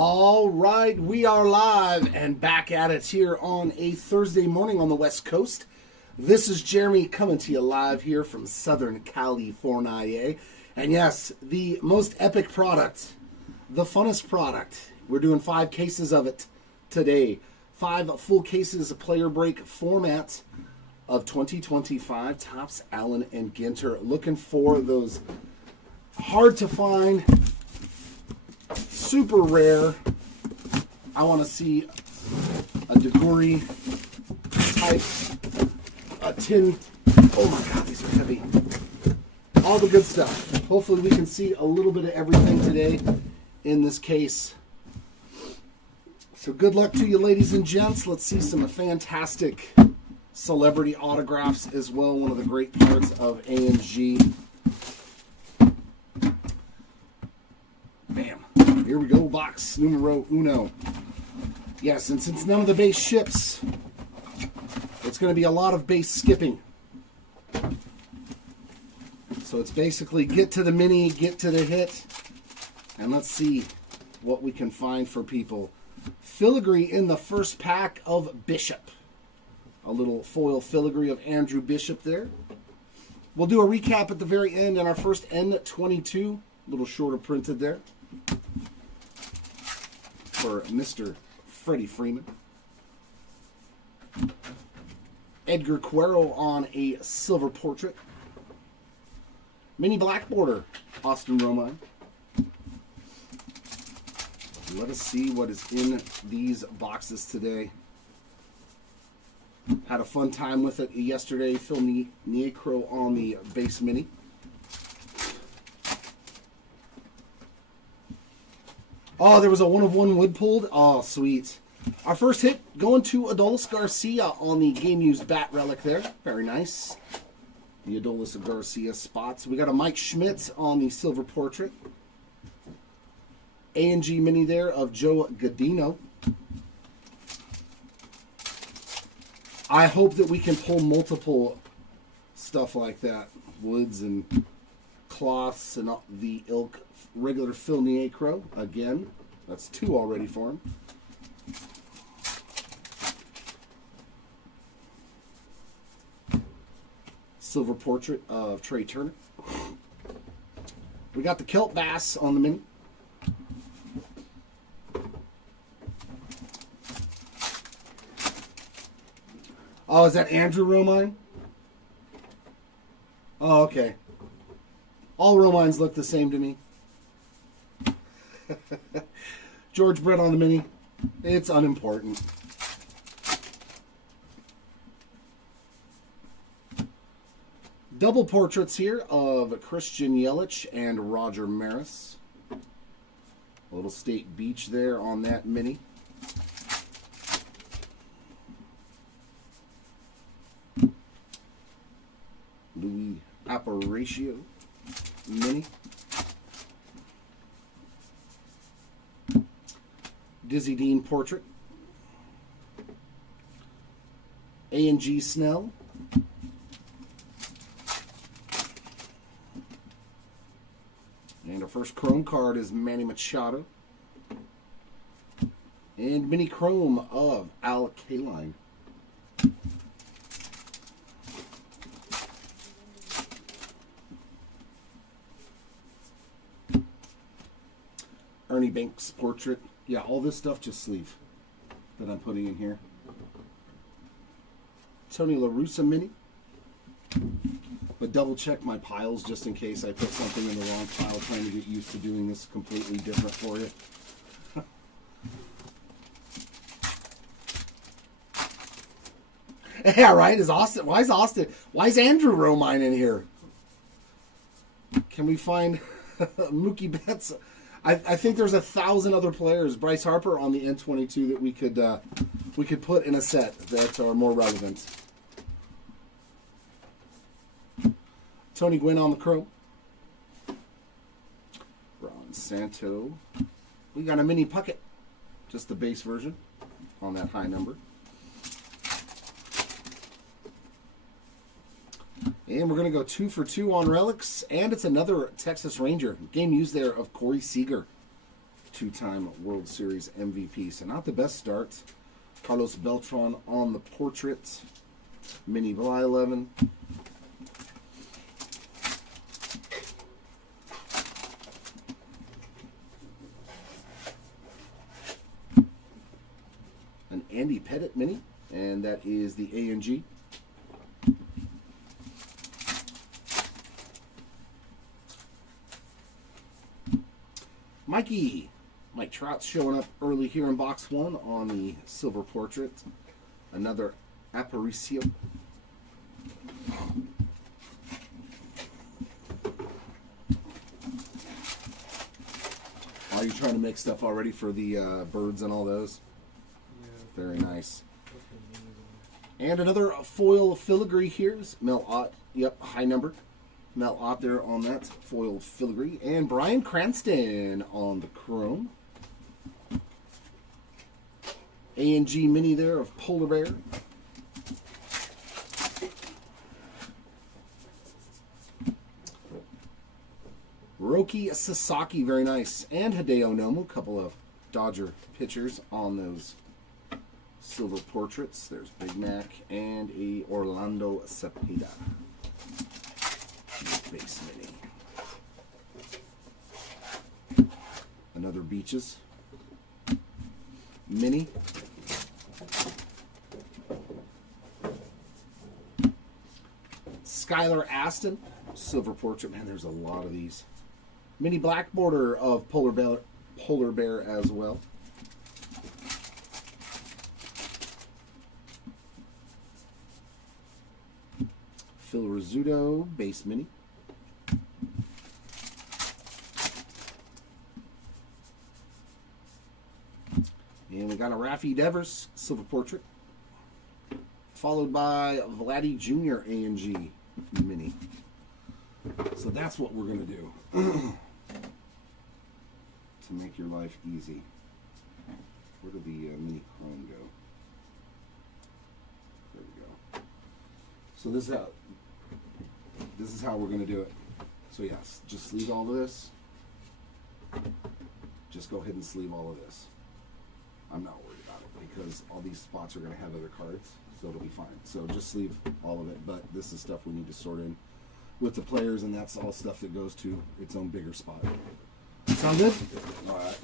All right, we are live and back at it here on a Thursday morning on the West Coast. This is Jeremy coming to you live here from Southern California. And yes, the most epic product, the funnest product. We're doing 5 cases of it today. 5 full cases of player break format of 2025 Topps Allen and Ginter. Looking for those hard to find, super rare. I want to see a Deguri type, a tin. Oh my God, these are heavy. All the good stuff. Hopefully we can see a little bit of everything today in this case. So good luck to you, ladies and gents. Let's see some fantastic celebrity autographs as well. One of the great parts of AMG. Bam. Here we go, box numero uno. Yes, and since none of the base ships, it's going to be a lot of base skipping. So it's basically get to the mini, get to the hit, and let's see what we can find for people. Filigree in the first pack of Bishop. A little foil filigree of Andrew Bishop there. We'll do a recap at the very end in our first N22. A little shorter printed there for Mr. Freddie Freeman. Edgar Quero on a silver portrait. Mini black border, Austin Romine. Let us see what is in these boxes today. Had a fun time with it yesterday. Phil Niekro on the base mini. Oh, there was a 1-of-1 wood pulled. Oh, sweet. Our first hit going to Adolis Garcia on the game-used bat relic there. Very nice. The Adolis Garcia spots. We got a Mike Schmidt on the silver portrait. A&G mini there of Joe Godino. I hope that we can pull multiple stuff like that. Woods and cloths and the ilk. Regular Phil Niekro again. That's 2 already for him. Silver portrait of Trey Turner. We got the Kelp Bass on the mini. Oh, is that Andrew Romine? Oh, okay. All Romines look the same to me. George Brett on the mini. It's unimportant. Double portraits here of Christian Yelich and Roger Maris. A little State Beach there on that mini. Louis Aparicio mini. Dizzy Dean portrait. A&G Snell. And our first chrome card is Manny Machado. And mini chrome of Al Kaline. Ernie Banks portrait. Yeah, all this stuff just sleeve that I'm putting in here. Tony La Russa mini. But double check my piles just in case I put something in the wrong pile, trying to get used to doing this completely different for you. Yeah, right? Is Austin? Why is Andrew Romine in here? Can we find Mookie Betts? I think there's 1,000 other players. Bryce Harper on the N22 that we could put in a set that are more relevant. Tony Gwynn on the chrome. Ron Santo. We got a mini Puckett, just the base version on that high number. And we're going to go 2 for 2 on relics, and it's another Texas Ranger. Game used there of Corey Seager. two-time World Series MVP. So not the best start. Carlos Beltran on the portrait. Mini Bly 11. An Andy Pettit mini, and that is the A&G. Mike Trout's showing up early here in box 1 on the silver portrait. Another Aparicio. Are you trying to make stuff already for the birds and all those? Yeah. Very nice. And another foil filigree here is Mel Ott. Yep, high number. Mel Ott there on that foil filigree. And Bryan Cranston on the chrome. A&G mini there of Polar Bear. Roki Sasaki, very nice. And Hideo Nomo, a couple of Dodger pitchers on those silver portraits. There's Big Mac and a Orlando Cepeda. Base mini. Another Beaches mini. Skylar Aston, silver portrait. Man, there's a lot of these. Mini black border of Polar Bear as well. Phil Rizzuto, base mini. And we got a Rafi Devers, silver portrait. Followed by Vladdy Jr. A&G mini. So that's what we're going to do to make your life easy. Where did the mini chrome go? There we go. So this is how we're going to do it. So yes, just sleeve all of this. Just go ahead and sleeve all of this. I'm not worried about it because all these spots are going to have other cards, so it'll be fine. So just sleeve all of it, but this is stuff we need to sort in with the players, and that's all stuff that goes to its own bigger spot. Sound good? All right.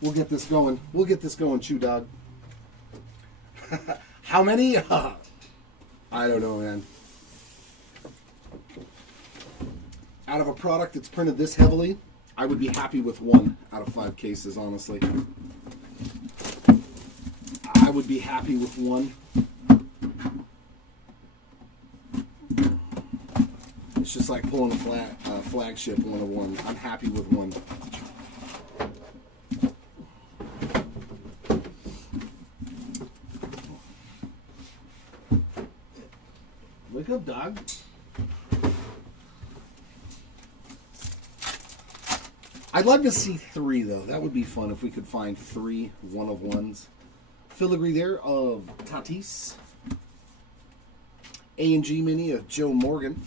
We'll get this going. We'll get this going, Chew Dog. How many? I don't know, man. Out of a product that's printed this heavily, I would be happy with 1 out of 5 cases, honestly. I would be happy with 1. It's just like pulling a flagship 101. I'm happy with 1. Wake up, dog. I'd love to see 3, though. That would be fun if we could find 3 1-of-1s. Filigree there of Tatis. A&G mini of Joe Morgan.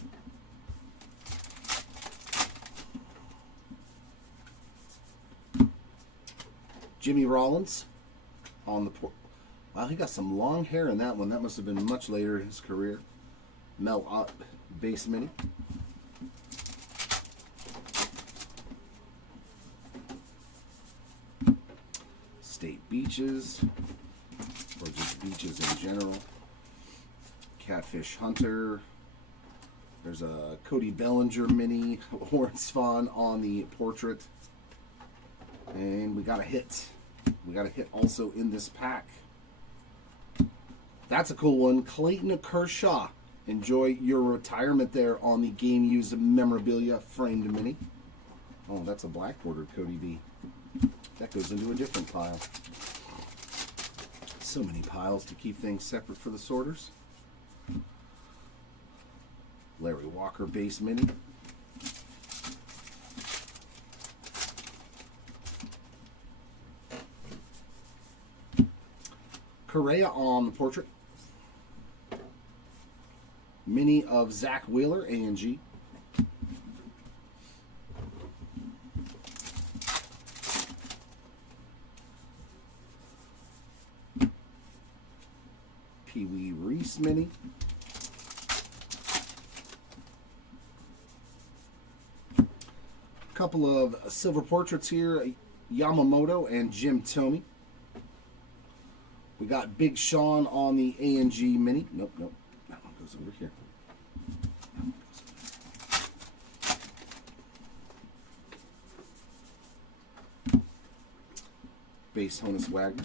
Jimmy Rollins on the port. Wow, he got some long hair in that one. That must have been much later in his career. Mel Ott base mini. State Beaches, or just beaches in general. Catfish Hunter. There's a Cody Bellinger mini, Warren Spahn on the portrait. And we got a hit. We got a hit also in this pack. That's a cool one. Clayton Kershaw. Enjoy your retirement there on the game used memorabilia framed mini. Oh, that's a black bordered Cody B. That goes into a different pile. So many piles to keep things separate for the sorters. Larry Walker base mini. Correa on the portrait. Mini of Zach Wheeler, A&G. Pee Wee Reese mini. Couple of silver portraits here, Yamamoto and Jim Thome. We got Big Sean on the A&G mini. Nope. That one goes over here. Base Honus Wagner.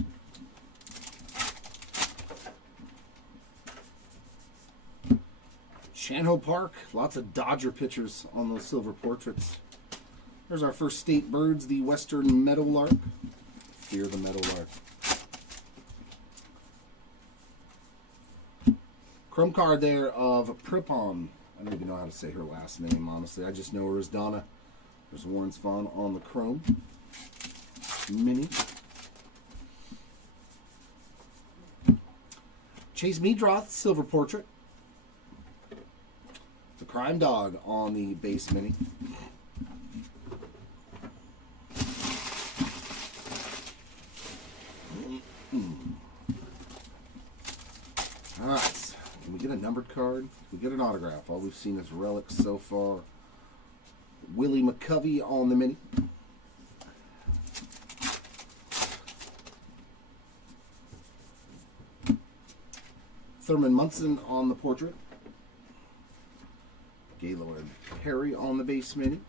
Shanho Park. Lots of Dodger pictures on those silver portraits. There's our first state birds, the Western Meadowlark. Fear the Meadowlark. Chrome card there of Pripon. I don't even know how to say her last name, honestly. I just know her as Donna. There's Warren Spahn on the Chrome mini. Chase Meadroth, silver portrait. The Crime Dog on the base mini. Alright, can we get a numbered card? Can we get an autograph? All we've seen is relics so far. Willie McCovey on the mini. Thurman Munson on the portrait. Gaylord Perry on the base mini.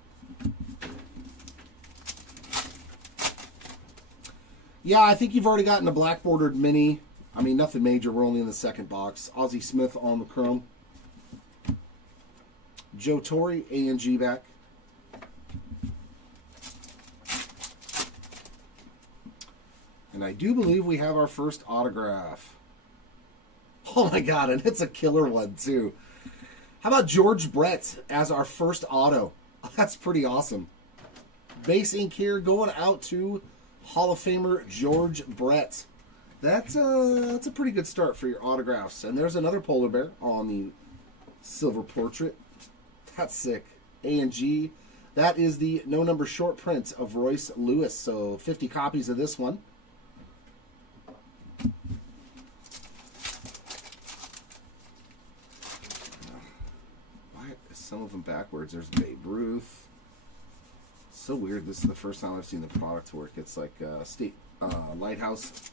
Yeah, I think you've already gotten a black bordered mini. I mean, nothing major. We're only in the second box. Ozzie Smith on the Chrome. Joe Torre, A&G back. And I do believe we have our first autograph. Oh my God, and it's a killer one too. How about George Brett as our first auto? That's pretty awesome. Base ink here going out to Hall of Famer George Brett. That's a pretty good start for your autographs. And there's another polar bear on the silver portrait. That's sick. A&G. That is the no number short print of Royce Lewis. So 50 copies of this one. Why is some of them backwards? There's Babe Ruth. So weird. This is the first time I've seen the product work. It's like State Lighthouse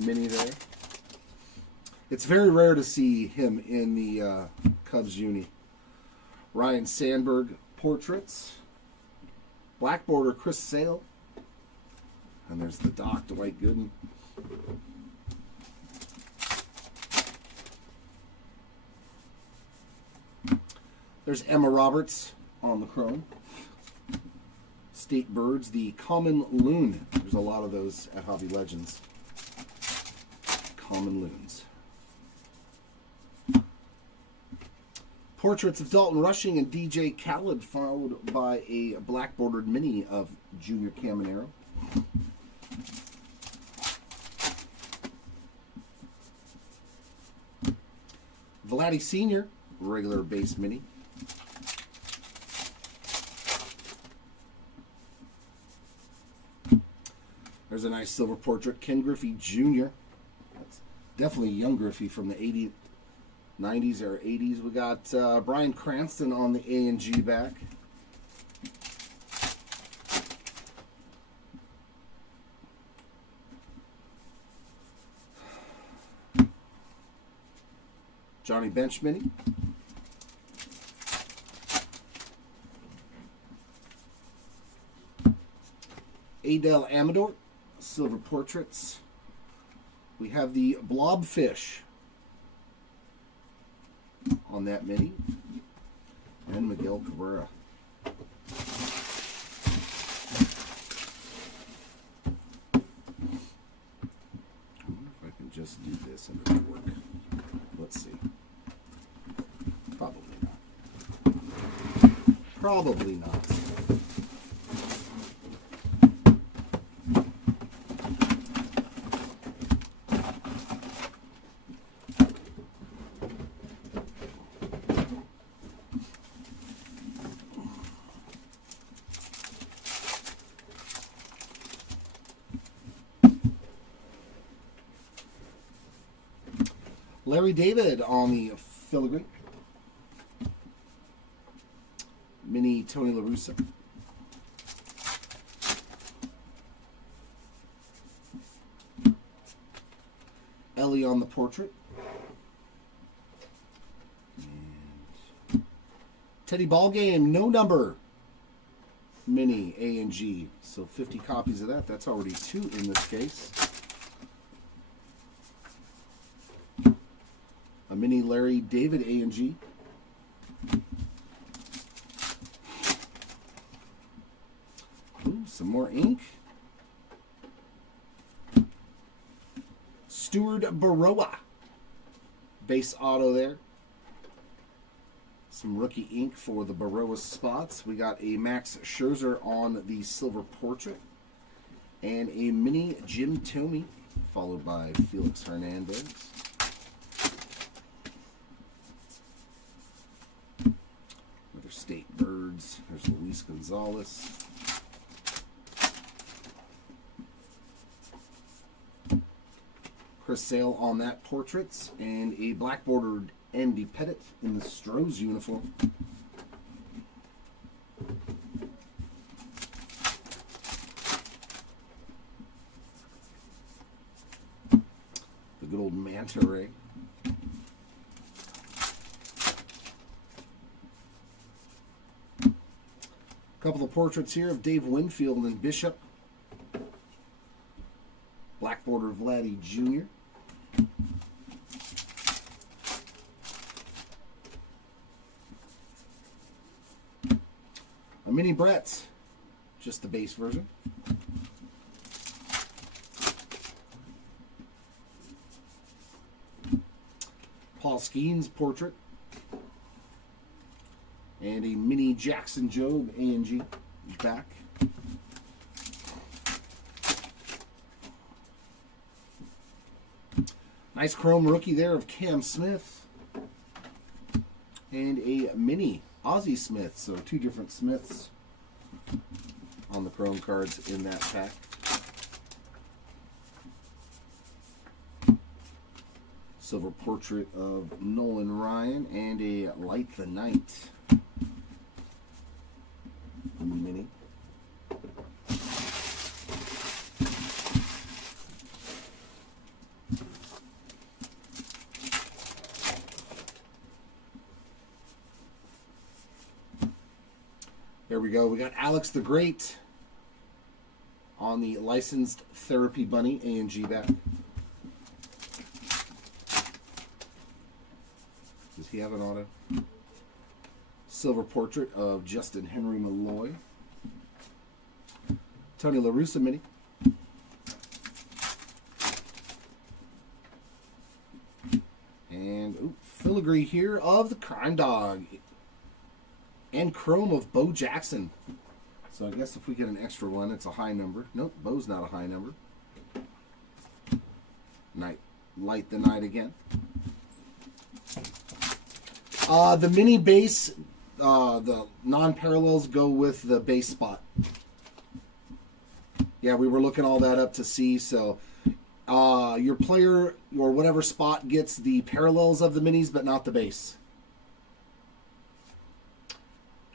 mini there. It's very rare to see him in the Cubs uni. Ryan Sandberg portraits. Black border Chris Sale. And there's the Doc, Dwight Gooden. There's Emma Roberts on the Chrome. State birds, the Common Loon. There's a lot of those at Hobby Legends. Common Loons. Portraits of Dalton Rushing and DJ Khaled, followed by a black bordered mini of Junior Caminero. Vladdy Sr., regular base mini. There's a nice silver portrait, Ken Griffey Jr. That's definitely young Griffey from the 80s, 90s or 80s. We got Brian Cranston on the A&G back. Johnny Bench mini. Adele Amador, silver portraits. We have the Blobfish on that mini. And Miguel Cabrera. I wonder if I can just do this and it'll work. Let's see. Probably not. Probably not. Larry David on the filigree. Mini Tony La Russa. Ellie on the portrait. And Teddy Ballgame, no number. Mini A and G. So 50 copies of that. That's already 2 in this case. A mini Larry David A and G. Ooh, some more ink. Stuart Baroa. Base auto there. Some rookie ink for the Baroa spots. We got a Max Scherzer on the silver portrait. And a mini Jim Thome, followed by Felix Hernandez. Another State Birds. There's Luis Gonzalez. Chris Sale on that portraits, and a black bordered Andy Pettit in the Stros uniform. The good old Manta Ray. A couple of portraits here of Dave Winfield and Bishop. Black border Vladdy Jr. A mini Brett, just the base version. Paul Skeens portrait. And a mini Jackson Jobe A&G back. Nice chrome rookie there of Cam Smith. And a mini Ozzie Smith. So 2 different Smiths on the chrome cards in that pack. Silver portrait of Nolan Ryan and a Light the Night mini. There we go. We got Alex the Great on the licensed therapy bunny A&G back. Does he have an auto? Silver portrait of Justin Henry Malloy. Tony La Russa mini. And filigree here of the Crime Dog. And chrome of Bo Jackson. So I guess if we get an extra one, it's a high number. Nope, Bo's not a high number. Light the Night again. The mini base, the non-parallels go with the base spot. Yeah, we were looking all that up to see. So your player or whatever spot gets the parallels of the minis, but not the base.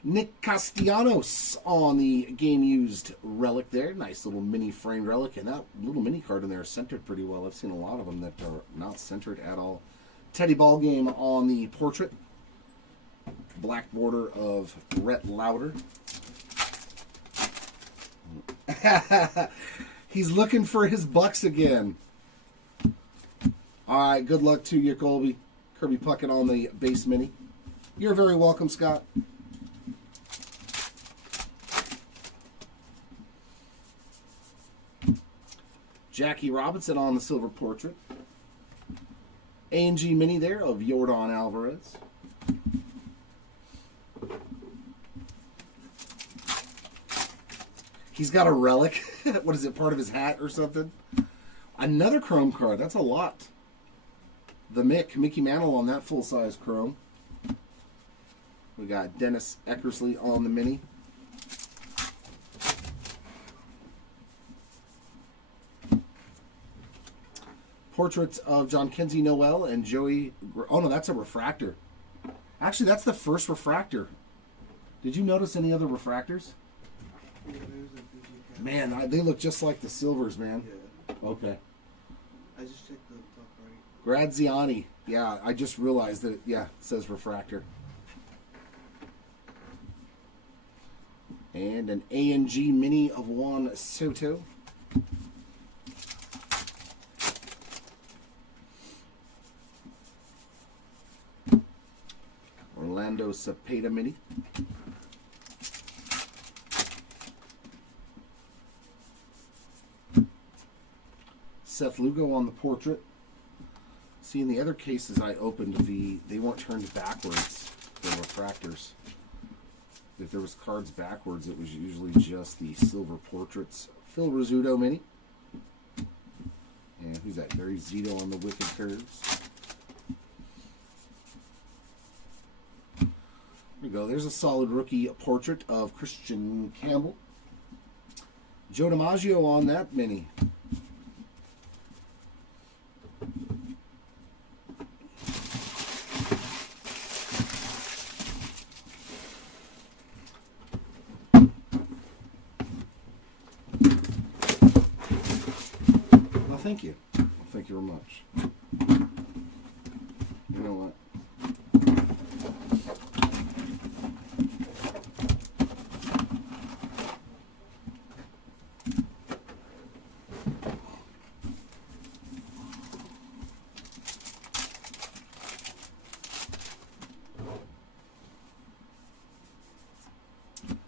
Nick Castellanos on the game-used relic there. Nice little mini framed relic. And that little mini card in there is centered pretty well. I've seen a lot of them that are not centered at all. Teddy Ballgame on the portrait. Black border of Rhett Lauder. He's looking for his bucks again. All right, good luck to you, Colby. Kirby Puckett on the base mini. You're very welcome, Scott. Jackie Robinson on the silver portrait. A&G mini there of Yordan Alvarez. He's got a relic. What is it, part of his hat or something? Another chrome card. That's a lot. The Mickey Mantle on that full-size chrome. We got Dennis Eckersley on the mini. Portraits of John Kenzie Noel and Joey. Oh no, that's a refractor. Actually, that's the first refractor. Did you notice any other refractors? Man, they look just like the silvers, man. Yeah. Okay. I just checked the top right. Graziani. Yeah, I just realized that it says refractor. And an A&G mini of Juan Soto. Orlando Cepeda mini. Seth Lugo on the portrait. See, in the other cases I opened, they weren't turned backwards, the refractors. If there was cards backwards, it was usually just the silver portraits. Phil Rizzuto mini. And who's that? Barry Zito on the Wicked Curves. There we go. There's a solid rookie portrait of Christian Campbell. Joe DiMaggio on that mini. Well, thank you. Thank you very much. You know what?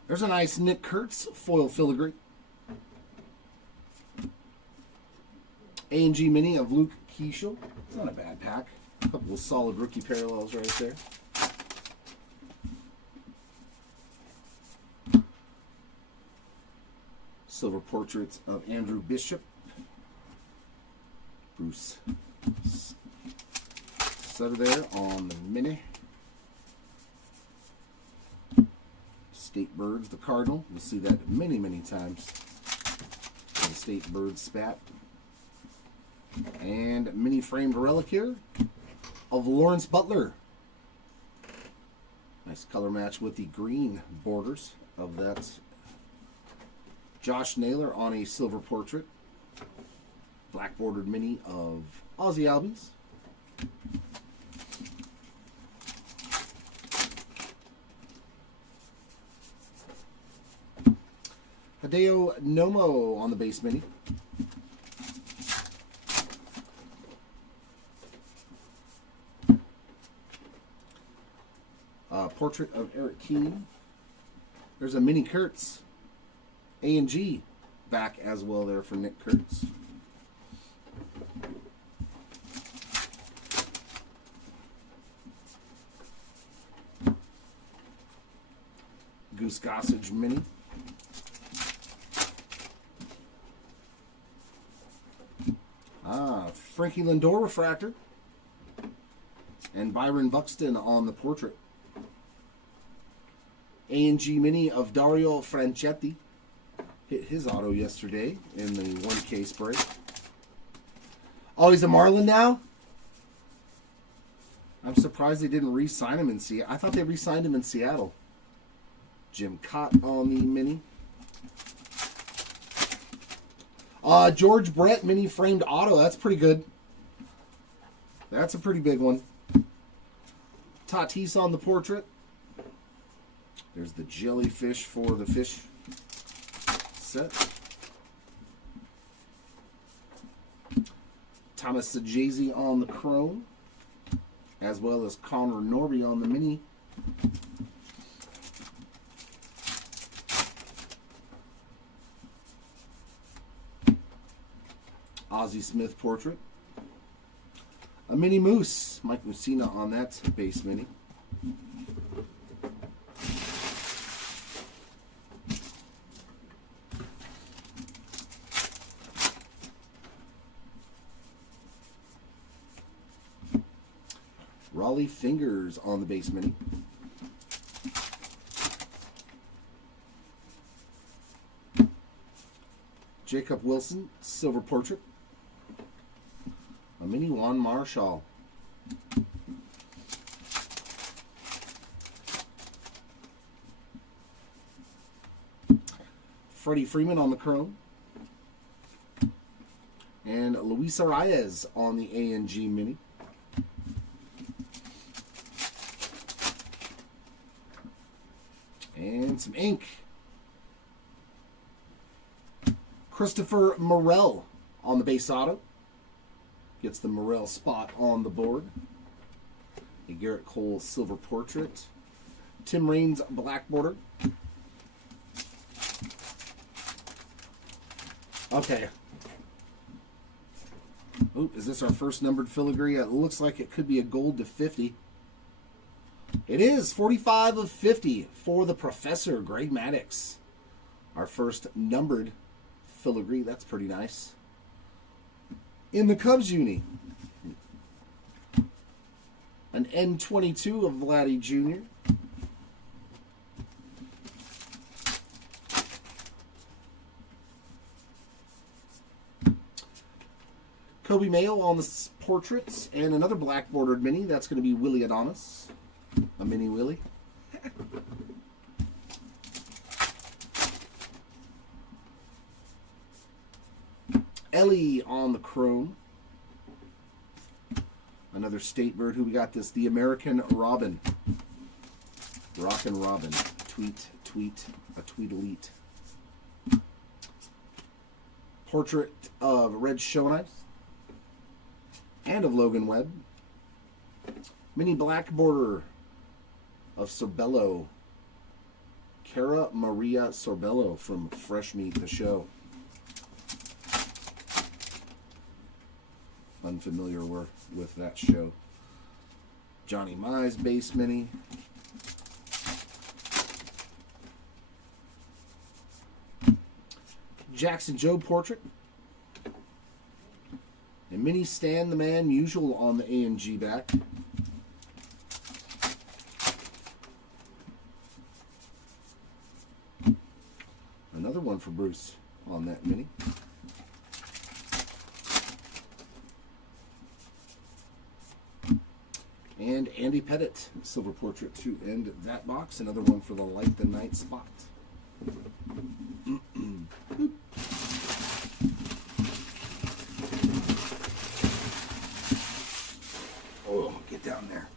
There's a nice Nick Kurtz foil filigree. A&G mini of Luke Keeschel. It's not a bad pack. A couple of solid rookie parallels right there. Silver portraits of Andrew Bishop. Bruce Sutter there on the mini. State Birds, the Cardinal. You'll see that many, many times. The State Bird spat. And mini framed relic here of Lawrence Butler. Nice color match with the green borders of that. Josh Naylor on a silver portrait. Black bordered mini of Ozzie Albies. Hideo Nomo on the base mini. Portrait of Eric Keeney. There's a mini Kurtz. A&G back as well there for Nick Kurtz. Goose Gossage mini. Frankie Lindor refractor. And Byron Buxton on the portrait. A&G mini of Dario Franchetti. Hit his auto yesterday in the 1K spray. Oh, he's a Marlin now? I'm surprised they didn't re-sign him in Seattle. I thought they re-signed him in Seattle. Jim Cott on the mini. George Brett mini framed auto. That's pretty good. That's a pretty big one. Tatis on the portrait. There's the jellyfish for the fish set. Thomas Sajazi on the chrome, as well as Connor Norby on the mini. Ozzie Smith portrait. A mini Moose, Mike Mussina on that base mini. Raleigh Fingers on the base mini. Jacob Wilson, silver portrait. A mini Juan Marshall. Freddie Freeman on the chrome. And Luis Arias on the A&G mini. And some ink. Christopher Morel on the base auto. Gets the Morel spot on the board. A Garrett Cole silver portrait. Tim Raines black border. Okay. Oop, is this our first numbered filigree? It looks like it could be a gold to 50. It is 45 of 50 for the Professor, Greg Maddux. Our first numbered filigree. That's pretty nice. In the Cubs uni, an N22 of Vladdy Jr. Kobe Mayo on the portraits, and another black bordered mini. That's going to be Willie Adonis. A mini Willie. Ellie on the chrome. Another state bird. Who we got this? The American Robin. Rockin' Robin. Tweet. A tweet elite. Portrait of Red Shonite. And of Logan Webb. Mini black border of Sorbello. Cara Maria Sorbello from Fresh Meat the Show. Unfamiliar with that show. Johnny Mize base mini. Jackson Joe portrait. And mini Stan the Man Musial on the A&G back. Another one for Bruce on that mini. And Andy Pettit, silver portrait to end that box. Another one for the Light the Night spot. Oh, get down there.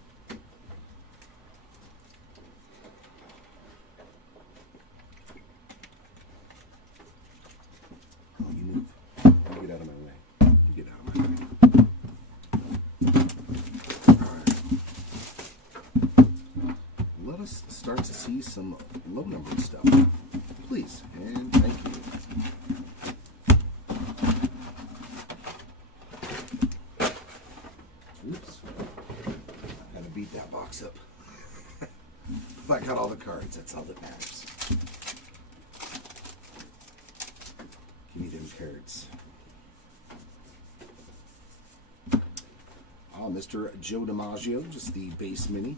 Oh, you move. You get out of my way. You get out of my way. Let us start to see some low numbered stuff. Please and thank you. Oops. I had to beat that box up. But I got all the cards, that's all that matters. Give me them cards. Oh, Mr. Joe DiMaggio, just the base mini.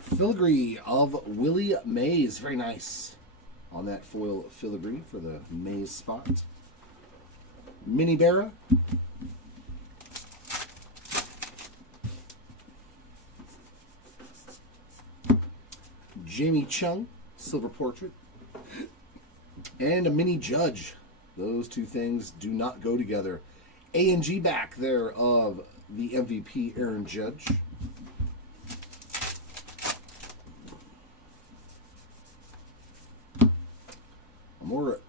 Filigree of Willie Mays. Very nice on that foil filigree for the Mays spot. Mini Barra. Jamie Chung, silver portrait. And a mini Judge. Those two things do not go together. A&G back there of the MVP Aaron Judge.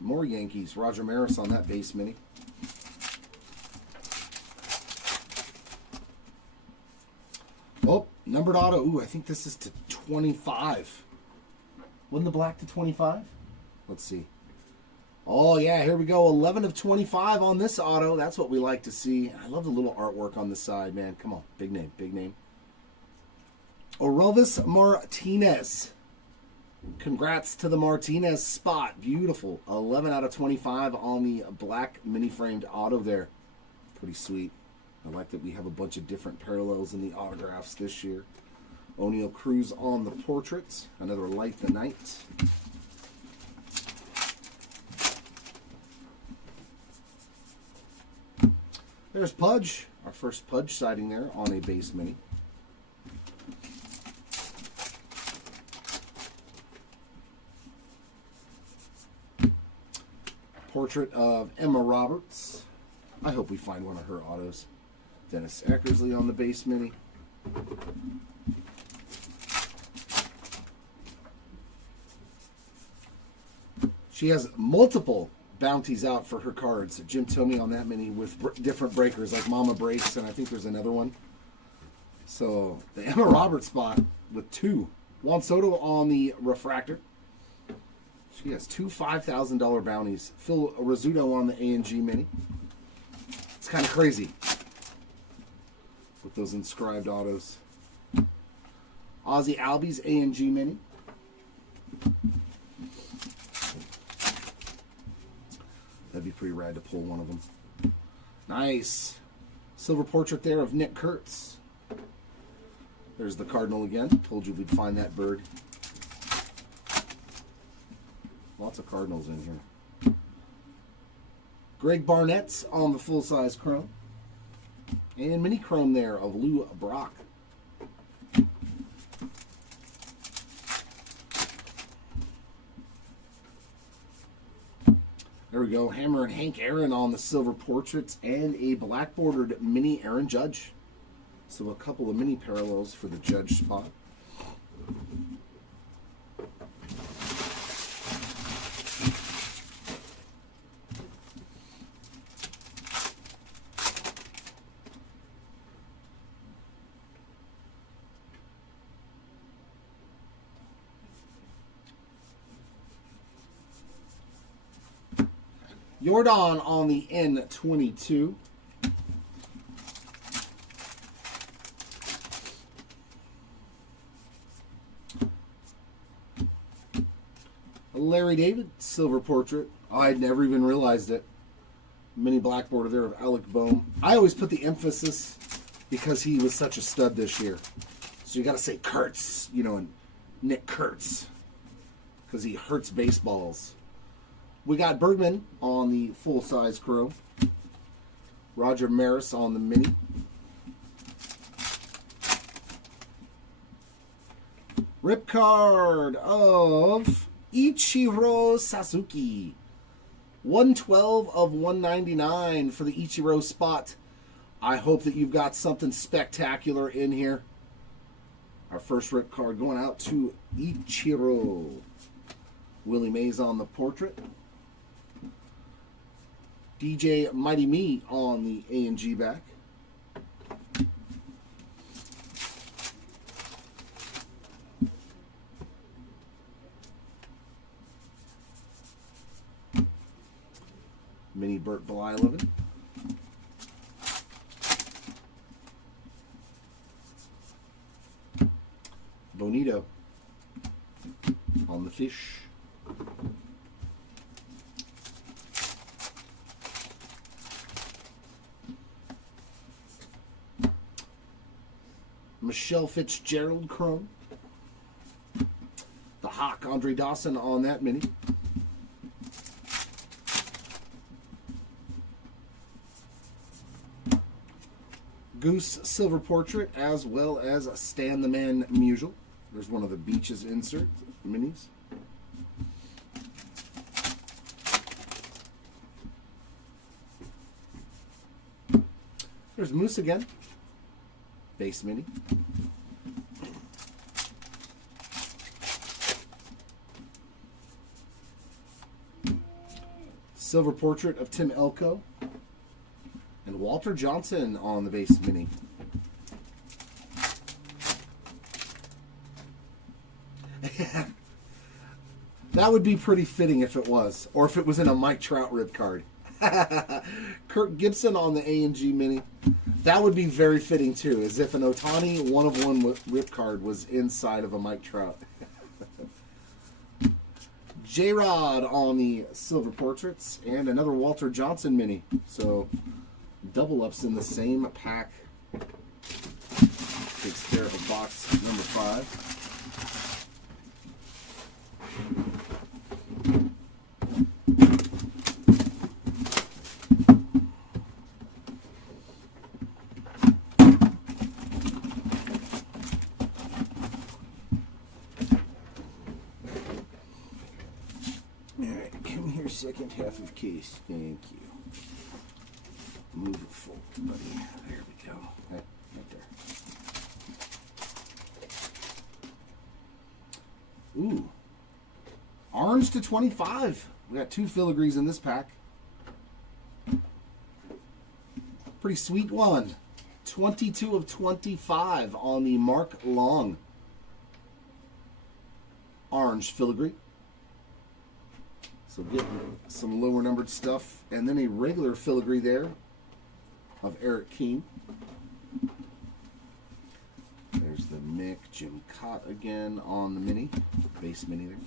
More Yankees. Roger Maris on that base mini. Oh, numbered auto. Ooh, I think this is to 25. Wasn't the black to 25? Let's see. Oh, yeah, here we go. 11 of 25 on this auto. That's what we like to see. I love the little artwork on the side, man. Come on. Big name, big name. Orelvis Martinez. Congrats to the Martinez spot. Beautiful. 11 out of 25 on the black mini-framed auto there. Pretty sweet. I like that we have a bunch of different parallels in the autographs this year. O'Neal Cruz on the portraits. Another Light the Night. There's Pudge, our first Pudge sighting there on a base mini. Portrait of Emma Roberts. I hope we find one of her autos. Dennis Eckersley on the base mini. She has multiple bounties out for her cards. Jim Tomey on that mini with different breakers like Mama Breaks, and I think there's another one. So the Emma Roberts spot with 2. Juan Soto on the refractor. She has 2 $5,000 bounties. Phil Rizzuto on the A&G mini. It's kind of crazy with those inscribed autos. Ozzie Albies A&G mini. That'd be pretty rad to pull one of them. Nice. Silver portrait there of Nick Kurtz. There's the Cardinal again. Told you we'd find that bird. Lots of Cardinals in here. Greg Barnett's on the full-size chrome. And mini chrome there of Lou Brock. There we go. Hammer and Hank Aaron on the silver portraits and a black bordered mini Aaron Judge. So a couple of mini parallels for the Judge spot. Jordan on the N22. Larry David, silver portrait. Oh, I'd never even realized it. Mini black border there of Alec Boehm. I always put the emphasis because he was such a stud this year. So you got to say Kurtz, you know, and Nick Kurtz because he hurts baseballs. We got Bergman on the full-size chrome. Roger Maris on the mini. Rip card of Ichiro Sasuke. 112 of 199 for the Ichiro spot. I hope that you've got something spectacular in here. Our first rip card going out to Ichiro. Willie Mays on the portrait. DJ Mighty Me on the A&G back. Mini Burt Blyleven. Bonito on the fish. Michelle Fitzgerald chrome. The Hawk, Andre Dawson on that mini. Goose silver portrait as well as Stan the Man Musial. There's one of the Beaches insert minis. There's Moose again. Base mini. Silver portrait of Tim Elko. And Walter Johnson on the base mini. That would be pretty fitting if it was. Or if it was in a Mike Trout rip card. Kirk Gibson on the A&G mini. That would be very fitting too, as if an Ohtani 1-of-1 rip card was inside of a Mike Trout. J-Rod on the silver portraits and another Walter Johnson mini. So double ups in the same pack. Takes care of box number 5. Alright, come here, second half of case. Thank you. Move it forward, buddy. There we go. Right there. Ooh. Orange to 25. We got 2 filigrees in this pack. Pretty sweet one. 22 of 25 on the Mark Long. Orange filigree. So get some lower numbered stuff. And then a regular filigree there of Eric Keane. There's the Mick Jim Cott again on the mini. Base mini there.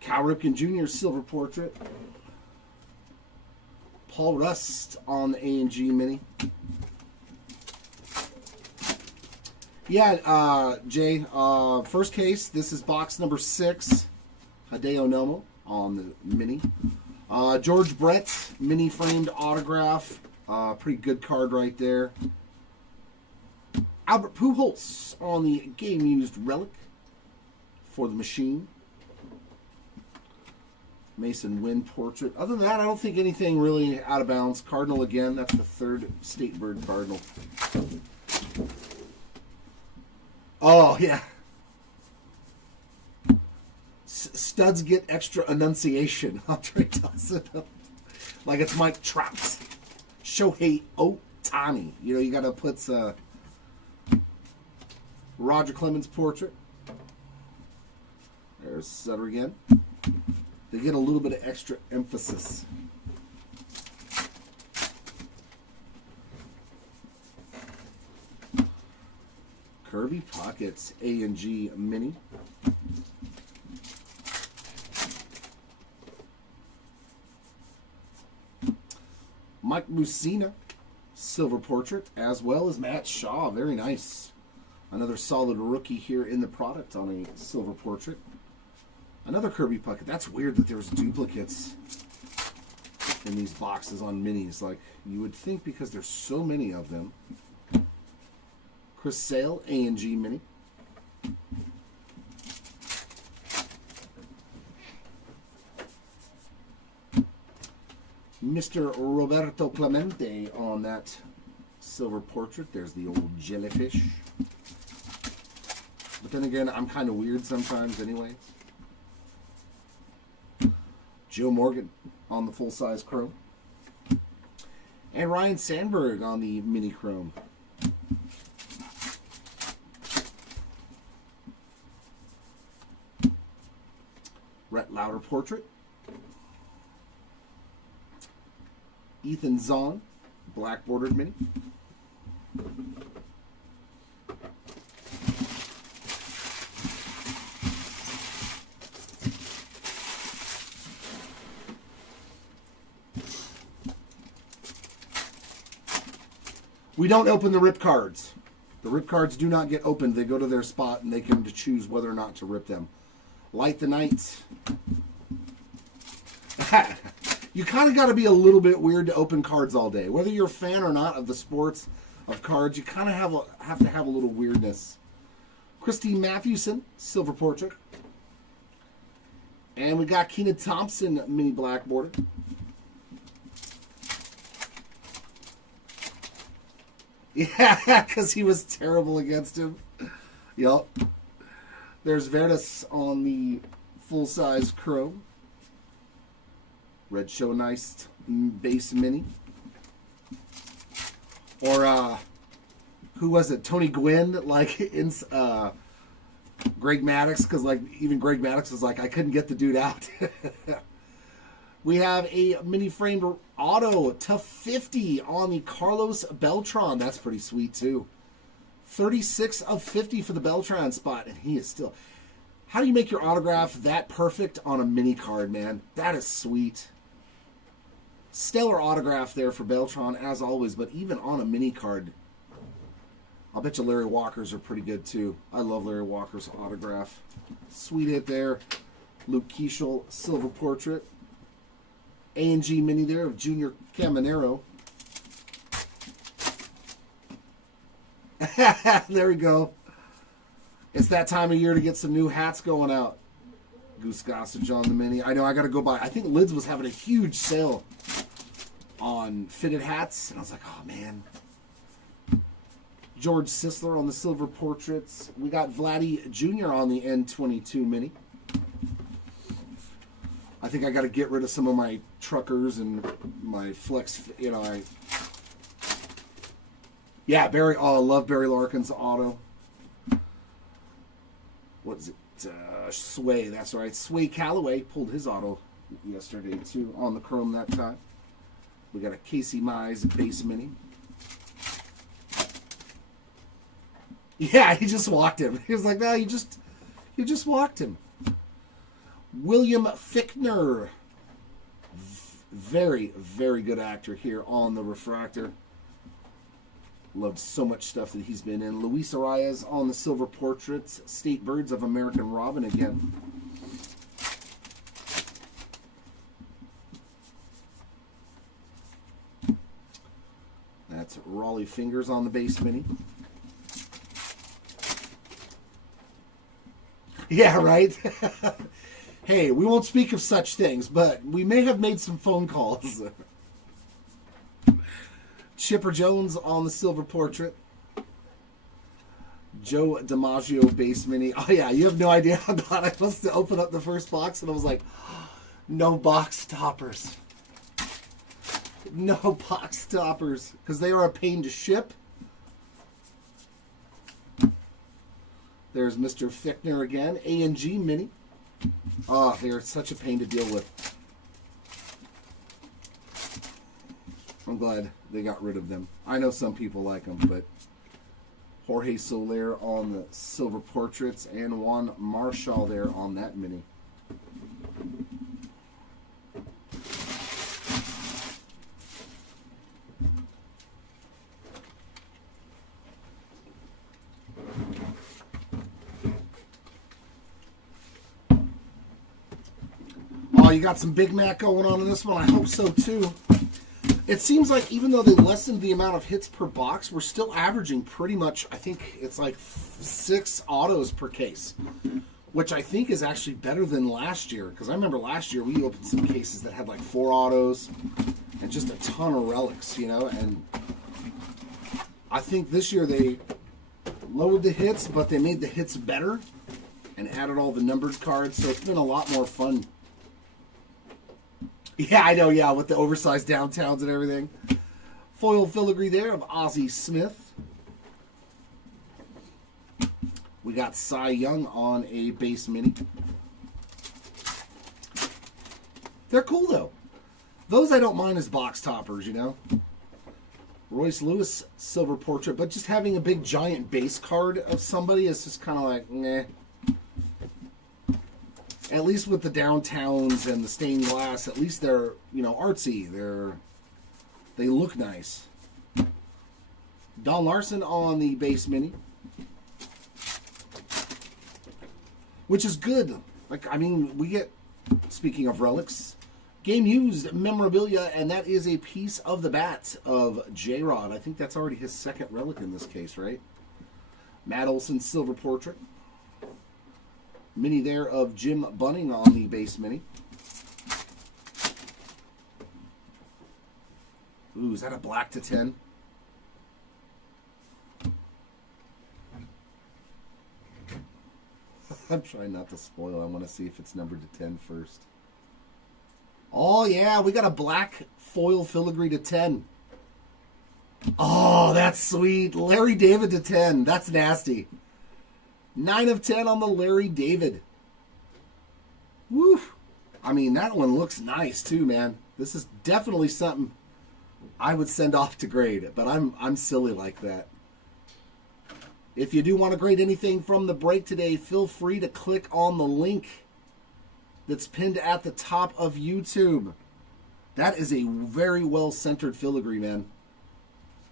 Cal Ripken Jr. Silver Portrait. Paul Rust on the A&G Mini. Yeah, Jay, first case, this is box number 6. Hideo Nomo on the Mini. George Brett, mini framed autograph. Pretty good card right there. Albert Pujols on the game used relic for the machine. Mason Wynn portrait. Other than that, I don't think anything really out of bounds. Cardinal again. That's the 3rd State Bird Cardinal. Oh, yeah. Studs get extra enunciation. Andre Dawson. Like it's Mike Trout. Shohei Ohtani. You know, you got to put Roger Clemens portrait. There's Sutter again. They get a little bit of extra emphasis. Kirby Pockets A&G Mini. Mike Mussina Silver Portrait, as well as Matt Shaw. Very nice. Another solid rookie here in the product on a Silver Portrait. Another Kirby Puckett. That's weird that there's duplicates in these boxes on minis. Like, you would think because there's so many of them. Chris Sale, A&G Mini. Mr. Roberto Clemente on that Silver Portrait. There's the old jellyfish. But then again, I'm kind of weird sometimes anyways. Joe Morgan on the full-size chrome. And Ryan Sandberg on the mini chrome. Rhett Lauder portrait. Ethan Zahn, black bordered mini. We don't open the rip cards. The rip cards do not get opened. They go to their spot and they can choose whether or not to rip them. Light the Night. You kind of got to be a little bit weird to open cards all day. Whether you're a fan or not of the sports of cards, you kind of have to have a little weirdness. Christine Mathewson, Silver Portrait. And we got Keenan Thompson, mini black border. Yeah, because he was terrible against him. Yup. There's Verdes on the full-size chrome. Red Show Nice base mini. Or, who was it? Tony Gwynn, like, in Greg Maddux, because, like, even Greg Maddux was like, I couldn't get the dude out. We have a mini framed auto to 50 on the Carlos Beltran. That's pretty sweet, too. 36 of 50 for the Beltran spot, and he is still... How do you make your autograph that perfect on a mini card, man? That is sweet. Stellar autograph there for Beltran, as always, but even on a mini card, I'll bet you Larry Walker's are pretty good, too. I love Larry Walker's autograph. Sweet hit there. Luke Keeschel, Silver Portrait. A&G mini there of Junior Caminero. There we go. It's that time of year to get some new hats going out. Goose Gossage on the mini. I know I got to go buy. I think Lids was having a huge sale on fitted hats. And I was like, oh, man. George Sisler on the silver portraits. We got Vladdy Jr. on the N22 mini. I think I got to get rid of some of my truckers and my flex, yeah, Barry. Oh, I love Barry Larkin's auto. What is it? Sway. That's right. Sway Calloway pulled his auto yesterday too on the chrome that time. We got a Casey Mize base mini. Yeah, he just walked him. He was like, "No, you just walked him." William Fichtner. Very, very good actor here on the refractor. Loved so much stuff that he's been in. Luis Arias on the silver portraits. State Birds of American Robin again. That's Raleigh Fingers on the base mini. Yeah, right? Hey, we won't speak of such things, but we may have made some phone calls. Chipper Jones on the silver portrait. Joe DiMaggio base mini. Oh yeah, you have no idea how glad I was to open up the first box and I was like, no box toppers. No box toppers. Because they are a pain to ship. There's Mr. Fichtner again. A&G mini. Oh, they are such a pain to deal with. I'm glad they got rid of them. I know some people like them, but Jorge Soler on the silver portraits and Juan Marshall there on that mini. Oh, you got some Big Mac going on in this one? I hope so too. It seems like even though they lessened the amount of hits per box, we're still averaging pretty much, I think it's like 6 autos per case, which I think is actually better than last year. Because I remember last year we opened some cases that had like 4 autos and just a ton of relics, and I think this year they lowered the hits, but they made the hits better and added all the numbered cards, so it's been a lot more fun. Yeah, I know, yeah, with the oversized downtowns and everything. Foil filigree there of Ozzie Smith. We got Cy Young on a base mini. They're cool, though. Those I don't mind as box toppers, Royce Lewis silver portrait, but just having a big giant base card of somebody is just kind of like, meh. At least with the downtowns and the stained glass, at least they're, artsy. They look nice. Don Larson on the base mini. Which is good. We get, speaking of relics, game used memorabilia, and that is a piece of the bat of J-Rod. I think that's already his second relic in this case, right? Matt Olson silver portrait. Mini there of Jim Bunning on the base mini. Ooh, is that a black to 10? I'm trying not to spoil. I want to see if it's numbered to 10 first. Oh, yeah, we got a black foil filigree to 10. Oh, that's sweet. Larry David to 10. That's nasty. 9 of 10 on the Larry David. Woo. That one looks nice too, man. This is definitely something I would send off to grade, but I'm silly like that. If you do want to grade anything from the break today, feel free to click on the link that's pinned at the top of YouTube. That is a very well-centered filigree, man.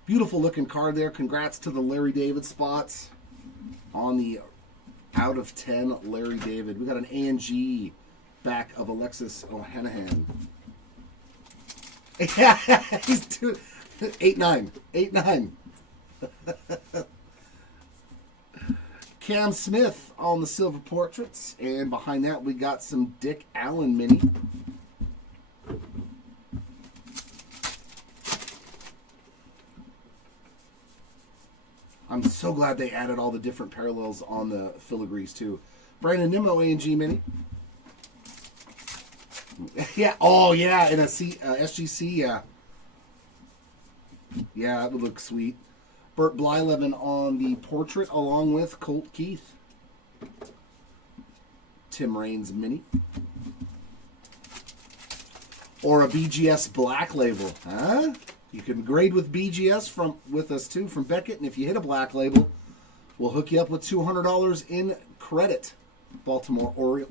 Beautiful looking card there. Congrats to the Larry David spots on the out of 10 Larry David. We got an A&G back of Alexis Ohanahan. Yeah, he's doing 8-9. 8-9. Cam Smith on the silver portraits. And behind that, we got some Dick Allen mini. I'm so glad they added all the different parallels on the filigrees, too. Brandon Nimmo, A&G mini. Yeah, oh, yeah, in a SGC, yeah. Yeah, it would look sweet. Burt Blyleven on the portrait, along with Colt Keith. Tim Raines mini. Or a BGS black label, huh? You can grade with BGS with us too from Beckett, and if you hit a black label, we'll hook you up with $200 in credit. Baltimore Oriole.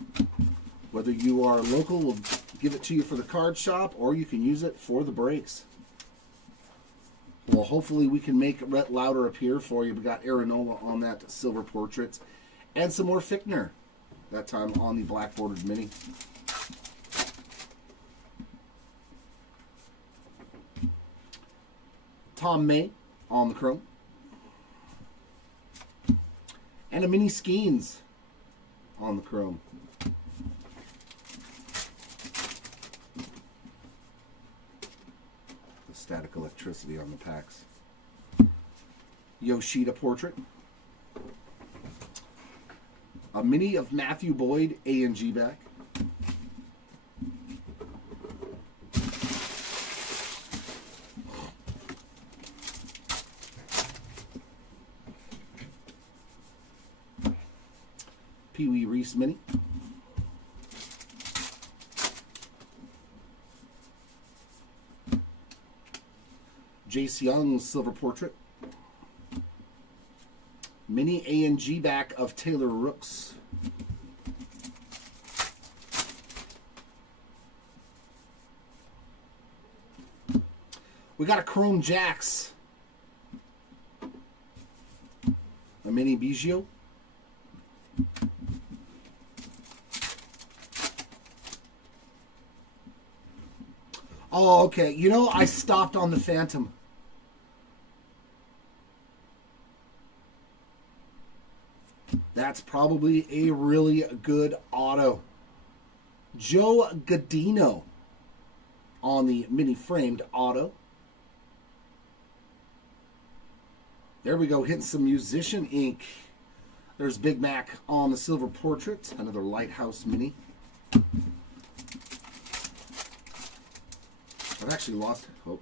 Whether you are local, we'll give it to you for the card shop, or you can use it for the breaks. Well, hopefully we can make Rhett Lauder appear for you. We got Aaronola on that silver portrait, and some more Fichtner. That time on the black bordered mini. Tom May on the chrome. And a mini Skeens on the chrome. The static electricity on the packs. Yoshida portrait. A mini of Matthew Boyd, A&G back. Pee Wee Reese mini. Jace Young's silver portrait. Mini A&G back of Taylor Rooks. We got a Chrome Jacks. A mini Biggio. Oh, okay. You know, I stopped on the Phantom. That's probably a really good auto. Joe Godino on the mini framed auto. There we go, hitting some Musician ink. There's Big Mac on the silver portrait. Another Lighthouse mini. I've actually lost hope.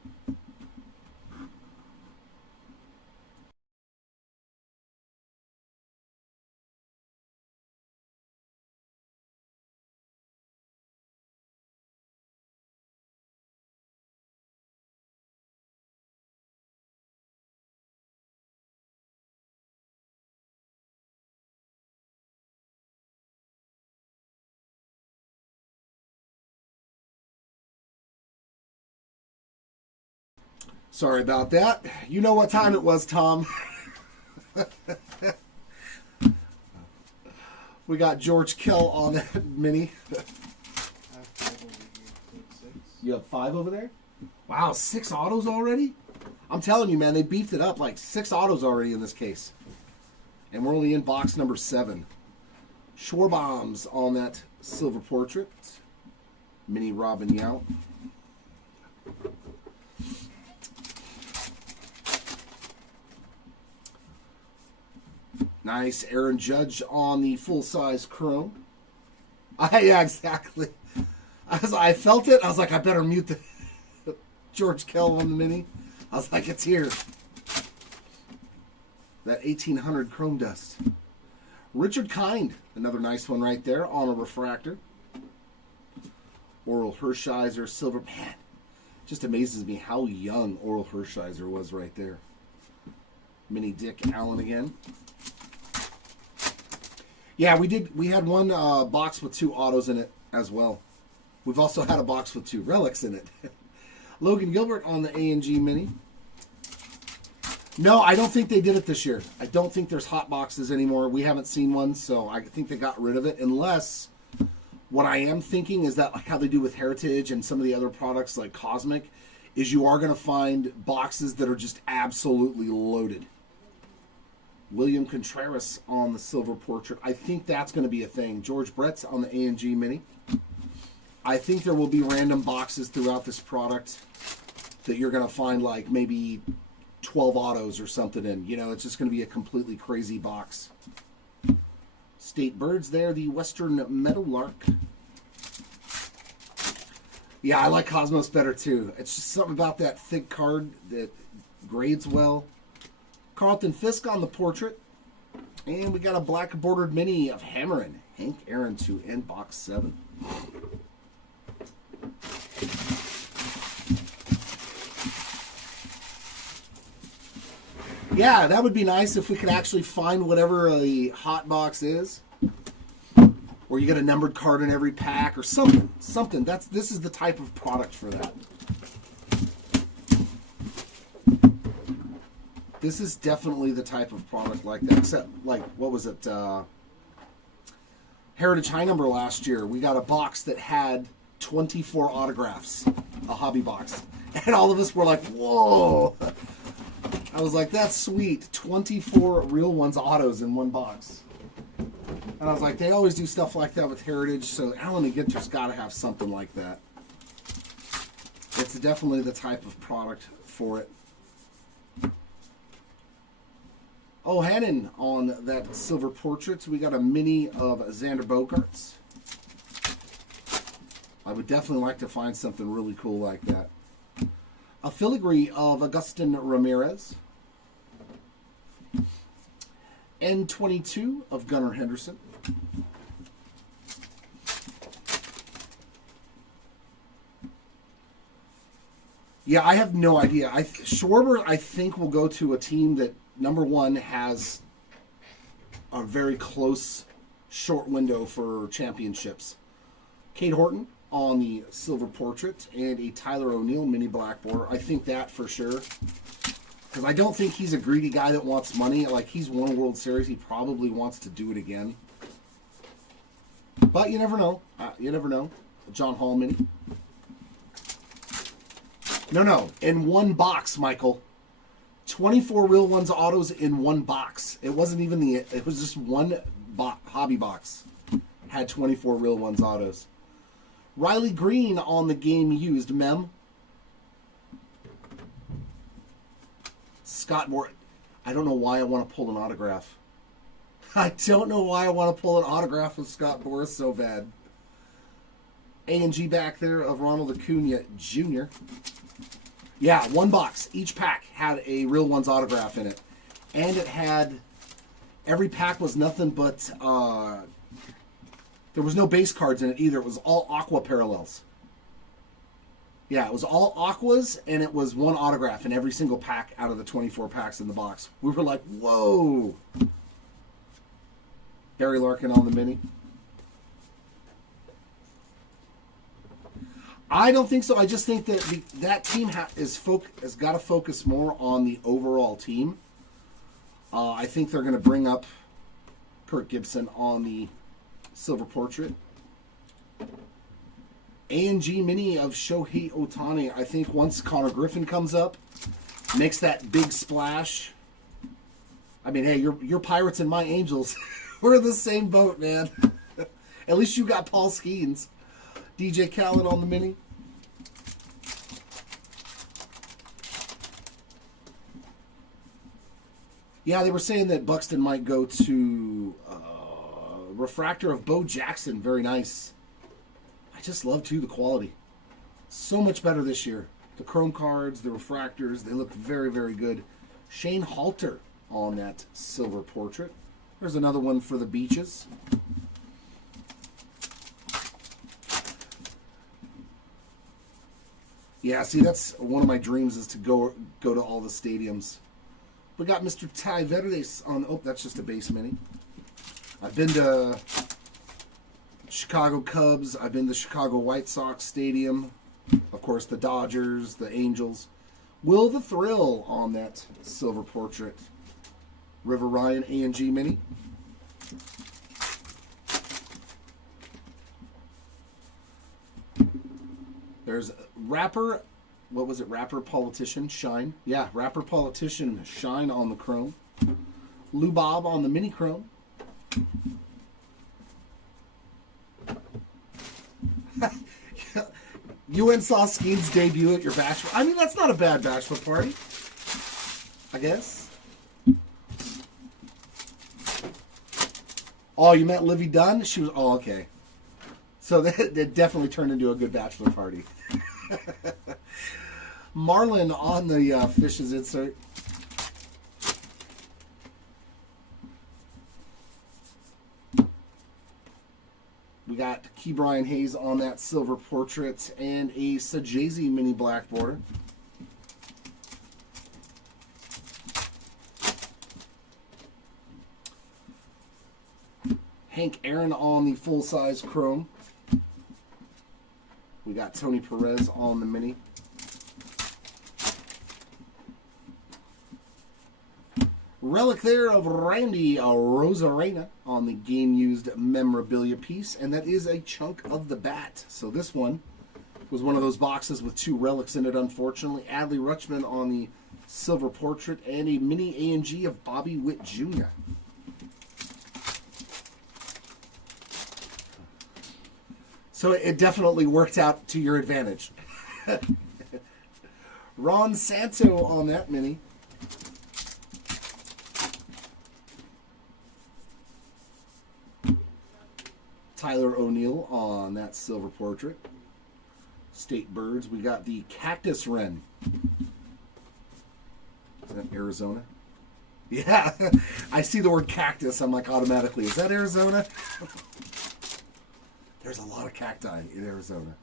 Sorry about that. You know what time it was, Tom. We got George Kell on that mini. You have 5 over there? Wow, 6 autos already? I'm telling you, man, they beefed it up like 6 autos already in this case. And we're only in box number 7. Schwarbombs on that silver portrait. Mini Robin Yount. Nice Aaron Judge on the full-size chrome. Yeah, exactly. I felt it. I was like, I better mute the George Kell on the mini. I was like, it's here. That 1800 chrome dust. Richard Kind, another nice one right there on a refractor. Oral Hershiser silver. Man, just amazes me how young Oral Hershiser was right there. Mini Dick Allen again. Yeah, we had one box with 2 autos in it as well. We've also had a box with 2 relics in it. Logan Gilbert on the A&G Mini. No, I don't think they did it this year. I don't think there's hot boxes anymore. We haven't seen one, so I think they got rid of it. Unless, what I am thinking is that, like how they do with Heritage and some of the other products like Cosmic, is you are going to find boxes that are just absolutely loaded. William Contreras on the silver portrait. I think that's going to be a thing. George Brett's on the A&G Mini. I think there will be random boxes throughout this product that you're going to find like maybe 12 autos or something in. You know, it's just going to be a completely crazy box. State Birds there, the Western Meadowlark. Yeah, I like Cosmos better too. It's just something about that thick card that grades well. Carlton Fisk on the portrait. And we got a black bordered mini of Hammerin. Hank Aaron to end box 7. Yeah, that would be nice if we could actually find whatever a hot box is. Or you get a numbered card in every pack or something. Something. This is the type of product for that. This is definitely the type of product like that. Except, like, what was it? Heritage High Number last year. We got a box that had 24 autographs. A hobby box. And all of us were like, whoa. I was like, that's sweet. 24 real ones autos in one box. And I was like, they always do stuff like that with Heritage, so Allen and Ginter's got to have something like that. It's definitely the type of product for it. Oh, Hannon on that silver portrait. So we got a mini of Xander Bogaerts. I would definitely like to find something really cool like that. A filigree of Agustin Ramirez. N22 of Gunnar Henderson. Yeah, I have no idea. Schwarber, I think, will go to a team that, number one, has a very close short window for championships. Kate Horton on the silver portrait and a Tyler O'Neill mini black border. I think that for sure. Because I don't think he's a greedy guy that wants money. Like, he's won a World Series. He probably wants to do it again. But you never know. You never know. John Hall mini. No. In one box, Michael. 24 real ones autos in one box. It wasn't even it was just one hobby box. Had 24 real ones autos. Riley Green on the game used mem. Scott Moore. I don't know why I want to pull an autograph. I don't know why I want to pull an autograph with Scott Boras so bad. A&G back there of Ronald Acuna Jr. Yeah, one box. Each pack had a real one's autograph in it. And it had... Every pack was nothing but... there was no base cards in it either. It was all Aqua parallels. Yeah, it was all Aquas, and it was one autograph in every single pack out of the 24 packs in the box. We were like, whoa! Barry Larkin on the mini. I don't think so. I just think that that team has got to focus more on the overall team. I think they're going to bring up Kirk Gibson on the silver portrait. A&G mini of Shohei Ohtani. I think once Connor Griffin comes up, makes that big splash. I mean, hey, you're Pirates and my Angels. We're in the same boat, man. At least you got Paul Skeens. DJ Khaled on the mini. Yeah, they were saying that Buxton might go to refractor of Bo Jackson. Very nice. I just love, too, the quality. So much better this year. The chrome cards, the refractors, they look very, very good. Shane Halter on that silver portrait. There's another one for the Beaches. Yeah, see, that's one of my dreams is to go to all the stadiums. We got Mr. Ty Verdes on... Oh, that's just a base mini. I've been to Chicago Cubs. I've been to Chicago White Sox Stadium. Of course, the Dodgers, the Angels. Will the Thrill on that silver portrait. River Ryan A&G mini. There's Rapper, what was it? Rapper Politician Shine. Yeah, Rapper Politician Shine on the chrome. Lou Bob on the mini chrome. You went and saw Skeen's debut at your bachelor. I mean, that's not a bad bachelor party, I guess. Oh, you met Livy Dunn? She was. Oh, okay. So that definitely turned into a good bachelor party. Marlin on the Fishes insert. We got Key Brian Hayes on that silver portrait and a Sajazi mini black border. Hank Aaron on the full-size chrome. We got Tony Perez on the mini. Relic there of Randy Rosarena on the game-used memorabilia piece, and that is a chunk of the bat. So this one was one of those boxes with two relics in it, unfortunately. Adley Rutschman on the silver portrait, and a mini A&G of Bobby Witt Jr. So it definitely worked out to your advantage. Ron Santo on that mini. Tyler O'Neill on that silver portrait. State Birds, we got the Cactus Wren. Is that Arizona? Yeah, I see the word cactus, I'm like automatically, is that Arizona? There's a lot of cacti in Arizona.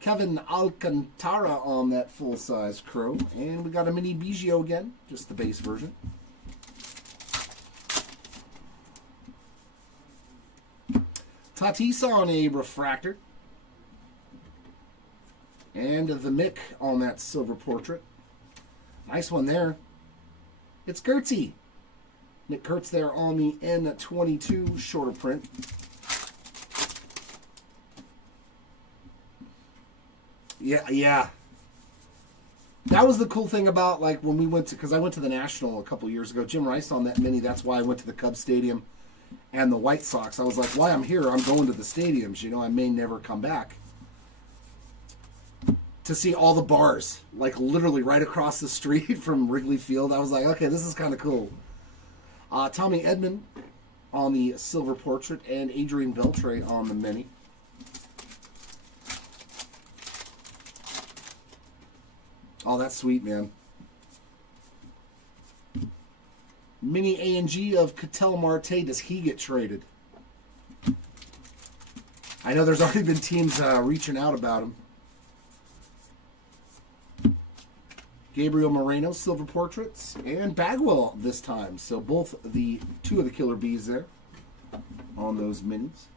Kevin Alcantara on that full-size crow. And we got a mini Biggio again, just the base version. Tatis on a refractor. And the Mick on that silver portrait. Nice one there. It's Kurtzy. Nick Kurtz there on the N22 shorter print. Yeah. That was the cool thing about, like, when we went to, because I went to the National a couple years ago. Jim Rice on that mini. That's why I went to the Cubs Stadium and the White Sox. I was like, why I'm here, I'm going to the stadiums. You know, I may never come back. To see all the bars, like literally right across the street from Wrigley Field. I was like, okay, this is kind of cool. Tommy Edman on the silver portrait and Adrian Beltre on the mini. Oh, that's sweet, man. Mini A&G of Ketel Marte. Does he get traded? I know there's already been teams reaching out about him. Gabriel Moreno, silver portraits, and Bagwell this time. So both the two of the Killer Bees there on those minis.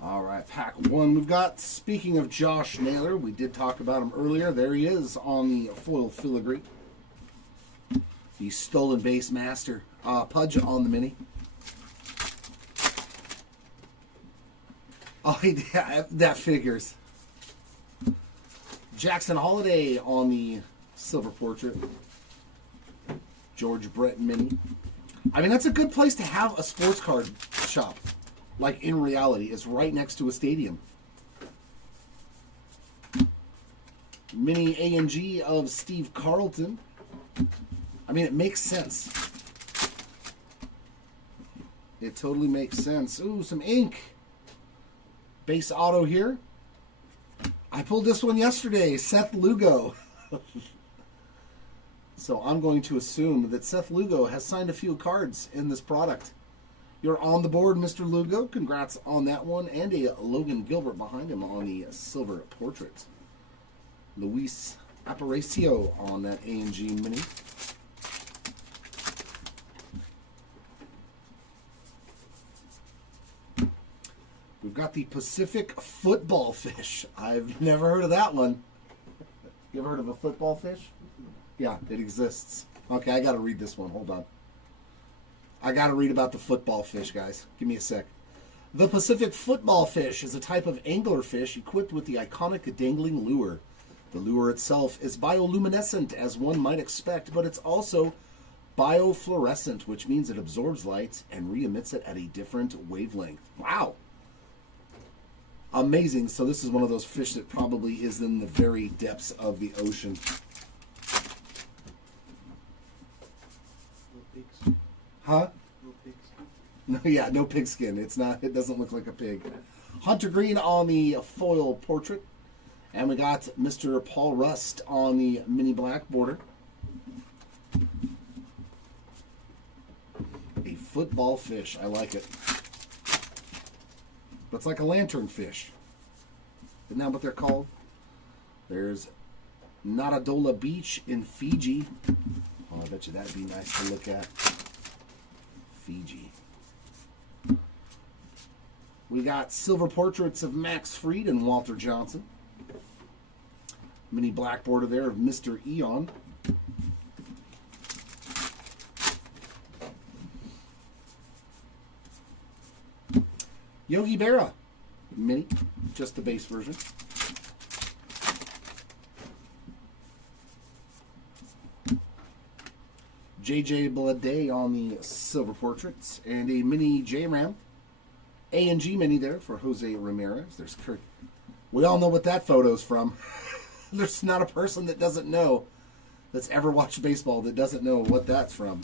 All right, pack one. We've got, speaking of Josh Naylor, we did talk about him earlier. There he is on the foil filigree. The stolen base master. Pudge on the mini. Oh, yeah, that figures. Jackson Holiday on the silver portrait. George Brett mini. I mean, that's a good place to have a sports card shop. Like, in reality, it's right next to a stadium. Mini A&G of Steve Carlton. I mean, it makes sense. It totally makes sense. Ooh, some ink. Base auto here. I pulled this one yesterday. Seth Lugo. So I'm going to assume that Seth Lugo has signed a few cards in this product. You're on the board, Mr. Lugo. Congrats on that one. And a Logan Gilbert behind him on the silver portrait. Luis Aparicio on that A&G mini. We've got the Pacific football fish. I've never heard of that one. You ever heard of a football fish? Yeah, it exists. Okay, I got to read this one. Hold on. I got to read about the football fish, guys. Give me a sec. The Pacific football fish is a type of anglerfish equipped with the iconic dangling lure. The lure itself is bioluminescent, as one might expect, but it's also biofluorescent, which means it absorbs light and re-emits it at a different wavelength. Wow. Amazing. So this is one of those fish that probably is in the very depths of the ocean. No pigs. Huh? No pigs. No, yeah, no pigskin. It's not. It doesn't look like a pig. Hunter green on the foil portrait, and we got Mr. Paul Rust on the mini black border. A football fish. I like it. It's like a lanternfish. Isn't that what they're called? There's Nadadola Beach in Fiji. Oh, I bet you that'd be nice to look at. Fiji. We got silver portraits of Max Fried and Walter Johnson. Mini black border there of Mr. Eon. Yogi Berra, mini, just the base version. JJ Blade on the silver portraits, and a mini J-Ram. A&G mini there for Jose Ramirez. There's Kirk. We all know what that photo's from. There's not a person that doesn't know, that's ever watched baseball, that doesn't know what that's from.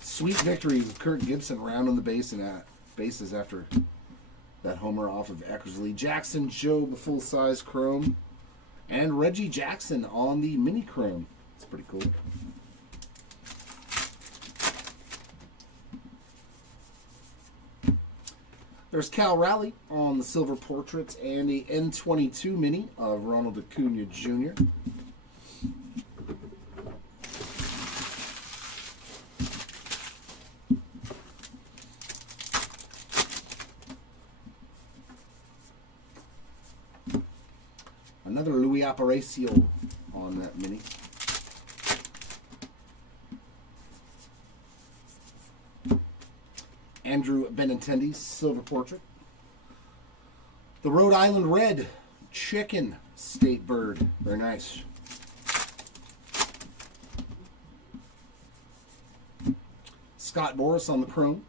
Sweet victory with Kirk Gibson round on the bases after that homer off of Eckersley. Jackson Jobe full-size chrome. And Reggie Jackson on the mini chrome. It's pretty cool. There's Cal Raleigh on the silver portraits and the N22 mini of Ronald Acuna Jr. Another Louis Aparicio on that mini. Andrew Benintendi, silver portrait. The Rhode Island Red Chicken State Bird. Very nice. Scott Boras on the chrome.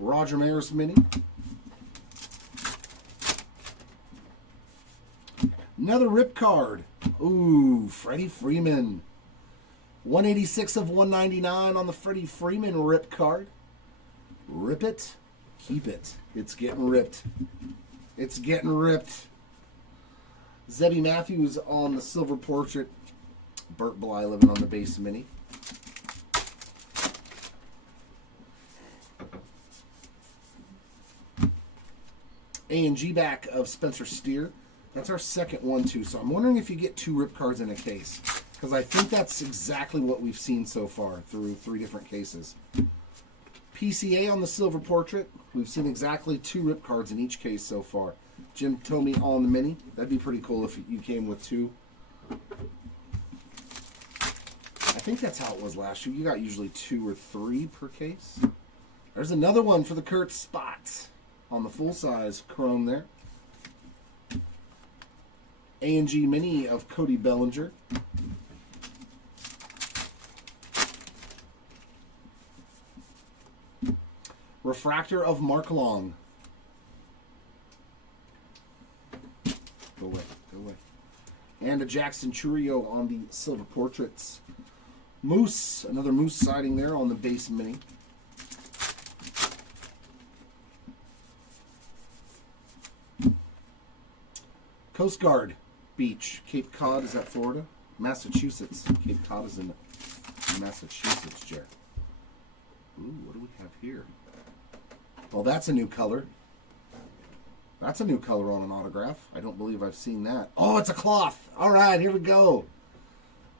Roger Maris mini. Another rip card. Ooh, Freddie Freeman. 186 of 199 on the Freddie Freeman rip card. Rip it, keep it. It's getting ripped. It's getting ripped. Zebby Matthews on the silver portrait. Burt Blyleven on the base mini. A&G back of Spencer Steer. That's our second one, too. So I'm wondering if you get two rip cards in a case. Because I think that's exactly what we've seen so far through 3 different cases. PCA on the silver portrait. We've seen exactly 2 rip cards in each case so far. Jim Thome on the mini. That'd be pretty cool if you came with 2. I think that's how it was last year. You got usually 2 or 3 per case. There's another one for the Kurt Spot on the full-size chrome there. A&G mini of Cody Bellinger. Refractor of Mark Long. Go away, go away. And a Jackson Churio on the silver portraits. Moose, another Moose siding there on the base mini. Coast Guard Beach, Cape Cod, is that Florida? Massachusetts. Cape Cod is in Massachusetts, Jared. Ooh, what do we have here? Well, that's a new color. That's a new color on an autograph. I don't believe I've seen that. Oh, it's a cloth. All right, here we go.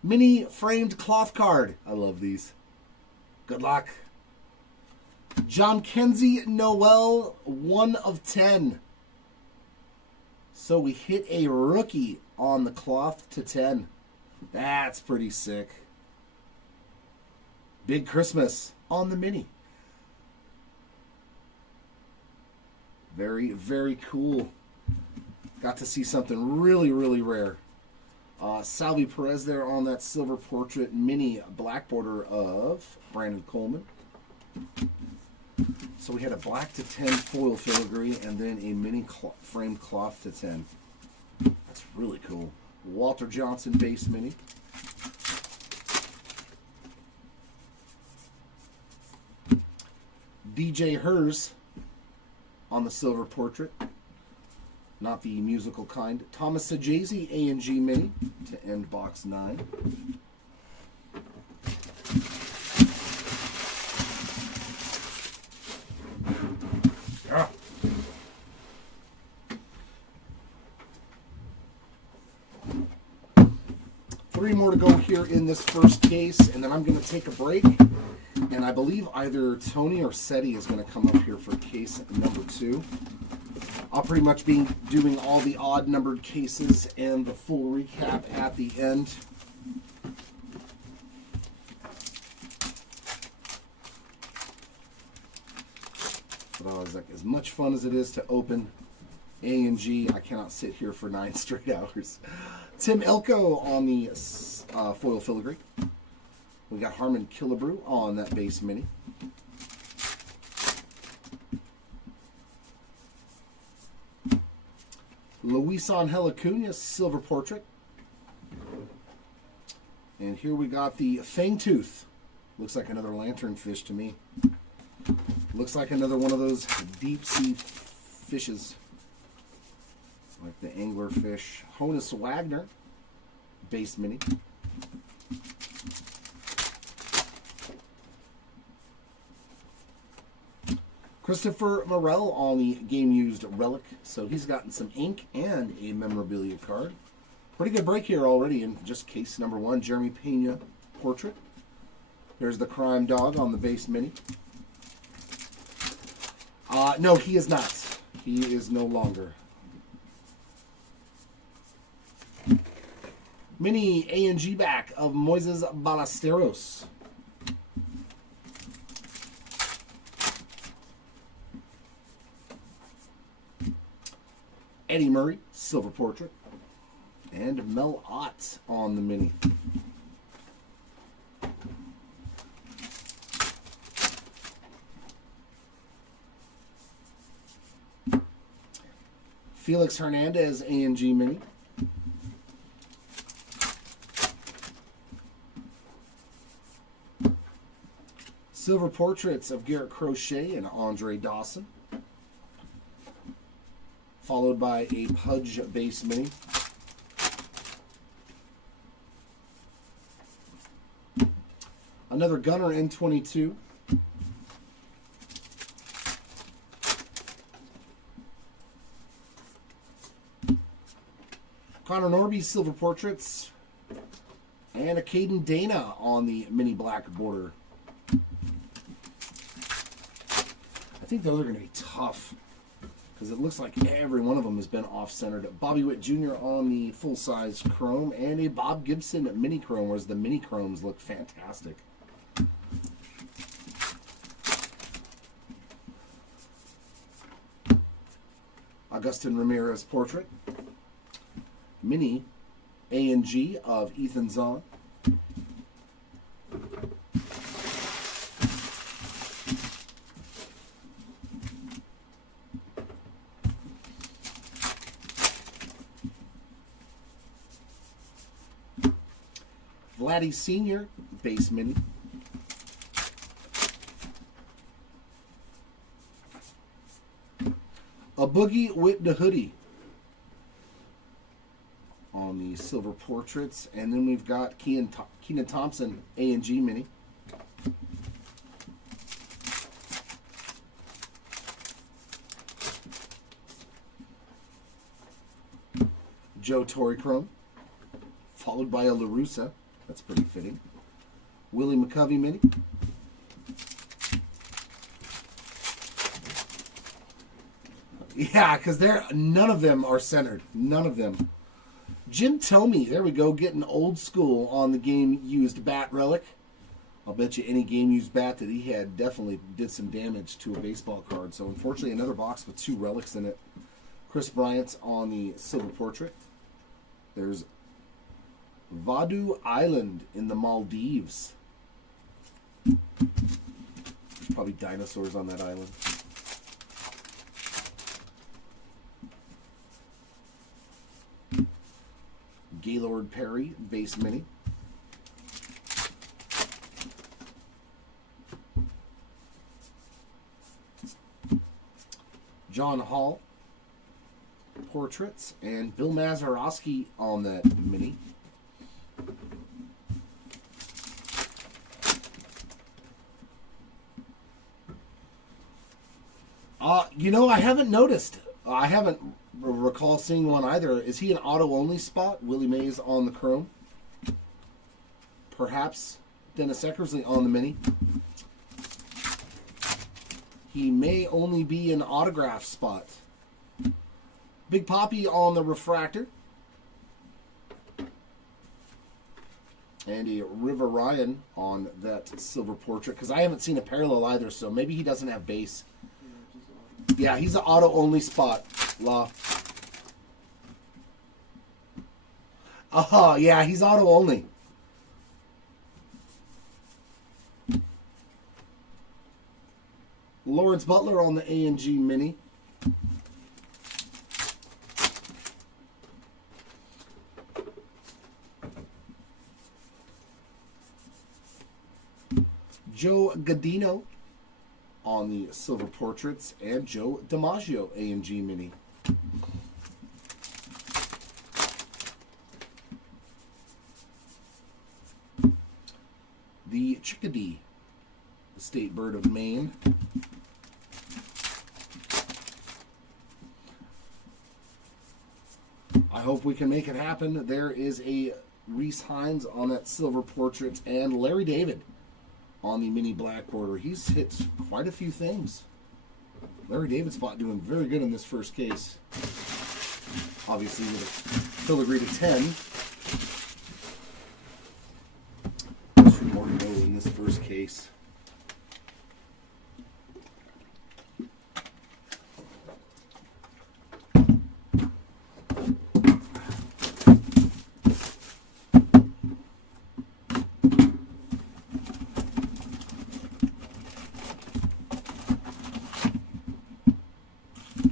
Mini framed cloth card. I love these. Good luck. John Kenzie Noel, 1 of 10. So we hit a rookie on the cloth to 10. That's pretty sick. Big Christmas on the mini. Very, very cool. Got to see something really, really rare. Salvi Perez there on that silver portrait mini black border of Brandon Coleman. So we had a black to 10 foil filigree and then a mini framed cloth to 10. That's really cool. Walter Johnson base mini. DJ Hers on the silver portrait. Not the musical kind. Thomas Sajazi A&G mini to end box 9. Ah. Three more to go here in this first case, and then I'm going to take a break. And I believe either Tony or Seti is going to come up here for case number 2. I'll pretty much be doing all the odd numbered cases and the full recap at the end. But I was like, as much fun as it is to open A&G, I cannot sit here for 9 straight hours. Tim Elko on the foil filigree. We got Harmon Killebrew on that base mini. Luis Angel Acuna silver portrait. And here we got the Fangtooth. Looks like another lanternfish to me. Looks like another one of those deep sea fishes. Like the anglerfish. Honus Wagner base mini. Christopher Morel on the game-used relic. So he's gotten some ink and a memorabilia card. Pretty good break here already in just case number 1. Jeremy Pena portrait. There's the Crime Dog on the base mini. No, he is not. He is no longer. Mini A&G back of Moises Ballesteros. Eddie Murray, silver portrait. And Mel Ott on the mini. Felix Hernandez A&G mini. Silver portraits of Garrett Crochet and Andre Dawson. Followed by a Pudge base mini. Another Gunner N22. Connor Norby silver portraits. And a Caden Dana on the mini black border. I think those are going to be tough, because it looks like every one of them has been off-centered. Bobby Witt Jr. on the full-size chrome, and a Bob Gibson mini chrome, whereas the mini chromes look fantastic. Agustin Ramirez portrait. Mini A&G of Ethan Zahn. Vladdy Sr. base mini. A Boogie with the hoodie on the silver portraits. And then we've got Keenan Thompson A&G mini. Joe Torre chrome, followed by a LaRussa. That's pretty fitting. Willie McCovey mini. Yeah, because none of them are centered. None of them. Jim Tomey, there we go, getting old school on the game used bat relic. I'll bet you any game used bat that he had definitely did some damage to a baseball card. So unfortunately, another box with 2 relics in it. Chris Bryant's on the silver portrait. There's Vadu Island in the Maldives. There's probably dinosaurs on that island. Gaylord Perry, base mini. John Hall, portraits, and Bill Mazeroski on that mini. I haven't noticed. I haven't recall seeing one either. Is he an auto-only spot? Willie Mays on the chrome. Perhaps Dennis Eckersley on the mini. He may only be an autograph spot. Big Poppy on the refractor. And a River Ryan on that silver portrait. Because I haven't seen a parallel either, so maybe he doesn't have base. Yeah, he's an auto-only spot. Law. Oh, yeah, he's auto-only. Lawrence Butler on the A&G Mini. Joe Godino on the silver portraits, and Joe DiMaggio A&G Mini. The Chickadee, the state bird of Maine. I hope we can make it happen. There is a Reese Hines on that silver portrait, and Larry David on the mini black border. He's hit quite a few things. Larry David spot doing very good in this first case. Obviously with a filigree to 10. 2 more to go in this first case.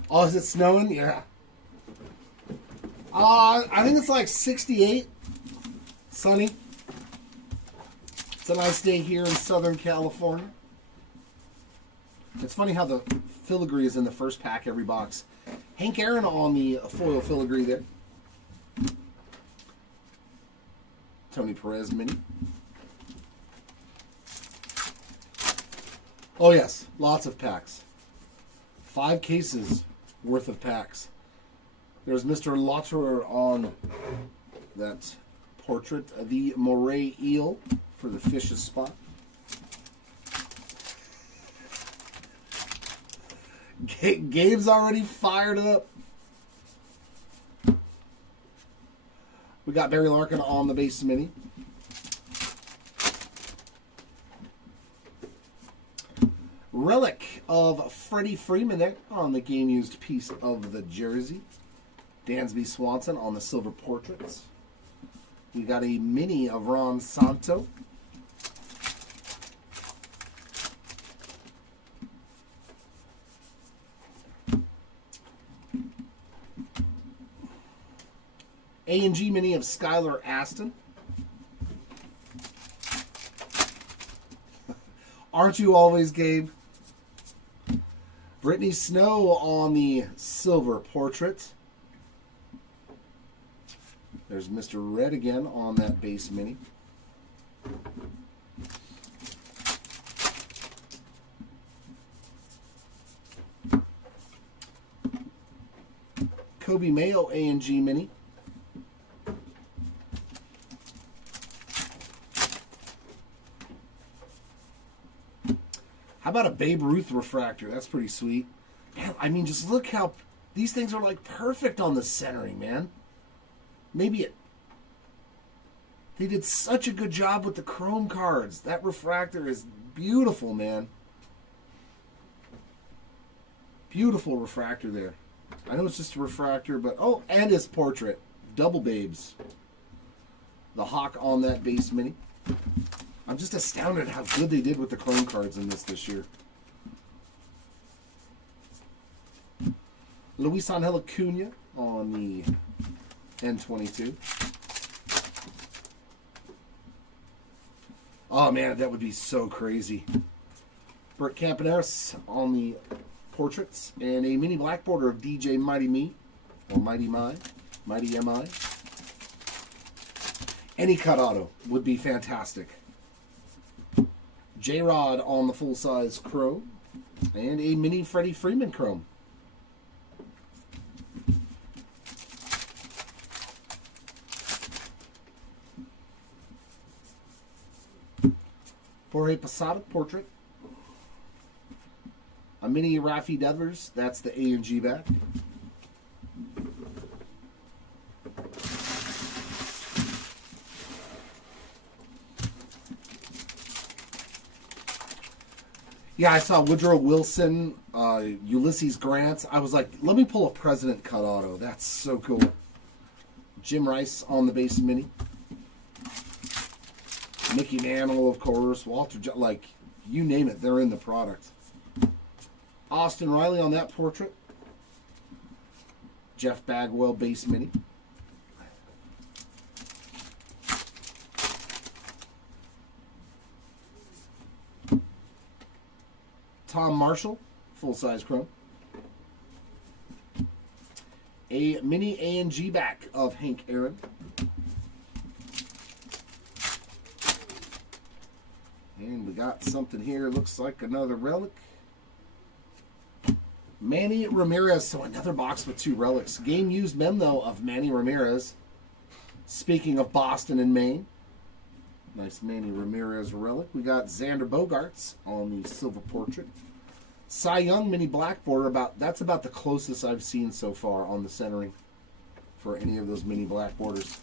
Oh, is it snowing? Yeah. I think it's like 68. Sunny. It's a nice day here in Southern California. It's funny how the filigree is in the first pack every box. Hank Aaron on the foil filigree there. Tony Perez mini. Oh yes, lots of packs. 5 cases worth of packs. There's Mr. Lotterer on that portrait. The Moray Eel for the Fishes spot. Gabe's already fired up. We got Barry Larkin on the base mini. Relic of Freddie Freeman there on the game used piece of the jersey. Dansby Swanson on the silver portraits. We got a mini of Ron Santo. A&G mini of Skylar Aston. Aren't you always, Gabe? Brittany Snow on the silver portrait. There's Mr. Red again on that base mini. Kobe Mayo A&G mini. How about a Babe Ruth refractor? That's pretty sweet. Man, I mean, just look how These things are like perfect on the centering, man. Maybe it... They did such a good job with the chrome cards. That refractor is beautiful, man. Beautiful refractor there. I know it's just a refractor, but... Oh, and his portrait. Double babes. The hawk on that base mini. I'm just astounded how good they did with the chrome cards in this year. Luis Angel Acuna on the N22. Oh man, that would be so crazy. Bert Campaneris on the portraits, and a mini black border of DJ Mighty Me, or Mighty Mi. Any cut auto would be fantastic. J-Rod on the full-size chrome, and a mini Freddie Freeman chrome. Jorge Posada portrait. A mini Rafi Devers, that's the A and G back. Yeah, I saw Woodrow Wilson, Ulysses Grant. I was like, let me pull a President cut auto. That's so cool. Jim Rice on the base mini. Mickey Mantle, of course. Walter, like, you name it, they're in the product. Austin Riley on that portrait. Jeff Bagwell base mini. Tom Marshall, full-size chrome. A mini A&G back of Hank Aaron. And we got something here, looks like another relic. Manny Ramirez, so another box with 2 relics. Game used memo of Manny Ramirez. Speaking of Boston and Maine. Nice Manny Ramirez relic. We got Xander Bogaerts on the silver portrait. Cy Young mini black border, that's about the closest I've seen so far on the centering for any of those mini black borders.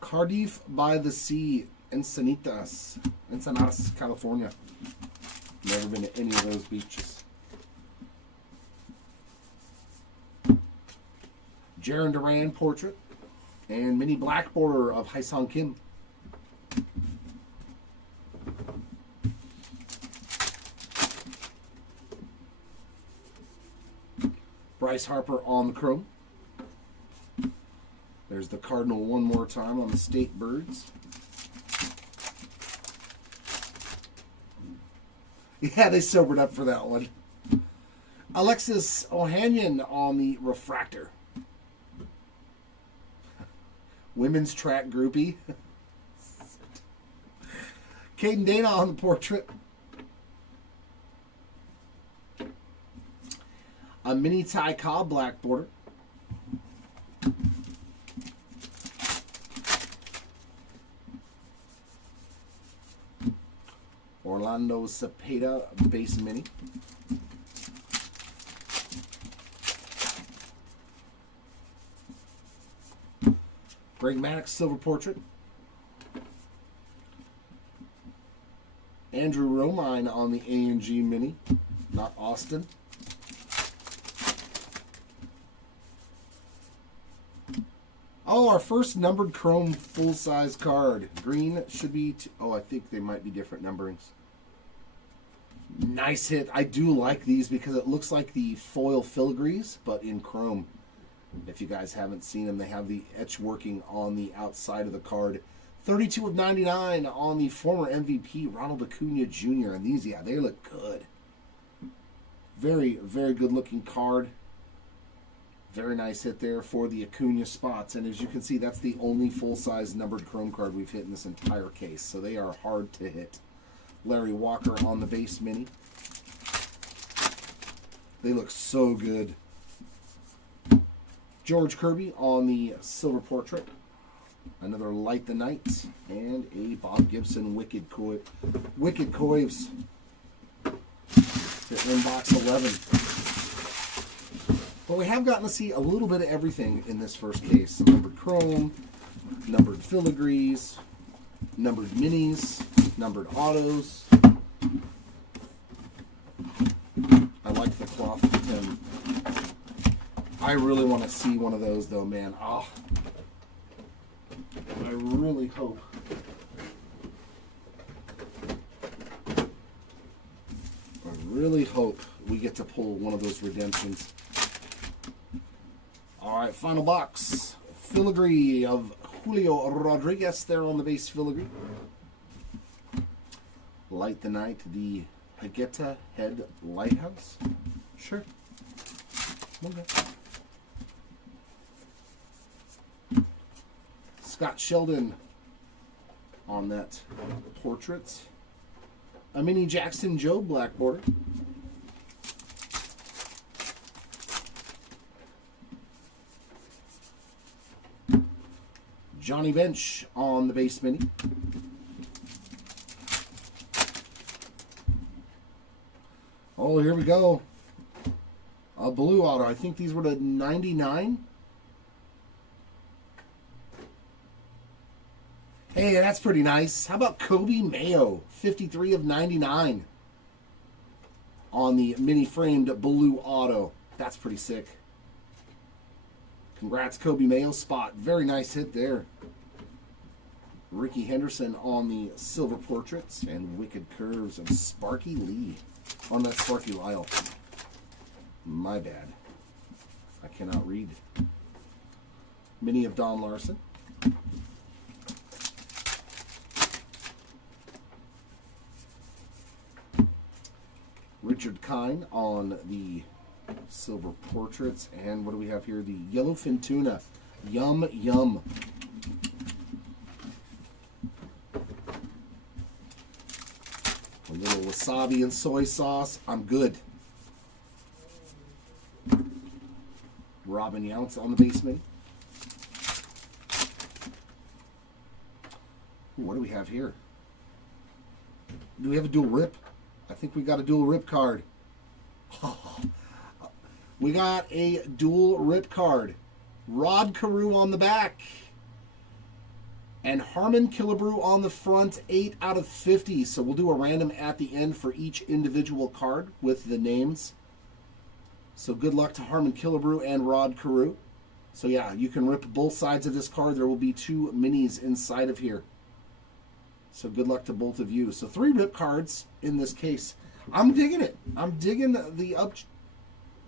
Cardiff by the Sea, Encinitas, California. Never been to any of those beaches. Jaron Duran portrait. And mini black border of Haesung Kim. Bryce Harper on the chrome. There's the Cardinal one more time on the State Birds. Yeah, they sobered up for that one. Alexis Ohanian on the refractor. Women's track groupie. Caden Dana on the portrait. A mini Ty Cobb black border. Orlando Cepeda base mini. Greg Maddux silver portrait. Andrew Romine on the A&G mini, not Austin. Oh, our first numbered chrome full-size card. Green should be... I think they might be different numberings. Nice hit. I do like these because it looks like the foil filigrees, but in chrome. If you guys haven't seen them, they have the etch working on the outside of the card. 32 of 99 on the former MVP, Ronald Acuna Jr. And these, yeah, they look good. Very, very good looking card. Very nice hit there for the Acuna spots. And as you can see, that's the only full-size numbered chrome card we've hit in this entire case. So they are hard to hit. Larry Walker on the base mini. They look so good. George Kirby on the silver portrait. Another Light the Night. And a Bob Gibson Wicked Coives. In box 11. But we have gotten to see a little bit of everything in this first case. Some numbered chrome, numbered filigrees, numbered minis, numbered autos. I like the cloth Tim. I really want to see one of those though, man. Oh, I really hope. Really hope we get to pull one of those redemptions. All right, final box. Filigree of Julio Rodriguez there on the base filigree. Light the Night, the Hageta Head Lighthouse. Sure. Okay. Scott Sheldon on that portrait. A mini Jackson Joe black border. Johnny Bench on the base mini. Oh, here we go. A blue auto. I think these were the 99. Hey, that's pretty nice. How about Kobe Mayo, 53 of 99 on the mini framed blue auto. That's pretty sick. Congrats, Kobe Mayo spot. Very nice hit there. Ricky Henderson on the silver portraits and Wicked Curves of Sparky Lee. Oh, no, that's Sparky Lyle. My bad. I cannot read. Mini of Don Larson. Richard Kine on the silver portraits. And what do we have here? The Yellowfin Tuna. Yum, yum. A little wasabi and soy sauce. I'm good. Robin Younts on the basement. What do we have here? Do we have a dual rip? I think we got a dual rip card. We got a dual rip card. Rod Carew on the back. And Harmon Killebrew on the front, 8 out of 50. So we'll do a random at the end for each individual card with the names. So good luck to Harmon Killebrew and Rod Carew. So yeah, you can rip both sides of this card. There will be 2 minis inside of here. So good luck to both of you. So 3 rip cards in this case. I'm digging it. I'm digging the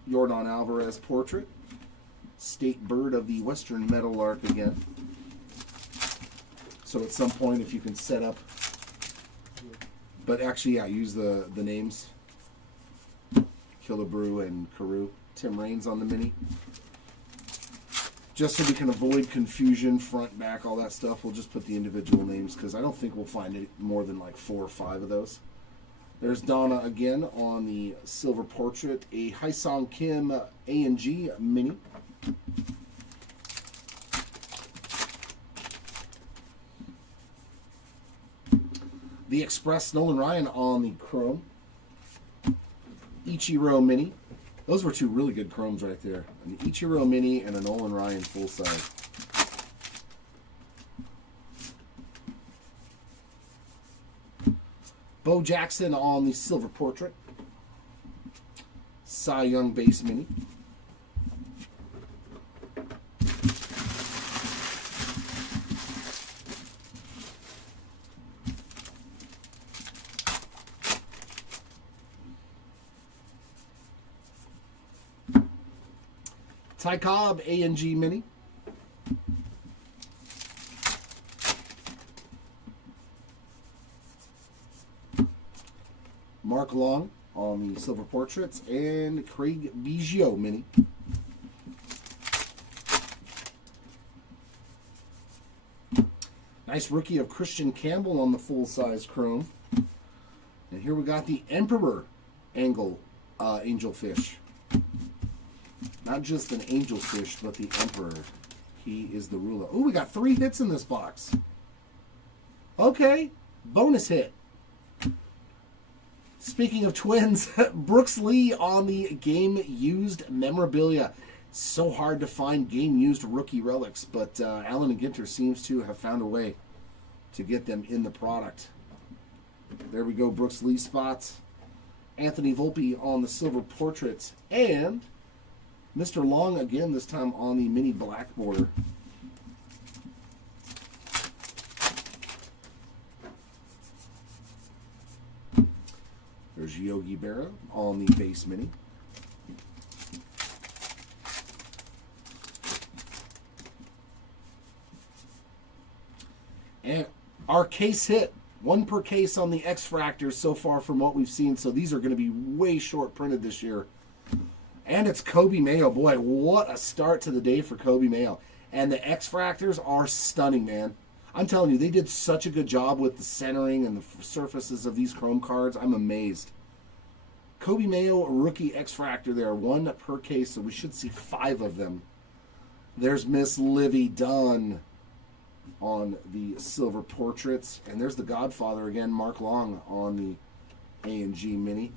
Yordan Alvarez portrait. State bird of the Western Meadowlark again. So at some point, if you can set up, but actually, yeah, use the names. Killebrew and Carew. Tim Raines on the mini. Just so we can avoid confusion, front, back, all that stuff, we'll just put the individual names because I don't think we'll find it more than like 4 or 5 of those. There's Donna again on the silver portrait. A Haesung Kim A&G mini. The Express Nolan Ryan on the chrome. Ichiro mini. Those were 2 really good chromes right there. An Ichiro mini and a Nolan Ryan full size. Bo Jackson on the silver portrait. Cy Young base mini. Ty Cobb A&G mini. Mark Long on the silver portraits and Craig Biggio mini. Nice rookie of Christian Campbell on the full-size chrome. And here we got the Emperor angelfish. Not just an angelfish, but the Emperor He is the ruler. Oh, we got 3 hits in this box. Okay, bonus hit. Speaking of twins, Brooks Lee on the game-used memorabilia. So hard to find game-used rookie relics, but Allen and Ginter seems to have found a way to get them in the product. There we go, Brooks Lee spots. Anthony Volpe on the silver portraits. And Mr. Long again, this time on the mini black border. There's Yogi Berra on the base mini. And our case hit. 1 per case on the X-Fractors so far from what we've seen. So these are going to be way short printed this year. And it's Kobe Mayo. Boy, what a start to the day for Kobe Mayo. And the X-Fractors are stunning, man. I'm telling you, they did such a good job with the centering and the surfaces of these chrome cards. I'm amazed. Kobe Mayo, rookie X-Fractor there. 1 per case, so we should see 5 of them. There's Miss Livy Dunn on the silver portraits. And there's the Godfather again, Mark Long on the A&G Mini.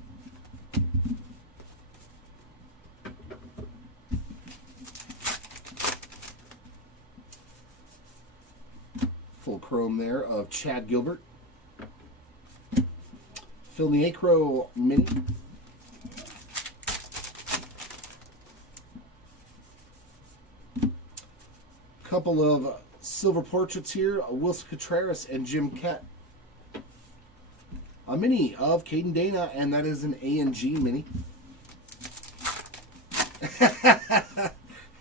Full chrome there of Chad Gilbert. Phil Niekro Mini. Couple of silver portraits here, Wilson Contreras and Jim Kett. A mini of Caden Dana, and that is an A&G mini.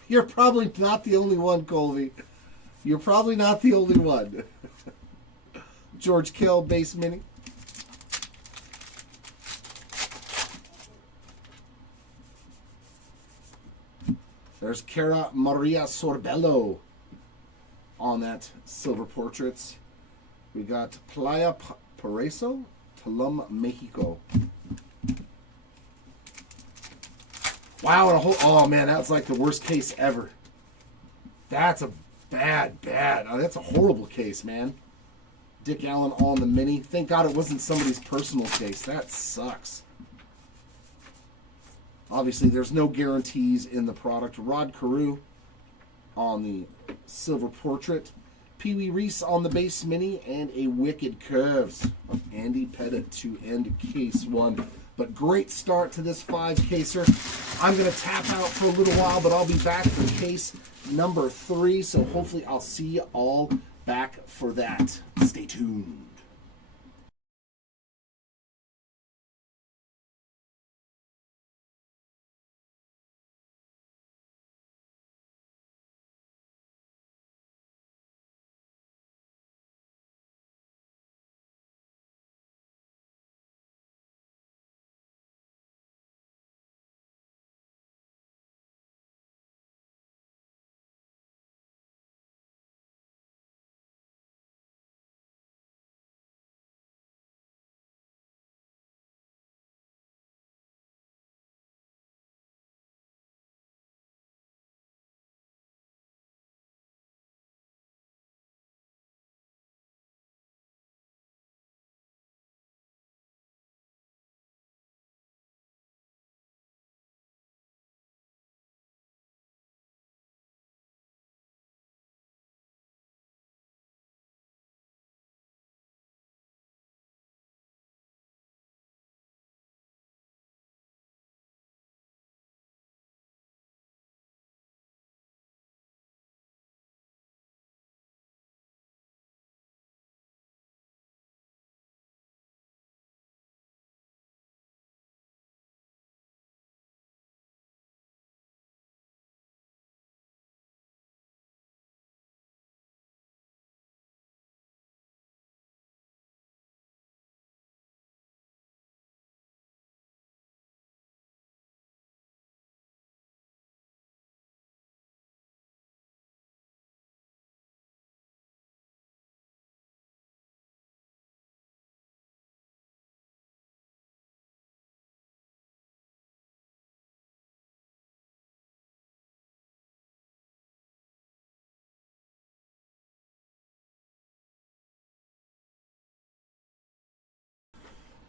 You're probably not the only one, Colby. You're probably not the only one. George Kell base mini. There's Cara Maria Sorbello on that silver portraits. We got Playa Pareso, Tulum, Mexico. Wow, and a whole, oh man, that's like the worst case ever. That's a bad. Oh, that's a horrible case, man. Dick Allen on the mini. Thank God it wasn't somebody's personal case. That sucks. Obviously, there's no guarantees in the product. Rod Carew on the silver portrait. Pee Wee Reese on the base mini. And a Wicked Curves of Andy Pettit to end case 1. But great start to this 5-caser. I'm going to tap out for a little while, but I'll be back for case number 3. So hopefully I'll see you all back for that. Stay tuned.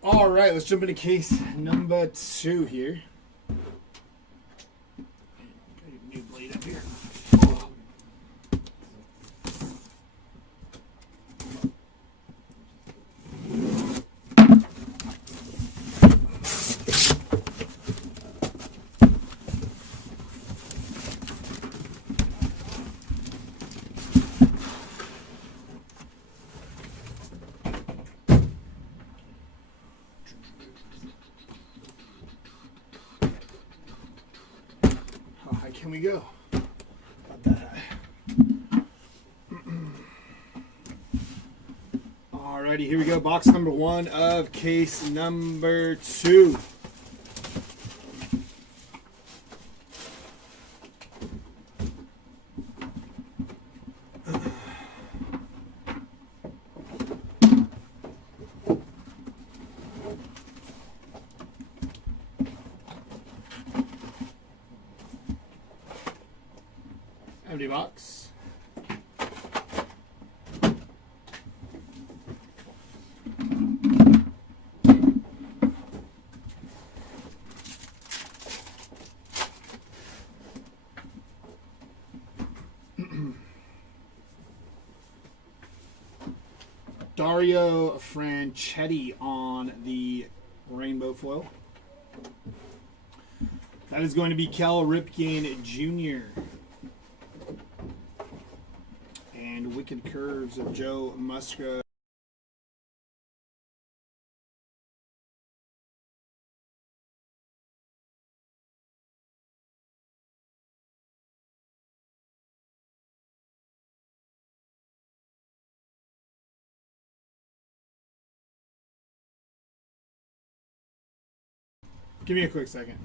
All right, let's jump into case number 2 here. Got a new blade up here. How high can we go? Not that high. Alrighty, here we go. Box number 1 of case number 2. Empty box. Dario Franchetti on the rainbow foil. That is going to be Cal Ripken Jr. And Wicked Curves of Joe Musgrove. Give me a quick second.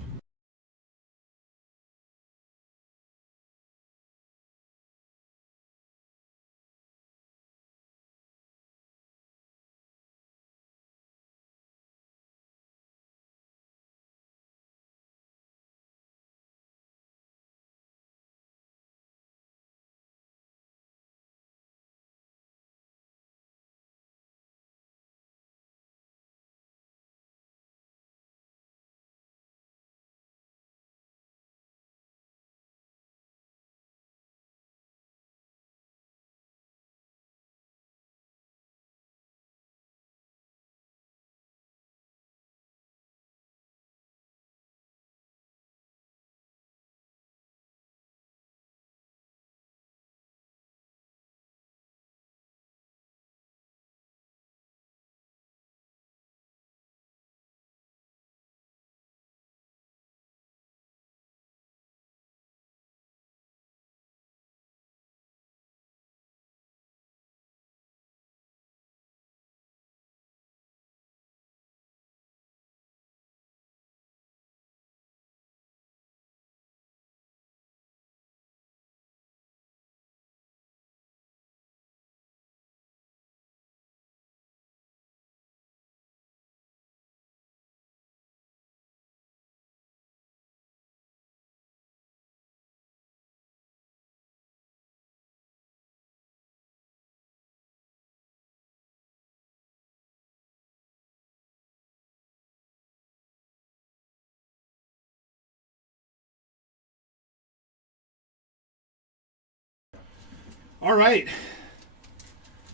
All right.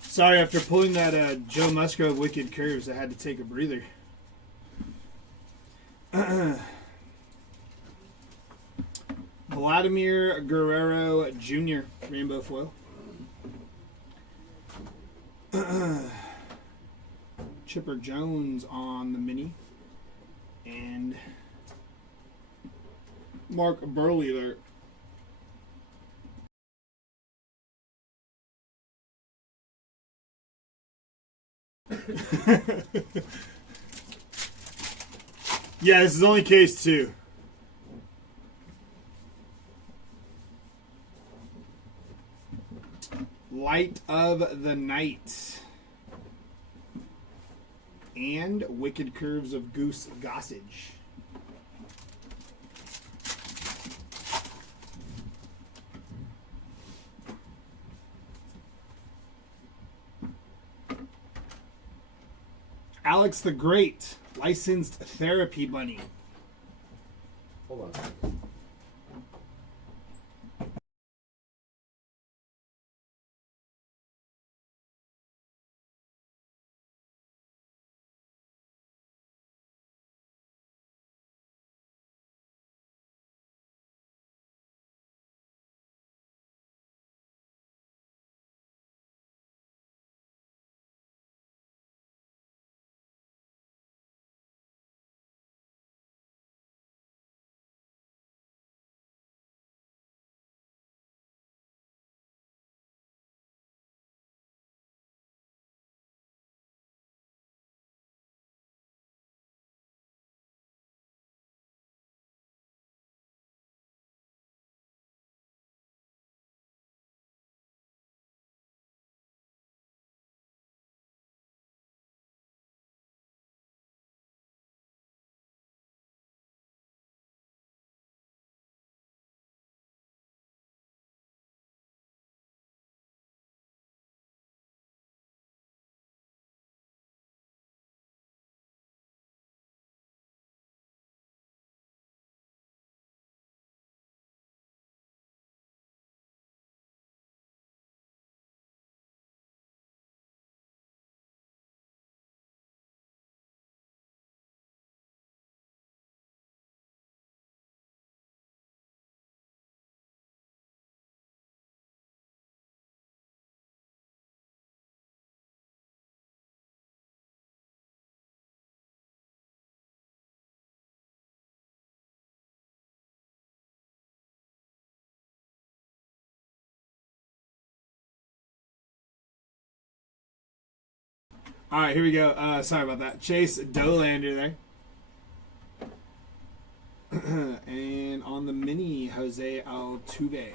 Sorry, after pulling that Joe Musgrove Wicked Curves, I had to take a breather. Vladimir Guerrero Jr. Rainbow foil. Chipper Jones on the mini. And Mark Burley there. Yeah, this is only case 2. Light of the Night. And Wicked Curves of Goose Gossage. Alex the Great, licensed therapy bunny. Hold on. All right, here we go. Sorry about that. Chase Dolander there. And on the mini, Jose Altuve.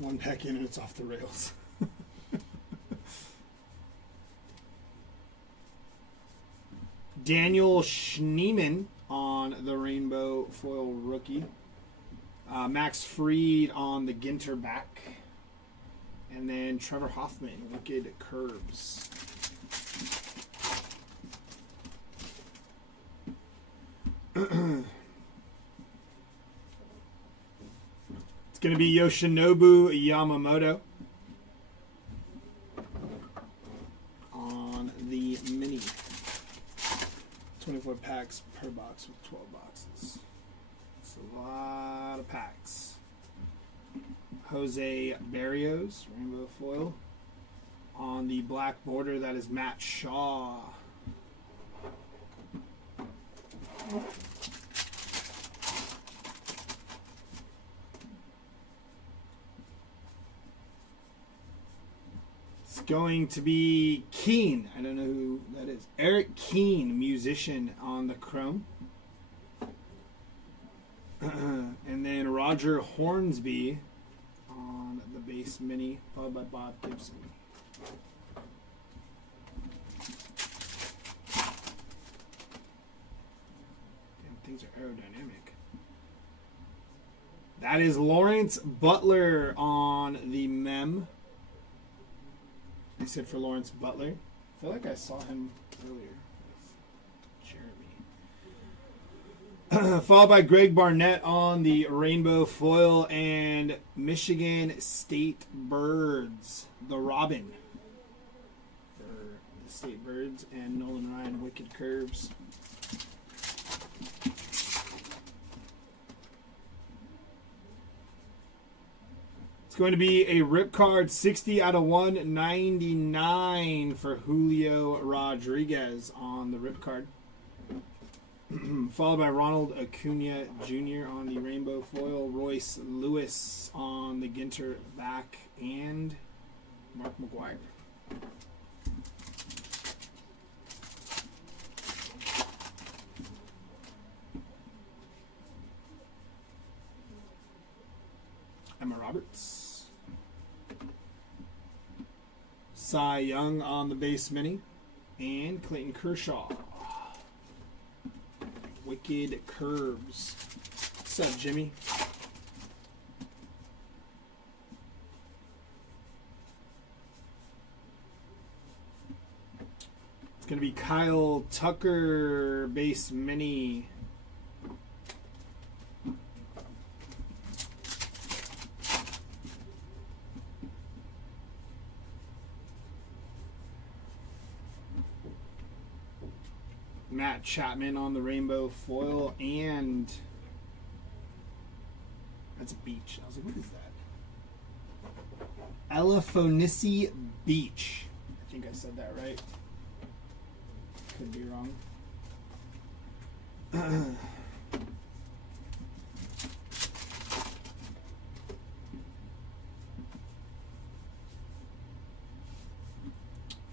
One pack in and it's off the rails. Daniel Schneemann on the rainbow foil rookie. Max Fried on the Ginter back. And then Trevor Hoffman, Wicked Curves. It's going to be Yoshinobu Yamamoto on the mini. 24 packs per box with 12 boxes. It's a lot of packs. Jose Barrios, rainbow foil. On the black border, that is Matt Shaw. It's going to be Keane. I don't know who that is. Eric Keane, musician on the chrome. And then Roger Hornsby on the base mini, followed by Bob Gibson. Damn, things are aerodynamic. That is Lawrence Butler on the mem. I said for Lawrence Butler. I feel like I saw him earlier. Jeremy. Followed by Greg Barnett on the rainbow foil and Michigan State Birds, the Robin for the State Birds, and Nolan Ryan, Wicked Curves. It's going to be a rip card 60 out of 199 for Julio Rodriguez on the rip card. Followed by Ronald Acuna Jr. on the rainbow foil, Royce Lewis on the Ginter back, and Mark McGuire. Emma Roberts. Cy Young on the base mini, and Clayton Kershaw. Wicked Curves. What's up, Jimmy? going to be Kyle Tucker, base mini. Matt Chapman on the rainbow foil, and that's a beach. I was like, what is that? Elaphonissi Beach. I think I said that right. Could be wrong.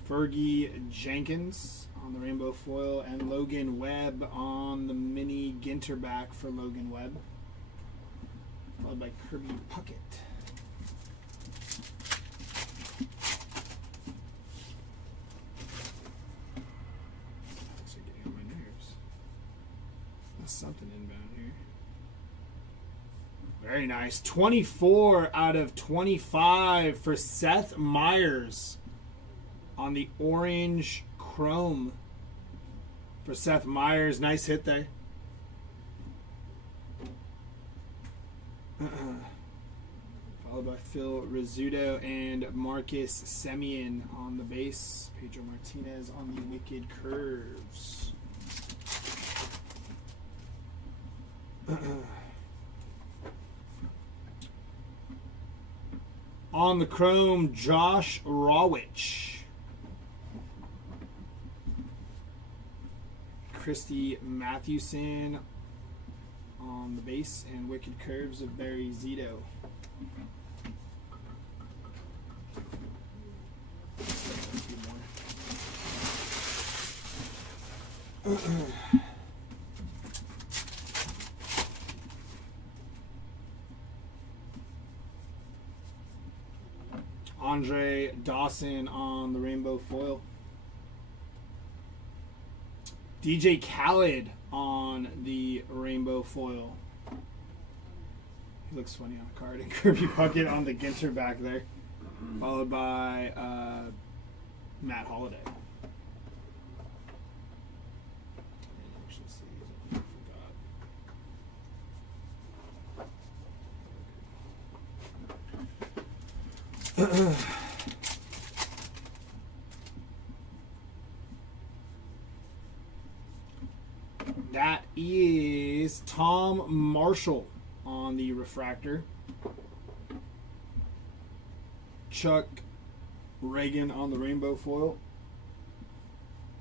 Fergie Jenkins on the rainbow foil, and Logan Webb on the mini Ginter back for Logan Webb. Followed by Kirby Puckett. These are getting on my nerves. That's something inbound here. Very nice. 24 out of 25 for Seth Meyers on the orange chrome for Seth Meyers. Nice hit there. Followed by Phil Rizzuto and Marcus Semien on the base. Pedro Martinez on the wicked curves. On the chrome, Josh Rawich. Christy Mathewson on the base, and wicked curves of Barry Zito. Andre Dawson on the rainbow foil. DJ Khaled on the rainbow foil. He looks funny on a card. And Kirby Puckett on the Ginter back there. Followed by Matt Holliday. That is Tom Marshall on the refractor. Chuck Reagan on the rainbow foil.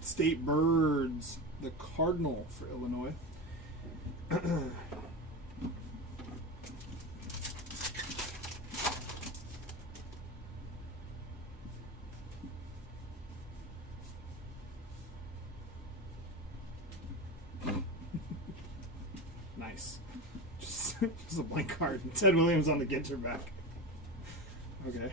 State Birds, the Cardinal for Illinois. Nice. Just a blank card. Ted Williams on the Ginter back. Okay.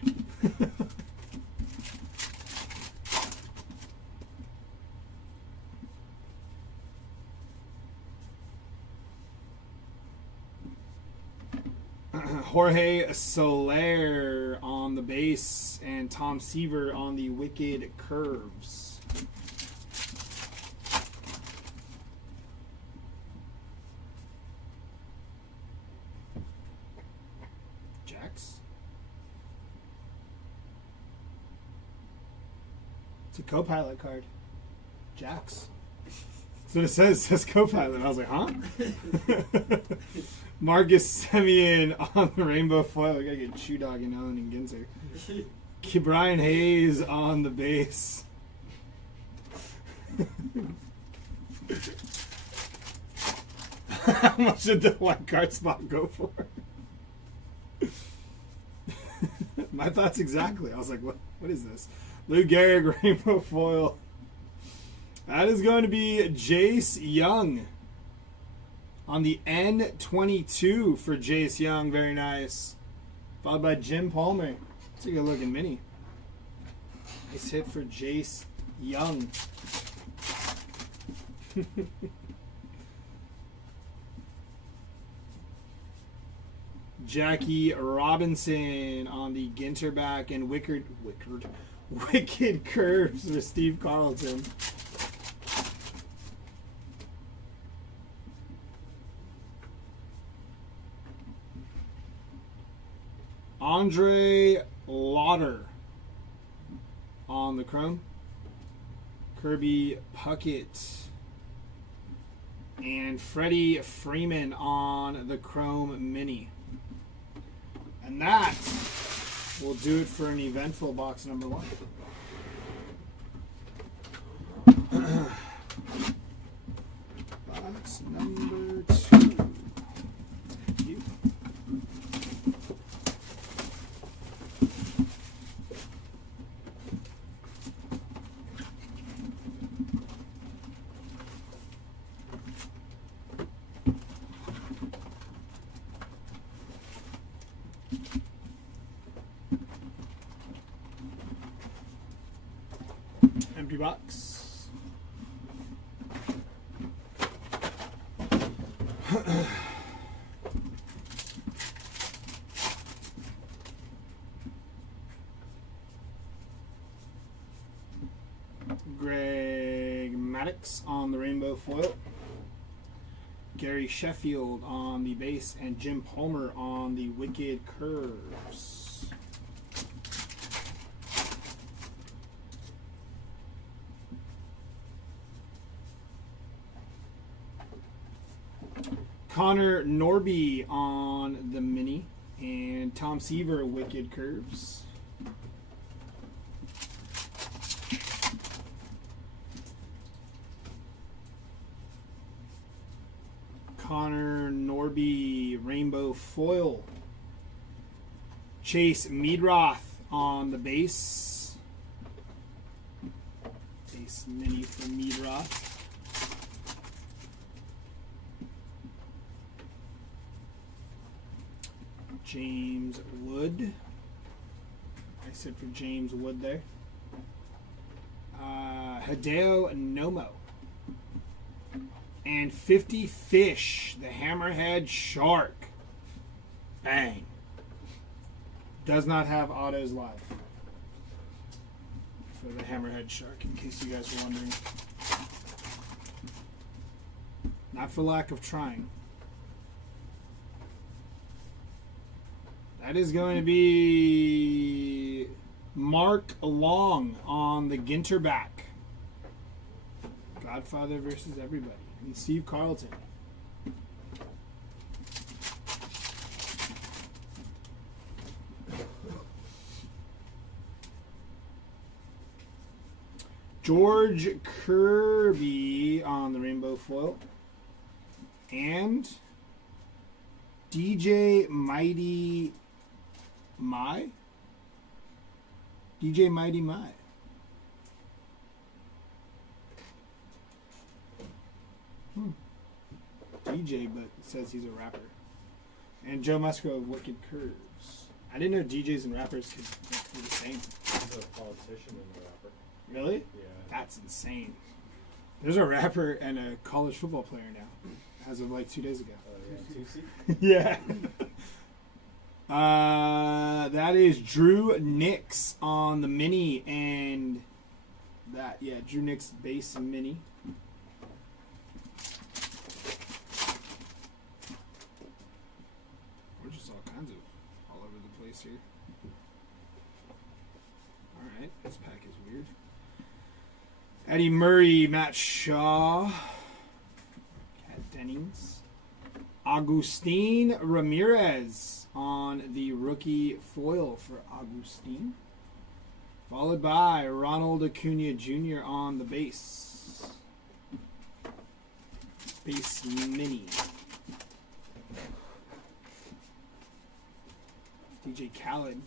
Jorge Soler on the base, and Tom Seaver on the wicked curves. It's a co-pilot card. Jax. That's what it says. It says co-pilot. I was like, huh? Marcus Semien on the rainbow foil. We gotta get Shoe Dog and Ellen and Ginter. Brian Hayes on the base. How much did the white card spot go for? My thoughts exactly. I was like, what is this? Lou Gehrig rainbow foil. That is going to be Jace Young on the N22 for Jace Young. Very nice. Followed by Jim Palmer. It's a good looking mini. Nice hit for Jace Young. Jackie Robinson on the Ginter back, and wicked curves for Steve Carlton. Andre Lauder on the chrome. Kirby Puckett. And Freddie Freeman on the chrome mini. And that will do it for an eventful box number 1. Box number 2. Thank you. Empty box. Greg Maddux on the rainbow foil. Gary Sheffield on the base, and Jim Palmer on the wicked curves. Connor Norby on the mini, and Tom Seaver wicked curves. Connor Norby rainbow foil. Chase Meadroth on the base. Base mini for Meadroth. James Wood. I said for James Wood there. Hideo Nomo. And 50 Fish, the Hammerhead Shark. Bang. Does not have autos live for the Hammerhead Shark, in case you guys were wondering. Not for lack of trying. That is going to be Mark Long on the Ginter back. Godfather versus everybody. And Steve Carlton. George Kirby on the rainbow foil. And DJ Mighty Mai? DJ Mighty Mai. DJ, but it says he's a rapper. And Joe Musgrove, Wicked Curves. I didn't know DJs and rappers could be the same. He's a politician and a rapper. Really? Yeah. That's insane. There's a rapper and a college football player now, as of like 2 days ago. Yeah, Yeah. That is Drew Nix on the mini, and that, yeah, Drew Nix base mini. We're just all kinds of all over the place here. Alright, this pack is weird. Eddie Murray, Matt Shaw, Kat Dennings. Agustin Ramirez on the rookie foil for Agustin. Followed by Ronald Acuna Jr. on the base. Base mini. DJ Khaled.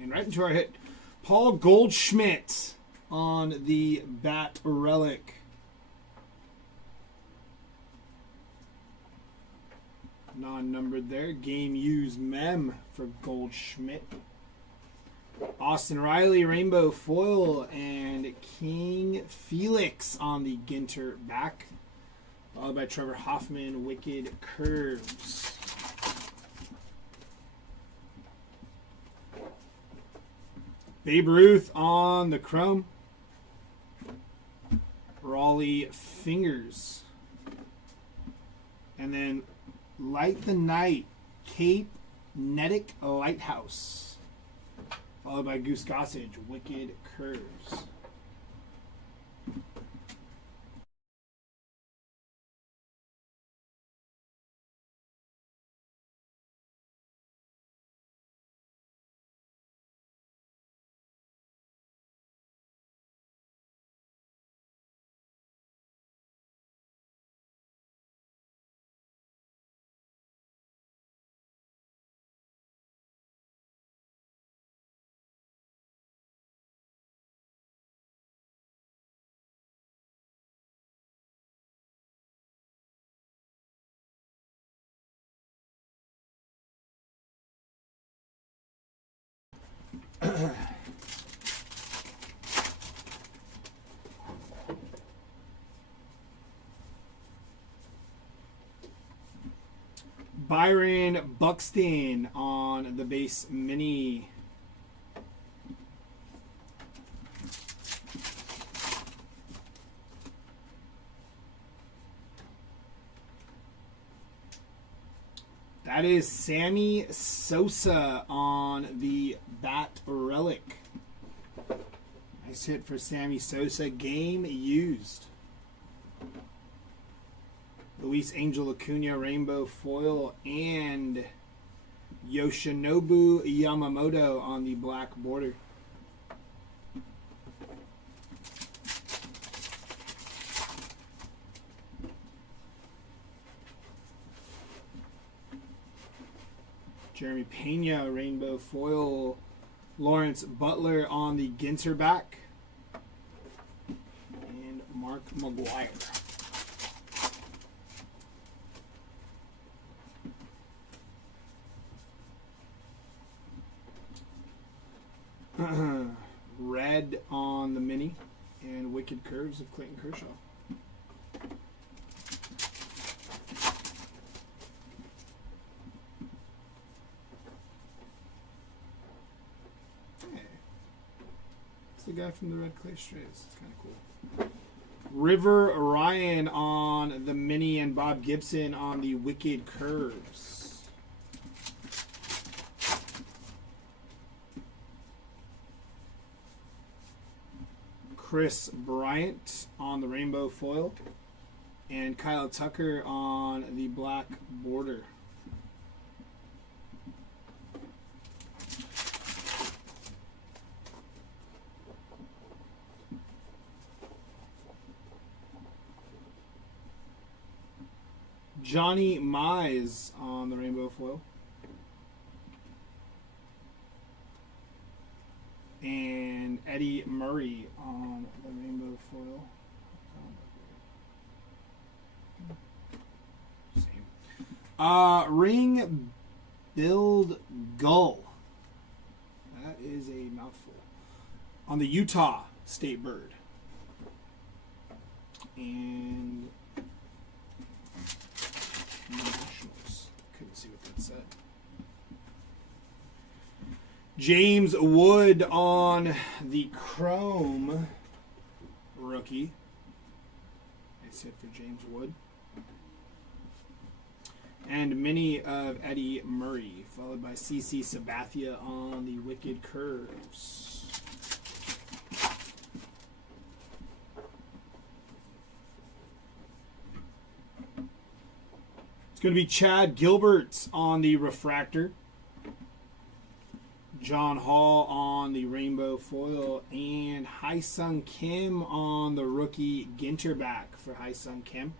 And right into our hit, Paul Goldschmidt on the Bat Relic. Non-numbered there. Game used mem for Goldschmidt. Austin Riley rainbow foil, and King Felix on the Ginter back. Followed by Trevor Hoffman wicked curves. Babe Ruth on the chrome. Raleigh fingers. And then Light the Night, Cape Nedick Lighthouse Followed by Goose Gossage, Wicked Curves. Byron Buxton on the base mini. That is Sammy Sosa on the Bat Relic. Nice hit for Sammy Sosa. Game used. Luis Angel Acuna Rainbow Foil and Yoshinobu Yamamoto on the black border. Jeremy Pena Rainbow Foil. Lawrence Butler on the GINTER back. And Mark McGuire. Red on the mini and Wicked Curves of Clayton Kershaw. Hey, it's the guy from the Red Clay Strays. It's kind of cool. River Ryan on the mini and Bob Gibson on the Wicked Curves. Chris Bryant on the rainbow foil and Kyle Tucker on the black border. Johnny Mize on the rainbow foil. And Eddie Murray on the rainbow foil. Same. Ring Build Gull. That is a mouthful. On the Utah State Bird. And Nationals. Couldn't see what that said. James Wood on the Chrome rookie. Nice hit for James Wood. And mini of Eddie Murray, followed by CC Sabathia on the Wicked Curves. It's going to be Chad Gilbert on the Refractor. John Hall on the rainbow foil and Hai-Sung Kim on the rookie GINTER back for Hai-Sung Kim.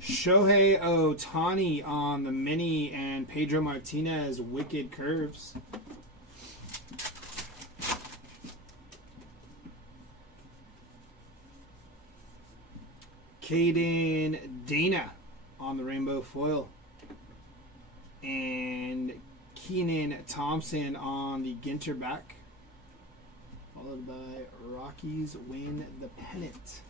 Shohei Ohtani on the mini and Pedro Martinez Wicked Curves. Caden Dana on the rainbow foil. And Keenan Thompson on the GINTER back. Followed by Rockies win the pennant.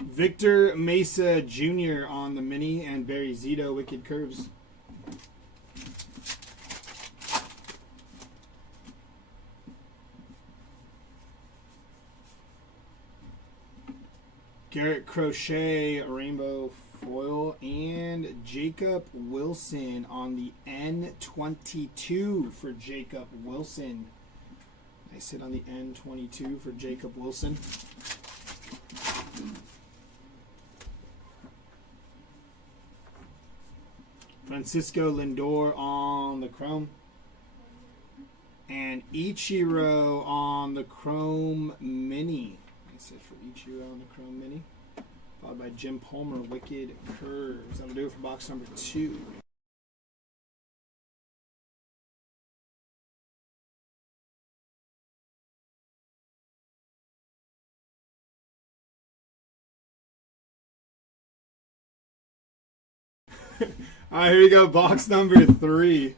Victor Mesa Jr. on the mini and Barry Zito Wicked Curves. Garrett Crochet, rainbow foil, and Jacob Wilson on the N22 for Jacob Wilson. Nice hit on the N22 for Jacob Wilson. Francisco Lindor on the chrome. And Ichiro on the chrome mini. Nice hit for Ichiro on the chrome mini. Followed by Jim Palmer, Wicked Curves. That'll do it for box number 2. All right, here we go. Box number 3.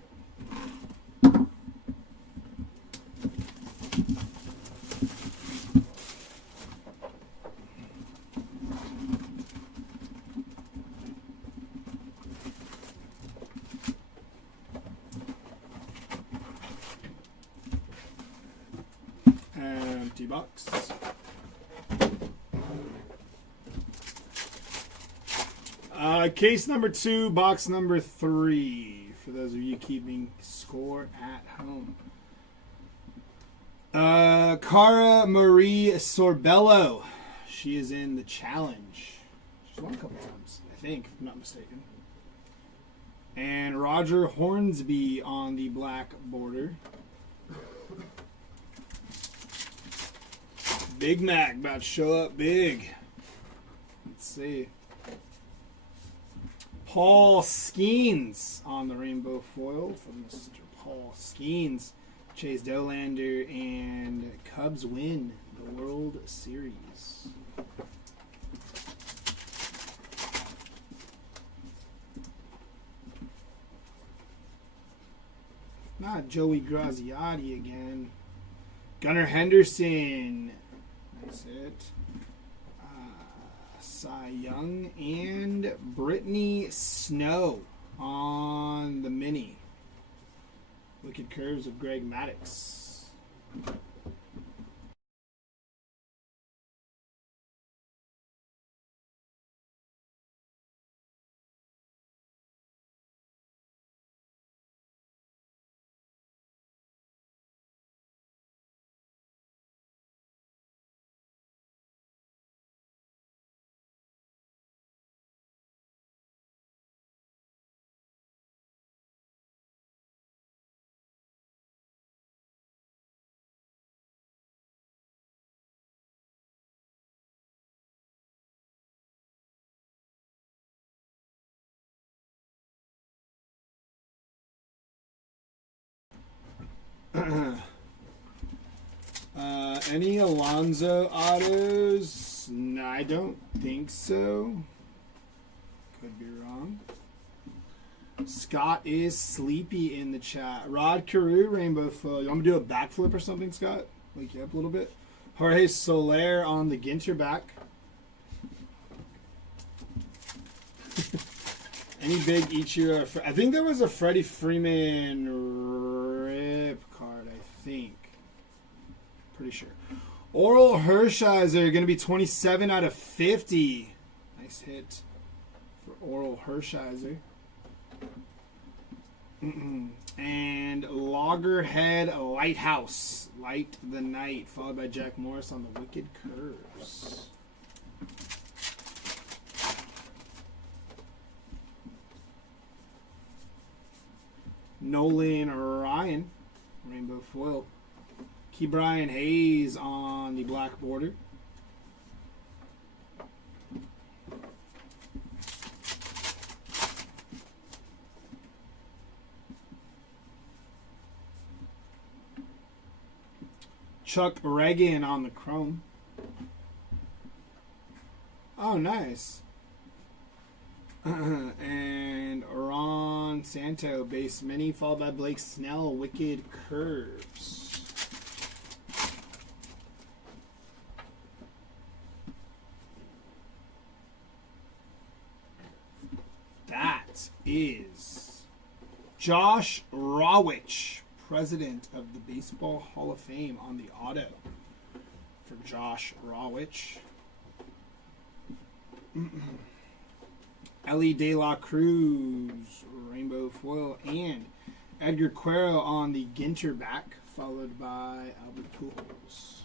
Empty box. Case number 2, box number 3. For those of you keeping score at home. Cara Marie Sorbello. She is in the challenge. She's won a couple times, I think, if I'm not mistaken. And Roger Hornsby on the black border. Big Mac about to show up big. Let's see. Paul Skeens on the rainbow foil from Mr. Paul Skeens. Chase Dolander and Cubs win the World Series. Not Joey Graziati again. Gunnar Henderson. Nice hit. Cy Young and Brittany Snow on the mini. Wicked Curves of Greg Maddux. Any Alonso autos? No, I don't think so. Could be wrong. Scott is sleepy in the chat. Rod Carew, rainbow foil. You want me to do a backflip or something, Scott? Wake you up a little bit. Jorge Soler on the Ginter back. Any big Ichiro? I think there was a Freddie Freeman rip card, I think. Pretty sure. Oral Hershiser going to be 27 out of 50. Nice hit for Oral Hershiser. And Loggerhead Lighthouse. Light the Night. Followed by Jack Morris on the Wicked Curves. Nolan Ryan. Rainbow foil. Key Brian Hayes on the black border. Chuck Reagan on the chrome. Oh, nice. And Ron Santo, base mini, followed by Blake Snell, Wicked Curves. That is Josh Rawitch, president of the Baseball Hall of Fame on the auto for Josh Rawitch. Ellie De La Cruz, rainbow foil, and Edgar Quero on the Ginter back, followed by Albert Pujols.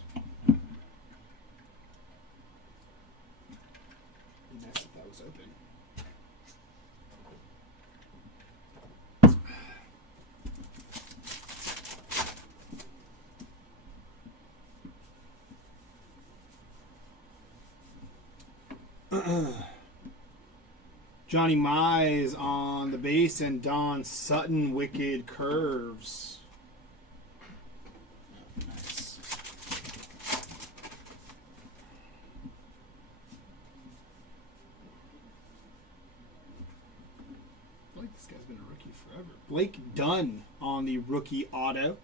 Nice if that was open. Johnny Mize on the base and Don Sutton wicked curves. Nice. I feel like this guy's been a rookie forever. Blake Dunn on the rookie auto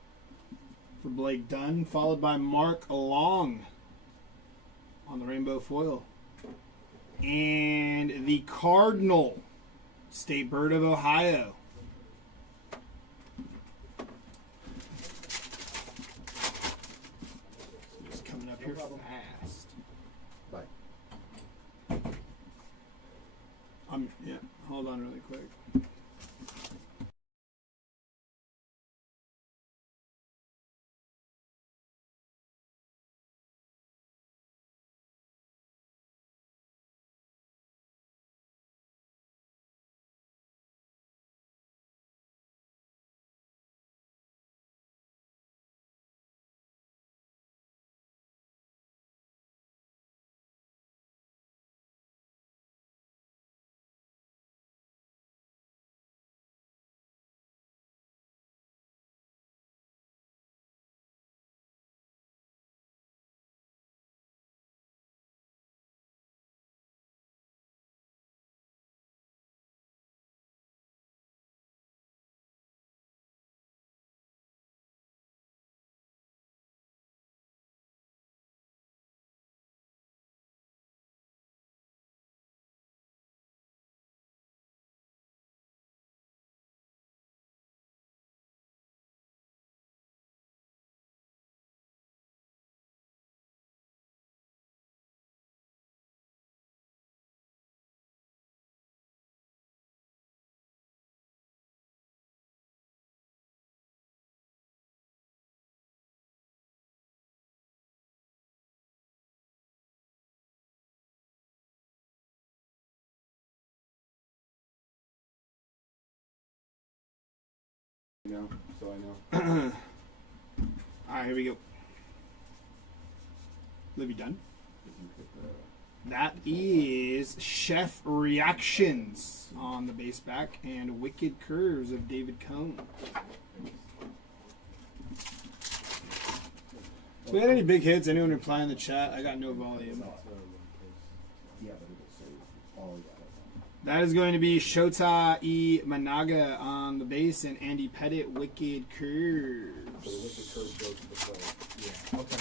for Blake Dunn, followed by Mark Long on the rainbow foil. And the Cardinal, State Bird of Ohio. Just coming up here fast. Bye. Yeah, hold on really quick. So I know. Alright, here we go. Libby done? That is Chef Reactions on the base back and Wicked Curves of David Cohn. If we had any big hits, anyone reply in the chat? I got no volume. Yeah, but it'll say all that. That is going to be Shota E. Managa on the base and Andy Pettit, Wicked So the wicked Curves. curve goes to the play. Yeah. Okay.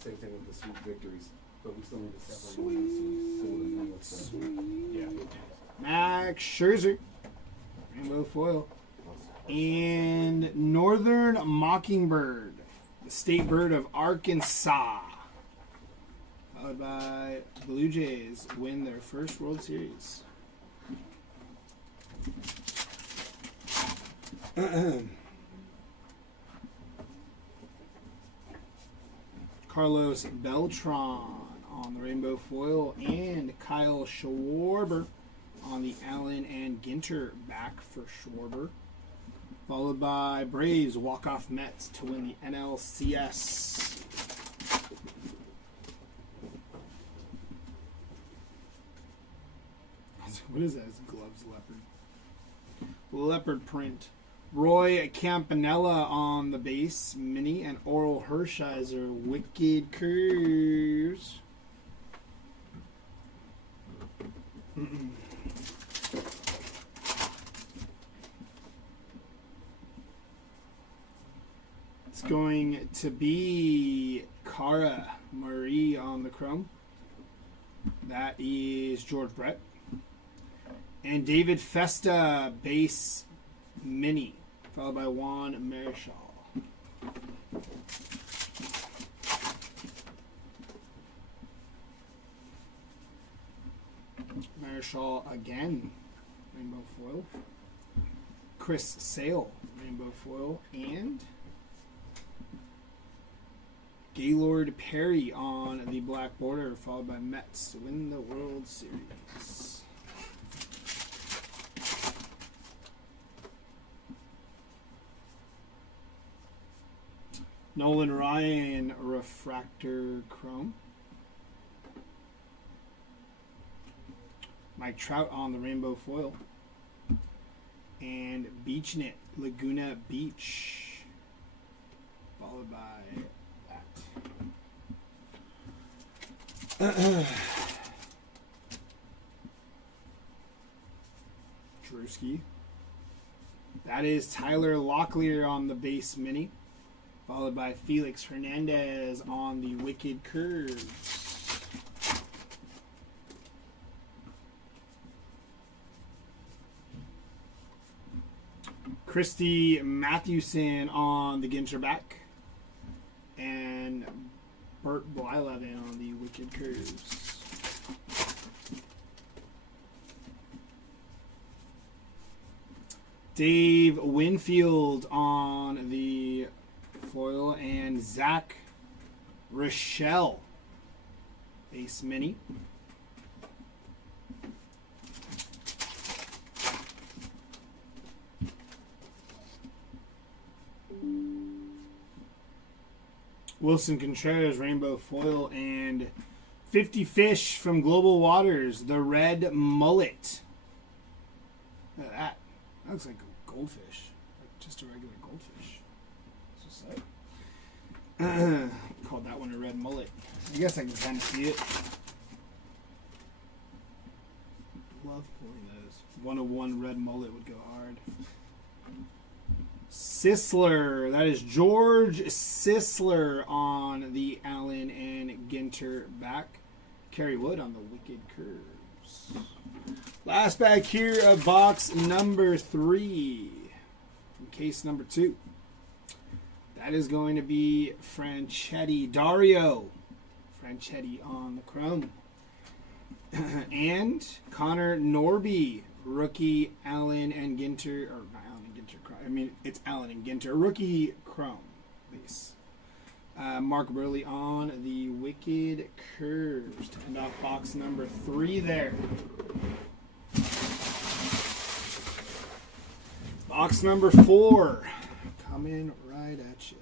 Same thing with the sweet victories, but we still need to separate one and see so yeah. Max Scherzer, rainbow foil. And Northern Mockingbird, the state bird of Arkansas. Followed by Blue Jays win their first World Series. Carlos Beltran on the rainbow foil and Kyle Schwarber on the Allen and Ginter back for Schwarber. Followed by Braves walk-off Mets to win the NLCS. What is that? His gloves leopard. Leopard print. Roy Campanella on the base, mini, and Oral Hershiser, Wicked Curves. It's going to be Cara Marie on the chrome. That is George Brett. And David Festa, base mini, followed by Juan Marichal. Connor Shaw again, rainbow foil. Chris Sale, rainbow foil. And Gaylord Perry on the black border, followed by Mets to win the World Series. Nolan Ryan, refractor chrome. Mike Trout on the rainbow foil. And BeachKnit, Laguna Beach, followed by that. Drewski. That is Tyler Locklear on the base mini, followed by Felix Hernandez on the Wicked Curves. Christy Mathewson on the Ginter back. And Bert Blyleven on the Wicked Curves. Dave Winfield on the foil. And Zach Rochelle, base mini. Wilson Contreras, rainbow foil. And 50 Fish from Global Waters, the red mullet. Look at that. That looks like a goldfish. Like just a regular goldfish. That's what's up. Called that one a red mullet. I guess I can kind of see it. Love pulling those. 101 red mullet would go hard. Sisler, that is George Sisler on the Allen and Ginter back. Kerry Wood on the Wicked Curves. Last bag here of box number 3. From case number 2. That is going to be Franchetti Dario. Franchetti on the chrome. And Connor Norby, rookie Allen and Ginter, or not Allen and Ginter, I mean, it's Allen and Ginter, rookie chrome base. Mark Burley on the Wicked Curves to end off box number 3 there. Box number 4 coming right at you.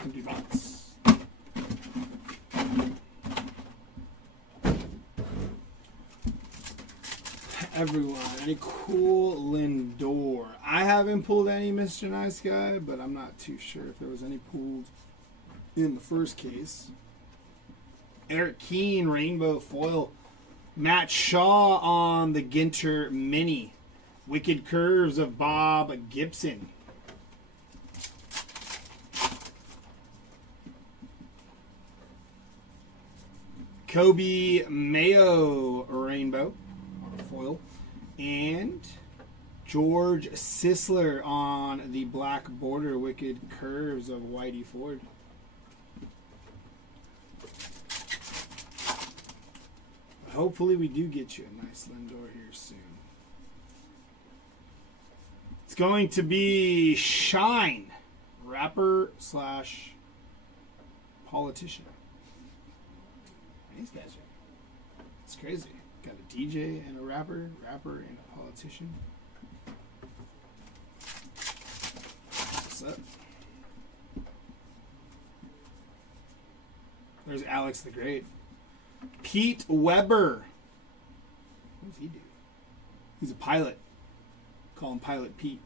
Empty box. Everyone, any cool Lindor? I haven't pulled any Mr. Nice Guy, but I'm not too sure if there was any pulled in the first case. Eric Keane, rainbow foil. Matt Shaw on the Ginter mini. Wicked Curves of Bob Gibson. Kobe Mayo, rainbow foil. And George Sisler on the black border, Wicked Curves of Whitey Ford. Hopefully we do get you a nice Lindor here soon. It's going to be Shine, rapper / politician. These guys are, it's crazy. Got a DJ and a rapper and a politician. What's up? There's Alex the Great. Pete Weber. What does he do? He's a pilot. Call him Pilot Pete.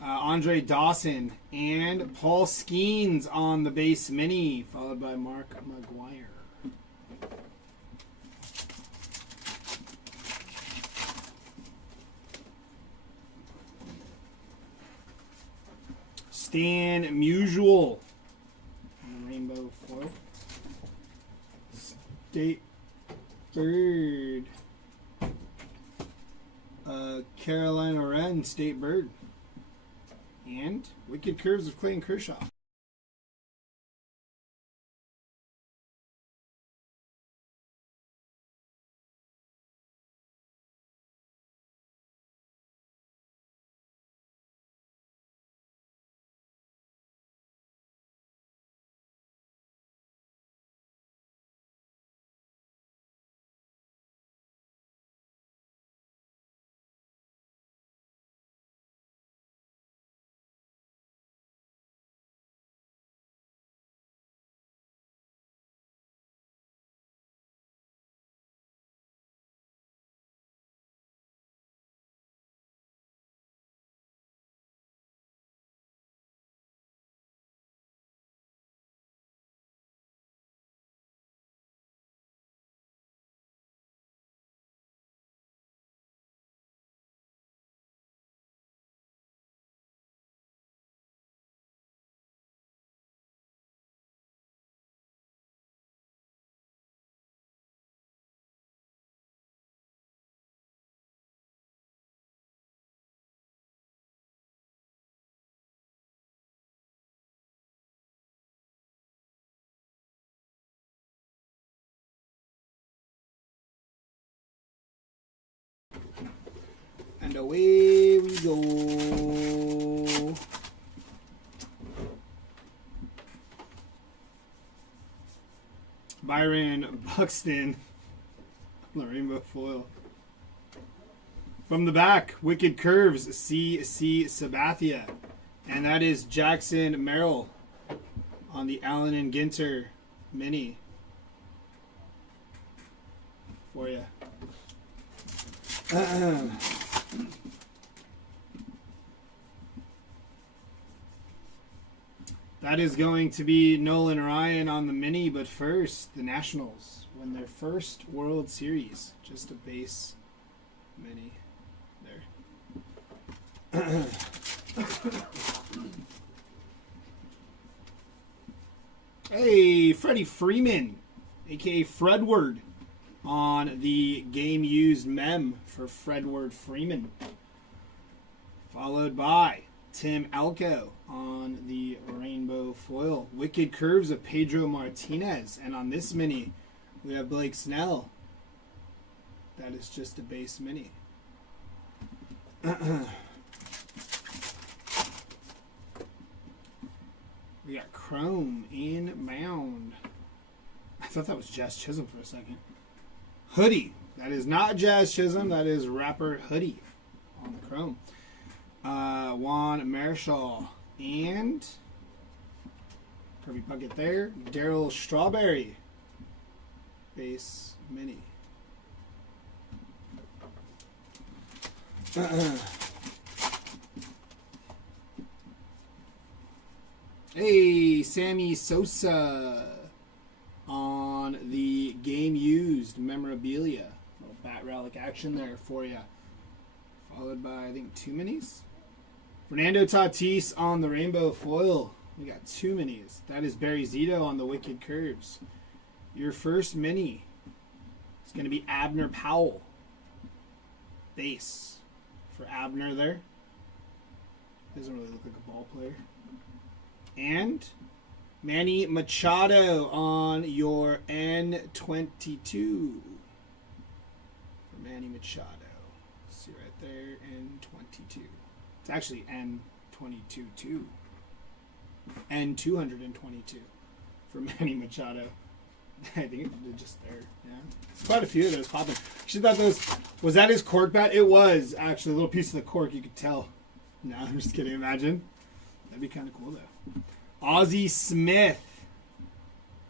Andre Dawson and Paul Skeens on the base mini, followed by Mark McGuire. Stan Musial. Rainbow foil. Carolina Wren, State Bird. And Wicked Curves of Clayton Kershaw. And away we go. Byron Buxton. The rainbow foil. From the back, Wicked Curves, C.C. Sabathia. And that is Jackson Merrill on the Allen and Ginter mini. For you. That is going to be Nolan Ryan on the mini, but first, the Nationals win their first World Series. Just a base mini there. Hey, Freddie Freeman, a.k.a. Fredward, on the game-used mem for Fredward Freeman. Followed by Tim Alco on the rainbow foil. Wicked Curves of Pedro Martinez. And on this mini, we have Blake Snell. That is just a base mini. We got Chrome inbound. I thought that was Jazz Chisholm for a second. Hoodie. That is not Jazz Chisholm. That is Rapper Hoodie on the Chrome. Juan Marichal and Kirby Puckett there. Daryl Strawberry base mini. Hey, Sammy Sosa on the game used memorabilia. Little bat relic action there for you. Followed by, I think, 2 minis. Fernando Tatis on the rainbow foil. We got 2 minis. That is Barry Zito on the Wicked Curves. Your first mini is going to be Abner Powell. Base for Abner there. Doesn't really look like a ball player. And Manny Machado on your N22. For Manny Machado. See right there, N22. It's actually N22 too. N222 for Manny Machado. I think they're just there. Yeah, it's quite a few of those popping. Actually, thought those was that his cork bat. It was actually a little piece of the cork. You could tell. No, I'm just kidding. Imagine that'd be kind of cool though. Ozzie Smith,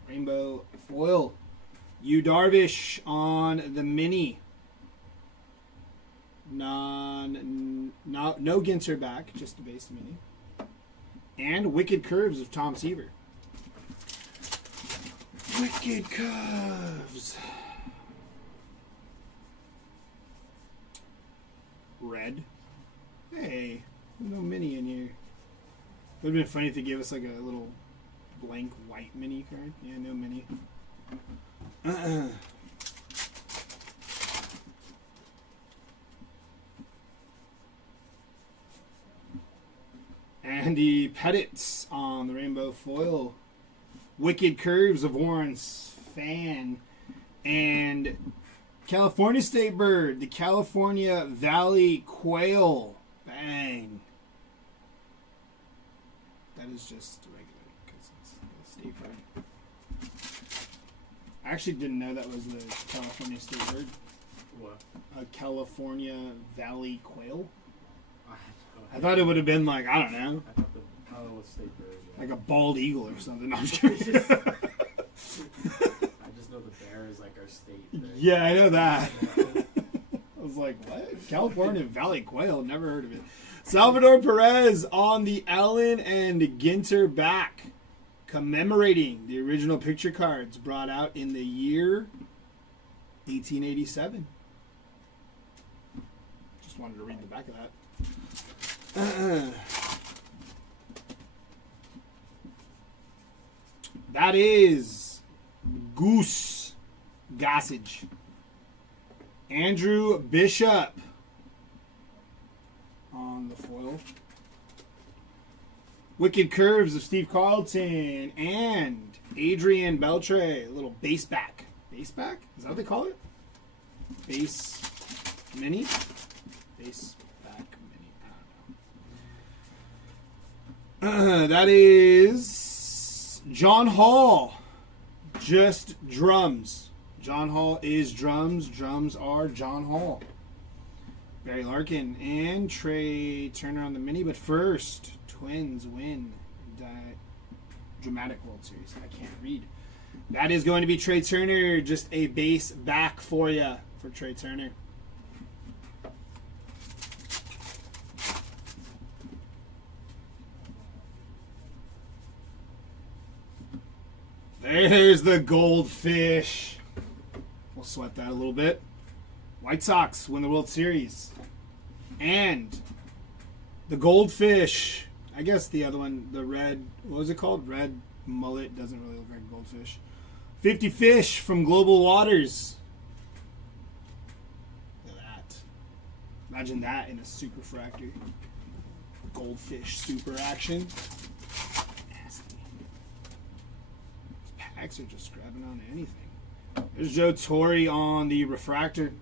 rainbow foil. Yu Darvish on the mini. No Ginter back, just a base mini. And Wicked Curves of Tom Seaver. Wicked Curves. Red. Hey, no mini in here. It would have been funny if they gave us like a little blank white mini card. Yeah, no mini. Andy Pettit on the rainbow foil. Wicked Curves of Warren Fan. And California State Bird, the California Valley Quail. Bang. That is just regular because it's the state bird. I actually didn't know that was the California State Bird. What? A California Valley Quail. I I thought it would have been like, I don't know, I thought the state bird. Yeah. like a bald eagle or something. No, I'm just kidding. I just know the bear is like our state bird. Yeah, I know that. I was like, what? California Valley Quail? Never heard of it. Salvador Perez on the Allen and Ginter back, commemorating the original picture cards brought out in the year 1887. Just wanted to read the back of that. That is Goose Gossage. Andrew Bishop on the foil. Wicked Curves of Steve Carlton and Adrian Beltre. A little base back. Base back? Is that what they call it? Base mini? Base back mini. I don't know. That is John Hall. Just drums. John Hall is drums. Drums are John Hall. Barry Larkin and Trey Turner on the mini. But first, Twins win dramatic World Series. I can't read. That is going to be Trey Turner. Just a base back for you for Trey Turner. There's the goldfish. We'll sweat that a little bit. White Sox win the World Series. And the goldfish. I guess the other one, the red, what was it called? Red mullet. Doesn't really look like a goldfish. 50 Fish from Global Waters. Look at that. Imagine that in a super fractor. Goldfish super action. Nasty. These packs are just grabbing onto anything. There's Joe Torre on the refractor.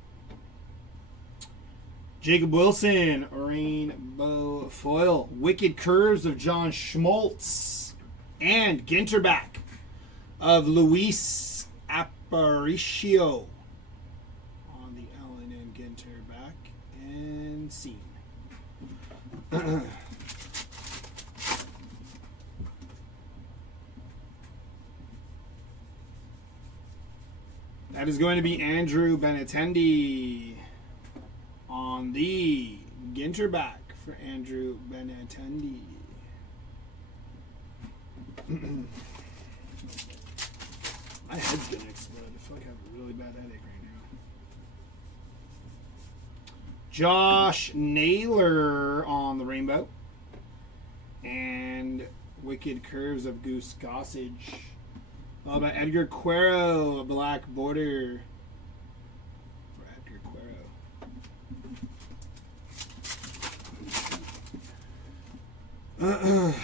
Jacob Wilson, rainbow foil. Wicked Curves of John Schmaltz. And Ginterback of Luis Aparicio on the Allen and Ginter back and scene. That is going to be Andrew Benintendi on the Ginter back for Andrew Benintendi. My head's gonna explode. I feel like I have a really bad headache right now. Josh Naylor on the rainbow. And Wicked Curves of Goose Gossage. All about Edgar Cuero, a black border for Edgar Cuero.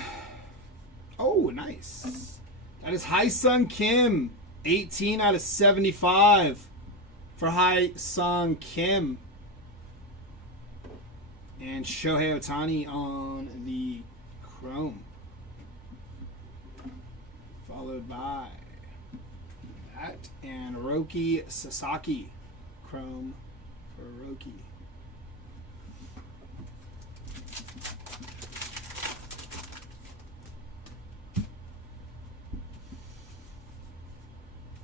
Oh, nice. That is Hai Sung Kim. 18 out of 75 for Hai Sung Kim. And Shohei Ohtani on the chrome. Followed by that and Roki Sasaki. Chrome for Roki.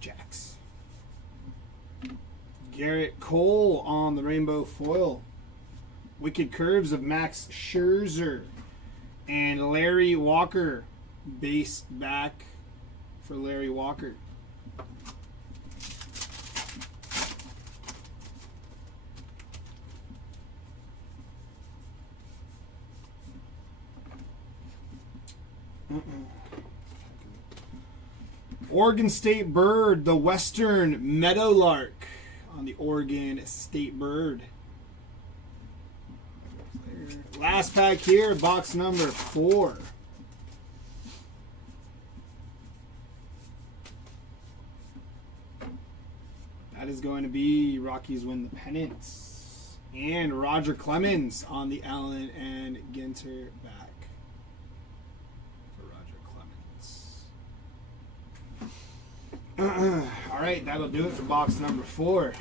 Jax. Garrett Cole on the rainbow foil. Wicked Curves of Max Scherzer. And Larry Walker. Base back for Larry Walker. Oregon State Bird, the Western Meadowlark on the Oregon State Bird. Last pack here, box number 4. That is going to be Rockies win the pennants. And Roger Clemens on the Allen and Ginter back. For Roger Clemens. All right, that'll do it for box number 4.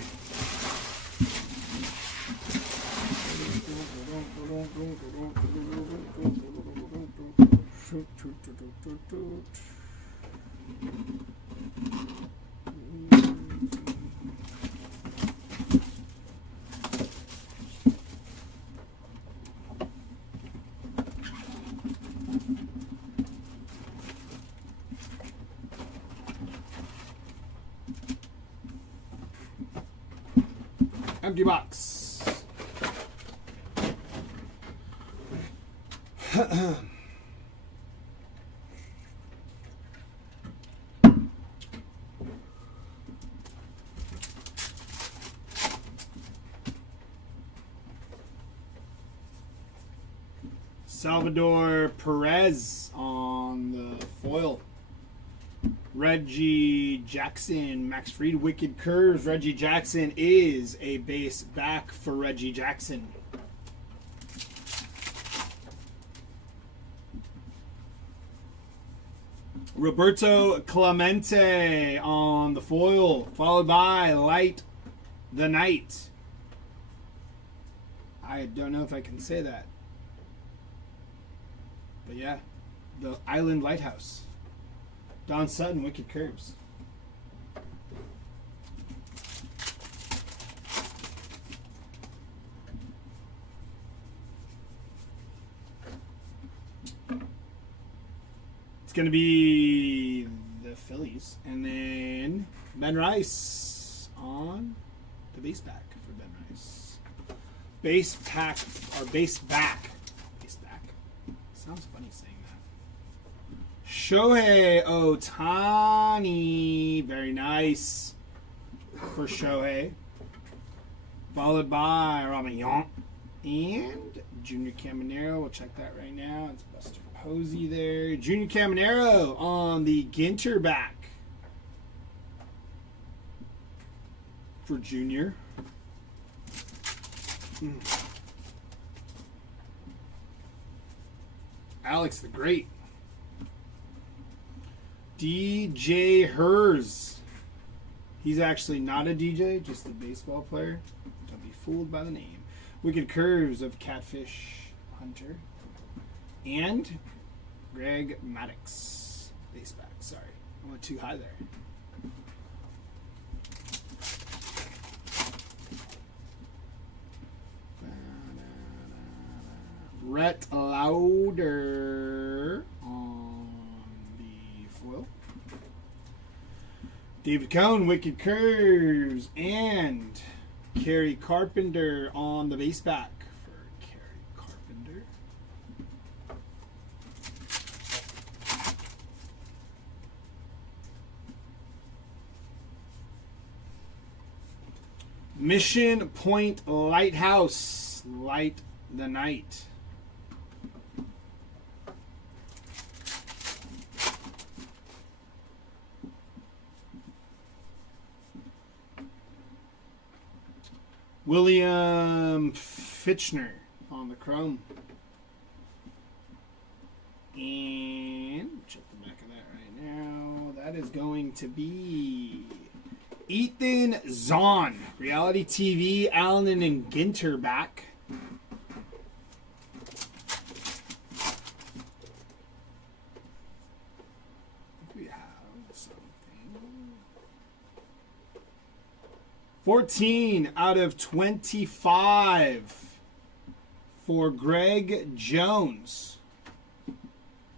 Empty box. Salvador Perez on the foil. Reggie Jackson, Max Fried, Wicked Curves. Reggie Jackson is a base back for Reggie Jackson. Roberto Clemente on the foil, followed by Light the Night. I don't know if I can say that. But yeah, the Island Lighthouse. Don Sutton, Wicked Curves. It's going to be the Phillies. And then Ben Rice on the base back for Ben Rice. Base pack, or base back. Base back. Sounds funny saying that. Shohei Ohtani. Very nice for Shohei. Followed by Robin Yount and Junior Caminero. We'll check that right now. It's Buster Posey there. Junior Caminero on the Ginter back for Junior. Alex the Great. DJ Hers. He's actually not a DJ, just a baseball player. Don't be fooled by the name. Wicked Curves of Catfish Hunter. And Greg Maddux. Base back. Sorry. I went too high there. Rhett Lauder on the foil. David Cohn, Wicked Curves, and Kerry Carpenter on the base back for Kerry Carpenter. Mission Point Lighthouse, Light the Night. William Fitchner on the chrome. And check the back of that right now. That is going to be Ethan Zahn. Reality TV, Allen and Ginter back. We have something. 14 out of 25 for Greg Jones.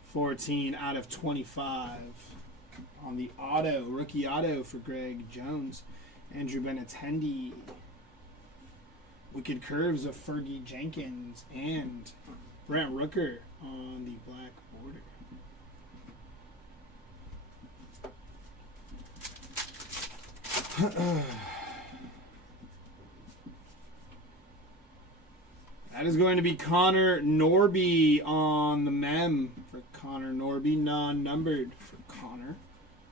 14 out of 25 on the auto, rookie auto for Greg Jones. Andrew Benintendi. Wicked Curves of Fergie Jenkins and Brent Rooker on the black border. That is going to be Connor Norby on the mem for Connor Norby, non-numbered for Connor.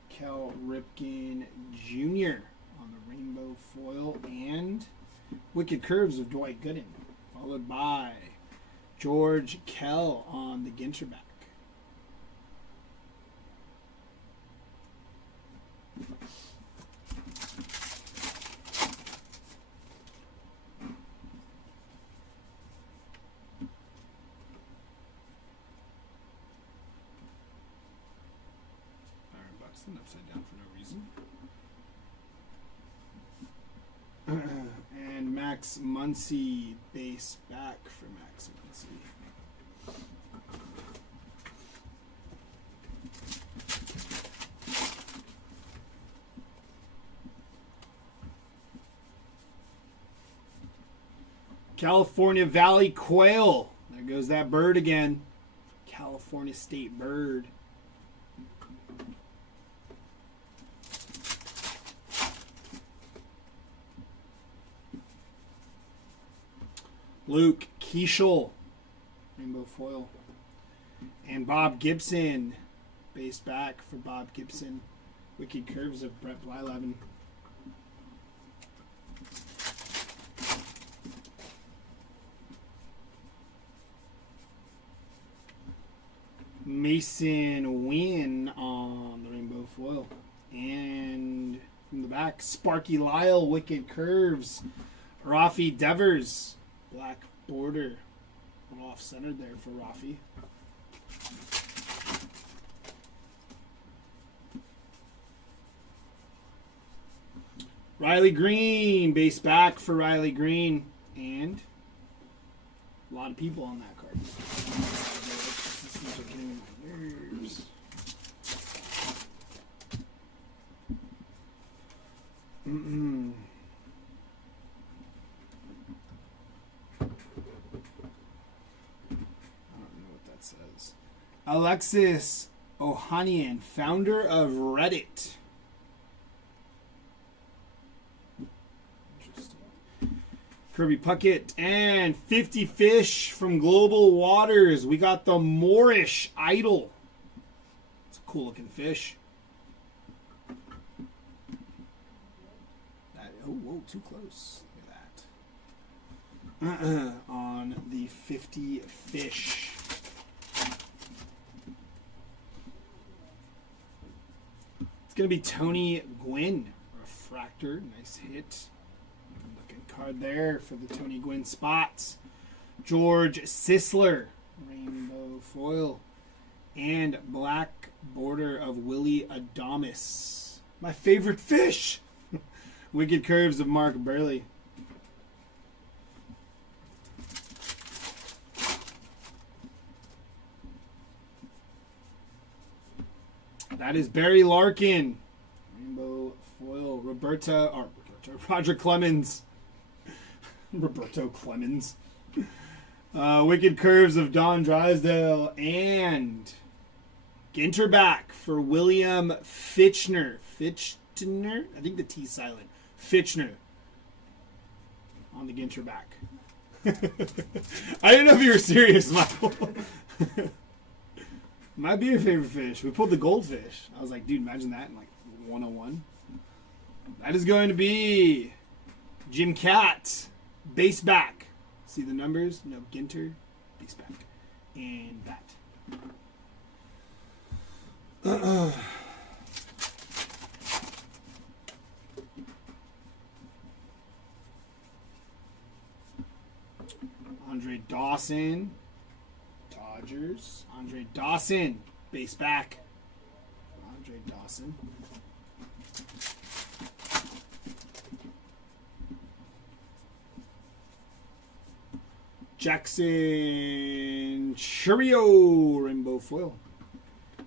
Kel Ripken Jr. on the rainbow foil, and Wicked Curves of Dwight Gooden, followed by George Kell on the Ginter back. Upside down for no reason. And Max Muncy base back for Max Muncy. California Valley Quail. There goes that bird again. California State Bird. Luke Keishel, rainbow foil. And Bob Gibson, base back for Bob Gibson. Wicked Curves of Brett Blyleven. Mason Wynn on the rainbow foil. And from the back, Sparky Lyle, Wicked Curves. Rafi Devers. Black border, off-centered there for Rafi. Riley Green, base back for Riley Green, and a lot of people on that card. These are getting on my nerves. Alexis Ohanian, founder of Reddit. Interesting. Kirby Puckett and 50 Fish from Global Waters. We got the Moorish Idol. It's a cool looking fish. Oh, whoa, too close. Look at that. On the 50 Fish. It's going to be Tony Gwynn, refractor, nice hit. Looking card there for the Tony Gwynn spots. George Sisler, rainbow foil. And black border of Willie Adamas. My favorite fish! Wicked Curves of Mark Burley. That is Barry Larkin. Rainbow foil. Roger Clemens. Roberto Clemens. Wicked Curves of Don Drysdale. And Ginter back for William Fitchner. Fitchner? I think the T's silent. Fitchner. On the Ginter back. I didn't know if you were serious, Michael. Might be your favorite fish. We pulled the goldfish. I was like, dude, imagine that in like 101. That is going to be Jim Cat, base back. See the numbers? No, Ginter, base back. And that. Andre Dawson. Dodgers. Andre Dawson. Base back. Andre Dawson. Jackson Churio. Rainbow foil.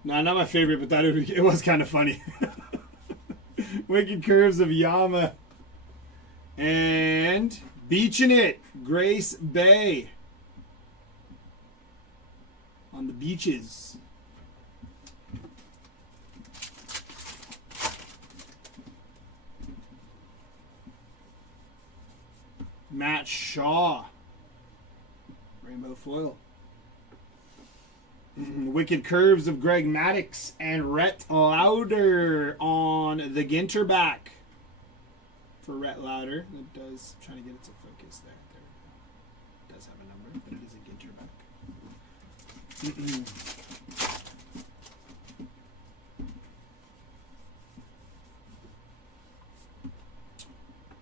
Nah, not my favorite, but that it was kind of funny. Wicked Curves of Yama. And Beaching It. Grace Bay. On the beaches. Matt Shaw. Rainbow foil. Wicked Curves of Greg Maddux and Rhett Lauder on the Ginter back. For Rhett Lauder, that does, trying to get it to focus there. There we go. It does have a number, but it is a Ginter back.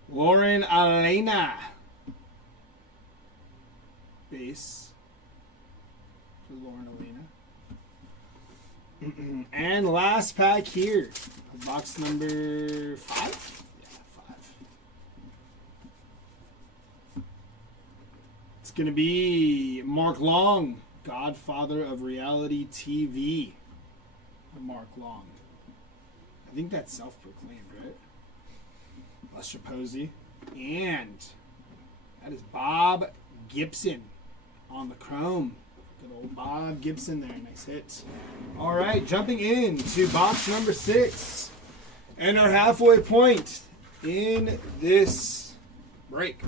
Lauren Elena. Base for Lauren Elena. And last pack here. Box number 5? Yeah, 5. It's going to be Mark Long, Godfather of Reality TV. Mark Long. I think that's self-proclaimed, right? Lester Posey. And that is Bob Gibson on the chrome. Good old Bob Gibson there. Nice hit. All right, jumping into box number 6. And our halfway point in this break.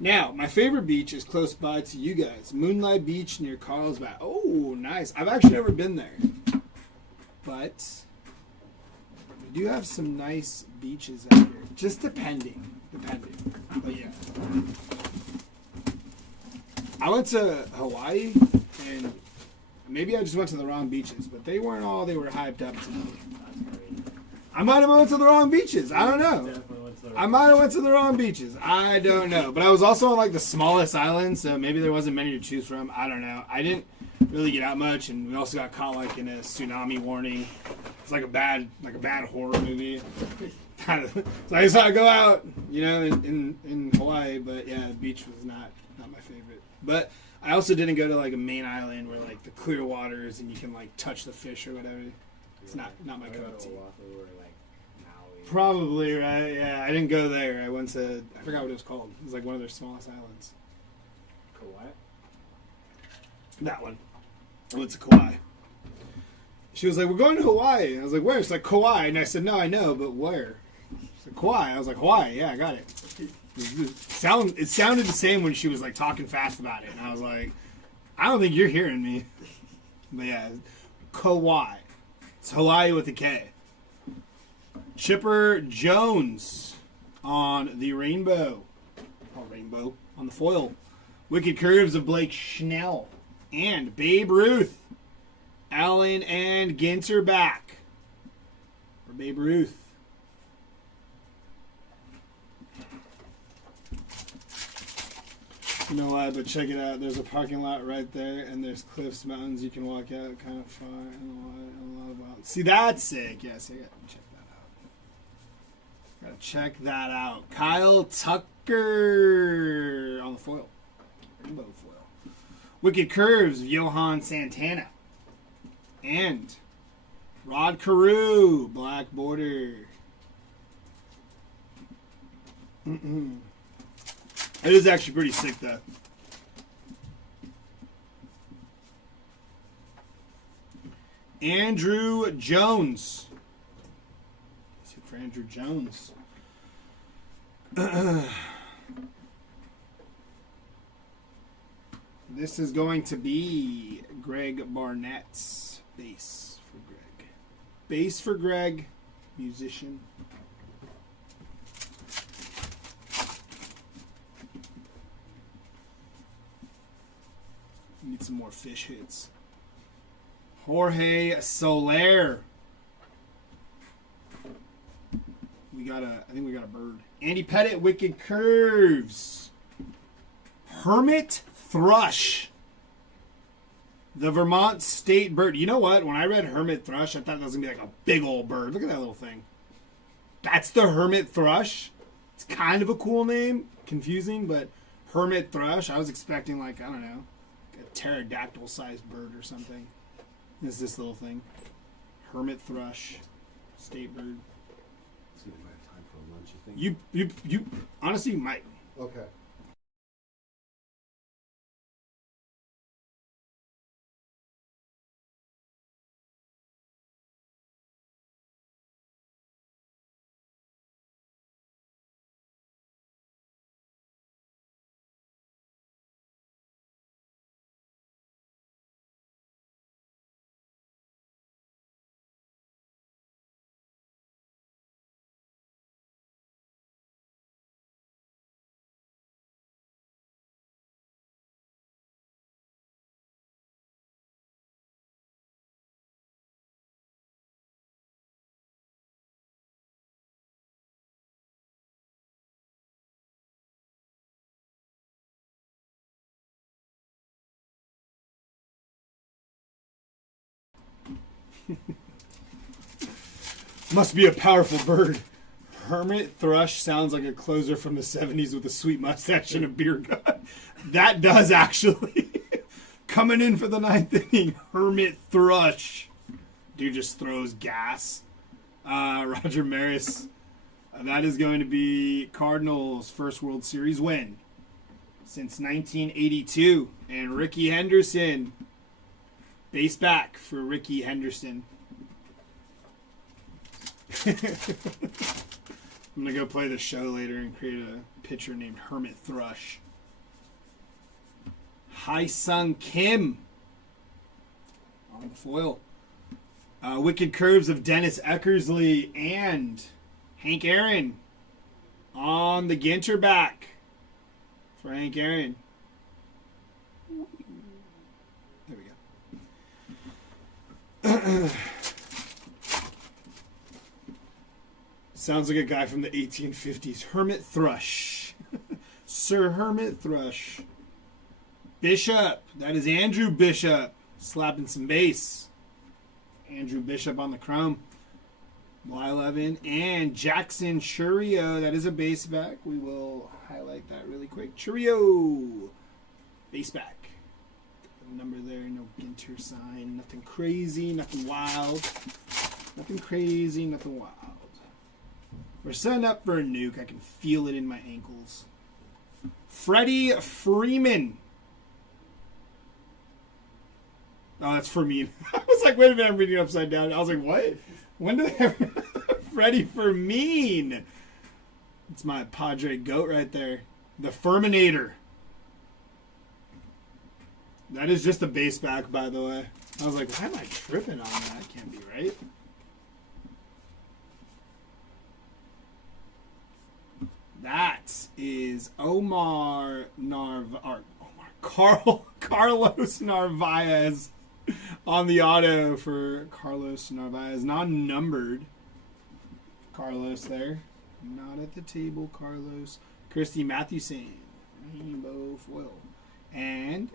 Now, my favorite beach is close by to you guys. Moonlight Beach near Carlsbad. Oh, nice. I've actually never been there. But we do have some nice beaches out here. Just depending. But yeah. I went to Hawaii, and maybe I just went to the wrong beaches, but they weren't all they were hyped up to be. I might have went to the wrong beaches. I don't know. I might have went to the wrong beaches. I don't know. But I was also on like the smallest island, so maybe there wasn't many to choose from. I don't know. I didn't really get out much, and we also got caught like in a tsunami warning. It's like a bad horror movie. So I just thought I'd go out, in Hawaii. But yeah, the beach was not my favorite. But I also didn't go to like a main island where like the clear waters and you can like touch the fish or whatever. It's not my cup of tea. Probably, right? Yeah, I didn't go there. I went to, I forgot what it was called. It was like one of their smallest islands. Kauai? That one. I went to Kauai. She was like, we're going to Hawaii. I was like, where? She's like, Kauai. And I said, no, I know, but where? She's like, Kauai. I was like, Hawaii. Yeah, I got it. It sounded the same when she was like talking fast about it. And I was like, I don't think you're hearing me. But yeah, Kauai. It's Hawaii with a K. Chipper Jones on the rainbow. On the foil. Wicked Curves of Blake Schnell. And Babe Ruth. Allen and Ginter back. For Babe Ruth. You know what? But check it out. There's a parking lot right there, and there's cliffs, mountains. You can walk out kind of far. And a lot of mountains. See, that's sick. Yes, I got to check that out. Got to check that out. Kyle Tucker on the foil. Rainbow foil. Wicked Curves of Johan Santana. And Rod Carew, black border. It is actually pretty sick, though. Andrew Jones. Let's see for Andrew Jones. This is going to be Greg Barnett's base for Greg. Base for Greg, musician. Need some more fish hits. Jorge Soler. I think we got a bird. Andy Pettit, Wicked Curves. Hermit Thrush. The Vermont State bird. You know what? When I read Hermit Thrush, I thought that was going to be like a big old bird. Look at that little thing. That's the Hermit Thrush. It's kind of a cool name. Confusing, but Hermit Thrush. I was expecting like, I don't know, a pterodactyl-sized bird or something. It's this little thing. Hermit Thrush. State bird. So you might have time for a lunch, you think? You honestly, you might. Okay. Must be a powerful bird. Hermit thrush sounds like a closer from the 70s with a sweet mustache and a beer gut. That does actually. Coming in for the 9th inning, Hermit thrush. Dude just throws gas. Roger Maris. That is going to be Cardinals' first World Series win since 1982. And Ricky Henderson. Base back for Ricky Henderson. I'm going to go play the show later and create a pitcher named Hermit Thrush. Hai-Sung Kim on the foil. Wicked Curves of Dennis Eckersley and Hank Aaron on the Ginter back for Hank Aaron. There we go. Sounds like a guy from the 1850s. Hermit Thrush. Sir Hermit Thrush. Bishop. That is Andrew Bishop. Slapping some bass. Andrew Bishop on the chrome. Y11. And Jackson Churio. That is a base back. We will highlight that really quick. Churio. Base back. Number there. No Ginter sign. Nothing crazy. Nothing wild. Nothing crazy. Nothing wild. We're setting up for a nuke. I can feel it in my ankles. Freddie Freeman. Oh, that's for me. I was like, wait a minute, I'm reading it upside down. I was like, what? When do they have Freddie Fermin? It's my Padre goat right there. The Ferminator. That is just a base back, by the way. I was like, why am I tripping on that? Can't be right. That is Carlos Narvaez on the auto for Carlos Narvaez. Non-numbered Carlos there. Not at the table, Carlos. Christy Mathewson. Rainbow foil. And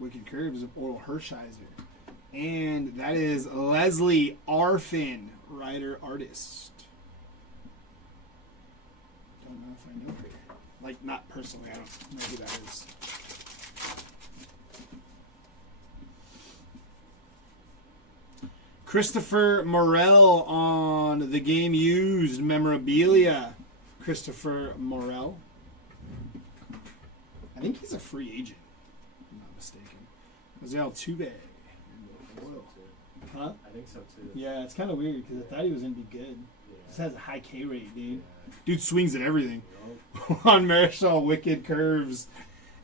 Wicked Curves of Oral Hershiser. And that is Leslie Arfin, writer artist. Don't know if I know her. Like, not personally. I don't know who that is. Christopher Morel on the game used memorabilia. Christopher Morel. I think he's a free agent. If I'm not mistaken. Jose Altuve. Huh? I think so too. Yeah, it's kind of weird because I thought he was going to be good. Yeah. This has a high K rate, dude. Yeah. Dude swings at everything. On Marischal, Wicked Curves.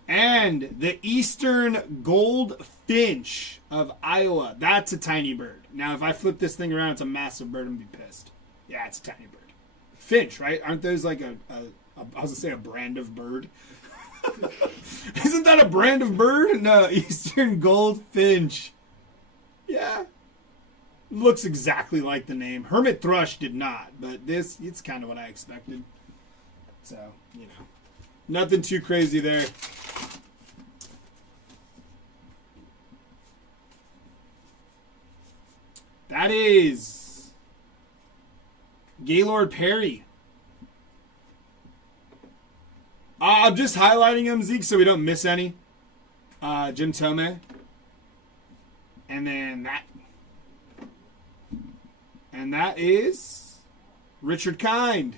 And the Eastern Goldfinch of Iowa. That's a tiny bird. Now, if I flip this thing around, it's a massive bird. I'm going to be pissed. Yeah, it's a tiny bird. Finch, right? Aren't those like I was going to say a brand of bird. Isn't that a brand of bird? No, Eastern Goldfinch. Yeah. Looks exactly like the name. Hermit Thrush did not, but it's kind of what I expected. So, you know, nothing too crazy there. That is Gaylord Perry. I'm just highlighting them, Zeke, so we don't miss any. Jim Tomei. And then that. And that is Richard Kind.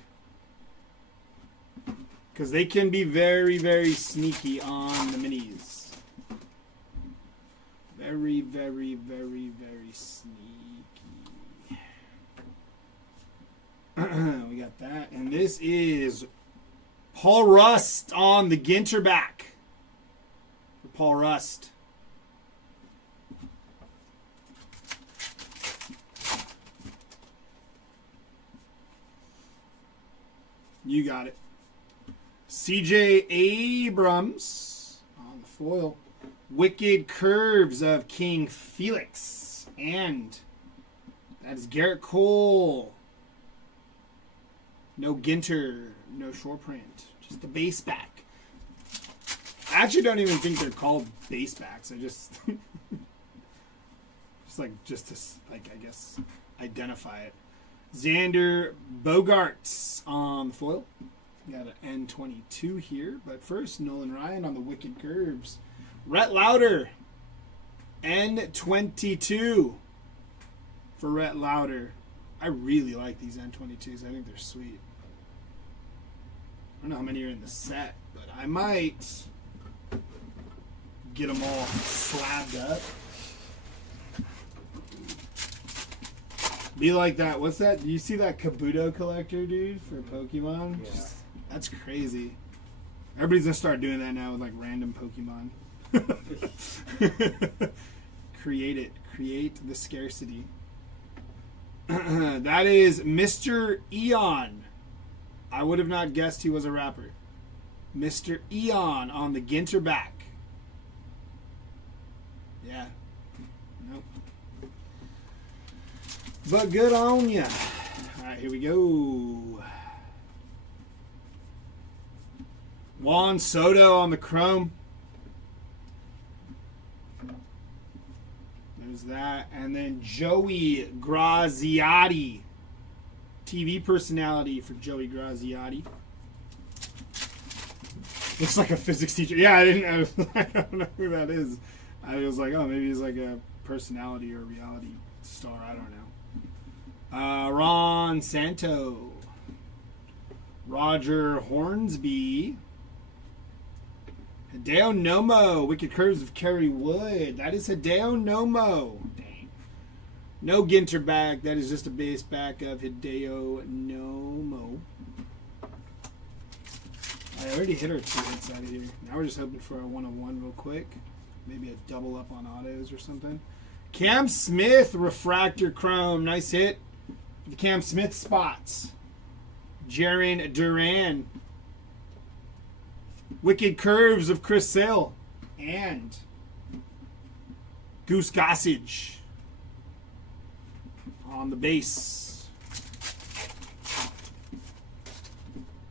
Because they can be very, very sneaky on the minis. Very, very, very, very sneaky. We got that. And this is Paul Rust on the Ginter back. For Paul Rust. You got it. CJ Abrams on the foil. Wicked Curves of King Felix. And that is Garrett Cole. No Ginter. No short print. Just a base back. I actually don't even think they're called base backs. I just just to I guess identify it. Xander Bogaerts on the foil. Got an N22 here, but first Nolan Ryan on the Wicked Curves. Rhett Lauder, N22 for Rhett Lauder. I really like these N22s. I think they're sweet. I don't know how many are in the set, but I might get them all slabbed up. Be like that. What's that? Do you see that Kabuto collector, dude, for Pokemon? Yeah. That's crazy. Everybody's gonna start doing that now with like random Pokemon. Create it. Create the scarcity. That is Mr. Eon. I would have not guessed he was a rapper. Mr. Eon on the Ginter back. Yeah. Nope. But good on ya. Alright, here we go. Juan Soto on the chrome. There's that. And then Joey Graziati. TV personality for Joey Graziati. Looks like a physics teacher. Yeah, I don't know who that is. I was like, oh, maybe he's like a personality or a reality star. I don't know. Ron Santo. Roger Hornsby. Hideo Nomo. Wicked Curves of Kerry Wood. That is Hideo Nomo. Dang. No Ginter back. That is just a base back of Hideo Nomo. I already hit our 2 hits out of here. Now we're just hoping for a 1-on-1 real quick. Maybe a double up on autos or something. Cam Smith, Refractor Chrome. Nice hit. The Cam Smith spots. Jaron Duran. Wicked Curves of Chris Sale. And Goose Gossage on the base.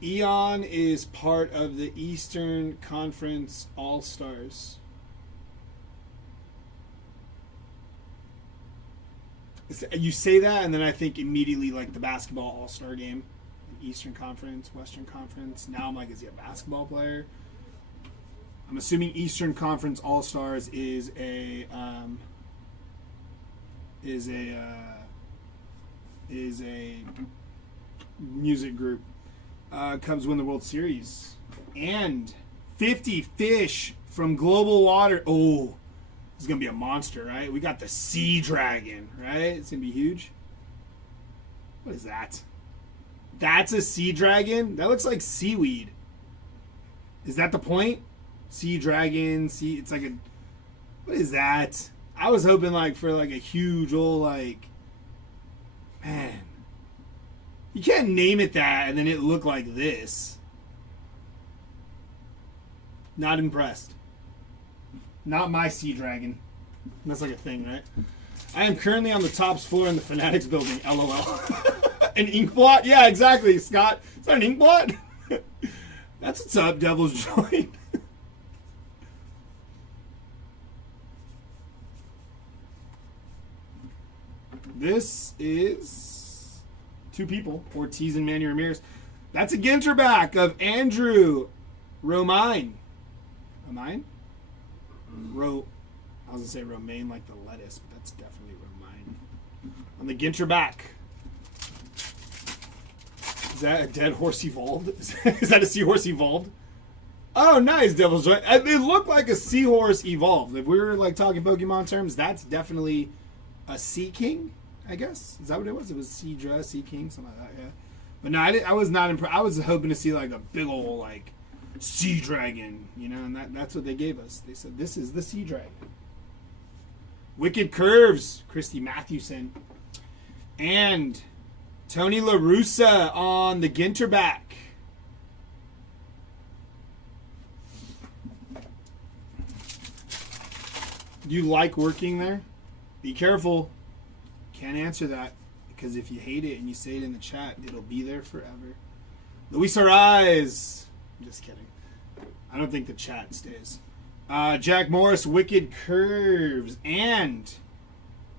Eon is part of the Eastern Conference All-Stars. You say that, and then I think immediately like the basketball All-Star game. Eastern Conference, Western Conference. Now I'm like, is he a basketball player? I'm assuming Eastern Conference All-Stars is a music group. Cubs win the World Series. And 50 fish from Global Water. Oh, it's going to be a monster, right? We got the Sea Dragon, right? It's going to be huge. What is that? That's a Sea Dragon? That looks like seaweed. Is that the point? Sea Dragon, it's like a... What is that? I was hoping like for like a huge old like... Man. You can't name it that and then it look like this. Not impressed. Not my Sea Dragon. That's like a thing, right? I am currently on the Topps floor in the Fanatics building. LOL. An ink blot? Yeah, exactly, Scott. Is that an ink blot? That's what's up, Devil's Joint. This is two people, Ortiz and Manny Ramirez. That's a Ginter back of Andrew Romine. Romine? I was going to say romaine like the lettuce, but that's definitely Romine. On the Ginter back. Is that a dead horse evolved? Is that a seahorse evolved? Oh, nice, Devil's Joint. It looked like a seahorse evolved. If we were like talking Pokemon terms, that's definitely a Sea King, I guess. Is that what it was? It was Seadra, Sea King, something like that, yeah. But no, I was not impressed. I was hoping to see like a big old like Sea Dragon, you know, and that's what they gave us. They said, this is the Sea Dragon. Wicked Curves, Christy Mathewson. And Tony La Russa on the Ginter back. You like working there? Be careful. Can't answer that because if you hate it and you say it in the chat, it'll be there forever. Luis Ariz. I'm just kidding. I don't think the chat stays. Jack Morris, Wicked Curves, and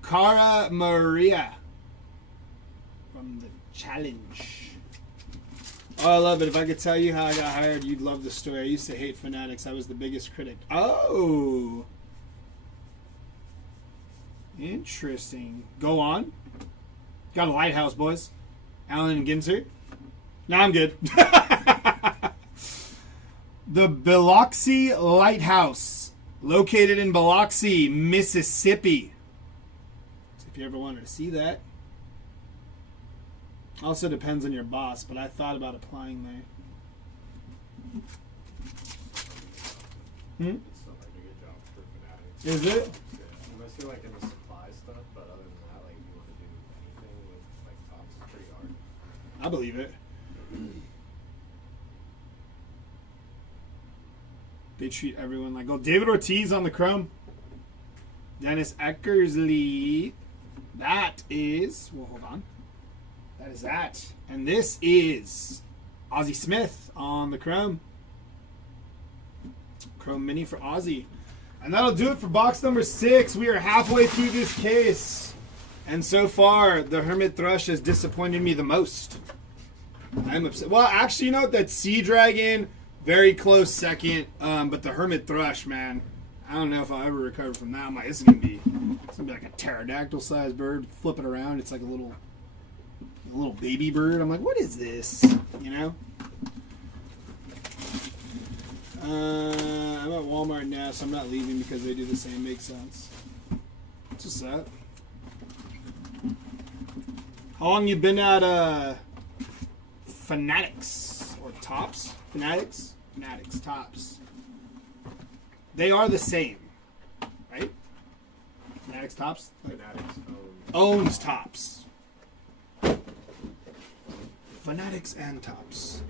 Cara Maria from the challenge. Oh, I love it. If I could tell you how I got hired, you'd love the story. I used to hate Fanatics. I was the biggest critic. Oh. Interesting. Go on. Got a lighthouse, boys. Alan and Ginter. No, I'm good. The Biloxi Lighthouse, located in Biloxi, Mississippi. So if you ever wanted to see that. Also depends on your boss, but I thought about applying there. It's not like a good job for Fanatics. Is it? Yeah. Mostly like in the supply stuff, but other than that, like if you want to do anything with like tops, it's pretty hard. I believe it. They treat everyone like gold. David Ortiz on the chrome. Dennis Eckersley. That is... Well, hold on. That is that. And this is Ozzie Smith on the chrome. Chrome mini for Ozzie. And that'll do it for box number 6. We are halfway through this case. And so far, the Hermit Thrush has disappointed me the most. I'm upset. Well, actually, you know what? That Sea Dragon, very close second. But the Hermit Thrush, man, I don't know if I'll ever recover from that. I'm like, this is gonna be like a pterodactyl-sized bird flipping around. It's like a little baby bird. I'm like, what is this? You know? I'm at Walmart now, so I'm not leaving because they do the same. Makes sense. What's that? How long you been at Fanatics or Tops? Fanatics, Tops. They are the same, right? Fanatics, Tops. Fanatics Owns Tops. Fanatics and Tops.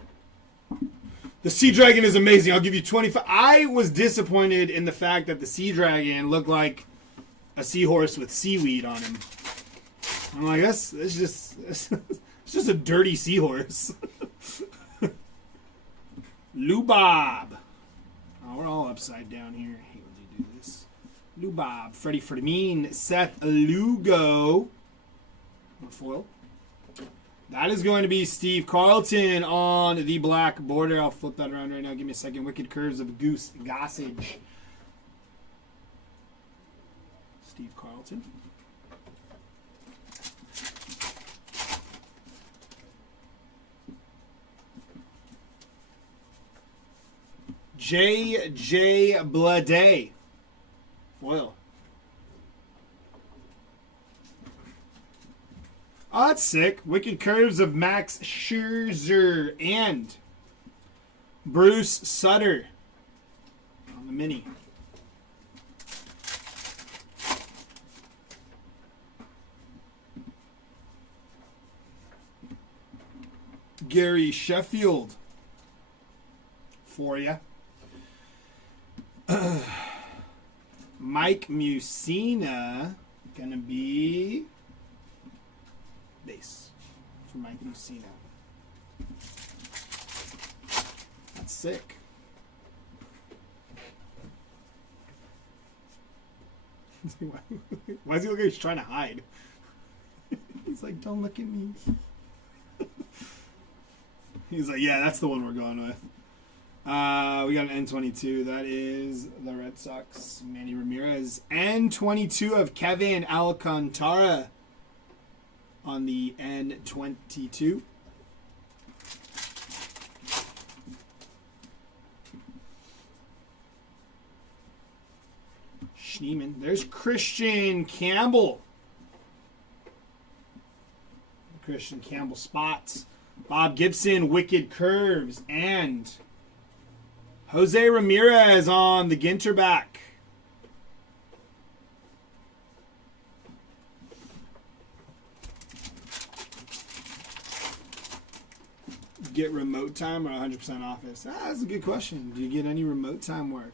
The Sea Dragon is amazing. I'll give you 25. I was disappointed in the fact that the Sea Dragon looked like a seahorse with seaweed on him. I'm like, it's just a dirty seahorse. Lubob. Oh, we're all upside down here. I hate when you do this. Lubob, Freddie Fermin, Seth Lugo. On foil. That is going to be Steve Carlton on the black border. I'll flip that around right now. Give me a second. Wicked Curves of Goose Gossage. Steve Carlton. J.J. Blade. Foil. Oh, that's sick. Wicked Curves of Max Scherzer and Bruce Sutter on the mini. Gary Sheffield for you. Mike Mussina gonna be base for Mike Mussina. That's sick. Why does he look like he's trying to hide? He's like, don't look at me. He's like, yeah, that's the one we're going with. We got an N22. That is the Red Sox. Manny Ramirez. N22 of Kevin Alcantara on the N22. Schneeman. There's Christian Campbell. Christian Campbell spots. Bob Gibson, Wicked Curves, and Jose Ramirez on the Ginter back. Get remote time or 100% office? That's a good question. Do you get any remote time work?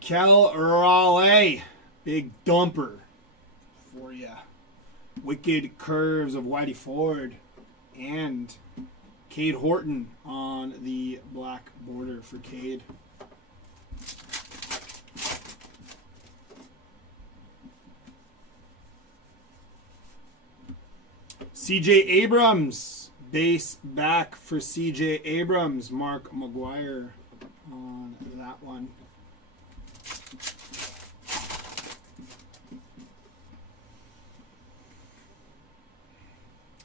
Kel Raleigh, big dumper for ya. Wicked Curves of Whitey Ford and Cade Horton on the black border for Cade. CJ Abrams, base back for CJ Abrams. Mark McGuire on that one.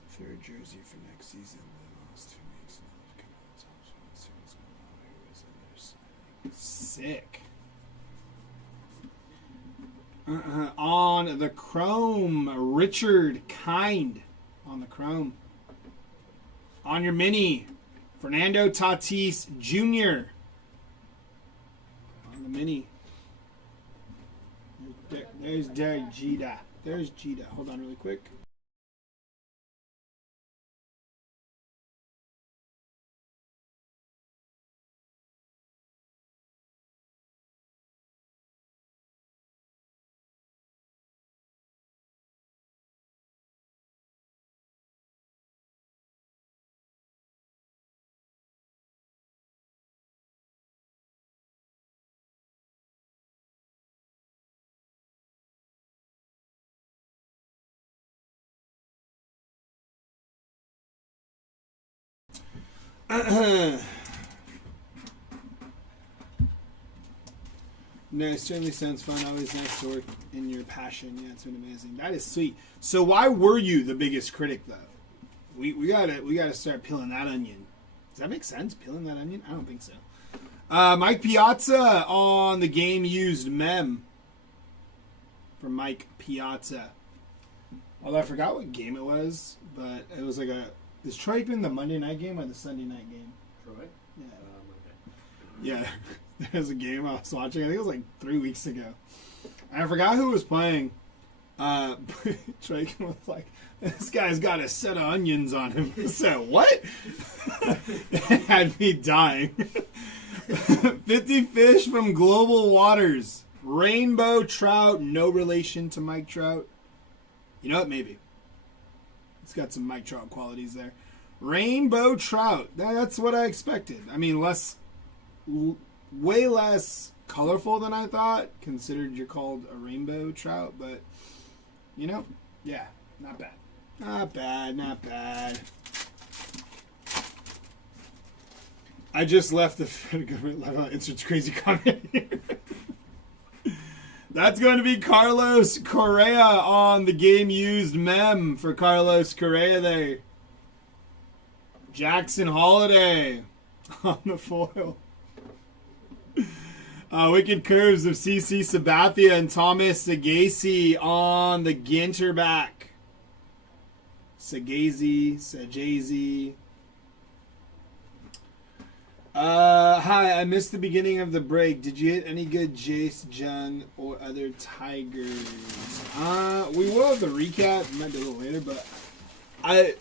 Third jersey for next season. The last 2 weeks. Sick. On the chrome, Richard Kind on the chrome. On your mini, Fernando Tatis Jr. on the mini. There's Jeter. There's Jeter. Hold on really quick. No, it certainly sounds fun. Always nice to work in your passion. Yeah, it's been amazing. That is sweet. So why were you the biggest critic though? We gotta start peeling that onion. Does that make sense? Peeling that onion? I don't think so. Mike Piazza on the game used mem for Mike Piazza. Although I forgot what game it was, but it was like is Troy been the Monday night game or the Sunday night game? Troy? Yeah. Okay. Yeah. There's a game I was watching. I think it was like 3 weeks ago. And I forgot who was playing. Troy was like, "This guy's got a set of onions on him." I said, "What?" It had me dying. 50 fish from Global Waters. Rainbow trout, no relation to Mike Trout. You know what? Maybe. It's got some Mike Trout qualities there. Rainbow trout. That's what I expected. I mean, way less colorful than I thought, considered you're called a rainbow trout. But, you know, yeah, not bad. Not bad, not bad. I just left the federal government level. Inserts crazy comment here. That's going to be Carlos Correa on the game used mem for Carlos Correa there. Jackson Holiday on the foil. Wicked curves of CC Sabathia and Thomas Sagasi on the Ginter back. Sagazy. Hi, I missed the beginning of the break. Did you hit any good Jace, Jung, or other Tigers? We will have the recap. We might do a little later, but I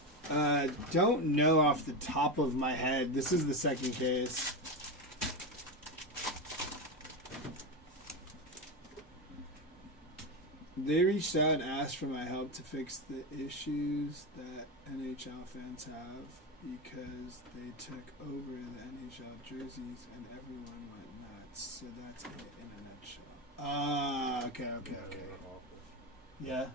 don't know off the top of my head. This is the second case. They reached out and asked for my help to fix the issues that NHL fans have because they took over the NHL jerseys and everyone went nuts. So that's it in a nutshell. Okay. Yeah.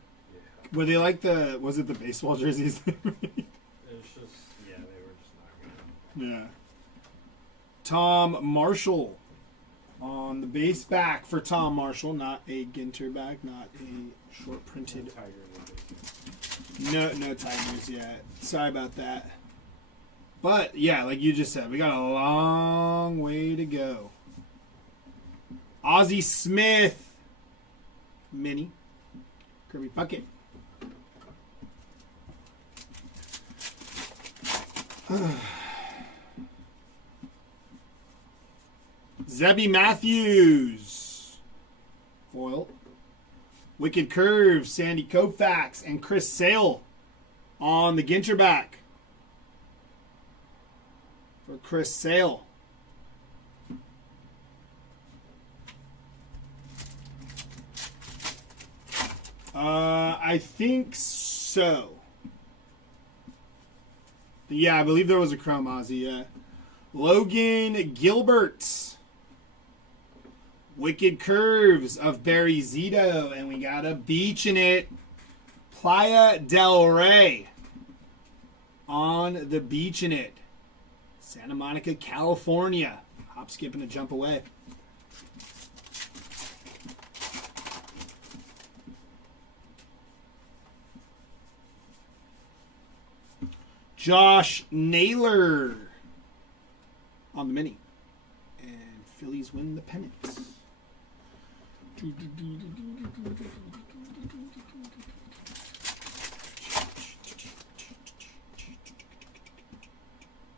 Were they like was it the baseball jerseys? It's just, yeah, they were just not good. Yeah. Tom Marshall on the base back for Tom Marshall, not a Ginter back, not a short printed. No Tigers yet. Sorry about that. But yeah, like you just said, we got a long way to go. Ozzie Smith mini Kirby Puckett. Zebby Matthews foil. Wicked Curve, Sandy Koufax, and Chris Sale on the Ginter back for Chris Sale. I think so. Yeah, I believe there was a Chrome Ozzy, yeah. Logan Gilbert. Wicked Curves of Barry Zito, and we got a beach in it. Playa del Rey on the beach in it. Santa Monica, California. Hop, skip, and a jump away. Josh Naylor on the mini. And Phillies win the pennant.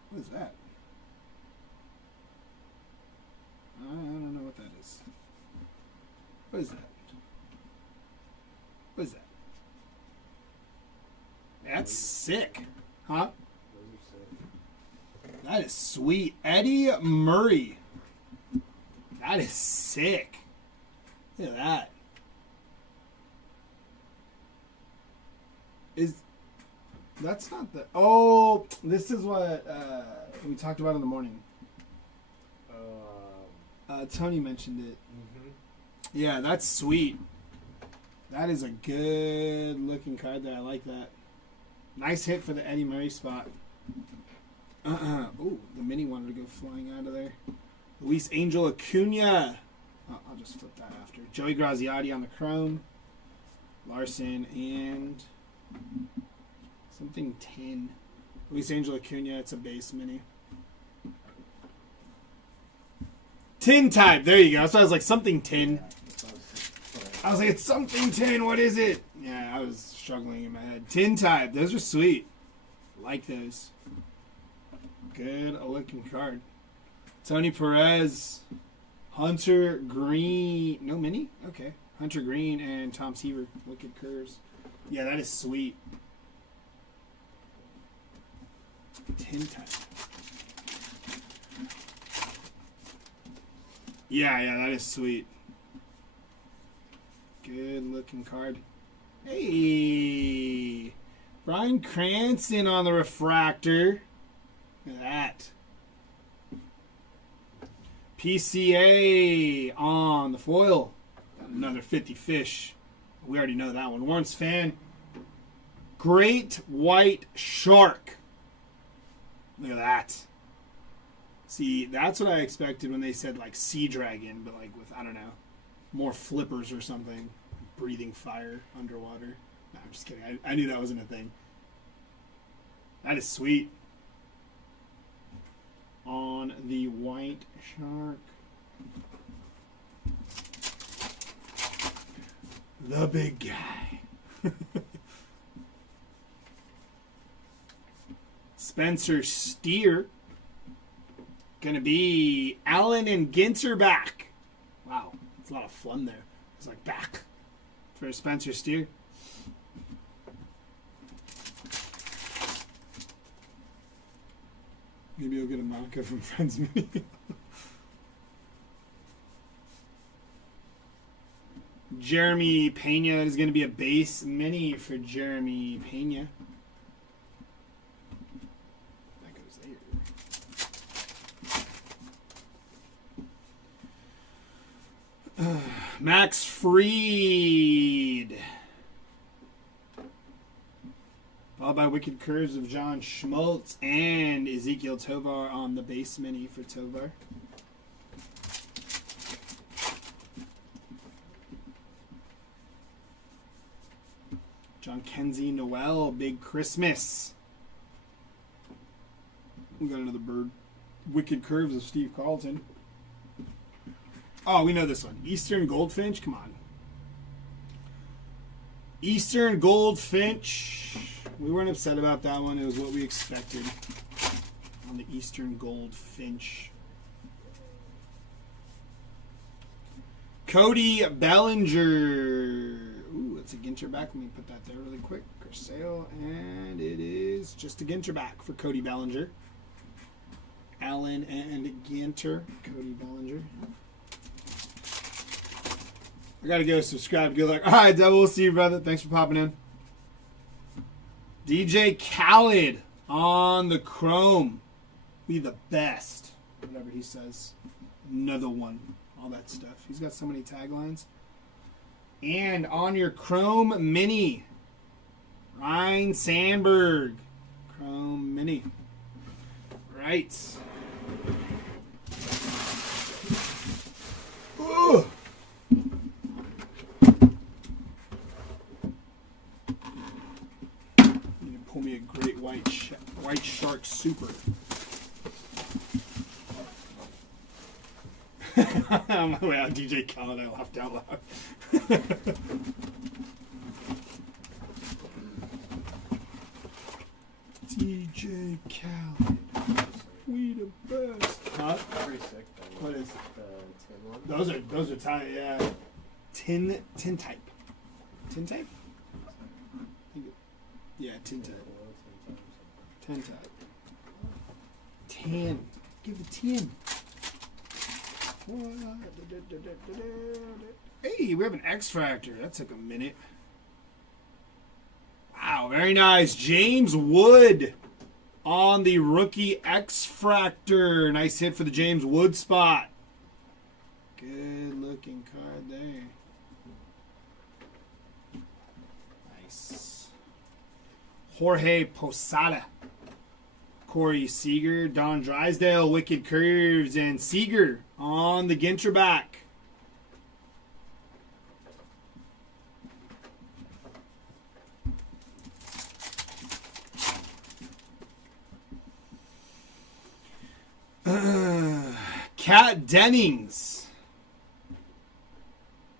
What is that? I don't know what that is. What is that? What is that? That's sick. Huh? That is sweet. Eddie Murray. That is sick. Look at that. That's not the... Oh, this is what we talked about in the morning. Tony mentioned it. Mm-hmm. Yeah, that's sweet. That is a good looking card there. I like that. Nice hit for the Eddie Murray spot. Ooh, the mini wanted to go flying out of there. Luis Angel Acuna. Oh, I'll just flip that after. Joey Graziotti on the chrome. Larson and something 10. Luis Angel Acuna. It's a base mini. Tin type. There you go. So I was like something 10. I was like, it's something 10. What is it? Yeah, I was struggling in my head. Tin type. Those are sweet. Like those. Good looking card. Tony Perez. Hunter Green. No mini? Okay. Hunter Green and Tom Seaver. Wicked curves. Yeah, that is sweet. Tin type. Yeah, that is sweet. Good looking card. Hey! Brian Cranston on the refractor. Look at that. PCA on the foil. Another 50 fish. We already know that one. Lawrence Fan. Great White Shark. Look at that. See, that's what I expected when they said like Sea Dragon, but like with, I don't know, more flippers or something. Breathing fire underwater. No, I'm just kidding. I knew that wasn't a thing. That is sweet. On the White Shark. The big guy. Spencer Steer. Gonna be Allen and Ginter back. Wow, that's a lot of phlegm there. It's like back for Spencer Steer. Maybe I'll get a Monica from Friends Mini. Jeremy Pena. That is going to be a base mini for Jeremy Pena. That goes there. Max Fried. Followed by Wicked Curves of John Schmaltz and Ezekiel Tovar on the base mini for Tovar. John Kenzie Noel, Big Christmas. We got another bird. Wicked Curves of Steve Carlton. Oh, we know this one. Eastern Goldfinch. Come on. Eastern Goldfinch. We weren't upset about that one. It was what we expected on the Eastern Goldfinch. Cody Bellinger. Ooh, that's a Ginter back. Let me put that there really quick. Sale, and it is just a Ginter back for Cody Bellinger. Allen and Ginter. Cody Bellinger. I gotta go subscribe. Good luck. All right, Devil. We'll see you, brother. Thanks for popping in. DJ Khaled on the chrome. Be the best. Whatever he says. Another one. All that stuff. He's got so many taglines. And on your chrome mini, Ryan Sandberg. Chrome Mini. Right. Ugh. Need to pull me a great white shark super. On my way out, DJ Khaled, I laughed out loud. DJ Khaled, we the best. Huh? Pretty sick. What is it? The 10 one. Those are tight, yeah. Tin type. Tin type? Yeah, tin type. 10 type. 10. Give the 10. Hey, we have an X Factor. That took a minute. Wow, very nice. James Wood on the rookie X Factor. Nice hit for the James Wood spot. Good looking card there. Nice. Jorge Posada. Corey Seager, Don Drysdale, Wicked Curves, and Seager on the Ginter back. Kat Dennings.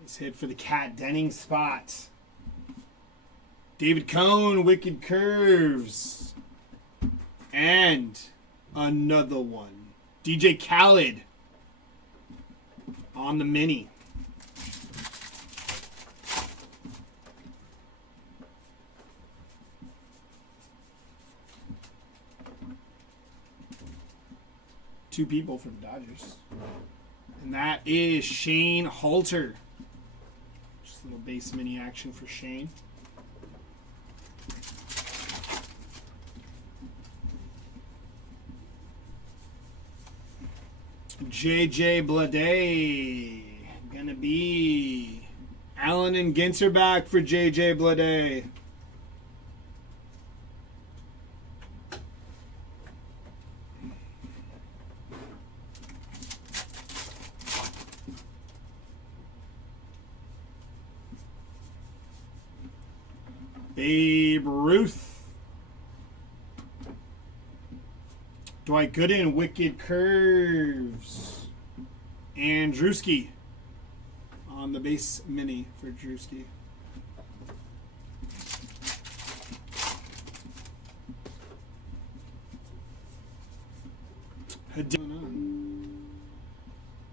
Nice hit for the Kat Dennings spot. David Cohn, Wicked Curves. And another one. DJ Khaled on the mini. Two people from Dodgers. And that is Shane Halter. Just a little base mini action for Shane. JJ Bleday. Gonna be Allen and Ginter back for JJ Bleday. Babe Ruth. Dwight Gooden, Wicked Curves. And Drewski on the base mini for Drewski.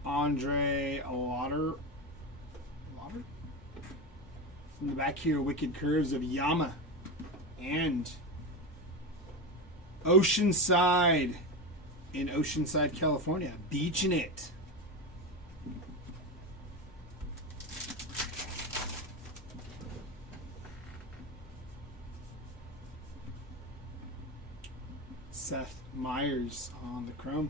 Andre Lauder. In the back here, Wicked Curves of Yama. And Oceanside in Oceanside, California. Beaching it. Seth Myers on the chrome.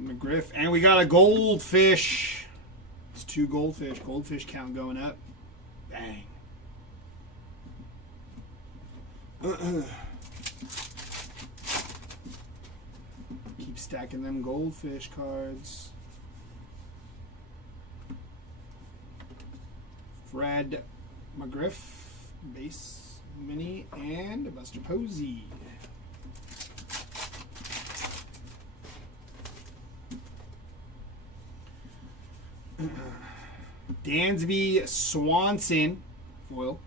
McGriff. And we got a goldfish. It's two goldfish. Goldfish count going up. Bang. Keep stacking them goldfish cards. Fred McGriff, base mini, and Buster Posey. Dansby Swanson, foil.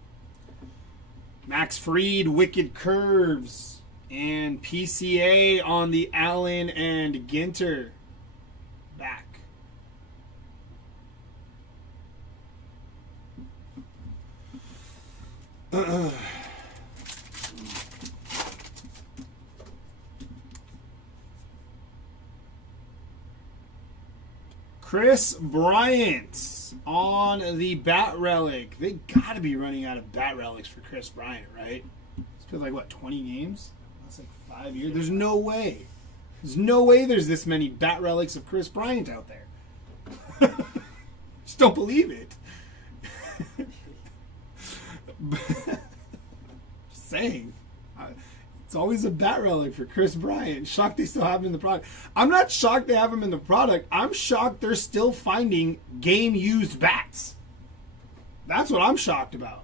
Max Fried, Wicked Curves. And PCA on the Allen and Ginter back. Chris Bryant on the Bat Relic. They gotta be running out of Bat Relics for Chris Bryant, right? It's been like, what, 20 games? That's like 5 years. There's no way. There's no way there's this many Bat Relics of Chris Bryant out there. Just don't believe it. Just saying. It's always a bat relic for Chris Bryant. Shocked they still have him in the product. I'm not shocked they have him in the product. I'm shocked they're still finding game-used bats. That's what I'm shocked about.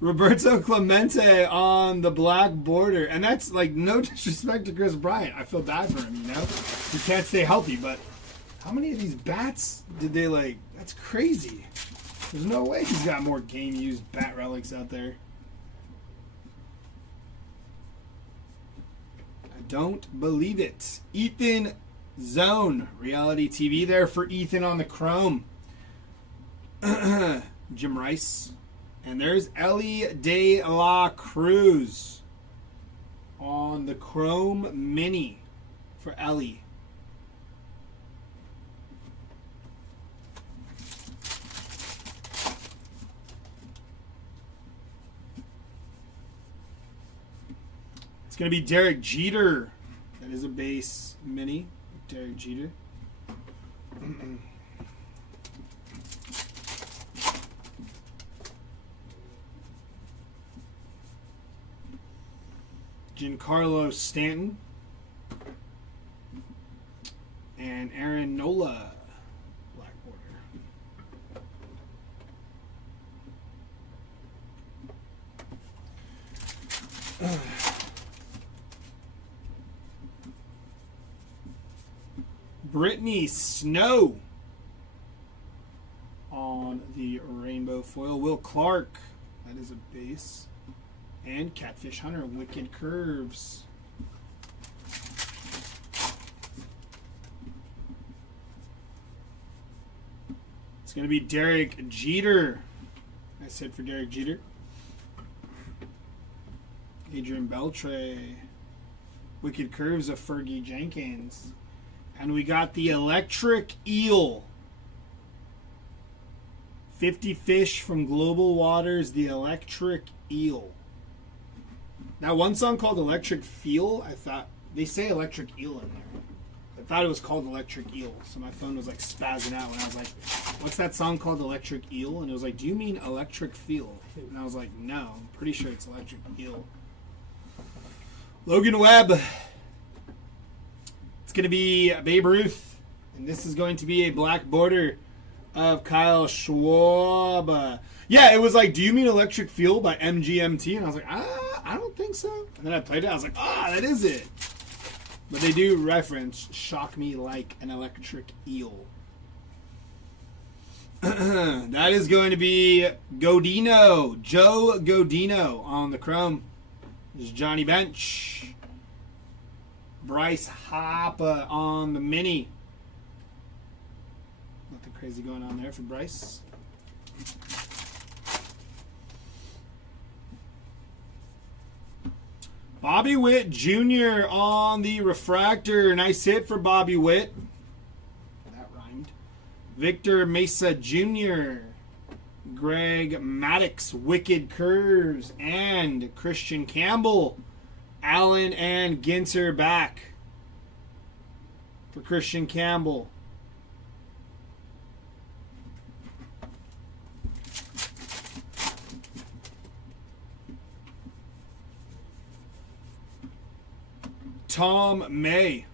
Roberto Clemente on the black border. And that's like no disrespect to Chris Bryant. I feel bad for him, you know? He can't stay healthy, but how many of these bats did they like? That's crazy. There's no way he's got more game-used bat relics out there. I don't believe it. Ethan Zone. Reality TV there for Ethan on the Chrome. Jim Rice. And there's Ellie De La Cruz on the Chrome Mini for Ellie. It's going to be Derek Jeter. That is a base mini. Derek Jeter. Giancarlo Stanton. And Aaron Nola. Black border. Brittany Snow on the rainbow foil. Will Clark, that is a base. And Catfish Hunter, Wicked Curves. It's going to be Derek Jeter. I said for Derek Jeter. Adrian Beltre. Wicked Curves of Fergie Jenkins. And we got the Electric Eel. 50 fish from Global Waters, the Electric Eel. Now, one song called Electric Feel, I thought, they say Electric Eel in there. I thought it was called Electric Eel. So my phone was like spazzing out when I was like, what's that song called Electric Eel? And it was like, do you mean Electric Feel? And I was like, no, I'm pretty sure it's Electric Eel. Logan Webb. It's going to be Babe Ruth. And this is going to be a black border of Kyle Schwab. Yeah, it was like, do you mean Electric Feel by MGMT? And I was like, I don't think so. And then I played it. I was like, that is it. But they do reference Shock Me Like an Electric Eel. That is going to be Godino. Joe Godino on the Chrome. This is Johnny Bench. Bryce Harper on the Mini. Nothing crazy going on there for Bryce. Bobby Witt Jr. on the refractor. Nice hit for Bobby Witt. That rhymed. Victor Mesa Jr. Greg Maddox, Wicked Curves, and Christian Campbell. Allen and Ginter back for Christian Campbell. Tom May.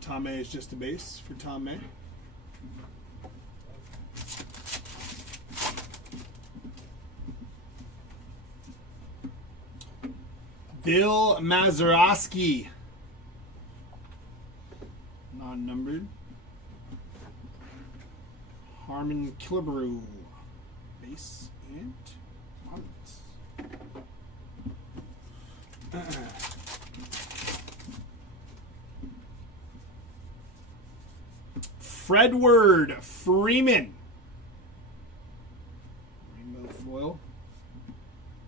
Tom May is just a base for Tom May. Bill Mazeroski. Non-numbered. Harmon Killebrew. Base and Marlins. Fredward Freeman. Rainbow foil.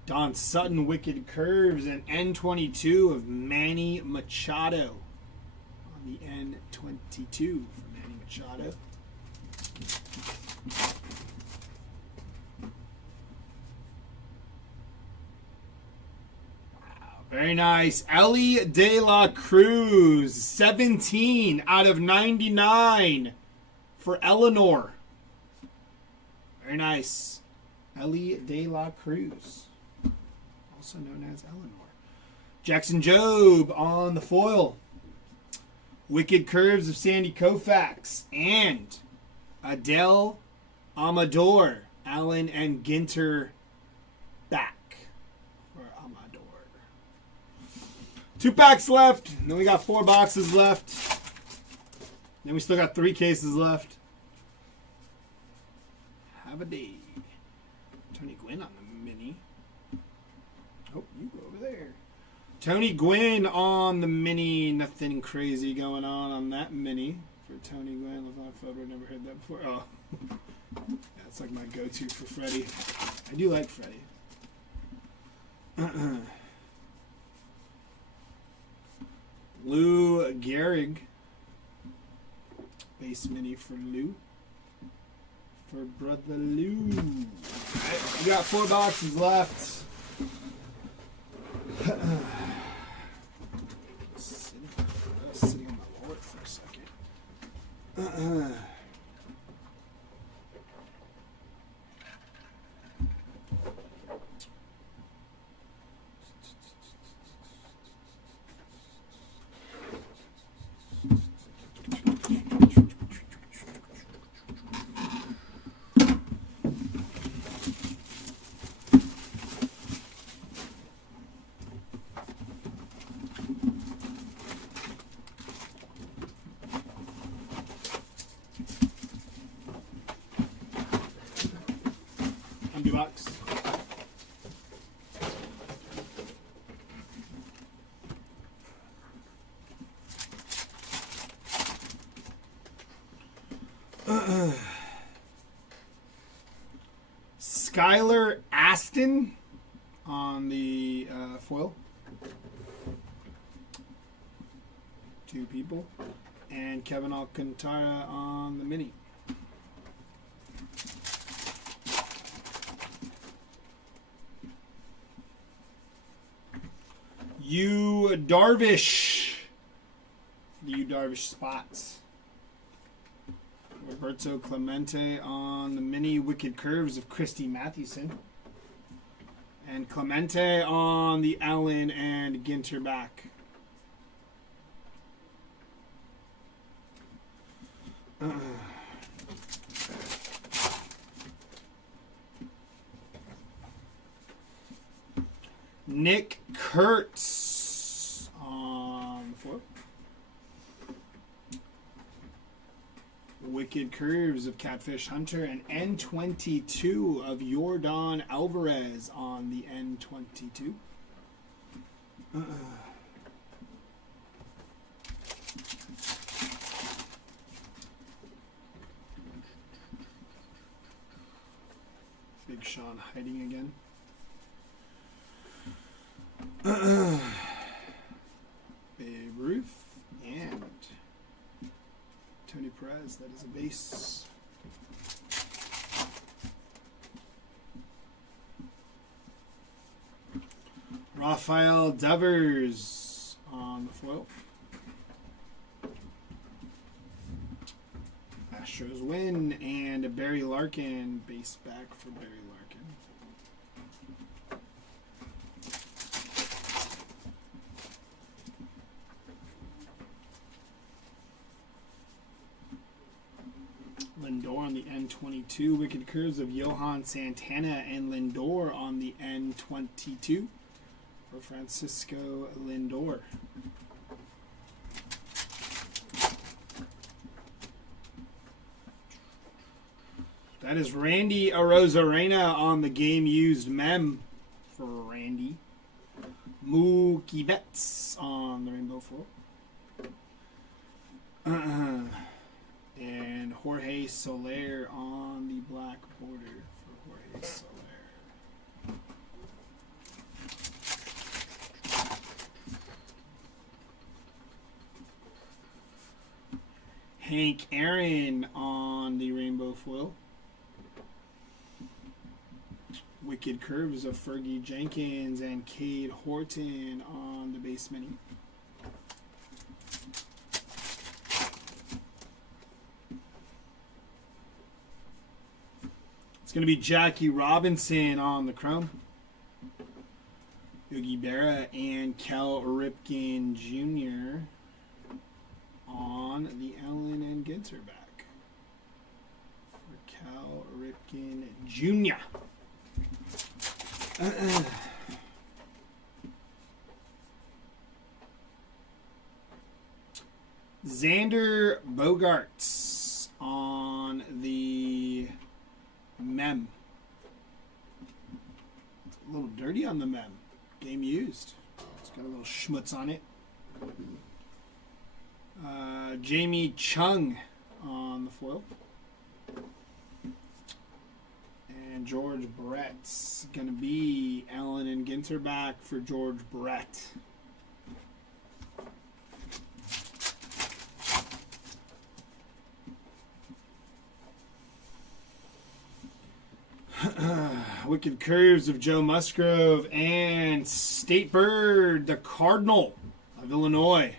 Don Sutton, Wicked Curves, and N22 of Manny Machado. On the N22 for Manny Machado. Very nice. Ellie De La Cruz, 17 out of 99 for Eleanor. Very nice. Ellie De La Cruz. also known as Eleanor. Jackson Jobe on the foil. Wicked Curves of Sandy Koufax. And Adele Amador. Allen and Ginter back for Amador. 2 packs left. And then we got 4 boxes left. Then we still got 3 cases left. Have a day. Tony Gwynn on the mini. Oh, you go over there. Tony Gwynn on the mini. Nothing crazy going on that mini. For Tony Gwynn, Levon Felder, never heard that before. Oh, that's like my go-to for Freddie. I do like Freddie. Lou Gehrig. Base mini for Lou. For Brother Lou. Alright, we got 4 boxes left. Sitting on my wallet for a second. Empty box. Skylar Aston on the foil. 2 people. And Kevin Alcantara on the mini. You Darvish. The U Darvish spots. Roberto Clemente on the mini. Wicked Curves of Christy Mathewson. And Clemente on the Allen and Ginter back. Nick Kurtz on the floor. Wicked Curves of Catfish Hunter and N22 of Yordan Alvarez on the N22. Big Sean hiding again. Babe Ruth and Tony Perez. That is a base. Rafael Devers on the foil. Astros win and Barry Larkin base back for Barry Larkin. Lindor on the N22. Wicked Curves of Johan Santana and Lindor on the N22 for Francisco Lindor. That is Randy Arozarena on the game used mem for Randy. Mookie Betts on the Rainbow Foil. And Jorge Soler on the black border for Jorge Soler. Hank Aaron on the rainbow foil. Wicked Curves of Fergie Jenkins and Cade Horton on the base mini. It's going to be Jackie Robinson on the chrome. Yogi Berra and Cal Ripken Jr. on the Allen and Ginter back. For Cal Ripken Jr. Xander Bogaerts on the Mem. A little dirty on the Mem. Game used. It's got a little schmutz on it. Jamie Chung on the foil. And George Brett's going to be Allen and Ginter back for George Brett. Wicked Curves of Joe Musgrove and State Bird, the Cardinal of Illinois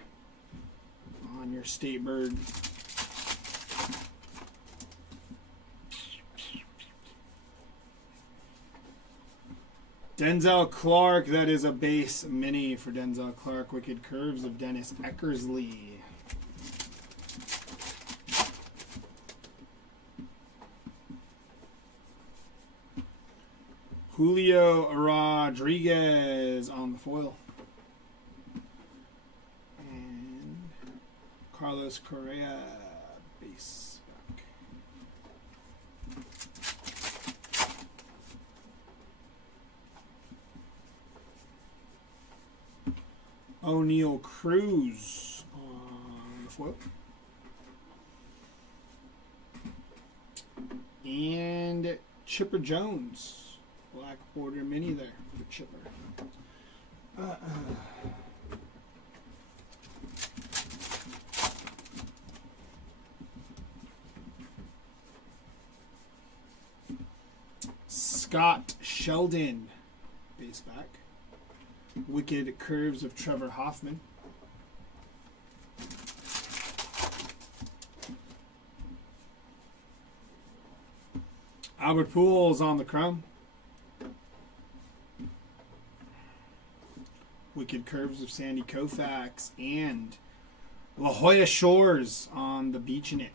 on your State Bird. Denzel Clark, that is a base mini for Denzel Clark. Wicked Curves of Dennis Eckersley. Julio Rodriguez on the foil. And Carlos Correa, base back. O'Neal Cruz on the foil. And Chipper Jones. Black border mini there for Chipper. Scott Sheldon, base back. Wicked Curves of Trevor Hoffman. Albert Pujols on the chrome. Wicked Curves of Sandy Koufax and La Jolla Shores on the beach in it.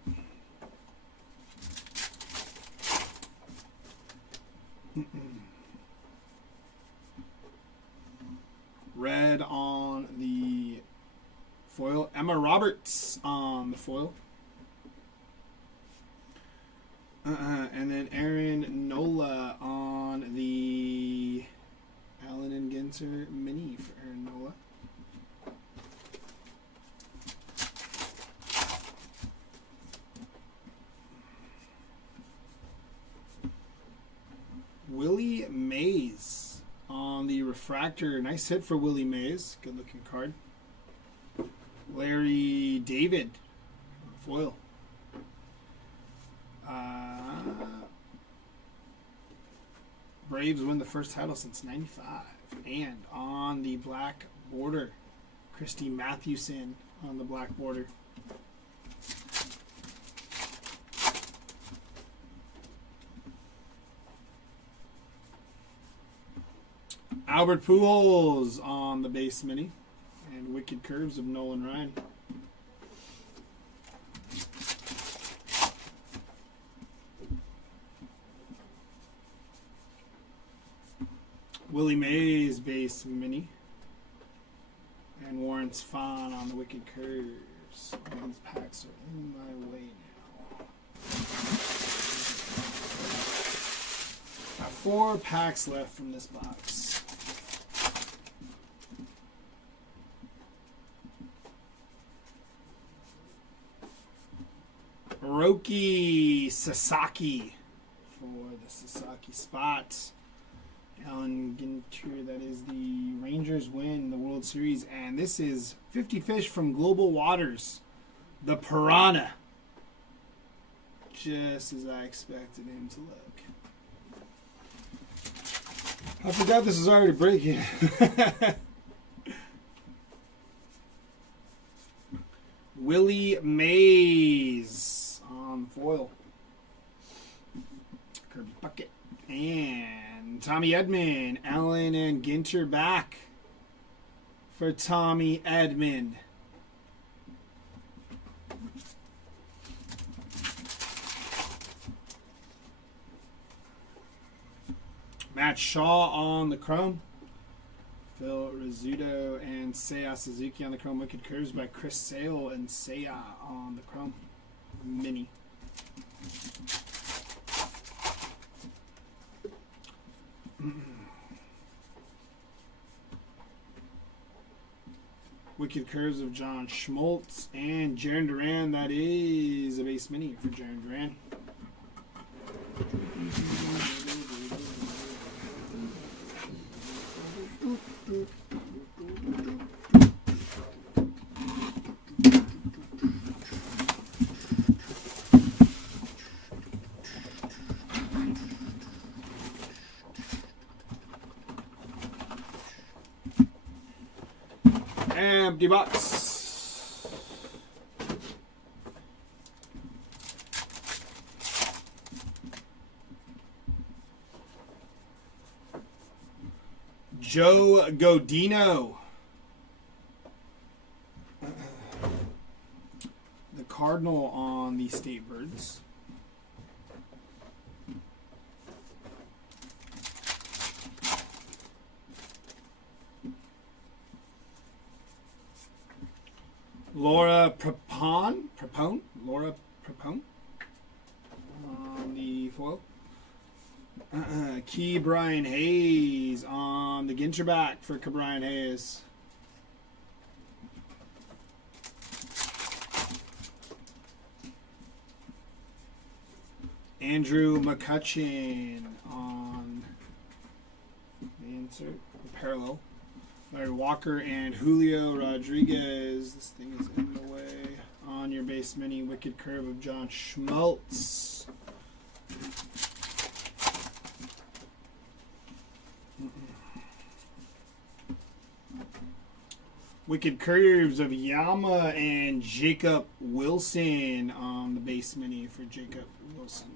Red on the foil. Emma Roberts on the foil. And then Aaron Nola on the Allen and Ginter mini for Aaron Nola. Willie Mays on the refractor. Nice hit for Willie Mays. Good looking card. Larry David on the foil. Braves win the first title since '95. And on the black border, Christy Mathewson on the black border. Albert Pujols on the base mini. And Wicked Curves of Nolan Ryan. Willie Mays base mini. And Warren Spahn on the Wicked Curves. All these packs are in my way now. Got 4 packs left from this box. Hiroki Sasaki for the Sasaki spot. Allen Ginter, that is the Rangers win the World Series. And this is 50 Fish from Global Waters. The Piranha. Just as I expected him to look. I forgot this is already breaking. Willie Mays on foil. Kirby Puckett. And Tommy Edman, Allen and Ginter back for Tommy Edmond. Matt Shaw on the chrome. Phil Rizzuto and Seiya Suzuki on the chrome. Wicked Curves by Chris Sale and Seiya on the chrome. Mini. Wicked Curves of John Schmaltz and Jaron Duran. That is a base mini for Jaron Duran. Empty box. Joe Godino. The Cardinal on the State Birds. Laura Prepone on the foil. Key Brian Hayes on the Ginter back for Brian Hayes. Andrew McCutcheon on the insert, parallel. Larry Walker and Julio Rodriguez. This thing is in the way. On your base mini, Wicked Curve of John Schmaltz. Wicked Curves of Yama and Jacob Wilson on the base mini for Jacob Wilson.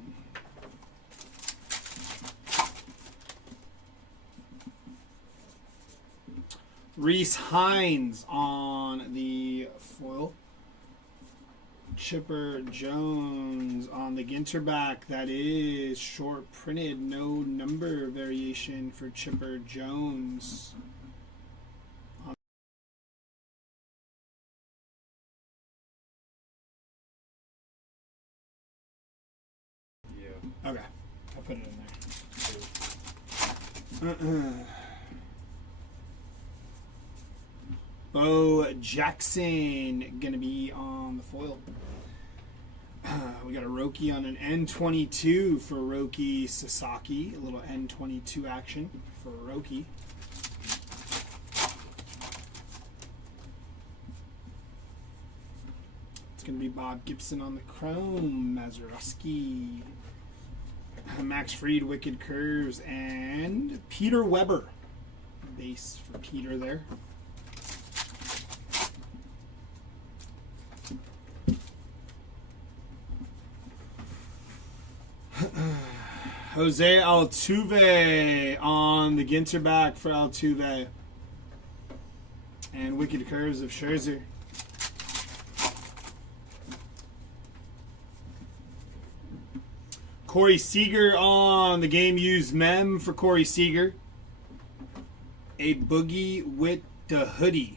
Reese Hines on the foil. Chipper Jones on the Ginter back. That is short printed, no number variation for Chipper Jones. Yeah. Okay, I'll put it in there. Bo Jackson gonna be on the foil. We got a Roki on an N22 for Roki Sasaki. A little N22 action for Roki. It's gonna be Bob Gibson on the chrome. Mazeroski. Max Fried, Wicked Curves, and Peter Weber. Base for Peter there. Jose Altuve on the Ginter back for Altuve. And Wicked Curves of Scherzer. Corey Seager on the game used mem for Corey Seager. A Boogie with the hoodie.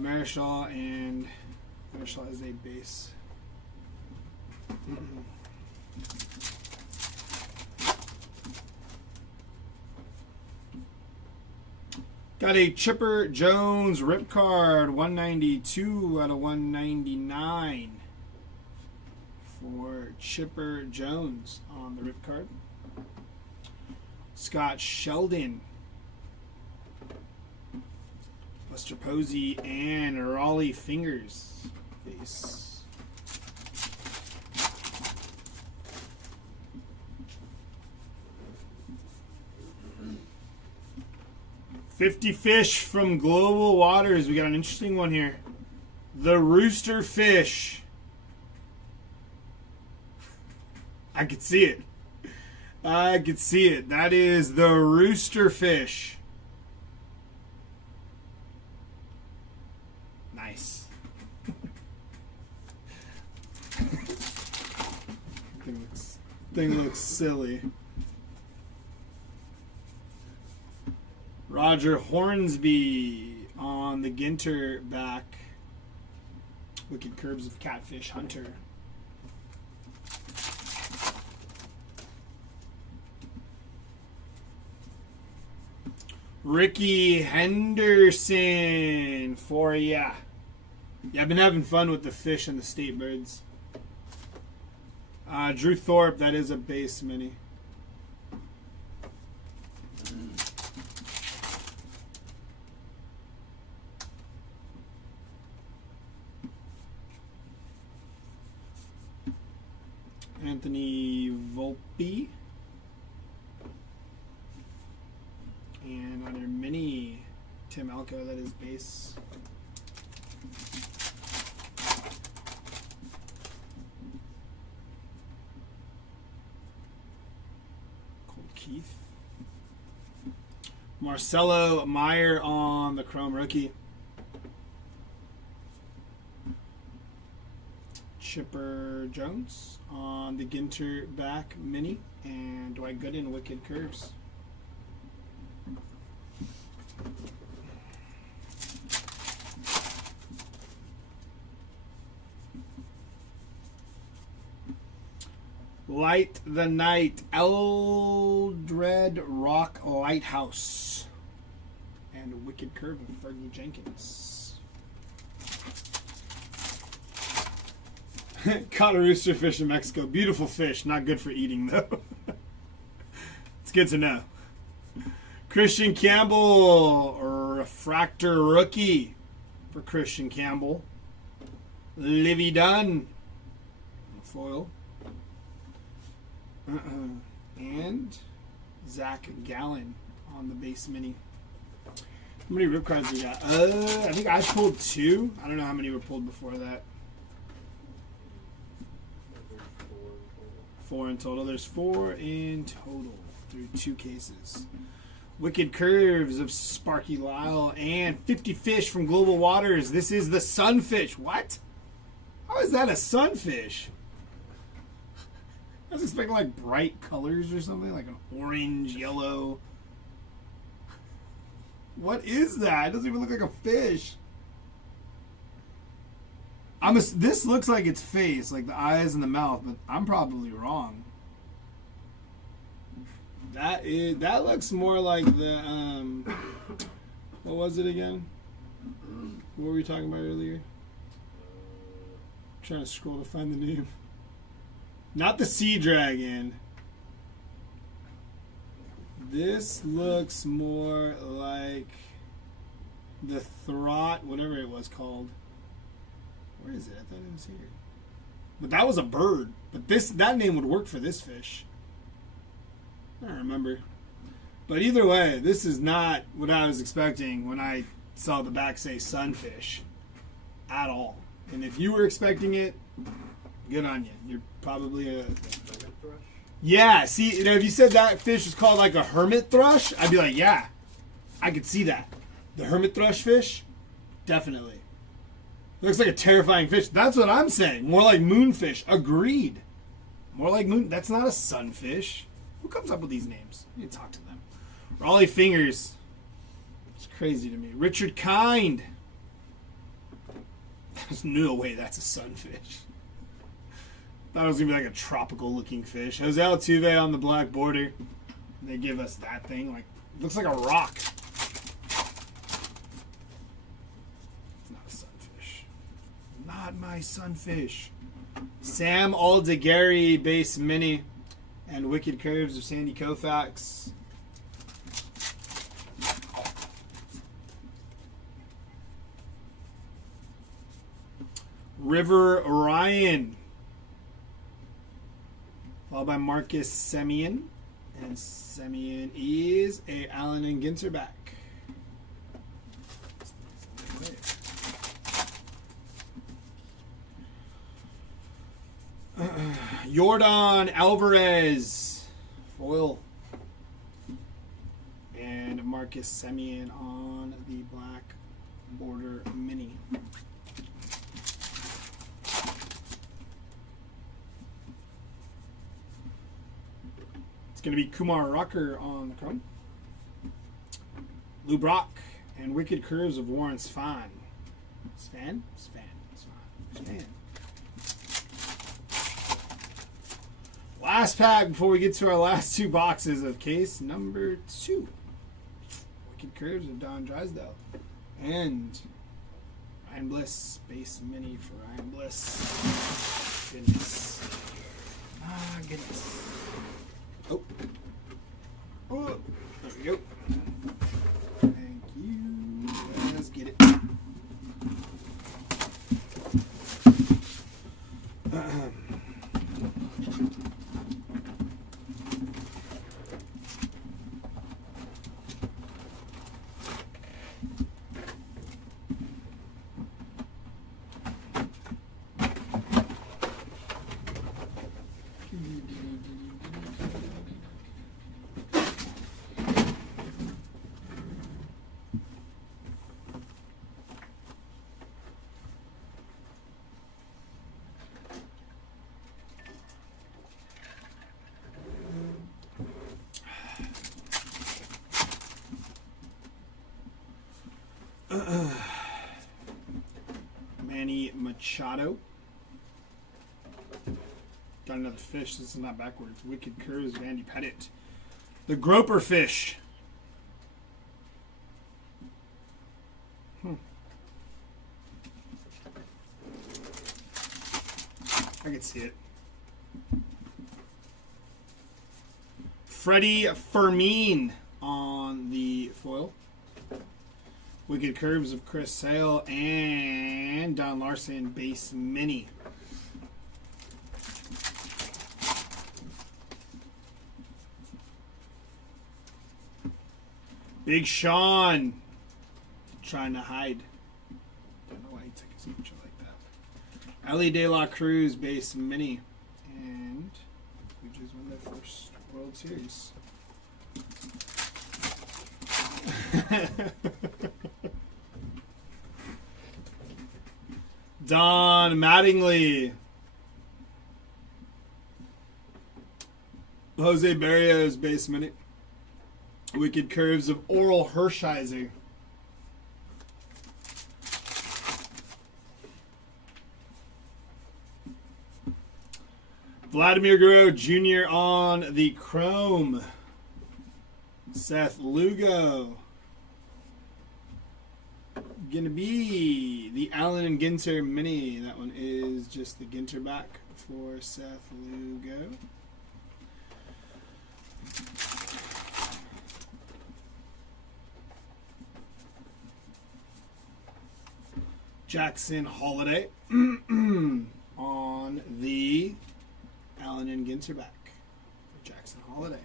Marischal and Marischal is a base. Got a Chipper Jones rip card, 192 out of 199 for Chipper Jones on the rip card. Scott Sheldon, Buster Posey, and Raleigh Fingers base. $50 Fish from Global Waters. We got an interesting one here. The Rooster Fish. I could see it. I could see it. That is the rooster fish. Nice. Thing looks silly. Roger Hornsby on the Ginter back. Wicked Curves of Catfish Hunter. Ricky Henderson for ya. Yeah, I've been having fun with the fish and the state birds. Drew Thorpe, that is a base mini. Anthony Volpe. And another mini Tim Elko, that is base. Cole Keith. Marcelo Meyer on the Chrome Rookie. Chipper Jones on the Ginter back mini. And Dwight Gooden, Wicked Curves. Light the Night, Eldred Rock Lighthouse. And a Wicked Curve of Fergie Jenkins. Caught a rooster fish in Mexico. Beautiful fish. Not good for eating, though. It's good to know. Christian Campbell, Refractor Rookie for Christian Campbell. Livy Dunn, foil. And Zach Gallen on the base mini. How many rip cards we got? I think I pulled 2. I don't know how many were pulled before that. 4 in total. There's 4 in total through 2 cases. Wicked Curves of Sparky Lyle and 50 Fish from Global Waters. This is the Sunfish. What? How is that a sunfish? I was expecting like bright colors or something, like an orange, yellow. What is that? It doesn't even look like a fish. This looks like its face, like the eyes and the mouth, but I'm probably wrong. That looks more like the what was it again? What were we talking about earlier? I'm trying to scroll to find the name. Not the sea dragon. This looks more like the throt, whatever it was called. Where is it? I thought it was here. But that was a bird. But that name would work for this fish. I don't remember. But either way, this is not what I was expecting when I saw the back say sunfish. At all. And if you were expecting it, good on you. You're probably a... Yeah, see, if you said that fish was called like a hermit thrush, I'd be like, yeah, I could see that. The hermit thrush fish? Definitely. Looks like a terrifying fish. That's what I'm saying. More like moonfish. Agreed. More like moon. That's not a sunfish. Who comes up with these names? You need to talk to them. Raleigh Fingers. It's crazy to me. Richard Kind. There's no way that's a sunfish. Thought it was going to be like a tropical looking fish. Jose Altuve on the black border. They give us that thing. Like, it looks like a rock. It's not a sunfish. Not my sunfish. Sam Aldegari base mini. And Wicked Curves of Sandy Koufax. River Orion. Followed by Marcus Semien. And Semien is a Allen and Ginter back. Jordan Alvarez, foil. And Marcus Semien on the black border mini. It's going to be Kumar Rucker on the chrome. Lou Brock and Wicked Curves of Warren Svan. Svan? Svan. Last pack before we get to our last two boxes of case number 2. Wicked Curves of Don Drysdale. And Ryan Bliss, base mini for Ryan Bliss. Goodness. Goodness. Oh. There we go. Thank you. Let's get it. Manny Machado. Got another fish. This is not backwards. Wicked Curves of Andy Pettit. The Groper fish. I can see it. Freddie Fermin on the foil. Wicked Curves of Chris Sale and Don Larson base mini. Big Sean trying to hide. Don't know why he took his picture like that. Ellie De La Cruz base mini. And we just won their first World Series. Don Mattingly. Jose Barrios base minute. Wicked Curves of Oral Hershiser. Vladimir Guerrero Jr. on the chrome. Seth Lugo. Gonna be the Allen and Ginter mini. That one is just the Ginter back for Seth Lugo. Jackson Holiday on the Allen and Ginter back for Jackson Holiday.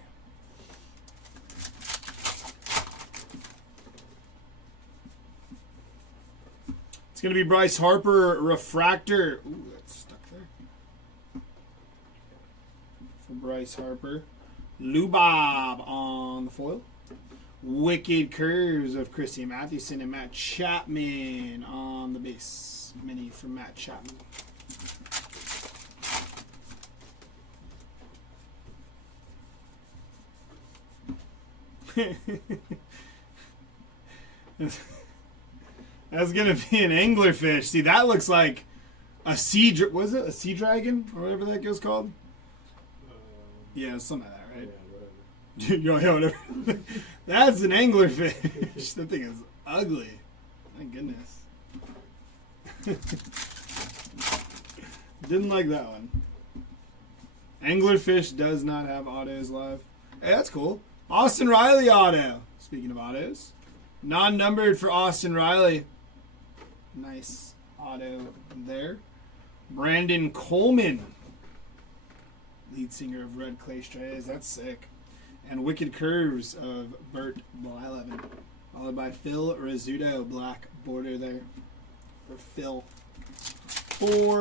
It's going to be Bryce Harper Refractor. Ooh, that's stuck there. For Bryce Harper. Lou Bob on the foil. Wicked Curves of Christy Mathewson and Matt Chapman on the base. Mini from Matt Chapman. That's gonna be an anglerfish. See, that looks like a sea. Was it a sea dragon or whatever that goes called? Yeah, something like that, right? Yeah, whatever. That's an anglerfish. That thing is ugly. My goodness. Didn't like that one. Anglerfish does not have autos live. Hey, that's cool. Austin Riley auto. Speaking of autos, non-numbered for Austin Riley. Nice auto there. Brandon Coleman, lead singer of Red Clay Strays. That's sick. And Wicked Curves of Bert Blyleven. Followed by Phil Rizzuto, black border there. For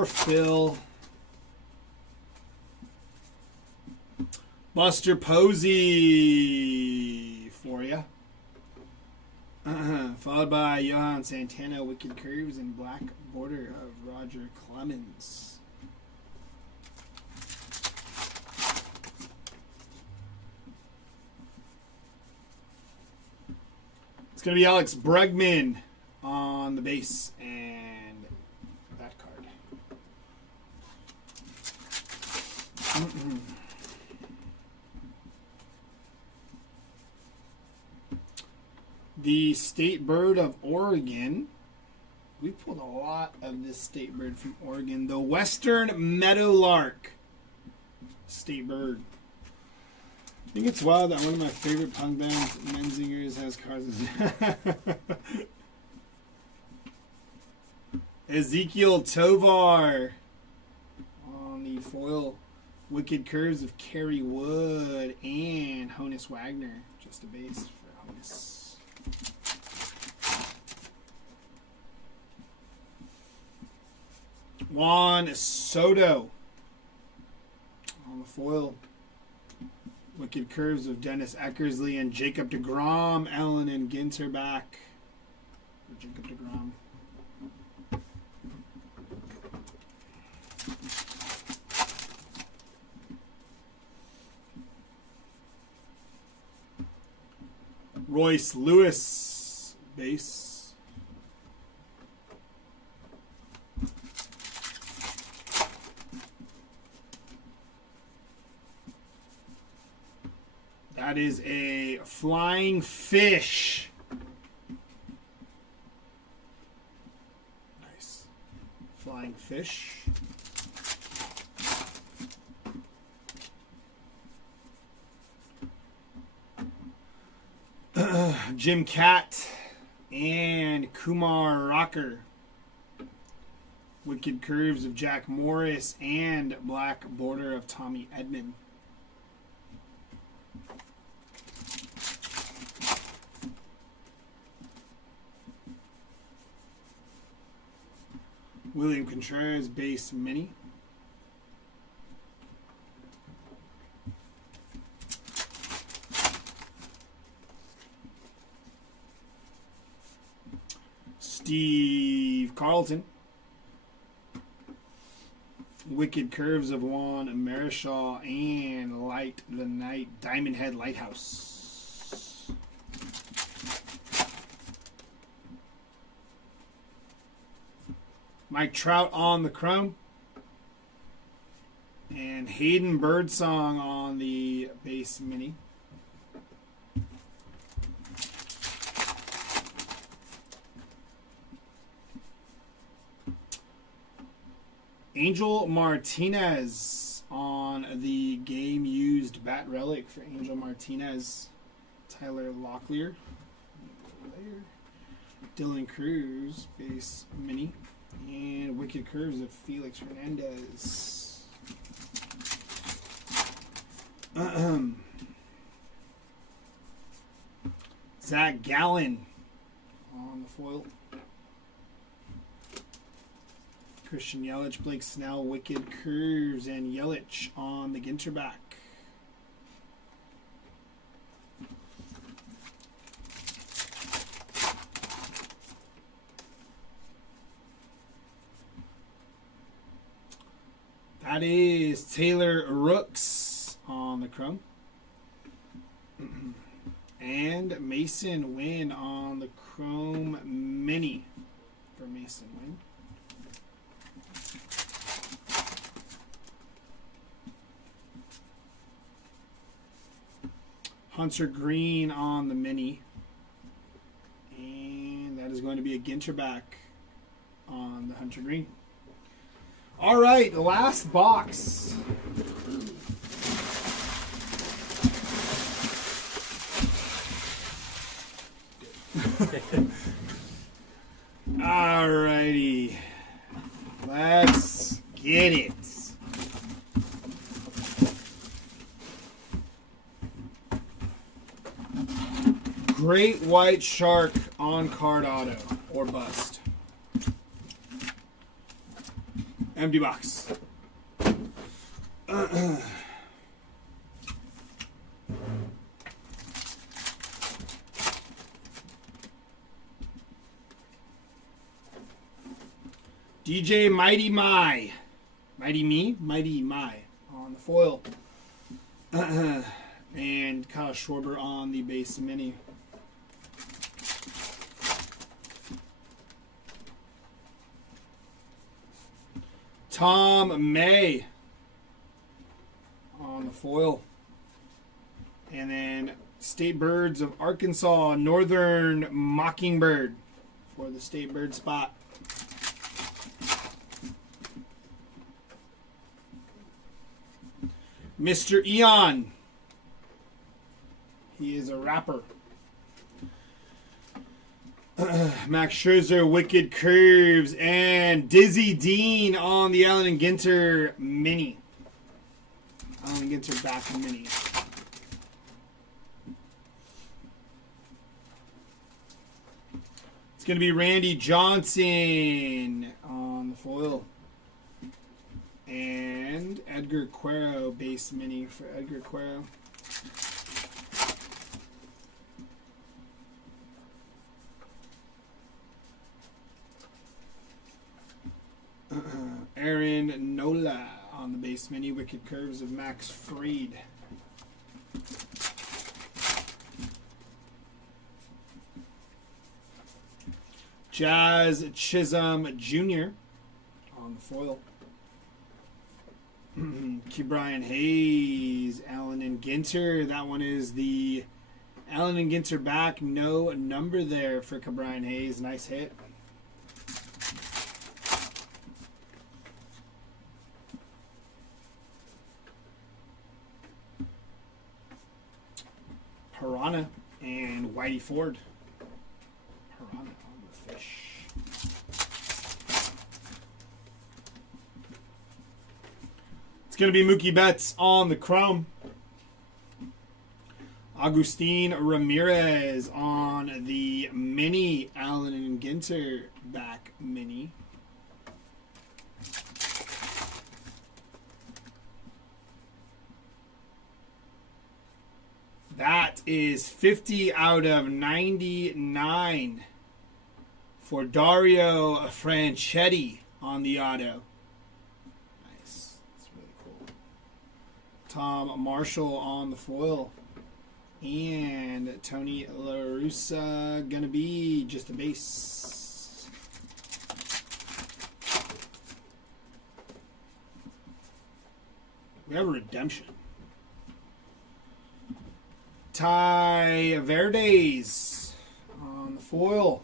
Phil. Buster Posey for you. Followed by Johan Santana, Wicked Curves, and Black Border of Roger Clemens. It's going to be Alex Bregman on the base and that card. The State Bird of Oregon. We pulled a lot of this State Bird from Oregon. The Western Meadowlark. State Bird. I think it's wild that one of my favorite punk bands, Menzingers, has cards. Ezekiel Tovar on the foil. Wicked Curves of Kerry Wood and Honus Wagner. Just a base for Honus. Juan Soto on the foil. Wicked Curves of Dennis Eckersley and Jacob deGrom. Ellen and Ginter back for Jacob deGrom. Royce Lewis base. That is a Flying Fish. Nice. Flying Fish. Jim Cat and Kumar Rocker. Wicked Curves of Jack Morris and Black Border of Tommy Edman. William Contreras base mini. Steve Carlton. Wicked Curves of Juan Marichal and Light the Night Diamond Head Lighthouse. Mike Trout on the chrome. And Hayden Birdsong on the base mini. Angel Martinez on the game used bat relic for Angel Martinez. Tyler Locklear. Dylan Cruz base mini. And Wicked Curves of Felix Hernandez. Zach Gallen on the foil. Christian Yelich, Blake Snell, Wicked Curves, and Yelich on the Ginter back. That is Taylor Rooks on the chrome. And Mason Wynn on the chrome mini for Mason Wynn. Hunter Green on the mini. And that is going to be a Ginter back on the Hunter Green. All right, last box. All righty. Let's get it. Great White Shark on card auto or bust. Empty box. DJ Mighty My. Mighty Me? Mighty My on the foil. And Kyle Schwarber on the base mini. Tom May on the foil. And then State Birds of Arkansas, Northern Mockingbird for the State Bird spot. Mr. Eon. He is a rapper. Max Scherzer, Wicked Curves, and Dizzy Dean on the Allen and Ginter mini. Allen and Ginter back mini. It's going to be Randy Johnson on the foil. And Edgar Quero base mini for Edgar Quero. Aaron Nola on the base mini. Wicked Curves of Max Fried. Jazz Chisholm Jr. on the foil. Brian Hayes, Allen and Ginter. That one is the Allen and Ginter back. No number there for Brian Hayes. Nice hit. Piranha and Whitey Ford. Piranha on the fish. It's going to be Mookie Betts on the chrome. Agustin Ramirez on the mini Allen and Ginter back mini. That is 50 out of 99 for Dario Franchetti on the auto. Nice. That's really cool. Tom Marshall on the foil. And Tony La Russa gonna be just a base. We have a redemption. Ty Verdes on the foil.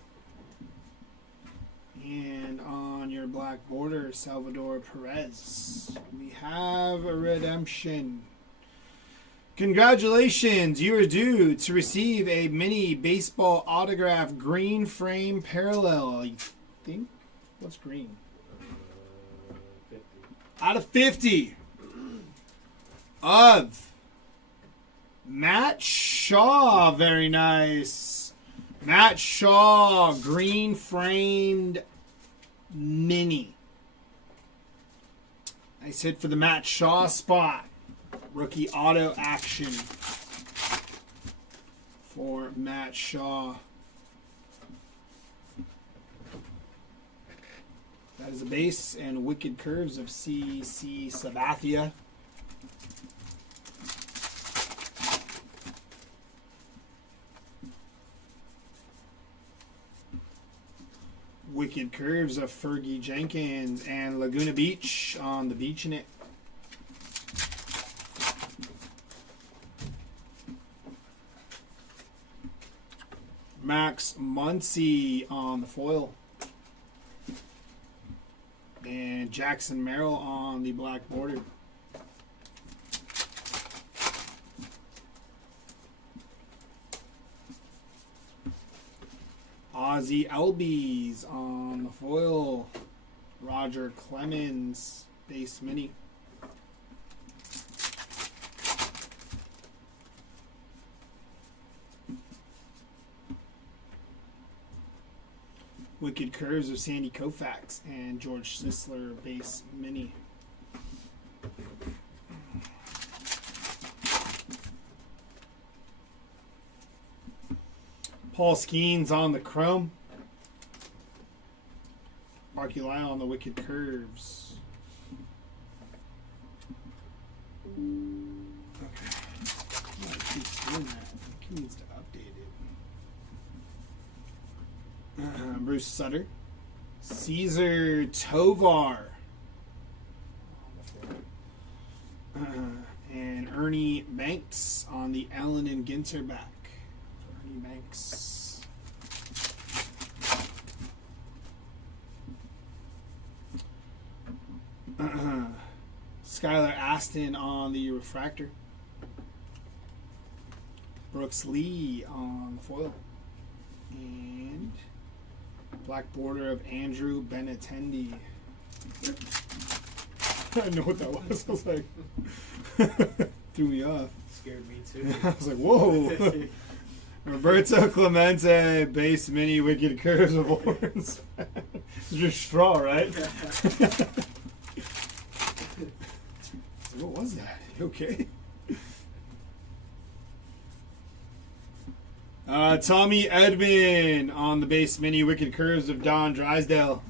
And on your black border, Salvador Perez. We have a redemption. Congratulations, you are due to receive a mini baseball autograph green frame parallel. I think? What's green? 50. Out of 50 of Matt Shaw. Very nice. Matt Shaw, green framed mini. Nice hit for the Matt Shaw spot. Rookie auto action for Matt Shaw. That is a base and Wicked Curves of C.C. Sabathia. Wicked Curves of Fergie Jenkins and Laguna Beach on the beach in it. Max Muncy on the foil. And Jackson Merrill on the black border. Ozzie Albies on the foil. Roger Clemens base mini. Wicked Curves of Sandy Koufax and George Sisler base mini. Paul Skeens on the chrome. Barkey on the Wicked Curves. Okay. Oh, it keeps doing that. It needs to update it. Bruce Sutter. Caesar Tovar. And Ernie Banks on the Allen and Ginter back. Ernie Banks. Skylar Aston on the refractor. Brooks Lee on the foil. And black border of Andrew Benintendi. I didn't know what that was. I was like, threw me off. Scared me too. I was like, whoa. Roberto Clemente, base mini Wicked Curves of horns. It's just straw, right? What was that? You okay? Tommy Edman on the base mini Wicked Curves of Don Drysdale.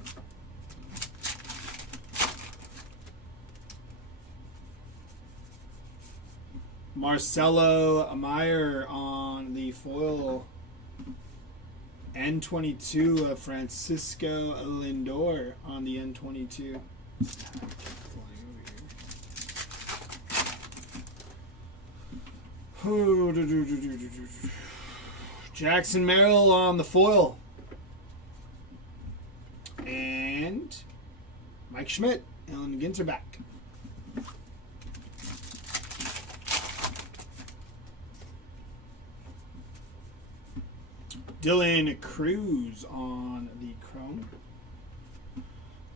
Marcelo Meyer on the foil. N22 of Francisco Lindor on the N22. Jackson Merrill on the foil. And Mike Schmidt and Ginter back. Dylan Cruz on the chrome.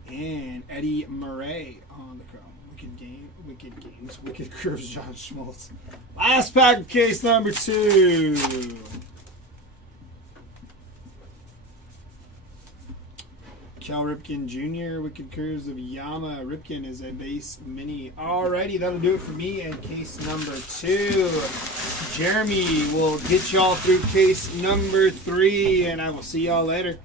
And Eddie Murray on the chrome. Wicked games. Wicked Curves, John Schmaltz. Last pack of case number 2. Cal Ripken Jr., Wicked Curves of Yama. Ripken is a base mini. Alrighty, that'll do it for me in case number 2. Jeremy will get y'all through case number 3, and I will see y'all later.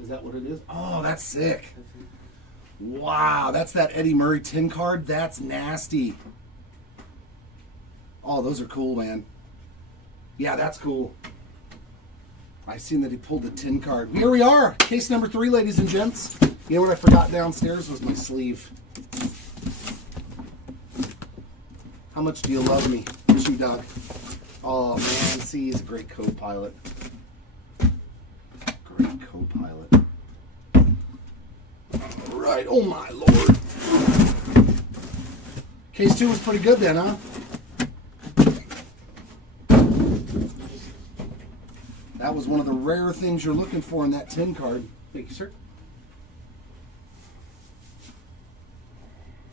Is that what it is? Oh, that's sick. Wow, that's that Eddie Murray tin card. That's nasty. Oh, those are cool, man. Yeah, that's cool. I seen that he pulled the tin card. Here we are. Case number 3, ladies and gents. You know what I forgot downstairs was my sleeve. How much do you love me, Shoe Dog? Oh, man. See, he's a great co-pilot. Great co-pilot. All right. Oh, my Lord. Case 2 was pretty good then, huh? That was one of the rare things you're looking for in that tin card. Thank you, sir.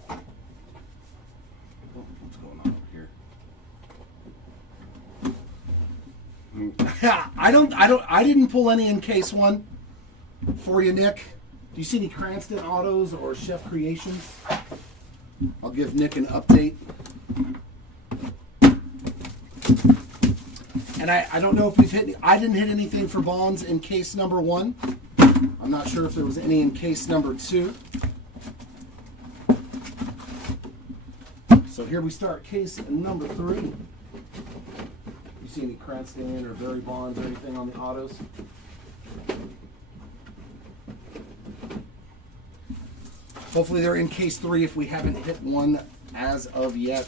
Oh, what's going on over here? I didn't pull any in case 1. For you, Nick. Do you see any Cranston autos or Chef Creations? I'll give Nick an update. And I don't know if we've hit... I didn't hit anything for Bonds in case number 1. I'm not sure if there was any in case number 2. So here we start case number 3. You see any Cranston or Barry Bonds or anything on the autos? Hopefully they're in case 3 if we haven't hit one as of yet.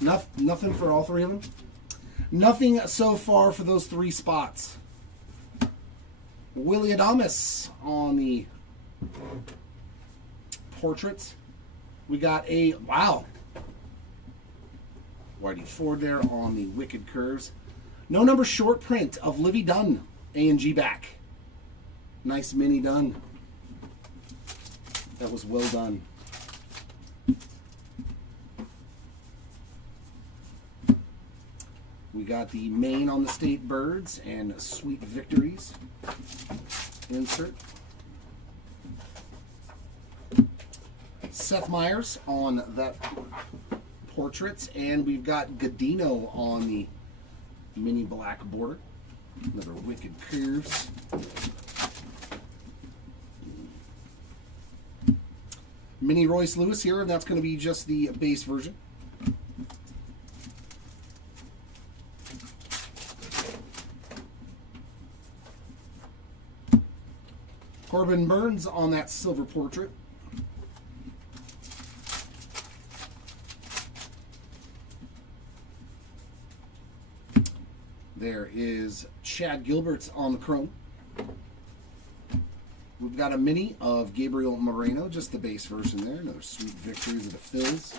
Nothing for all 3 of them? Nothing so far for those 3 spots. Willie Adames on the portraits. We got a, wow. Whitey Ford there on the Wicked Curves. No number short print of Livy Dunn, A&G back. Nice mini done. That was well done. We got the Maine on the State Birds and Sweet Victories insert. Seth Meyers on that portraits, and we've got Godino on the mini black border. Another Wicked Curves. Mini Royce Lewis here, and that's going to be just the base version. Corbin Burns on that silver portrait. There is Chad Gilbert's on the chrome. We've got a mini of Gabriel Moreno, just the base version there. Another Sweet Victories of the Phils.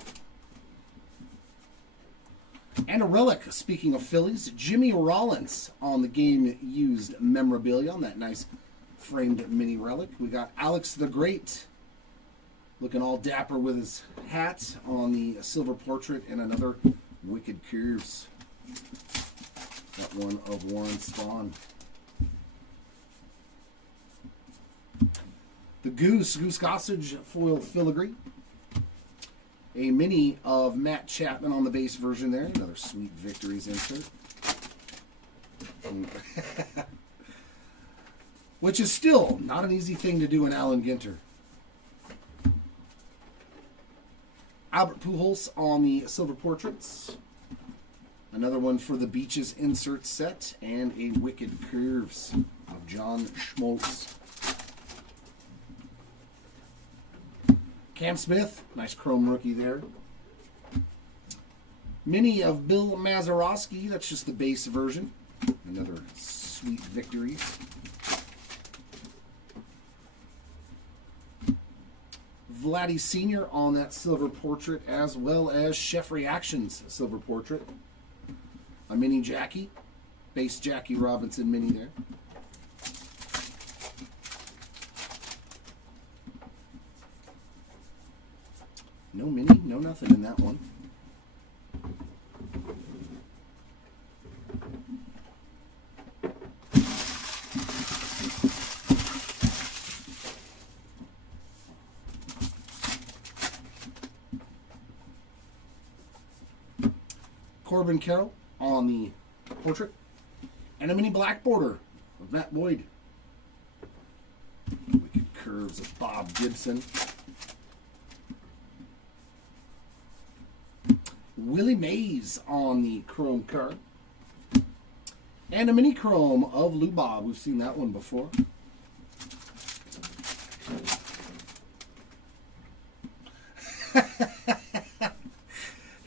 And a relic, speaking of Phillies, Jimmy Rollins on the game used memorabilia on that nice framed mini relic. We got Alex the Great looking all dapper with his hat on the silver portrait, and another Wicked Curves. That one of Warren Spahn. The Goose Gossage foil filigree. A mini of Matt Chapman on the base version there. Another Sweet Victories insert. Which is still not an easy thing to do in Alan Ginter. Albert Pujols on the silver portraits. Another one for the Beaches insert set. And a Wicked Curves of John Schmaltz. Cam Smith, nice chrome rookie there. Mini of Bill Mazeroski, that's just the base version. Another Sweet Victories. Vladdy Sr. on that silver portrait, as well as Chef Reactions silver portrait. A mini Jackie, base Jackie Robinson mini there. No mini, no nothing in that one. Corbin Carroll on the portrait. And a mini black border of Matt Boyd. Wicked Curves of Bob Gibson. Willie Mays on the chrome card. And a mini chrome of Lou Bob. We've seen that one before.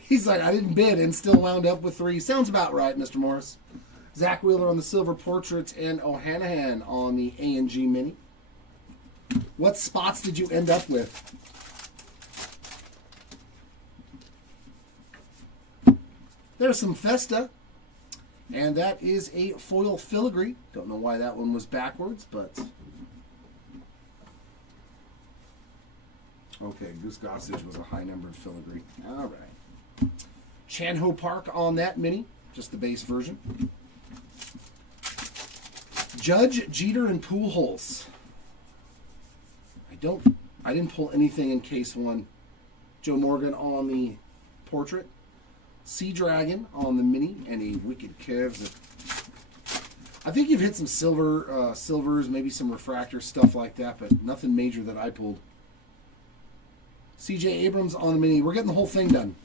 He's like, I didn't bid and still wound up with 3. Sounds about right, Mr. Morris. Zach Wheeler on the silver portraits and O'Hanahan on the A&G mini. What spots did you end up with? There's some Festa, and that is a foil filigree. Don't know why that one was backwards, but okay, Goose Gossage was a high-numbered filigree. All right. Chan-Ho Park on that mini, just the base version. Judge, Jeter, and Pujols. I didn't pull anything in case one. Joe Morgan on the portrait. Sea Dragon on the mini, and a Wicked Cavs. I think you've hit some silvers, maybe some refractor stuff like that, but nothing major that I pulled. CJ Abrams on the mini. We're getting the whole thing done.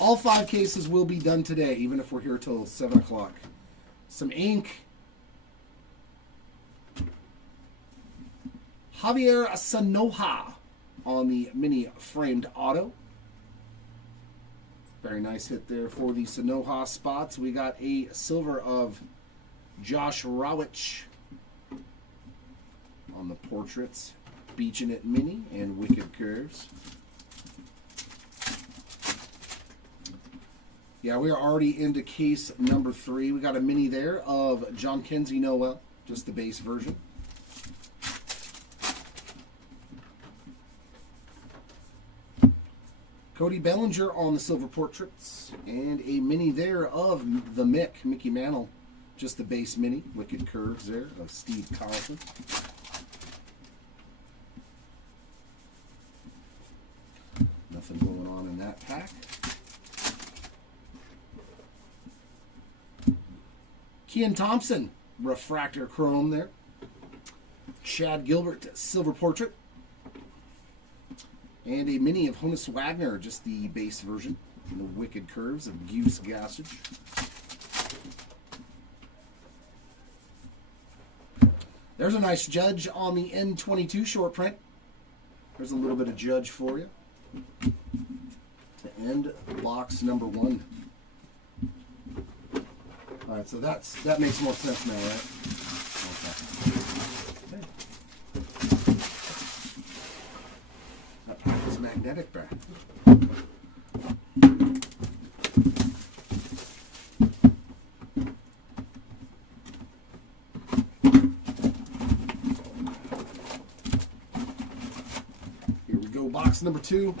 All 5 cases will be done today, even if we're here till 7 o'clock. Some ink. Javier Sanoja on the mini framed auto. Very nice hit there for the Sanoja spots. We got a silver of Josh Rawitch on the portraits. Beaching It mini and Wicked Curves. Yeah, we are already into case number 3. We got a mini there of John Kenzie Noel, just the base version. Cody Bellinger on the silver portraits. And a mini there of the Mickey Mantle, just the base mini. Wicked Curves there of Steve Carlson. Nothing going on in that pack. Kean Thompson, refractor chrome there. Chad Gilbert, silver portrait. And a mini of Honus Wagner, just the base version. And the Wicked Curves of Goose Gossage. There's a nice Judge on the N22 short print. There's a little bit of Judge for you. To end box number 1. All right, so that makes more sense now, right? Okay. That pack is magnetic, Brad. Here we go, box number 2.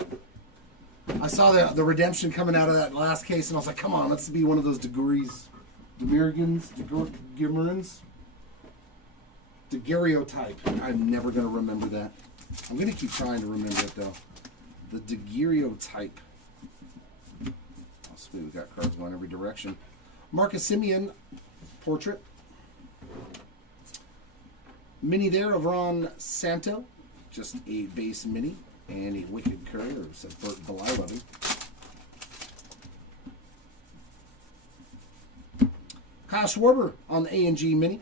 I saw the redemption coming out of that last case, and I was like, come on, let's be one of those Daguerreans, daguerreotype. I'm never going to remember that. I'm going to keep trying to remember it, though. The daguerreotype. Oh, sweet, we got cards going every direction. Marcus Semien, portrait. Mini there of Ron Santo. Just a base mini. And a Wicked Curves of Bert Blyleven. Kyle Schwarber on the A&G Mini.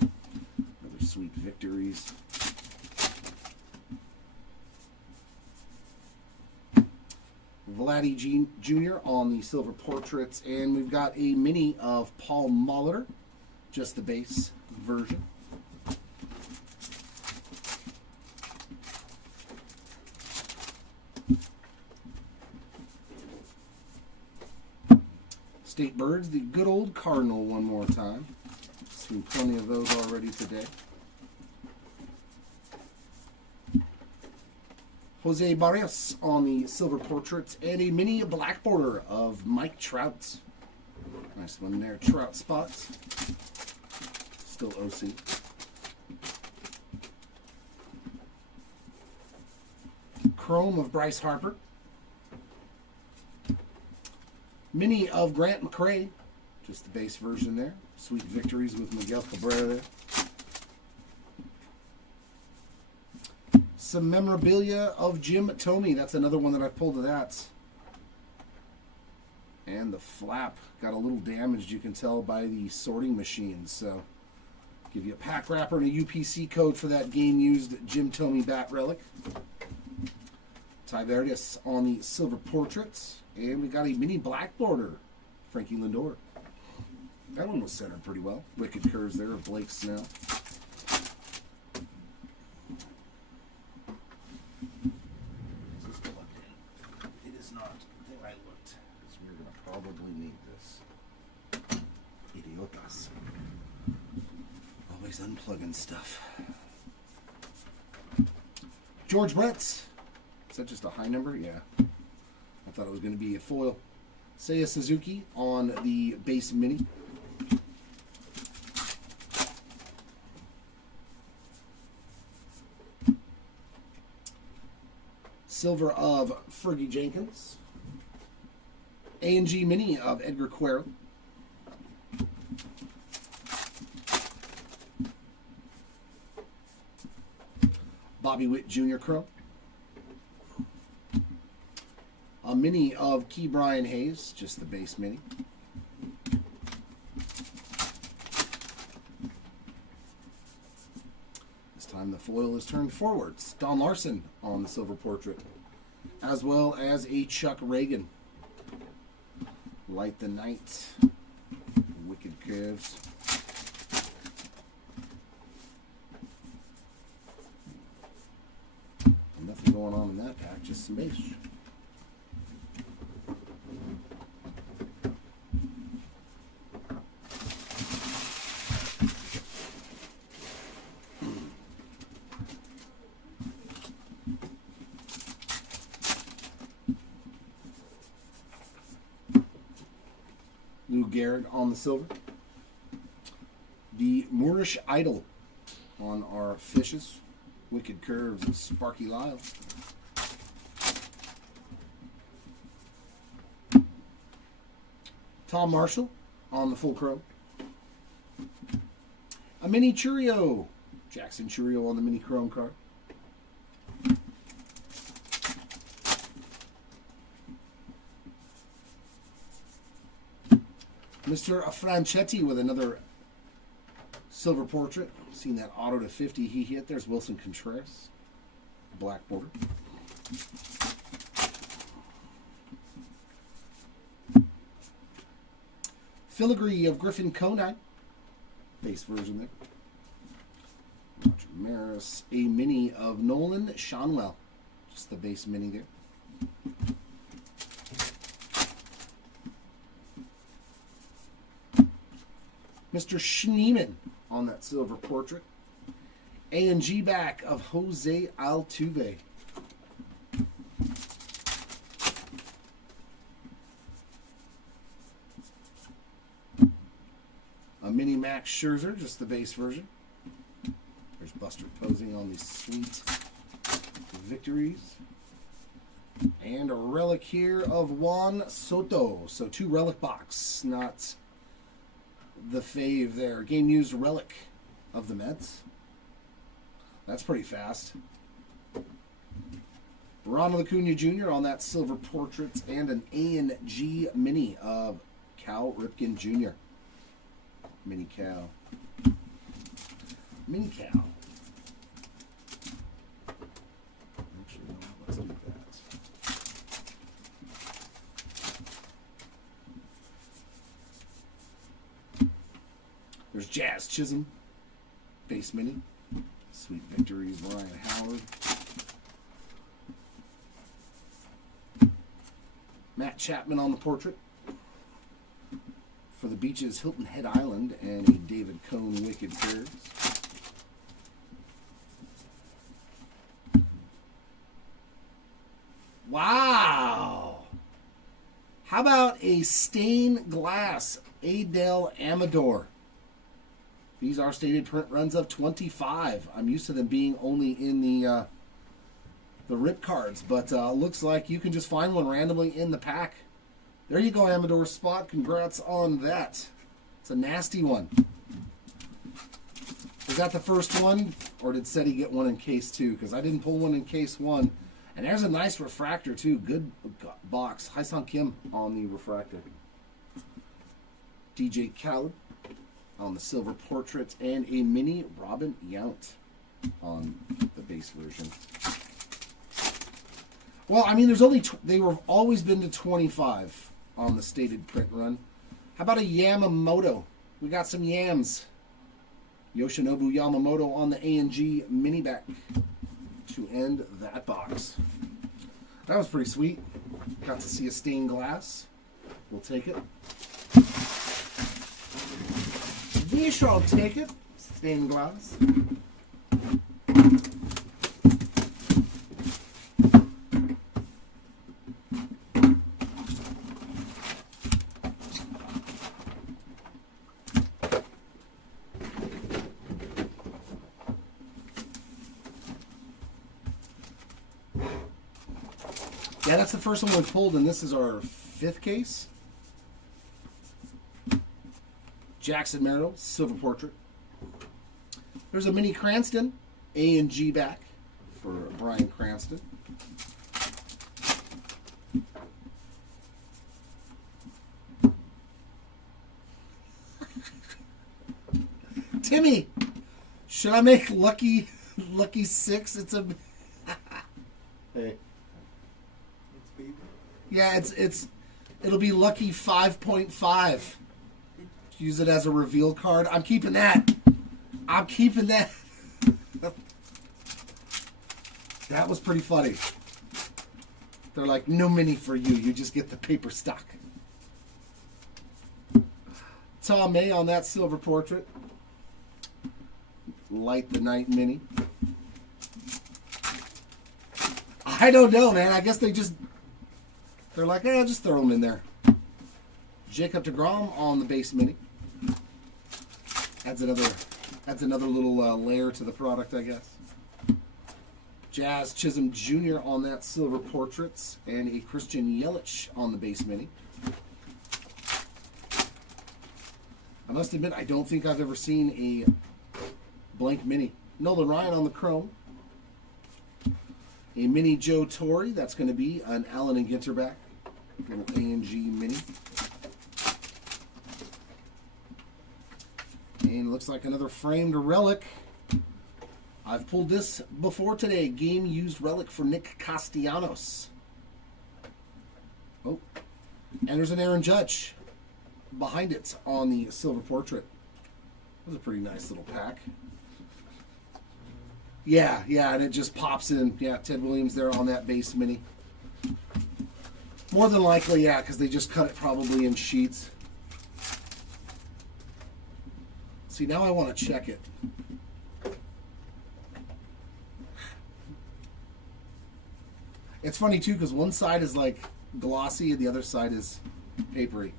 Other sweet victories. Vladdy Jr. on the silver portraits. And we've got a mini of Paul Molitor. Just the base version. State Birds, the good old Cardinal one more time. Seen plenty of those already today. Jose Barrios on the silver portraits and a mini black border of Mike Trout. Nice one there, Trout spots. Still OC. Chrome of Bryce Harper. Mini of Grant McCray, just the base version there. Sweet victories with Miguel Cabrera there. Some memorabilia of Jim Thome. That's another one that I pulled of that. And the flap got a little damaged, you can tell by the sorting machine. So, give you a pack wrapper and a UPC code for that game-used Jim Thome bat relic. Ty Verdes on the silver portraits. And we got a mini black border, Frankie Lindor. That one was centered pretty well. Wicked Curves there of Blake Snell. Is this plugged in? It is not. I think I looked. Because we're going to probably need this. Idiotas. Always unplugging stuff. George Brett. Is that just a high number? Yeah. I thought it was going to be a foil. Seiya Suzuki on the base mini. Silver of Fergie Jenkins. A&G mini of Edgar Quero. Bobby Witt Jr. Chrome. A mini of Key Brian Hayes, just the base mini. This time the foil is turned forwards. Don Larson on the silver portrait, as well as a Chuck Reagan. Light the Night. Wicked Curves. Nothing going on in that pack, just some base. Lou Gehrig on the silver. The Moorish Idol on our fishes. Wicked Curves of Sparky Lyle. Tom Marshall on the full chrome. A mini Churio. Jackson Churio on the mini chrome card. Mr. Franchetti with another silver portrait. Seen that auto to 50 he hit. There's Wilson Contreras. Black border. Filigree of Griffin Conine. Base version there. Roger Maris. A mini of Nolan Shonwell. Just the base mini there. Mr. Schneeman on that silver portrait. A&G back of Jose Altuve. A mini Max Scherzer, just the base version. There's Buster posing on these sweet victories. And a relic here of Juan Soto. So 2 relic box, not the fave there. Game used relic of the Mets. That's pretty fast. Ronald Acuna Jr. on that silver portrait, and an A&G mini of Cal Ripken Jr. Mini Cal. Mini Cal. Actually, no, let's do that. There's Jazz Chisholm. Base mini. Sweet victories, Ryan Howard. Matt Chapman on the portrait. For the Beaches, Hilton Head Island, and a David Cone Wicked Curves. Wow! How about a stained glass Adele Amador? These are stated print runs of 25. I'm used to them being only in the rip cards, but looks like you can just find one randomly in the pack. There you go, Amador Spot. Congrats on that. It's a nasty one. Was that the first one, or did Seti get one in case 2? Because I didn't pull one in case 1. And there's a nice refractor, too. Good box. Hyesung Kim on the refractor. DJ Khaled on the silver portrait, and a mini Robin Yount on the base version. Well, I mean, there's only they were always been to 25 on the stated print run. How about a Yamamoto? We got some yams. Yoshinobu Yamamoto on the A&G mini back to end that box. That was pretty sweet. Got to see a stained glass. We'll take it. We shall take it. Stained glass. Yeah, that's the first one we pulled, and this is our 5th case. Jackson Merrill, silver portrait. There's a mini Cranston, A and G back for Brian Cranston. Timmy, should I make Lucky 6? It's a Hey. It's baby. yeah, it'll be Lucky 5.5. Use it as a reveal card. I'm keeping that. That was pretty funny. They're like, no mini for you. You just get the paper stock. Tom May on that silver portrait. Light the Night mini. I don't know, man. I guess they're like, just throw them in there. Jacob deGrom on the base mini. Adds another little layer to the product, I guess. Jazz Chisholm Jr. on that silver portraits, and a Christian Yelich on the base mini. I must admit, I don't think I've ever seen a blank mini. Nolan Ryan on the chrome. A mini Joe Torre. That's going to be an Allen and Ginter back. Little A&G mini. And looks like another framed relic. I've pulled this before today. Game used relic for Nick Castellanos. Oh. And there's an Aaron Judge behind it on the silver portrait. That was a pretty nice little pack. Yeah, and it just pops in. Yeah, Ted Williams there on that base mini. More than likely, yeah, because they just cut it probably in sheets. See, now I want to check it. It's funny, too, because one side is, like, glossy and the other side is papery.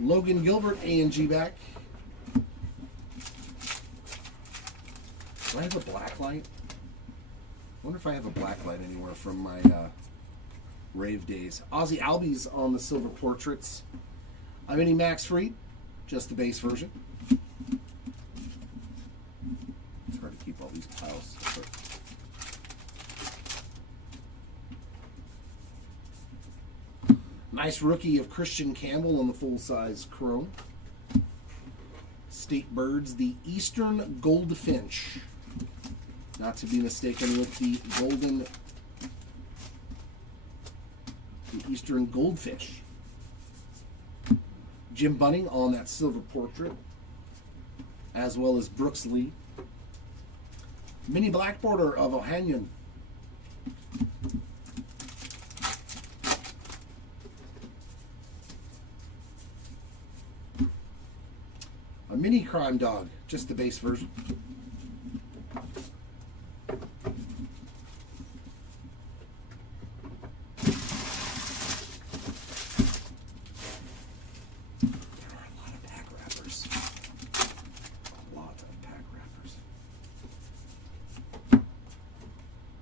Logan Gilbert, A&G back. Do I have a black light? I wonder if I have a black light anywhere from my rave days. Ozzy Albies on the silver portraits. I'm any Max Fried, just the base version. It's hard to keep all these piles separate. Nice rookie of Christian Campbell on the full-size chrome. State Birds, the Eastern Goldfinch. Not to be mistaken with the Eastern Goldfish. Jim Bunning on that silver portrait, as well as Brooks Lee. Mini black border of Ohanian. A mini Crime Dog, just the base version.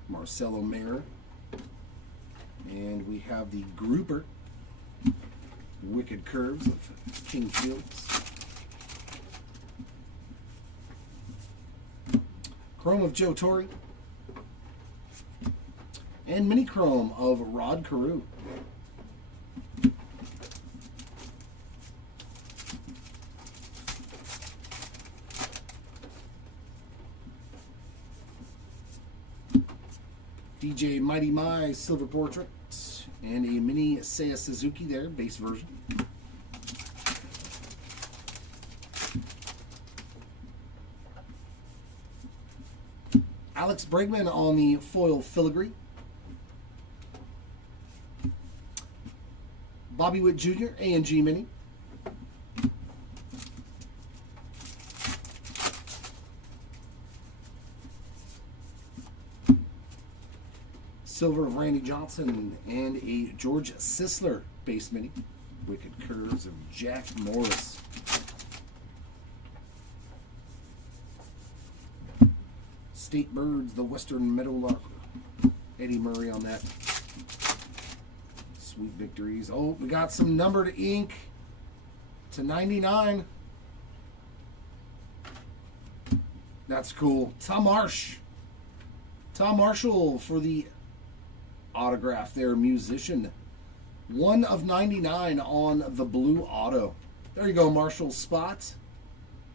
Marcelo Mayer. And we have the grouper, Wicked Curves of King Fields. Chrome of Joe Torre. And mini chrome of Rod Carew. DJ Mighty My silver portrait, and a mini Seiya Suzuki there, base version. Alex Bregman on the foil filigree. Bobby Witt Jr., A&G mini. Silver of Randy Johnson, and a George Sisler base mini. Wicked Curves of Jack Morris. State Birds, the Western Meadowlark. Eddie Murray on that. Sweet victories. Oh, we got some numbered ink to 99. That's cool. Tom Marshall for the autograph there, musician. 1 of 99 on the blue auto. There you go, Marshall spot.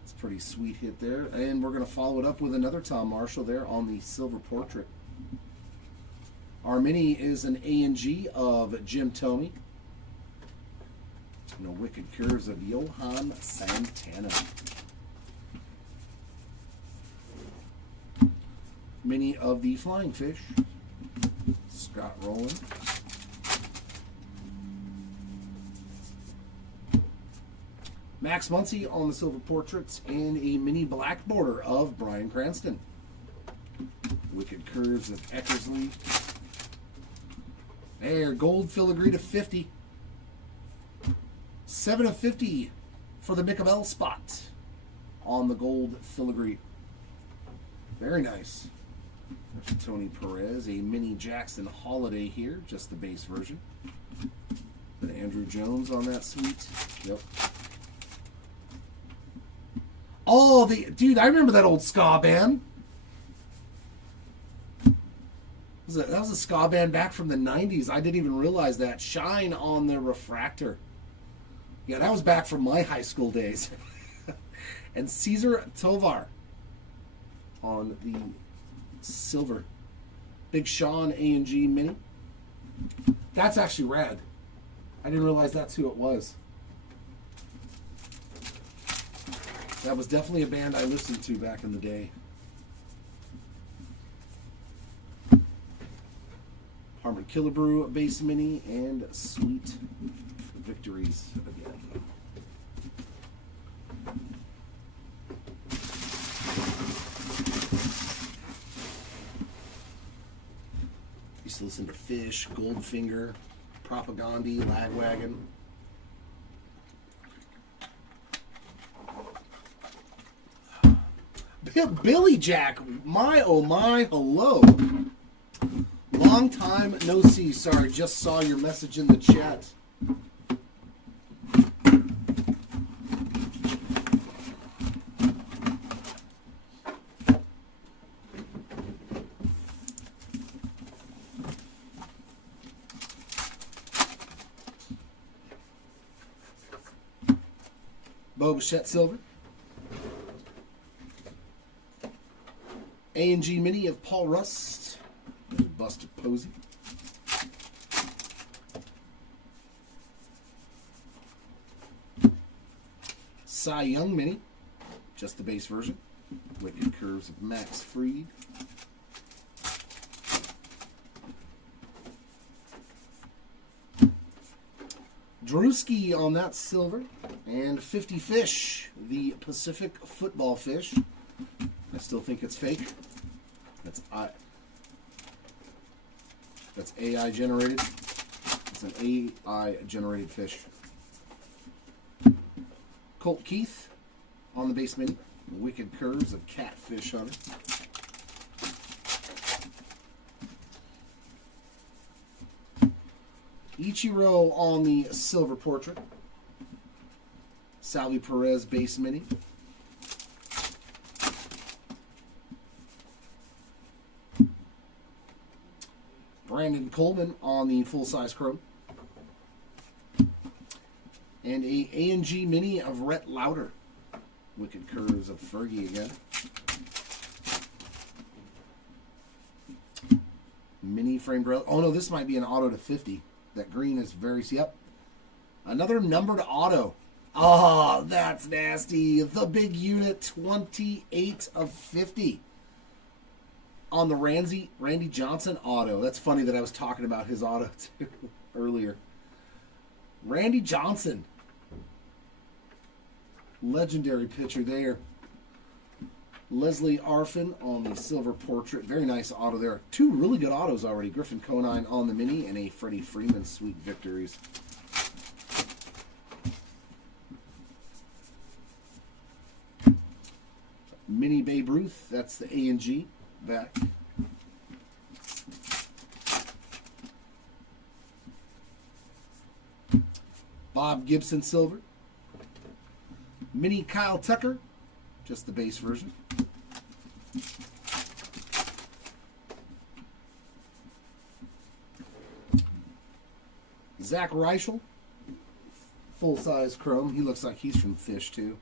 It's a pretty sweet hit there. And we're going to follow it up with another Tom Marshall there on the silver portrait. Our mini is an A&G of Jim Thome. And a Wicked Curves of Johan Santana. Mini of the Flying Fish. Scott Rowland. Max Muncy on the silver portraits, and a mini black border of Bryan Cranston. Wicked Curves of Eckersley. There, gold filigree to 50. 7 of 50 for the Micabel spot on the gold filigree. Very nice. There's Tony Perez, a mini Jackson Holiday here, just the base version. But Andrew Jones on that suite. Yep. Oh, dude, I remember that old ska band. That was a ska band back from the 90s. I didn't even realize that. Shine on the Refractor. Yeah, that was back from my high school days. And Cesar Tovar on the silver. Big Sean A&G mini. That's actually rad. I didn't realize that's who it was. That was definitely a band I listened to back in the day. Harmon Killebrew base mini and sweet victories again. Used to listen to Fish, Goldfinger, Propaganda, Lagwagon. Billy Jack, my oh my, hello. Long time no see. Sorry, just saw your message in the chat. Bo Bichette Silver. A&G Mini of Paul Rust. There's Buster Posey. Cy Young Mini. Just the base version. Wicked Curves of Max Fried. Drewski on that silver. And 50 Fish, the Pacific Football Fish. I still think it's fake. That's AI generated. It's an AI generated fish. Colt Keith on the base mini. Wicked Curves of Catfish Hunter. Ichiro on the silver portrait. Salvi Perez base mini. Brandon Coleman on the full-size chrome. And a A&G mini of Rhett Lauder. Wicked Curves of Fergie again. Mini framed relic. Oh no, this might be an auto to 50. That green is very, yep. Another numbered auto. Oh, that's nasty. The big unit, 28 of 50. On the Randy Johnson auto. That's funny that I was talking about his auto too earlier. Randy Johnson. Legendary pitcher there. Leslie Arfin on the silver portrait. Very nice auto there. Two really good autos already. Griffin Conine on the mini and a Freddie Freeman sweet victories. Mini Babe Ruth. That's the A&G. back. Bob Gibson silver. Mini Kyle Tucker, just the base version. Zach Reichel, full-size chrome. He looks like he's from Fish, too.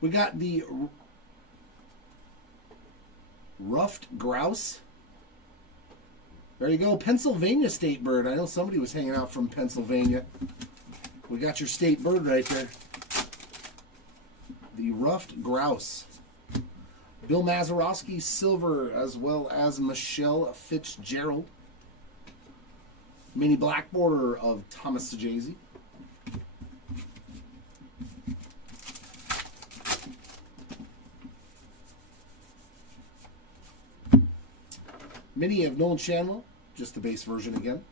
We got the Ruffed Grouse. There you go, Pennsylvania State Bird. I know somebody was hanging out from Pennsylvania. We got your state bird right there. The Ruffed Grouse. Bill Mazeroski, silver, as well as Michelle Fitzgerald. Mini black border of Thomas Sajazi. Mini of Nolan Shanwell, just the base version again.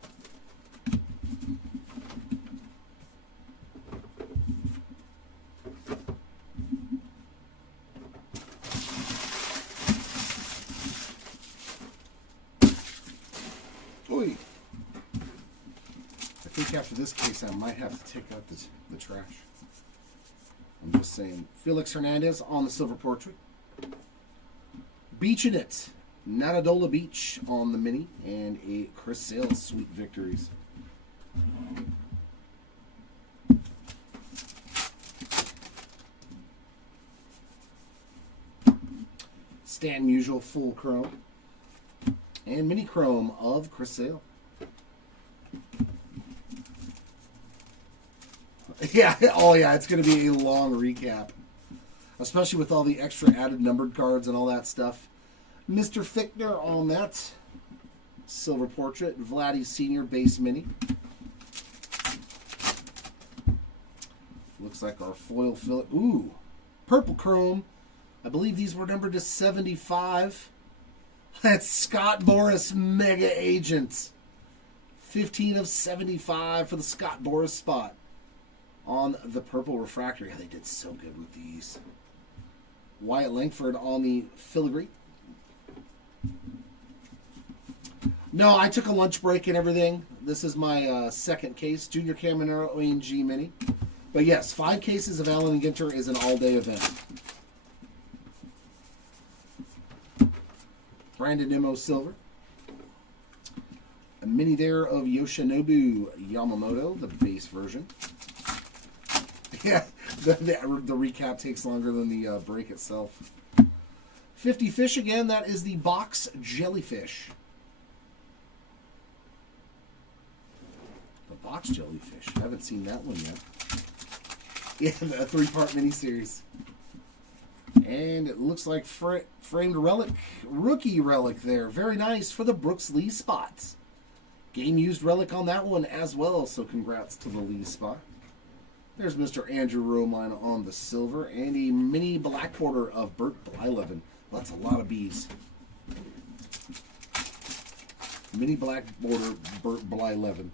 Oy. I think after this case, I might have to take out the trash. I'm just saying. Felix Hernandez on the silver portrait. Beaching it. Natadola Beach on the mini. And a Chris Sale Sweet Victories. Stan Musial full chrome. And mini chrome of Chris Sale. Yeah, oh yeah, it's going to be a long recap. Especially with all the extra added numbered cards and all that stuff. Mr. Fichtner on that silver portrait. Vladdy Sr. base mini. Looks like our foil fill. Ooh, purple chrome. I believe these were numbered to 75. That's Scott Boras Mega Agent. 15 of 75 for the Scott Boras spot on the purple refractor. Yeah, they did so good with these. Wyatt Langford on the filigree. No, I took a lunch break and everything. This is my second case. Junior Caminero ONG Mini. But yes, 5 cases of Allen and Ginter is an all-day event. Brandon Nimmo silver. A mini there of Yoshinobu Yamamoto, the base version. Yeah, the recap takes longer than the break itself. 50 fish again. That is the box jellyfish. The box jellyfish. I haven't seen that one yet. Yeah, the 3-part miniseries. And it looks like framed relic, rookie relic there. Very nice for the Brooks Lee spots. Game used relic on that one as well, so congrats to the Lee spot. There's Mr. Andrew Romine on the silver, and a mini black border of Bert Blyleven. That's a lot of bees. Mini black border Bert Blyleven.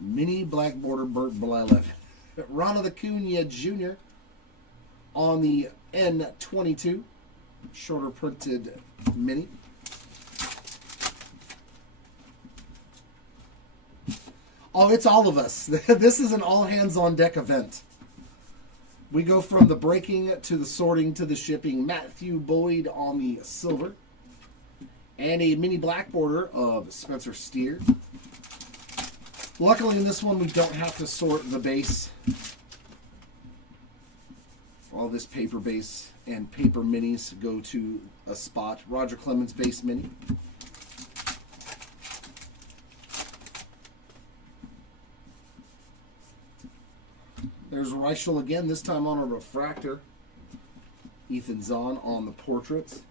Mini black border Bert Blyleven. Ronald Acuna Jr. on the N22. Shorter printed mini. Oh, it's all of us. This is an all-hands-on-deck event. We go from the breaking to the sorting to the shipping. Matthew Boyd on the silver. And a mini black border of Spencer Steer. Luckily in this one we don't have to sort the base. All this paper base and paper minis go to a spot. Roger Clemens base mini. There's Reichel again, this time on a refractor. Ethan Zahn on the portraits.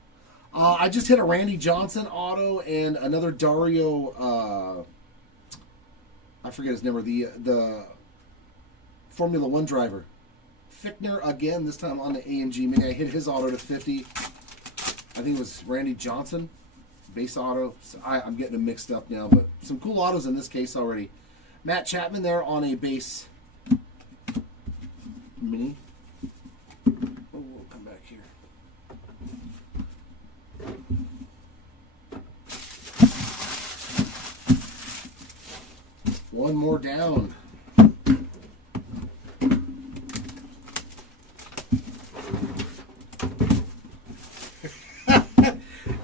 I just hit a Randy Johnson auto and another Dario, I forget his number, the Formula One driver. Fichtner again, this time on the A&G Mini. I hit his auto to 50. I think it was Randy Johnson, base auto. So I'm getting them mixed up now, but some cool autos in this case already. Matt Chapman there on a base mini. Oh, we'll come back here. One more down.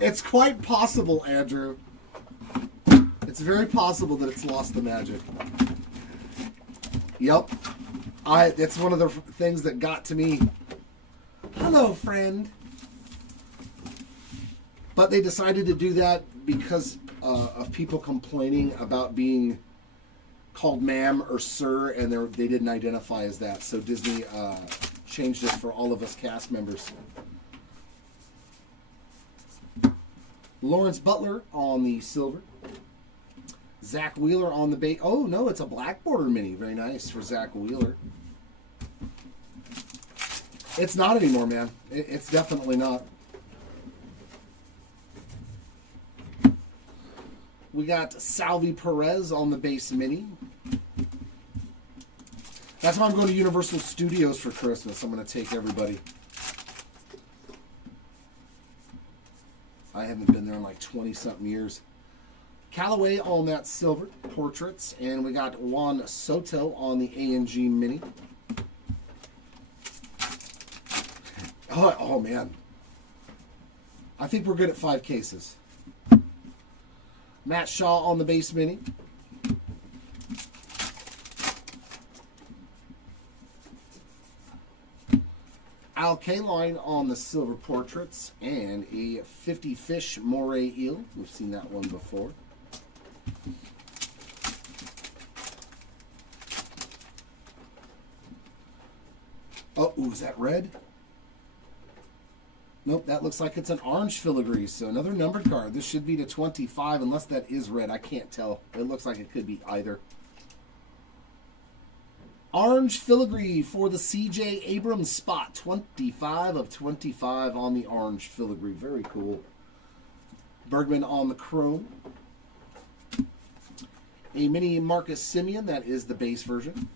It's quite possible, Andrew. It's very possible that it's lost the magic. Yep. It's one of the things that got to me. Hello, friend. But they decided to do that because of people complaining about being called ma'am or sir, and they didn't identify as that. So Disney changed it for all of us cast members. Lawrence Butler on the silver. Zach Wheeler on the base. Oh, no, it's a black border mini. Very nice for Zach Wheeler. It's not anymore, man. It's definitely not. We got Salvi Perez on the base mini. That's why I'm going to Universal Studios for Christmas. I'm going to take everybody. I haven't been there in like 20-something years. Callaway on that silver portraits. And we got Juan Soto on the A&G mini. Oh, man. I think we're good at 5 cases. Matt Shaw on the base mini. Al Kaline on the silver portraits. And a 50 fish moray eel. We've seen that one before. Oh, ooh, is that red? Nope, that looks like it's an orange filigree. So another numbered card. This should be to 25 unless that is red. I can't tell. It looks like it could be either. Orange filigree for the C.J. Abrams spot. 25 of 25 on the orange filigree. Very cool. Bergman on the chrome. A mini Marcus Simeon. That is the base version.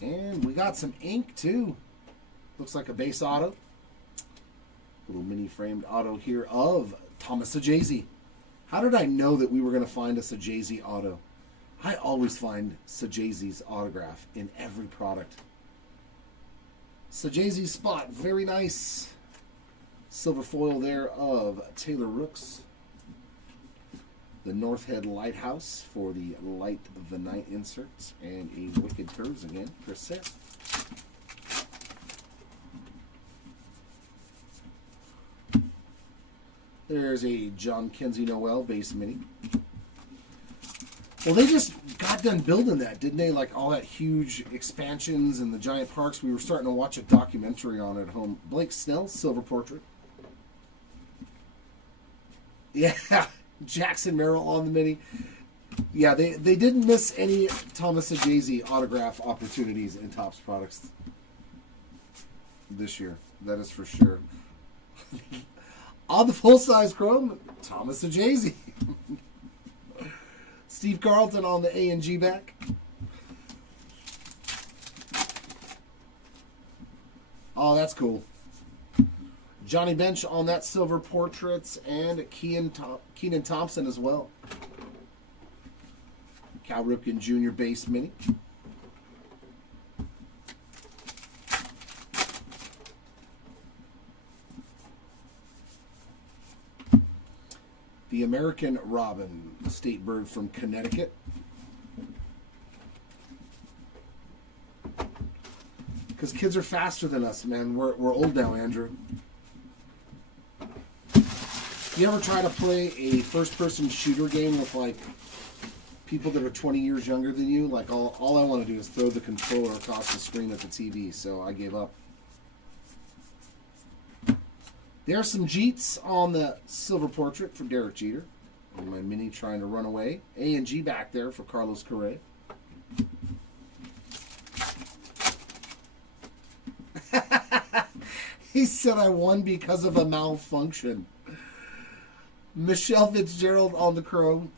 And we got some ink too. Looks like a base auto. Little mini framed auto here of Thomas Sajazi. How did I know that we were going to find a Sajazi auto? I always find Sajazi's autograph in every product. Sajazi's spot, very nice. Silver foil there of Taylor Rooks. The North Head Lighthouse for the Light of the Night inserts. And a Wicked Curves again for Seth. There's a John Kenzie Noel base mini. Well, they just got done building that, didn't they? Like all that huge expansions and the giant parks. We were starting to watch a documentary on it at home. Blake Snell, silver portrait. Yeah. Jackson Merrill on the mini. Yeah, they didn't miss any Thomas Sajazi autograph opportunities in Topps products this year. That is for sure. On the full-size chrome, Thomas Sajazi. Steve Carlton on the A&G back. Oh, that's cool. Johnny Bench on that silver portraits, and Keenan Thompson as well. Cal Ripken Jr. base mini. The American Robin, a state bird from Connecticut. Because kids are faster than us, man. We're old now, Andrew. You ever try to play a first-person shooter game with, like, people that are 20 years younger than you? Like, all I want to do is throw the controller across the screen at the TV, so I gave up. There's some Jeets on the silver portrait for Derek Jeter. And my mini trying to run away. A&G back there for Carlos Correa. He said I won because of a malfunction. Michelle Fitzgerald on the chrome.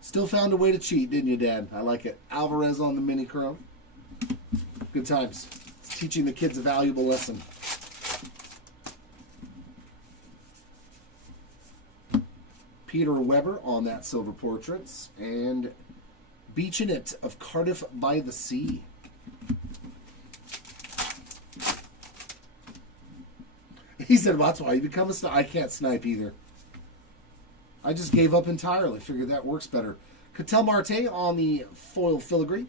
Still found a way to cheat, didn't you, Dad? I like it. Alvarez on the mini chrome. Good times. It's teaching the kids a valuable lesson. Peter Weber on that silver portraits. And Beaching It of Cardiff by the Sea. He said, well, that's why you become a sniper. I can't snipe either. I just gave up entirely. Figured that works better. Cattell Marte on the foil filigree.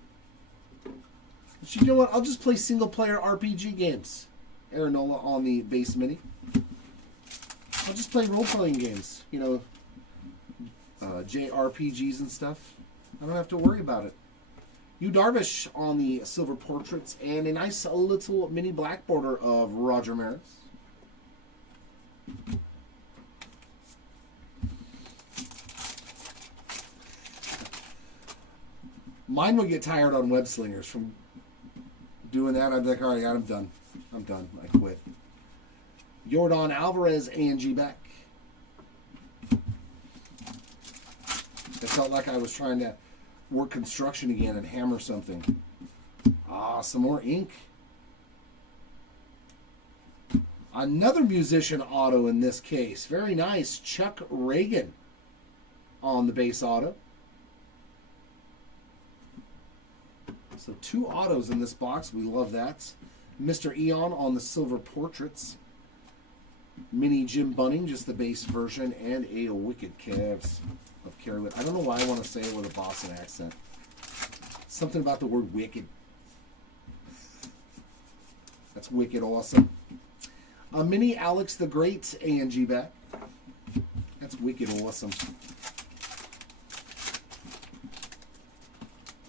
But you know what? I'll just play single-player RPG games. Aaronola on the base mini. I'll just play role-playing games. You know, JRPGs and stuff. I don't have to worry about it. Yu Darvish on the silver portraits. And a nice little mini black border of Roger Maris. Mine would get tired on web slingers from doing that. I'd be like, all right, I'm done. I'm done. I quit. Yordan Alvarez, A&G back. It felt like I was trying to work construction again and hammer something. Ah, some more ink. Another musician auto in this case. Very nice. Chuck Reagan on the base auto. So 2 autos in this box. We love that. Mr. Eon on the silver portraits. Mini Jim Bunning, just the base version. And a Wicked Cavs of Kerrywood. I don't know why I want to say it with a Boston accent. Something about the word wicked. That's wicked awesome. A mini Alex the Great A&G back. That's wicked awesome.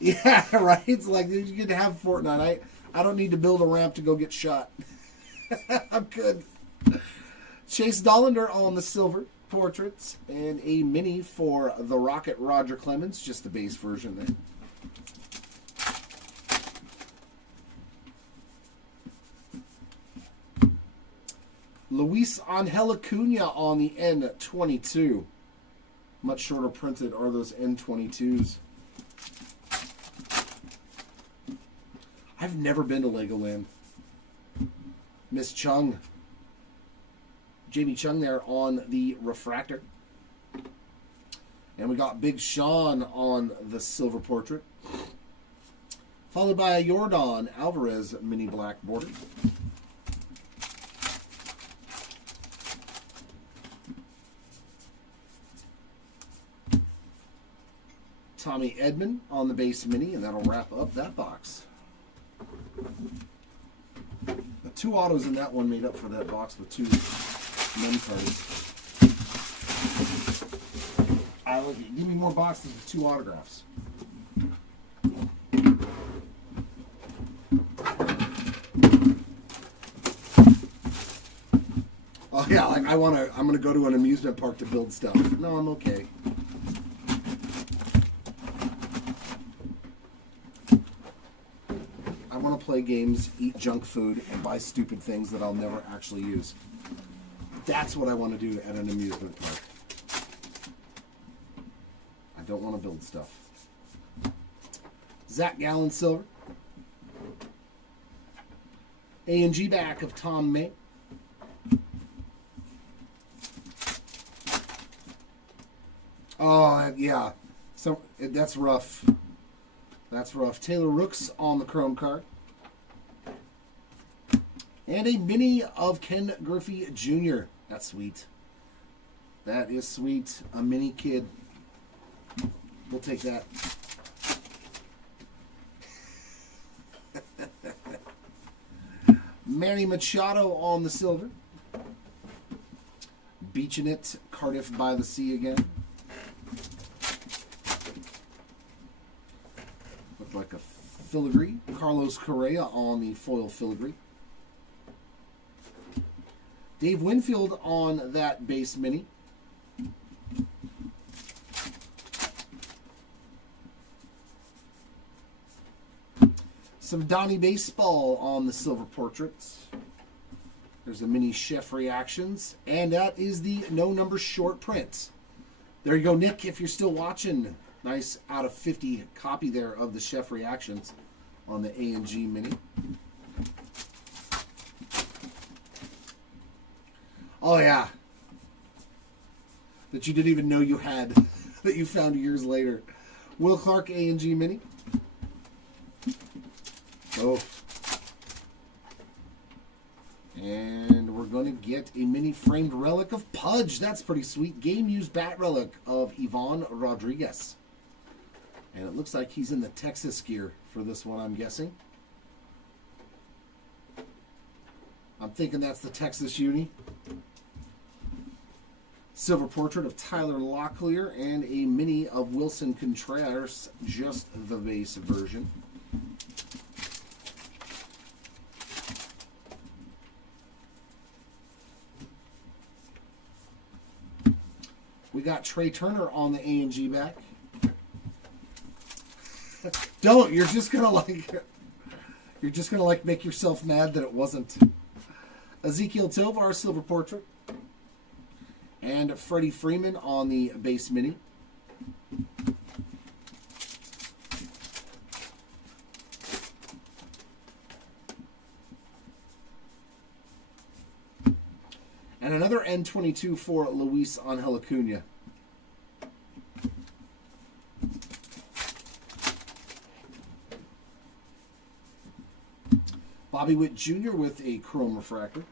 Yeah, right? It's like you get to have Fortnite. I don't need to build a ramp to go get shot. I'm good. Chase Dollander on the silver portraits. And a mini for the Rocket Roger Clemens. Just the base version there. Luis Angel Acuna on the N22. Much shorter printed are those N22s. I've never been to Legoland. Miss Chung. Jamie Chung there on the refractor. And we got Big Sean on the silver portrait. Followed by a Yordan Alvarez mini black border. Tommy Edman on the base mini, and that'll wrap up that box. The 2 autos in that one made up for that box with 2 men cards. Give me more boxes with 2 autographs. Oh yeah, like I'm gonna go to an amusement park to build stuff. No, I'm okay. I want to play games, eat junk food, and buy stupid things that I'll never actually use. That's what I want to do at an amusement park. I don't want to build stuff. Zach Gallen silver. A&G back of Tom May. Oh, yeah. That's rough. That's rough. Taylor Rooks on the chrome card. And a mini of Ken Griffey Jr. That's sweet. That is sweet. A mini kid. We'll take that. Manny Machado on the silver. Beaching It, Cardiff by the Sea again. Looked like a filigree. Carlos Correa on the foil filigree. Dave Winfield on that base mini. Some Donnie Baseball on the silver portraits. There's a mini Chef Reactions. And that is the no number short print. There you go, Nick, if you're still watching. Nice out of 50 copy there of the Chef Reactions on the A&G mini. Oh, yeah. that you didn't even know you had, that you found years later. Will Clark A&G Mini. Oh. And we're going to get a mini framed relic of Pudge. That's pretty sweet. Game used bat relic of Ivan Rodriguez. And it looks like he's in the Texas gear for this one, I'm guessing. I'm thinking that's the Texas uni. Silver portrait of Tyler Locklear and a mini of Wilson Contreras, just the base version. We got Trey Turner on the A&G back. Don't, you're just gonna like make yourself mad that it wasn't. Ezekiel Tovar silver portrait. And Freddie Freeman on the base mini. And another N22 for Luis Angel Acuna. Bobby Witt Jr. with a chrome refractor.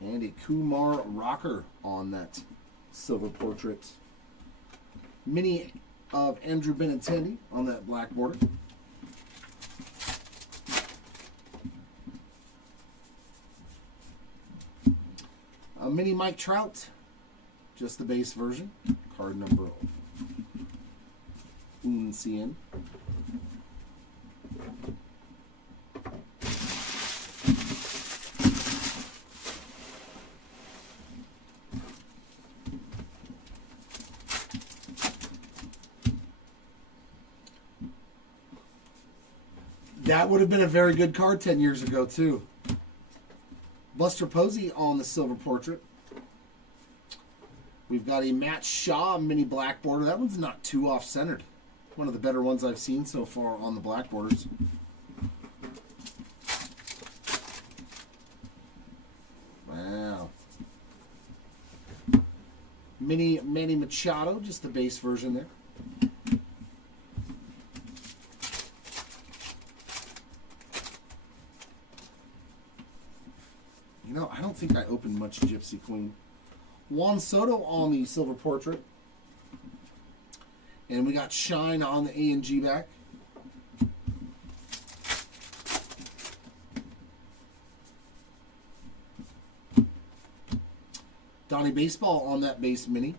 And a Kumar Rocker on that silver portrait. Mini of Andrew Benintendi on that black border. A mini Mike Trout, just the base version. Card number 1. That would have been a very good card 10 years ago, too. Buster Posey on the silver portrait. We've got a Matt Shaw mini black border. That one's not too off-centered. One of the better ones I've seen so far on the black borders. Wow. Mini Manny Machado, just the base version there. No, I don't think I opened much Gypsy Queen. Juan Soto on the silver portrait. And we got Shine on the A&G back. Donnie Baseball on that base mini.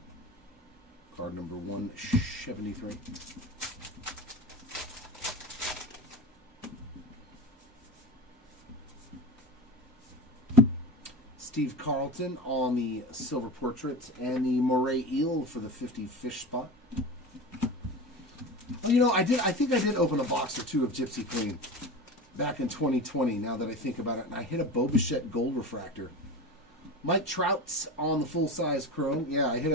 Card number 173. Steve Carlton on the silver portrait and the Moray Eel for the 50 fish spot. Well, you know, I think I did open a box or two of Gypsy Queen back in 2020, now that I think about it. And I hit a Bobichette gold refractor. Mike Trout's on the full-size chrome. Yeah, I think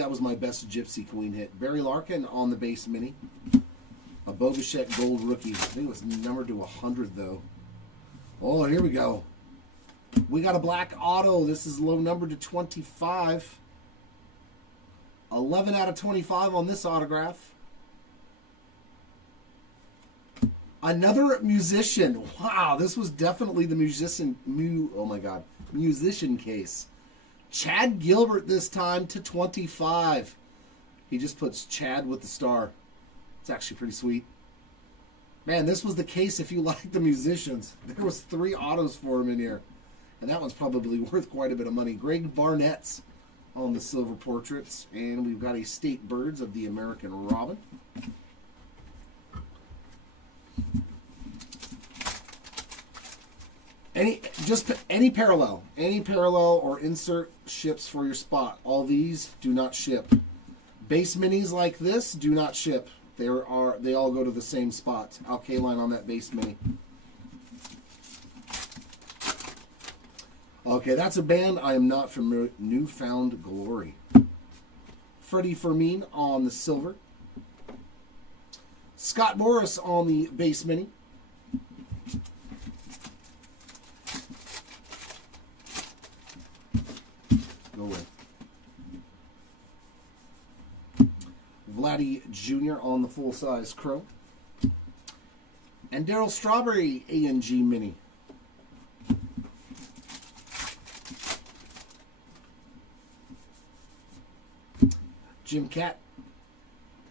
that was my best Gypsy Queen hit. Barry Larkin on the base mini. A Bobichette gold rookie. I think it was numbered to 100, though. Oh, here we go. We got a black auto. This is low number to 25. 11 out of 25 on this autograph. Another musician. Wow, this was definitely the musician case. Chad Gilbert this time to 25. He just puts Chad with the star. It's actually pretty sweet. Man, this was the case if you like the musicians. There was 3 autos for him in here. And that one's probably worth quite a bit of money. Greg Barnett's on the silver portraits. And we've got a State Birds of the American Robin. Any parallel or insert ships for your spot. All these do not ship. Base minis like this do not ship. They all go to the same spot. Alkaline on that base mini. Okay, that's a band I am not familiar. Newfound Glory. Freddie Fermin on the silver. Scott Morris on the base mini. Go away. Vladdy Jr. on the full-size chrome. And Darryl Strawberry A&G Mini. Jim Cat,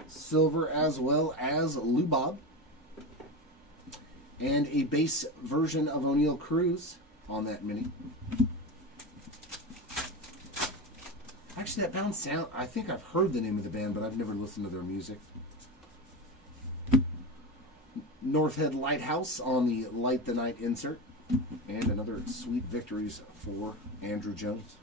silver as well as Lou Bob. And a base version of O'Neal Cruz on that mini. Actually, that band sound, I think I've heard the name of the band, but I've never listened to their music. North Head Lighthouse on the Light the Night insert. And another sweet victories for Andrew Jones.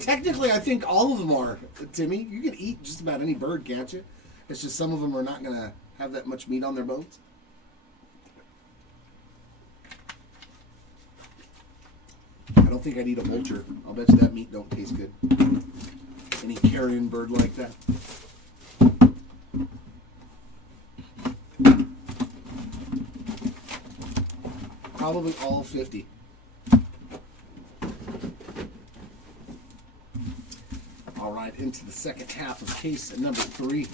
Technically, I think all of them are, Timmy. You can eat just about any bird, can't you? It's just some of them are not going to have that much meat on their bones. I don't think I'd eat a vulture. I'll bet you that meat don't taste good. Any carrion bird like that. Probably all 50. All right, into the second half of case number 3.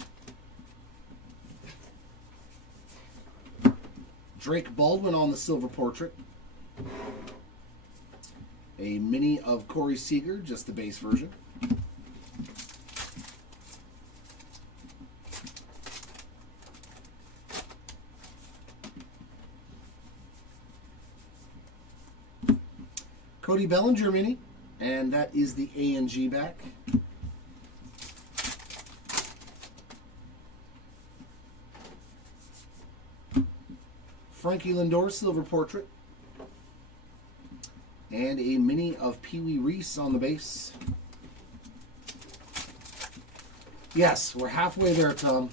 Drake Baldwin on the silver portrait. A mini of Corey Seager, just the base version. Cody Bellinger mini, and that is the A&G back. Frankie Lindor silver portrait. And a mini of Pee Wee Reese on the base. Yes, we're halfway there, Tom.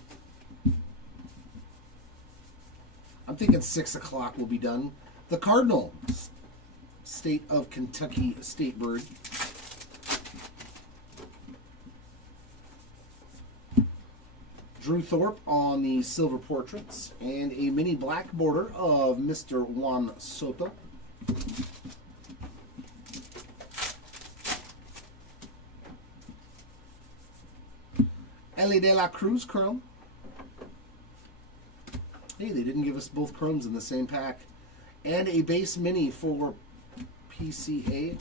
I'm thinking 6 o'clock will be done. The Cardinal, State of Kentucky State Bird. Drew Thorpe on the silver portraits. And a mini black border of Mr. Juan Soto. Ellie De La Cruz chrome. Hey, they didn't give us both chromes in the same pack. And a base mini for PCA.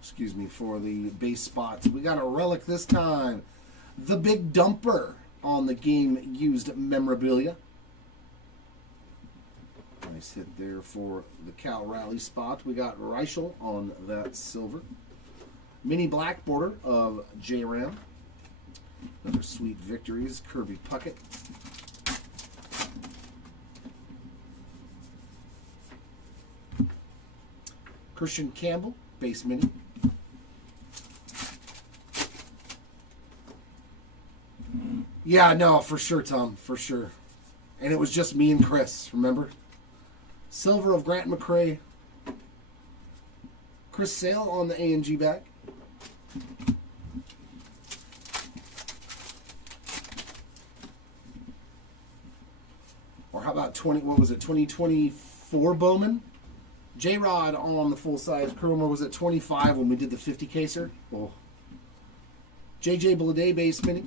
Excuse me, for the base spots. We got a relic this time. The Big Dumper on the game used memorabilia. Nice hit there for the Cal Rally spot. We got Reichel on that silver. Mini black border of J-Ram. Another sweet victories. Kirby Puckett. Christian Campbell, base mini. Yeah, no, for sure, Tom, for sure. And it was just me and Chris, remember? Silver of Grant McCrae. Chris Sale on the A&G back. Or how about 2024 Bowman? J-Rod on the full-size chrome, or was it 25 when we did the 50 caser? Oh. JJ Bleday base mini.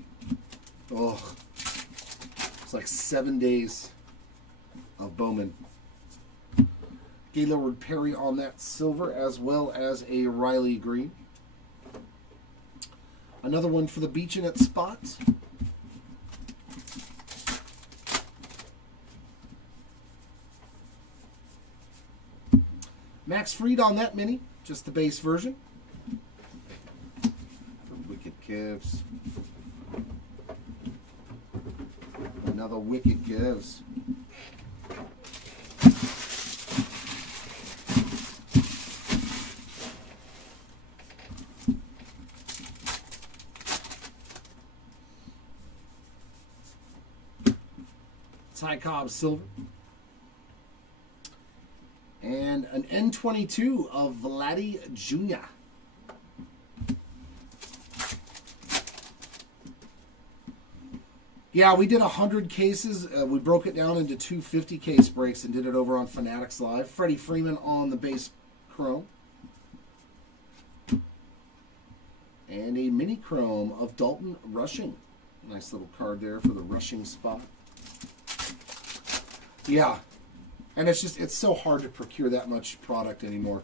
Oh. It's like 7 days of Bowman. Gaylord Perry on that silver, as well as a Riley green. Another one for the Beach-in-It spot. Max Fried on that mini, just the base version. Wicked Gives. Another Wicked Gives. Ty Cobb silver. And an N22 of Vladdy Jr. Yeah, we did 100 cases. We broke it down into 250 case breaks and did it over on Fanatics Live. Freddie Freeman on the base chrome. And a mini chrome of Dalton Rushing. Nice little card there for the rushing spot. Yeah. And it's so hard to procure that much product anymore.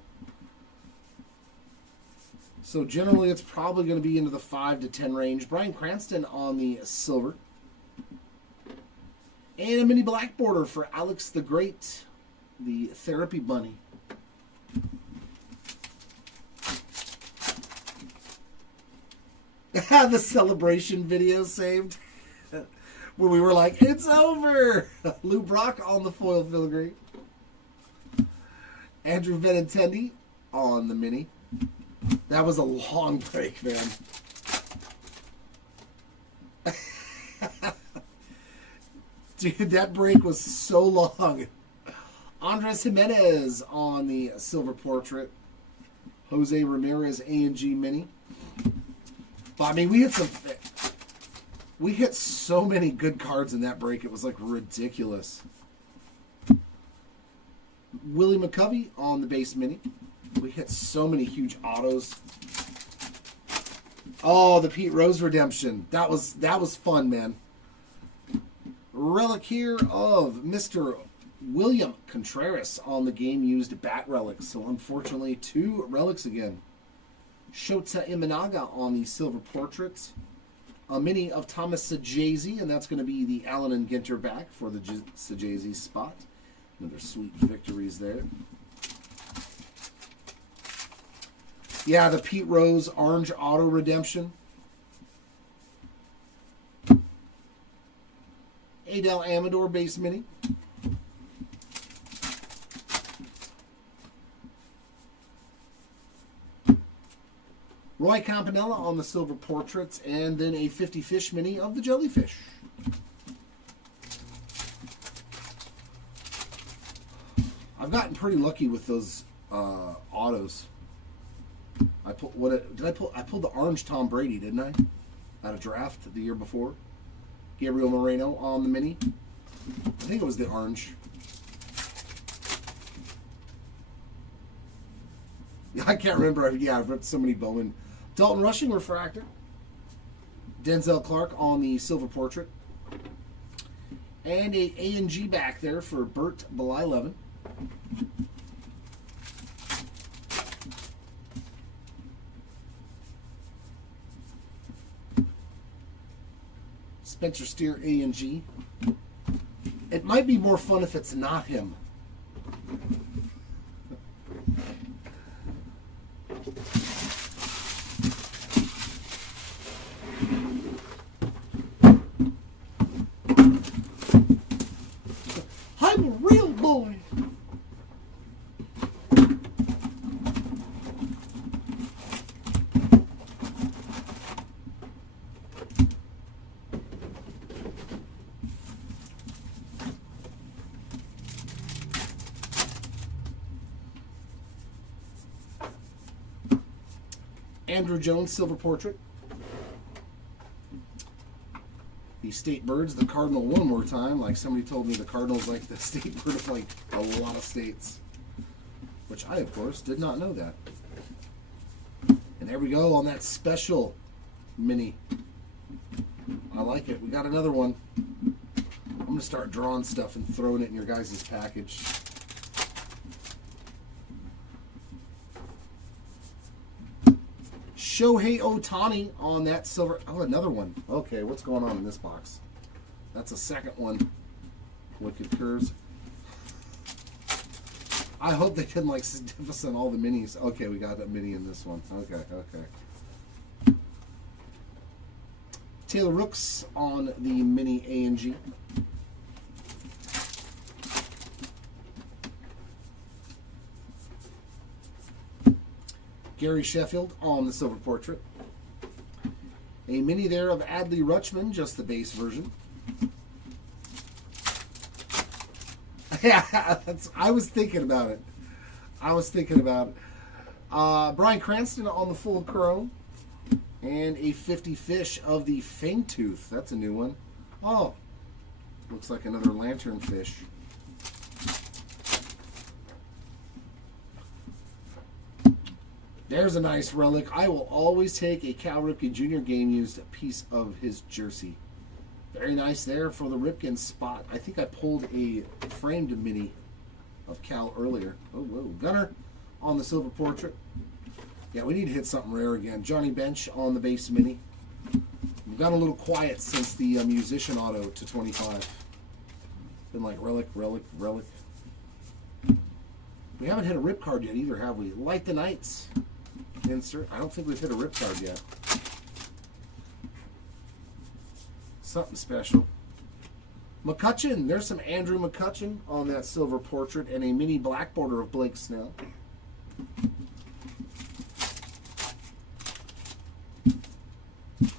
So generally it's probably going to be into the 5 to 10 range. Bryan Cranston on the silver. And a mini black border for Alex the Great, the Therapy Bunny. The celebration video saved. When we were like, it's over! Lou Brock on the foil filigree. Andrew Benintendi on the mini. That was a long break, man. Dude, that break was so long. Andres Jimenez on the silver portrait. Jose Ramirez A&G mini. But I mean, we hit so many good cards in that break. It was like ridiculous. Willie McCovey on the base mini. We hit so many huge autos. Oh, the Pete Rose redemption. That was fun, man. Relic here of Mr. William Contreras on the game-used bat relics. So unfortunately, 2 relics again. Shota Imanaga on the silver portraits. A mini of Thomas Sajazi, and that's going to be the Allen and Ginter back for the Sajazi spot. Another sweet victories there. Yeah, the Pete Rose orange auto redemption. Adel Amador base mini. Roy Campanella on the silver portraits, and then a 50 fish mini of the jellyfish. I've gotten pretty lucky with those autos. I pulled the orange Tom Brady, didn't I? Out of draft the year before. Gabriel Moreno on the mini. I think it was the orange. I can't remember. Yeah, I've read so many Bowman. Dalton Rushing refractor. Denzel Clark on the silver portrait. And a A&G back there for Bert Belai-Levin. Spencer Steer A&G. It might be more fun if it's not him. I'm a real boy. Andrew Jones silver portrait. The state birds, the cardinal one more time. Like somebody told me the cardinal's like the state bird of like a lot of states. Which I, of course, did not know that. And there we go on that special mini. I like it. We got another one. I'm going to start drawing stuff and throwing it in your guys' package. Shohei Ohtani on that silver. Oh, another one. Okay, what's going on in this box? That's a second one. Wicked Curves. I hope they didn't like stiff us on all the minis. Okay, we got a mini in this one. Okay. Taylor Rooks on the mini A&G. Gary Sheffield on the silver portrait. A mini there of Adley Rutschman, just the base version. Yeah, I was thinking about it. Bryan Cranston on the full chrome. And a 50 fish of the Fangtooth. That's a new one. Oh, looks like another lanternfish. There's a nice relic. I will always take a Cal Ripken Jr. game used piece of his jersey. Very nice there for the Ripken spot. I think I pulled a framed mini of Cal earlier. Oh, whoa. Gunner on the silver portrait. Yeah, we need to hit something rare again. Johnny Bench on the base mini. We've got a little quiet since the musician auto to 25. Been like relic, relic, relic. We haven't hit a rip card yet either, have we? Light the Knights. Insert. I don't think we've hit a rip card yet. Something special. McCutcheon. There's some Andrew McCutcheon on that silver portrait and a mini black border of Blake Snell. Get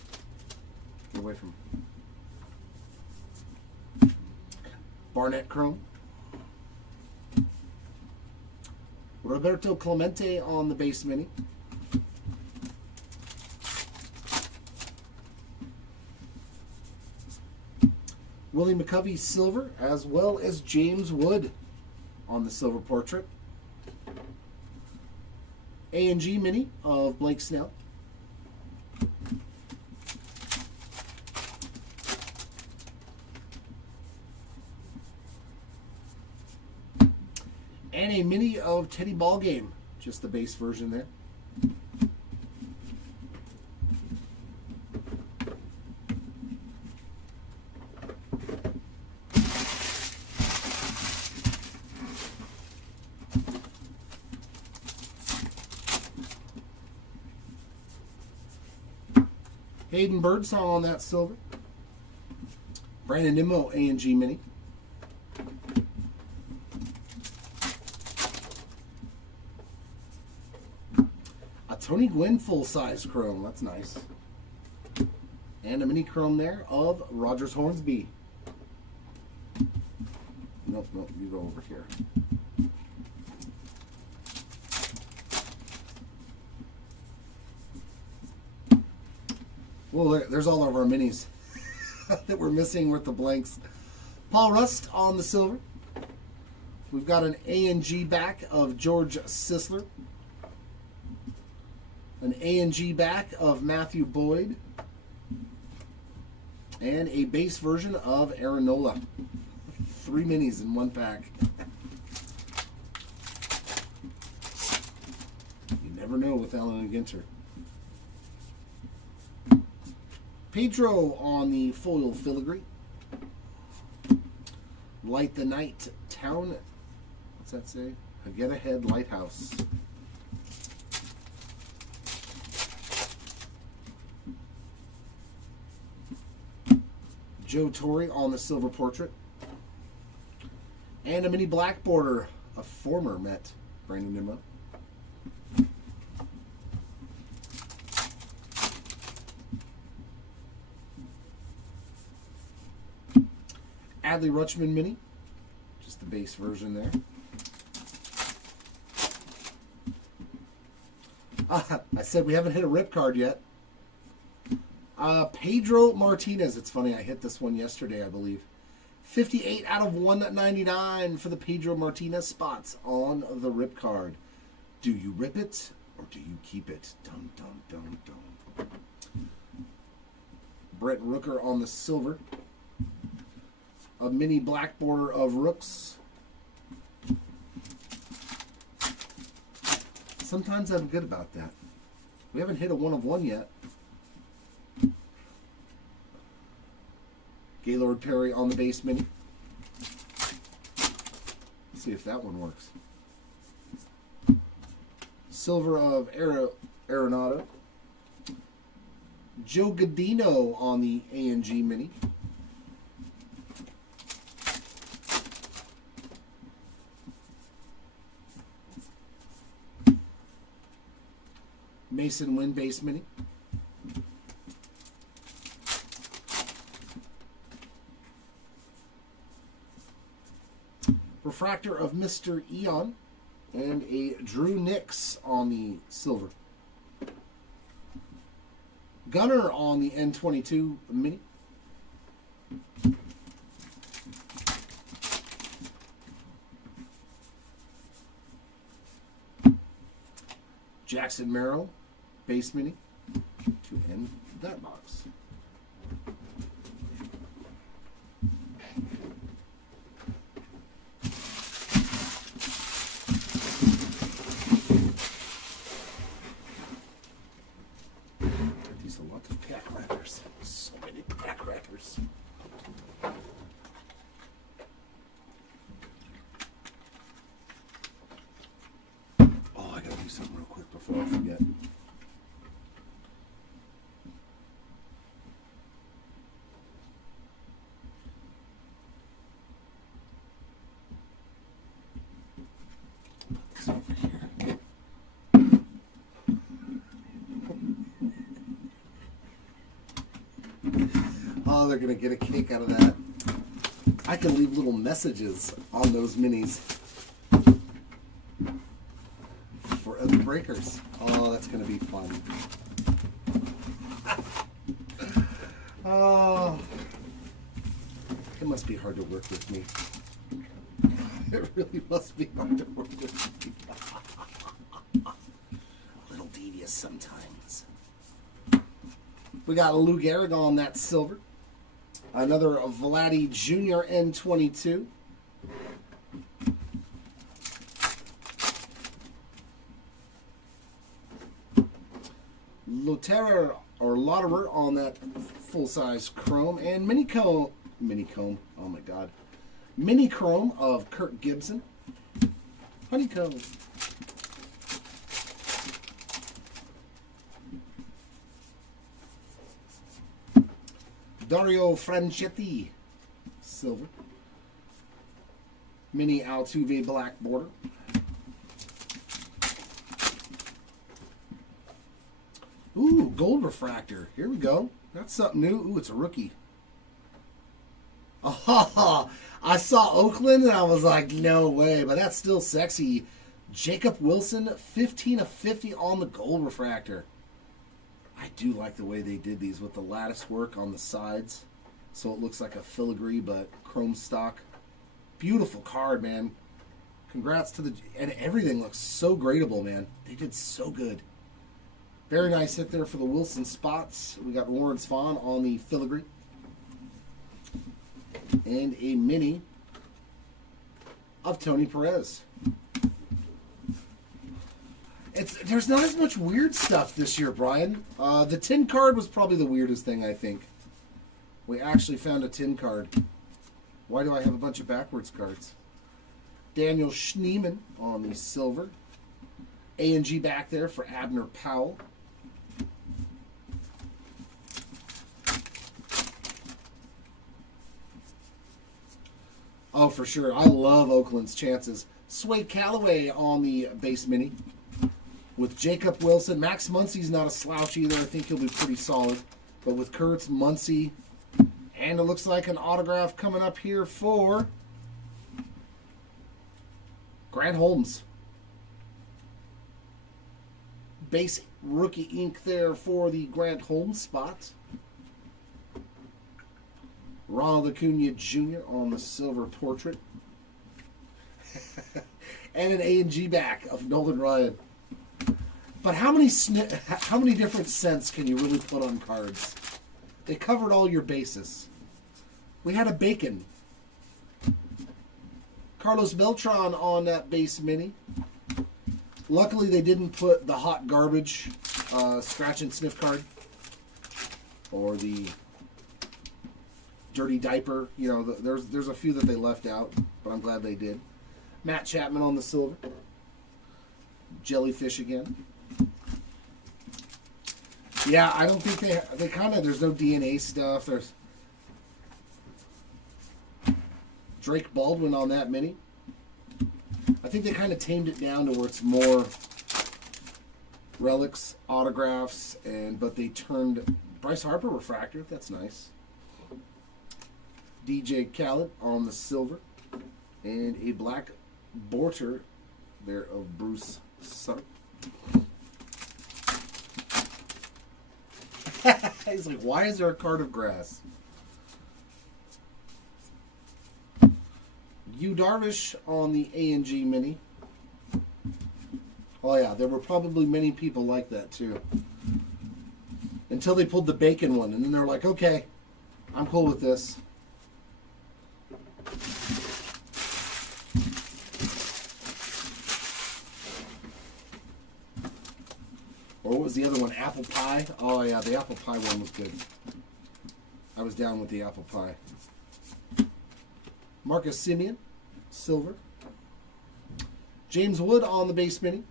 away from Barnett Chrome. Roberto Clemente on the base mini. Willie McCovey silver, as well as James Wood on the silver portrait. A&G mini of Blake Snell. And a mini of Teddy Ballgame, just the base version there. Hayden Birdsong on that silver. Brandon Nimmo A&G mini. A Tony Gwynn full-size chrome. That's nice. And a mini chrome there of Rogers Hornsby. Nope, nope, you go over here. Well, there's all of our minis that we're missing with the blanks. Paul Rust on the silver. We've got an A&G back of George Sisler. An A&G back of Matthew Boyd. And a base version of Aaron Nola. 3 minis in one pack. You never know with Allen and Ginter. Pedro on the foil filigree. Light the Night Town. What's that say? Get Ahead Lighthouse. Joe Torre on the silver portrait. And a mini black border of former Met, Brandon Nimmo. Adley Rutschman mini, just the base version there. I said we haven't hit a rip card yet. Pedro Martinez. It's funny, I hit this one yesterday, I believe. 58 out of 199 for the Pedro Martinez spots on the rip card. Do you rip it or do you keep it? Dum, dum, dum, dum. Brett Rooker on the silver. A mini black border of Rooks. Sometimes I'm good about that. We haven't hit a 1 of 1 yet. Gaylord Perry on the base mini. Let's see if that one works. Silver of Arenado. Joe Godino on the A&G mini. Mason Wynn base mini. Refractor of Mr. Eon. And a Drew Nix on the silver. Gunner on the N22 mini. Jackson Merrill, base mini, to end that box. These are lots of pack wrappers. So many pack wrappers. Oh, I gotta do something real quick before I forget. Put this over here. Oh, they're gonna get a kick out of that. I can leave little messages on those minis for other breakers. Oh, that's gonna be fun. Oh, it must be hard to work with me. It really must be hard to work with me. A little devious sometimes. We got Lou Gehrig on that silver. Another Vladdy Jr. N22. Lotterer or Lotterer on that full-size chrome. And mini chrome, oh my god. Mini chrome of Kirk Gibson. Honeycomb. Dario Franchitti, silver. Mini Altuve black border. Ooh, gold refractor. Here we go. That's something new. Ooh, it's a rookie. Oh, I saw Oakland and I was like, no way. But that's still sexy. Jacob Wilson, 15 of 50 on the gold refractor. I do like the way they did these with the lattice work on the sides. So it looks like a filigree, but chrome stock. Beautiful card, man. Congrats to the... And everything looks so gradable, man. They did so good. Very nice hit there for the Wilson spots. We got Lawrence Vaughn on the filigree. And a mini of Tony Perez. There's not as much weird stuff this year, Brian. The tin card was probably the weirdest thing, I think. We actually found a tin card. Why do I have a bunch of backwards cards? Daniel Schneemann on the silver. A&G back there for Abner Powell. Oh, for sure. I love Oakland's chances. Sway Callaway on the base mini. With Jacob Wilson. Max Muncy's not a slouch either. I think he'll be pretty solid. But with Kurtz, Muncy. And it looks like an autograph coming up here for Grant Holmes. Base rookie ink there for the Grant Holmes spot. Ronald Acuna Jr. on the silver portrait. And an A&G back of Nolan Ryan. But how many different scents can you really put on cards? They covered all your bases. We had a bacon. Carlos Beltran on that base mini. Luckily, they didn't put the hot garbage scratch and sniff card. Or the dirty diaper. You know, there's a few that they left out, but I'm glad they did. Matt Chapman on the silver. Jellyfish again. Yeah, I don't think they kind of, there's no DNA stuff. There's Drake Baldwin on that mini. I think they kind of tamed it down to where it's more relics, autographs, but they turned Bryce Harper refractor. That's nice. DJ Khaled on the silver. And a black border there of Bruce Sutter. He's like, why is there a card of grass? Yu Darvish on the A&G mini. Oh yeah, there were probably many people like that too. Until they pulled the bacon one, and then they're like, okay, I'm cool with this. Or what was the other one? Apple pie? Oh yeah, the apple pie one was good. I was down with the apple pie. Marcus Simeon, silver. James Wood on the base mini.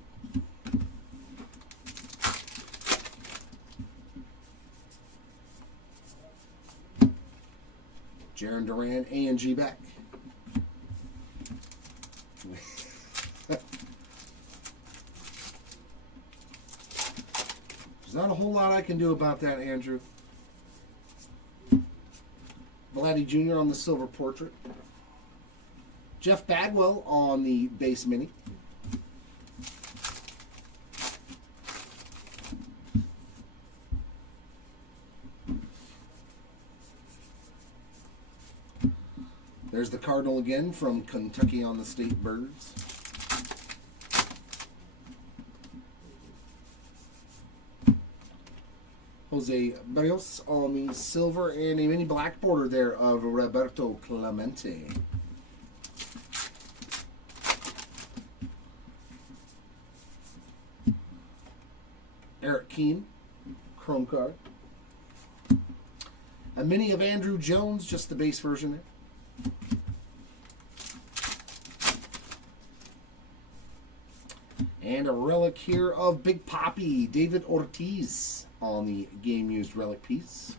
Jaron Duran, A&G back. There's not a whole lot I can do about that, Andrew. Vladdy Jr. on the silver portrait. Jeff Bagwell on the base mini. There's the Cardinal again from Kentucky on the State Birds. Jose Barrios on the silver and a mini black border there of Roberto Clemente. Eric Keane, chrome card. A mini of Andrew Jones, just the base version there. And a relic here of Big Papi, David Ortiz on the game used relic piece.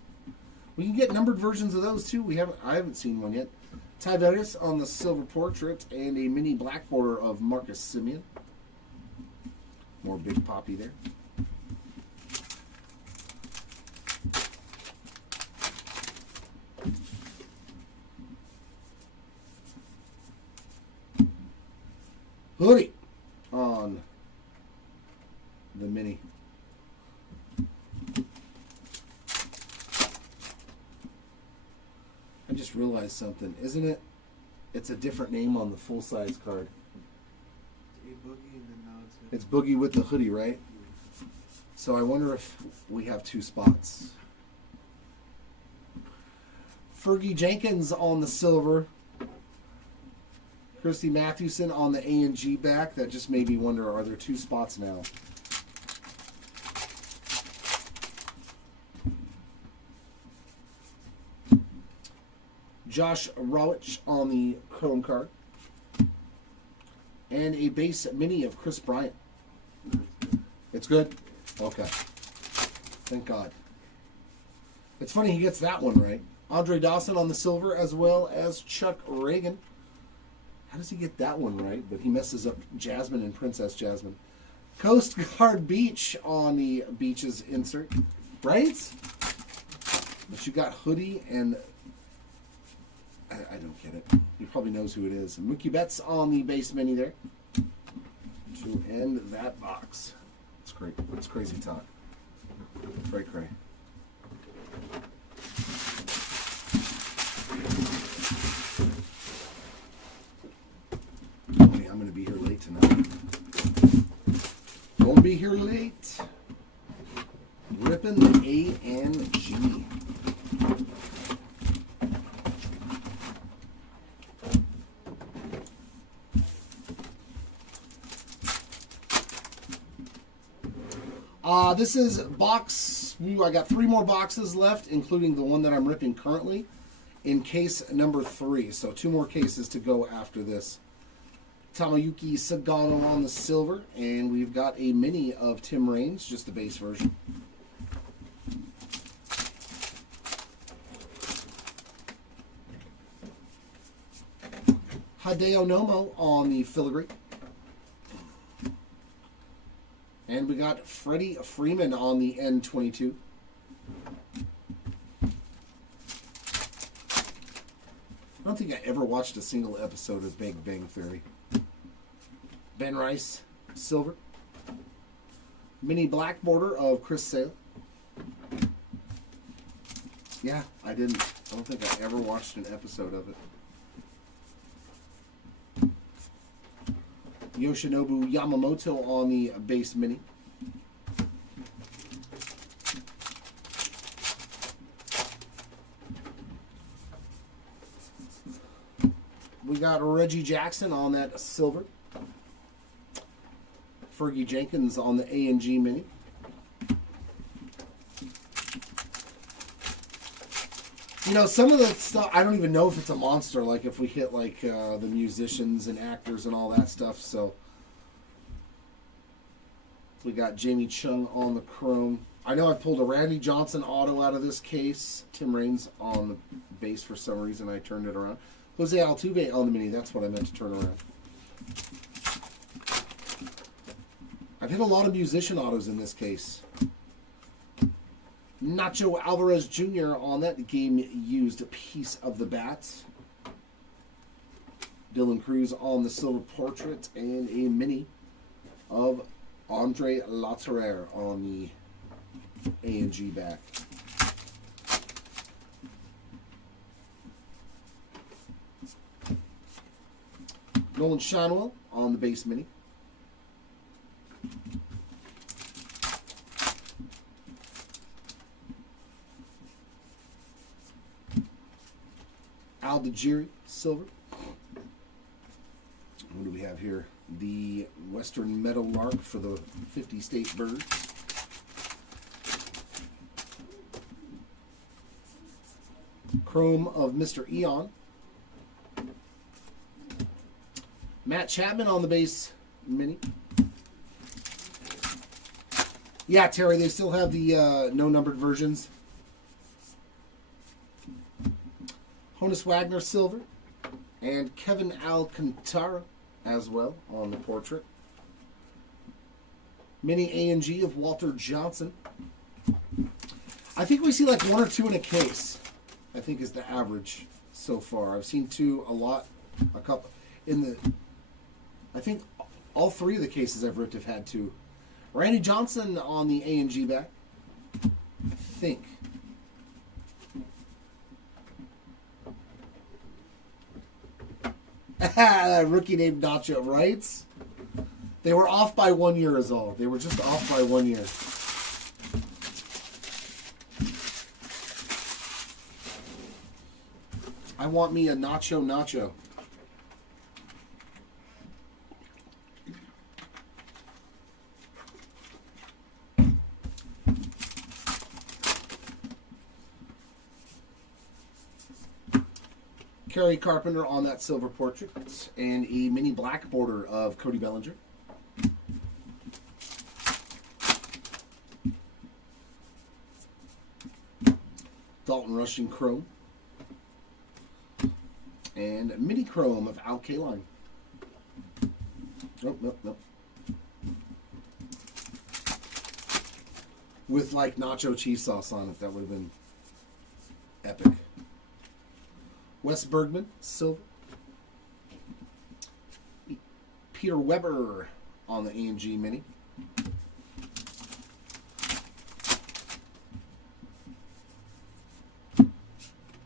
We can get numbered versions of those too. I haven't seen one yet. Ty Vegas on the silver portrait and a mini black border of Marcus Simeon. More Big Papi there. Hoodie on the mini. I just realized something. Isn't it? It's a different name on the full-size card. A Boogie, and then now It's Boogie with the hoodie, right? So I wonder if we have two spots. Fergie Jenkins on the silver. Christy Mathewson on the A&G back. That just made me wonder, are there two spots now? Josh Rowich on the chrome card. And a base mini of Chris Bryant. It's good? Okay. Thank God. It's funny he gets that one right. Andre Dawson on the silver as well as Chuck Reagan. How does he get that one right? But he messes up Jasmine and Princess Jasmine. Coast Guard Beach on the Beaches insert. Right? But you got hoodie and... I don't get it. He probably knows who it is. Mookie Betts on the base mini there. To end that box. It's great. It's crazy talk. Cray cray. Oh yeah, I'm going to be here late tonight. Gonna be here late. Ripping the A and G. This is box, I got 3 more boxes left, including the one that I'm ripping currently, in case number 3. So 2 more cases to go after this. Tamayuki Sagano on the silver, and we've got a mini of Tim Raines, just the base version. Hideo Nomo on the filigree. And we got Freddie Freeman on the N22. I don't think I ever watched a single episode of Big Bang Theory. Ben Rice, silver. Mini black border of Chris Sale. Yeah, I don't think I ever watched an episode of it. Yoshinobu Yamamoto on the base mini. We got Reggie Jackson on that silver. Fergie Jenkins on the A&G mini. You know, some of the stuff, I don't even know if it's a monster, like if we hit like the musicians and actors and all that stuff. So we got Jamie Chung on the chrome. I know I pulled a Randy Johnson auto out of this case. Tim Raines on the base for some reason. I turned it around. Jose Altuve on the mini. That's what I meant to turn around. I've hit a lot of musician autos in this case. Nacho Alvarez Jr. on that game-used piece of the bats. Dylan Cruz on the silver portrait. And a mini of Andre Laterre on the A&G back. Nolan Shanwell on the base mini. Aldegiri, silver. What do we have here? The Western Meadowlark for the 50 State Birds. Chrome of Mr. Eon. Matt Chapman on the base mini. Yeah, Terry, they still have the no-numbered versions. Honus Wagner, silver. And Kevin Alcantara as well on the portrait. Mini A&G of Walter Johnson. I think we see like one or two in a case, I think is the average so far. I've seen two a lot, a couple. I think all three of the cases I've ripped have had two. Randy Johnson on the A&G back. I think. Rookie named Nacho, right? They were off by 1 year is all. They were just off by 1 year. I want me a Nacho. Kerry Carpenter on that silver portrait, and a mini black border of Cody Bellinger. Dalton Rushing chrome, and mini chrome of Al Kaline. Nope. With like nacho cheese sauce on it, that would have been epic. Wes Bergman, silver. Peter Weber on the A&G mini.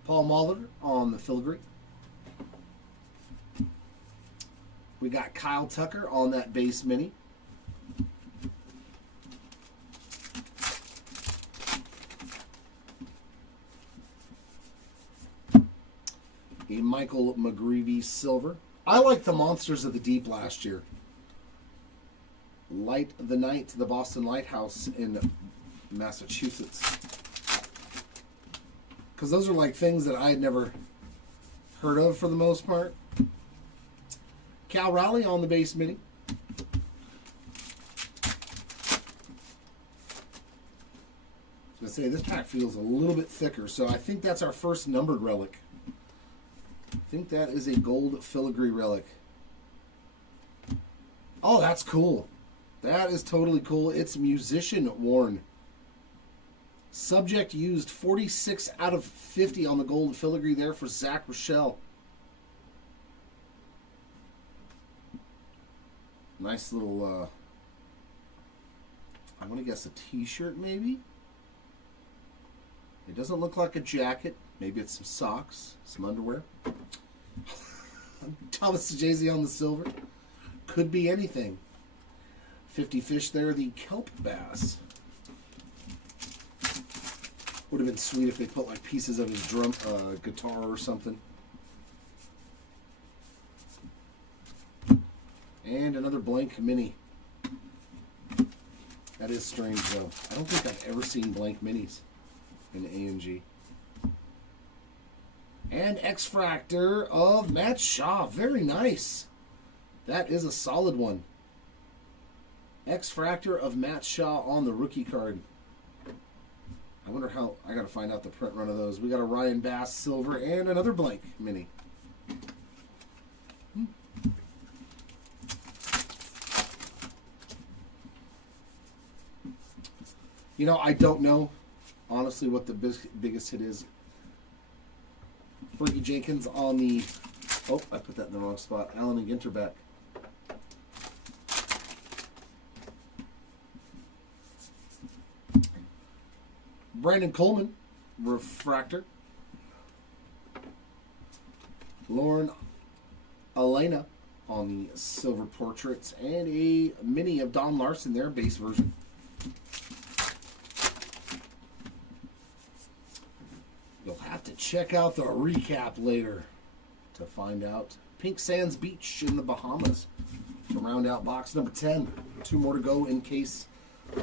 Paul Molitor on the filigree. We got Kyle Tucker on that base mini. A Michael McGreevy silver. I like the Monsters of the Deep last year. Light the Night, the Boston Lighthouse in Massachusetts. Because those are like things that I had never heard of for the most part. Cal Raleigh on the base mini. I was going to say, this pack feels a little bit thicker, so I think that's our first numbered relic. I think that is a gold filigree relic. Oh, that's cool. That is totally cool. It's musician worn. Subject used 46 out of 50 on the gold filigree there for Zach Rochelle. Nice little, I want to guess a t-shirt maybe? It doesn't look like a jacket. Maybe it's some socks, some underwear. Thomas Jay-Z on the silver. could be anything. 50 fish there, the kelp bass. Would have been sweet if they put like pieces of his drum guitar or something. And another blank mini. That is strange though. I don't think I've ever seen blank minis in A&G. And X-Fractor of Matt Shaw. Very nice. That is a solid one. X-Fractor of Matt Shaw on the rookie card. I wonder how... I got to find out the print run of those. We got a Ryan Bass silver and another blank mini. You know, I don't know, honestly, what the biggest hit is. Fergie Jenkins on the... Oh, I put that in the wrong spot. Allen and Ginter back. Brandon Coleman, refractor. Lauren Elena on the silver portraits. And a mini of Don Larson there, base version. You'll have to check out the recap later to find out. Pink Sands Beach in the Bahamas to round out box number 10. 2 more to go in case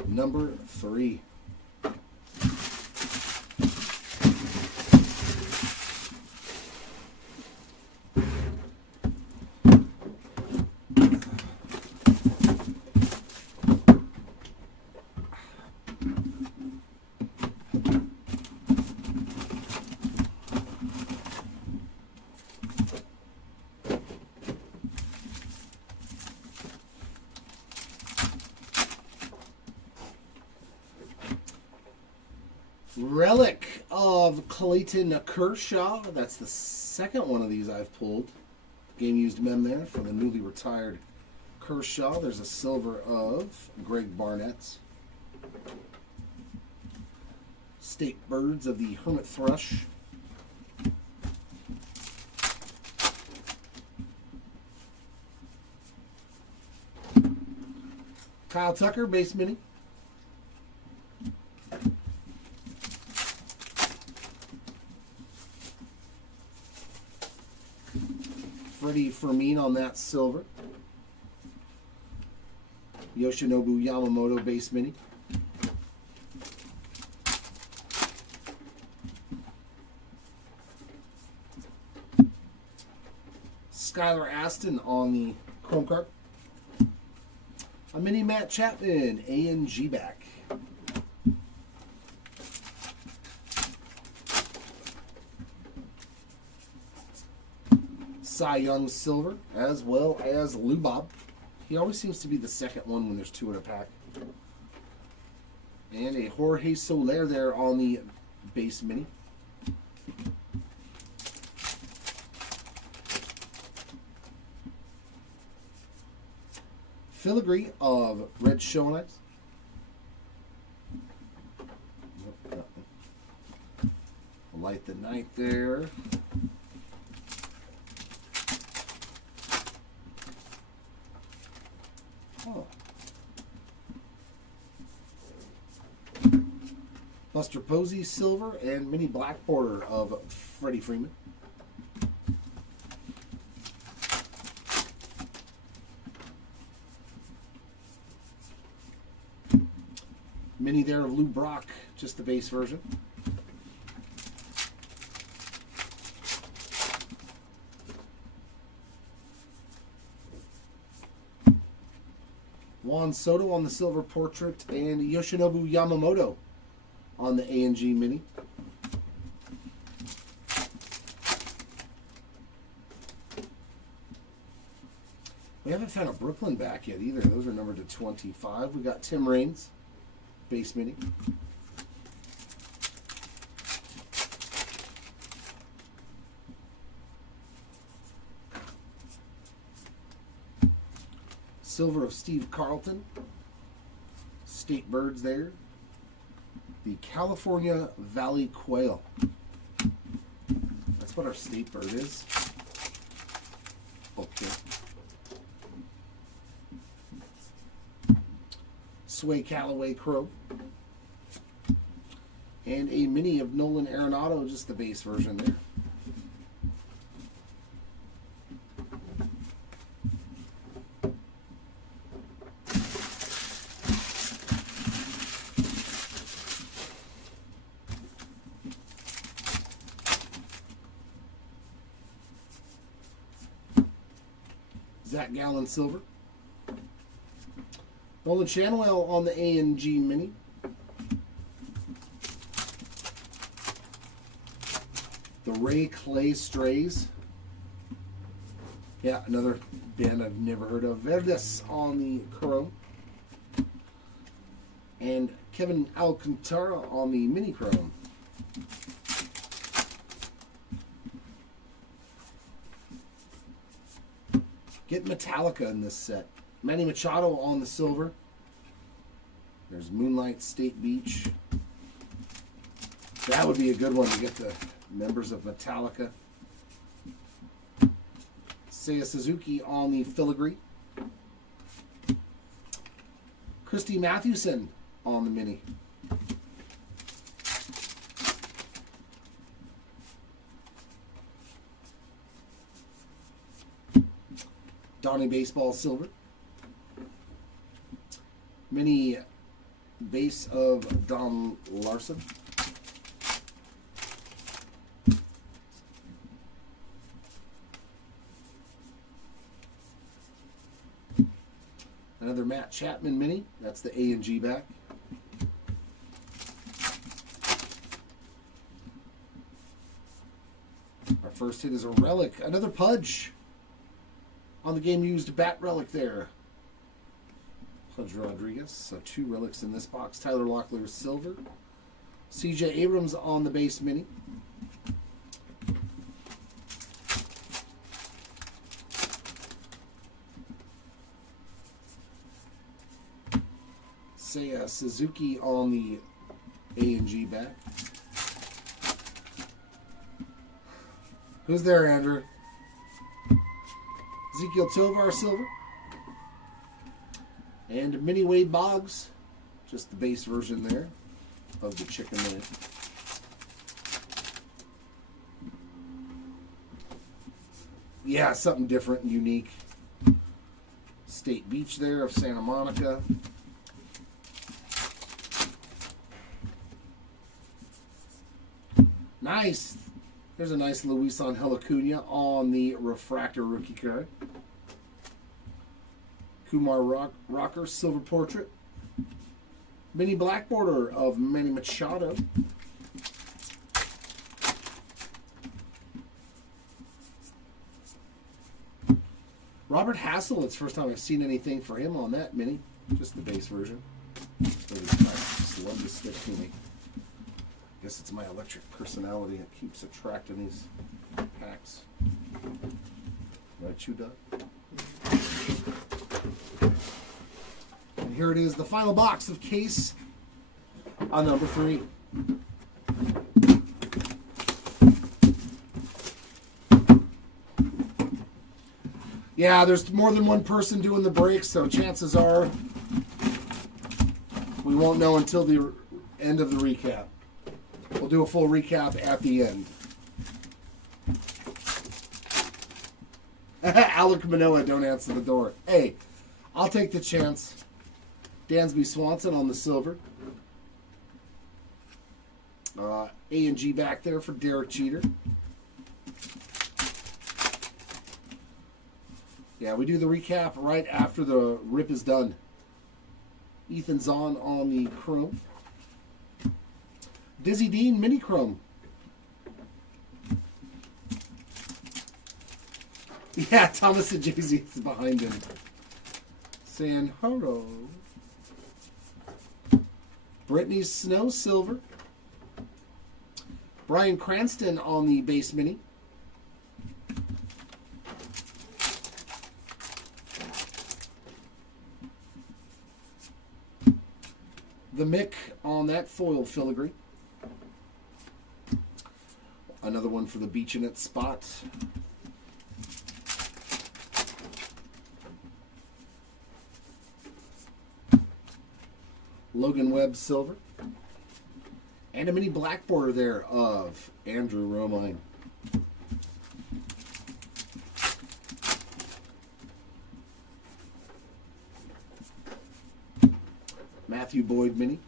number 3. Relic of Clayton Kershaw. That's the second one of these I've pulled. Game used mem there for the newly retired Kershaw. There's a silver of Greg Barnett. State Birds of the Hermit Thrush. Kyle Tucker, base mini. Freddie Fermin on that silver. Yoshinobu Yamamoto base mini. Skylar Aston on the chrome card. A mini Matt Chapman, A&G back. Cy Young silver, as well as Lou Bob. He always seems to be the second one when there's 2 in a pack. And a Jorge Soler there on the base mini. Filigree of Red Show Ice. Light the night there. Oh. Buster Posey silver and mini black border of Freddie Freeman. Mini there of Lou Brock, just the base version. Juan Soto on the silver portrait and Yoshinobu Yamamoto on the A&G mini. We haven't found a Brooklyn back yet either. Those are numbered to 25. We got Tim Raines, base mini. Silver of Steve Carlton. State Birds there. The California Valley Quail. That's what our state bird is. Okay. Sway Callaway Crow. And a mini of Nolan Arenado, just the base version there. Zach Gallen Silver. Nolan Chanwell on the A&G Mini. The Ray Clay Strays. Yeah, another band I've never heard of. Verdes on the Chrome. And Kevin Alcantara on the Mini Chrome. Get Metallica in this set. Manny Machado on the silver. There's Moonlight State Beach. That would be a good one to get the members of Metallica. Seiya Suzuki on the filigree. Christy Mathewson on the mini. Donnie Baseball Silver. Mini base of Don Larson. Another Matt Chapman mini. That's the A&G back. Our first hit is a relic. Another Pudge. On the game used bat relic there. Pudge Rodriguez. So 2 relics in this box. Tyler Locklear silver. CJ Abrams on the base mini. Seiya Suzuki on the A&G back. Who's there, Andrew? Ezekiel Tovar silver. And Mini Wade Boggs. Just the base version there of the Chicken Man. Yeah, something different and unique. State Beach there of Santa Monica. Nice. There's a nice Luis Angel Acuna on the refractor rookie card. Kumar Rocker silver portrait. Mini black border of Manny Machado. Robert Hassel, it's the first time I've seen anything for him on that mini. Just the base version. Just love to stick to me. I guess it's my electric personality that keeps attracting these packs. Right, you, Doug? And here it is, the final box of case on number 3. Yeah, there's more than one person doing the breaks, so chances are we won't know until the end of the recap. We'll do a full recap at the end. Alec Manoa, don't answer the door. Hey, I'll take the chance. Dansby Swanson on the silver. A&G back there for Derek Jeter. Yeah, we do the recap right after the rip is done. Ethan Zahn on the chrome. Dizzy Dean mini chrome. Yeah, Thomas and Jay-Z is behind him. Saying hello. Brittany Snow silver. Brian Cranston on the base mini. The Mick on that foil filigree. Another one for the Beach in its spot. Logan Webb silver. And a mini black border there of Andrew Romine. Matthew Boyd mini.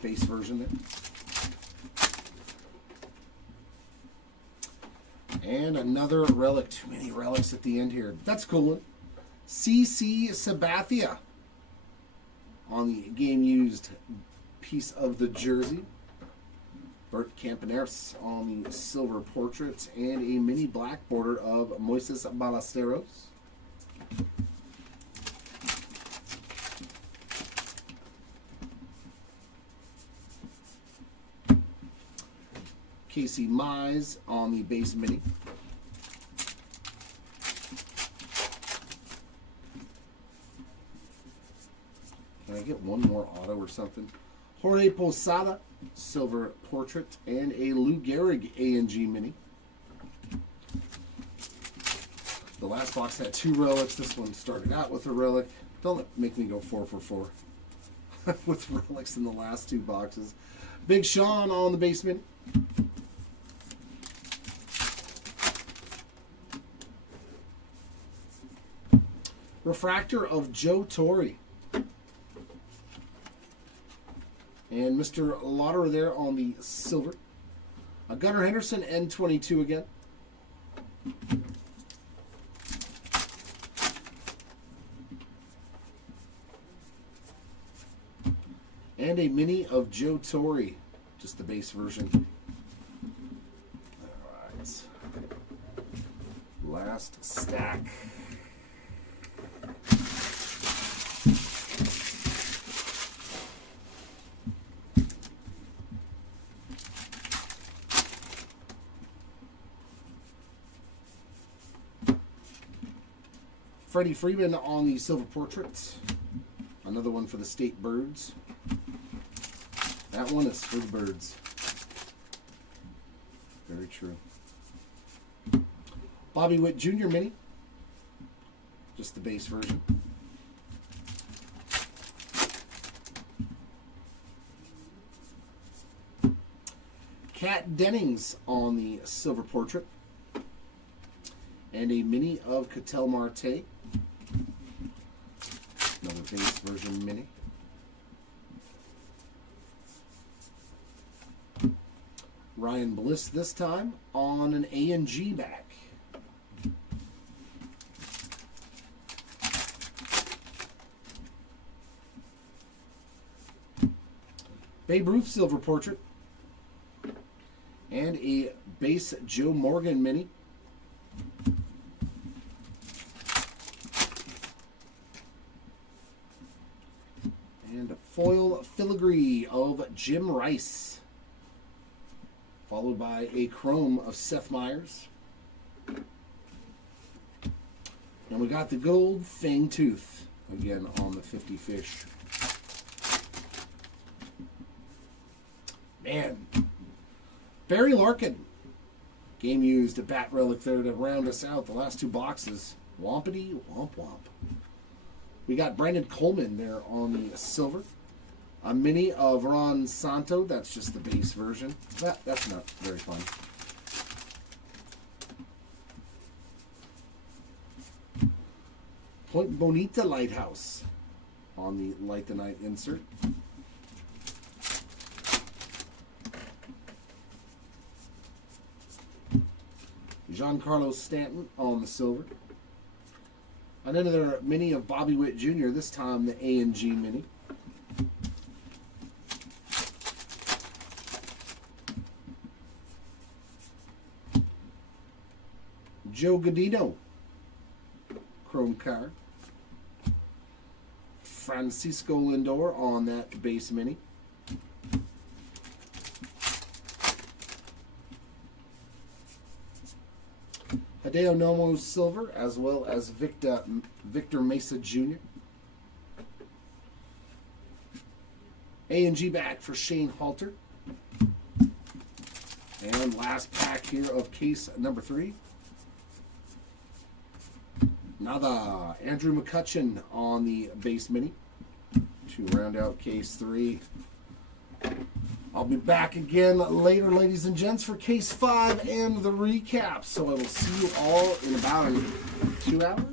Base version there. And another relic. Too many relics at the end here. That's a cool one. CC Sabathia on the game used piece of the jersey. Bert Campaneris on the silver portraits. And a mini black border of Moises Ballesteros. Casey Mize on the base mini. Can I get one more auto or something? Jorge Posada, silver portrait, and a Lou Gehrig A&G mini. The last box had 2 relics. This one started out with a relic. Don't make me go 4 for 4 with relics in the last 2 boxes. Big Sean on the base mini. Refractor of Joe Torre. And Mr. Lauderer there on the silver. A Gunnar Henderson N22 again. And a mini of Joe Torre. Just the base version. Alright. Last stack. Freddie Freeman on the silver portraits. Another one for the State Birds. That one is for the Birds. Very true. Bobby Witt Jr. mini. Just the base version. Kat Dennings on the silver portrait. And a mini of Ketel Marte. Another base version mini. Ryan Bliss this time on an A&G back. Babe Ruth silver portrait. And a base Joe Morgan mini. And a foil filigree of Jim Rice. Followed by a chrome of Seth Meyers. And we got the gold Fang Tooth again on the 50 fish. Man. Barry Larkin. Game used a bat relic there to round us out. The last 2 boxes. Wompity womp womp. We got Brandon Coleman there on the silver. A mini of Ron Santo. That's just the base version. That's not very fun. Point Bonita Lighthouse on the Light the Night insert. Giancarlo Stanton on the silver. Another mini of Bobby Witt Jr., this time the A&G mini. Joe Godino, chrome card. Francisco Lindor on that base mini. Hideo Nomo silver, as well as Victor Mesa Jr. A&G back for Shane Halter. And last pack here of case number 3. Nada. Andrew McCutcheon on the base mini. 2 to round out case 3. I'll be back again later, ladies and gents, for case 5 and the recap. So I will see you all in about 2 hours.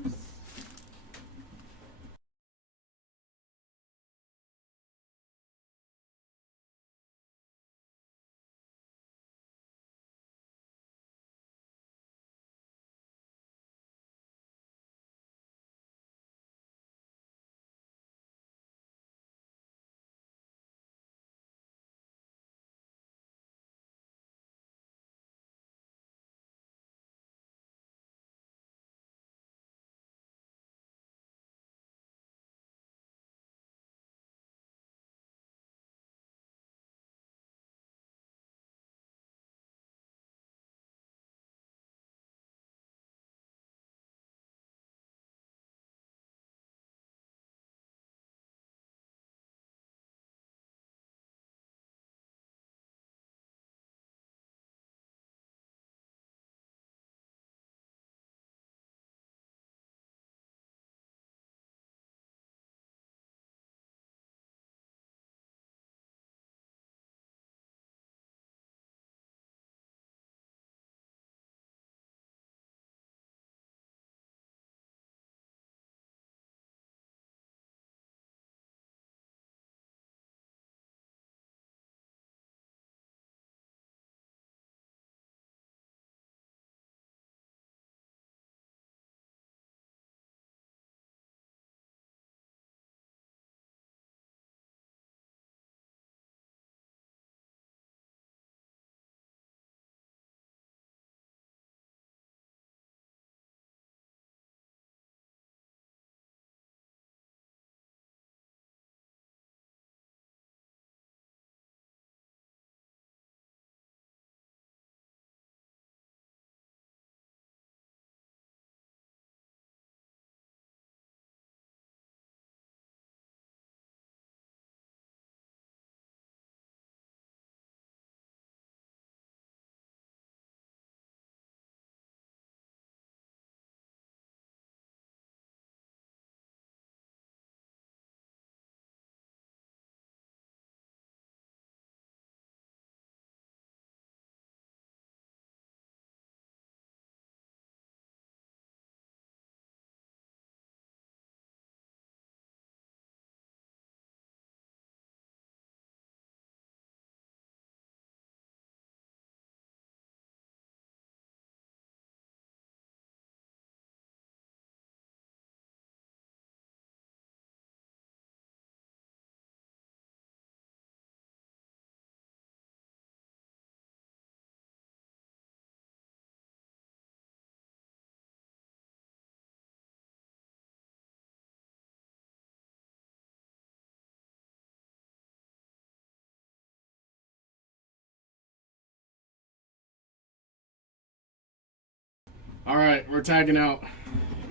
All right, we're tagging out.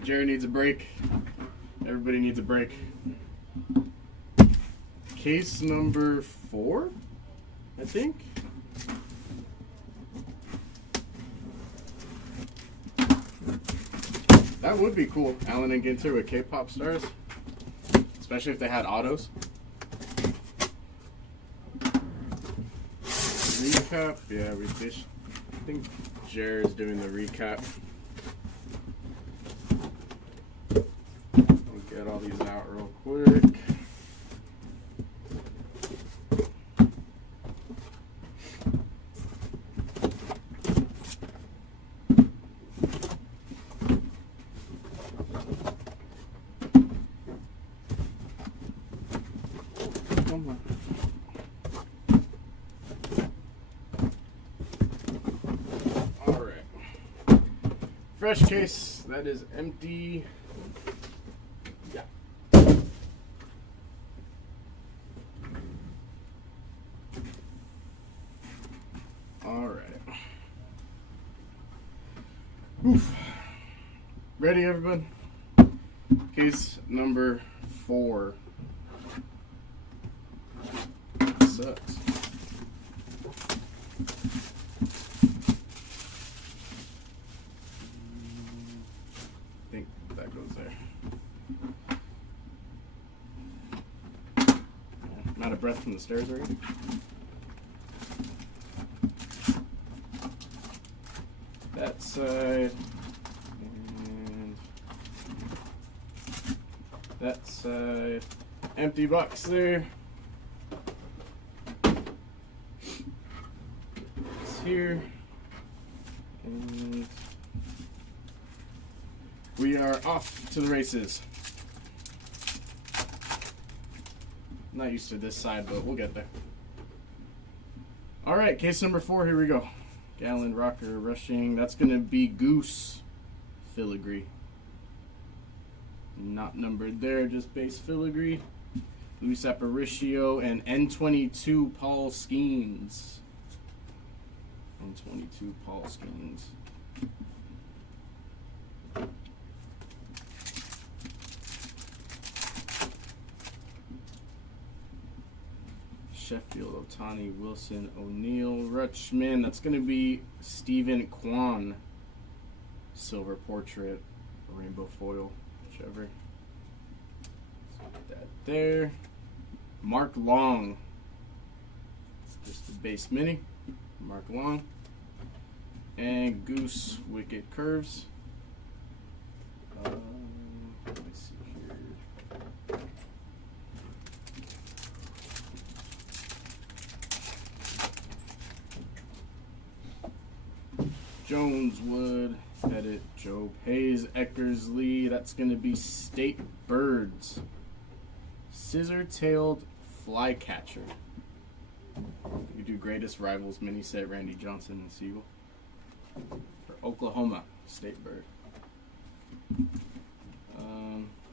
Jerry needs a break. Everybody needs a break. Case number 4, I think. That would be cool. Allen and Ginter with K-pop stars, especially if they had autos. Recap, yeah, we fish. I think Jerry's doing the recap. I'll get all these out real quick. Fresh case, that is empty. Yeah. All right. Oof. Ready, everyone? Case number 4. Sucks. I think that goes there. breath from the stairs already. That side. And that side. Empty box there. It's here. And we are off to the races. Not used to this side, but we'll get there. All right, case number 4. Here we go. Gallon Rocker rushing. That's going to be Goose Filigree. Not numbered there, just base Filigree. Luis Aparicio and N22 Paul Skeens. N22 Paul Skeens. Sheffield, Otani, Wilson, O'Neill, Rutschman. That's going to be Stephen Kwan. Silver portrait, rainbow foil, whichever. Let's put that there. Mark Long. Just the base mini. Mark Long. And Goose Wicked Curves. Let me see here. Jones, Wood, Pettit, Joe Hayes, Eckersley. That's going to be State Birds. Scissor-tailed Flycatcher. You do Greatest Rivals mini set, Randy Johnson and Siegel. For Oklahoma, State Bird.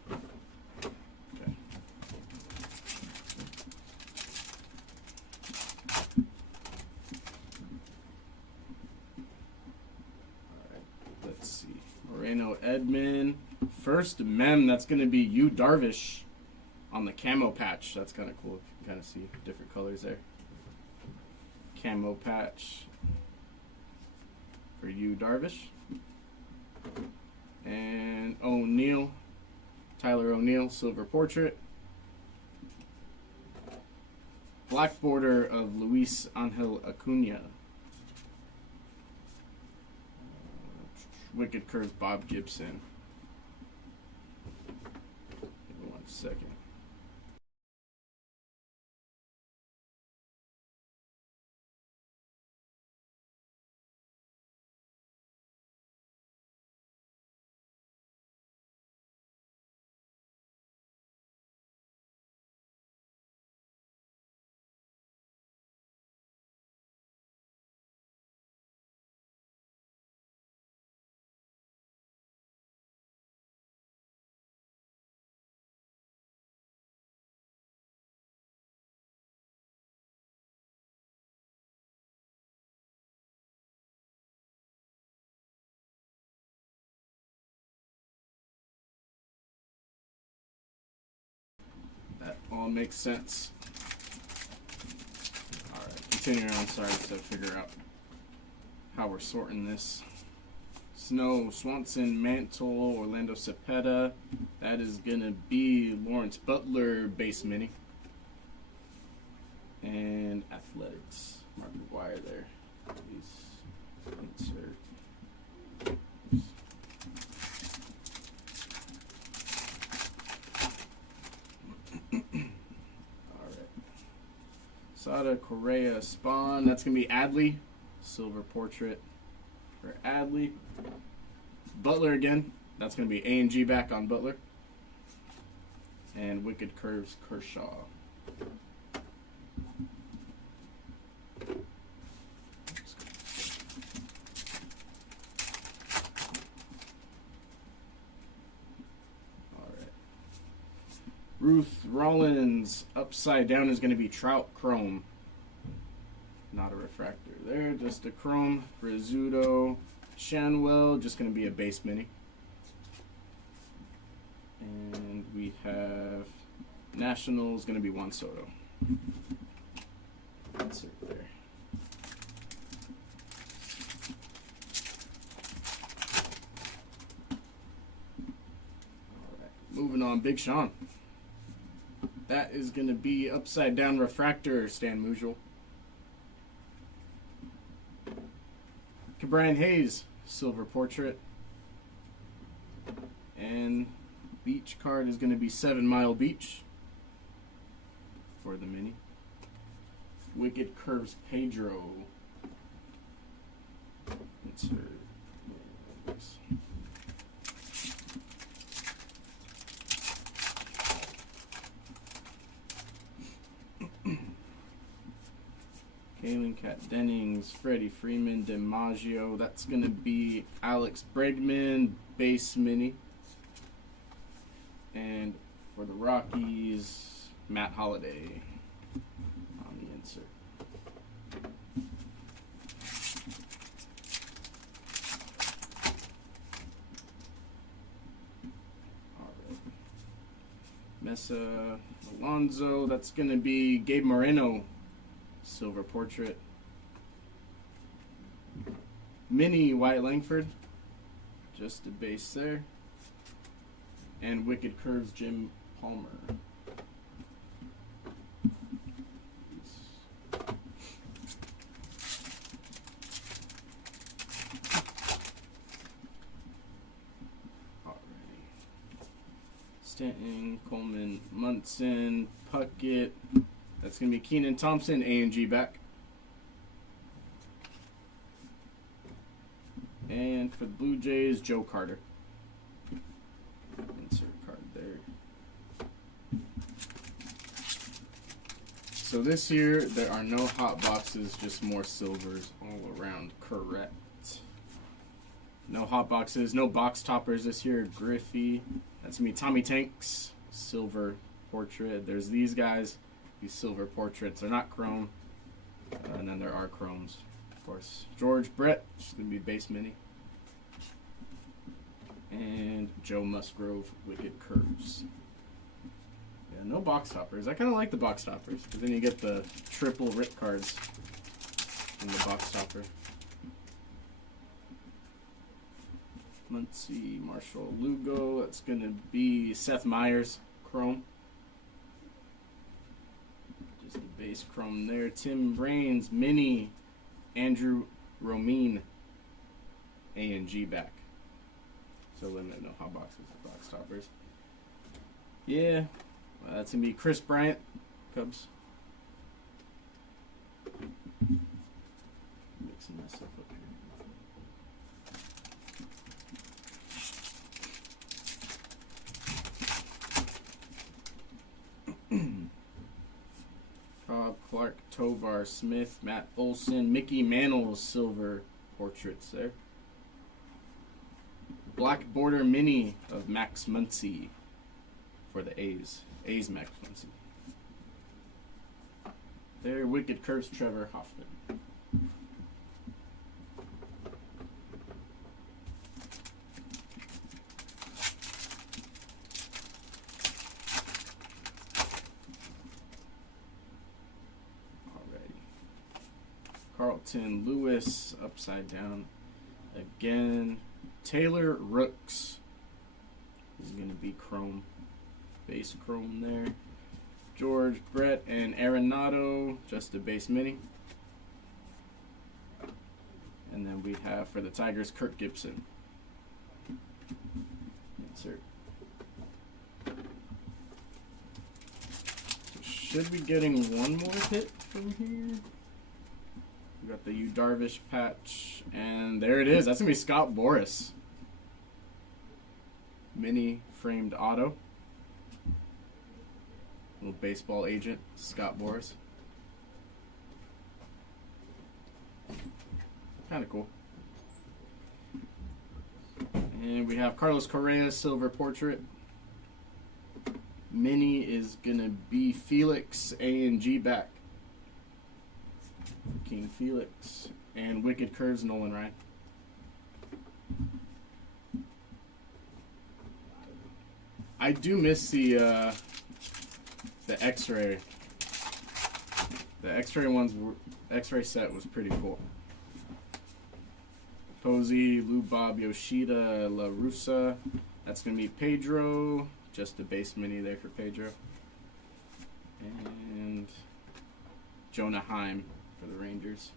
Okay. Let's see. Moreno Edmond. First mem, that's going to be Yu Darvish on the camo patch. That's kind of cool. You can kind of see different colors there. Camo patch for Yu Darvish. And O'Neill. Tyler O'Neill, silver portrait. Black border of Luis Angel Acuna. Wicked Curves, Bob Gibson. Give me 1 second. That all makes sense. Alright, continuing on, sorry to figure out how we're sorting this. Snow, Swanson, Mantle, Orlando Cepeda. That is going to be Lawrence Butler base mini. And Athletics. Mark McGuire there. Please insert. Sada Correa Spawn. That's going to be Adley. Silver portrait for Adley. Butler again. That's going to be A&G back on Butler. And Wicked Curves Kershaw. Ruth Rollins, upside down is going to be Trout Chrome. Not a refractor there, just a Chrome. Rizzuto, Shanwell, just going to be a base mini. And we have Nationals, going to be Juan Soto. Insert there. All right, moving on, Big Sean. That is going to be Upside Down Refractor, Stan Musial. Brian Hayes, Silver Portrait. And beach card is going to be 7 Mile Beach for the mini. Wicked Curves Pedro. Insert. Kalen Cat Dennings, Freddie Freeman, DiMaggio. That's going to be Alex Bregman, base mini. And for the Rockies, Matt Holliday on the insert. All right. Mesa Alonso. That's going to be Gabe Moreno. Silver Portrait. Mini Wyatt Langford. Just a base there. And Wicked Curves Jim Palmer. Alrighty. Stanton, Coleman, Munson, Puckett. That's going to be Keenan Thompson, A&G back. And for the Blue Jays, Joe Carter. Insert card there. So this year, there are no hot boxes, just more silvers all around. Correct. No hot boxes, no box toppers this year. Griffey. That's going to be Tommy Tanks, Silver Portrait. There's these guys. These silver portraits. They're not chrome. And then there are chromes, of course. George Brett, which is going to be base mini. And Joe Musgrove, Wicked Curves. Yeah, no box toppers. I kind of like the box toppers, because then you get the triple rip cards in the box topper. Muncie, Marshall Lugo. That's going to be Seth Meyers, chrome. Base chrome there. Tim Raines, mini. Andrew Romine, A&G back. So limited, no hot boxes, box toppers. Yeah, that's going to be Chris Bryant, Cubs. Mixing myself up here. Rob Clark, Tovar Smith, Matt Olson, Mickey Mantle, silver portraits there. Black border mini of Max Muncy for the A's. A's Max Muncy. There, Wicked Curves, Trevor Hoffman. Carlton Lewis, upside down again. Taylor Rooks is going to be chrome. Base chrome there. George Brett and Arenado, just a base mini. And then we have for the Tigers, Kurt Gibson. Insert. Should be getting one more hit from here. We got the Darvish patch, and there it is. That's going to be Scott Boras. Mini framed auto. Little baseball agent, Scott Boras. Kind of cool. And we have Carlos Correa, silver portrait. Mini is going to be Felix A&G back. King Felix. And Wicked Curves, Nolan Ryan. I do miss the X-ray. The X-ray X-ray set was pretty cool. Posey, Lou Bob, Yoshida, La Russa. That's gonna be Pedro. Just a base mini there for Pedro. Jonah Heim for the Rangers.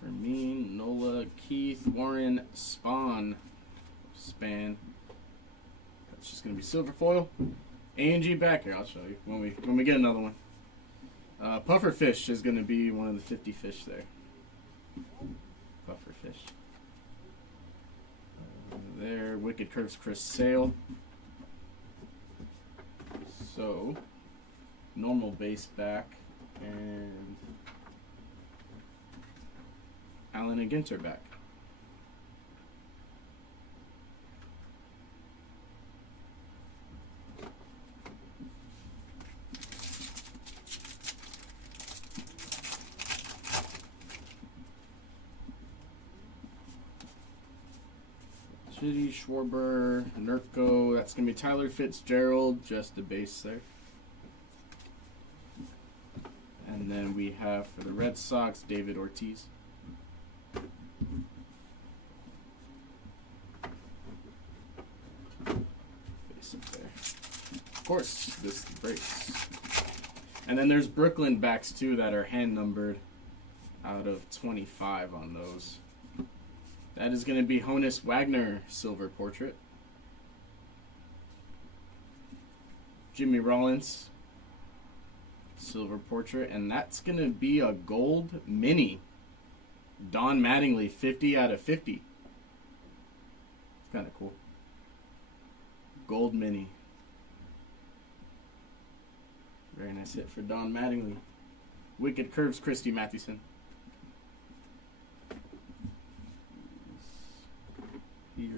For me, Nola, Keith, Warren, Span. That's just gonna be silver foil. A&G back here. I'll show you when we get another one. Puffer fish is gonna be one of the 50 fish there. Puffer fish. There, Wicked Curves, Chris Sale. So, normal base back and Allen and Ginter back. Chitty, Schwarber, Nurko. That's going to be Tyler Fitzgerald, just the base there. And then we have for the Red Sox, David Ortiz. Base up there. Of course, this breaks. And then there's Brooklyn backs too that are hand numbered out of 25 on those. That is going to be Honus Wagner, silver portrait. Jimmy Rollins, silver portrait. And that's going to be a gold mini. Don Mattingly, 50 out of 50. It's kind of cool. Gold mini. Very nice hit for Don Mattingly. Wicked Curves, Christy Mathewson. Here,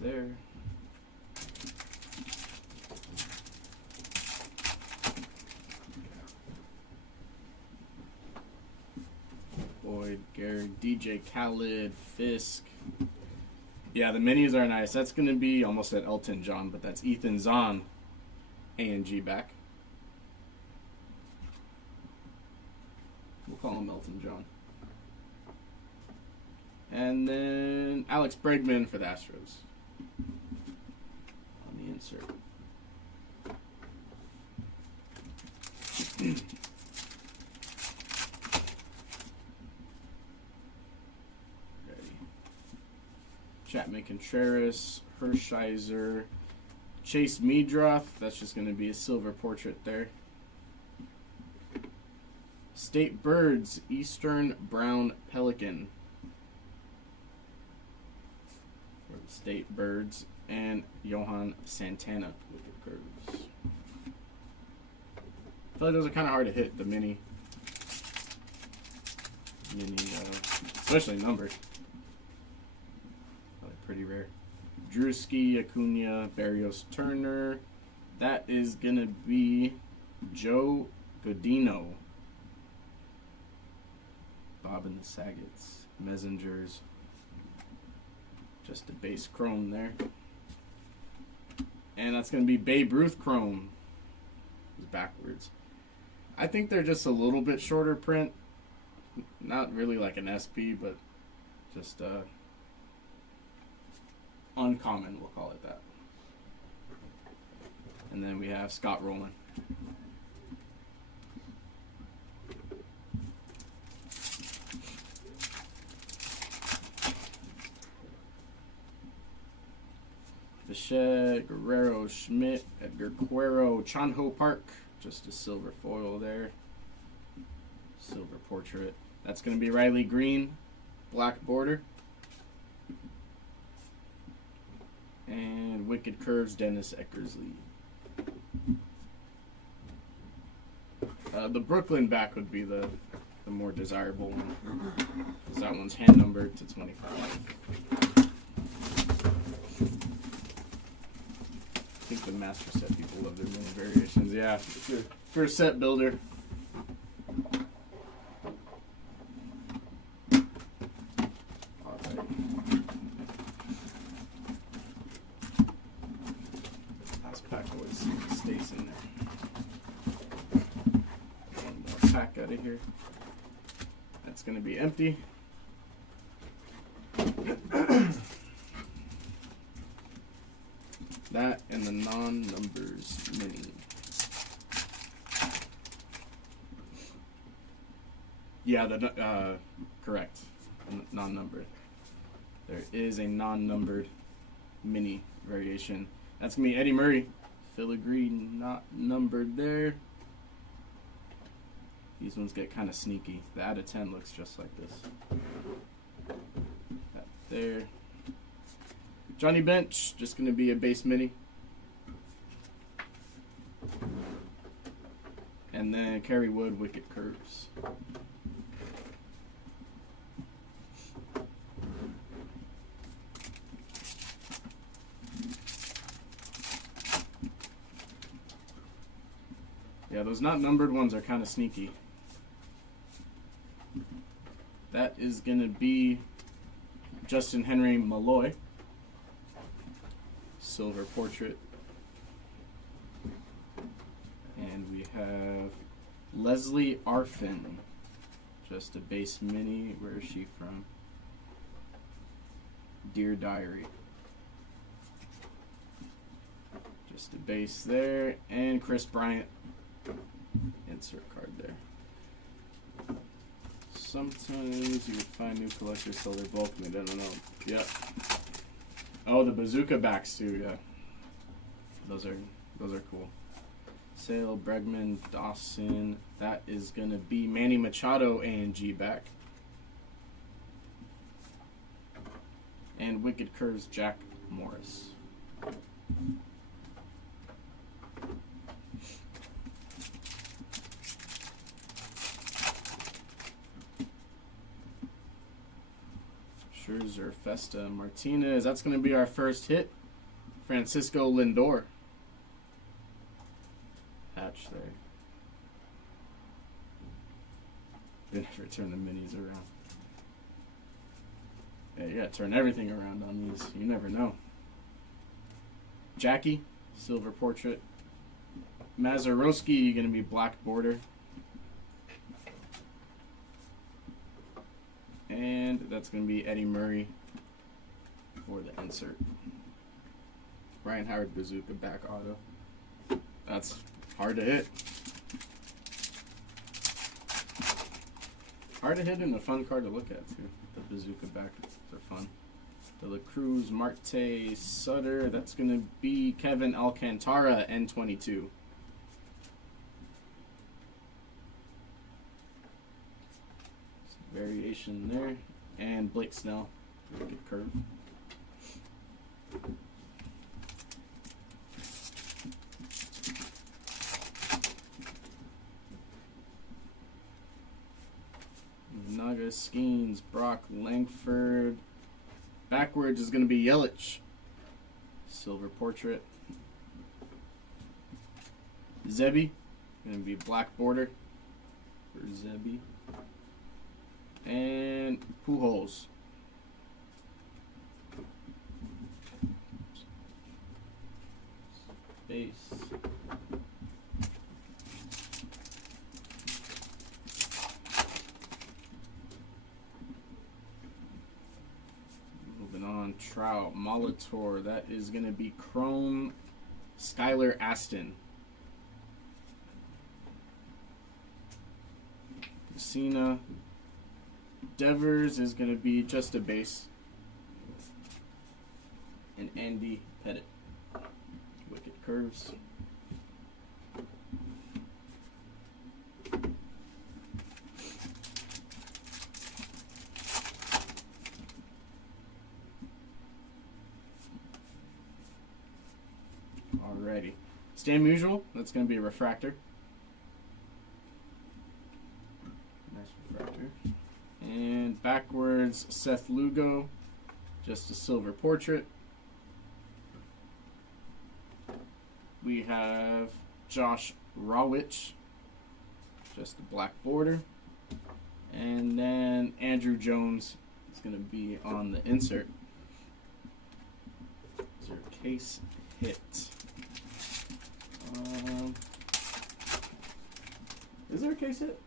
there. Boyd, Gary, DJ Khaled, Fisk. Yeah, the minis are nice. That's going to be almost at Elton John, but that's Ethan Zahn, A&G back. We'll call him Elton John. And then Alex Bregman for the Astros on the insert. Ready. Chapman Contreras, Hershiser, Chase Meadroth. That's just going to be a silver portrait there. State Birds, Eastern Brown Pelican. State Birds, and Johan Santana with the curves. I feel like those are kind of hard to hit, the mini, especially numbered. Probably pretty rare. Drewski, Acuna, Barrios, Turner. That is going to be Joe Godino. Bob and the Saggets, Messengers. Just a base chrome there. And that's going to be Babe Ruth chrome. It's backwards. I think they're just a little bit shorter print. Not really like an SP, but just uncommon, we'll call it that. And then we have Scott Rowland. Bichette, Guerrero, Schmidt, Edgar Cuero, Chanho Park. Just a silver foil there. Silver portrait. That's going to be Riley Green, black border. And Wicked Curves, Dennis Eckersley. The Brooklyn back would be the more desirable one. Because that one's hand numbered to 25. I think the master set people love their mini variations. Yeah, for a set builder. Alright. Last pack always stays in there. One more pack out of here. That's That's going to be empty. That and the non-numbers mini. Yeah, the correct. Non-numbered. There is a non-numbered mini variation. That's going to be Eddie Murray. Filigree not numbered there. These ones get kind of sneaky. The out of 10 looks just like this. That there. Johnny Bench, just going to be a base mini. And then Kerry Wood, Wicked Curves. Yeah, those not numbered ones are kind of sneaky. That is going to be Justin Henry Malloy. Silver portrait. And we have Leslie Arfin. Just a base mini. Where is she from? Dear Diary. Just a base there. And Chris Bryant. Insert card there. Sometimes you would find new collectors sell their bulk made. I don't know. Yep. Oh, the bazooka backs too. Yeah. Those are cool. Sale, Bregman, Dawson. That is gonna be Manny Machado A&G back. And Wicked Curves, Jack Morris. Scherzer, Festa, Martinez. That's going to be our first hit. Francisco Lindor. Patch there. They never turn the minis around. Yeah, you got to turn everything around on these. You never know. Jackie, silver portrait. Mazeroski, going to be black border. And that's going to be Eddie Murray for the insert. Ryan Howard bazooka back auto. That's hard to hit. Hard to hit and a fun card to look at too. The bazooka back are fun. De La Cruz, Marte, Sutter. That's going to be Kevin Alcantara N22. Variation there. And Blake Snell. Good curve. Naga, Skeens, Brock, Langford. Backwards is going to be Yelich. Silver portrait. Zebby. Going to be black border for Zebby. And Pujols. Base. Moving on, Trout, Molitor. That is going to be Chrome, Skylar Aston. Cena. Devers is going to be just a base. And Andy Pettit. Wicked curves. Alrighty. Stan Musial, that's going to be a refractor. Nice refractor. And backwards, Seth Lugo, just a silver portrait. We have Josh Rawitch, just a black border. And then Andrew Jones is going to be on the insert. Is there a case hit? Is there a case hit?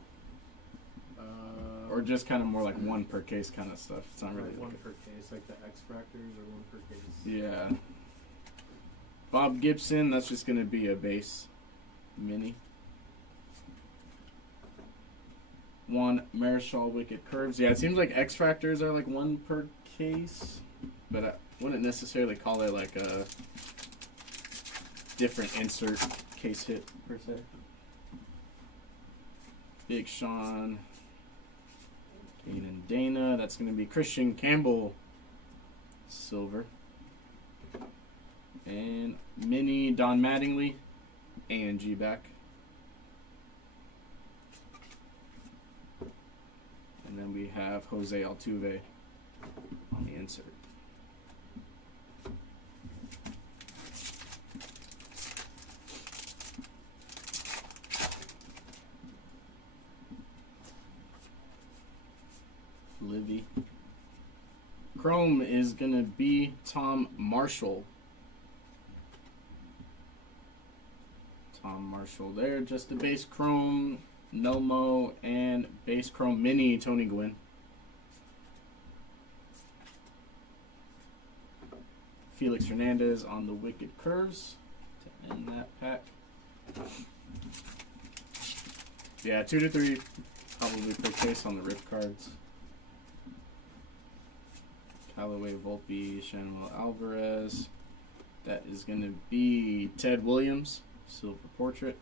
or just kind of more like one per case kind of stuff. It's not really Like one like per case, like the X Fractors or one per case. yeah. Bob Gibson, that's just gonna be a base mini. One Marischal Wicked Curves. Yeah, it seems like X Fractors are like one per case, but I wouldn't necessarily call it like a different insert case hit per se. Big Sean, Kane and Dana. That's going to be Christian Campbell, silver. And mini Don Mattingly, A&G back. And then we have Jose Altuve on the insert. Livy. Chrome is going to be Tom Marshall. Tom Marshall there. Just a base Chrome, Nomo, and base Chrome Mini Tony Gwynn. Felix Hernandez on the Wicked Curves to end that pack. Yeah, 2 to 3 probably per case on the rip cards. Callaway, Volpe, Shanuel Alvarez. That is going to be Ted Williams, silver portrait.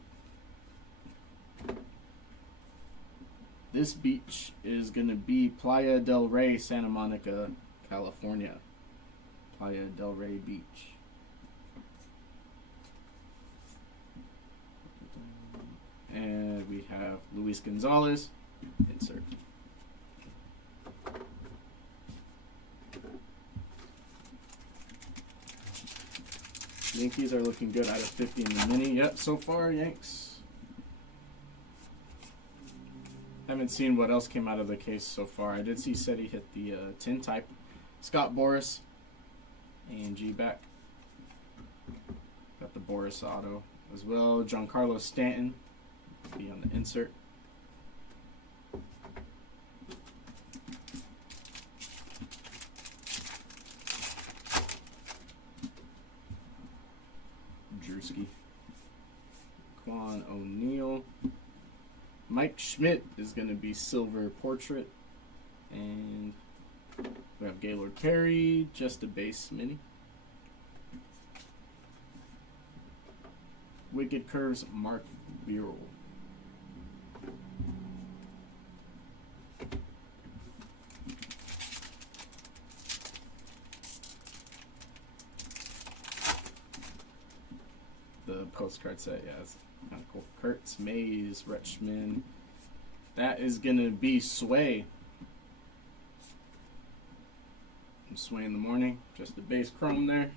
This beach is going to be Playa del Rey, Santa Monica, California. Playa del Rey Beach. And we have Luis Gonzalez, insert. Yankees are looking good out of 50 in the mini. Yep, so far, Yanks. Haven't seen what else came out of the case so far. I did see Seti hit the tin type. Scott Boras, A&G back. Got the Boras auto as well. Giancarlo Stanton, be on the insert. Drewski. Quan O'Neill. Mike Schmidt is going to be silver portrait. And we have Gaylord Perry, just a base mini. Wicked Curves, Mark Burrell. The postcard set, yeah, it's kind of cool. Kurtz, Mays, Retchman. That is going to be Sway. Sway in the morning, just the base chrome there.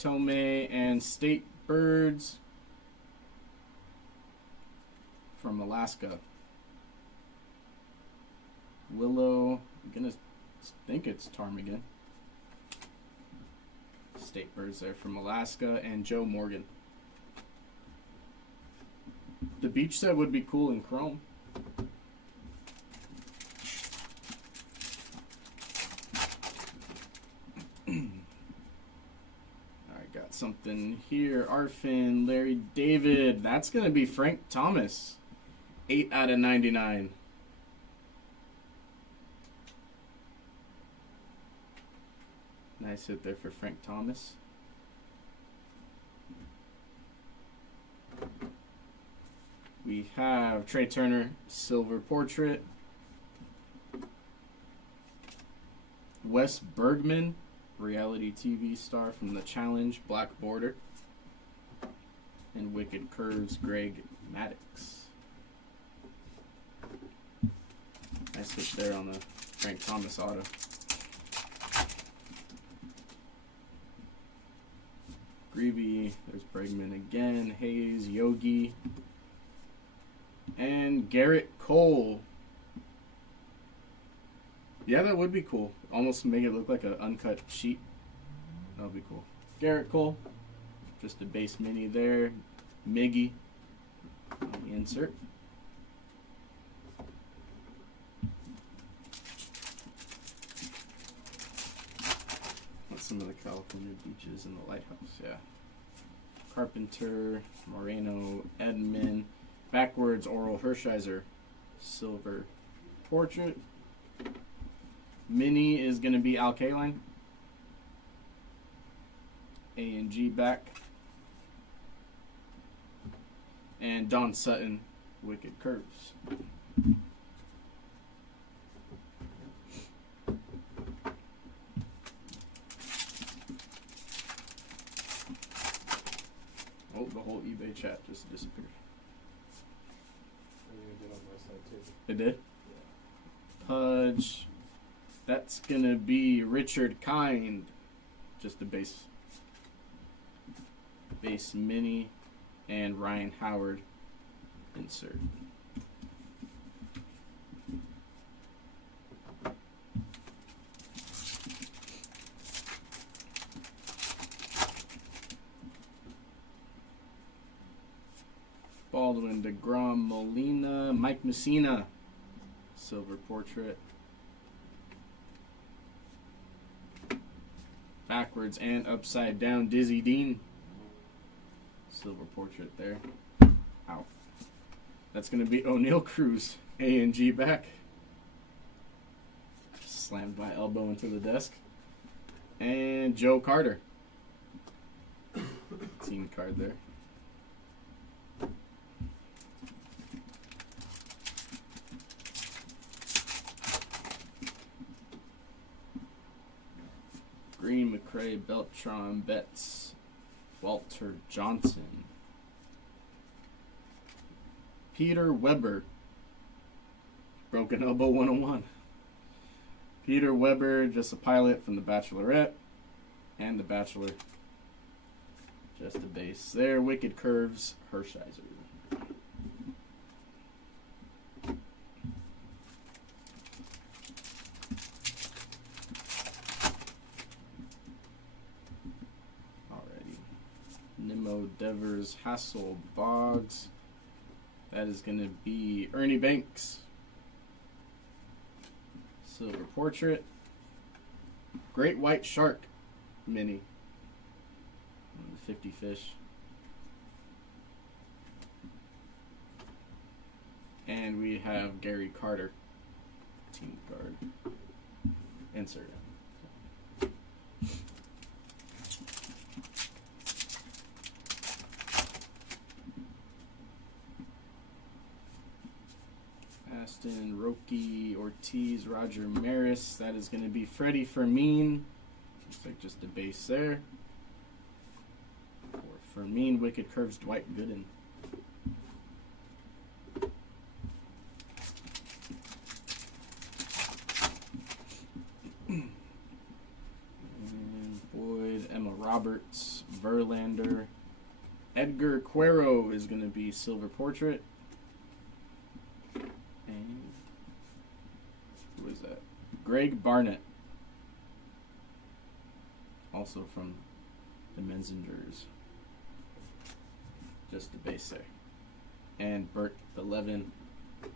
Tomei and State Birds from Alaska. Willow, I'm gonna think it's Ptarmigan. State Birds there from Alaska, and Joe Morgan. The beach set would be cool in chrome. Alright, got something here. Arfin, Larry David. That's going to be Frank Thomas. 8 out of 99. Nice hit there for Frank Thomas. We have Trey Turner, silver portrait. Wes Bergman, reality TV star from The Challenge, black border. And Wicked Curves, Greg Maddux. Nice hit there on the Frank Thomas auto. Greavy, there's Bregman again, Hayes, Yogi, and Garrett Cole. Yeah, that would be cool. Almost make it look like an uncut sheet. That would be cool. Garrett Cole, just a base mini there. Miggy on the insert. some of the California beaches and the lighthouse. Yeah. Carpenter, Moreno, Edmund, backwards Oral Hershiser, silver portrait. Mini is going to be Al Kaline. A and G back. And Don Sutton, Wicked Curves. Oh, the whole eBay chat just disappeared. I mean, I did on my side too. It did? Pudge. That's gonna be Richard Kind. Just the base mini. And Ryan Howard insert. Baldwin, DeGrom, Molina, Mike Messina, silver portrait. Backwards and upside down, Dizzy Dean, silver portrait there. Ow. That's going to be O'Neal Cruz, A and G back. Slammed my elbow into the desk. And Joe Carter. Team card there. Green, McRae, Beltran, Betts, Walter Johnson. Peter Weber. Broken Elbow 101. Peter Weber, just a pilot from The Bachelorette and The Bachelor. Just a base there. Wicked Curves, Hershiser. Nimmo, Devers, Hassel, Boggs. That is going to be Ernie Banks. Silver portrait. Great White Shark mini. 50 fish. And we have Gary Carter. Team card. Insert. Aston, Roki, Ortiz, Roger Maris. That is going to be Freddie Fermin. Looks like just a base there. For Fermin, Wicked Curves, Dwight Gooden. And Boyd, Emma Roberts, Verlander. Edgar Cuero is going to be silver portrait. Who is that? Greg Barnett. Also from the Menzingers. Just a base there. And Bert 11.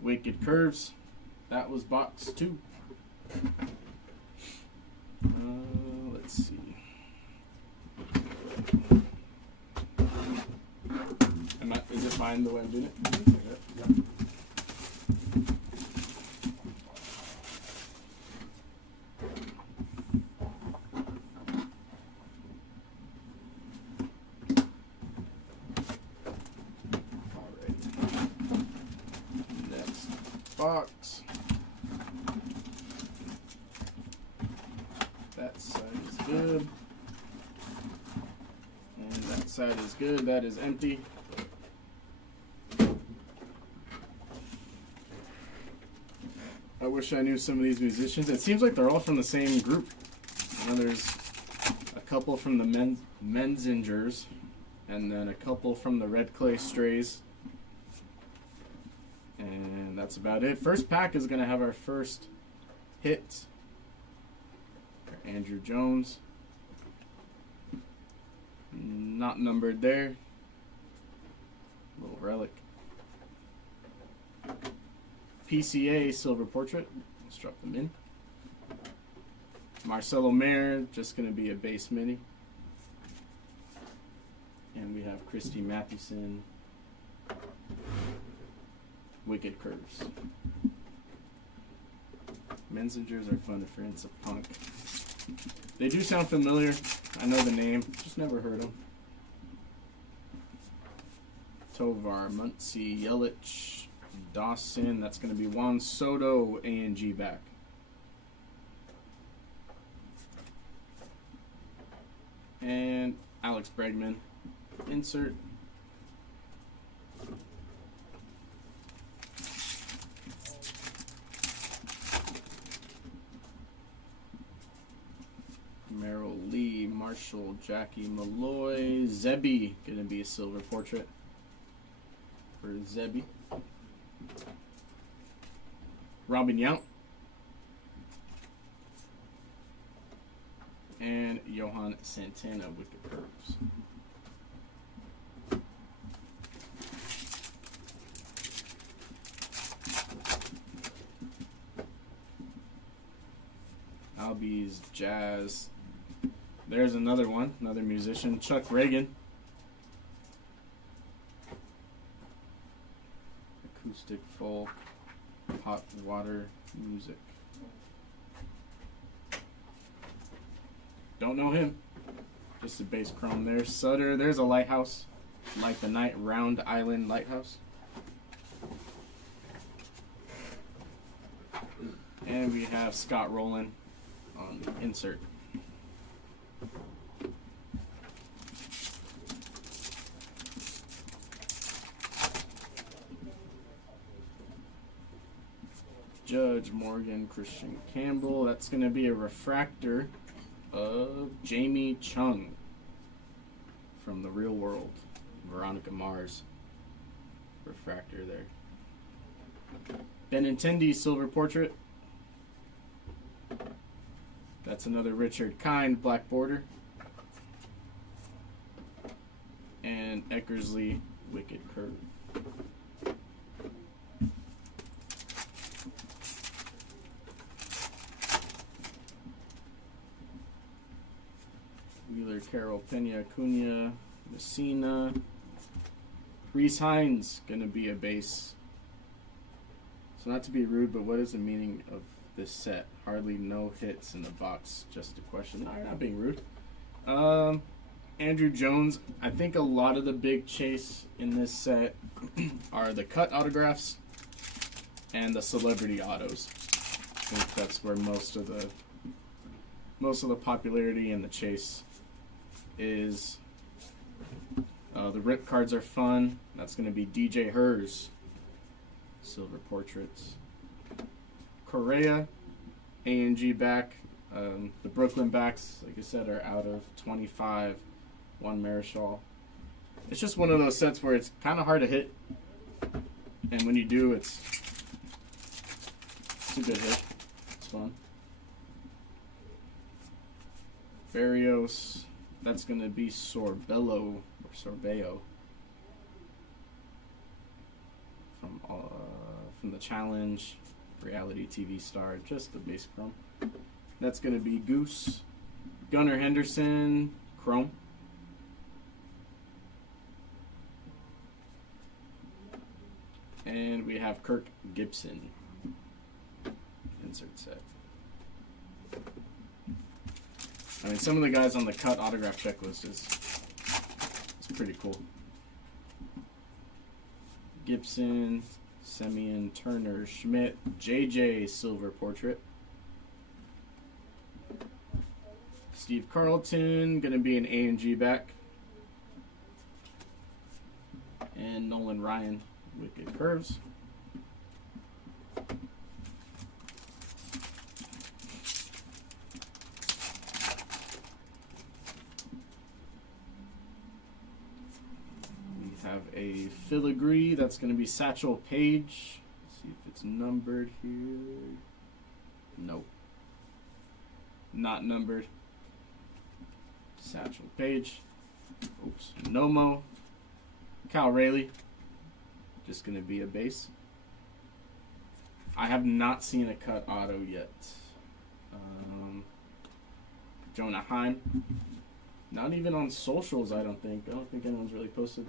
Wicked Curves. That was box 2. Let's see. Is it fine the way I'm doing it? Yep. Box. That side is good. And that side is good. That is empty. I wish I knew some of these musicians. It seems like they're all from the same group. You know, there's a couple from the Menzingers, and then a couple from the Red Clay Strays. And that's about it. First pack is going to have our first hit. Andrew Jones. Not numbered there. Little relic. PCA silver portrait. Let's drop them in. Marcelo Mayer, just going to be a base mini. And we have Christy Mathewson, Wicked Curves. Mensingers are fun for it's a punk. They do sound familiar. I know the name, just never heard them. Tovar, Muncie, Yelich, Dawson. That's going to be Juan Soto, A&G back. And Alex Bregman, insert. Merrill Lee, Marshall, Jackie Malloy, Zebby, going to be a silver portrait for Zebby. Robin Yount. And Johan Santana, Wicked Curves. Albies, Jazz. There's another one, another musician, Chuck Reagan. Acoustic folk, hot water music. Don't know him. Just a base chrome there. Sutter, there's a lighthouse. Like the night, Round Island Lighthouse. And we have Scott Rowland on the insert. Judge, Morgan, Christian Campbell. That's going to be a refractor of Jamie Chung from The Real World. Veronica Mars. Refractor there. Benintendi silver portrait. That's another Richard Kind black border. And Eckersley Wicked Curve. Wheeler, Carroll, Pena, Acuna, Messina. Reese Hines, going to be a base. So not to be rude, but what is the meaning of this set? Hardly no hits in the box. Just a question. No, you're not being rude. Andrew Jones. I think a lot of the big chase in this set are the cut autographs and the celebrity autos. I think that's where most of the popularity and the chase is. The rip cards are fun. That's going to be DJ Hers. Silver portraits. Correa, A&G back. The Brooklyn backs, like I said, are out of 25. One Marichal. It's just one of those sets where it's kind of hard to hit. And when you do, it's a good hit. It's fun. Barrios. That's going to be Sorbello or Sorbeo from the Challenge, reality TV star, just the base chrome. That's going to be Goose, Gunnar Henderson, chrome. And we have Kirk Gibson, insert set. I mean, some of the guys on the cut autograph checklist it's pretty cool. Gibson, Semien, Turner, Schmidt, JJ silver portrait. Steve Carlton, gonna be an A&G back. And Nolan Ryan, Wicked Curves. Have a filigree. That's going to be Satchel Paige. Let's see if it's numbered here. Nope. Not numbered. Satchel Paige. Oops. Nomo. Cal Rayleigh. Just going to be a base. I have not seen a cut auto yet. Jonah Heim. Not even on socials, I don't think. I don't think anyone's really posted.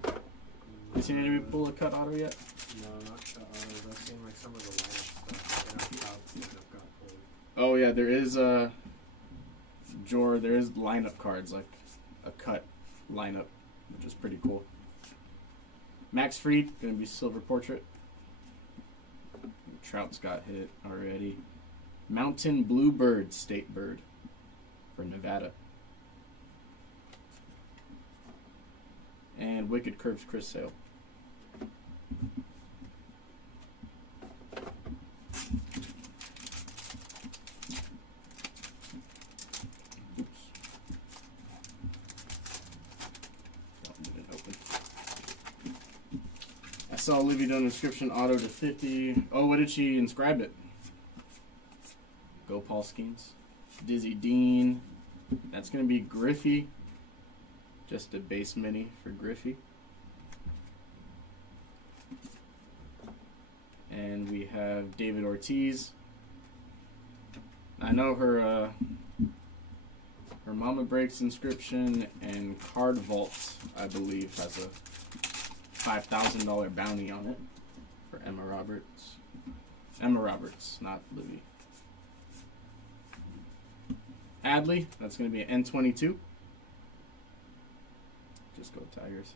You seen anybody pull a cut auto yet? No, not cut autos. I've seen like some of the lineup stuff. Like, I have that have got pulled. Oh yeah, there is there is lineup cards, like a cut lineup, which is pretty cool. Max Fried, gonna be silver portrait. Trout's got hit already. Mountain Bluebird, state bird for Nevada. And Wicked Curves, Chris Sale. Oops. That one didn't open. I saw Olivia done inscription auto to 50. Oh, what did she inscribe it? Go Paul Skeens. Dizzy Dean. That's going to be Griffey. Just a base mini for Griffey. And we have David Ortiz. I know her Mama Breaks inscription and Card Vault, I believe, has a $5,000 bounty on it for Emma Roberts. Emma Roberts, not Livy. Adley, that's going to be an N22. Just go Tigers.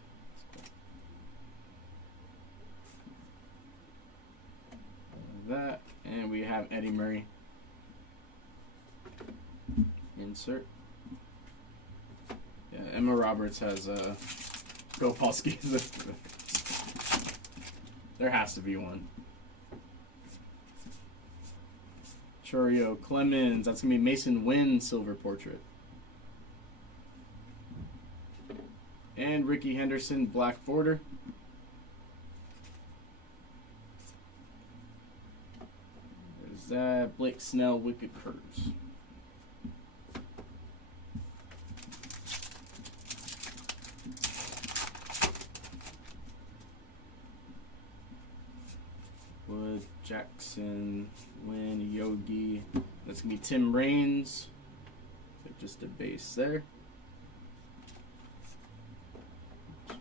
That, and we have Eddie Murray. Insert. Yeah, Emma Roberts has Go Polsky. There has to be one. Chorio Clemens, that's gonna be Mason Wynn silver portrait. And Ricky Henderson black border. There's that. Blake Snell Wicked Curves. Wood, Jackson, Wynn, Yogi. That's gonna be Tim Raines. Just a base there.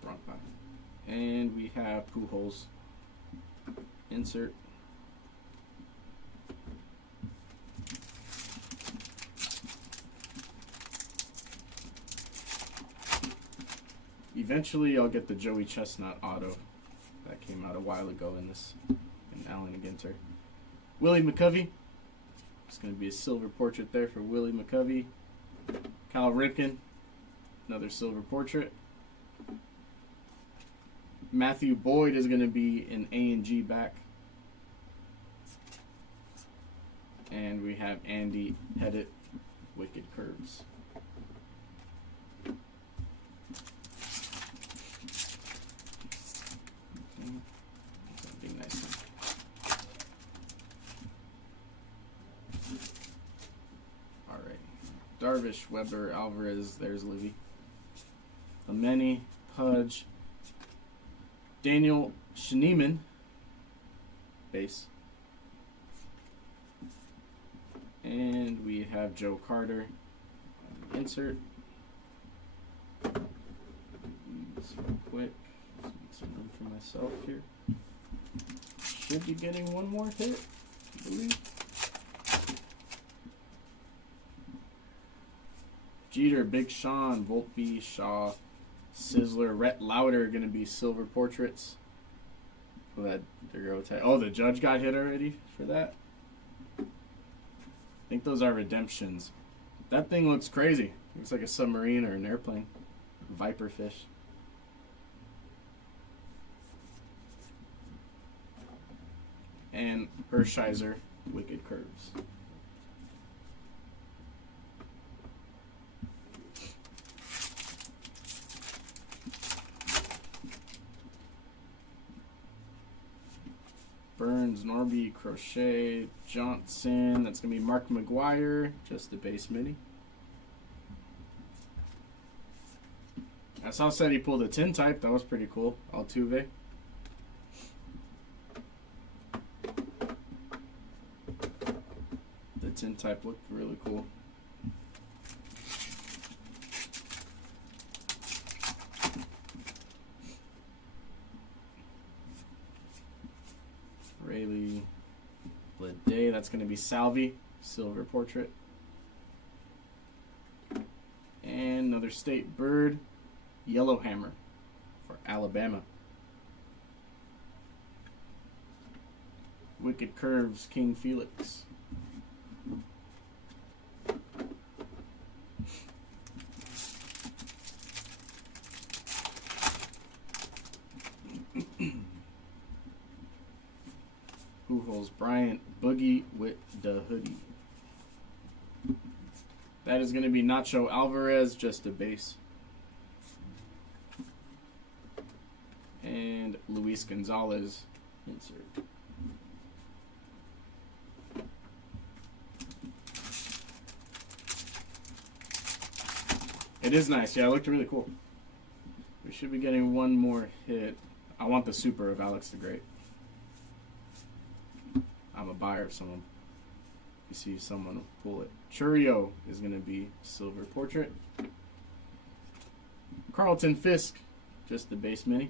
Wrong pile. And we have Pujols. Insert. Eventually, I'll get the Joey Chestnut auto that came out a while ago in this, in Allen and Ginter. Willie McCovey. It's going to be a silver portrait there for Willie McCovey. Cal Ripken. Another silver portrait. Matthew Boyd is going to be an A and G back. And we have Andy Pettit, Wicked Curves. Something nice. Alright. Darvish, Weber, Alvarez, there's Livy. Ameni, Pudge. Daniel Schneeman, base. And we have Joe Carter, insert. These real quick. Let's make some room for myself here. Should be getting one more hit, I believe. Jeter, Big Sean, Volpe, Shaw, Sizzler, Rhett Lauder going to be silver portraits. Oh, the judge got hit already for that. I think those are redemptions. That thing looks crazy. Looks like a submarine or an airplane. Viper fish. And Hershiser, Wicked Curves. Burns, Norby, Crochet, Johnson. That's going to be Mark McGuire. Just a base mini. I saw said he pulled a tin type. That was pretty cool. Altuve. The tin type looked really cool. That's going to be Salvi, silver portrait. And another state bird, Yellowhammer for Alabama. Wicked Curves, King Felix. Pujols Bryant, Boogie with the hoodie. That is going to be Nacho Alvarez, just a base. And Luis Gonzalez, insert. It is nice. Yeah, it looked really cool. We should be getting one more hit. I want the super of Alex the Great. I'm a buyer of someone. You see someone pull it. Churio is going to be silver portrait. Carlton Fisk, just the base mini.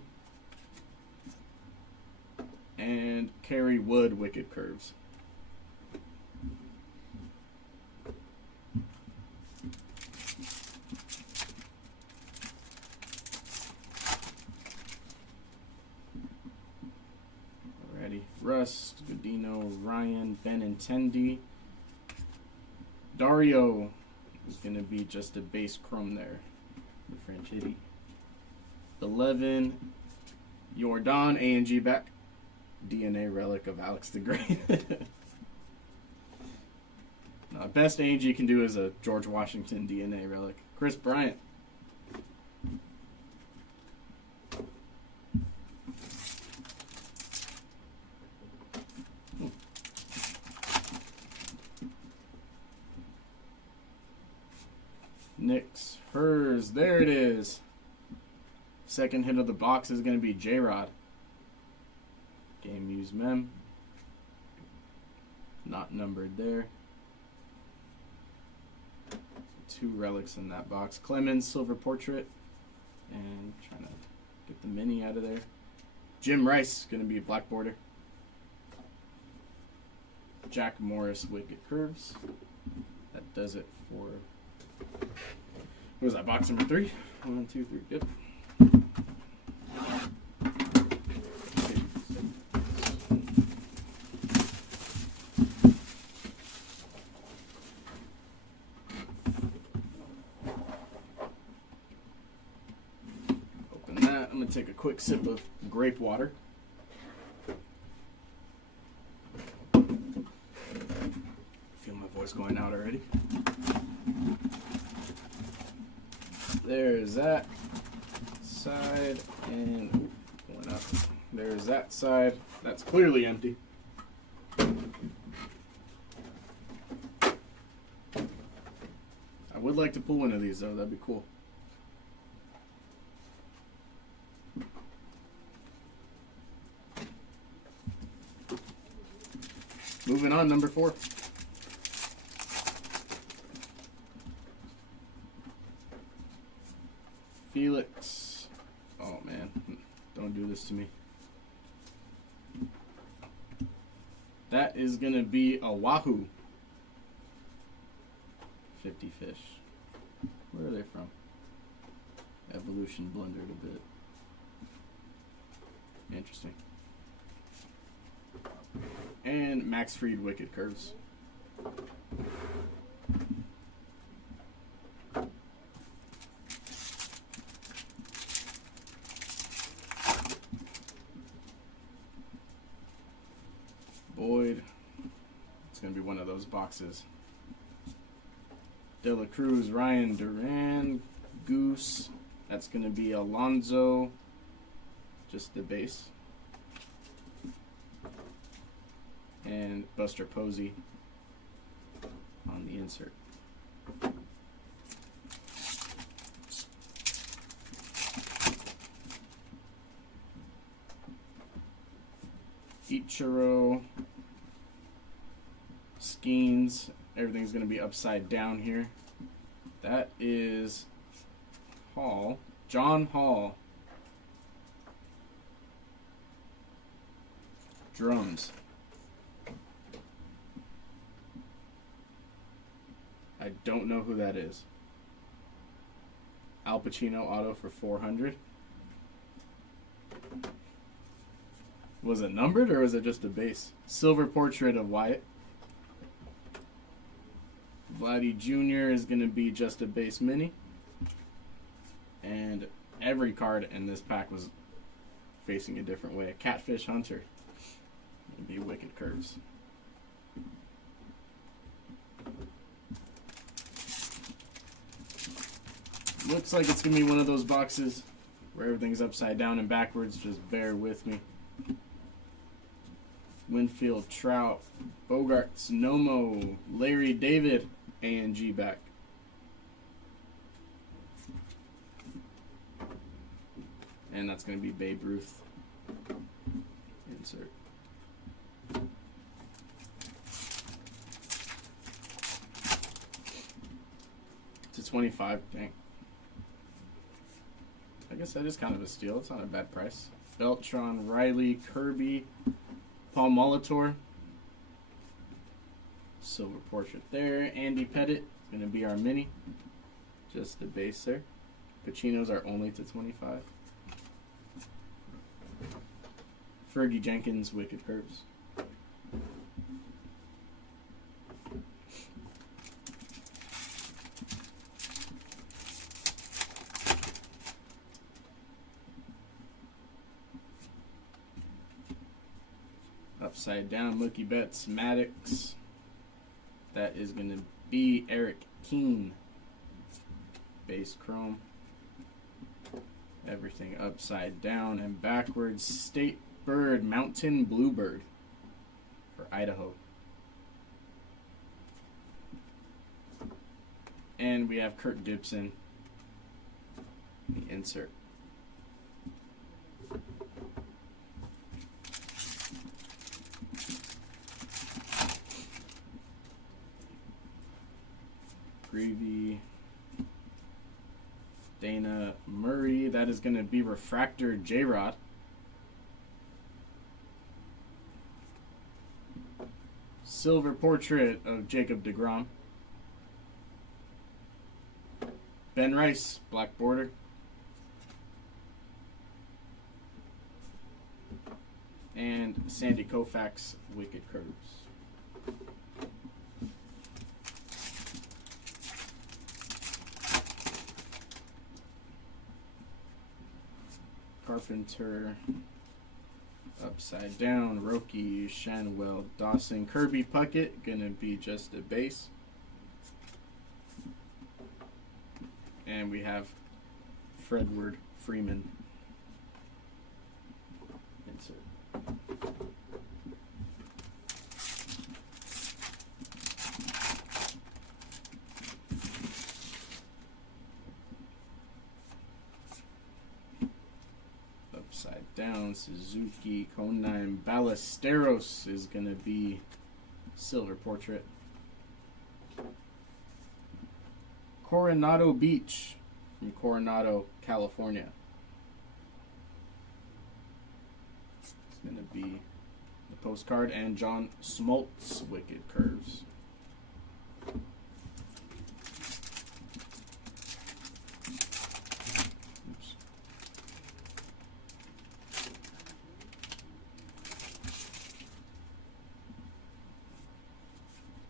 And Kerry Wood, Wicked Curves. Alrighty. Rust, Godino, Ryan, Benintendi. Dario is going to be just a base chrome there. The Franchitti. 11. Jordan, A&G back. DNA relic of Alex the Great. No, best A&G can do is a George Washington DNA relic. Chris Bryant. Nick's, hers, there it is. Second hit of the box is going to be J-Rod. Game use mem. Not numbered there. Two relics in that box. Clemens, silver portrait. And trying to get the mini out of there. Jim Rice, going to be a black border. Jack Morris, Wicked Curves. That does it for... What was that, box number 3? 1, 2, 3, yep. Open that. I'm going to take a quick sip of grape water. Feel my voice going out already. There's that side, and going up. There's that side. That's clearly empty. I would like to pull one of these, though. That'd be cool. Moving on, number 4. Felix. Oh, man. Don't do this to me. That is going to be a Wahoo. 50 fish. Where are they from? Evolution blundered a bit. Interesting. And Max Fried, Wicked Curves. Boyd. It's going to be one of those boxes. De La Cruz, Ryan Duran, Goose. That's going to be Alonzo. Just the base. And Buster Posey on the insert. Ichiro, Skeens, everything's going to be upside down here. That is Hall, John Hall. I don't know who that is. Al Pacino auto for 400. Was it numbered or was it just a base? Silver portrait of Wyatt. Vladdy Jr. is going to be just a base mini. And every card in this pack was facing a different way. A Catfish Hunter. It'd be Wicked Curves. Looks like it's going to be one of those boxes where everything's upside down and backwards. Just bear with me. Winfield, Trout, Bogarts, Nomo, Larry David, A&G back. And that's going to be Babe Ruth. Insert. To 25, dang. I guess that is kind of a steal. It's not a bad price. Beltron, Riley, Kirby, Paul Molitor. Silver portrait there. Andy Pettit, going to be our mini. Just the base there. Pacinos are only to 25. Fergie Jenkins, Wicked Curves. Upside down, Mookie Betts, Maddox. That is going to be Eric Keene. Base chrome. Everything upside down and backwards. State Bird, Mountain Bluebird for Idaho. And we have Kirk Gibson. The insert. Greavy, Dana Murray. That is going to be Refractor J-Rod. Silver portrait of Jacob deGrom. Ben Rice, black border. And Sandy Koufax, Wicked Curves. Carpenter, upside down, Roki, Shanwell, Dawson, Kirby Puckett, gonna be just a base. And we have Fredward Freeman. Insert. Upside down, Suzuki, Konheim, Ballesteros is going to be silver portrait. Coronado Beach from Coronado, California. It's going to be the postcard and John Smoltz, Wicked Curves.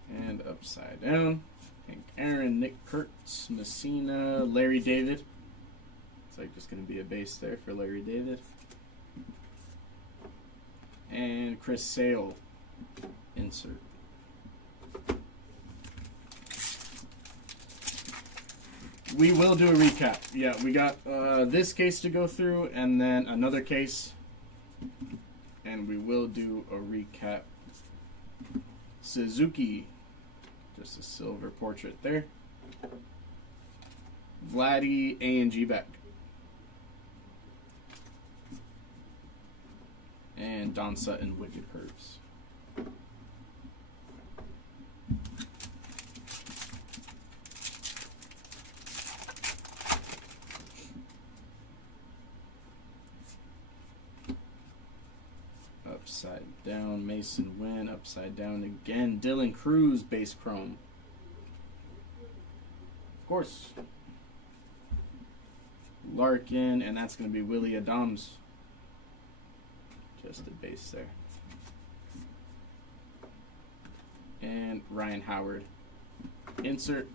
And upside down, Hank Aaron, Nick Kurtz, Messina, Larry David. It's like just going to be a base there for Larry David. And Chris Sale, insert. We will do a recap. Yeah, we got this case to go through and then another case. And we will do a recap. Suzuki. Just a silver portrait there. Vladdy A&G back. And Don Sutton, Wicked Curves. Upside down, Mason Wynn. Upside down again, Dylan Cruz, base chrome. course. Larkin, and that's going to be Willie Adams. Just a base there. And Ryan Howard. Insert.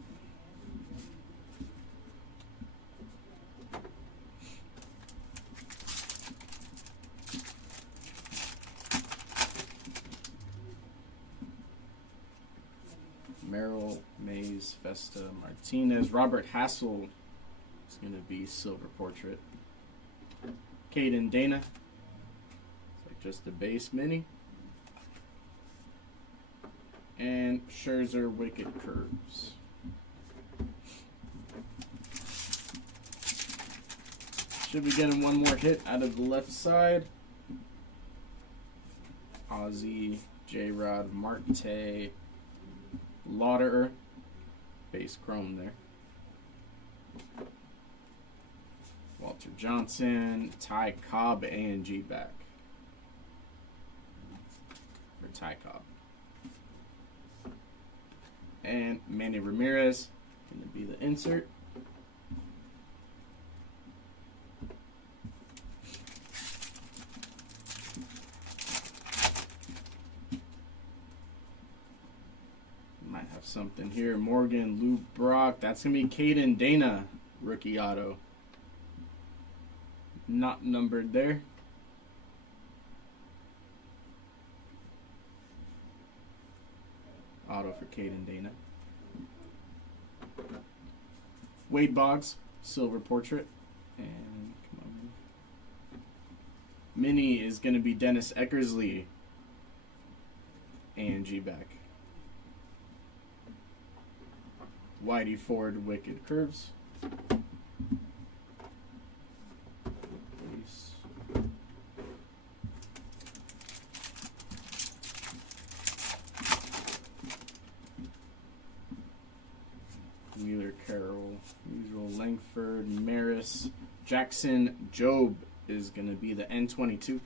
Merrill, Mays, Vesta, Martinez. Robert Hassel is going to be silver portrait. Caden Dana. It's like just a base mini. And Scherzer, Wicked Curves. Should be getting one more hit out of the left side. Ozzy, J-Rod, Marte, Lauderer, base chrome there. Walter Johnson, Ty Cobb, A&G back. For Ty Cobb. And Manny Ramirez, going to be the insert. Might have something here. Morgan, Lou Brock. That's going to be Caden Dana, rookie auto. Not numbered there. Auto for Caden Dana. Wade Boggs, silver portrait. And come on. Mini is going to be Dennis Eckersley. A&G back. Whitey Ford, Wicked Curves. Base. Wheeler, Carroll, usual Langford, Maris, Jackson, Job is going to be the N22.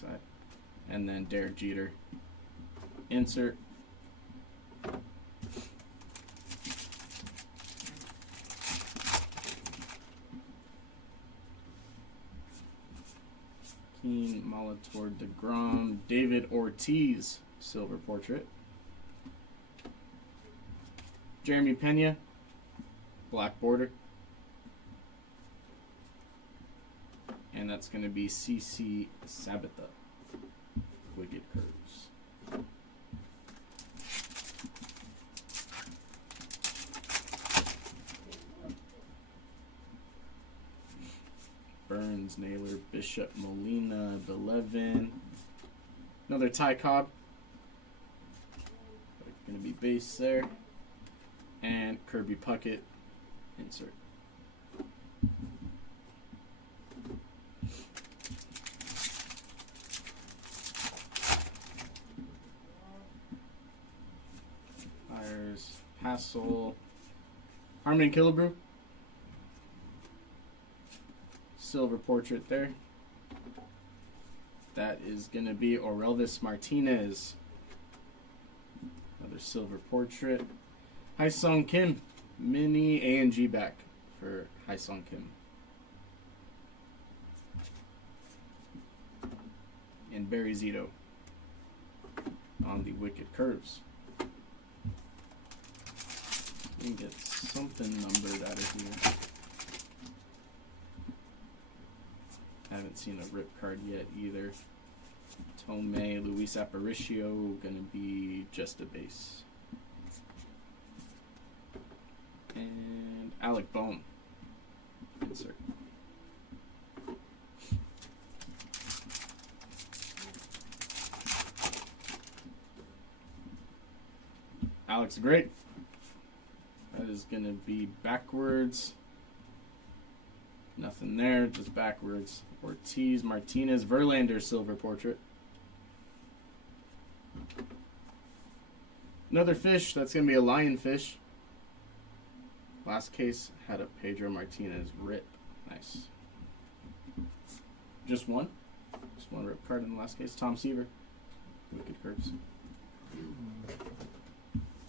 Side. And then Derek Jeter. Insert. Keen, Molitor, DeGrom, David Ortiz, silver portrait. Jeremy Pena, black border. And that's going to be CC Sabatha, Wicked Curves. Burns, Naylor, Bishop, Molina, Belevin. Another Ty Cobb. Going to be base there. And Kirby Puckett, insert. Myers, Hassel, Harmon Killebrew. Silver portrait there. That is going to be Orelvis Martinez. Another silver portrait. Haesung Kim. Mini A&G back for Haesung Kim. And Barry Zito on the Wicked Curves. We can get something numbered out of here. Haven't seen a rip card yet either. Tomei, Luis Aparicio, gonna be just a base. And Alec Bohm, insert. Alex Great. That is gonna be backwards. Nothing there, just backwards. Ortiz, Martinez, Verlander, silver portrait. Another fish, that's going to be a lionfish. Last case had a Pedro Martinez rip. Nice. Just one? Just one rip card in the last case. Tom Seaver, Wicked Curves.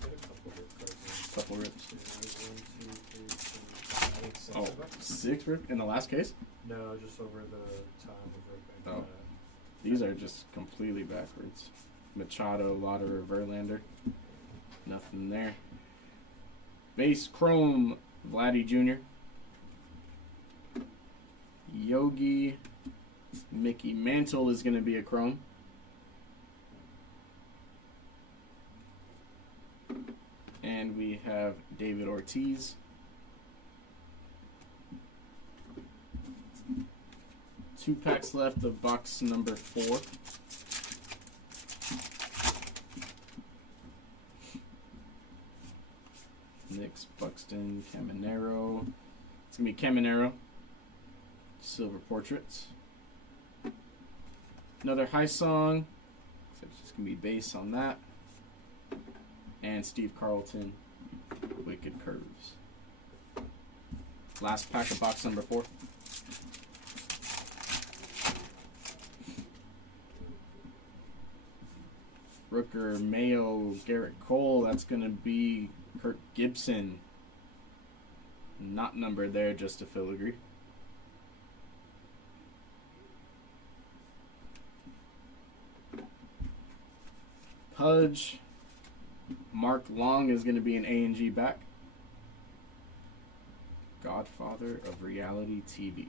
Get a couple of cards. Couple rips. Yeah, 1, 2, 3, 4, I think 6 Oh, of them. 6 rip in the last case? No, just over the top of right back. Oh. These are just completely backwards. Machado, Lauderer, Verlander. Nothing there. Base Chrome, Vladdy Jr. Yogi, Mickey Mantle is going to be a Chrome. And we have David Ortiz. Two packs left of box number 4. Nix, Buxton, Caminero. It's going to be Caminero. Silver Portraits. Another High Song. So it's just going to be base on that. And Steve Carlton, Wicked Curves. Last pack of box number 4. Rooker, Mayo, Garrett Cole. That's going to be Kirk Gibson. Not numbered there, just a filigree. Pudge. Mark Long is going to be an A&G back. Godfather of Reality TV.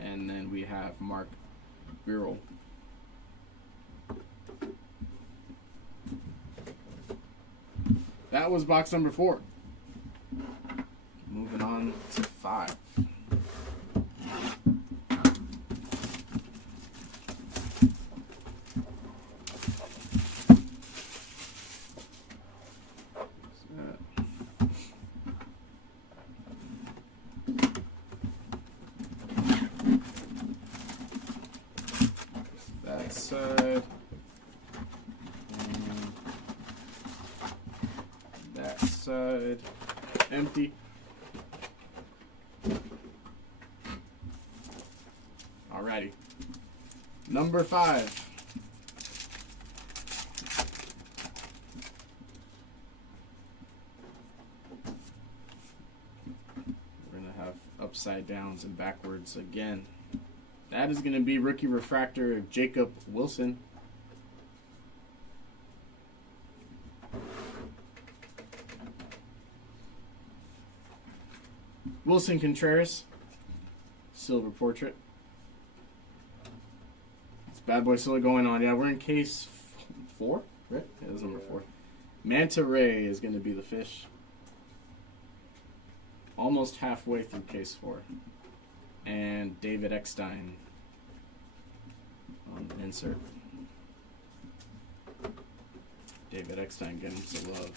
And then we have Mark Burrell. That was box number 4. Moving on to 5. That side. And that side. Empty. Alrighty. Number 5. We're going to have upside downs and backwards again. That is going to be rookie refractor of Jacob Wilson. Wilson Contreras, silver portrait. It's bad boy still going on. Yeah, we're in case 4, right? Yeah, that's number 4. Manta Ray is going to be the fish. Almost halfway through case 4. And David Eckstein on the insert. David Eckstein getting some love.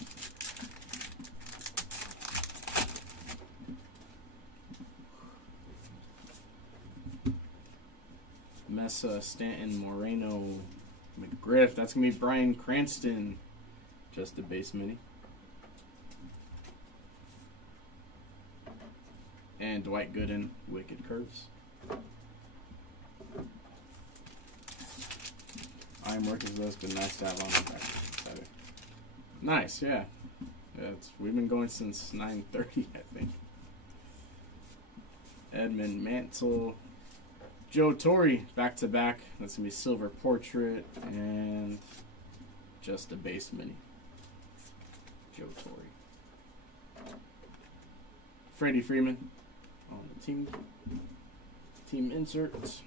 Mesa, Stanton, Moreno, McGriff. That's going to be Bryan Cranston. Just a base mini. And Dwight Gooden, Wicked Curves. I'm working with this, but nice to have on the back. Nice, yeah. We've been going since 9:30, I think. Edmund Mantle. Joe Torre, back to back. That's going to be silver portrait and just a base mini. Joe Torre. Freddie Freeman on the team inserts.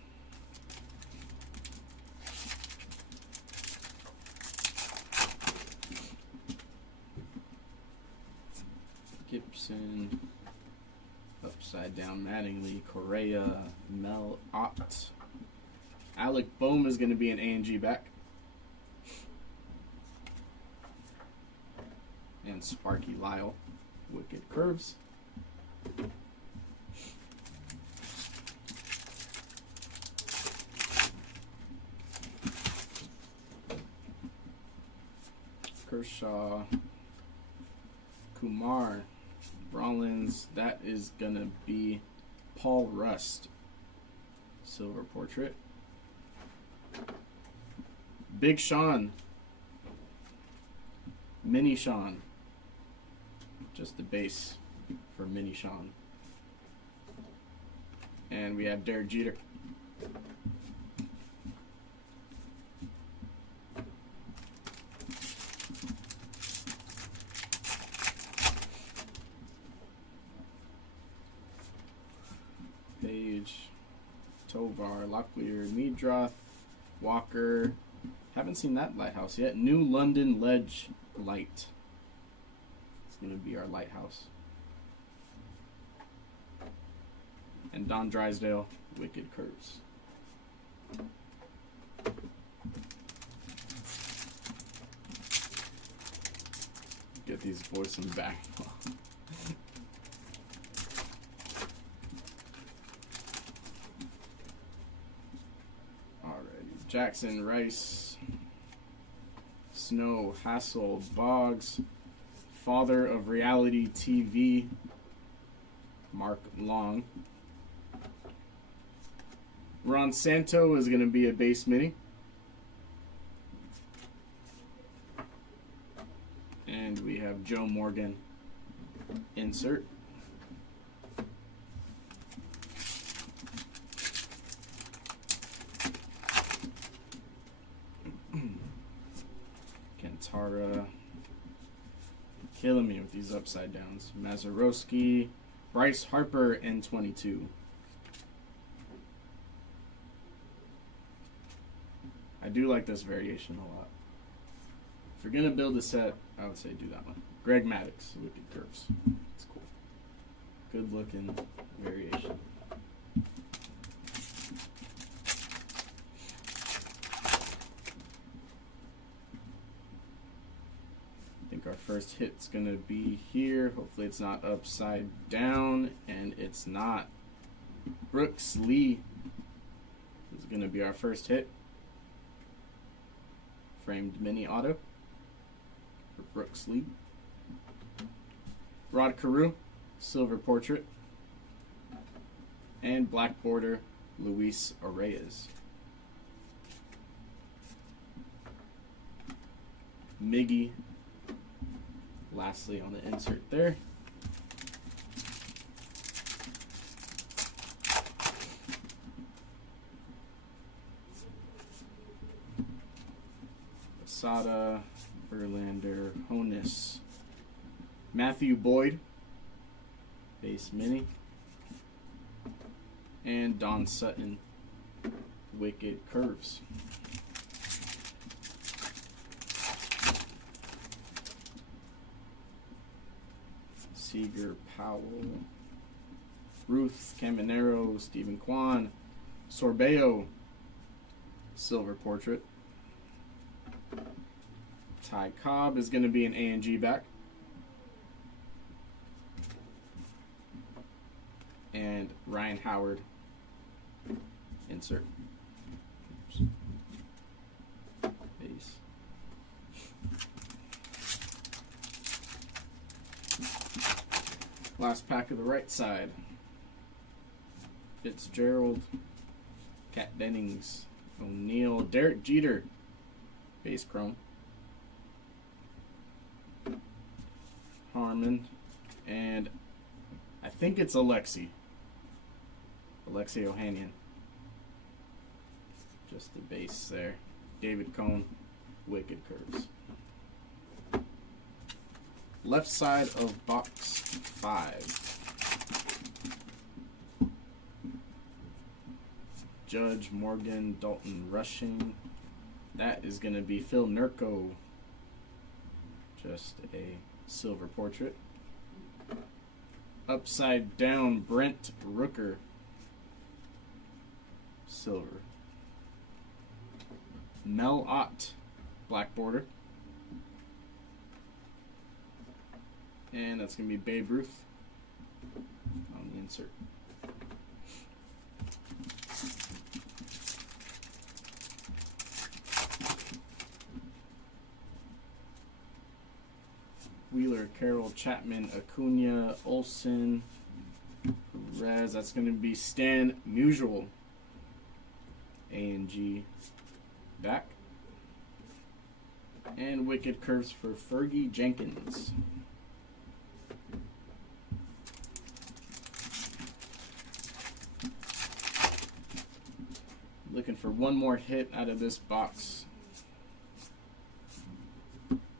Gibson, upside down Mattingly, Correa, Mel Ott. Alec Bohm is going to be an A&G back. And Sparky Lyle, Wicked Curves. Kershaw, Kumar, Rollins. That is going to be Paul Rust, silver portrait. Big Sean. Mini Sean. Just the base for Mini Sean. And we have Derek Jeter. Page, Tovar, Locklear, Meadroth, Walker. Haven't seen that lighthouse yet. New London Ledge Light. It's going to be our lighthouse. And Don Drysdale, Wicked Curves. Get these boys some back. Alrighty. Jackson, Rice, Snow, Hassel, Boggs, Father of Reality TV, Mark Long. Ron Santo is going to be a base mini. And we have Joe Morgan insert. Kentara. Killing me with these upside downs. Mazeroski. Bryce Harper, N22. I do like this variation a lot. If you're going to build a set, I would say do that one. Greg Maddux, Wicked Curves. It's cool. Good looking variation. I think our first hit's going to be here. Hopefully it's not upside down, and it's not. Brooks Lee is going to be our first hit. Framed mini auto for Brooks Lee. Rod Carew, silver portrait. And black border, Luis Arraez. Miggy, lastly on the insert there. Sada, Verlander, Honus, Matthew Boyd, base mini, and Don Sutton, Wicked Curves. Seager, Powell, Ruth, Caminero, Stephen Kwan, Sorbeo, silver portrait. Ty Cobb is going to be an A&G back. And Ryan Howard, insert. Oops. Base. Last pack of the right side. Fitzgerald, Kat Dennings, O'Neill, Derek Jeter, base chrome. Harmon, and I think it's Alexei Ohanian. Just the base there. David Cohn, Wicked Curves. Left side of box 5. Judge, Morgan, Dalton Rushing. That is going to be Phil Nurko. Just a silver portrait. Upside down, Brent Rooker, silver. Mel Ott, black border. And that's going to be Babe Ruth on the insert. Wheeler, Carroll, Chapman, Acuna, Olsen, Perez. That's going to be Stan Musial. A&G back. And Wicked Curves for Fergie Jenkins. Looking for one more hit out of this box.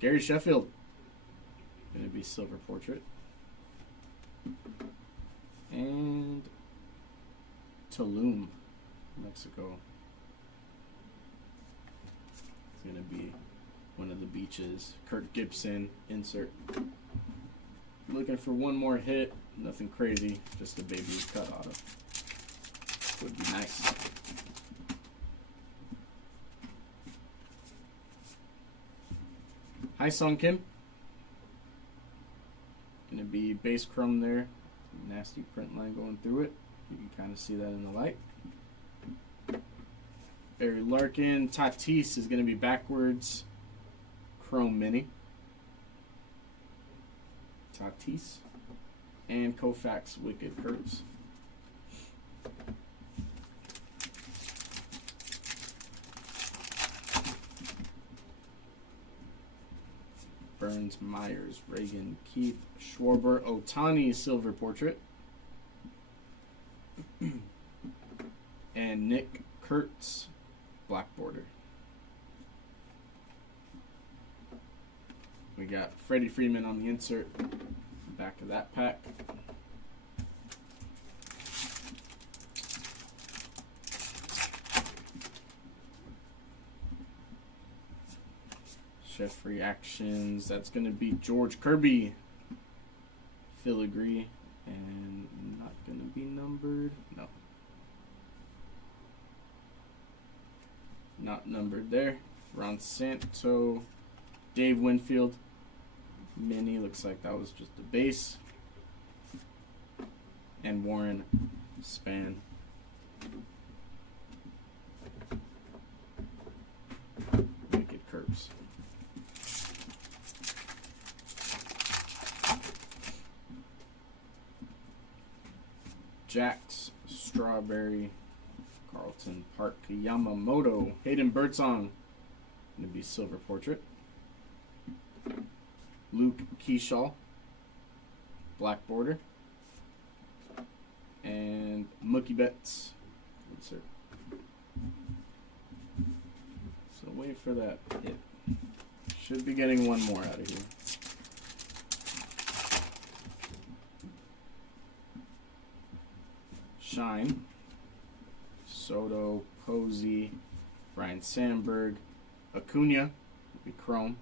Gary Sheffield. Gonna be Silver Portrait. And Tulum, Mexico. It's gonna be one of the beaches. Kurt Gibson insert. Looking for one more hit. Nothing crazy. Just a baby cut auto. Would be nice. Hi Song Kim. Gonna be base chrome there. Nasty print line going through it. You can kind of see that in the light. Barry Larkin. Tatis is gonna be backwards. Chrome Mini. Tatis. And Koufax Wicked Curves. Burns, Myers, Reagan, Keith, Schwarber, Ohtani Silver Portrait. And Nick Kurtz Black Border. We got Freddie Freeman on the insert, back of that pack. Chef Reactions, that's going to be George Kirby, Filigree, and not going to be numbered. No. Not numbered there. Ron Santo, Dave Winfield, Mini, looks like that was just a base. And Warren Span. Wicked Curves. Jax, Strawberry, Carlton Park, Yamamoto, Hayden Birdsong, going to be Silver Portrait. Luke Keyshaw, Black Border. And Mookie Betts, insert. So wait for that hit. Should be getting one more out of here. Shine, Soto, Posey, Brian Sandberg, Acuna, will be Chrome,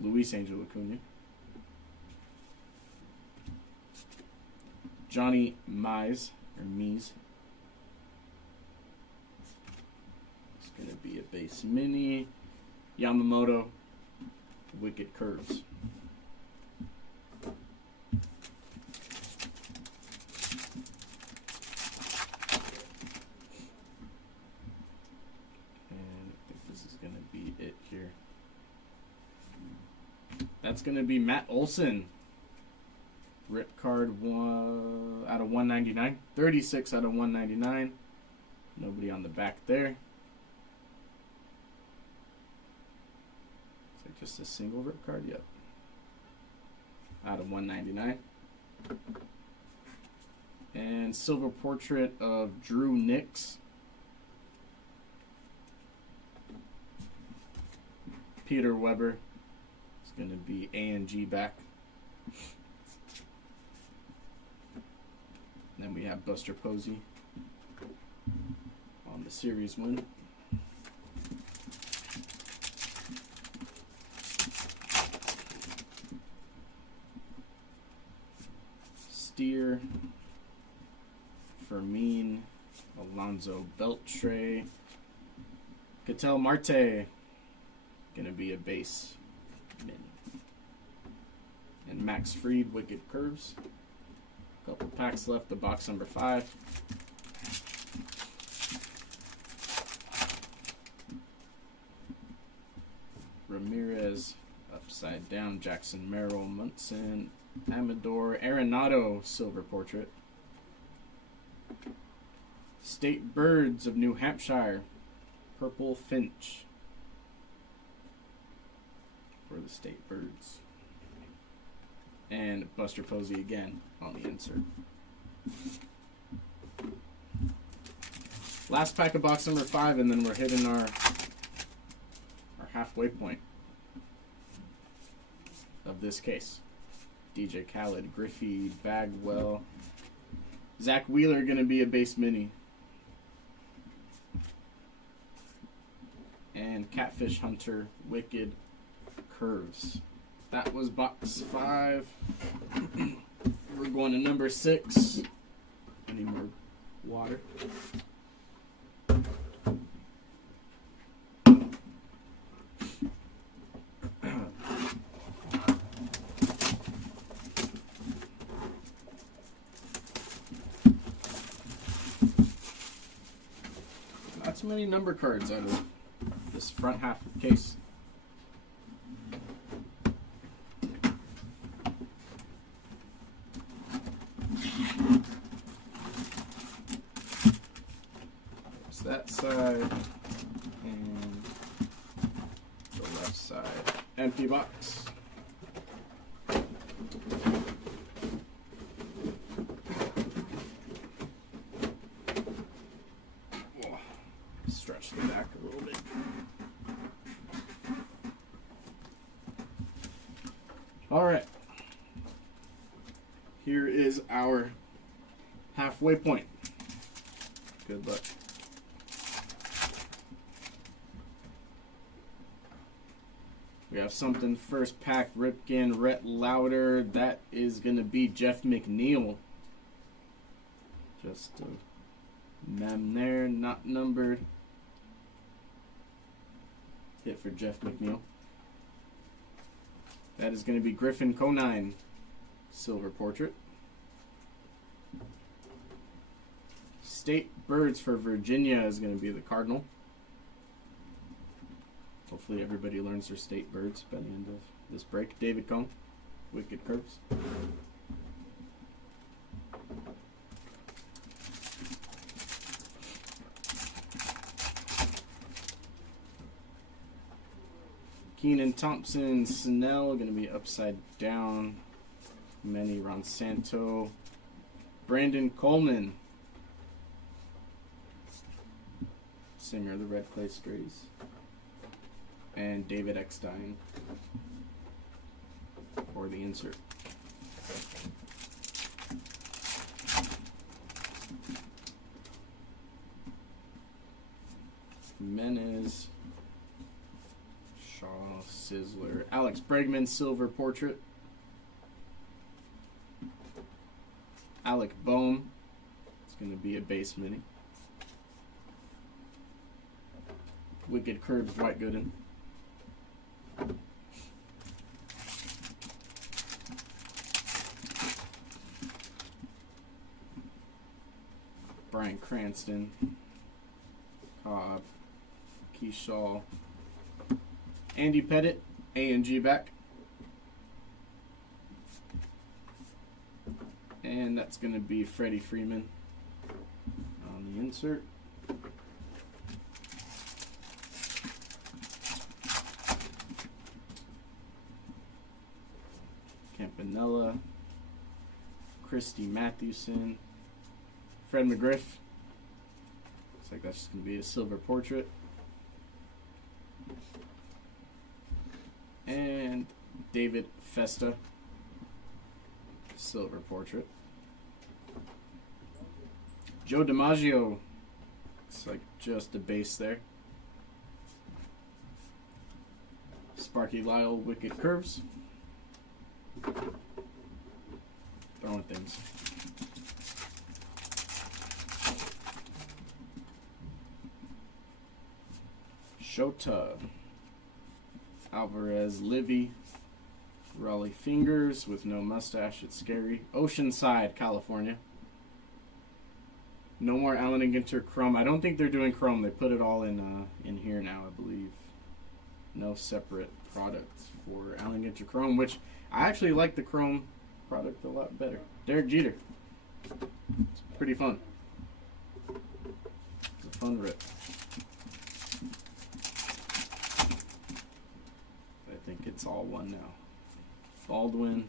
Luis Angel Acuna, Johnny Mize, or Mies. It's going to be a base mini, Yamamoto, Wicked Curves. That's going to be Matt Olson. Rip card out of 199. 36 out of 199. Nobody on the back there. Is that just a single rip card? Yep. Out of 199. And silver portrait of Drew Nix. Peter Weber. Going to be A&G back. And then we have Buster Posey on the series win. Steer, Fermin, Alonzo Beltre, Ketel Marte. Going to be a base. And Max Fried, Wicked Curves. Couple packs left, the box number 5. Ramirez, upside down, Jackson Merrill, Munson, Amador, Arenado, silver portrait. State Birds of New Hampshire, Purple Finch. for the State Birds. And Buster Posey again on the insert. Last pack of box number 5, and then we're hitting our halfway point of this case. DJ Khaled, Griffey, Bagwell, Zach Wheeler going to be a base mini. And Catfish Hunter, Wicked Curves. That was box 5. We're going to number 6. I need more water. Not too many number cards out of this front half case. There's that side and the left side. Empty box. Stretch the back a little bit. All right. Here is our halfway point. Good luck. We have something first pack, Ripken, Rhett Lauder. That is going to be Jeff McNeil. Just a mem there, not numbered. Hit for Jeff McNeil. That is going to be Griffin Conine, silver portrait. State Birds for Virginia is going to be the Cardinal. Hopefully everybody learns their State Birds by the end of this break. David Cohn, Wicked Curves. Keenan Thompson, Snell, going to be upside down. Manny Ronsanto. Brandon Coleman. Singer of the Red Clay Strays. And David Eckstein for the insert. Menez. Sizzler. Alex Bregman, silver portrait. Alec Bohm. It's going to be a base mini. Wicked Curves, Dwight Gooden. Brian Cranston. Cobb. Keyshaw. Andy Pettit, A&G back. And that's going to be Freddie Freeman on the insert. Campanella, Christy Mathewson, Fred McGriff. Looks like that's just going to be a silver portrait. And David Festa, silver portrait. Joe DiMaggio, looks like just a base there. Sparky Lyle, Wicked Curves. Throwing things. Shota. Alvarez, Livy, Raleigh Fingers with no mustache, it's scary. Oceanside, California. No more Allen and Ginter Chrome. I don't think they're doing Chrome. They put it all in here now, I believe. No separate products for Allen Ginter Chrome, which I actually like the Chrome product a lot better. Derek Jeter. It's pretty fun. It's a fun rip. I think it's all all one now. Baldwin,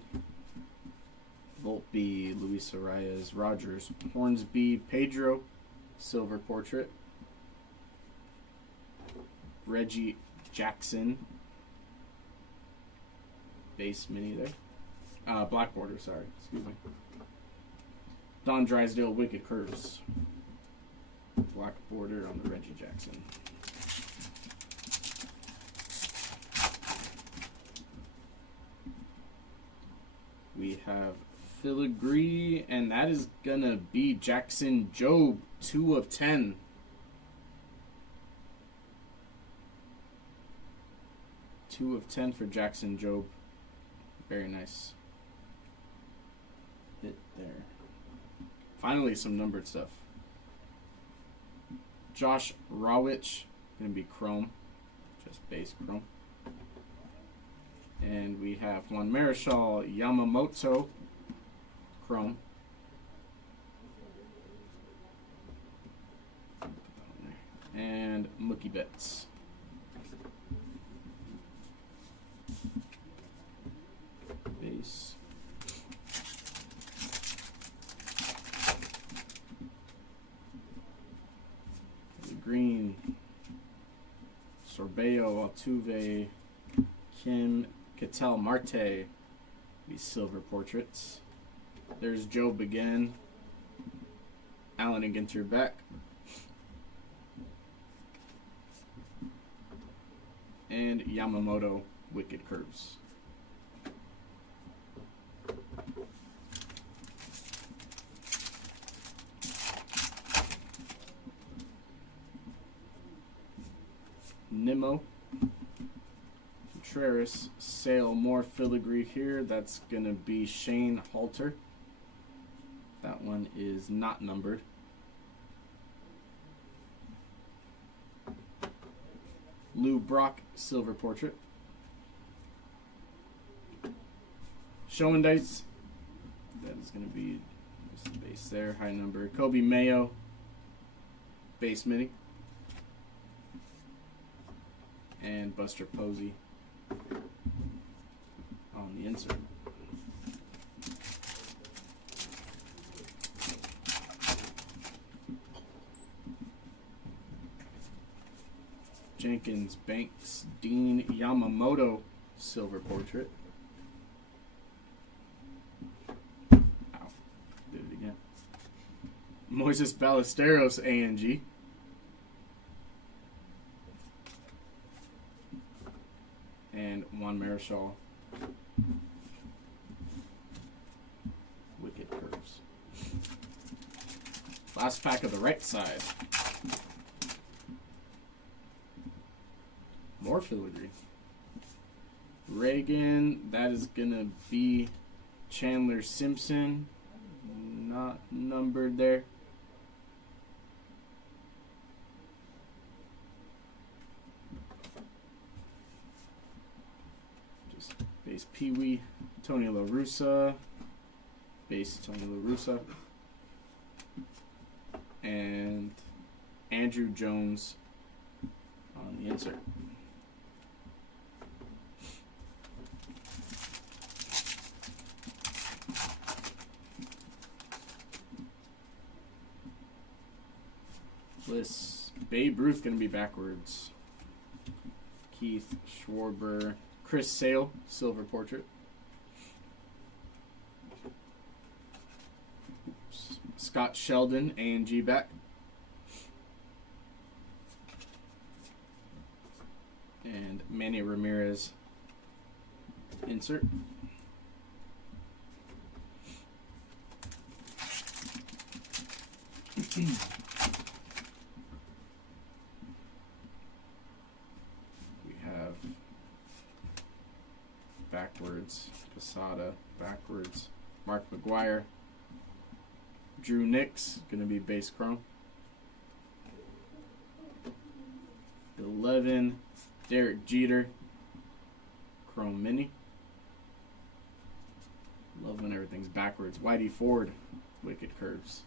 Volpe, Luis Arias, Rogers, Hornsby, Pedro, silver portrait. Reggie Jackson, base mini there. Black border, sorry, excuse me. Don Drysdale, Wicked Curves. Black border on the Reggie Jackson. We have filigree, and that is gonna be Jackson Jobe, 2 of 10. Two of 10 for Jackson Jobe. Very nice. Hit there. Finally, some numbered stuff. Josh Rawich, gonna be chrome, just base chrome. And we have Juan Marichal Yamamoto, chrome. And Mookie Betts. Base. Green, Sorbeo, Altuve, Kim, Ketel Marte, these silver portraits. There's Jobe again. Allen and Ginter back. And Yamamoto, Wicked Curves. Nimmo, Contreras, Sale, more filigree here. That's going to be Shane Halter. That one is not numbered. Lou Brock, silver portrait. Show and Dice. That is going to be just the base there, high number. Kobe Mayo, base mini. And Buster Posey on the insert. Jenkins, Banks, Dean, Yamamoto, silver portrait. Ow, did it again. Moises Ballesteros, ANG. And Juan Marichal, Wicked Curves. Last pack of the right side. More filigree. Reagan, that is going to be Chandler Simpson. Not numbered there. Base Pee Wee, Tony La Russa, base Tony La Russa, and Andrew Jones on the insert. Bliss, Babe Ruth going to be backwards. Keith Schwarber. Chris Sale, silver portrait. Oops. Scott Sheldon, A&G back. And Manny Ramirez, insert. Backwards, Posada, backwards, Mark McGuire, Drew Nix, going to be base chrome. 11, Derek Jeter, chrome mini. Love when everything's backwards. Whitey Ford, Wicked Curves.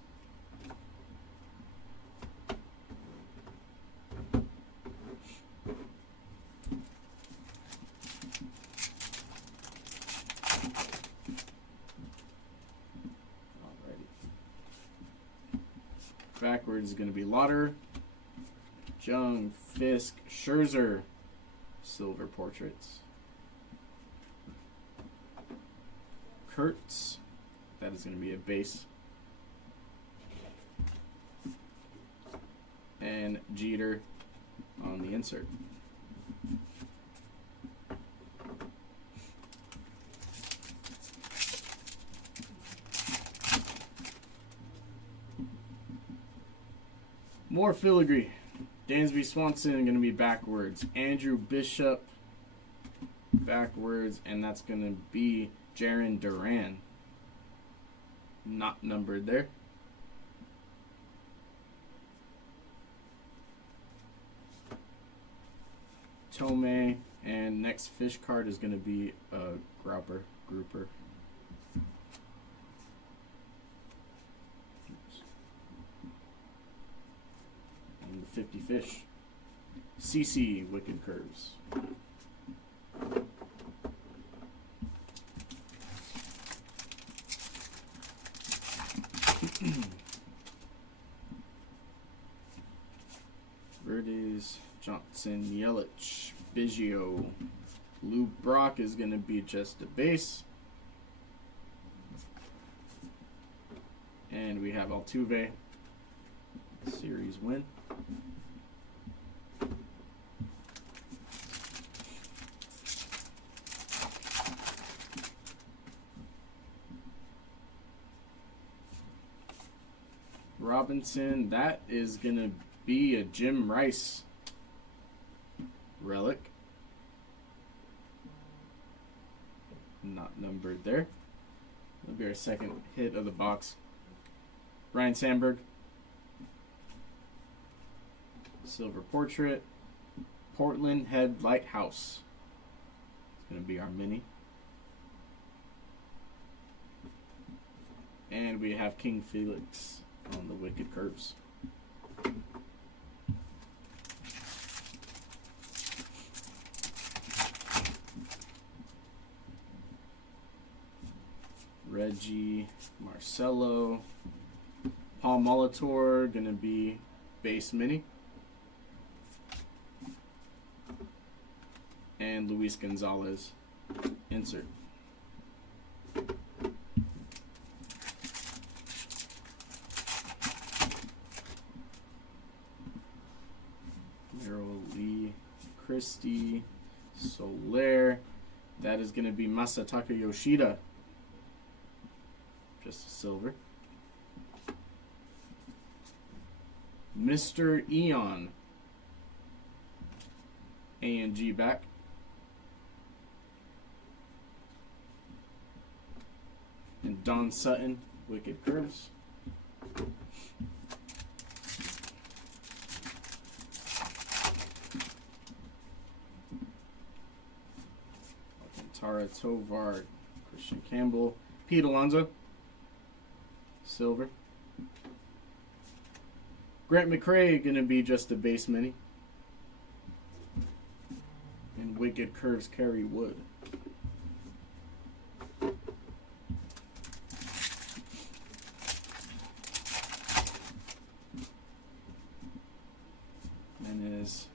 is going to be Lauder, Jung, Fisk, Scherzer, silver portraits. Kurtz, that is going to be a base. And Jeter on the insert. More filigree. Dansby Swanson going to be backwards. Andrew Bishop backwards, and that's going to be Jaron Duran. Not numbered there. Tomei, and next fish card is going to be a grouper. And the 50 fish. CC Wicked Curves. Verdes, Johnson, Yelich, Biggio. Lou Brock is going to be just a base. And we have Altuve. Series win. Robinson, that is going to be a Jim Rice relic. Not numbered there. That'll be our second hit of the box. Ryan Sandberg. Silver portrait. Portland Head Lighthouse. It's going to be our mini. And we have King Felix on the Wicked Curves. Reggie, Marcelo, Paul Molitor, gonna be base mini. And Luis Gonzalez, insert. Merrill Lee, Christie, Soler. That is gonna be Masataka Yoshida. Just a silver. Mr. Eon. A&G back. And Don Sutton, Wicked Curves. Alcantara, Tovar, Christian Campbell, Pete Alonso. Silver. Grant McRae gonna be just a base mini. And Wicked Curves Kerry Wood. And is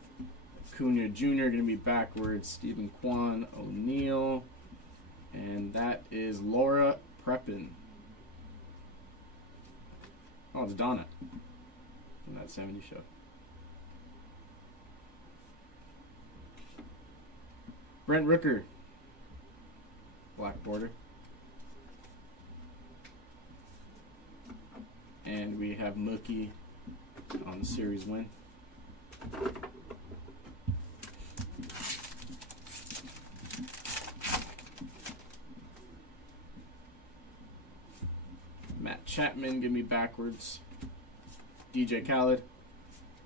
Acuna Jr. gonna be backwards. Stephen Kwan, O'Neill, and that is Laura Prepin. Oh, it's Donna from that 70s show. Brent Rooker, black border. And we have Mookie on the series win. Matt Chapman, give me backwards. DJ Khaled,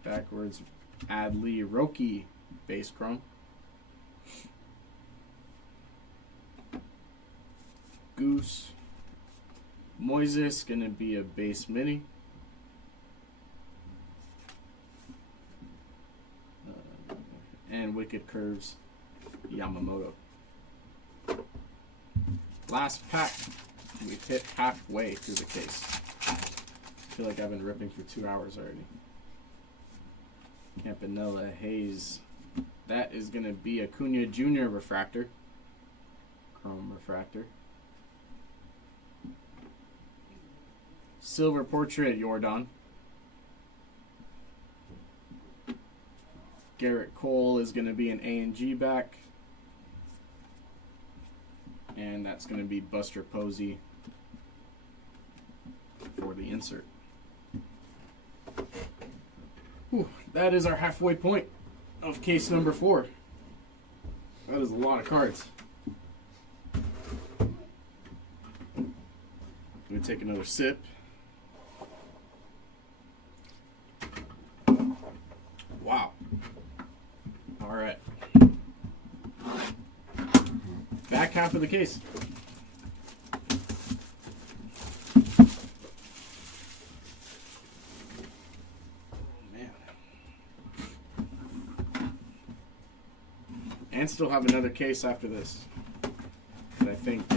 backwards. Adley Roki, base chrome. Goose. Moises, gonna be a base mini. And Wicked Curves, Yamamoto. Last pack. We've hit halfway through the case. feel like I've been ripping for 2 hours already. Campanella Hayes. That is going to be Acuna Jr. refractor. Chrome refractor. Silver portrait Jordan. Garrett Cole is going to be an A&G back. And that's going to be Buster Posey for the insert. Whew, that is our halfway point of case number 4. That is a lot of cards. Let me take another sip. Wow. All right. Back half of the case. And still have another case after this. And I think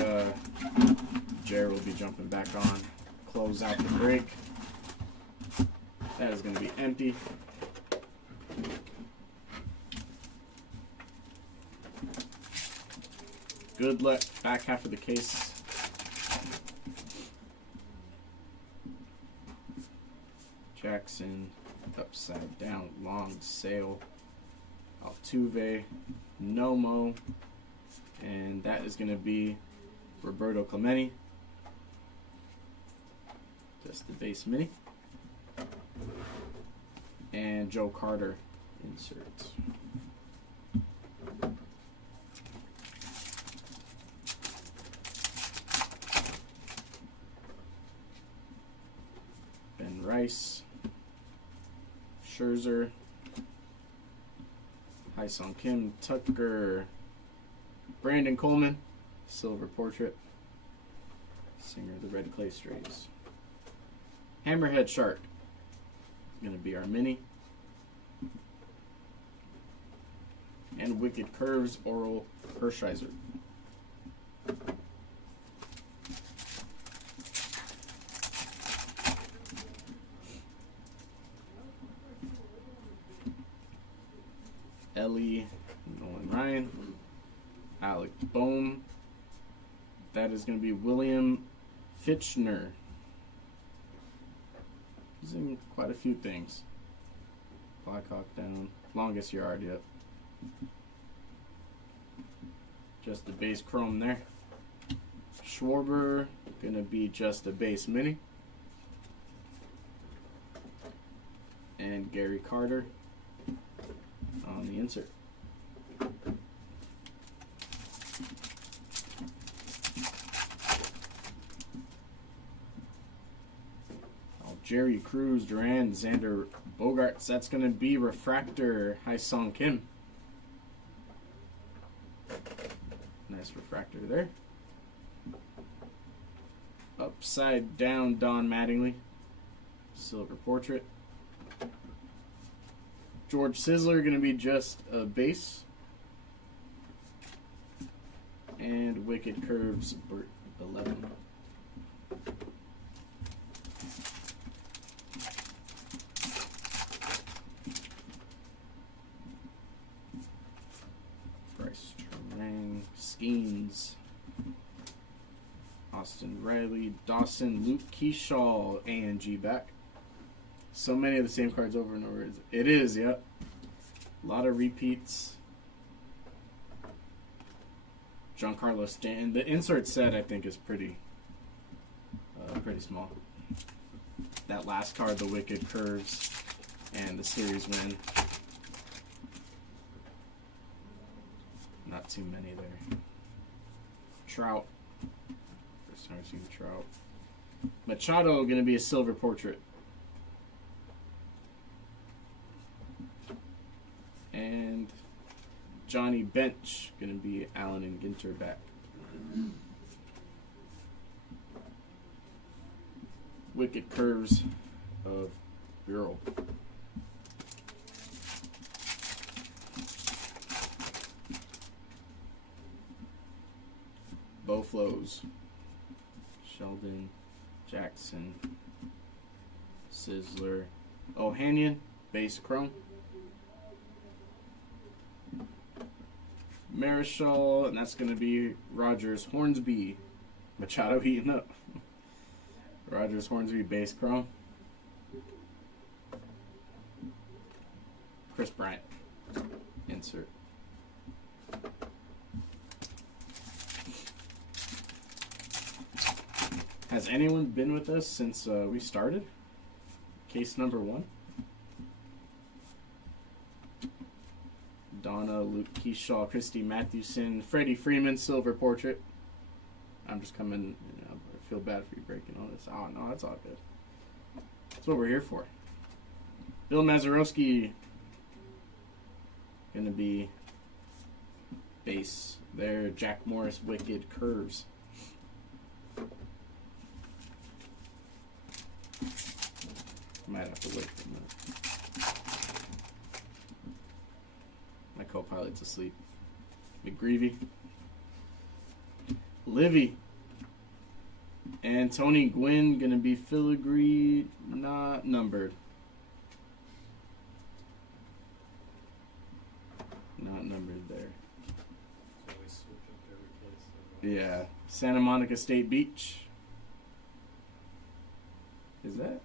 Jer will be jumping back on. Close out the break. That is going to be empty. Good luck. Back half of the case. Jackson. Upside down. Long sail. Altuve. Nomo, and that is going to be Roberto Clemente. Just the base mini. And Joe Carter insert. Ben Rice. Scherzer. Sung Kim, Tucker, Brandon Coleman, silver portrait, singer of the Red Clay Strays. Hammerhead Shark, going to be our mini. And Wicked Curves, Oral Hershiser. Ellie, Nolan Ryan, Alec Bohm. That is going to be William Fitchner. He's in quite a few things. Blackhawk down, longest yard yet. Just the base chrome there. Schwarber, going to be just a base mini. And Gary Carter on the insert. Jerry Cruz, Duran, Xander Bogaerts. That's going to be refractor Sung Kim. Nice refractor there. Upside down Don Mattingly. Silver portrait. George Sizzler going to be just a base. And Wicked Curves, Bert 11. Bryce Terang, Skeens. Austin Riley, Dawson, Luke Keyshaw, A&G back. So many of the same cards over and over. It is, yep. A lot of repeats. Giancarlo Stanton. The insert set, I think, is pretty small. That last card, the Wicked Curves, and the series win. Not too many there. Trout. First time I've seen Trout. Machado going to be a silver portrait. And Johnny Bench going to be Allen and Ginter back. Wicked Curves of Bureau. Boflos. Sheldon. Jackson. Sizzler. Ohanian, base chrome. Marischal, and that's going to be Rogers Hornsby. Machado heating up. Rogers Hornsby, base chrome. Chris Bryant, insert. Has anyone been with us since we started? Case number 1. Donna, Luke Keyshaw, Christy Mathewson, Freddie Freeman, silver portrait. I'm just coming, I feel bad for you breaking all this. Oh, no, that's all good. That's what we're here for. Bill Mazeroski, gonna be base there. Jack Morris, Wicked Curves. Might have to wait for a minute. My co-pilot's asleep. McGreevy. Livy. And Tony Gwynn gonna be filigree, not numbered. Not numbered there. So we switch up every place. Yeah. Santa Monica State Beach. Is that?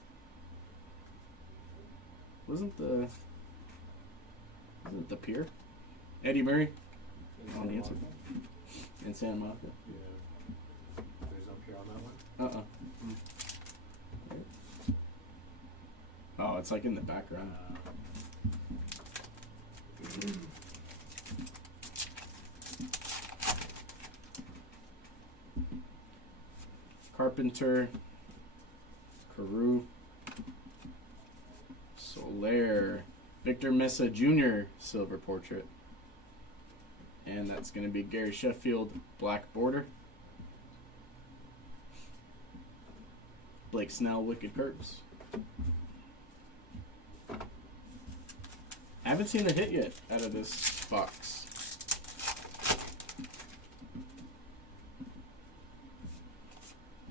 Wasn't the pier? Eddie Murray on the answer. In Santa Monica. Yeah. There's no pier on that one? Oh, it's like in the background. Carpenter, Carew, Soler, Victor Mesa Jr. silver portrait. And that's going to be Gary Sheffield, black border. Blake Snell, Wicked Curves. I haven't seen a hit yet out of this box.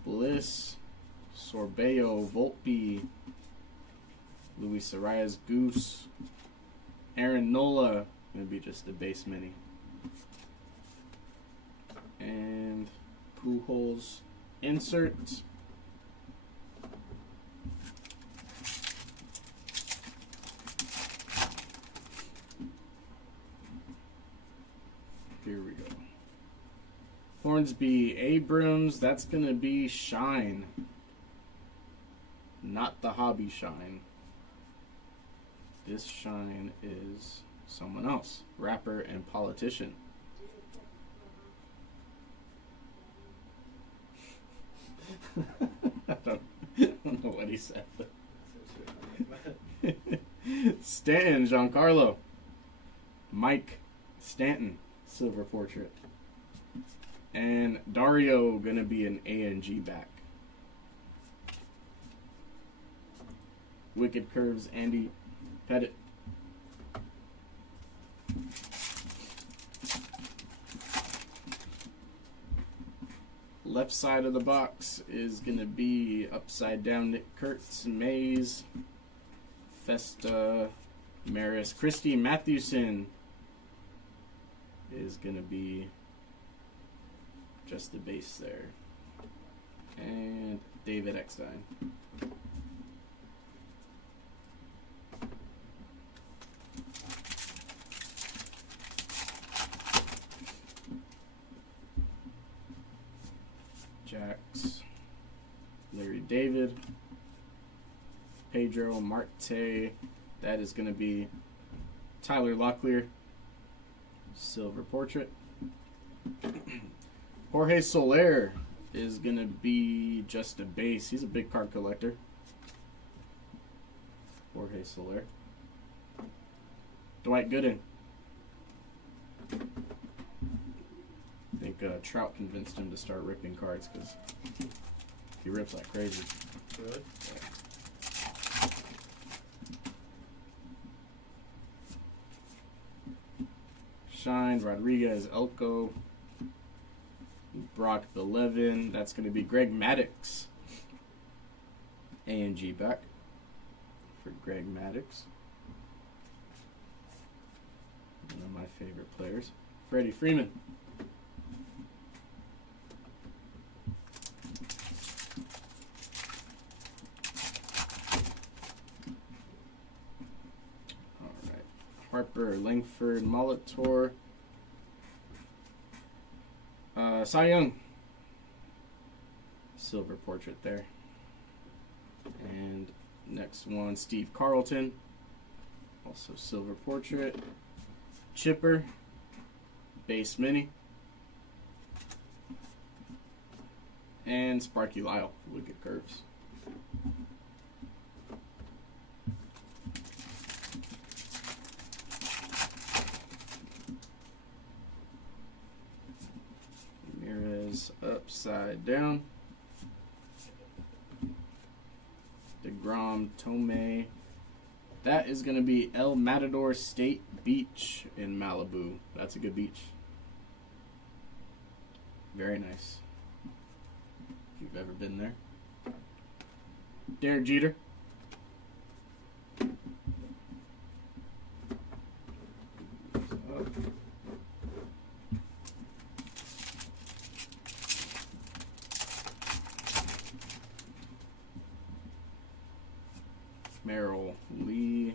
Bliss, Sorbeo, Volpe, Luis Arias, Goose, Aaron Nola, gonna be just a base mini, and Pujols insert. Here we go. Hornsby Abrams, that's going to be Shine. Not the hobby Shine. This Shine is someone else. Rapper and politician. I don't know what he said. Stanton, Giancarlo. Mike Stanton, silver portrait. And Dario gonna be an A&G back. Wicked Curves, Andy Pettit. Left side of the box is gonna be upside down Nick Kurtz, Mays, Festa, Maris, Christy Mathewson is gonna be just the base there. And David Eckstein. Jax. Larry David. Pedro Marte. That is going to be Tyler Locklear. Silver portrait. Jorge Soler is going to be just a base. He's a big card collector. Jorge Soler. Dwight Gooden. I think Trout convinced him to start ripping cards because he rips like crazy. Really? Shine, Rodriguez, Elko. Brock Belevin. That's going to be Greg Maddux. A&G back. for Greg Maddux. One of my favorite players. Freddie Freeman. Alright. Harper, Langford, Molitor. Cy Young. Silver portrait there. And next one, Steve Carlton. Also silver portrait. Chipper. Base mini. And Sparky Lyle. Wicked curves. Ramirez upside down. DeGrom, Tomei. That is going to be El Matador State Beach in Malibu. That's a good beach. Very nice. If you've ever been there. Derek Jeter. Merrill, Lee,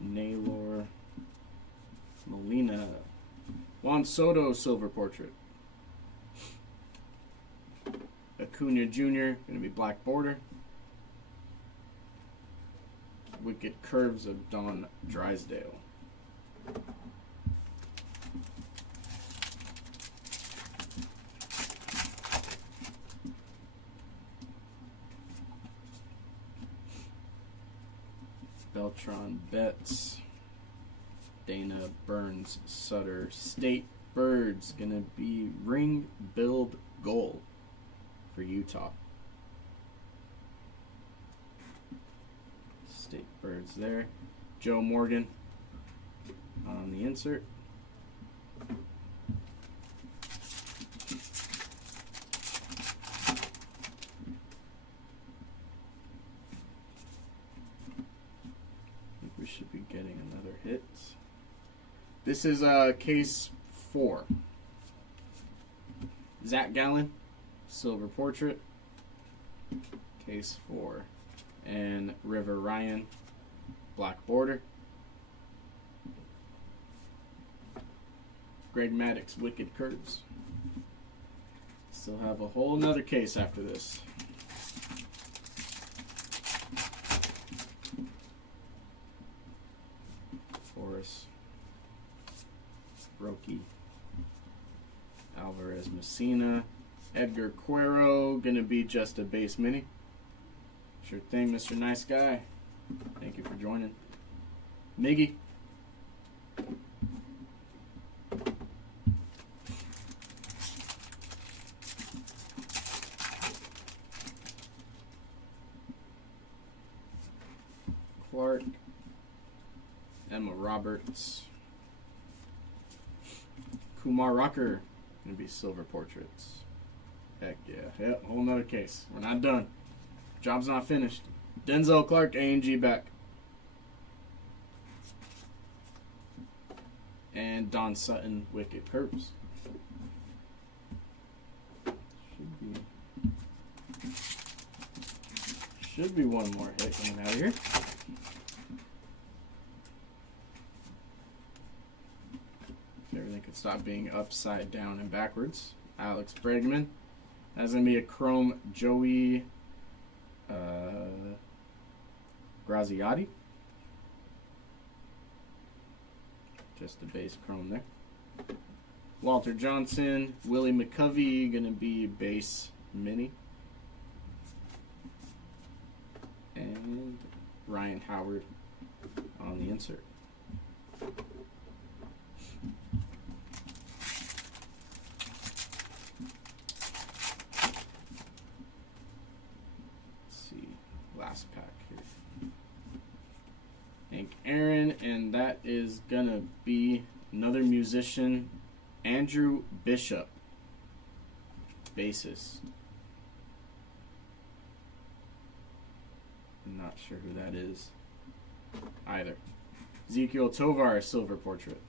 Naylor, Molina, Juan Soto silver portrait. Acuna Jr. going to be black border. Wicked curves of Don Drysdale. Beltron, Betts, Dana, Burns, Sutter, State Birds, gonna be ring build goal for Utah. State Birds there. Joe Morgan on the insert. We should be getting another hit. This is case 4. Zach Gallen, silver portrait. Case 4. And River Ryan, black border. Greg Maddux, wicked curves. Still have a whole nother case after this. Forrest, Roki, Alvarez Messina, Edgar Cuero, gonna be just a base mini. Sure thing, Mr. Nice Guy. Thank you for joining. Miggy. Clark. Emma Roberts. Kumar Rocker. Gonna be silver portraits. Heck yeah. Yep, whole nother case. We're not done. Job's not finished. Denzel Clark, A&G back. And Don Sutton, wicked curves. Should be one more hit coming out of here. Everything could stop being upside down and backwards. Alex Bregman. That's going to be a chrome Joey Graziotti. Just a base chrome there. Walter Johnson. Willie McCovey. Going to be base mini. And Ryan Howard on the insert. Last pack here. Hank Aaron, and that is gonna be another musician, Andrew Bishop, bassist. I'm not sure who that is. either. Ezekiel Tovar, silver portrait.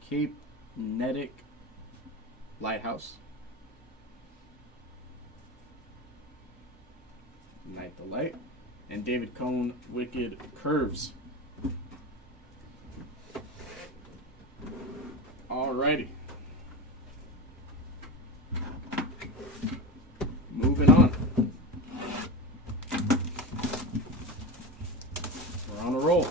Cape Nedick Lighthouse. Night the Light. And David Cohn, Wicked Curves. Alrighty. Moving on. We're on a roll.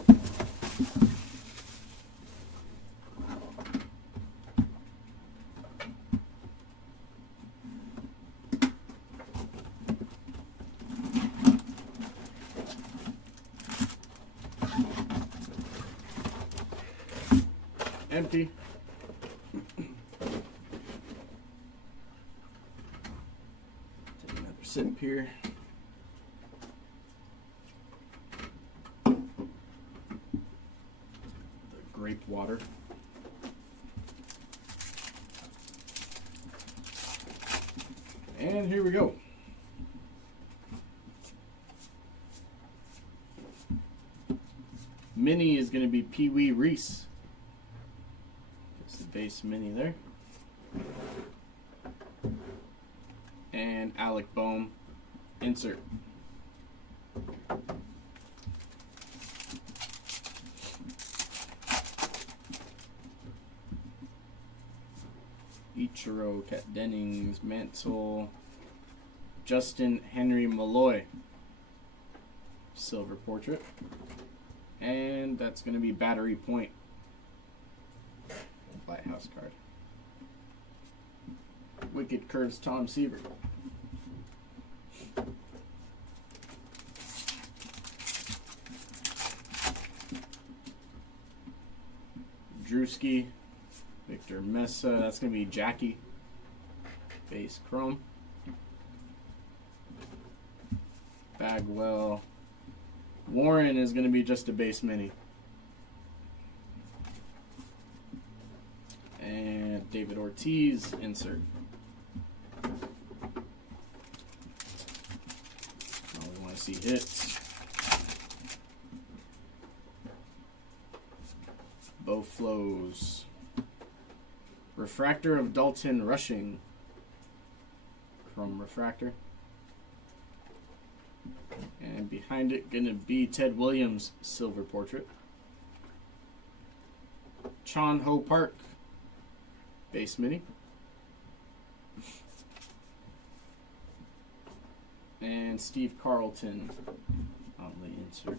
Empty. Take another sip here. The grape water. And here we go. Mini is going to be Pee Wee Reese. That's the base mini there. And Alec Boehm insert. Ichiro, Kat Dennings, Mantle, Justin Henry Malloy, silver portrait. And that's going to be Battery Point, Lighthouse card. Wicked Curves, Tom Seaver. Drewski, Victor Mesa, that's going to be Jackie, base chrome. Bagwell. Warren is going to be just a base mini. And David Ortiz, insert. Now we want to see hits. Bo Flows. Refractor of Dalton Rushing. Chrome refractor. And behind it, going to be Ted Williams, silver portrait. Chon Ho Park, base mini. And Steve Carlton on the insert.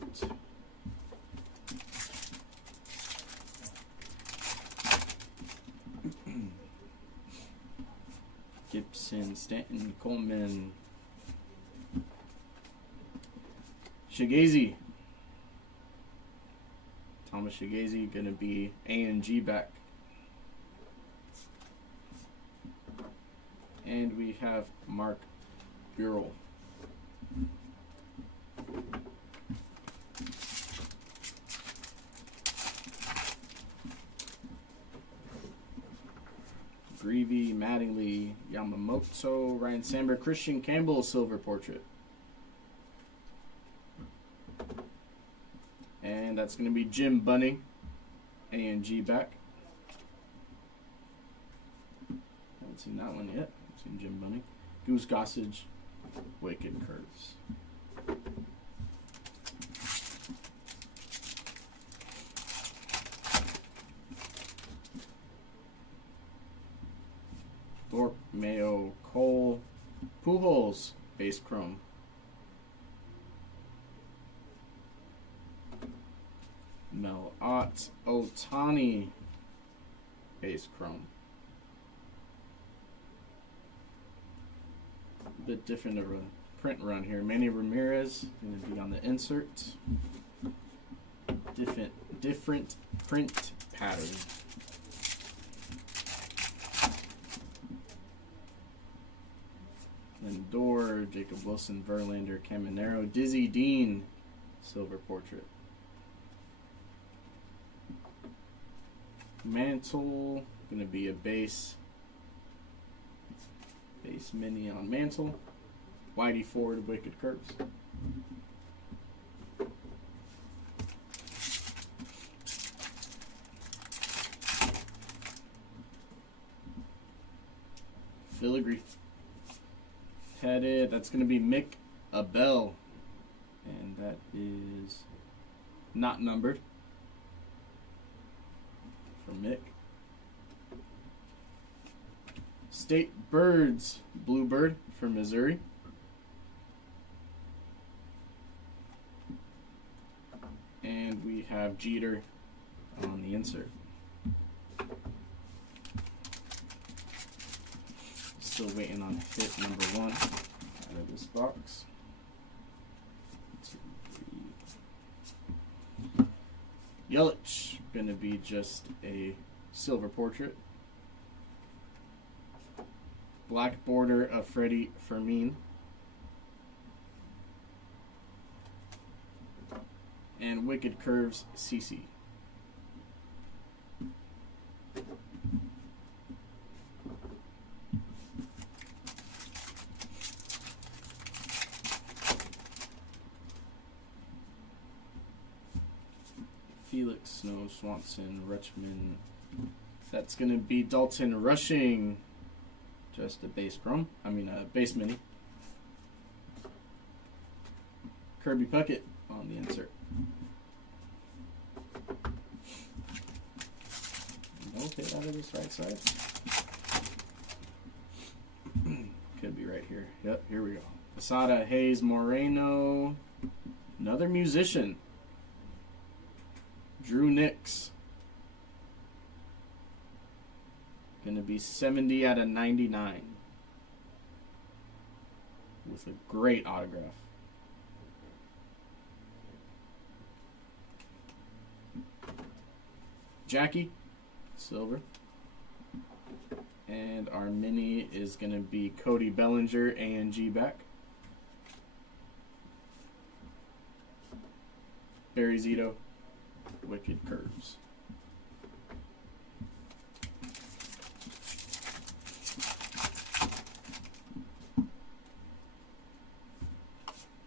Gibson, Stanton, Coleman. Shigazy. Thomas Shigazy, going to be A&G back. And we have Mark Burrell. Greavy, Mattingly, Yamamoto, Ryan Samber, Christian Campbell, silver portrait. And that's going to be Jim Bunning, A&G back. Haven't seen that one yet. Haven't seen Jim Bunning. Goose Gossage, Wicked Curves. Thorpe, Mayo, Cole, Pujols, base chrome. Mel Ott, Otani, base chrome. A bit different of a print run here. Manny Ramirez going to be on the insert. Different print pattern. Lindor, Jacob Wilson, Verlander, Caminero, Dizzy Dean, silver portrait. Mantle, going to be a base mini on Mantle. Whitey Ford Wicked Curves. Filigree. Headed, that's going to be Mick Abel. And that is not numbered for Mick. State Birds, Bluebird for Missouri. And we have Jeter on the insert. Still waiting on hit number 1 out of this box. 2, 3. Yelich, gonna be just a silver portrait. Black border of Freddie Fermin. And Wicked Curves CC. Felix, Snow, Swanson, Rutschman. That's going to be Dalton Rushing. Just a base chrome. Base mini. Kirby Puckett on the insert. No hit out of this right side. Could be right here. Yep, here we go. Posada, Hayes, Moreno. Another musician. Drew Nix. Gonna be 70 out of 99. With a great autograph. Jackie, silver. And our mini is gonna be Cody Bellinger, A&G back. Barry Zito, Wicked Curves.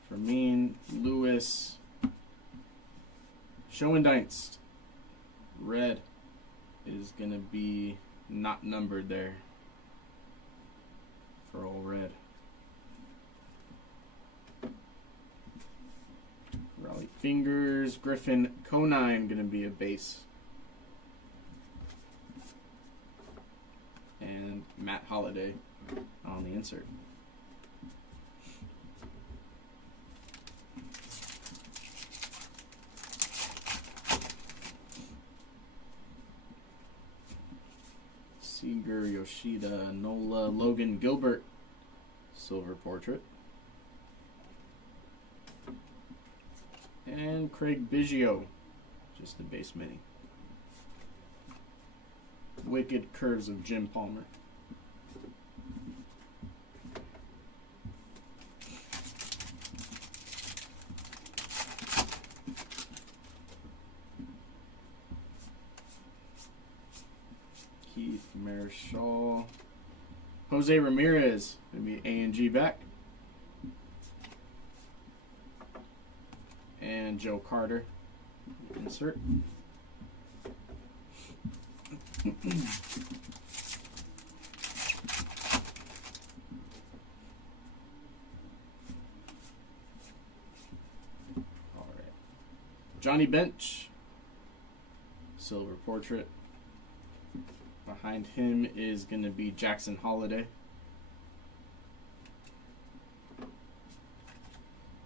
Fermin, Lewis, Schoendienst. Red is going to be not numbered there for all red. Raleigh Fingers, Griffin, Conine going to be a base. And Matt Holliday on the insert. Seager, Yoshida, Nola, Logan Gilbert, silver portrait. And Craig Biggio, just a base mini. Wicked Curves of Jim Palmer. Keith Marshall. Jose Ramirez, going to be A&G back. And Joe Carter, insert. All right. Johnny Bench, silver portrait. Behind him is going to be Jackson Holiday.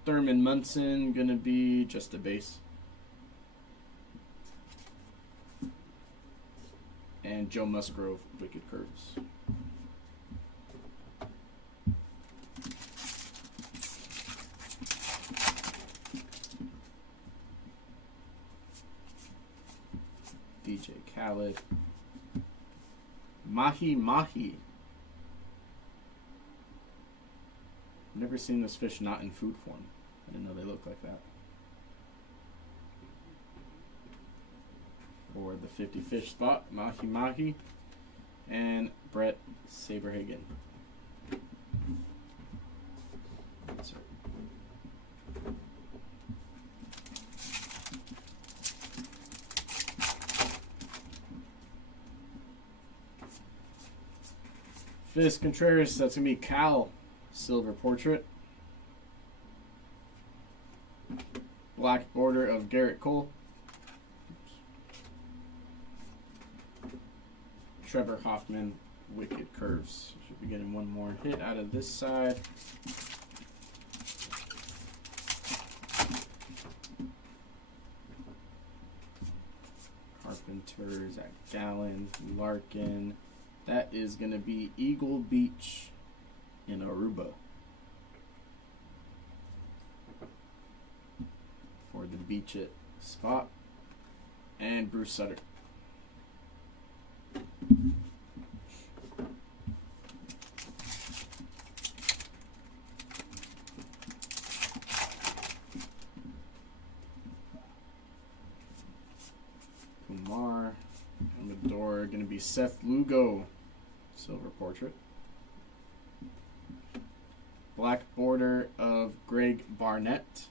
Thurman Munson, going to be just a base. And Joe Musgrove, Wicked Curves. DJ Khaled. Mahi Mahi. I've never seen this fish not in food form. I didn't know they look like that. For the 50 fish spot, Mahi Mahi and Brett Saberhagen. Fizz Contreras, that's going to be Cal, silver portrait. Black border of Garrett Cole. Trevor Hoffman, Wicked Curves. Should be getting one more hit out of this side. Carpenter, Zach Gallen, Larkin. That is going to be Eagle Beach in Aruba. For the Beach It spot. And Bruce Sutter. Kumar, Amador, going to be Seth Lugo, silver portrait. Black border of Greg Barnett.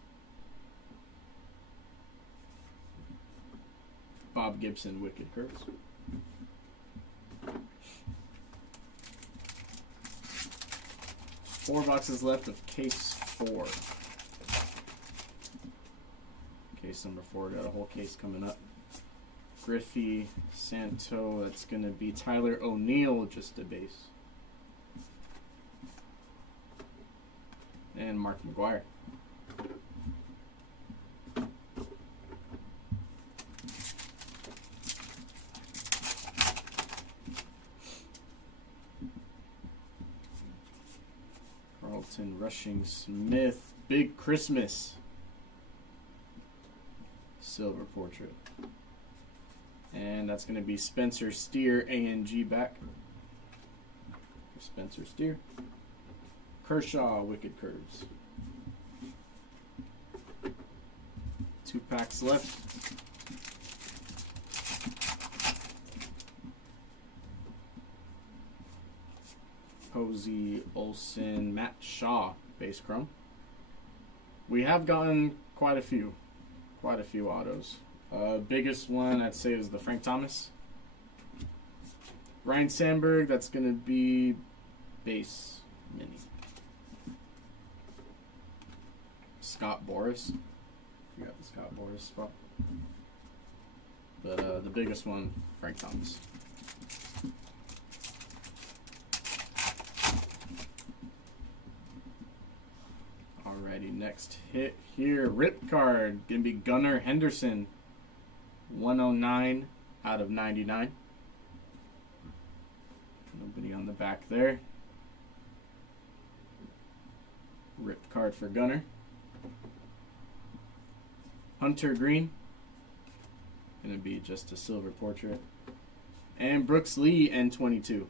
Bob Gibson, Wicked Curves. Four boxes left of case 4. Case number 4, got a whole case coming up. Griffey, Santo, that's going to be Tyler O'Neill, just a base. And Mark McGuire. Carlton Rushing Smith, Big Christmas, silver portrait. And that's going to be Spencer Steer, ANG back. Spencer Steer. Kershaw, Wicked Curves. 2 packs left. Posey, Olsen, Matt Shaw, base chrome. We have gotten quite a few autos. Biggest one I'd say is the Frank Thomas. Ryan Sandberg, that's going to be base mini. Scott Boras. Forgot the Scott Boras spot. But the biggest one, Frank Thomas. Alrighty, next hit here. Rip card. Gonna be Gunnar Henderson. 109 out of 99. Nobody on the back there. Rip card for Gunnar. Hunter Green. Gonna be just a silver portrait. And Brooks Lee, N22.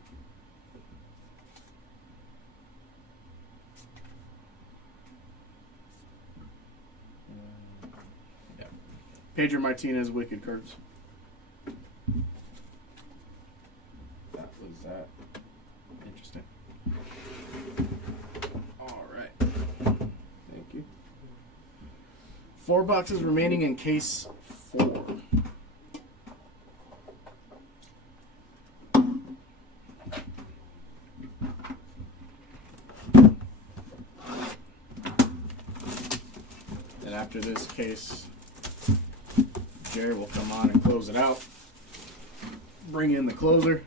Pedro Martinez, Wicked Curves. That was that. Interesting. Alright. Thank you. 4 boxes remaining in case 4. And after this case, Jerry will come on and close it out. Bring in the closer.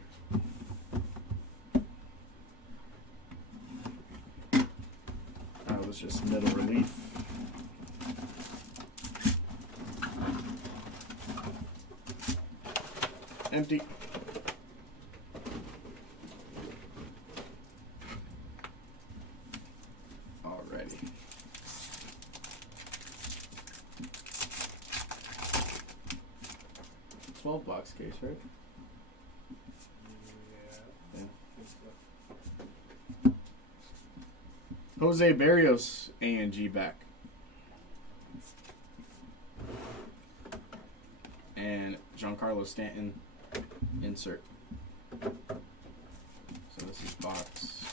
That was just middle relief. Empty. Alrighty. Box case, right? Yeah. Jose Barrios, ANG back. And Giancarlo Stanton, insert. So this is box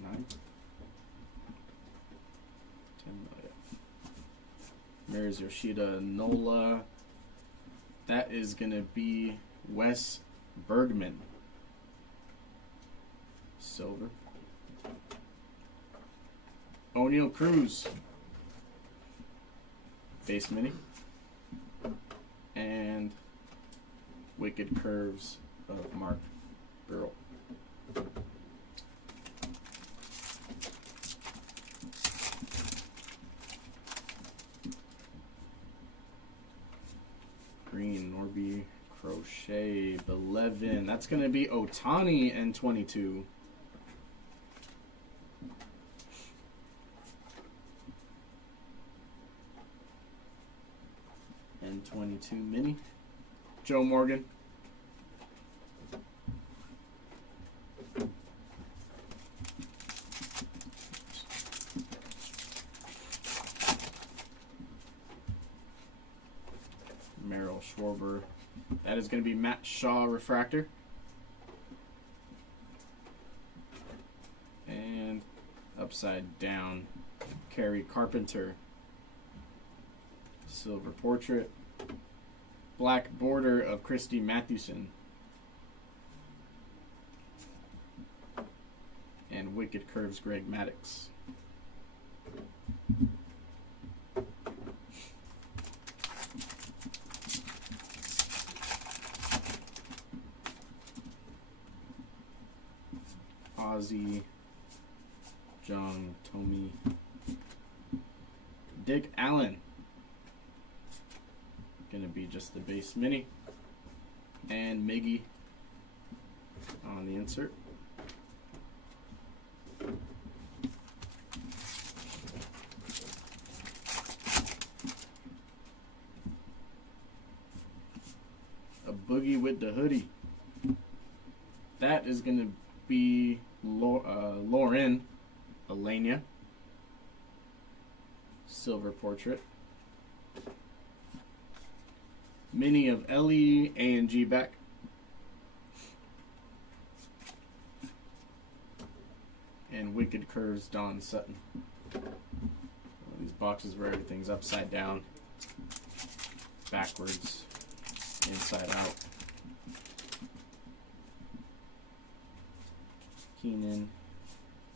9. 10 million. There's Yoshida Nola. That is going to be Wes Bergman. Silver. O'Neal Cruz. Base mini. And Wicked Curves of Mark Burrell. Green, Norby, Crochet, 11. That's going to be Otani and 22. And 22 mini. Joe Morgan. Merrill Schwarber. That is going to be Matt Shaw refractor. And upside down, Kerry Carpenter. Silver portrait. Black border of Christy Mathewson. And Wicked Curves Greg Maddux. Ozzy, John, Tommy, Dick Allen. Gonna be just the base mini. And Miggy on the insert. A Boogie with the hoodie. That is gonna be Lauren Alenia. Silver portrait. Mini of Ellie A&G back. And Wicked Curves Don Sutton. One of these boxes where everything's upside down, backwards, inside out. Keenan,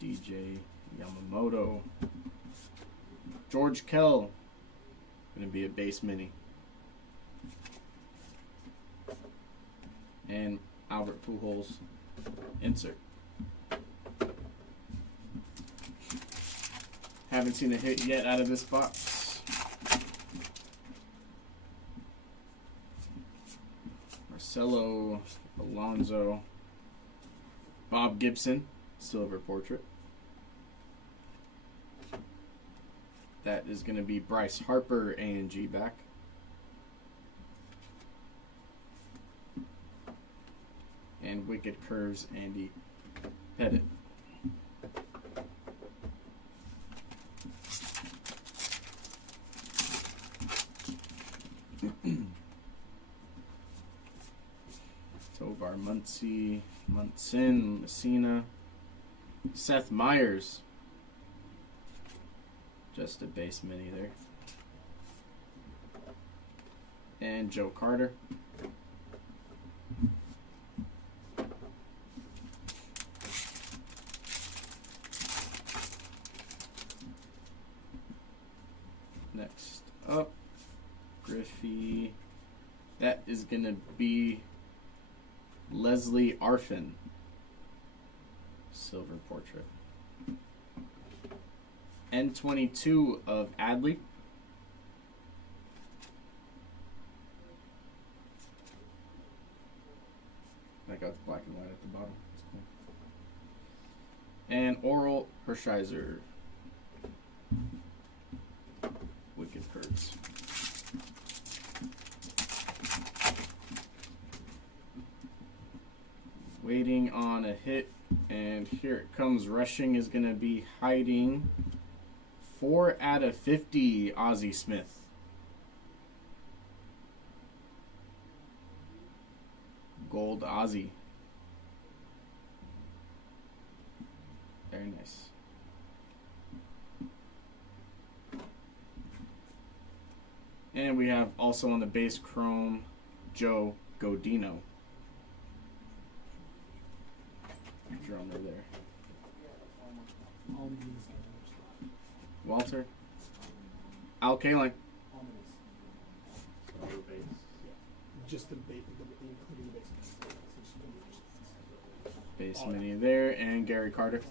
DJ Yamamoto, George Kell, going to be a base mini, and Albert Pujols insert. Haven't seen a hit yet out of this box. Marcelo Alonso. Bob Gibson, silver portrait. That is going to be Bryce Harper, A&G back. And Wicked Curves, Andy Pettit. Tovar Muncie, Munson, Messina, Seth Meyers. Just a base mini there. And Joe Carter. Next up, Griffey. That is going to be Leslie Arfin, silver portrait. N22 of Adley. I got the black and white at the bottom. That's cool. And Oral Hershiser. Wicked Curves. Waiting on a hit, and here it comes. Rushing is going to be hiding 4 out of 50, Ozzie Smith. Gold Ozzie. Very nice. And we have also on the base chrome, Joe Godino. drummer there. All minis in their spot. Walter. Al Kaline. All minis. All the base. Just including the base minis. So just put in your spots. Base Oh, mini there, and Gary Carter.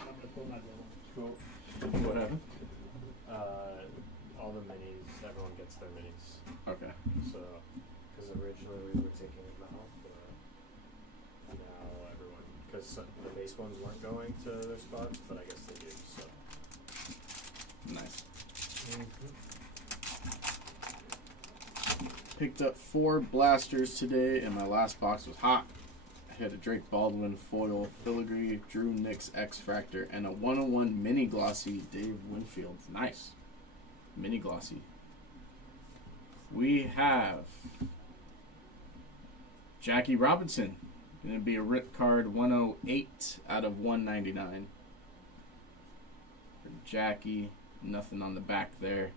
I'm going to pull my roll. Cool. What happened? All the minis, everyone gets their minis. Okay. So, because originally we were taking them out, but now everyone, because the base ones weren't going to their spots, but I guess they did, so. Nice. Picked up 4 blasters today, and my last box was hot. I had a Drake Baldwin foil filigree, Drew Nix X-Fractor, and a 101 mini glossy Dave Winfield. Nice. Mini glossy. We have Jackie Robinson. Gonna be a rip card 108 out of 199. For Jackie, nothing on the back there.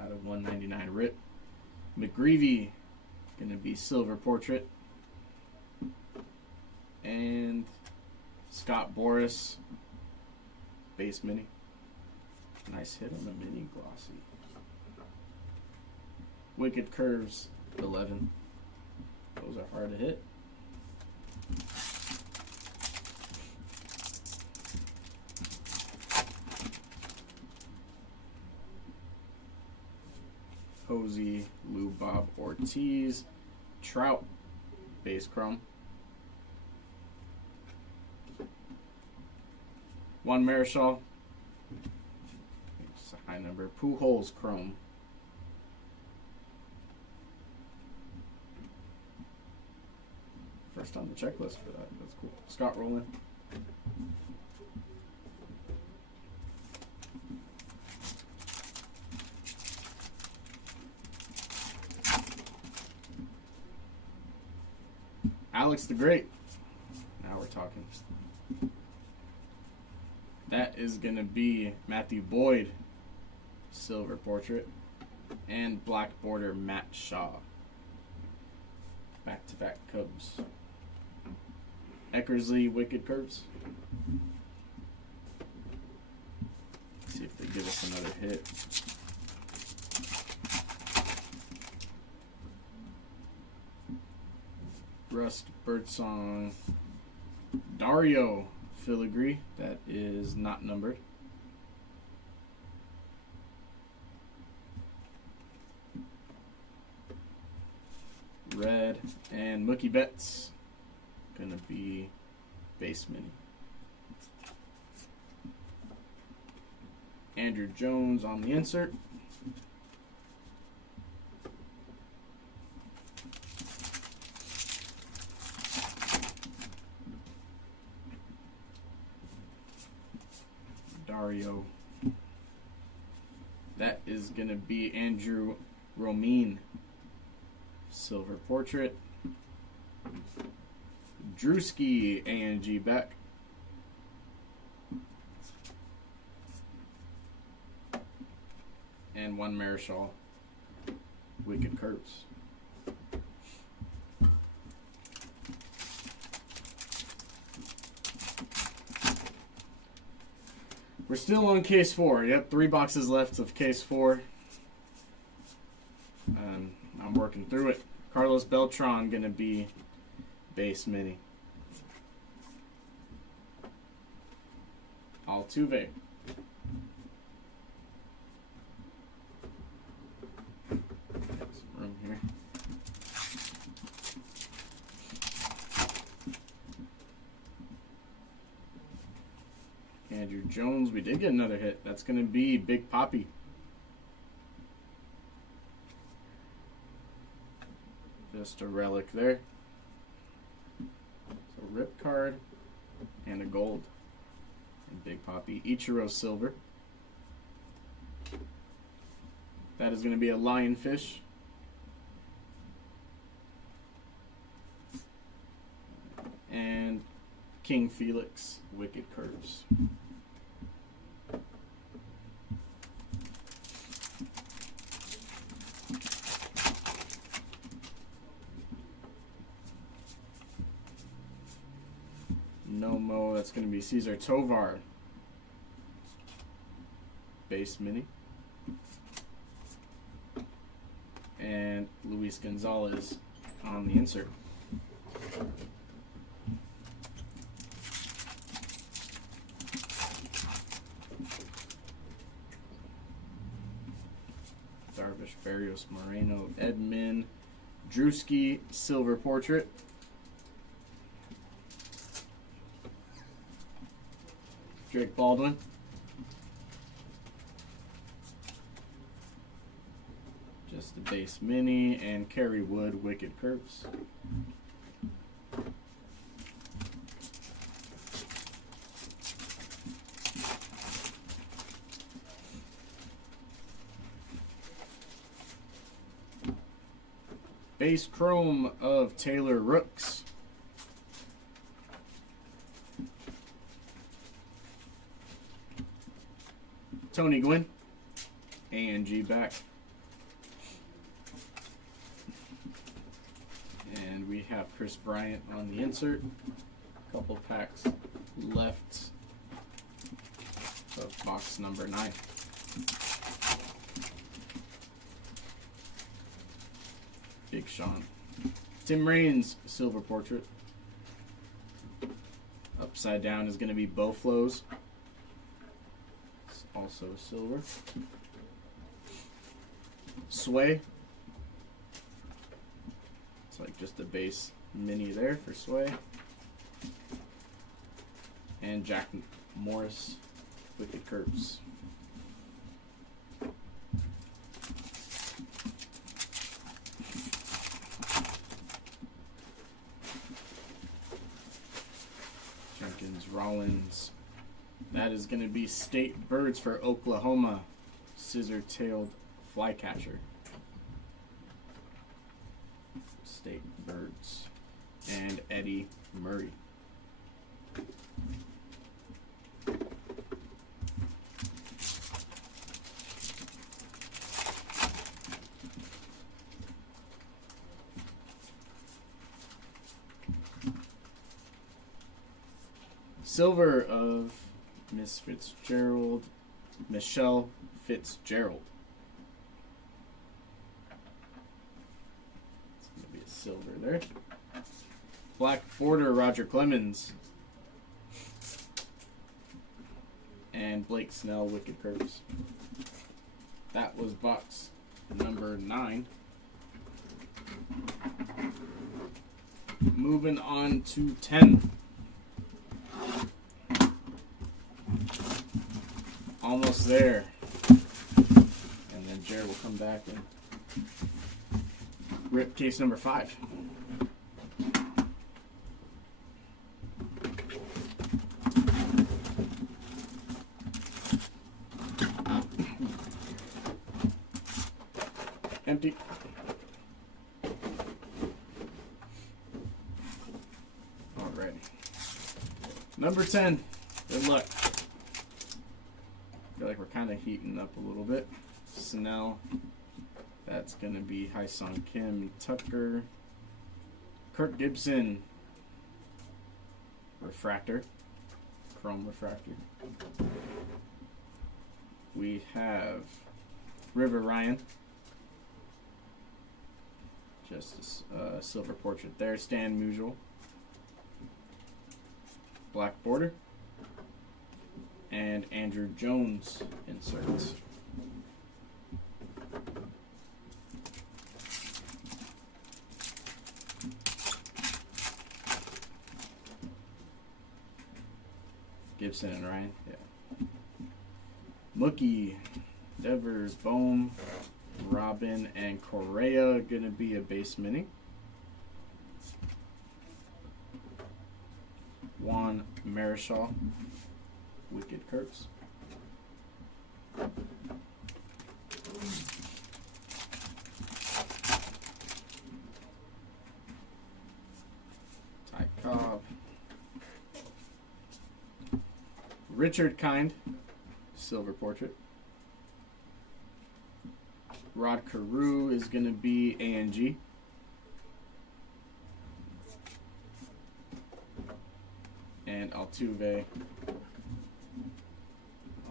Out of 199 rip. McGreevy, gonna be silver portrait. And Scott Boris, base mini. Nice hit on the mini glossy. Wicked Curves, 11. Those are hard to hit. Hosey, Lou Bob Ortiz, Trout, base chrome. Juan Marichal, it's a high number. Pujols chrome. First on the checklist for that. That's cool. Scott Rowland. Alex the Great. Now we're talking. That is going to be Matthew Boyd, silver portrait, and black border Matt Shaw. Back-to-back Cubs. Eckersley, Wicked Curves. See if they give us another hit. Rust Birdsong, Dario Filigree, that is not numbered. Red and Mookie Betts, gonna be base mini. Andrew Jones on the insert. Dario. That is going to be Andrew Romine, silver portrait. Drewski, A&G Beck. And Juan Marichal, Wicked Curves. We're still on case 4. Yep, 3 boxes left of case 4. I'm working through it. Carlos Beltran gonna be base mini. Altuve. Got some room here. Andrew Jones, we did get another hit. That's going to be Big Poppy. Just a relic there. So rip card and a gold. And Big Poppy. Ichiro silver. That is going to be a lionfish. And King Felix, Wicked Curves. No-Mo, that's going to be Cesar Tovar. Base mini. And Luis Gonzalez on the insert. Darvish, Barrios, Moreno, Edman, Drewski, silver portrait. Drake Baldwin. Just the base mini, and Kerry Wood, Wicked Curves. Base chrome of Taylor Rooks. Tony Gwynn. A&G back. And we have Chris Bryant on the insert. Couple packs left of box number 9. Big Sean. Tim Raines, silver portrait. Upside down is going to be Bo Flows. It's also silver. Sway. It's like just a base mini there for Sway. And Jack Morris, Wicked Curves. Jenkins, Rollins. That is going to be State Birds for Oklahoma. Scissor-tailed flycatcher. State Birds. And Eddie Murray. Silver of Miss Fitzgerald, Michelle Fitzgerald. It's going to be a silver there. Black border, Roger Clemens. And Blake Snell, Wicked Curves. That was box number 9. Moving on to 10. Almost there. And then Jared will come back and rip case number 5. Empty. Alrighty. Number 10. Good luck. Feel like we're kind of heating up a little bit. Snell. That's going to be Hyesung Kim, Tucker. Kirk Gibson. Refractor. Chrome refractor. We have River Ryan. Just a silver portrait there. Stan Musial. Black border. And Andrew Jones inserts. Gibson and Ryan, yeah. Mookie, Devers, Bohm, Robin, and Correa gonna be a base mini. Juan Marichal. Wicked Curves. Ty Cobb. Richard Kind, silver portrait. Rod Carew is going to be And Altuve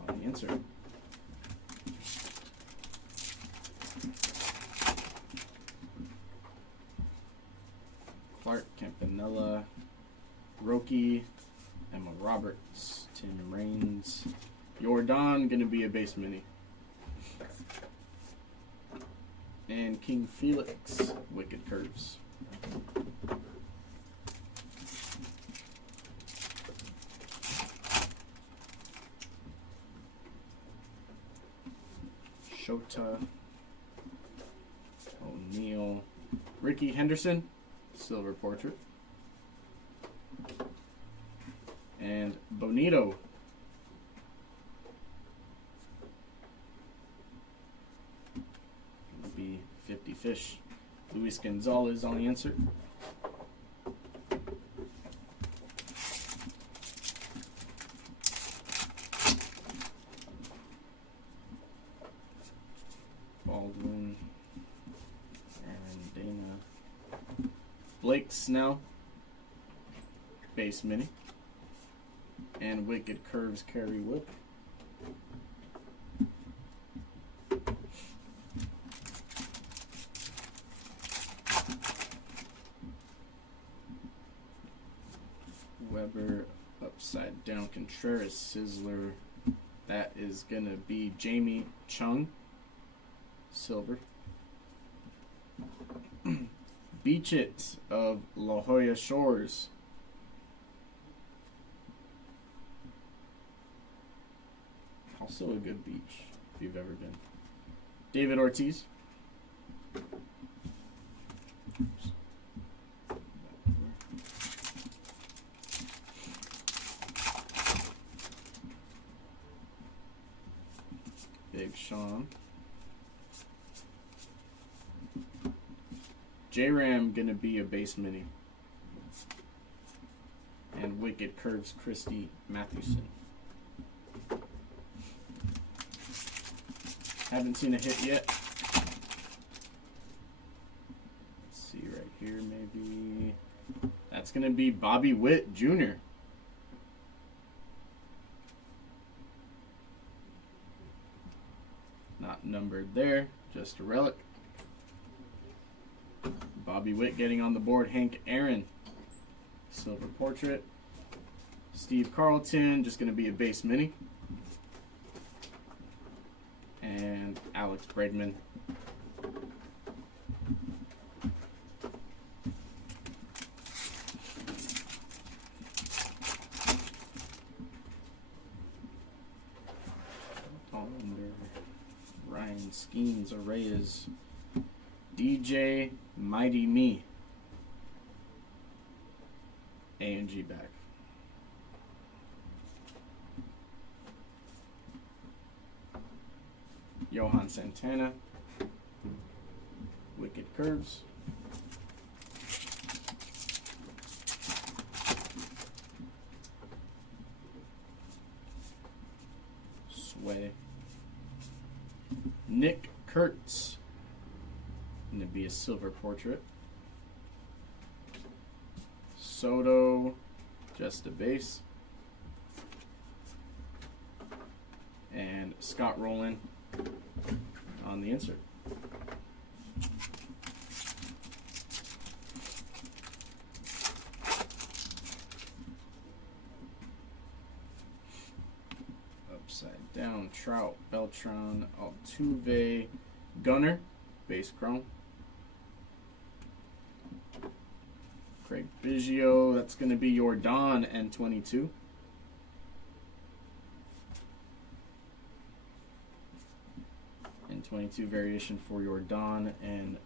on the insert. Clark, Campanella, Roki, Emma Roberts, Tim Raines, Jordan, gonna be a base mini. And King Felix, Wicked Curves. Shota, O'Neal, Ricky Henderson, Silver Portrait, and Bonito. It'll be 50 fish. Luis Gonzalez on the insert. Baldwin, Aaron Dana, Blake Snell, base mini, and Wicked Curves Kerry Wood. Weber, Upside Down Contreras, Sizzler. That is gonna be Jamie Chung, silver. Beach It of La Jolla Shores. Also a good beach if you've ever been. David Ortiz. Big Sean. J-Ram gonna be a base mini. And Wicked Curves Christy Mathewson. Haven't seen a hit yet. Let's see right here maybe. That's gonna be Bobby Witt Jr. Not numbered there, just a relic. Bobby Witt getting on the board. Hank Aaron, Silver Portrait. Steve Carlton, just going to be a base mini. And Alex Bregman. Ryan Skeens, Arrays. DJ Mighty Me. A&G back. Johan Santana. Wicked Curves. Sway. Nick Kurtz. Going to be a Silver Portrait. Soto, just a base. And Scott Rowland on the insert. Upside Down, Trout, Beltran, Altuve, Gunner, base chrome. Craig Biggio, that's going to be your Don N22. N22 variation for your Don and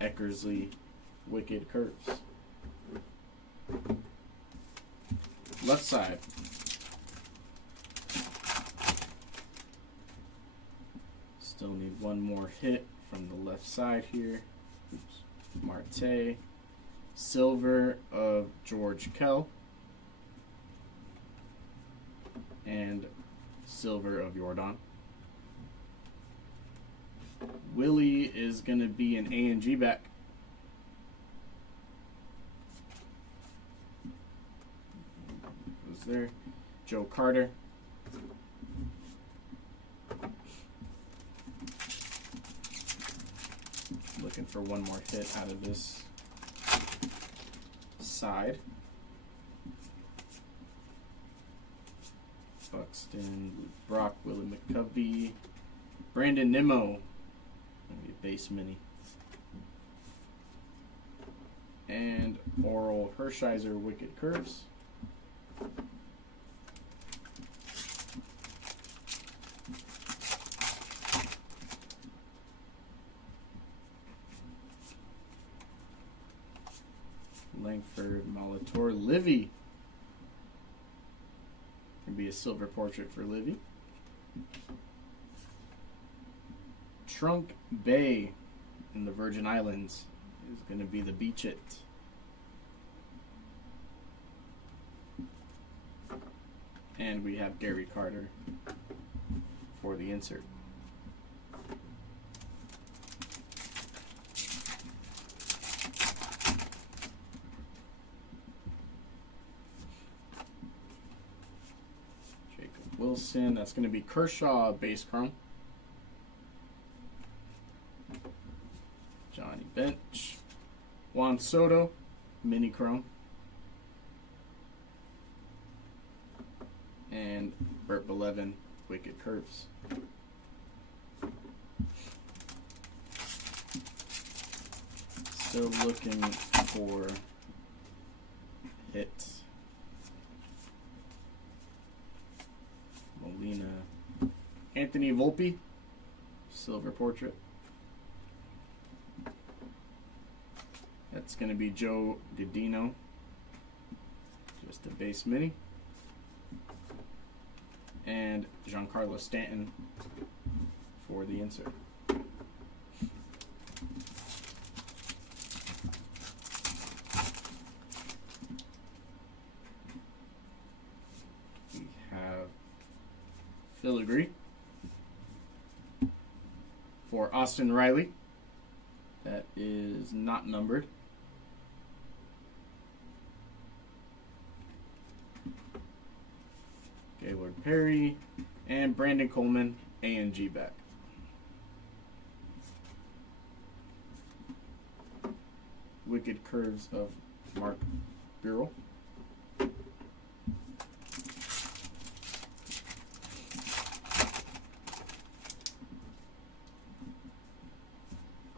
Eckersley Wicked Curves. Left side. Still need one more hit from the left side here. Oops. Marte. Silver of George Kell. And silver of Jordan. Willie is going to be an A&G back. there. Joe Carter. Looking for one more hit out of this side. Buxton, Brock, Willie McCovey, Brandon Nimmo, maybe base mini, and Oral Hershiser, Wicked Curves. Langford, Molitor, Livy. Can be a silver portrait for Livy. Trunk Bay in the Virgin Islands is going to be the Beach It. And we have Gary Carter for the insert. Wilson, that's going to be Kershaw base chrome. Johnny Bench. Juan Soto, mini chrome. And Burt Belevin, Wicked Curves. Still looking for hits. Molina, Anthony Volpe, silver portrait. That's going to be Joe Godino, just a base mini. And Giancarlo Stanton for the insert. We have filigree for Austin Riley. That is not numbered. Gaylord Perry and Brandon Coleman, A&G back. Wicked Curves of Mark Burrell.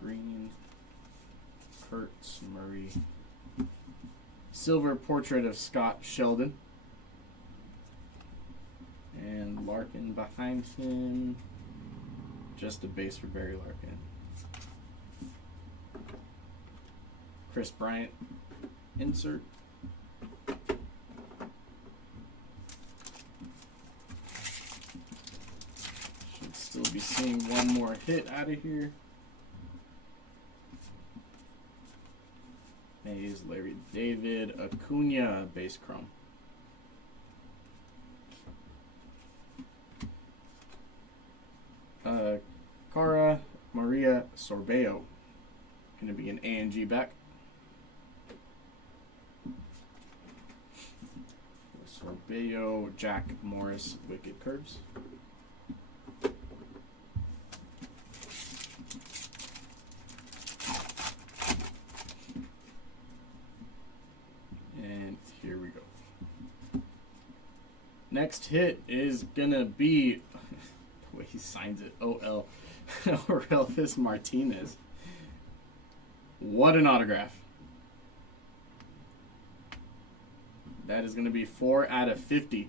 Green, Kurtz, Murray. Silver portrait of Scott Sheldon. And Larkin behind him. Just a base for Barry Larkin. Chris Bryant insert. Should still be seeing one more hit out of here. Mays, Larry David, Acuna base chrome. Cara Maria Sorbeo, going to be an A&G back. Sorbeo, Jack Morris, Wicked Curves. And here we go. Next hit is going to be, the way he signs it, OL, Orelvis Martinez. What an autograph. That is going to be 4 out of 50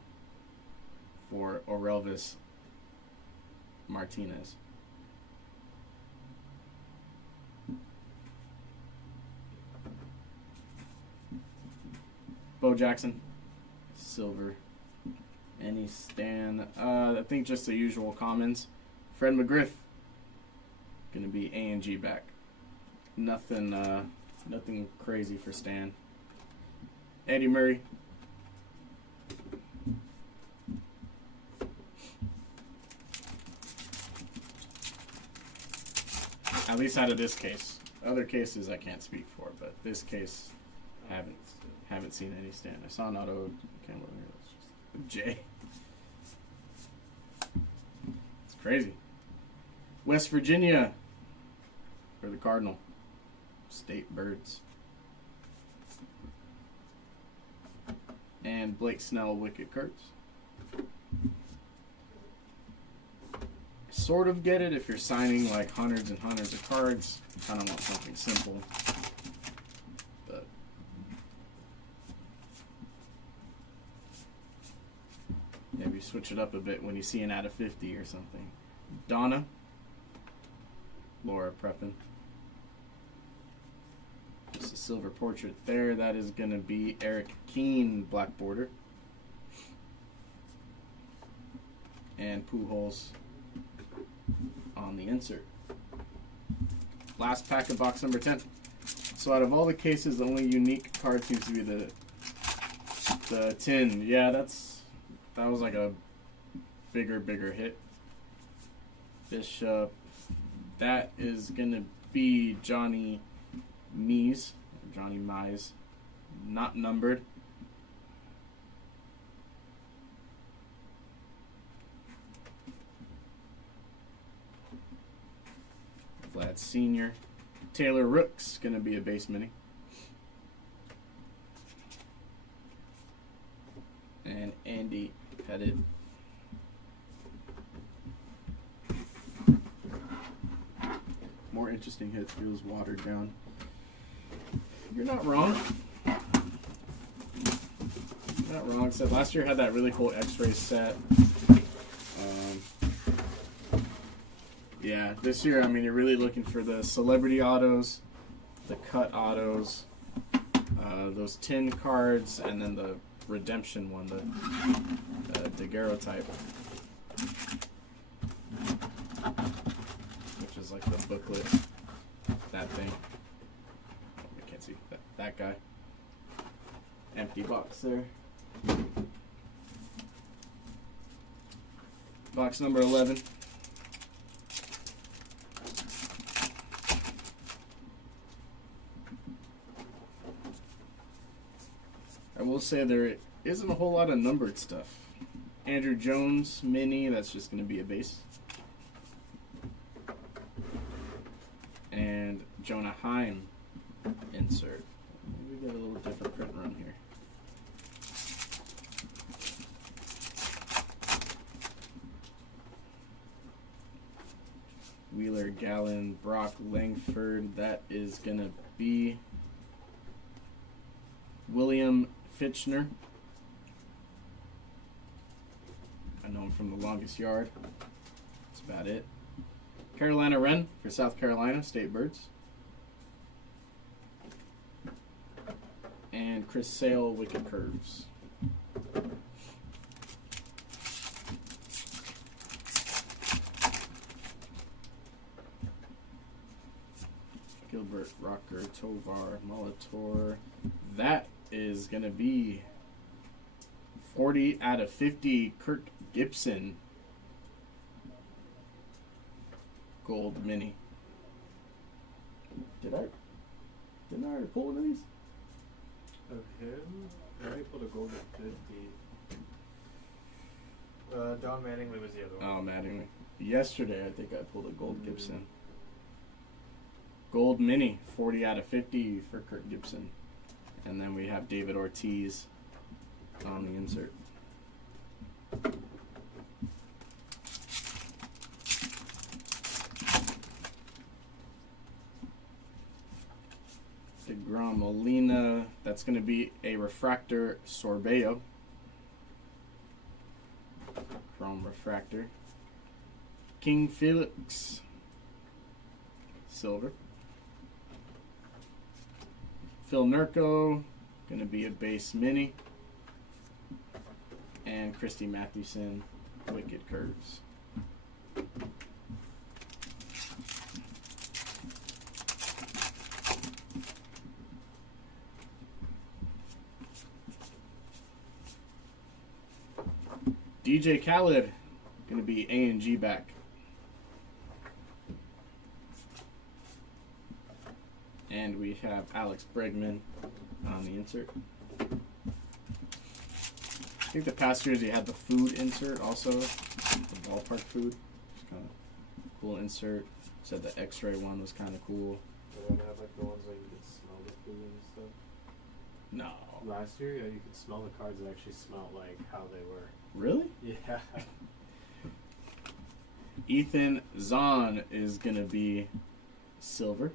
for Orelvis Martinez. Bo Jackson, silver. Any Stan, I think just the usual commons. Fred McGriff, going to be A&G back. Nothing crazy for Stan. Eddie Murray. At least out of this case. Other cases I can't speak for, but this case, haven't seen any Stan. I saw an auto. Can't remember. J. It's crazy. West Virginia for the Cardinal. State Birds. And Blake Snell, Wicked Cards. Sort of get it if you're signing like hundreds and hundreds of cards. Kind of want something simple. But maybe switch it up a bit when you see an out of 50 or something. Donna. Laura Prepin. Just a silver portrait there. That is going to be Eric Keane, black border. And Pujols on the insert. Last pack of box number 10. So out of all the cases, the only unique card seems to be the tin. Yeah, that was like a bigger hit. Bishop. That is going to be Johnny Mize, not numbered. Vlad Sr. Taylor Rooks, going to be a base mini. And Andy Pettit. More interesting hit, feels watered down. You're not wrong. You're not wrong. So last year had that really cool X-ray set. Yeah, this year, I mean, you're really looking for the celebrity autos, the cut autos, those tin cards, and then the redemption one, the daguerreotype, which is like the booklet, that thing. I can't see that guy. Empty box there. Box number 11. I will say there isn't a whole lot of numbered stuff. Andrew Jones mini, that's just going to be a base. And Jonah Heim insert. Maybe we get a little different print run here. Wheeler, Gallen, Brock, Langford. That is going to be William Fitchner. I know him from The Longest Yard. That's about it. Carolina Wren for South Carolina, State Birds. And Chris Sale, Wicked Curves. Gilbert, Rocker, Tovar, Molitor. That is going to be 40 out of 50 Kirk Gibson gold mini. Didn't I already pull one of these? Of him? I already pulled a gold at 50. Don Mattingly was the other one. Oh, Mattingly. Yesterday, I think I pulled a gold Gibson. Gold mini, 40 out of 50 for Kirk Gibson. And then we have David Ortiz on the insert. DeGrom Molina, that's going to be a refractor Sorbeo. Chrome refractor. King Felix, silver. Phil Nurko, going to be a base mini. And Christy Mathewson, Wicked Curves. DJ Khaled, going to be A&G back. And we have Alex Bregman on the insert. think the past years you had the food insert also, the ballpark food. It's kind of cool insert. Said the X-ray one was kind of cool. They don't have like the ones that you could smell the food and stuff. No. Last year, yeah, you could smell the cards that actually smelled like how they were. Really? Yeah. Ethan Zahn is going to be silver.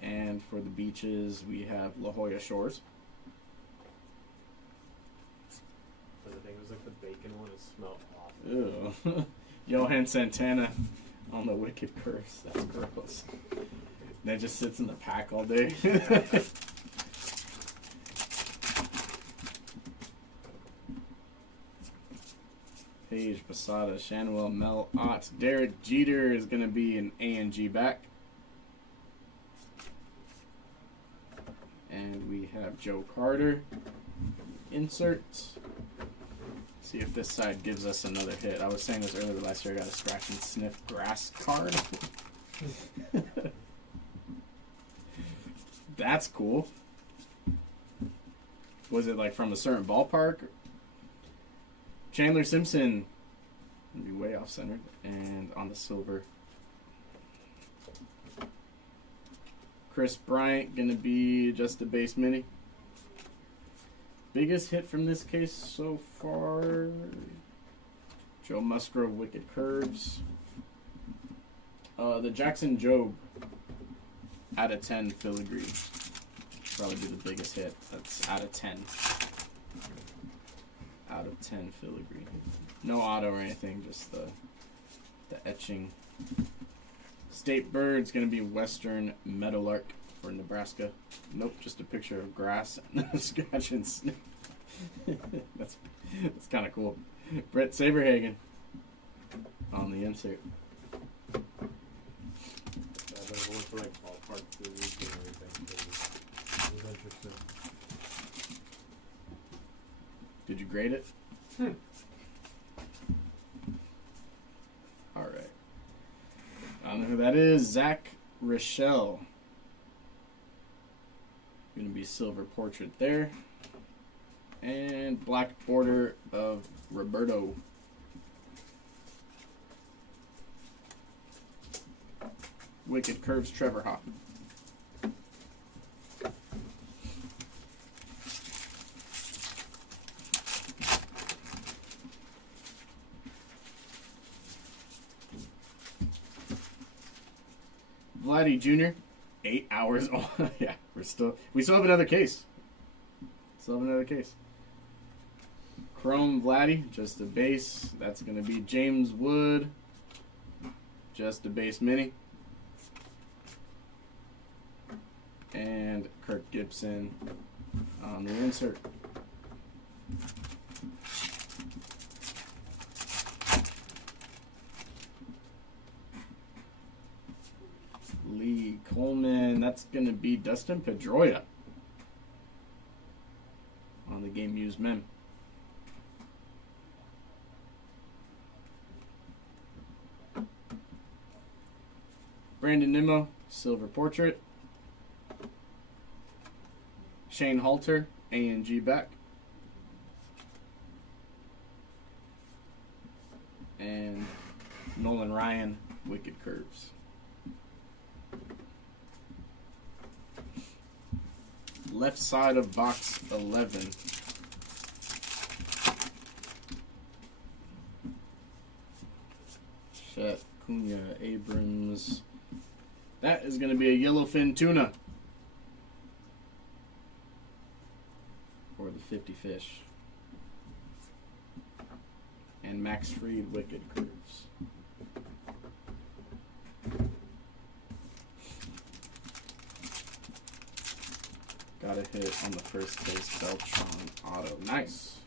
And for the beaches, we have La Jolla Shores. But I think it was like the bacon one. It smelled awful. Ew. Johan Santana on the Wicked Curse. That's gross. That just sits in the pack all day. Paige, Posada, Shanwell, Mel Ott. Derek Jeter is going to be an A&G back. And we have Joe Carter. Insert. See if this side gives us another hit. I was saying this earlier, last year I got a scratch and sniff grass card. That's cool. Was it like from a certain ballpark? Chandler Simpson, gonna be way off centered, and on the silver. Chris Bryant gonna be just a base mini. Biggest hit from this case so far. Joe Musgrove, Wicked Curves. The Jackson Jobe out of 10 filigree. Probably be the biggest hit. That's out of 10. Out of 10 filigree. No auto or anything, just the etching. State bird's gonna be Western Meadowlark for Nebraska. Nope, just a picture of grass and a scratch and sniff. that's kind of cool. Brett Saberhagen on the insert. Yeah, but going for like ballpark foods and everything. It was interesting. Did you grade it? All right. I don't know who that is. Zach Rochelle. Going to be silver portrait there. And black border of Roberto. Wicked Curves Trevor Hoffman. Vladdy Jr. 8 hours on. Yeah, we still have another case. Chrome Vladdy, just a base. That's going to be James Wood. Just a base mini. And Kirk Gibson on the insert. Lee Coleman, that's going to be Dustin Pedroia on the Game Used Men. Brandon Nimmo, silver portrait. Shane Halter, A&G back. And Nolan Ryan, Wicked Curves. Left side of box 11. Chet, Cunha, Abrams. That is going to be a yellowfin tuna for the 50 fish. And Max Fried, Wicked Curves. Got a hit on the first base, Beltron auto. Nice.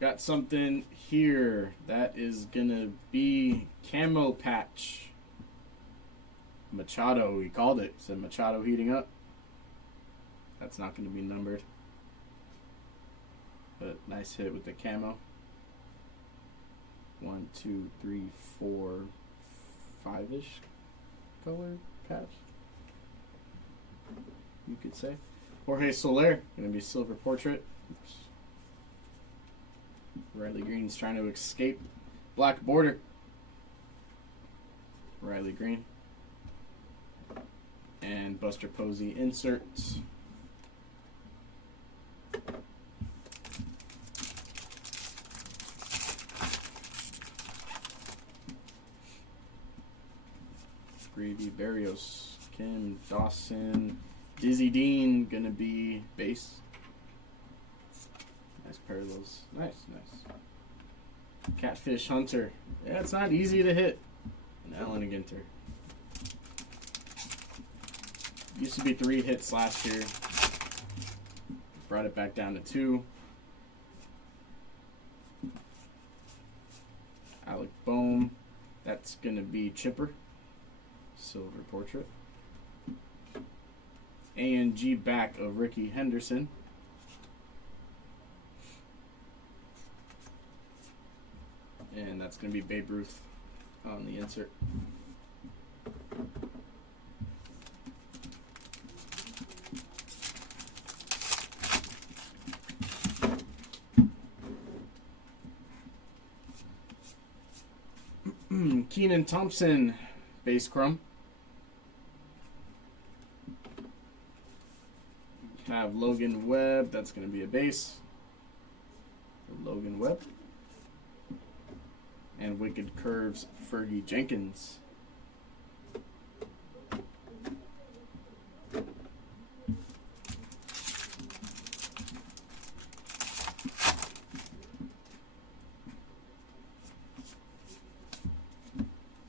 Got something here. That is going to be Camo Patch. Machado, he called it. He said Machado heating up. That's not going to be numbered. But nice hit with the camo. 1, 2, 3, 4, 5-ish color patch, you could say. Jorge Soler, going to be silver portrait. Oops. Riley Green's trying to escape. Black border. Riley Green. And Buster Posey inserts. Gravy Barrios, Kim Dawson, Dizzy Dean gonna be base. Nice parallels. Nice. Catfish Hunter. Yeah, it's not easy to hit. And Alan Ginter. Used to be 3 hits last year. Brought it back down to 2. Alec Bohm. That's gonna be Chipper. Silver portrait. A&G back of Ricky Henderson. And that's going to be Babe Ruth on the insert. Keenan Thompson, base crumb. Have Logan Webb, that's going to be a base. Logan Webb. And Wicked Curves, Fergie Jenkins.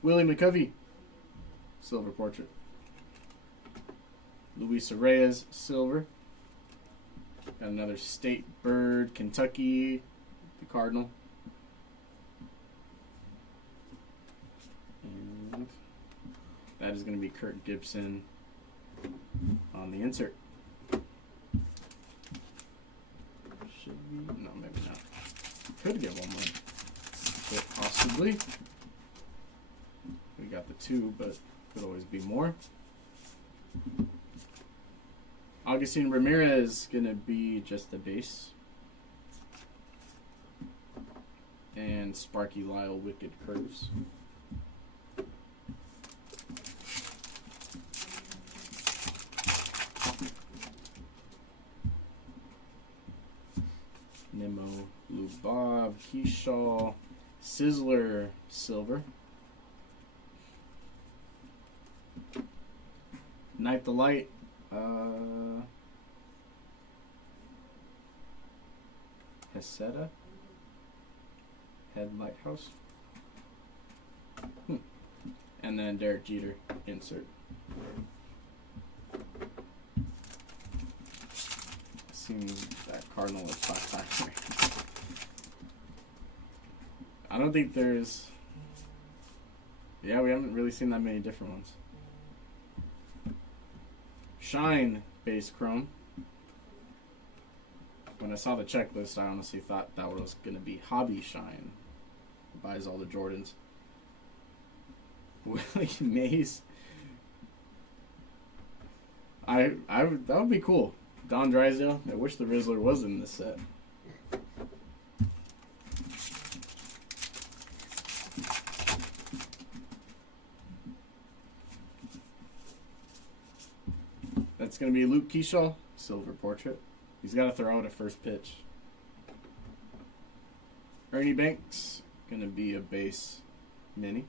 Willie McCovey, silver portrait. Luis Reyes, silver. Got another State Bird, Kentucky, the Cardinal. And that is going to be Kurt Gibson on the insert. Should we? No, maybe not. Could get one more. But possibly. We got the 2, but could always be more. Augustine Ramirez gonna be just the base. And Sparky Lyle, Wicked Curves. Nemo, Blue Bob, Keyshaw, Sizzler, silver. Night the Light. Heseda? Head Lighthouse. And then Derek Jeter, insert. Seems that Cardinal is 5 times. I don't think there's... Yeah, we haven't really seen that many different ones. Shine base chrome. When I saw the checklist, I honestly thought that was going to be Hobby Shine. Buys all the Jordans. Willie Mays. That would be cool. Don Drysdale. I wish the Rizzler was in this set. That's going to be Luke Keyshaw, silver portrait. He's got to throw out a first pitch. Ernie Banks, going to be a base mini.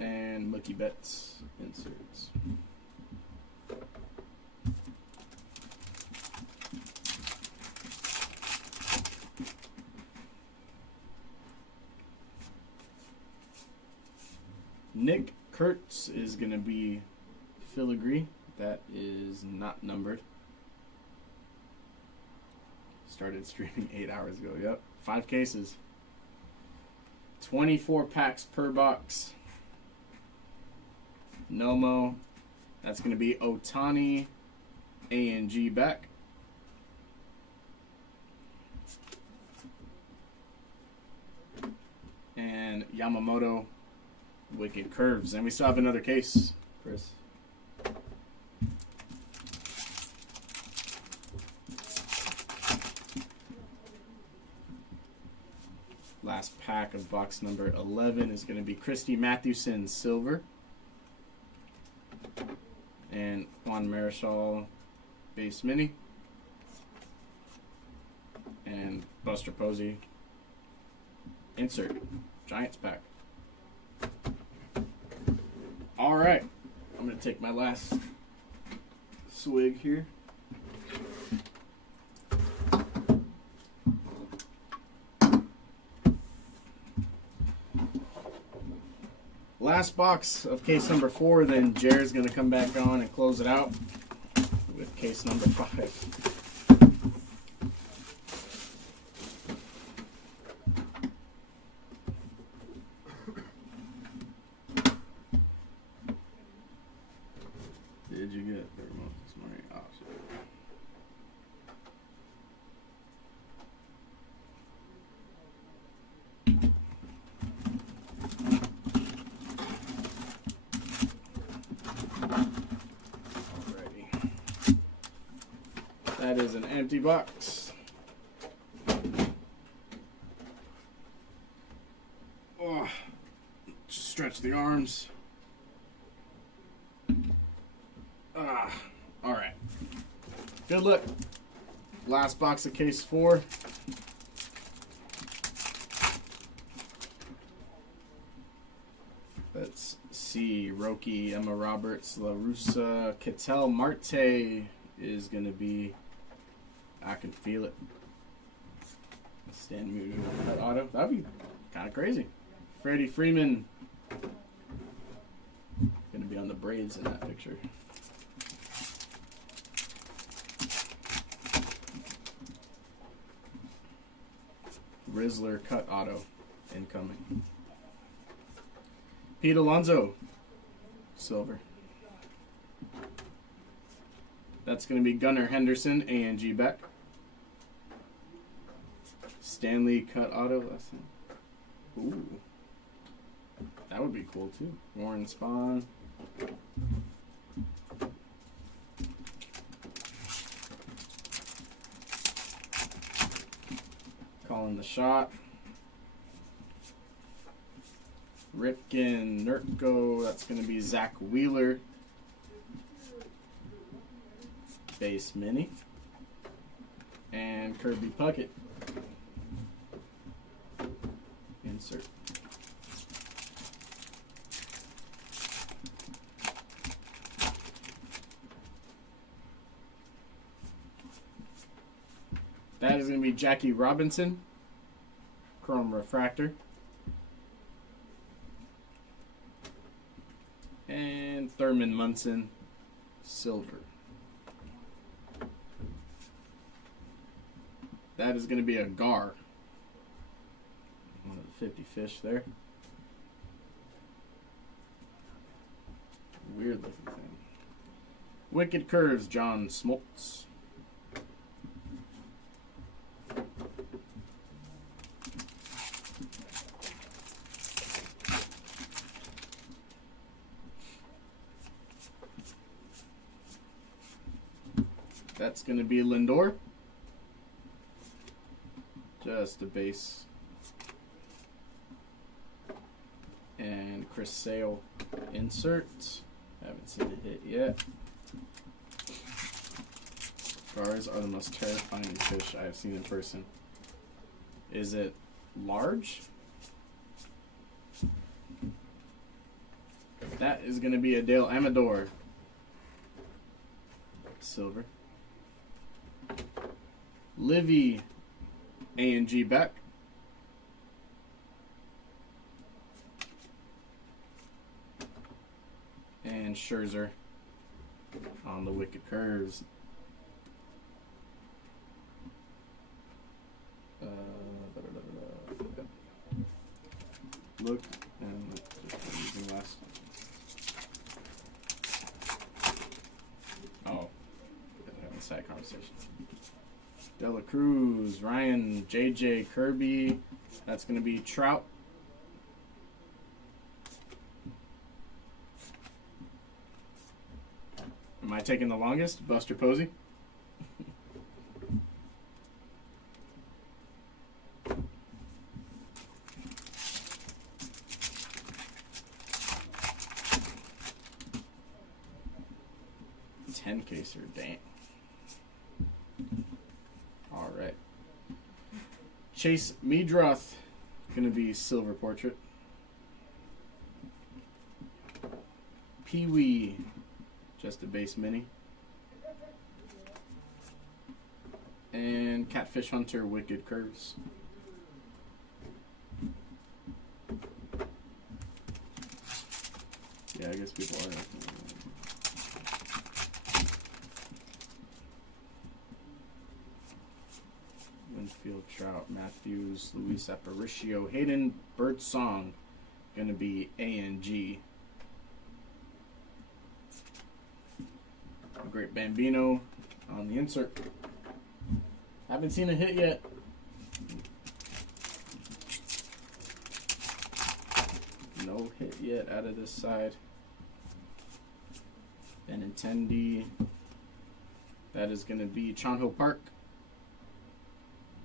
And Mookie Betts, inserts. Nick Kurtz is going to be filigree. That is not numbered. Started streaming 8 hours ago. Yep. 5 cases. 24 packs per box. Nomo. That's going to be Otani. A&G back. And Yamamoto. Wicked Curves. And we still have another case, Chris. Last pack of box number 11 is going to be Christy Mathewson, silver. And Juan Marichal, base mini. And Buster Posey, insert, Giants pack. All right, I'm going to take my last swig here. Last box of case number 4, then Jared's going to come back on and close it out with case number 5. Did you get the remote this morning? Oh, shit. Alrighty. That is an empty box. Oh, just stretch the arms. All right. Good luck. Last box of case 4. Let's see. Roki, Emma Roberts, La Russa, Ketel Marte is going to be. I can feel it. Stan Musial, that auto. That'd be kind of crazy. Freddie Freeman. Going to be on the Braves in that picture. Rizzler cut auto incoming. Pete Alonso, silver. That's going to be Gunnar Henderson, A&G Beck. Stanley cut auto. Ooh. That would be cool too. Warren Spahn. Calling the shot. Ripken, Nurko, that's going to be Zach Wheeler. Base mini. And Kirby Puckett. Insert. That is going to be Jackie Robinson, Chrome Refractor. And Thurman Munson, silver. That is going to be a Gar. One of the 50 fish there. Weird looking thing. Wicked Curves, John Smoltz. That's going to be Lindor. Just a base. And Chris Sale insert. Haven't seen it hit yet. Gars are the most terrifying fish I have seen in person. Is it large? That is going to be a Dale Amador. Silver. Livy, A&G Beck. And Scherzer on the Wicked Curves. Look, and just using last. Oh, having a side conversation. Dela Cruz, Ryan, JJ, Kirby. That's going to be Trout. Am I taking the longest? Buster Posey. 10 caser. Dang. All right. Chase Meadroth, gonna be silver portrait. Pee Wee, just a base mini. And Catfish Hunter, Wicked Curves. Yeah, I guess people are. Winfield, Trout, Matthews, Luis Aparicio, Hayden, Birdsong, gonna be A and G. A great Bambino on the insert. Haven't seen a hit yet. No hit yet out of this side. Benintendi. That is going to be Chonho Park.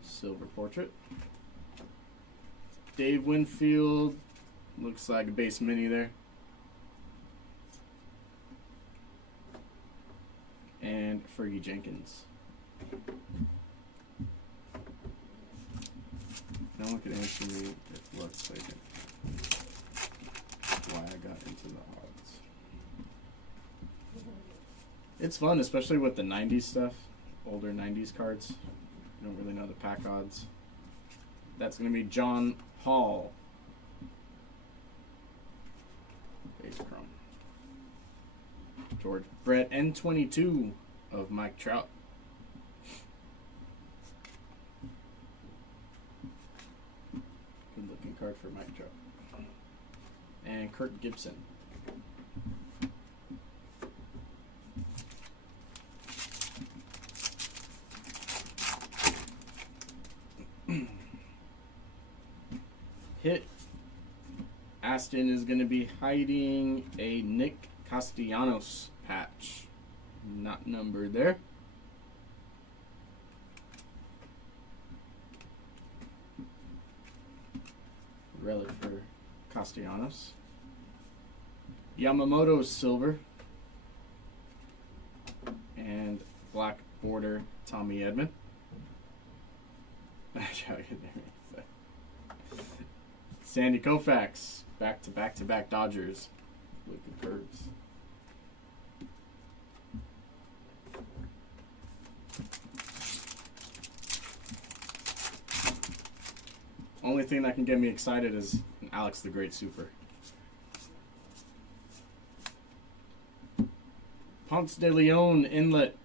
Silver portrait. Dave Winfield. Looks like a base mini there. And Fergie Jenkins. No one can answer me if looks like it. Why I got into the odds. It's fun, especially with the 90s stuff. Older 90s cards. You don't really know the pack odds. That's going to be John Hall. Base chrome. George Brett, N22 of Mike Trout. Good looking card for Mike Trout. And Kurt Gibson. Hit. Aston is going to be hiding a Nick Castellanos patch. Not numbered there. Relic for Castellanos. Yamamoto silver. And black border Tommy Edman. Sandy Koufax. Back to back to back Dodgers. With the curves. Only thing that can get me excited is Alex the Great Super. Ponce de Leon Inlet.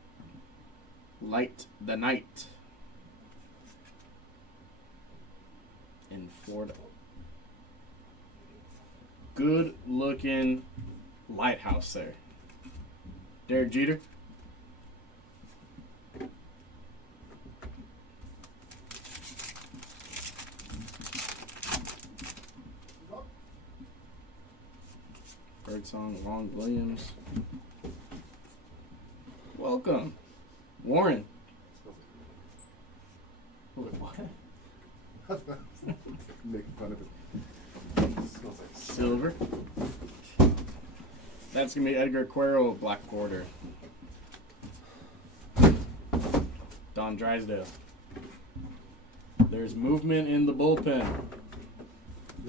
Light the Night. In Florida. Good looking lighthouse there. Derek Jeter. Birdsong, Long Williams. Welcome. Warren. Wait, what? Making fun of it. Smells like Silver. That's going to be Edgar Cuero, black border. Don Drysdale. There's movement in the bullpen.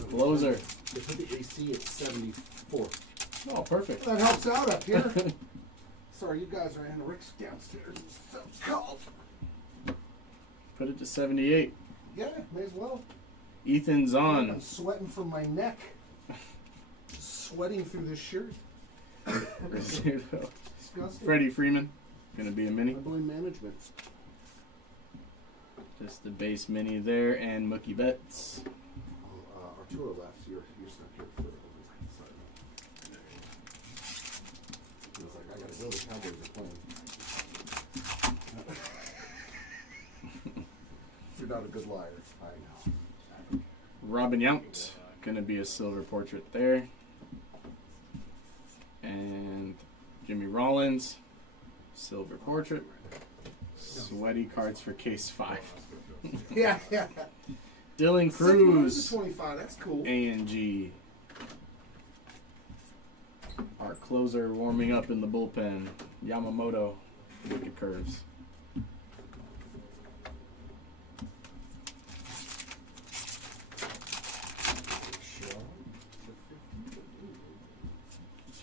Closer. They put the AC at 74. Oh, perfect. That helps out up here. Sorry, you guys are in Rick's downstairs. It's so cold. Put it to 78. Yeah, may as well. Ethan's I'm on. sweating from my neck. Sweating through this shirt. Rizzuto. Disgusting. Freddie Freeman. Going to be a mini. I'm doing management. Just the base mini there. And Mookie Betts. Arturo left. You're stuck here for overtime. Sorry. He was like, I gotta go. The Cowboys are playing. You're not a good liar. I know. Robin Yount. Going to be a silver portrait there. And Jimmy Rollins. Silver portrait. Sweaty cards for case 5. Yeah. Dylan Cruz. 25. That's cool. A&G. Our closer warming up in the bullpen. Yamamoto, Wicked Curves.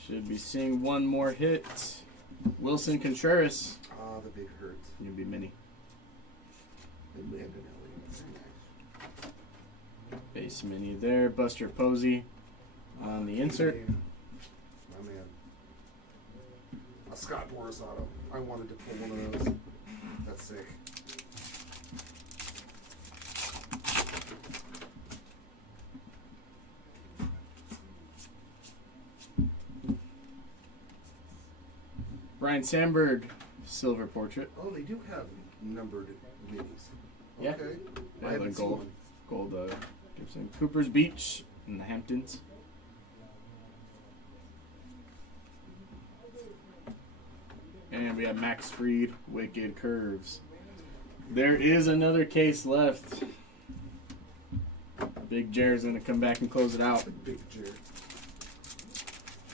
Should be seeing one more hit. Wilson Contreras. Ah, the big hurt. You'll be mini. And Landon Elliott. Very nice. Base mini there. Buster Posey on the insert. My man. A Scott Boras auto. I wanted to pull one of those. That's sick. Brian Sandberg, silver portrait. Oh, they do have numbered minis. Yeah. Okay. Yeah, I haven't the seen gold. one. Gold Gibson. Cooper's Beach in the Hamptons. And we have Max Fried, Wicked Curves. There is another case left. Big Jared's going to come back and close it out. Big Jared.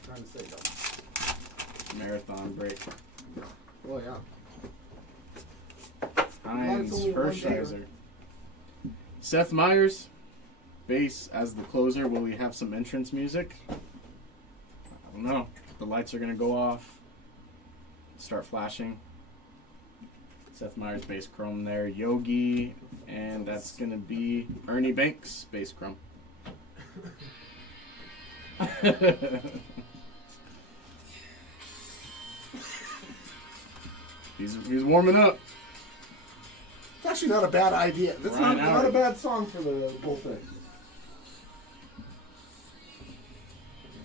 Trying to say though. Marathon break. Oh yeah. Heinz only one Hershiser. Seth Meyers, base as the closer. Will we have some entrance music? I don't know. The lights are going to go off. Start flashing. Seth Meyers base chrome there. Yogi, and that's going to be Ernie Banks base chrome. He's warming up. It's actually not a bad idea. That's Ryan not Howard. a bad song for the whole thing.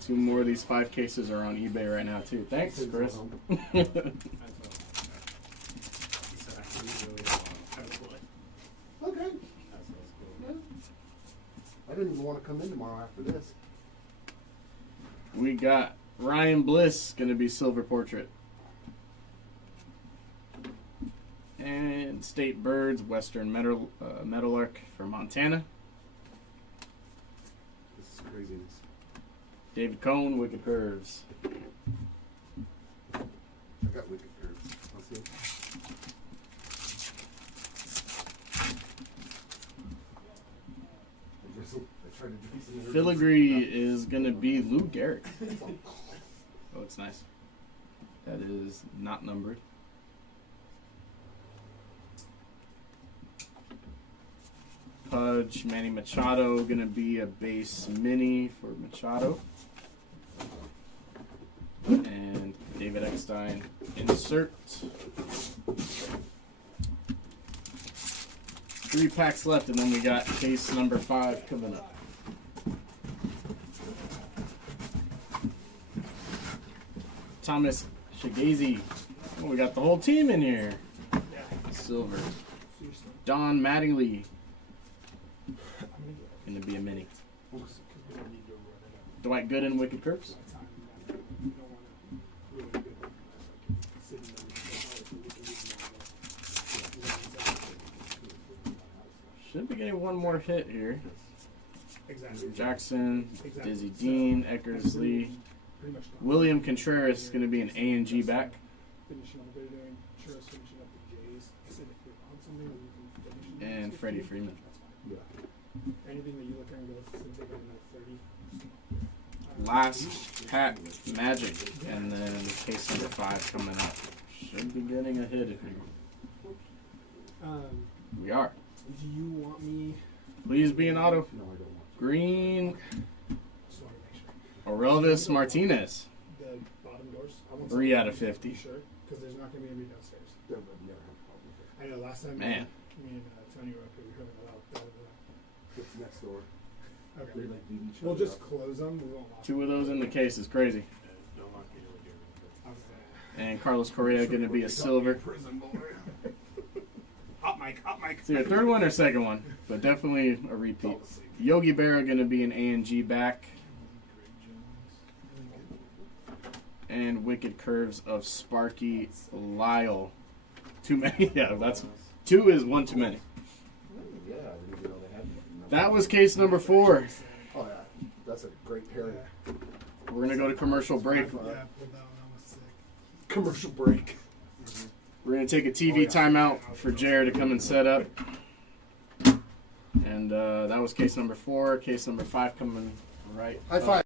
2 more of these 5 cases are on eBay right now too. Thanks, Chris. Okay. Yeah. I didn't even want to come in tomorrow after this. We got Ryan Bliss, gonna be silver portrait. And State Birds, Western Meadowlark for Montana. This is craziness. David Cohn, Wicked Curves. I got wicked curves. Let's see. I tried to do some Filigree is gonna be Lou Gehrig. Oh, it's nice. That is not numbered. Pudge, Manny Machado, gonna be a base mini for Machado. And David Eckstein, insert. 3 packs left, and then we got case number 5 coming up. Thomas Shigazy. Oh, we got the whole team in here. Silver. Don Mattingly. Gonna be a mini. Dwight Gooden, Wicked Curves. Should be getting one more hit here. Jackson, Dizzy Dean, Eckersley, William Contreras is going to be an A and G back. And Freddie Freeman. Anything that you look at and go, this is bigger than 30. Last pack, Magic, and then case number 5 coming up. Should be getting a hit here. We are. Do you want me? Please be an auto. No, I don't want Green, Just want to make sure. Aurelvis Martinez. The bottom doors. I want 3 out of something 50. Sure, because there's not going to be anybody downstairs. to. Never had a problem with it. I know last time. Man. Me and Tony were up here. We heard it loud. It's next door. They Okay. like beat each We'll other just up. close them. We won't lock 2 of those in the case is crazy. them. Okay. And Carlos Correa going to be a silver. Prison boy. Hot mic. Hot mic. It's either third one or second one, but definitely a repeat. Yogi Berra going to be an A and G back. And Wicked Curves of Sparky Lyle. Too many? Yeah, that's 2 is one too many. Yeah, I didn't even know they had that. That was case number 4. Oh yeah, that's a great pairing. We're going to go to commercial break. Yeah, I pulled that one. I was sick. Commercial break. We're going to take a TV timeout for Jared to come and set up. And that was case number 4. Case number 5 coming right. High five.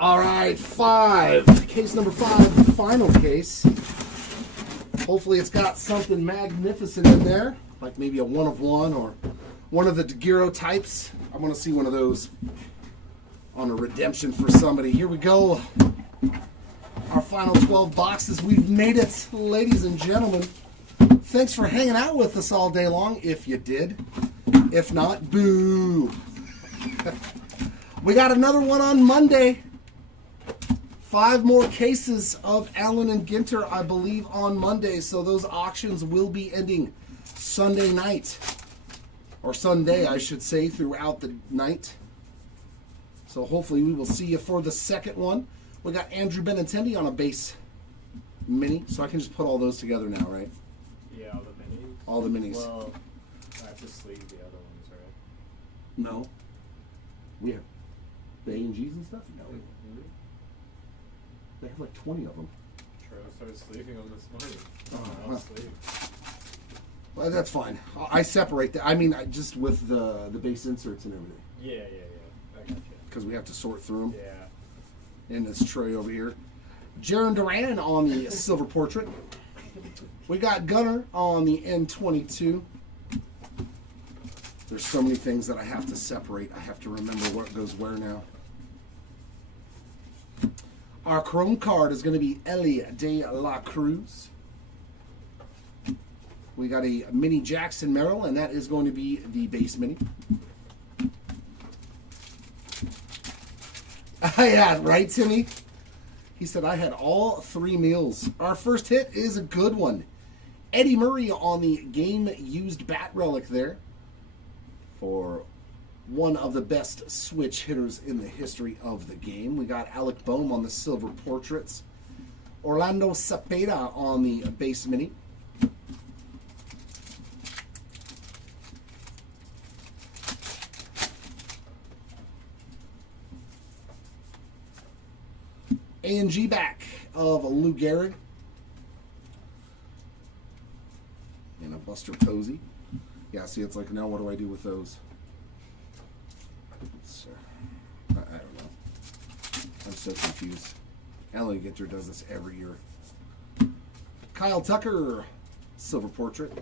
All right, 5. Case number 5, the final case. Hopefully it's got something magnificent in there, like maybe a 1 of 1 or one of the Daguerreotypes types. I want to see one of those on a redemption for somebody. Here we go. Our final 12 boxes. We've made it, ladies and gentlemen. Thanks for hanging out with us all day long, if you did. If not, boo. We got another one on Monday. 5 more cases of Allen and Ginter, I believe, on Monday. So those auctions will be ending Sunday night. Or Sunday, I should say, throughout the night. So hopefully we will see you for the second one. We got Andrew Benintendi on a base mini. So I can just put all those together now, right? Yeah, all the minis. All the minis. Well, I have to sleeve the other ones, right? No. We have the A&Gs and stuff? No. Mm-hmm. They have like 20 of them. Sure, I started sleeving them this morning. Oh, I'll huh. sleeve. Well, that's fine. I separate that. I mean, just with the base inserts and everything. Yeah. I got you. Because we have to sort through them Yeah. in this tray over here. Jaron Duran on the silver portrait. We got Gunner on the N22. There's so many things that I have to separate. I have to remember what goes where now. Our chrome card is going to be Ellie de la Cruz. We got a mini Jackson Merrill, and that is going to be the base mini. Yeah, right, Timmy? He said, I had all 3 meals. Our first hit is a good one. Eddie Murray on the game-used bat relic there for one of the best switch hitters in the history of the game. We got Alec Boehm on the silver portraits. Orlando Cepeda on the base mini. A&G back of Lou Gehrig. And a Buster Posey. Yeah, see, it's like, now what do I do with those? I don't know. I'm so confused. Alan Ginter does this every year. Kyle Tucker, silver portrait.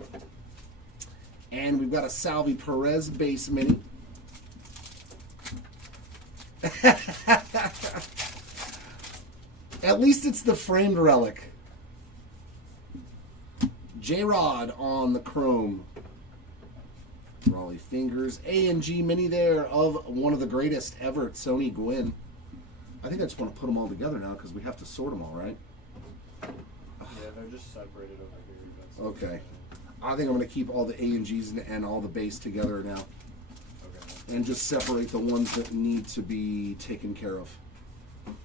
And we've got a Salvi Perez base mini. At least it's the framed relic. J-Rod on the chrome. Raleigh Fingers. A&G mini there of one of the greatest ever, Sony Gwynn. I think I just want to put them all together now because we have to sort them all, right? Yeah, they're just separated over here. That's Okay. I think I'm going to keep all the A&Gs and all the base together now. Okay. And just separate the ones that need to be taken care of. Okay.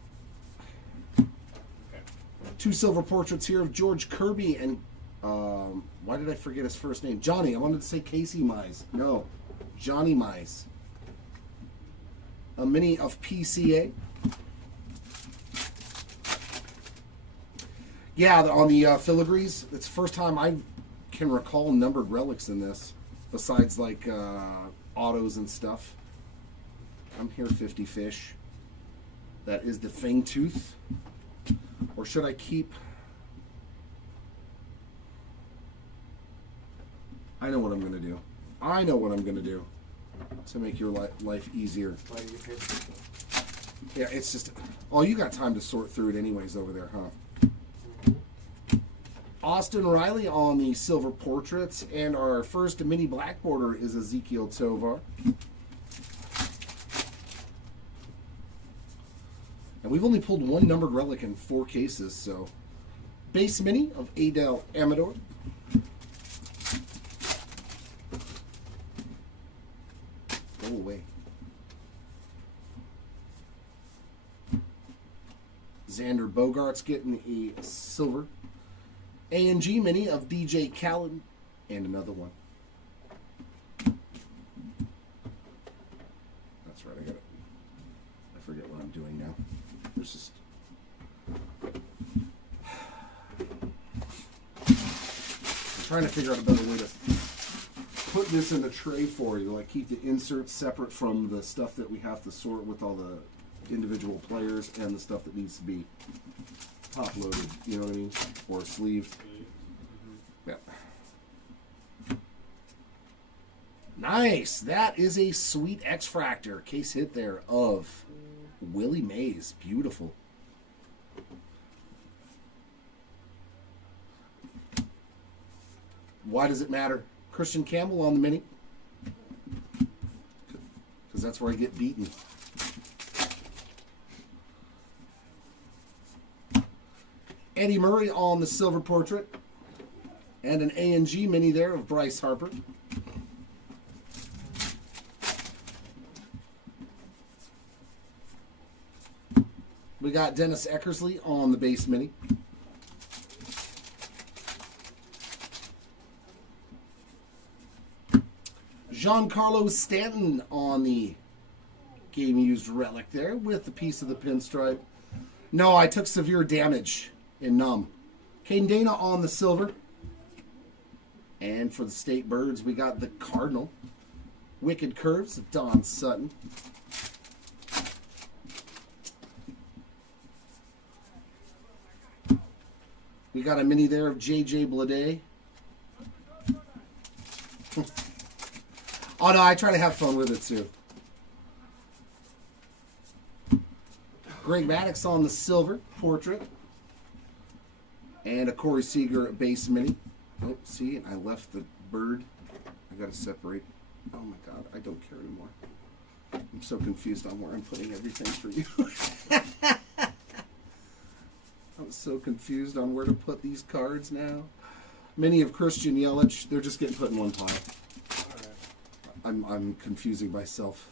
2 silver portraits here of George Kirby and why did I forget his first name? Johnny. I wanted to say Casey Mize. No, Johnny Mize. A mini of PCA. Yeah, on the filigrees, it's the first time I can recall numbered relics in this, besides like autos and stuff. I'm here 50 fish. That is the Fang Tooth. Or should I keep... I know what I'm going to do. I know what I'm going to do to make your life easier. Why do you pay for it? Yeah, it's just... Oh, you got time to sort through it anyways over there, huh? Austin Riley on the silver portraits, and our first mini black border is Ezekiel Tovar. And we've only pulled one numbered relic in 4 cases, so base mini of Adel Amador. Go away. Xander Bogart's getting a silver. A&G mini of DJ Khaled, and another one. That's right, I got it. I forget what I'm doing now. There's just... I'm trying to figure out a better way to put this in a tray for you. Like keep the inserts separate from the stuff that we have to sort with all the individual players and the stuff that needs to be top loaded, you know what I mean? Or sleeved. Yeah. Nice. That is a sweet X-Fractor. Case hit there of Willie Mays. Beautiful. Why does it matter? Christian Campbell on the mini. Because that's where I get beaten. Eddie Murray on the silver portrait. And an A&G mini there of Bryce Harper. We got Dennis Eckersley on the base mini. Giancarlo Stanton on the game-used relic there with the piece of the pinstripe. No, I took severe damage in numb. Caden Dana on the silver. And for the State Birds, we got the Cardinal. Wicked Curves of Don Sutton. We got a mini there of J.J. Bleday. Oh, no, I try to have fun with it, too. Greg Maddox on the silver portrait. And a Corey Seager base mini. Oh, see, I left the bird. I got to separate. Oh, my God, I don't care anymore. I'm so confused on where I'm putting everything for you. I'm so confused on where to put these cards now. Many of Christian Yelich, they're just getting put in one pile. I'm confusing myself.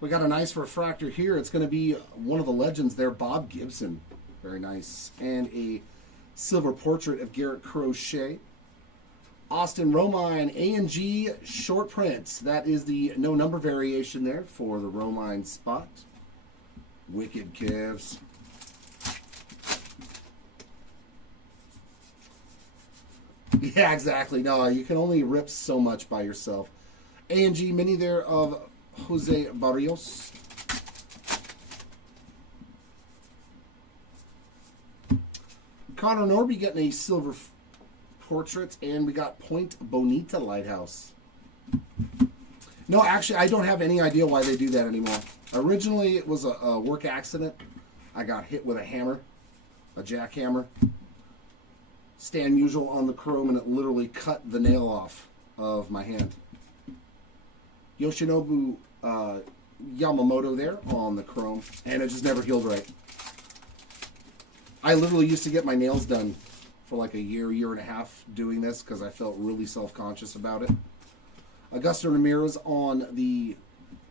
We got a nice refractor here. It's going to be one of the legends there, Bob Gibson. Very nice. And a silver portrait of Garrett Crochet. Austin Romine A&G short prints. That is the no number variation there for the Romine spot. Wicked Cavs. Yeah, exactly. No, you can only rip so much by yourself. A&G mini there of Jose Barrios. Connor Norby getting a silver portrait, and we got Point Bonita Lighthouse. No, actually, I don't have any idea why they do that anymore. Originally, it was a work accident. I got hit with a hammer, a jackhammer. Stan Musial on the chrome, and it literally cut the nail off of my hand. Yoshinobu Yamamoto there on the chrome, and it just never healed right. I literally used to get my nails done for like a year and a half doing this because I felt really self-conscious about it. Augusto Ramirez on the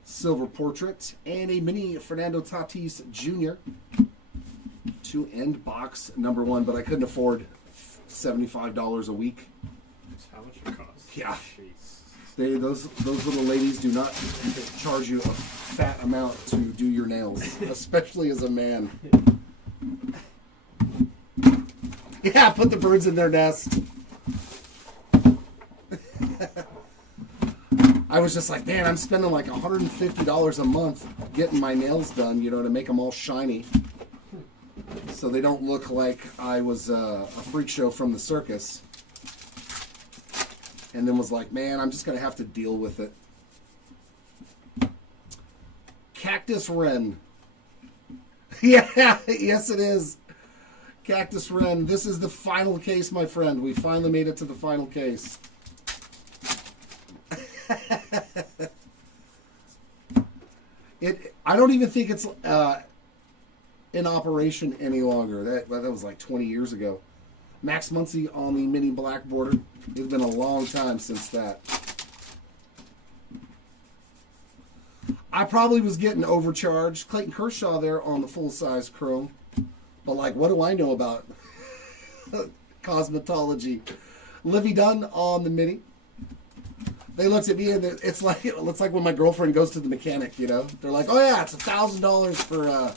silver portrait, and a mini Fernando Tatis Jr. to end box number 1, but I couldn't afford $75 a week. How much it costs? Yeah. Jeez. Those little ladies do not charge you a fat amount to do your nails, especially as a man. Yeah, put the birds in their nest. I was just like, man, I'm spending like $150 a month getting my nails done, you know, to make them all shiny. So they don't look like I was a freak show from the circus. And then was like, man, I'm just going to have to deal with it. Cactus Wren. Yeah, yes it is. Cactus Wren. This is the final case, my friend. We finally made it to the final case. I don't even think it's in operation any longer. That was like 20 years ago. Max Muncy on the mini black border. It's been a long time since that. I probably was getting overcharged. Clayton Kershaw there on the full-size chrome. But, like, what do I know about cosmetology? Livy Dunn on the mini. They looked at me and it looks like when my girlfriend goes to the mechanic, you know. They're like, oh, yeah, it's $1,000 for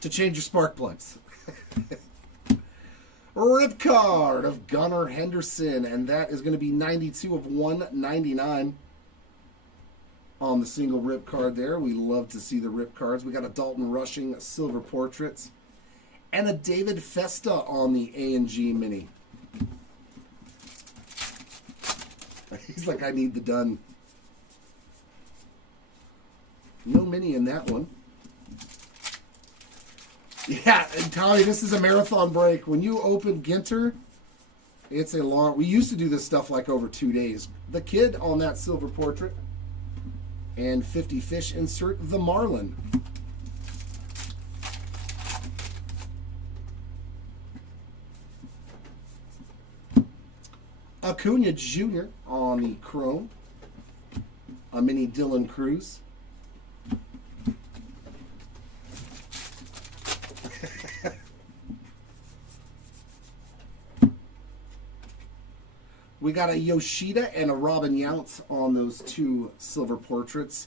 to change your spark plugs. Rip card of Gunnar Henderson, and that is going to be 92 of 199 on the single rip card there. We love to see the rip cards. We got a Dalton Rushing silver portraits and a David Festa on the A&G mini. He's like, I need the done. No mini in that one. Yeah, and Tommy, this is a marathon break. When you open Ginter, it's a long... We used to do this stuff like over 2 days. The kid on that silver portrait. And 50 fish insert, the Marlin. Acuna Jr. on the chrome. A mini Dylan Cruz. We got a Yoshida and a Robin Yount on those two silver portraits.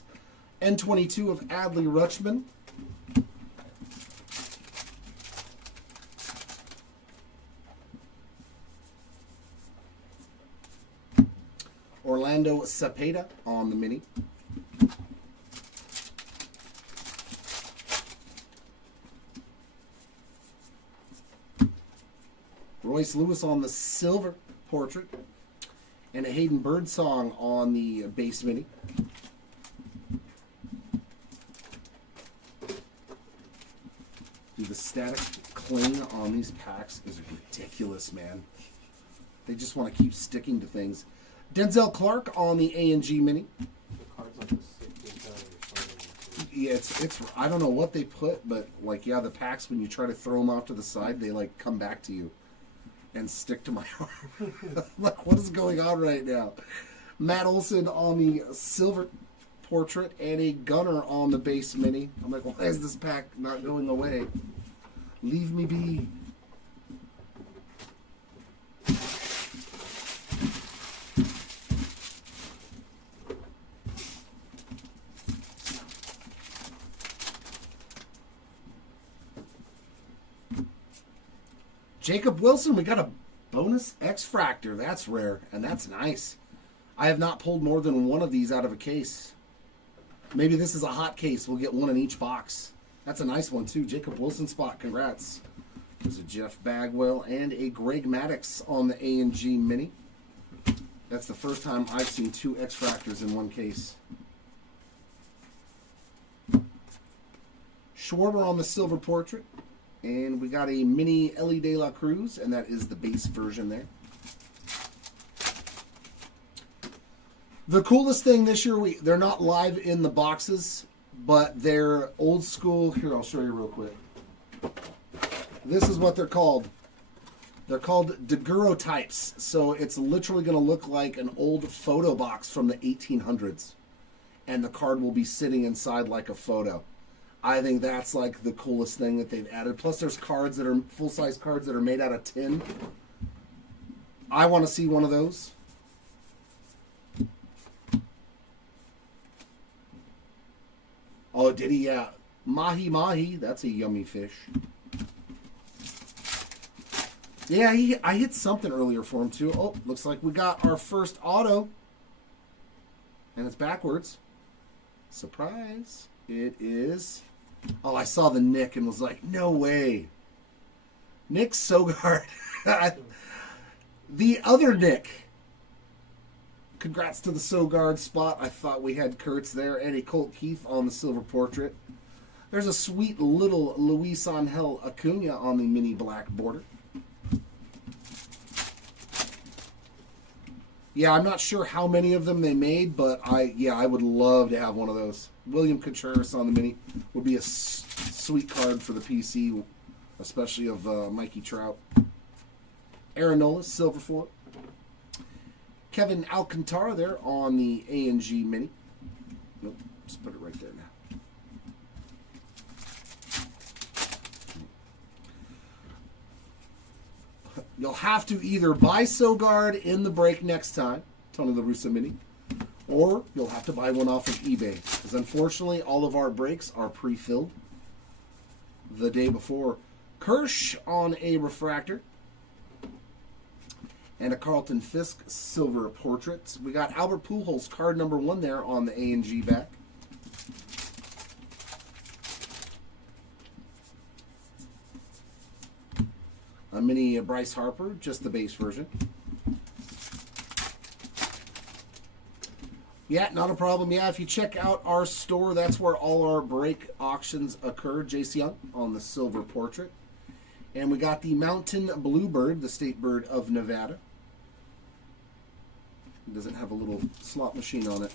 N22 of Adley Rutschman. Orlando Cepeda on the mini. Royce Lewis on the silver portrait. And a Hayden Birdsong on the base mini. Dude, the static cling on these packs is ridiculous, man. They just want to keep sticking to things. Denzel Clark on the A&G mini. The card's like a 16 or something. Yeah, it's I don't know what they put, but like, yeah, the packs, when you try to throw them off to the side, they like come back to you and stick to my arm. Like, what is going on right now? Matt Olson on the silver portrait and a Gunner on the base mini. I'm like, why is this pack not going away? Leave me be. Jacob Wilson, we got a bonus X-Fractor. That's rare, and that's nice. I have not pulled more than one of these out of a case. Maybe this is a hot case. We'll get one in each box. That's a nice one, too. Jacob Wilson spot. Congrats. There's a Jeff Bagwell and a Greg Maddux on the A&G Mini. That's the first time I've seen two X-Fractors in one case. Schwarber on the silver portrait. And we got a mini Ellie De La Cruz, and that is the base version there. The coolest thing this year, they're not live in the boxes, but they're old school. Here, I'll show you real quick. This is what they're called. They're called daguerreotypes. So it's literally going to look like an old photo box from the 1800s. And the card will be sitting inside like a photo. I think that's like the coolest thing that they've added. Plus there's cards that are full-size cards that are made out of tin. I want to see one of those. Oh, did he? Yeah. Mahi mahi. That's a yummy fish. Yeah, I hit something earlier for him too. Oh, looks like we got our first auto. And it's backwards. Surprise. It is. Oh, I saw the Nick and was like, no way. Nick Sogard. The other Nick. Congrats to the Sogard spot. I thought we had Kurtz there. And a Colt Keith on the silver portrait. There's a sweet little Luis Angel Acuna on the mini black border. Yeah, I'm not sure how many of them they made, but I would love to have one of those. William Contreras on the mini would be a sweet card for the PC, especially of Mikey Trout. Aaron Nola, silver foil. Kevin Alcantara there on the A&G mini. Nope, just put it right there now. You'll have to either buy Sogard in the break next time, Tony La Russa mini, or you'll have to buy one off of eBay. Because unfortunately, all of our breaks are pre-filled the day before. Kirsch on a refractor. And a Carlton Fisk silver portrait. We got Albert Pujols, card number 1 there on the A&G back. A mini Bryce Harper, just the base version. Yeah, not a problem. Yeah, if you check out our store, that's where all our break auctions occur. Jace Young on the silver portrait. And we got the Mountain Bluebird, the state bird of Nevada. It doesn't have a little slot machine on it.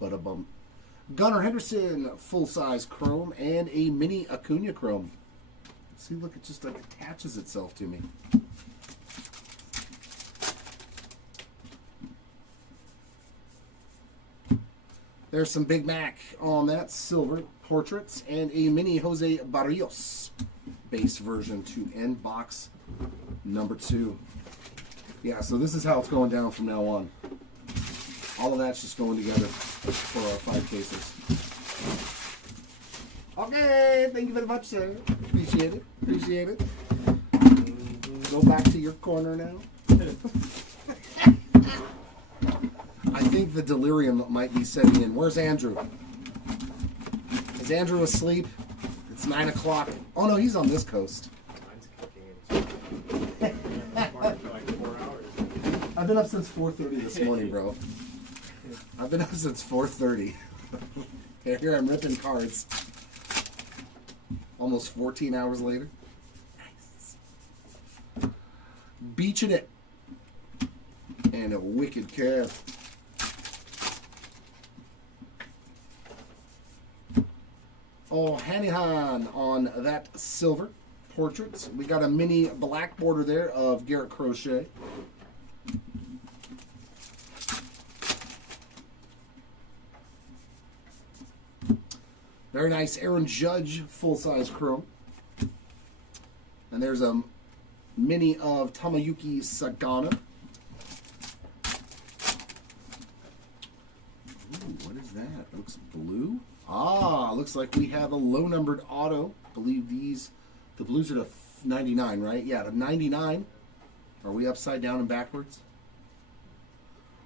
But a bum. Gunnar Henderson, full-size chrome, and a mini Acuna chrome. See, look, it just like attaches itself to me. There's some Big Mac on that, silver portraits, and a mini Jose Barrios base version to end box number 2. Yeah, so this is how it's going down from now on. All of that's just going together for our 5 cases. Okay, thank you very much, sir. Appreciate it. Appreciate it. Go back to your corner now. I think the delirium might be setting in. Where's Andrew? Is Andrew asleep? It's 9 o'clock. Oh no, he's on this coast. Mine's kicking in. For like 4 hours. I've been up since 4:30 this morning, bro. I've been up since 4:30. Here I'm ripping cards. Almost 14 hours later. Nice. Beaching it. And a wicked calf. Oh, Hanihan on that silver portrait. We got a mini black border there of Garrett Crochet. Very nice Aaron Judge full-size chrome. And there's a mini of Tamayuki Sagana. Ooh, what is that? It looks blue. Ah, looks like we have a low-numbered auto. I believe the blues are to 99, right? Yeah, to 99. Are we upside down and backwards?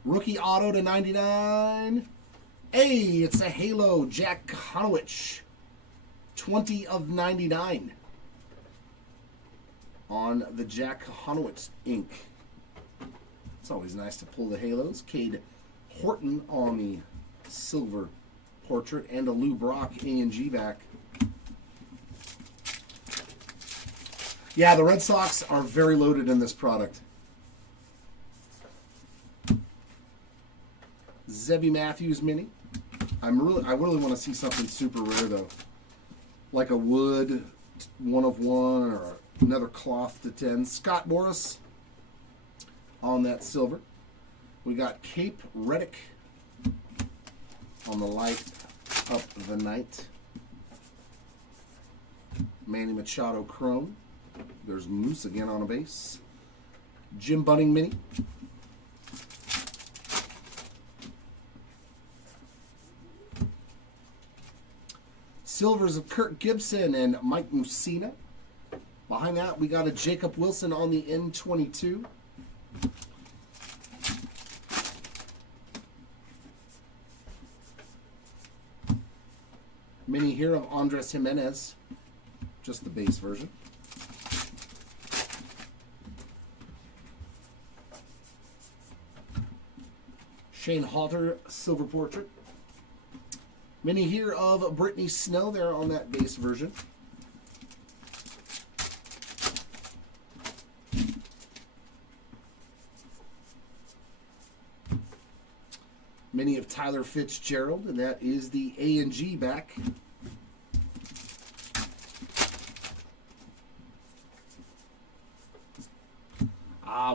Rookie auto to 99. Hey, it's a Halo Jack Conowich. 20 of 99. On the Jack Conowich ink. It's always nice to pull the Halos. Cade Horton on the silver portrait and a Lou Brock A&G back. Yeah, the Red Sox are very loaded in this product. Zebby Matthews mini. I really want to see something super rare though, like a wood 1 of 1 or another cloth to 10. Scott Boras on that silver. We got Cape Reddick on the light up the night. Manny Machado chrome. There's Moose again on a base. Jim Bunning mini. Silvers of Kirk Gibson and Mike Mussina. Behind that, we got a Jacob Wilson on the N22. Mini here of Andres Jimenez. Just the base version. Shane Halter, silver portrait. Mini here of Brittany Snow there on that base version. Mini of Tyler Fitzgerald, and that is the A&G back.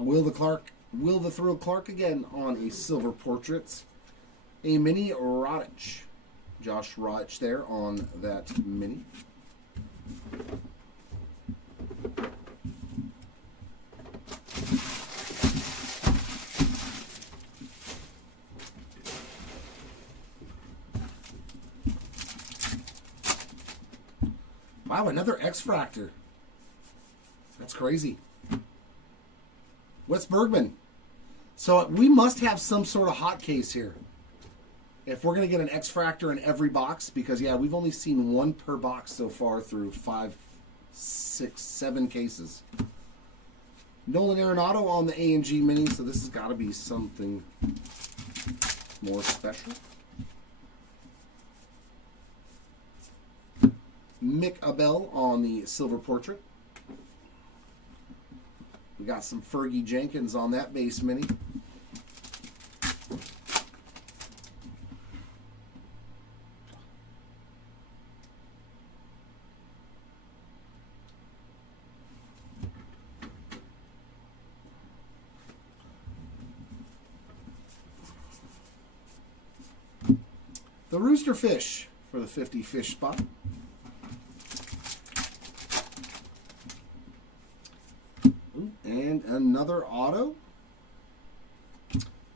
Will the Thrill Clark again on a silver portrait. A mini Rodich. Josh Rodich there on that mini. Wow, another X-Fractor. That's crazy. Wes Bergman. So we must have some sort of hot case here. If we're going to get an X-Fractor in every box, because, yeah, we've only seen one per box so far through 5, 6, 7 cases. Nolan Arenado on the A&G Mini, so this has got to be something more special. Mick Abel on the silver portrait. We got some Fergie Jenkins on that base mini. The Rooster Fish for the 50 fish spot. And another auto.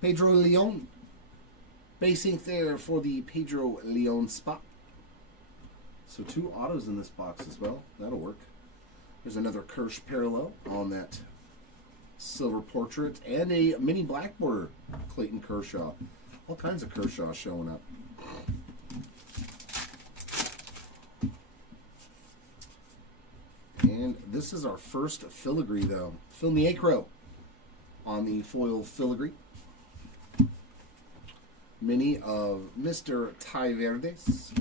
Pedro Leon. Base ink there for the Pedro Leon spot. So 2 autos in this box as well. That'll work. There's another Kirsch parallel on that silver portrait. And a mini black border Clayton Kershaw. All kinds of Kershaw showing up. And this is our first filigree, though. Phil Niekro on the foil filigree. Mini of Mr. Ty Verdes.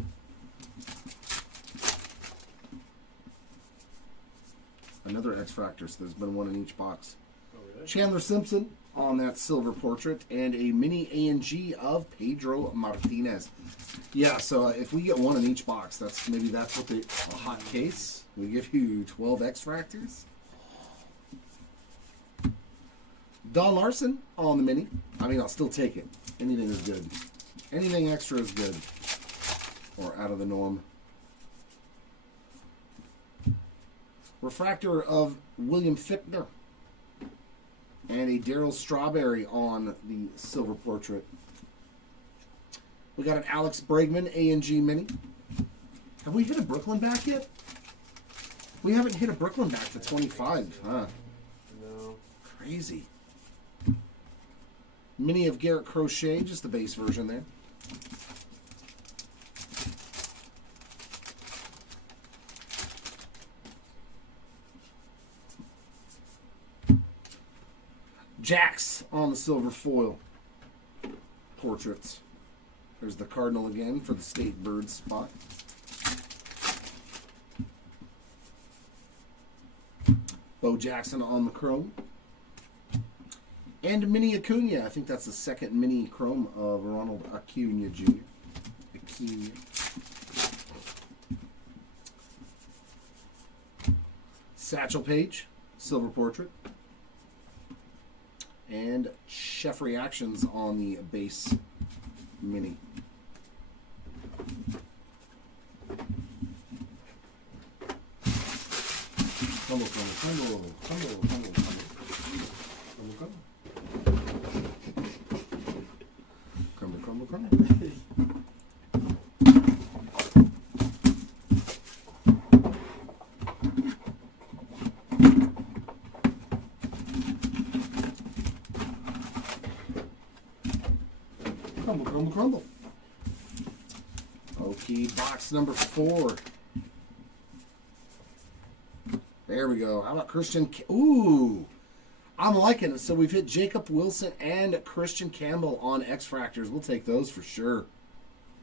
Another X-Fractor, so there's been one in each box. Oh, really? Chandler Simpson on that silver portrait. And a mini A&G of Pedro Martinez. Yeah, so if we get one in each box, that's what a hot case. We give you 12 X-Fractors. Don Larson on the mini. I mean, I'll still take it. Anything is good. Anything extra is good. Or out of the norm. Refractor of William Fichtner. And a Darryl Strawberry on the silver portrait. We got an Alex Bregman A&G mini. Have we hit a Brooklyn back yet? We haven't hit a Brooklyn back to 25, huh? No. Crazy. Mini of Garrett Crochet, just the base version there. Jax on the silver foil portraits. There's the Cardinal again for the State Bird spot. Bo Jackson on the chrome. And Mini Acuna. I think that's the second mini chrome of Ronald Acuna Jr. Acuna. Satchel Paige, silver portrait. And Chef Reactions on the base mini. Come Crumble, crumble, crumble. Okay, box number 4. There we go. How about Christian? Ooh, I'm liking it. So we've hit Jacob Wilson and Christian Campbell on X-Fractors. We'll take those for sure.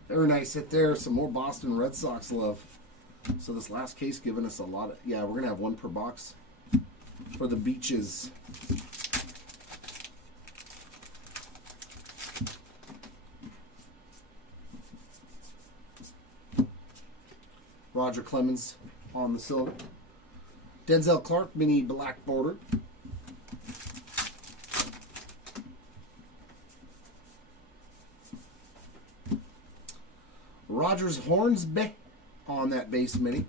Very nice hit there. Some more Boston Red Sox love. So this last case giving us a lot of... Yeah, we're going to have one per box for the Beaches. Roger Clemens on the silver. Denzel Clark, mini black border. Rogers Hornsby on that base mini.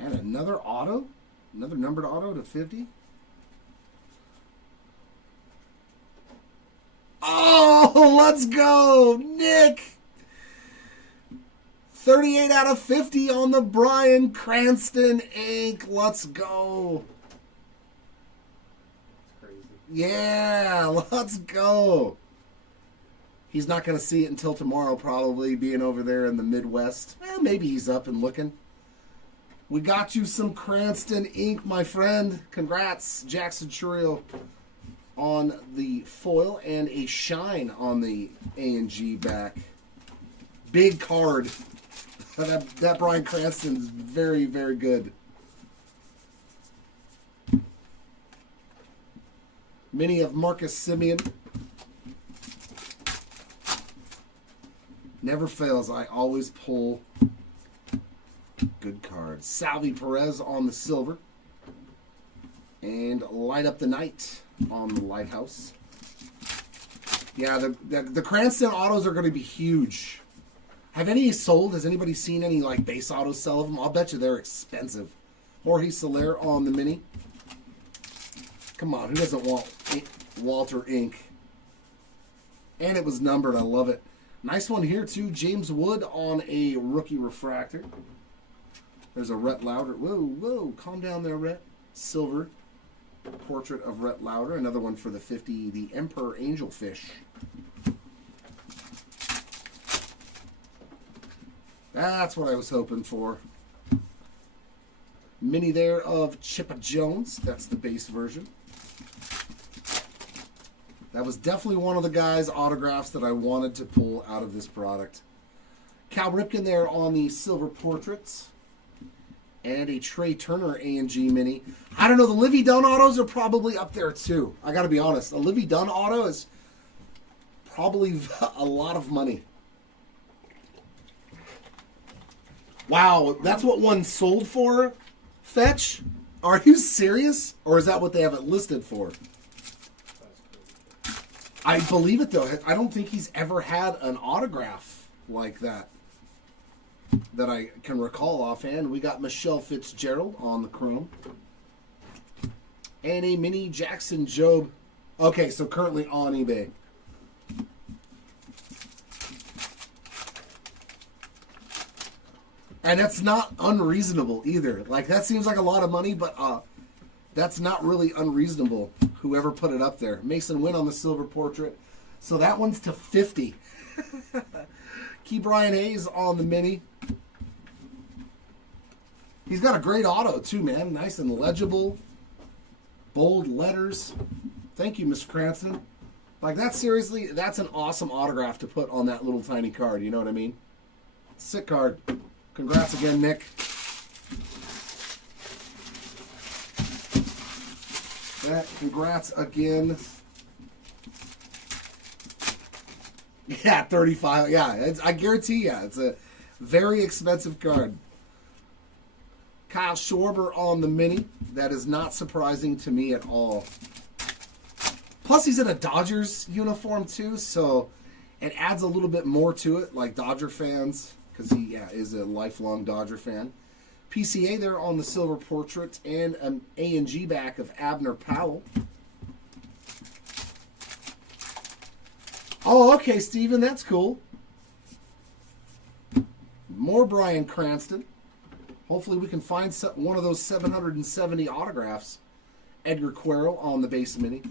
And another auto. Another numbered auto to 50. Oh, let's go, Nick. 38 out of 50 on the Bryan Cranston ink. Let's go. That's crazy. Yeah, let's go. He's not going to see it until tomorrow, probably, being over there in the Midwest. Well, maybe he's up and looking. We got you some Cranston ink, my friend. Congrats, Jackson Churio on the foil and a shine on the A&G back. Big card. That Bryan Cranston is very, very good. Mini of Marcus Simeon. Never fails. I always pull good cards. Salvi Perez on the silver. And Light Up the Night on the Lighthouse. Yeah, the Cranston autos are going to be huge. Have any sold? Has anybody seen any like base autos sell of them? I'll bet you they're expensive. Jorge Soler on the mini. Come on, who doesn't want Walter ink? And it was numbered. I love it. Nice one here too. James Wood on a rookie refractor. There's a Rhett Lauder. Whoa, whoa, calm down there, Rhett. Silver portrait of Rhett Lauder. Another one for the 50. The Emperor Angelfish. That's what I was hoping for. Mini there of Chippa Jones. That's the base version. That was definitely one of the guys' autographs that I wanted to pull out of this product. Cal Ripken there on the silver portraits. And a Trey Turner A&G mini. I don't know, the Livy Dunn autos are probably up there too. I gotta be honest. A Livy Dunn auto is probably a lot of money. Wow, that's what one sold for? Fetch? Are you serious? Or is that what they have it listed for? I believe it though. I don't think he's ever had an autograph like that I can recall offhand. We got Michelle Fitzgerald on the chrome. And a mini Jackson Jobe. Okay, so currently on eBay. And that's not unreasonable either. Like, that seems like a lot of money, but that's not really unreasonable, whoever put it up there. Mason Wynn on the silver portrait. So that one's to 50. Key Brian Hayes on the mini. He's got a great auto, too, man. Nice and legible. Bold letters. Thank you, Mr. Cranston. Like, that's seriously, that's an awesome autograph to put on that little tiny card. You know what I mean? Sick card. Congrats again, Nick. Congrats again. Yeah, 35. Yeah, I guarantee you, it's a very expensive card. Kyle Schwarber on the mini. That is not surprising to me at all. Plus, he's in a Dodgers uniform, too, so it adds a little bit more to it, like Dodger fans, because he is a lifelong Dodger fan. PCA there on the silver portrait, and an A&G back of Abner Powell. Oh, okay, Steven, that's cool. More Bryan Cranston. Hopefully we can find one of those 770 autographs. Edgar Quero on the base mini.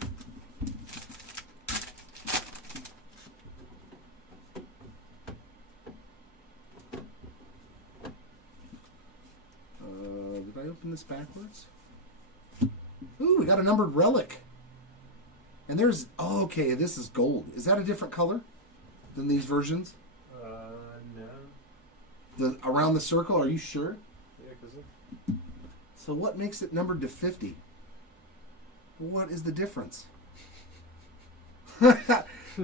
Did I open this backwards? Ooh, we got a numbered relic. And there's... Oh, okay, this is gold. Is that a different color than these versions? No. Around the circle, are you sure? Yeah, because So what makes it numbered to 50? What is the difference?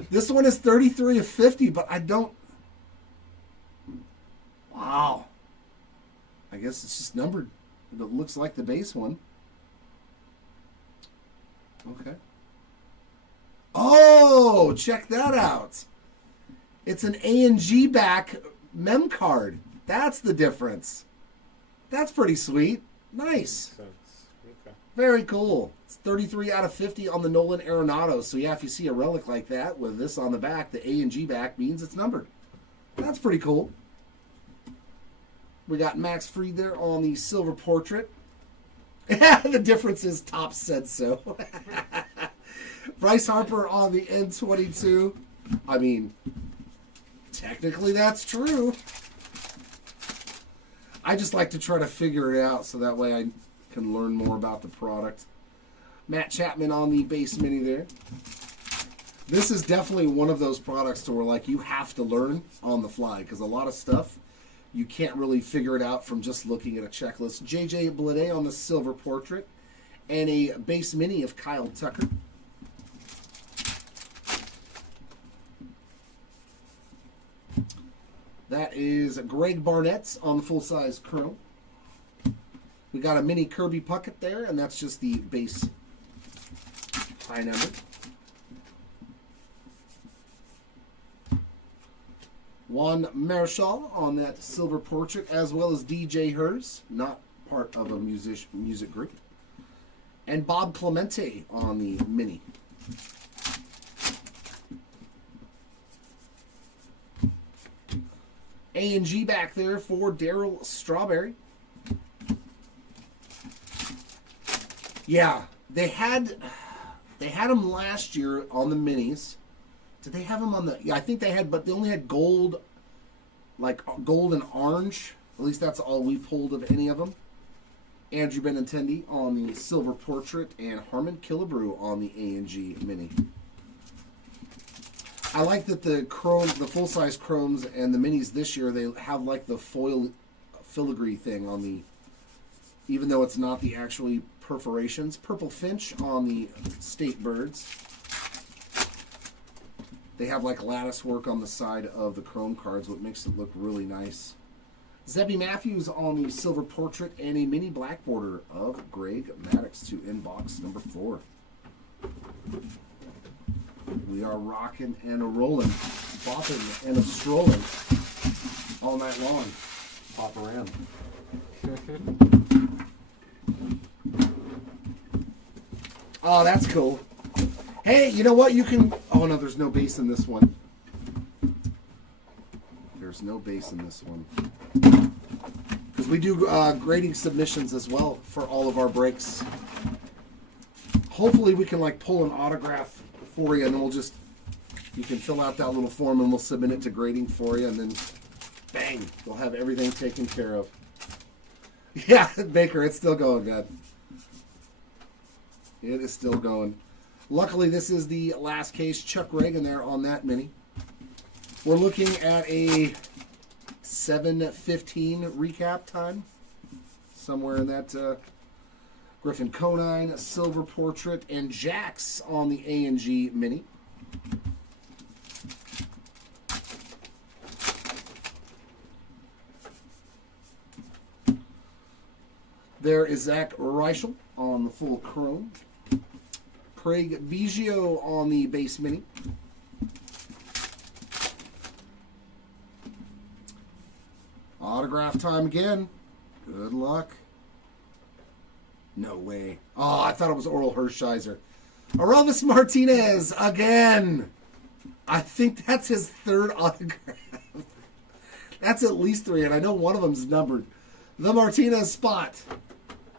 This one is 33 of 50, but I don't... Wow. I guess it's just numbered. It looks like the base one. Okay. Oh, check that out. It's an A&G back mem card. That's the difference. That's pretty sweet. Nice. okay. Very cool. It's 33 out of 50 on the Nolan Arenado. So yeah, if you see a relic like that with this on the back, the A&G back means it's numbered. That's pretty cool. We got Max Fried there on the silver portrait. The difference is Top said so. Bryce Harper on the N22. I mean, technically that's true. I just like to try to figure it out so that way I can learn more about the product. Matt Chapman on the base mini there. This is definitely one of those products to where like you have to learn on the fly because a lot of stuff you can't really figure it out from just looking at a checklist. JJ Bleday on the silver portrait and a base mini of Kyle Tucker. That is Greg Barnett's on the full-size chrome. We got a mini Kirby Puckett there, and that's just the base high number. Juan Marichal on that silver portrait, as well as DJ Hers, not part of a music group. And Bob Clemente on the mini. A&G back there for Daryl Strawberry. Yeah, they had them last year on the minis. Did they have them on the... Yeah, I think they had, but they only had gold, like gold and orange. At least that's all we pulled of any of them. Andrew Benintendi on the silver portrait and Harmon Killebrew on the A&G mini. I like that the chrome, the full-size chromes and the minis this year, they have like the foil filigree thing on the... Even though it's not the actually perforations. Purple Finch on the State Birds. They have like lattice work on the side of the chrome cards, what makes it look really nice. Zebby Matthews on the silver portrait and a mini black border of Greg Maddox to inbox number 4. We are rocking and a rolling, bopping and a strolling all night long. Pop around. Oh, that's cool. Hey, you know what? You can... Oh, no, there's no base in this one. There's no base in this one. Because we do grading submissions as well for all of our breaks. Hopefully we can, like, pull an autograph for you, and then we'll just... You can fill out that little form, and we'll submit it to grading for you, and then, bang, we'll have everything taken care of. Yeah, Baker, it's still going, man. It is still going. Luckily, this is the last case. Chuck Reagan there on that mini. We're looking at a 7:15 recap time. Somewhere in that Griffin Conine, Silver Portrait, and Jax on the A&G mini. There is Zach Reichel on the full chrome. Craig Biggio on the base mini. Autograph time again. Good luck. No way. Oh, I thought it was Oral Hershiser. Aurelvis Martinez again. I think that's his 3rd autograph. That's at least 3, and I know one of them's numbered. The Martinez spot.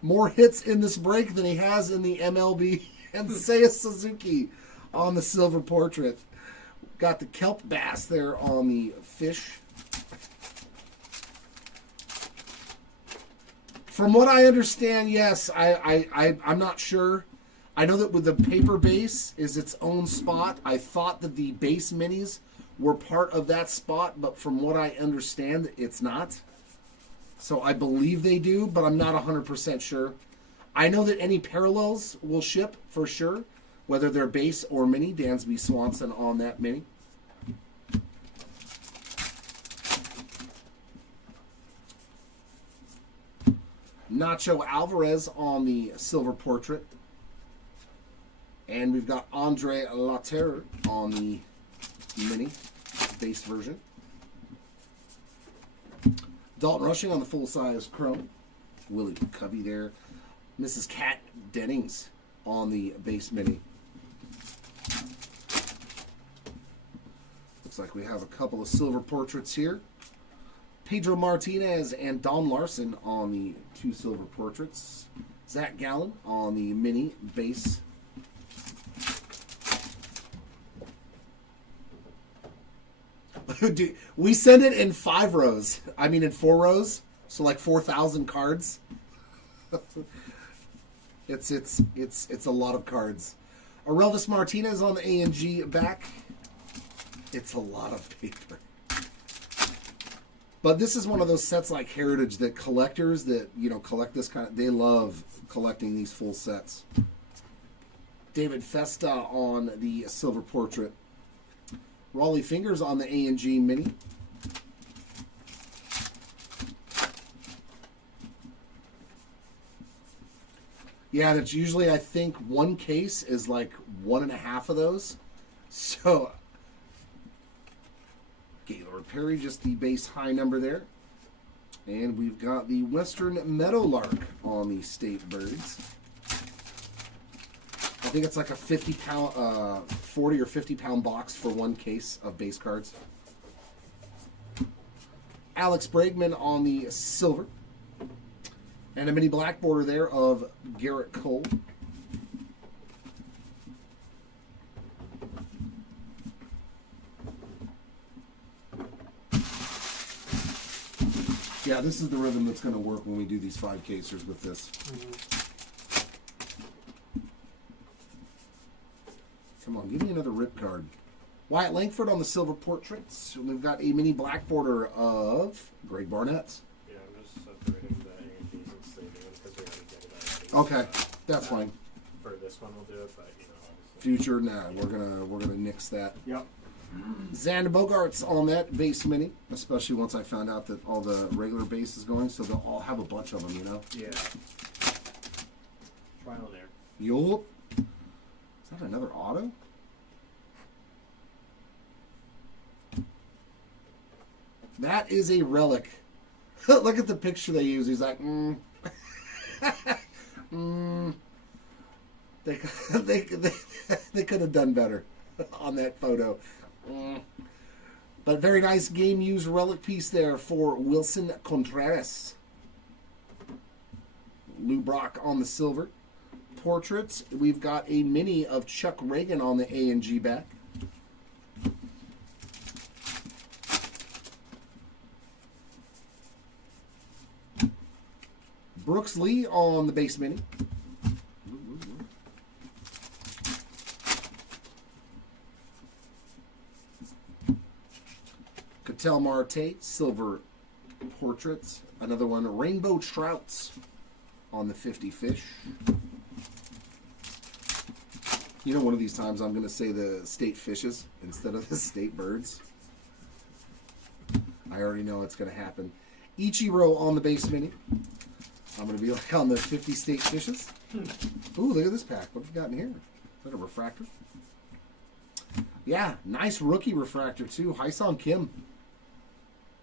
More hits in this break than he has in the MLB. And Seiya Suzuki on the silver portrait. Got the kelp bass there on the fish. From what I understand, yes, I'm not sure. I know that with the paper base is its own spot. I thought that the base minis were part of that spot, but from what I understand, it's not. So I believe they do, but I'm not 100% sure. I know that any parallels will ship for sure, whether they're base or mini. Dansby Swanson on that mini. Nacho Alvarez on the silver portrait. And we've got Andre Laterre on the mini base version. Dalton Rushing on the full-size chrome. Willie Covey there. Mrs. Kat Dennings on the base mini. Looks like we have a couple of silver portraits here. Pedro Martinez and Don Larson on the two silver portraits. Zach Gallen on the mini base. We send it in 5 rows. I mean in 4 rows. So like 4,000 cards. It's a lot of cards. Aurelvis Martinez on the A&G back. It's a lot of paper. But this is one of those sets like Heritage that collectors that, you know, collect this kind of, they love collecting these full sets. David Festa on the silver portrait. Raleigh Fingers on the A&G mini. Yeah, that's usually, I think, one case is like 1.5 of those. So, Gaylord Perry, just the base high number there. And we've got the Western Meadowlark on the State Birds. I think it's like a 50-pound, 40 or 50-pound box for one case of base cards. Alex Bregman on the silver. And a mini black border there of Garrett Cole. Yeah, this is the rhythm that's going to work when we do these 5 casers with this. Come on, give me another rip card. Wyatt Langford on the silver portraits. We've got a mini black border of Greg Barnett. Yeah, I'm just separating the A&Gs and saving them because we already did it. Okay, that's fine. For this one, we'll do it, but you know, obviously. Future, nah, we're gonna nix that. Yep. Xander Bogarts on that base mini, especially once I found out that all the regular base is going, so they'll all have a bunch of them, you know. Yeah. Trial and error. Yup. Is that another auto? That is a relic. Look at the picture they use. He's like, They could have done better on that photo. But very nice game used relic piece there for Wilson Contreras. Lou Brock on the silver. Portraits, we've got a mini of Chuck Reagan on the A&G back. Brooks Lee on the base mini. Cattell Marte, silver portraits. Another one, Rainbow Trouts on the 50 fish. You know, one of these times I'm going to say the state fishes instead of the state birds. I already know it's going to happen. Ichiro on the base mini. I'm going to be like on the 50 state fishes. Ooh, look at this pack. What have you got in here? Is that a refractor? Yeah, nice rookie refractor too. Hyesung Kim.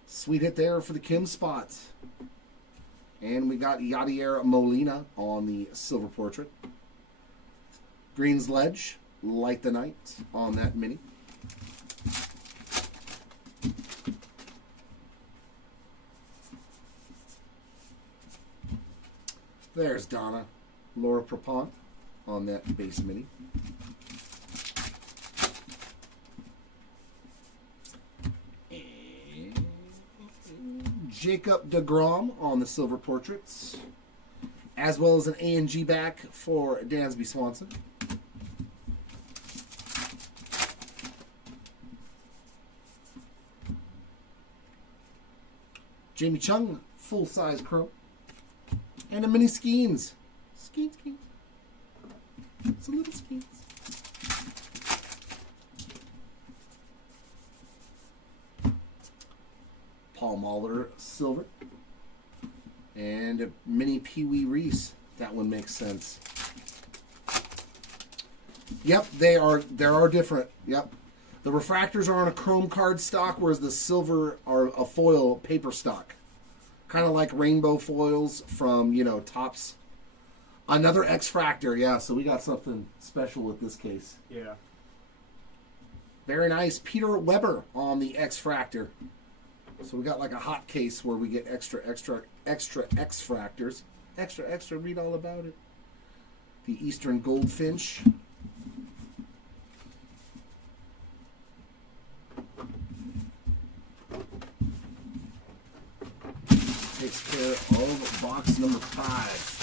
Sweet hit there for the Kim spots. And we got Yadier Molina on the silver portrait. Green's Ledge, Light the Night on that mini. There's Donna. Laura Prapon. on that base mini. And Jacob deGrom on the silver portraits, as well as an A&G back for Dansby Swanson. Jamie Chung, full-size chrome. And a mini Skeens. Skeens. It's a little Skeens. Paul Molitor, silver. And a mini Pee Wee Reese. That one makes sense. Yep, there are different. Yep. The refractors are on a chrome card stock, whereas the silver are a foil paper stock. Kind of like rainbow foils from, Topps. Another X-Fractor, yeah, so we got something special with this case. Yeah. Very nice. Peter Weber on the X-Fractor. So we got like a hot case where we get extra X-Fractors. Extra, read all about it. The Eastern Goldfinch. Takes care of box number 5.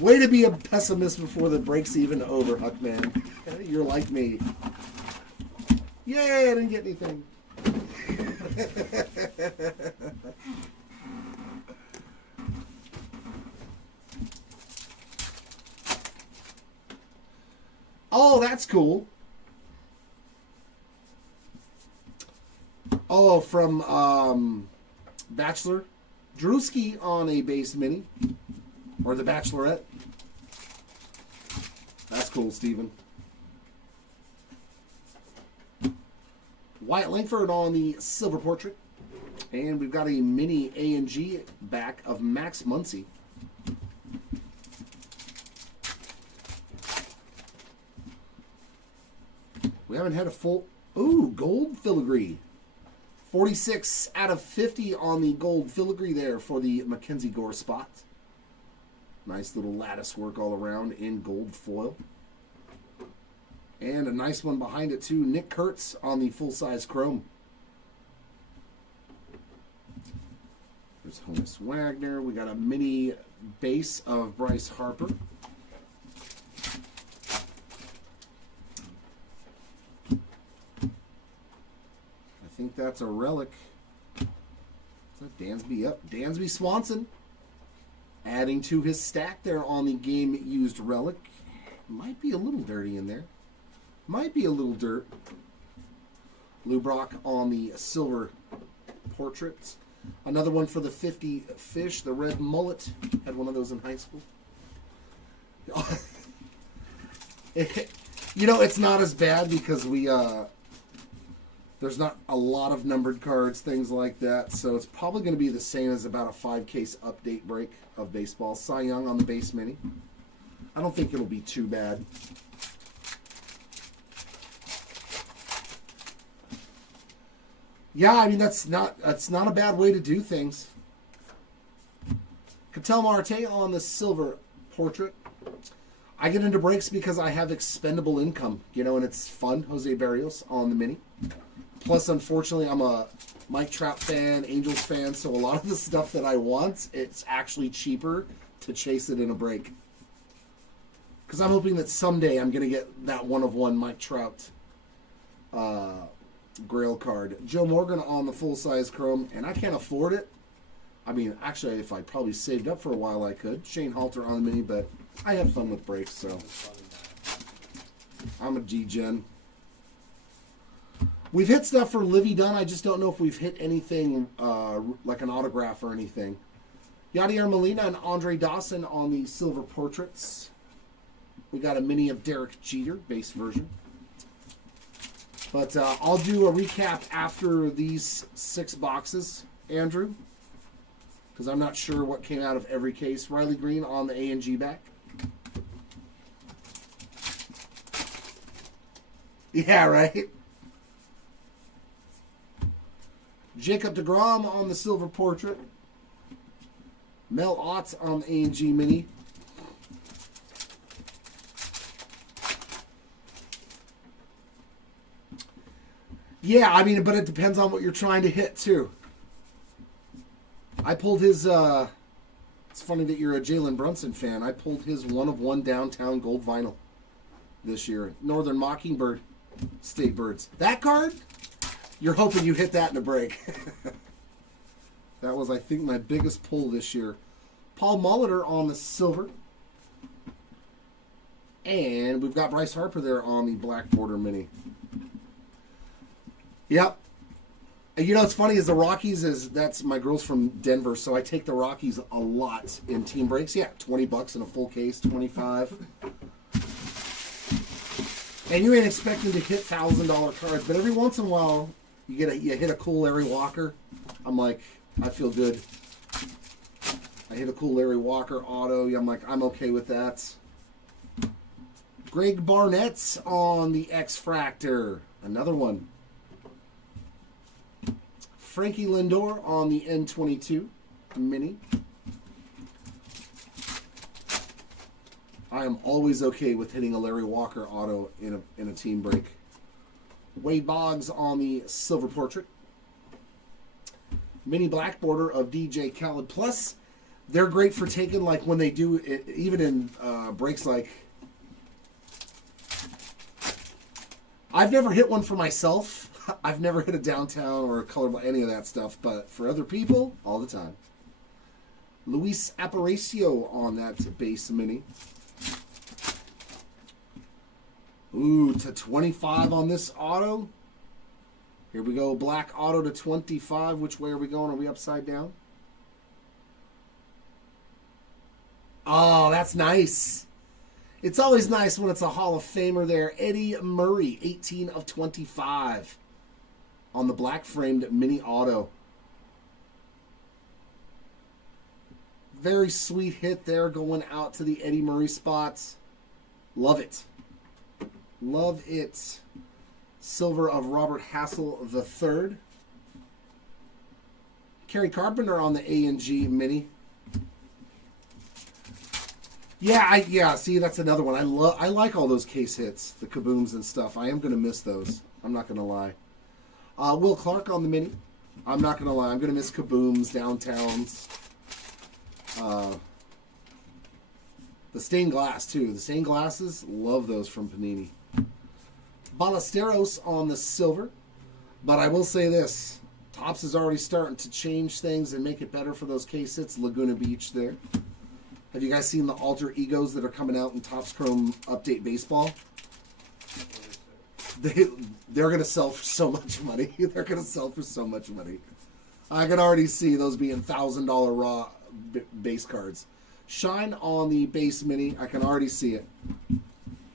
Way to be a pessimist before the break's even over, Huckman. You're like me. Yay, I didn't get anything. Oh, that's cool. Oh, from Bachelor. Drewski on a base mini. Or the Bachelorette. That's cool, Steven. Wyatt Langford on the silver portrait. And we've got a mini A&G back of Max Muncy. We haven't had a full... Ooh, gold filigree. 46 out of 50 on the gold filigree there for the Mackenzie Gore spot. Nice little lattice work all around in gold foil. And a nice one behind it too. Nick Kurtz on the full-size chrome. There's Honus Wagner. We got a mini base of Bryce Harper. I think that's a relic. Is that Dansby? Yep, Dansby Swanson. Adding to his stack there on the game-used relic. Might be a little dirty in there. Might be a little dirt. Lou Brock on the silver portraits. Another one for the 50 fish. The red mullet. Had one of those in high school. It's not as bad because there's not a lot of numbered cards, things like that. So it's probably going to be the same as about a 5-case update break of baseball. Cy Young on the base mini. I don't think it'll be too bad. Yeah, I mean that's not a bad way to do things. Ketel Marte on the silver portrait. I get into breaks because I have expendable income, and it's fun. Jose Barrios on the mini. Plus, unfortunately, I'm a Mike Trout fan, Angels fan, so a lot of the stuff that I want, it's actually cheaper to chase it in a break. Because I'm hoping that someday I'm going to get that one-of-one Mike Trout Grail card. Joe Morgan on the full-size chrome, and I can't afford it. I mean, actually, if I probably saved up for a while, I could. Shane Halter on the mini, but I have fun with breaks, so I'm a G-Gen. We've hit stuff for Livy Dunn. I just don't know if we've hit anything like an autograph or anything. Yadier Molina and Andre Dawson on the silver portraits. We got a mini of Derek Jeter, base version. But I'll do a recap after these 6 boxes, Andrew, because I'm not sure what came out of every case. Riley Green on the A&G back. Yeah, right? Jacob deGrom on the silver portrait. Mel Ott on the A&G Mini. Yeah, I mean, but it depends on what you're trying to hit, too. I pulled his, it's funny that you're a Jalen Brunson fan. I pulled his 1/1 downtown gold vinyl this year. Northern Mockingbird State Birds. That card, you're hoping you hit that in a break. That was, I think, my biggest pull this year. Paul Molitor on the silver. And we've got Bryce Harper there on the black border mini. Yep. And you know what's funny is the Rockies that's my girl's from Denver, so I take the Rockies a lot in team breaks. Yeah, $20 in a full case, 25. And you ain't expecting to hit $1,000 cards, but every once in a while you hit a cool Larry Walker. I'm like, I feel good. I hit a cool Larry Walker auto. I'm like, I'm okay with that. Greg Barnett's on the X-Fractor. Another one. Frankie Lindor on the N22 Mini. I am always okay with hitting a Larry Walker auto in a team break. Wade Boggs on the silver portrait. Mini black border of DJ Khaled. Plus, they're great for taking, like, when they do it, even in breaks like... I've never hit one for myself. I've never hit a downtown or a color, any of that stuff, but for other people, all the time. Luis Aparicio on that base mini. Ooh, to 25 on this auto. Here we go, black auto to 25. Which way are we going? Are we upside down? Oh, that's nice. It's always nice when it's a Hall of Famer there. Eddie Murray, 18 of 25 on the black framed mini auto. Very sweet hit there going out to the Eddie Murray spots. Love it. Love it. Silver of Robert Hassel III. Kerry Carpenter on the A&G Mini. Yeah, see, that's another one. I like all those case hits, the kabooms and stuff. I am going to miss those. I'm not going to lie. Will Clark on the Mini. I'm not going to lie. I'm going to miss kabooms, downtowns. The stained glass, too. The stained glasses, love those from Panini. Ballesteros on the silver. But I will say this. Topps is already starting to change things and make it better for those case hits. Laguna Beach there. Have you guys seen the alter egos that are coming out in Topps Chrome Update Baseball? They're going to sell for so much money. They're going to sell for so much money. I can already see those being $1,000 raw base cards. Shine on the base mini. I can already see it.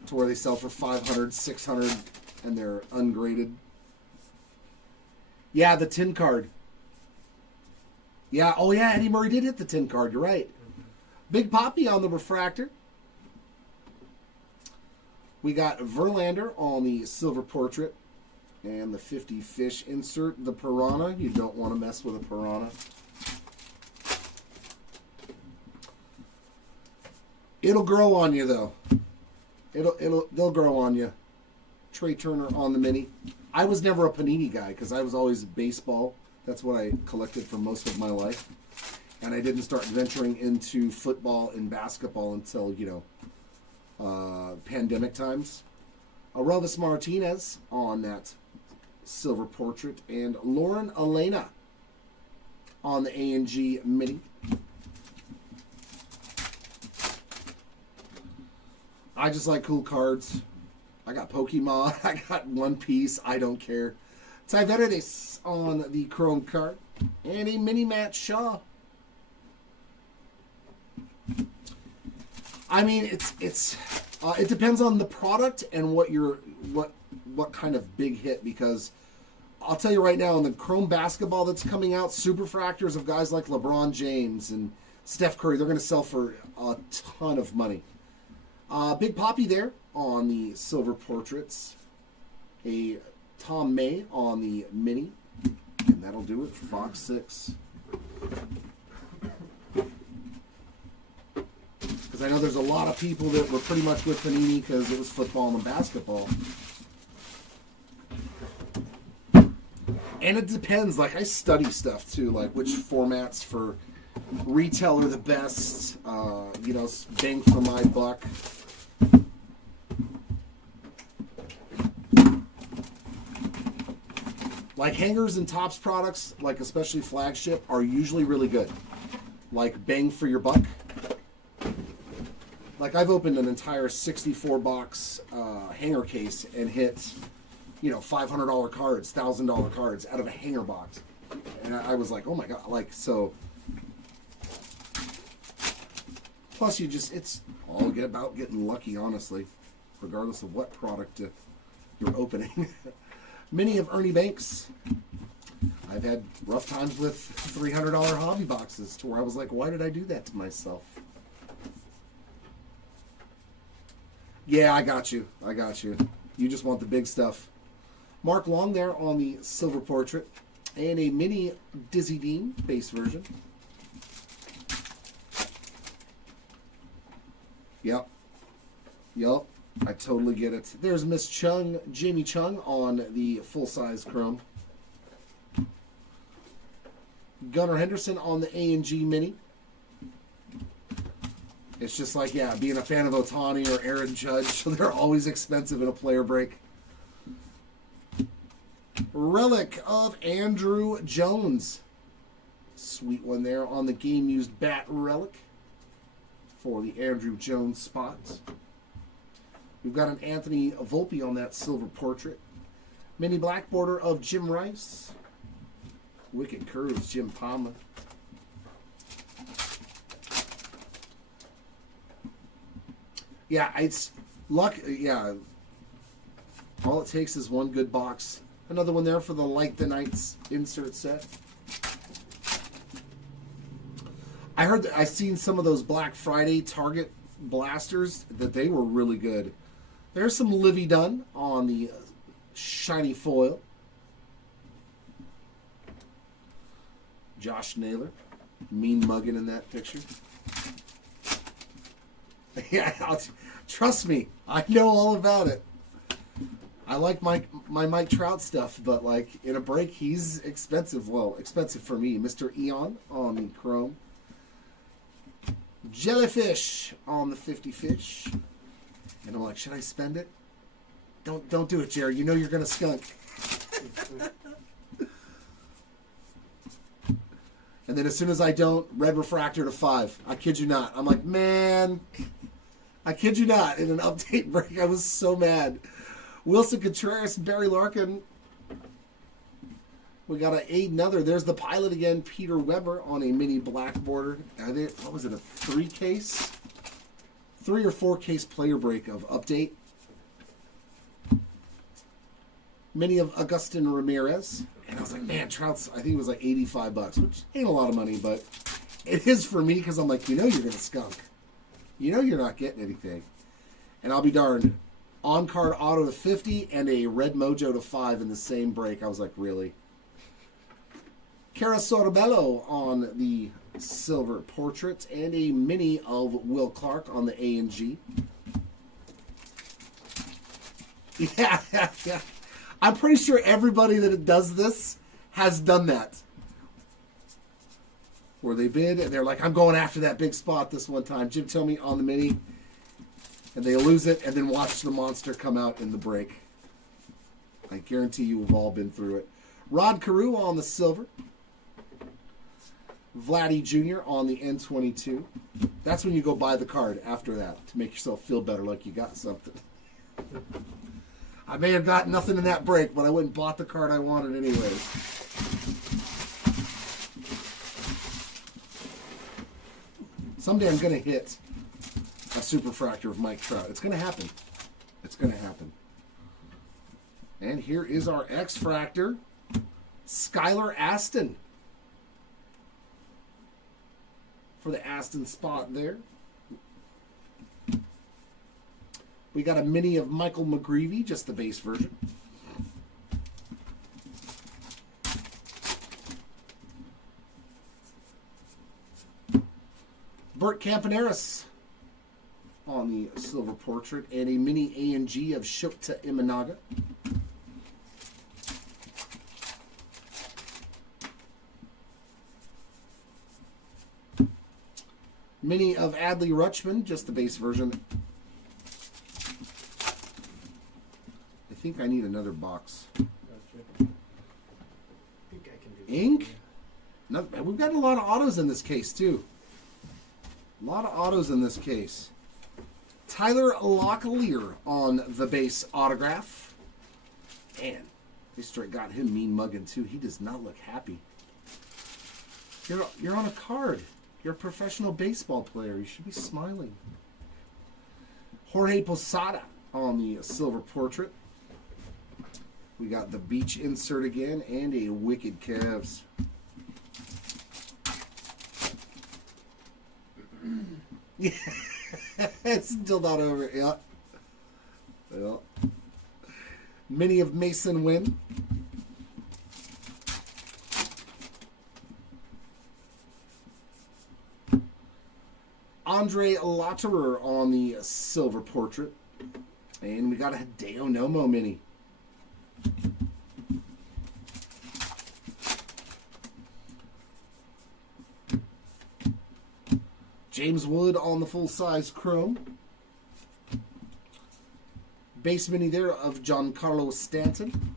To where they sell for $500, $600, and they're ungraded. Yeah, the tin card. Yeah, oh yeah, Eddie Murray did hit the tin card. You're right. Big Poppy on the refractor. We got Verlander on the silver portrait. And the 50 fish insert, the piranha. You don't want to mess with a piranha. It'll grow on you, though. They'll grow on you. Trey Turner on the mini. I was never a Panini guy because I was always baseball. That's what I collected for most of my life. And I didn't start venturing into football and basketball until, pandemic times. Arovis Martinez on that silver portrait. And Lauren Elena on the A&G Mini. I just like cool cards. I got Pokemon. I got One Piece. I don't care. Ty Verdes on the Chrome card. And a mini Matt Shaw. I mean, it depends on the product and what kind of big hit, because I'll tell you right now, in the Chrome basketball that's coming out, superfractors of guys like LeBron James and Steph Curry, they're going to sell for a ton of money. Big Poppy there on the silver portraits. A Tom May on the mini. And that'll do it for box 6. Because I know there's a lot of people that were pretty much with Panini because it was football and basketball. And it depends. Like, I study stuff too, like which formats for retail are the best. You know, bang for my buck. Like hangers and tops products, like especially flagship, are usually really good. Like bang for your buck. Like I've opened an entire 64 box hanger case and hit, you know, $500 cards, $1,000 cards out of a hanger box. And I was like, oh my God, like, so. Plus you just, it's all about getting lucky, honestly, regardless of what product you're opening. Many of Ernie Banks. I've had rough times with $300 hobby boxes to where I was like, why did I do that to myself? Yeah, I got you. I got you. You just want the big stuff. Mark Long there on the silver portrait. And a mini Dizzy Dean base version. Yep. Yep. I totally get it. There's Miss Chung, Jamie Chung on the full-size chrome. Gunnar Henderson on the A&G Mini. It's just like, yeah, being a fan of Otani or Aaron Judge, they're always expensive in a player break. Relic of Andrew Jones. Sweet one there on the game-used bat relic for the Andrew Jones spot. We've got an Anthony Volpe on that silver portrait. Mini black border of Jim Rice. Wicked Curves, Jim Palmer. Yeah, it's luck. Yeah, all it takes is one good box. Another one there for the Like the Nights insert set. I heard that I seen some of those Black Friday Target blasters that they were really good. There's some Livy Dunn on the shiny foil. Josh Naylor, mean mugging in that picture. Yeah, trust me, I know all about it. I like my Mike Trout stuff, but like in a break, he's expensive. Well, expensive for me. Mr. Eon on the chrome. Jellyfish on the 50 fish. And I'm like, should I spend it? Don't do it, Jared. You know you're gonna skunk. And then as soon as I don't, red refractor to 5. I kid you not. I'm like, man, I kid you not. In an update break, I was so mad. Wilson Contreras, Barry Larkin. We got another. There's the pilot again, Peter Weber on a mini black border. What was it, a 3-case? 3 or 4 case player break of update. Mini of Agustin Ramirez. And I was like, man, Trout's, I think it was like $85, which ain't a lot of money, but it is for me because I'm like, you know you're going to skunk. You know you're not getting anything. And I'll be darned. On-card auto to 50 and a red mojo to 5 in the same break. I was like, really? Cara Sorabello on the silver portrait and a mini of Will Clark on the A&G. Yeah. I'm pretty sure everybody that does this has done that. Where they bid and they're like, I'm going after that big spot this one time. Jim Tomey on the mini. And they lose it and then watch the monster come out in the break. I guarantee you have all been through it. Rod Carew on the silver. Vladdy Jr. on the N22. That's when you go buy the card after that to make yourself feel better like you got something. I may have got nothing in that break, but I went and bought the card I wanted anyways. Someday I'm going to hit a superfractor of Mike Trout. It's going to happen. It's going to happen. And here is our X-Fractor, Skylar Aston. For the Aston spot there. We got a mini of Michael McGreevy, just the base version. Bert Campaneris on the silver portrait, and a mini A&G of Shota Imanaga. Mini of Adley Rutschman, just the base version. I think I need another box. Gotcha. I think I can do that. Ink? No, we've got a lot of autos in this case, too. A lot of autos in this case. Tyler Locklear on the base autograph. Man, they straight got him mean mugging, too. He does not look happy. You're on a card. You're a professional baseball player. You should be smiling. Jorge Posada on the silver portrait. We got the beach insert again and a Wicked Cavs. Yeah, it's still not over. Yeah. Yeah. Mini of Mason Wynn. Andre Lotterer on the silver portrait. And we got a Hideo Nomo mini. James Wood on the full-size chrome. Base mini there of Giancarlo Stanton.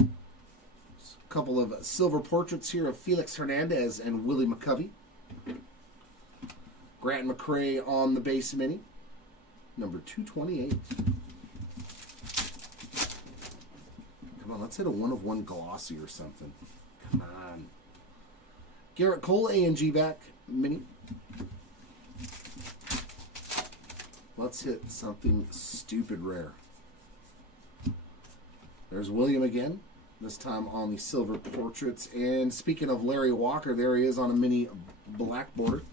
A couple of silver portraits here of Felix Hernandez and Willie McCovey. Grant McCray on the base mini. Number 228. Come on, let's hit a 1/1 glossy or something. Come on. Garrett Cole, A&G back, mini. Let's hit something stupid rare. There's William again, this time on the silver portraits. And speaking of Larry Walker, there he is on a mini black border.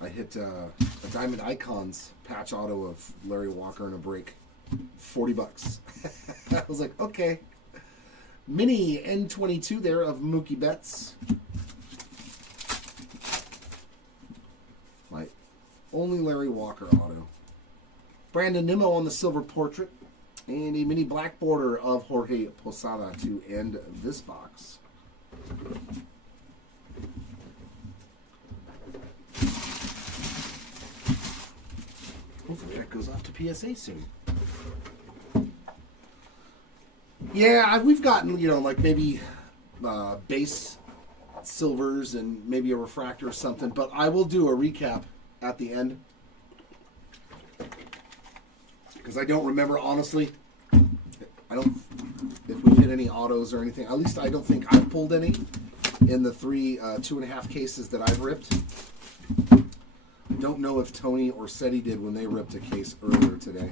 I hit a Diamond Icons patch auto of Larry Walker in a break. $40. I was like, okay. Mini N22 there of Mookie Betts. My only Larry Walker auto. Brandon Nimmo on the silver portrait. And a mini black border of Jorge Posada to end this box. Hopefully that goes off to PSA soon. Yeah, we've gotten, like maybe base silvers and maybe a refractor or something, but I will do a recap at the end. Because I don't remember, honestly. If we've hit any autos or anything. At least I don't think I've pulled any in the 2.5 cases that I've ripped. I don't know if Tony or Seti did when they ripped a case earlier today.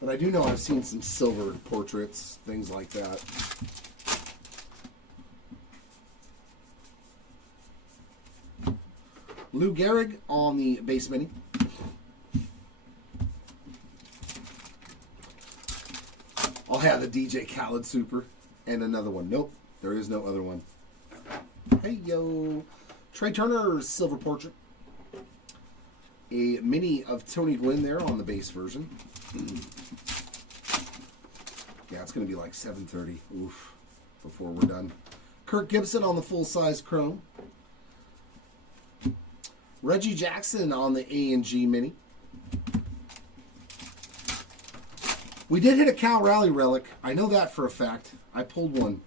But I do know I've seen some silver portraits, things like that. Lou Gehrig on the base mini. I'll have the DJ Khaled Super and another one. Nope, there is no other one. Hey, yo. Trey Turner's silver portrait. A mini of Tony Gwynn there on the base version. Yeah, it's going to be like 7:30. Oof. Before we're done. Kirk Gibson on the full-size chrome. Reggie Jackson on the A&G mini. We did hit a Cal Raleigh relic. I know that for a fact. I pulled one.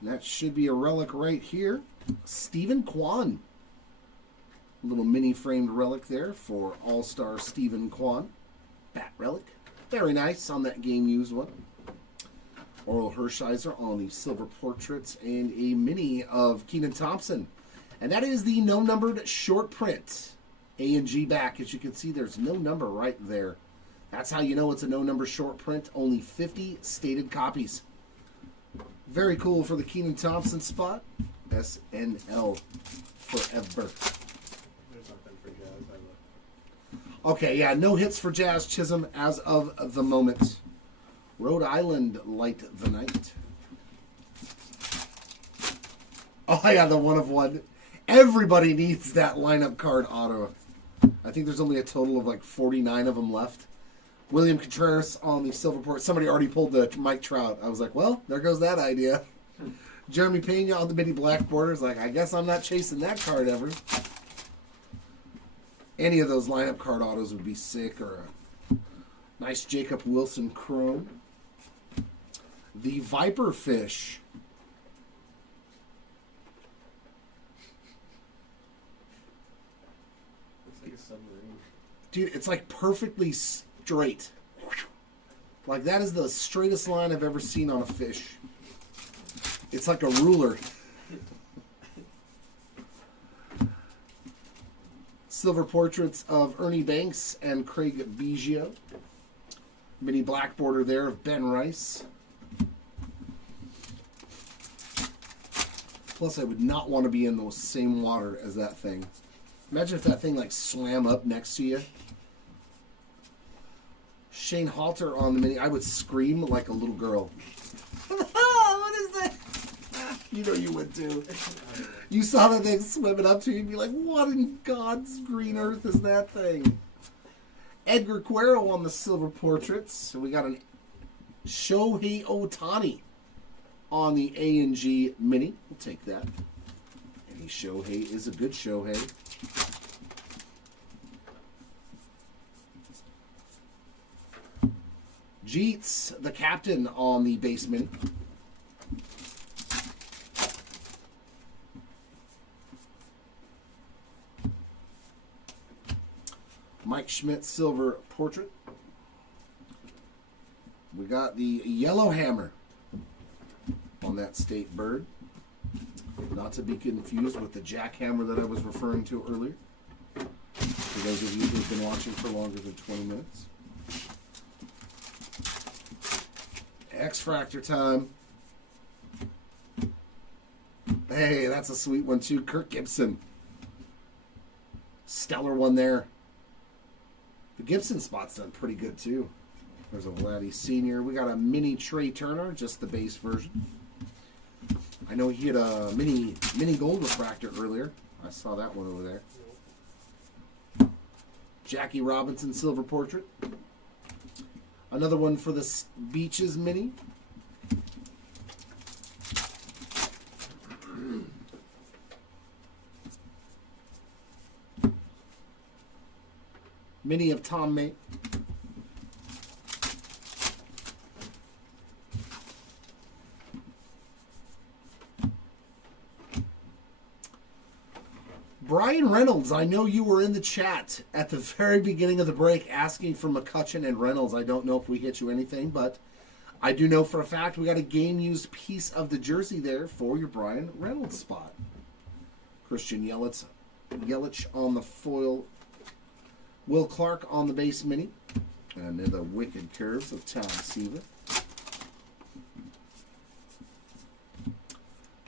And that should be a relic right here. Stephen Kwan. A little mini framed relic there for All-Star Stephen Kwan. Bat relic. Very nice on that game used one. Oral Hershiser on the silver portraits and a mini of Keenan Thompson. And that is the no-numbered short print. A&G back. As you can see, there's no number right there. That's how you know it's a no-number short print. Only 50 stated copies. Very cool for the Keenan Thompson spot. SNL forever. There's nothing for Jazz. Okay, yeah, no hits for Jazz Chisholm as of the moment. Rhode Island Light the Night. Oh, yeah, the one of one. Everybody needs that lineup card auto. I think there's only a total of like 49 of them left. William Contreras on the Silverport. Somebody already pulled the Mike Trout. I was like, well, there goes that idea. Jeremy Pena on the mini black borders. Like, I guess I'm not chasing that card ever. Any of those lineup card autos would be sick. Or a nice Jacob Wilson Chrome. The Viper Fish. Looks like a submarine. Dude, it's like perfectly straight. Like, that is the straightest line I've ever seen on a fish. It's like a ruler. Silver portraits of Ernie Banks and Craig Biggio. Mini black border there of Ben Rice. Plus, I would not want to be in the same water as that thing. Imagine if that thing, like, swam up next to you. Shane Halter on the mini. I would scream like a little girl. What is that? You know you would too. You saw that thing swimming up to you and be like, what in God's green earth is that thing? Edgar Cuero on the silver portraits. So we got an Shohei Ohtani on the A&G mini. We'll take that. Any Shohei is a good Shohei. Jeets, the captain on the base mini. Mike Schmidt silver portrait. We got the yellow hammer on that state bird. Not to be confused with the jackhammer that I was referring to earlier. For those of you who've been watching for longer than 20 minutes. X-Fractor time. Hey, that's a sweet one too. Kirk Gibson. Stellar one there. The Gibson spot's done pretty good too. There's a Vladdy Sr. We got a mini Trey Turner, just the base version. I know he had a mini gold refractor earlier. I saw that one over there. Jackie Robinson silver portrait. Another one for the Beaches mini. Mini of Tom May. Brian Reynolds, I know you were in the chat at the very beginning of the break asking for McCutcheon and Reynolds. I don't know if we hit you anything, but I do know for a fact we got a game-used piece of the jersey there for your Brian Reynolds spot. Christian Yelich on the foil. Will Clark on the base mini. And then the wicked curves of Tom Seaver.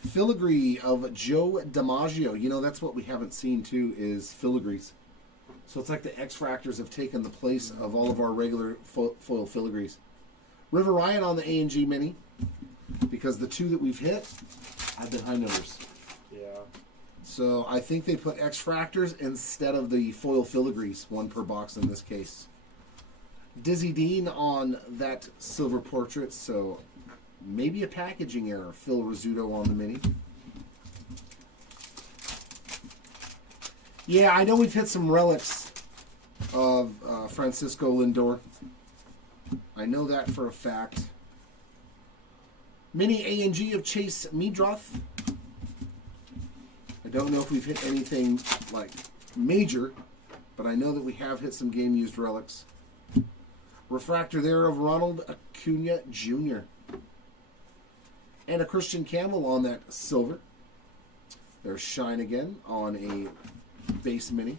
Filigree of Joe DiMaggio. You know, that's what we haven't seen too, is filigrees. So it's like the X-Fractors have taken the place of all of our regular foil filigrees. River Ryan on the A&G mini. Because the two that we've hit have been high numbers. Yeah. So I think they put X-Fractors instead of the foil filigrees, one per box in this case. Dizzy Dean on that silver portrait, so maybe a packaging error. Phil Rizzuto on the mini. Yeah, I know we've hit some relics of Francisco Lindor. I know that for a fact. Mini A&G of Chase Meadroth. I don't know if we've hit anything like major, but I know that we have hit some game-used relics. Refractor there of Ronald Acuna Jr. And a Christian Campbell on that silver. There's Shine again on a base mini.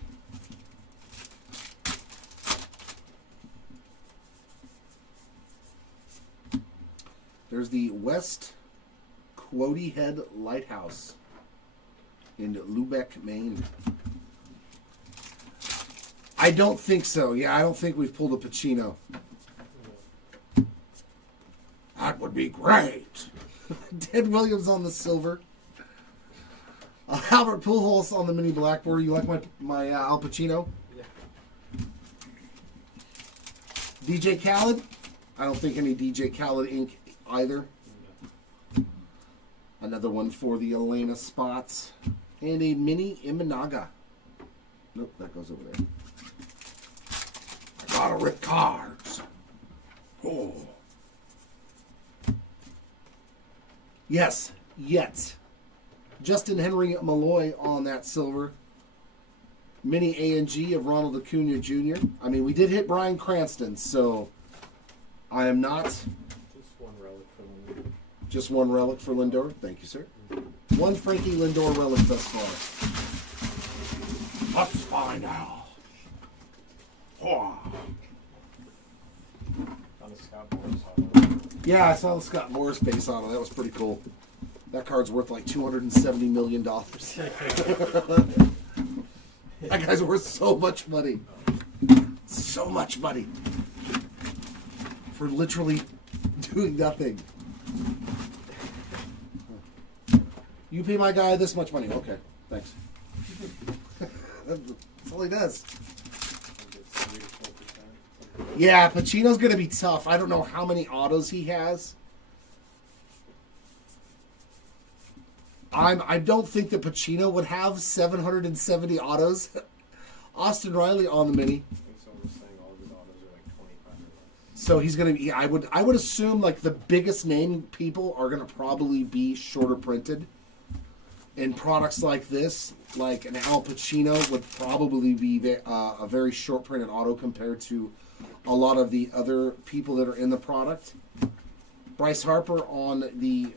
There's the West Quoddy Head Lighthouse in Lubeck, Maine. I don't think so. Yeah, I don't think we've pulled a Pacino. That would be great. Ted Williams on the silver. Albert Pujols on the mini blackboard. You like my Al Pacino? Yeah. DJ Khaled? I don't think any DJ Khaled ink either. No. Another one for the Elena spots. And a mini Imanaga. Nope, that goes over there. I gotta rip cards. Oh. Yes, yet. Justin Henry Malloy on that silver. Mini A&G of Ronald Acuna Jr. I mean, we did hit Bryan Cranston, so I am not... Just one relic for Lindor. Just one relic for Lindor. Thank you, sir. One Frankie Lindor relic thus far. Let's find out. Oh. On the Scott Morris auto. Yeah, I saw the Scott Morris base auto. That was pretty cool. That card's worth like $270 million. That guy's worth so much money. So much money. For literally doing nothing. You pay my guy this much money. Okay, thanks. That's all he does. Yeah, Pacino's going to be tough. I don't know how many autos he has. I don't think that Pacino would have 770 autos. Austin Riley on the mini. I think someone was saying all of his autos are like 25 or less. So he's going to be... I would assume like the biggest name people are going to probably be shorter printed. In products like this, like an Al Pacino would probably be a very short printed auto compared to a lot of the other people that are in the product. Bryce Harper on the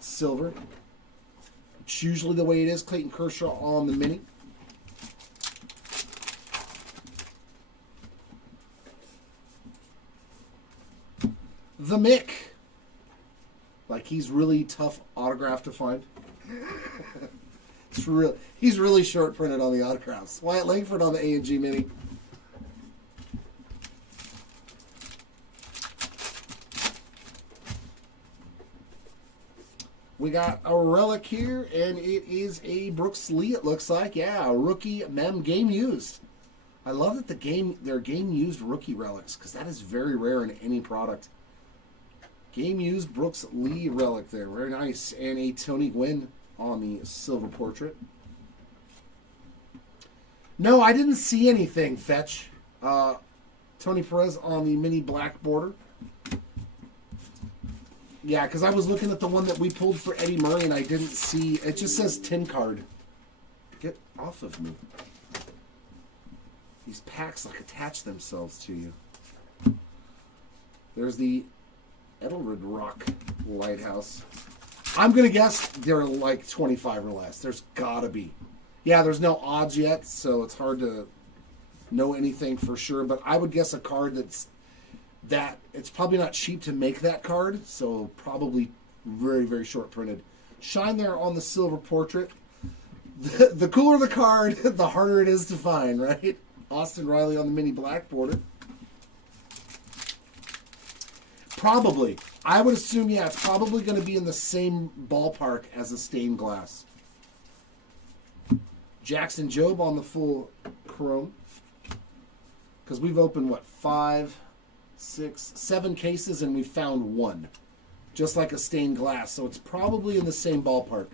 silver. It's usually the way it is. Clayton Kershaw on the mini. The Mick. Like, he's really tough autograph to find. He's really short printed on the autographs. Wyatt Langford on the A&G mini. We got a relic here, and it is a Brooks Lee, it looks like. Yeah, a rookie mem game used. I love that they're game used rookie relics, because that is very rare in any product. Game used Brooks Lee relic there. Very nice. And a Tony Gwynn on the silver portrait. No, I didn't see anything, Fetch. Tony Perez on the mini black border. Yeah, because I was looking at the one that we pulled for Eddie Murray and I didn't see. It just says 10 card. Get off of me. These packs like attach themselves to you. There's the Edelred Rock Lighthouse. I'm going to guess they're like 25 or less. There's got to be. Yeah, there's no odds yet, so it's hard to know anything for sure. But I would guess a card that it's probably not cheap to make that card, so probably very, very short printed. Shine there on the silver portrait. The cooler the card, the harder it is to find, right? Austin Riley on the mini black border. Probably. I would assume, yeah, it's probably going to be in the same ballpark as a stained glass. Jackson Jobe on the full chrome. Because we've opened, what, 5, 6, 7 cases, and we found one. Just like a stained glass. So it's probably in the same ballpark.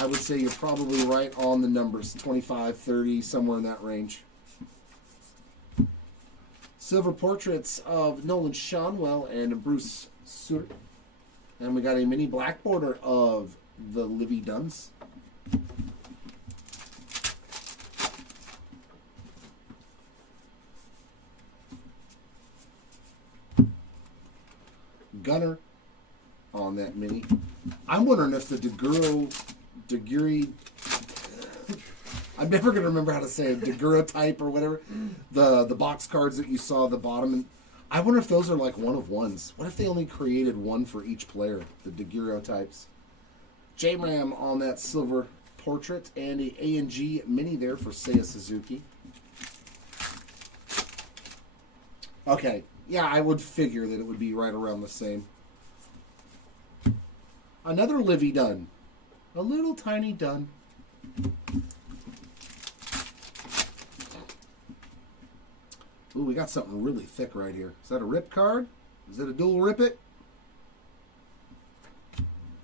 I would say you're probably right on the numbers. 25, 30, somewhere in that range. Silver portraits of Nolan Shonwell and Bruce Sutter. And we got a mini black border of the Livy Duns. Gunner on that mini. I'm wondering if the Deguri I'm never going to remember how to say it. Degura type or whatever. The box cards that you saw at the bottom. And I wonder if those are like one of ones. What if they only created one for each player? The Deguro types. J-Ram on that silver portrait. And a A&G mini there for Seiya Suzuki. Okay. Yeah, I would figure that it would be right around the same. Another Livy Dunn. A little tiny Dunn. Ooh, we got something really thick right here. Is that a rip card? Is it a dual rip it?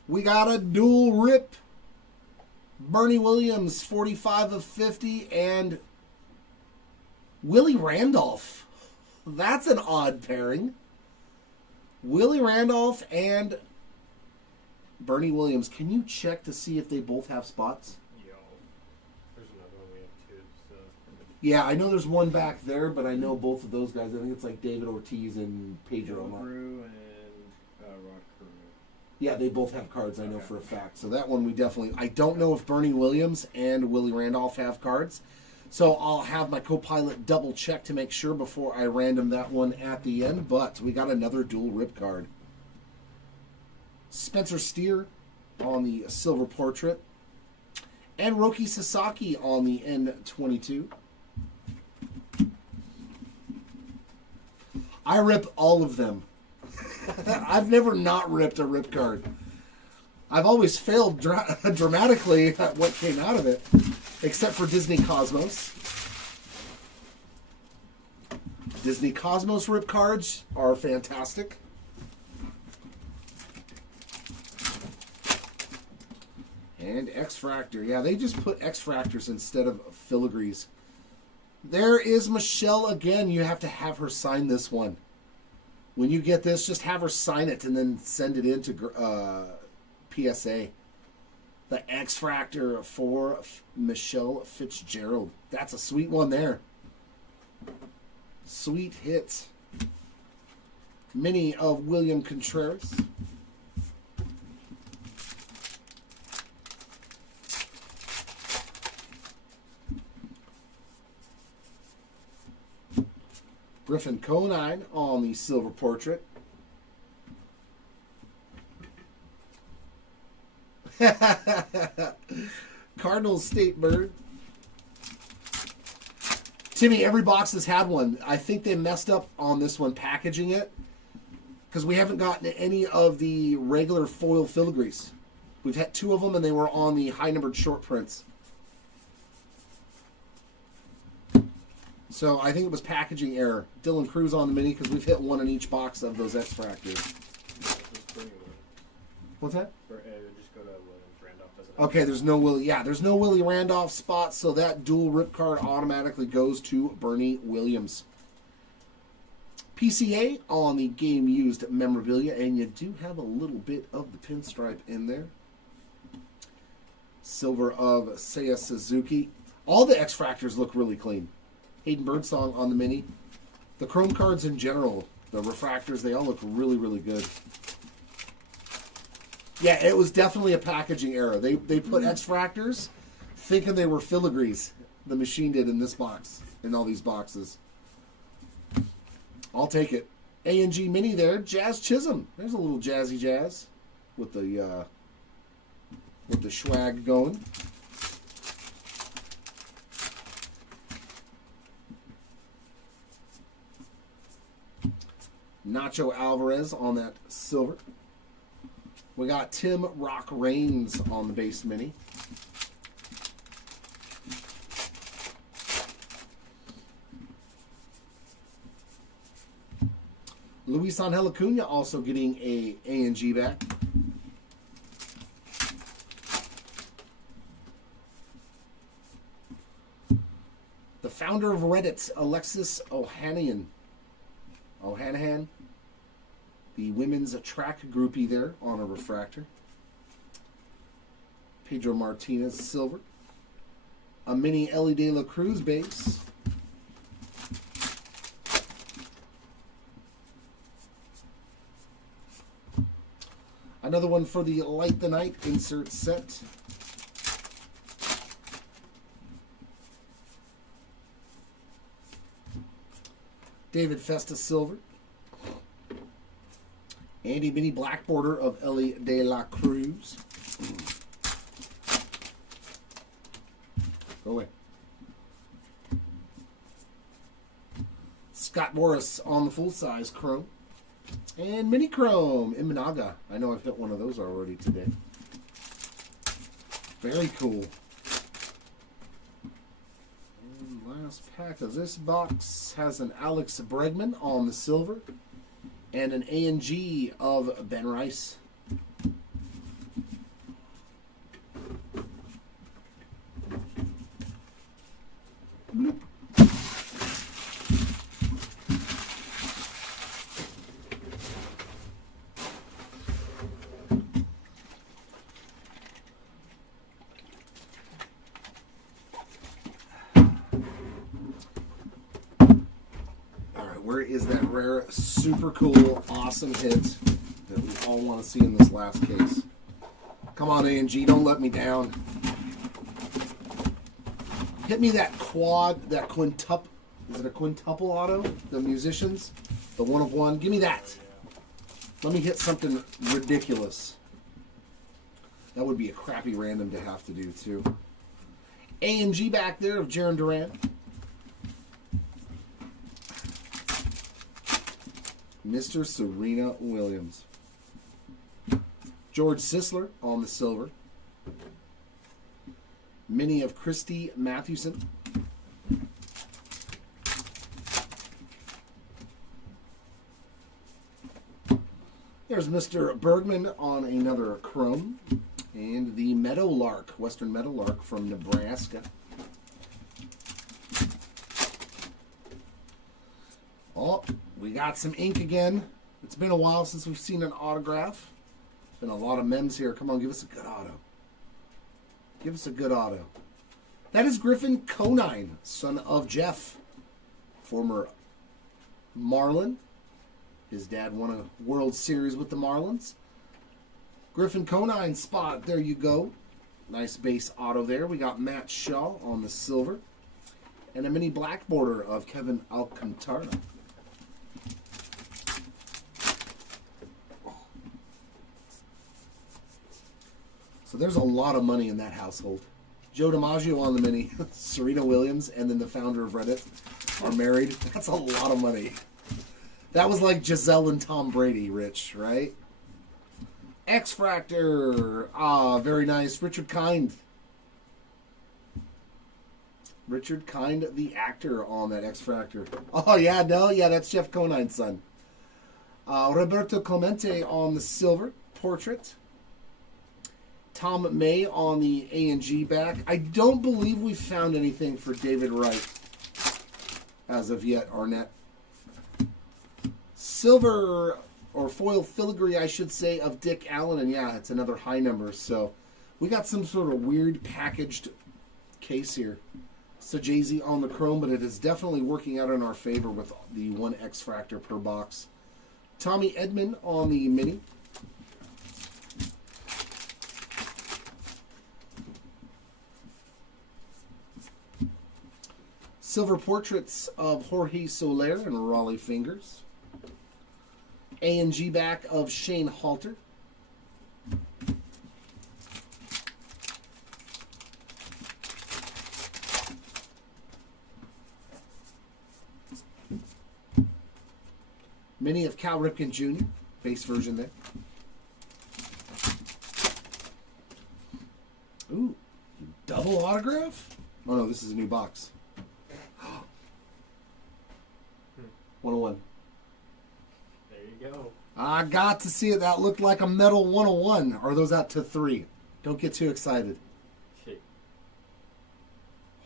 We got a dual rip. Bernie Williams, 45 of 50, and Willie Randolph. That's an odd pairing. Willie Randolph and Bernie Williams. Can you check to see if they both have spots? Yo. There's another one we have too, so. Yeah, I know there's one back there, but I know both of those guys. I think it's like David Ortiz and Pedro. Crew and Rod Crew. Yeah, they both have cards, I know Okay. for a fact. So that one we definitely... I don't know if Bernie Williams and Willie Randolph have cards. So I'll have my co-pilot double check to make sure before I random that one at the end. But we got another dual rip card. Spencer Steer on the silver portrait. And Roki Sasaki on the N22. I rip all of them. I've never not ripped a rip card. I've always failed dramatically at what came out of it, except for Disney Cosmos. Disney Cosmos rip cards are fantastic. And X-Fractor. Yeah, they just put X-Fractors instead of filigrees. There is Michelle again. You have to have her sign this one. When you get this, just have her sign it and then send it in to PSA. The X-Fractor for Michelle Fitzgerald. That's a sweet one there. Sweet hit. Mini of William Contreras. Griffin Conine on the silver portrait. Cardinals State Bird. Timmy, every box has had one. I think they messed up on this one packaging it because we haven't gotten any of the regular foil filigrees. We've had two of them and they were on the high numbered short prints. So I think it was packaging error. Dylan Cruz on the mini because we've hit one in each box of those X-Fractors. Just bring it with. What's that? Just go to Williams. Randolph doesn't. Okay, there's no Willie. Yeah, there's no Willie Randolph spot, so that dual rip card automatically goes to Bernie Williams. PCA on the game used memorabilia, and you do have a little bit of the pinstripe in there. Silver of Seiya Suzuki. All the X-Fractors look really clean. Hayden Birdsong on the mini. The chrome cards in general, the refractors, they all look really, really good. Yeah, it was definitely a packaging error. They put X-Fractors thinking they were filigrees. The machine did in this box, in all these boxes. I'll take it. A&G Mini there, Jazz Chisholm. There's a little jazzy jazz with the swag going. Nacho Alvarez on that silver. We got Tim Rock Reigns on the base mini. Luis Angel Acuna also getting a A&G back. The founder of Reddit, Alexis Ohanian. The women's track groupie there on a refractor. Pedro Martinez silver. A mini Ellie De La Cruz base. Another one for the Light the Night insert set. David Festa silver. Andy Mini black border of Ellie De La Cruz. Go away. Scott Morris on the full-size chrome. And mini chrome, Imanaga. I know I've hit one of those already today. Very cool. And last pack of this box has an Alex Bregman on the silver. And an A&G of Ben Rice. Where is that rare, super cool, awesome hit that we all want to see in this last case? Come on, A&G, don't let me down. Hit me that quad, that quintuple. Is it a quintuple auto? The musicians? The one of one? Give me that. Let me hit something ridiculous. That would be a crappy random to have to do, too. A&G back there of Jaron Duran. Mr. Serena Williams. George Sisler on the silver. Mini of Christy Mathewson. There's Mr. Bergman on another chrome. And the Meadowlark, Western Meadowlark from Nebraska. Oh, we got some ink again. It's been a while since we've seen an autograph. Been a lot of mems here. Come on, give us a good auto. Give us a good auto. That is Griffin Conine, son of Jeff. Former Marlin. His dad won a World Series with the Marlins. Griffin Conine spot. There you go. Nice base auto there. We got Matt Shaw on the silver. And a mini black border of Kevin Alcantara. So there's a lot of money in that household. Joe DiMaggio on the mini, Serena Williams, and then the founder of Reddit are married. That's a lot of money. That was like Giselle and Tom Brady, Rich, right? X-Fractor. Ah, very nice. Richard Kind. Richard Kind, the actor on that X-Fractor. Oh, yeah, no, yeah, that's Jeff Conine's son. Roberto Clemente on the silver portrait. Tom May on the A&G back. I don't believe we've found anything for David Wright as of yet, Arnett. Silver, or foil filigree, I should say, of Dick Allen. And yeah, it's another high number. So we got some sort of weird packaged case here. Sajazi on the chrome, but it is definitely working out in our favor with the one X-Fractor per box. Tommy Edman on the mini. Silver portraits of Jorge Soler and Raleigh Fingers. A&G back of Shane Halter. Mini of Cal Ripken Jr., base version there. Ooh, double autograph? Oh no, this is a new box. 101. There you go. I got to see it. That looked like a metal 101. Or are those out to 3? Don't get too excited. Shit.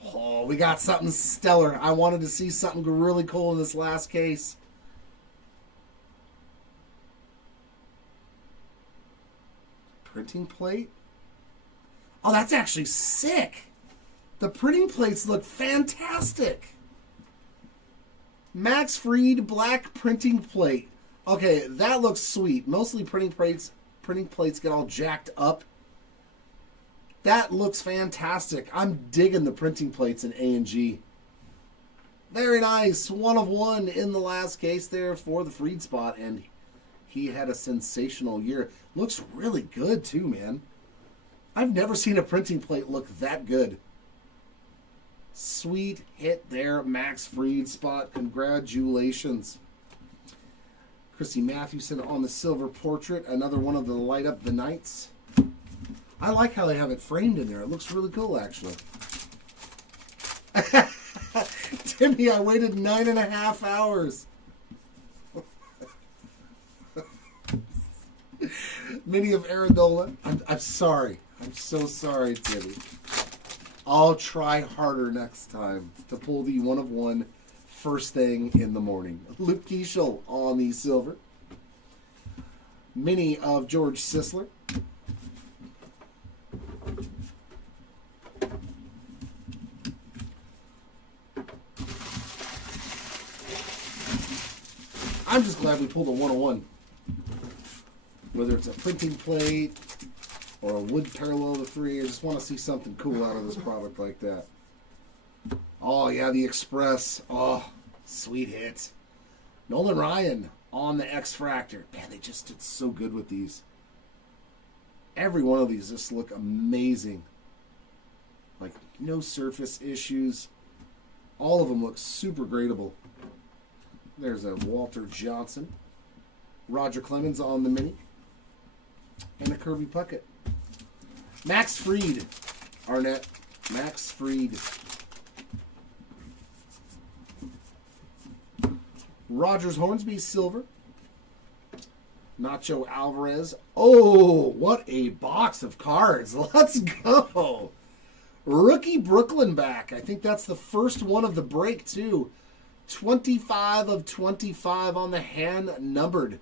Oh, we got something stellar. I wanted to see something really cool in this last case. Printing plate? Oh, that's actually sick. The printing plates look fantastic. Max Fried black printing plate. Okay, that looks sweet. Mostly printing plates get all jacked up. That looks fantastic. I'm digging the printing plates in A&G. Very nice. 1 of 1 in the last case there for the Fried spot, and he had a sensational year. Looks really good too, man. I've never seen a printing plate look that good. Sweet hit there, Max Fried spot. Congratulations. Christy Mathewson on the silver portrait. Another one of the Light Up the Nights. I like how they have it framed in there. It looks really cool, actually. Timmy, I waited 9.5 hours. Mini of Aradola. I'm sorry. I'm so sorry, Timmy. I'll try harder next time to pull the 1 of 1 first thing in the morning. Luke Keishel on the silver. Mini of George Sisler. I'm just glad we pulled a 101. Whether it's a printing plate or a wood parallel to 3, I just want to see something cool out of this product like that. Oh, yeah, the Express. Oh, sweet hit. Nolan Ryan on the X-Fractor. Man, they just did so good with these. Every one of these just look amazing. Like, no surface issues. All of them look super gradable. There's a Walter Johnson. Roger Clemens on the mini. And a Kirby Puckett. Max Fried. Arnett. Max Fried. Rogers Hornsby silver. Nacho Alvarez. Oh, what a box of cards. Let's go. Rookie Brooklyn back. I think that's the first one of the break, too. 25 of 25 on the hand numbered.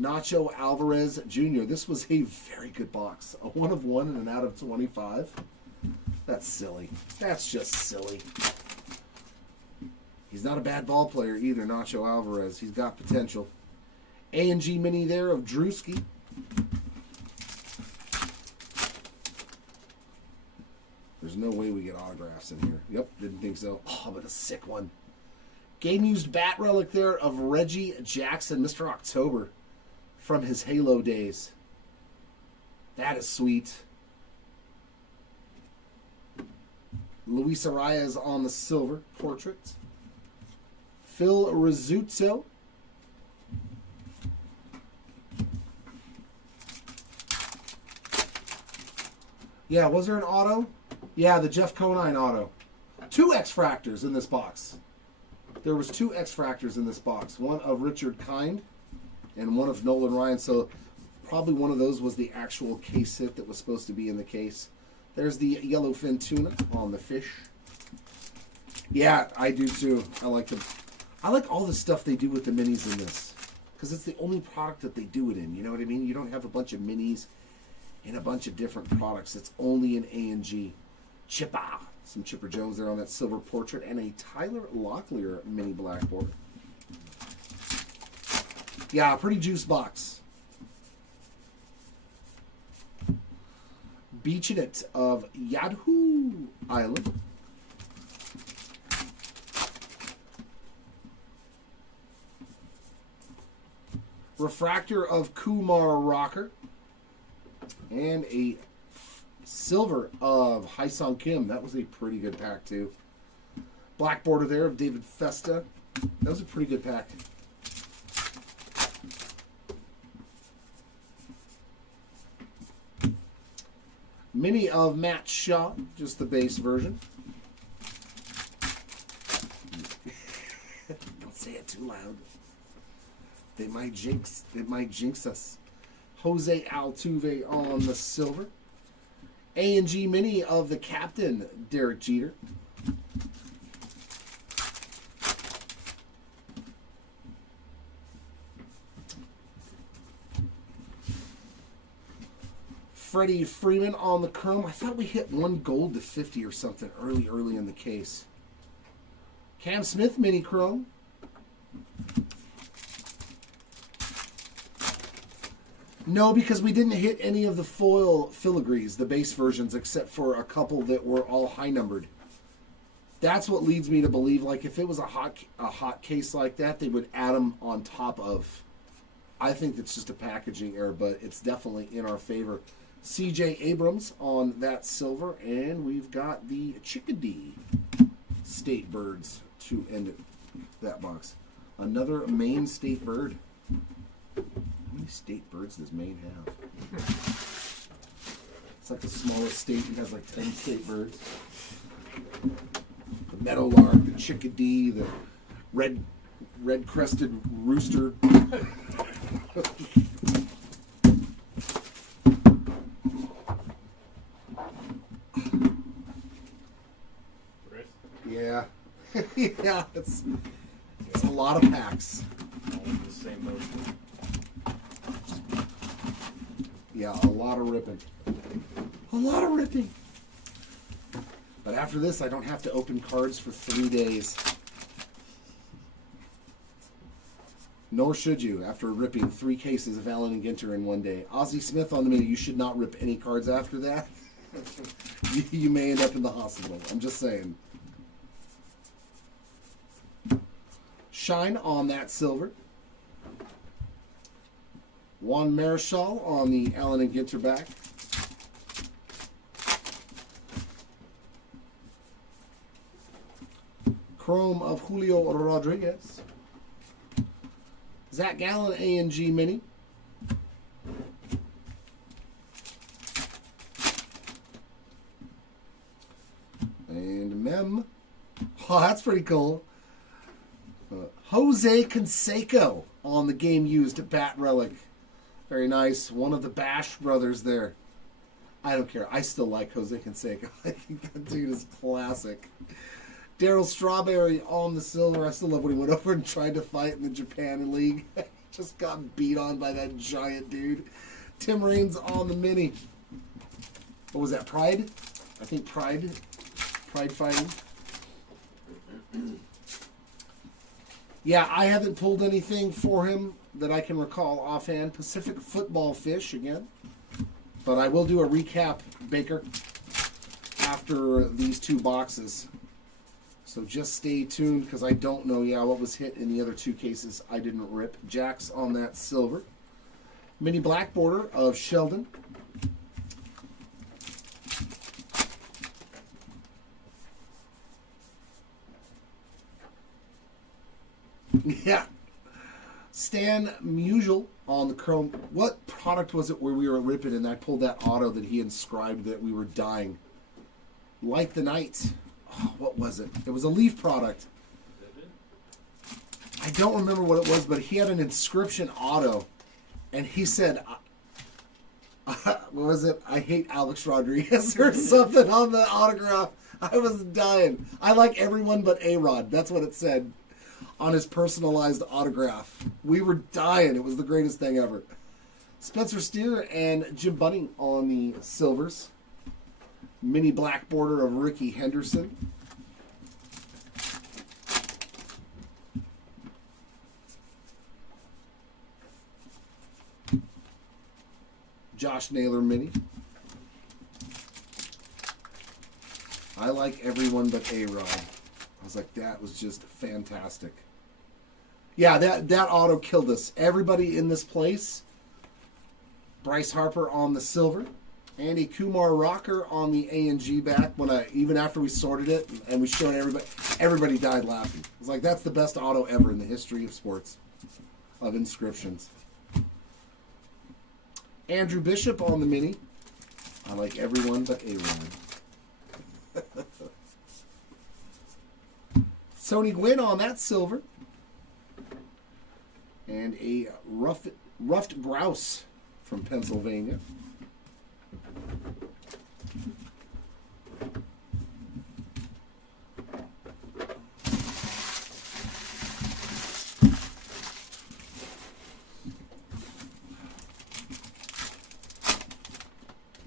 Nacho Alvarez Jr. This was a very good box. A 1 of 1 and an out of 25. That's silly. That's just silly. He's not a bad ball player either, Nacho Alvarez. He's got potential. A&G mini there of Drewski. There's no way we get autographs in here. Yep, didn't think so. Oh, but a sick one. Game used bat relic there of Reggie Jackson, Mr. October, from his Halo days. That is sweet. Luis Arias on the silver portrait. Phil Rizzuto. Yeah, was there an auto? Yeah, the Jeff Conine auto. 2 X-Fractors in this box. There was 2 X-Fractors in this box. One of Richard Kind and one of Nolan Ryan. So probably one of those was the actual case hit that was supposed to be in the case. There's the Yellowfin Tuna on the fish. Yeah, I do too. I like them. I like all the stuff they do with the minis in this. Because it's the only product that they do it in. You know what I mean? You don't have a bunch of minis in a bunch of different products. It's only in A&G. Chipper. Some Chipper Jones there on that silver portrait. And a Tyler Locklear mini blackboard. Yeah, pretty juice box. Beaching It of Yahoo Island. Refractor of Kumar Rocker. And a silver of Haesung Kim. That was a pretty good pack, too. Black border there of David Festa. That was a pretty good pack. Mini of Matt Shaw, just the base version. Don't say it too loud. They might jinx us. Jose Altuve on the silver. A&G mini of the captain, Derek Jeter. Freddie Freeman on the chrome. I thought we hit 1 gold to 50 or something early in the case. Cam Smith mini chrome. No, because we didn't hit any of the foil filigrees, the base versions, except for a couple that were all high numbered. That's what leads me to believe, like, if it was a hot case like that, they would add them on top of. I think it's just a packaging error, but it's definitely in our favor C.J. Abrams on that silver, and we've got the Chickadee State Birds to end it, that box. Another Maine State Bird. How many State Birds does Maine have? It's like the smallest state. It has like 10 State Birds. The Meadowlark, the Chickadee, the red-crested rooster. Chris? Yeah. Yeah, it's a lot of packs. All in the same boat. Yeah, a lot of ripping. A lot of ripping. But after this, I don't have to open cards for 3 days. Nor should you, after ripping 3 cases of Allen and Ginter in one day. Ozzie Smith on the minute, you should not rip any cards after that. You may end up in the hospital. I'm just saying. Shine on that silver. Juan Marichal on the Allen and Ginter back. Chrome of Julio Rodriguez. Zach Gallen A&G Mini. And Mem. Oh, that's pretty cool. Jose Canseco on the game used Bat Relic. Very nice. One of the Bash brothers there. I don't care. I still like Jose Canseco. I think that dude is classic. Daryl Strawberry on the silver. I still love when he went over and tried to fight in the Japan League. Just got beat on by that giant dude. Tim Raines on the mini. What was that? Pride? I think Pride. Pride fighting. Yeah, I haven't pulled anything for him that I can recall offhand. Pacific Football Fish again. But I will do a recap, Baker, after these 2 boxes. So just stay tuned because I don't know, what was hit in the other 2 cases I didn't rip. Jack's on that silver. Mini black border of Sheldon. Yeah. Stan Musial on the chrome. What product was it where we were ripping and I pulled that auto that he inscribed that we were dying? Like the Night. Oh, what was it? It was a Leaf product. I don't remember what it was, but he had an inscription auto. And he said, what was it? I hate Alex Rodriguez or something on the autograph. I was dying. I like everyone but A-Rod. That's what it said on his personalized autograph. We were dying. It was the greatest thing ever. Spencer Steer and Jim Bunning on the silvers. Mini black border of Ricky Henderson. Josh Naylor mini. I like everyone but A-Rod. I was like, that was just fantastic. Yeah, that auto killed us. Everybody in this place. Bryce Harper on the silver. Andy Kumar Rocker on the A&G back. Even after we sorted it and we showed everybody died laughing. I was like, that's the best auto ever in the history of sports, of inscriptions. Andrew Bishop on the mini. I like everyone but A-Rod. Tony Gwynn on that silver. And a ruffed grouse from Pennsylvania.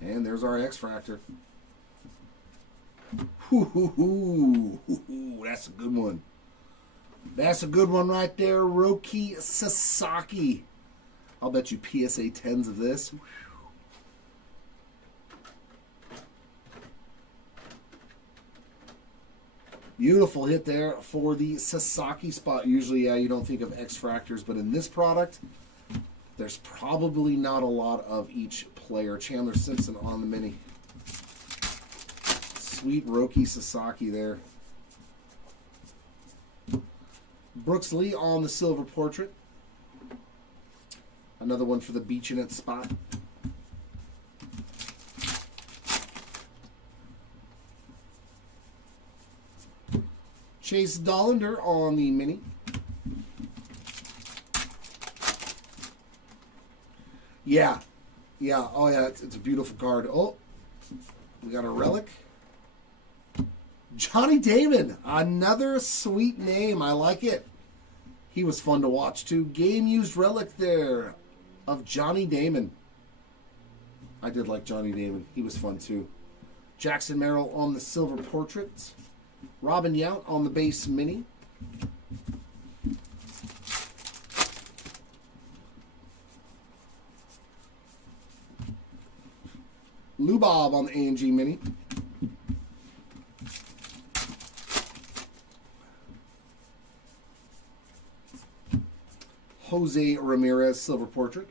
And there's our X-Fractor. That's a good one. That's a good one right there, Roki Sasaki. I'll bet you PSA 10s of this. Beautiful hit there for the Sasaki spot. Usually, you don't think of X-Fractors, but in this product, There's probably not a lot of each player. Chandler Simpson on the mini. Sweet Roki Sasaki there. Brooks Lee on the silver portrait. Another one for the beach in its spot. Chase Dollander on the mini. Yeah. Yeah. Oh, yeah. It's a beautiful card. Oh, we got a relic. Johnny Damon. Another sweet name. I like it. He was fun to watch, too. Game-used relic there of Johnny Damon. I did like Johnny Damon. He was fun, too. Jackson Merrill on the silver portrait. Robin Yount on the base mini. Lou Bob on the A&G mini. Jose Ramirez silver portrait.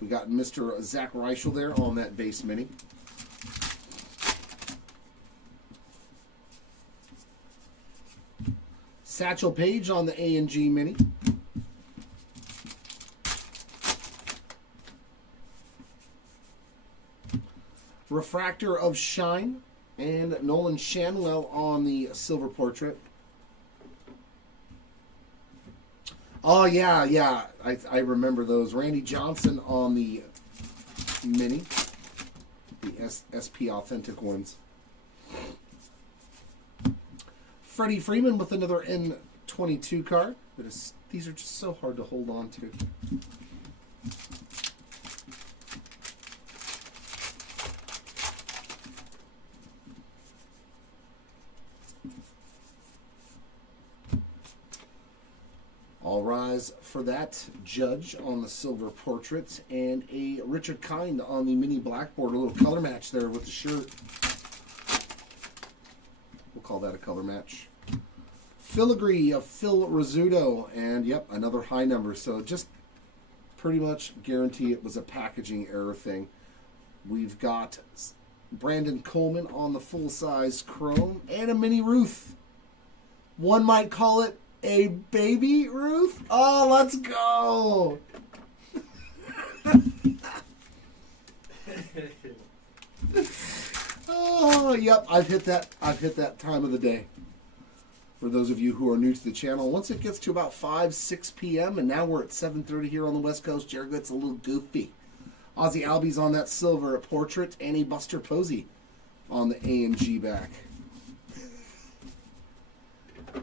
We got Mr. Zach Reichel there on that base mini. Satchel Paige on the A&G mini. Refractor of Shine and Nolan Shanwell on the silver portrait. Oh, yeah, yeah. I remember those. Randy Johnson on the mini. The SP Authentic ones. Freddie Freeman with another N22 card. These are just so hard to hold on to. All rise for that. Judge on the silver portrait and a Richard Kind on the mini blackboard. A little color match there with the shirt. We'll call that a color match. Filigree of Phil Rizzuto. And, yep, another high number. So just pretty much guarantee it was a packaging error thing. We've got Brandon Coleman on the full-size chrome. And a mini Ruth. One might call it a baby Ruth. Oh, let's go. Oh, yep, I've hit that time of the day. For those of you who are new to the channel, once it gets to about 5, 6 p.m., and now we're at 7:30 here on the West Coast, Jared gets a little goofy. Ozzy Albies on that silver portrait, and a Buster Posey on the A&G back.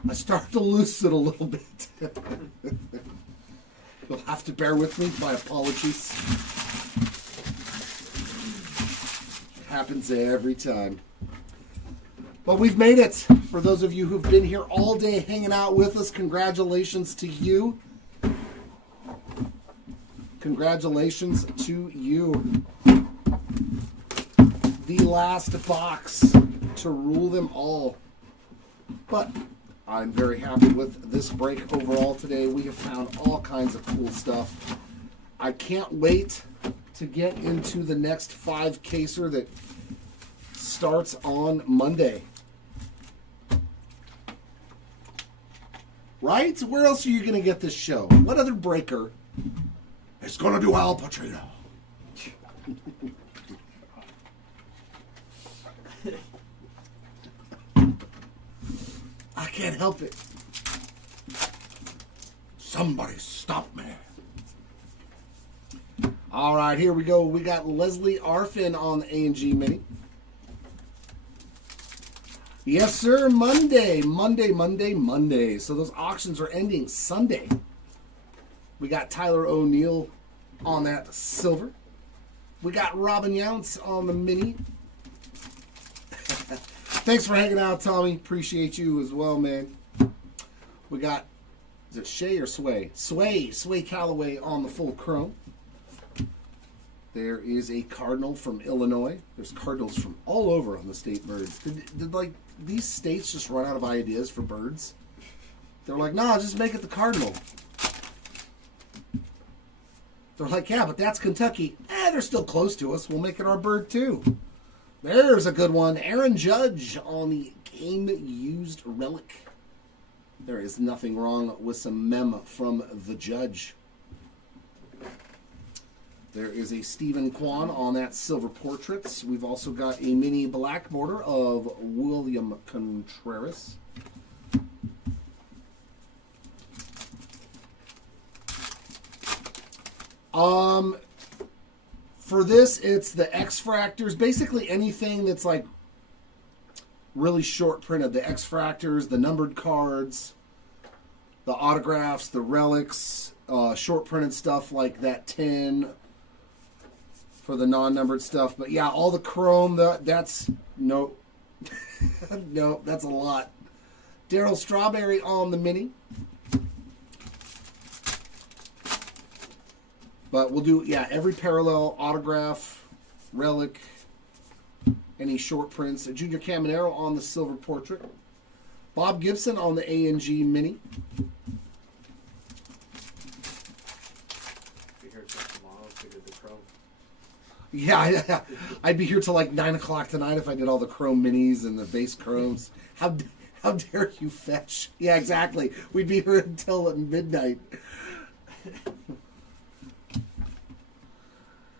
I start to loosen a little bit. You'll have to bear with me. My apologies. Happens every time. But we've made it. For those of you who've been here all day hanging out with us, congratulations to you. Congratulations to you. The last box to rule them all. But I'm very happy with this break overall today. We have found all kinds of cool stuff. I can't wait to get into the next 5-caser that starts on Monday. Right? Where else are you going to get this show? What other breaker is going to do Al Pacino? I can't help it. Somebody stop me. All right, here we go. We got Leslie Arfin on the A&G Mini. Yes, sir. Monday. So those auctions are ending Sunday. We got Tyler O'Neill on that silver. We got Robin Yount on the mini. Thanks for hanging out, Tommy. Appreciate you as well, man. We got, is it Shea or Sway? Sway Calloway on the full chrome. There is a Cardinal from Illinois. There's Cardinals from all over on the state birds. Did like these states just run out of ideas for birds? They're like, nah, just make it the Cardinal. They're like, yeah, but that's Kentucky. They're still close to us. We'll make it our bird, too. There's a good one. Aaron Judge on the game-used relic. There is nothing wrong with some mem from the Judge. There is a Stephen Kwan on that silver portraits. We've also got a mini black border of William Contreras. For this, it's the X-Fractors. Basically anything that's like really short printed. The X-Fractors, the numbered cards, the autographs, the relics, short printed stuff like that 10 for the non-numbered stuff. But yeah, all the chrome, that's no, no, that's a lot. Daryl Strawberry on the mini. But we'll do, yeah, every parallel, autograph, relic, any short prints. Junior Caminero on the silver portrait. Bob Gibson on the A&G mini. Be here till tomorrow if we did the chrome. Yeah, I'd be here till like 9 o'clock tonight if I did all the chrome minis and the base chromes. How dare you fetch? Yeah, exactly. We'd be here until midnight.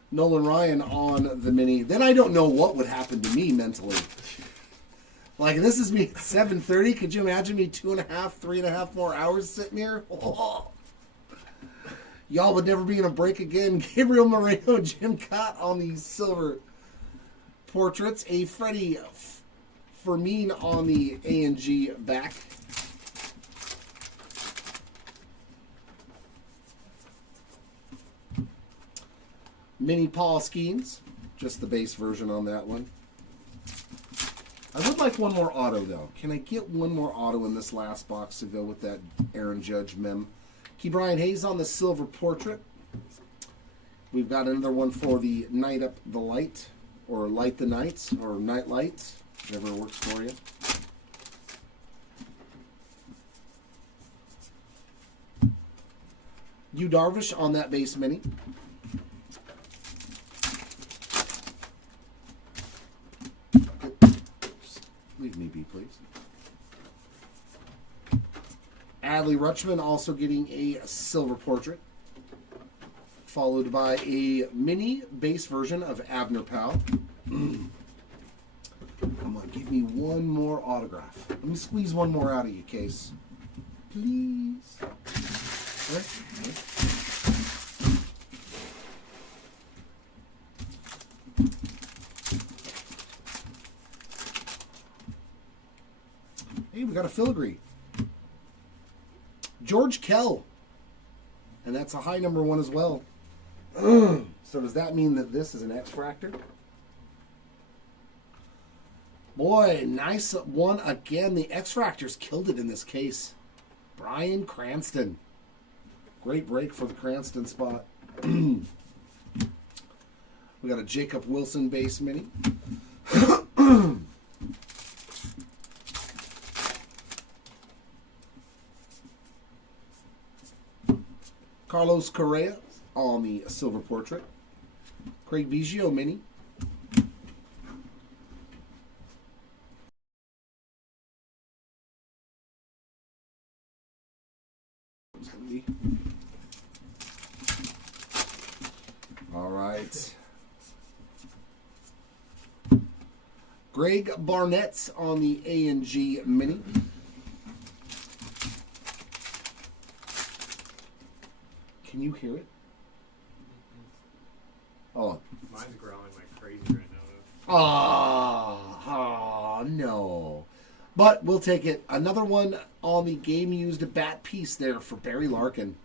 Nolan Ryan on the mini. Then I don't know what would happen to me mentally. Like, this is me at 7:30. Could you imagine me 2.5, 3.5 more hours sitting here? Oh. Y'all would never be in a break again. Gabriel Moreno, Jim Cott on the silver portraits. A Freddie Fermin on the A&G back. Mini Paul Skeens. Just the base version on that one. I would like one more auto, though. Can I get one more auto in this last box to go with that Aaron Judge mem? Key Brian Hayes on the silver portrait. We've got another one for the Night Up the Light, or Light the Nights, or Night Lights, whatever works for you. Yu Darvish on that base mini. Leave me be, please. Adley Rutschman also getting a silver portrait. Followed by a mini base version of Abner Powell. Come on, give me one more autograph. Let me squeeze one more out of you, Case. Please. Right? Hey, we got a filigree. George Kell. And that's a high number one as well. So does that mean that this is an X-Fractor? Boy, nice one again. The X-Fractors killed it in this case. Brian Cranston. Great break for the Cranston spot. We got a Jacob Wilson base mini. Carlos Correa on the silver portrait. Craig Biggio mini. All right. Greg Barnett's on the A&G mini. Can you hear it? Oh. Mine's growling like crazy right now. Oh, no. But we'll take it. Another one on the game-used bat piece there for Barry Larkin.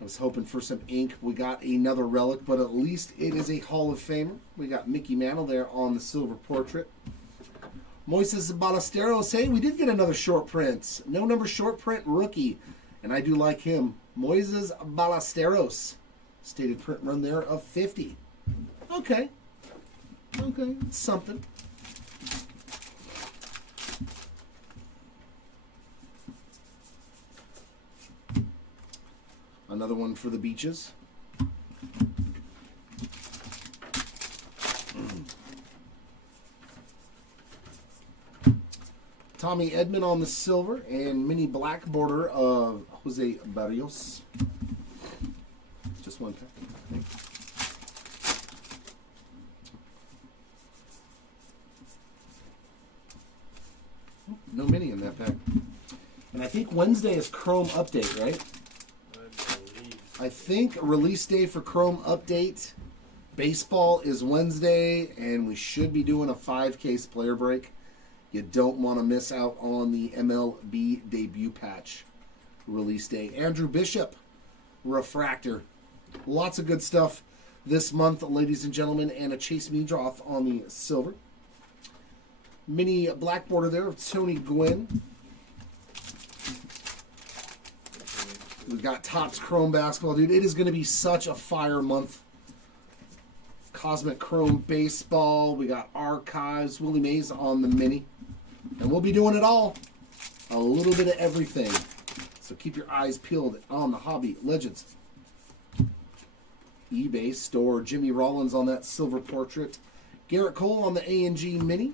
I was hoping for some ink. We got another relic, but at least it is a Hall of Famer. We got Mickey Mantle there on the silver portrait. Moises Ballesteros. Hey, we did get another short print. No number short print rookie. And I do like him. Moises Ballesteros. Stated print run there of 50. Okay. Okay, it's something. Another one for the beaches. Tommy Edman on the silver and mini black border of Jose Barrios. Just one pack. No mini in that pack. And I think Wednesday is Chrome Update, right? I believe. I think release day for Chrome Update. Baseball is Wednesday, and we should be doing a 5-case player break. You don't want to miss out on the MLB debut patch release day. Andrew Bishop, Refractor. Lots of good stuff this month, ladies and gentlemen, and a Chase Meadroth on the silver. Mini black border there of Tony Gwynn. We've got Topps Chrome Basketball. Dude, it is going to be such a fire month. Cosmic Chrome Baseball. We got Archives. Willie Mays on the mini. And we'll be doing it all. A little bit of everything. So keep your eyes peeled on the Hobby Legends eBay store. Jimmy Rollins on that silver portrait. Garrett Cole on the A&G mini.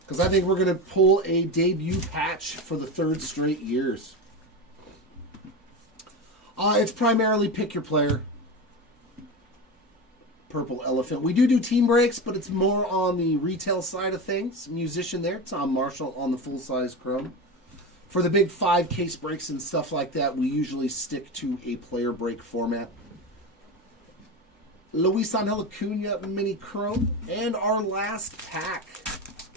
Because I think we're going to pull a debut patch for the 3rd straight years. It's primarily pick your player. Purple Elephant. We do team breaks, but it's more on the retail side of things. Musician there, Tom Marshall on the full-size Chrome. For the big 5-case breaks and stuff like that, we usually stick to a player break format. Luis Angel Acuna mini Chrome. And our last pack.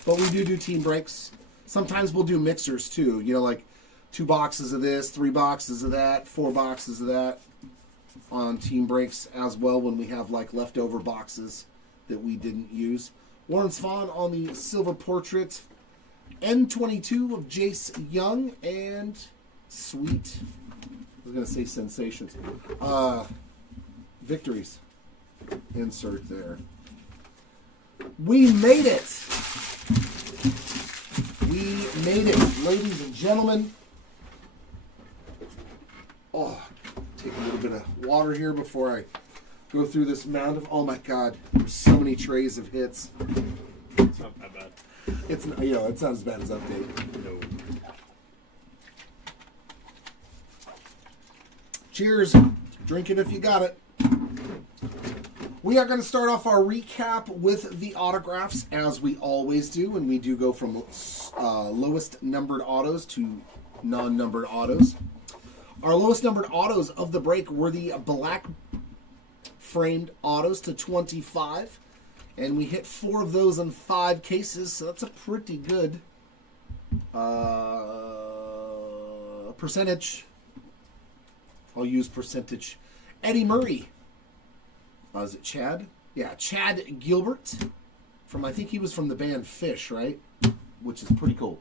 But we do team breaks. Sometimes we'll do mixers too. You know, like 2 boxes of this, 3 boxes of that, 4 boxes of that on team breaks as well when we have like leftover boxes that we didn't use. Warren Spahn on the silver portrait. N22 of Jace Young and sweet. I was going to say sensations. Victories. Insert there. We made it. We made it, ladies and gentlemen. Oh, take a little bit of water here before I go through this mound of. Oh my God, there's so many trays of hits. It's not that bad. It's it's not as bad as update. No. Cheers. Drink it if you got it. We are going to start off our recap with the autographs, as we always do, and we do go from lowest numbered autos to non-numbered autos. Our lowest numbered autos of the break were the black framed autos to 25, and we hit 4 of those in 5 cases, so that's a pretty good percentage. I'll use percentage. Eddie Murray. Is it Chad? Yeah, Chad Gilbert. I think he was from the band Fish, right? Which is pretty cool.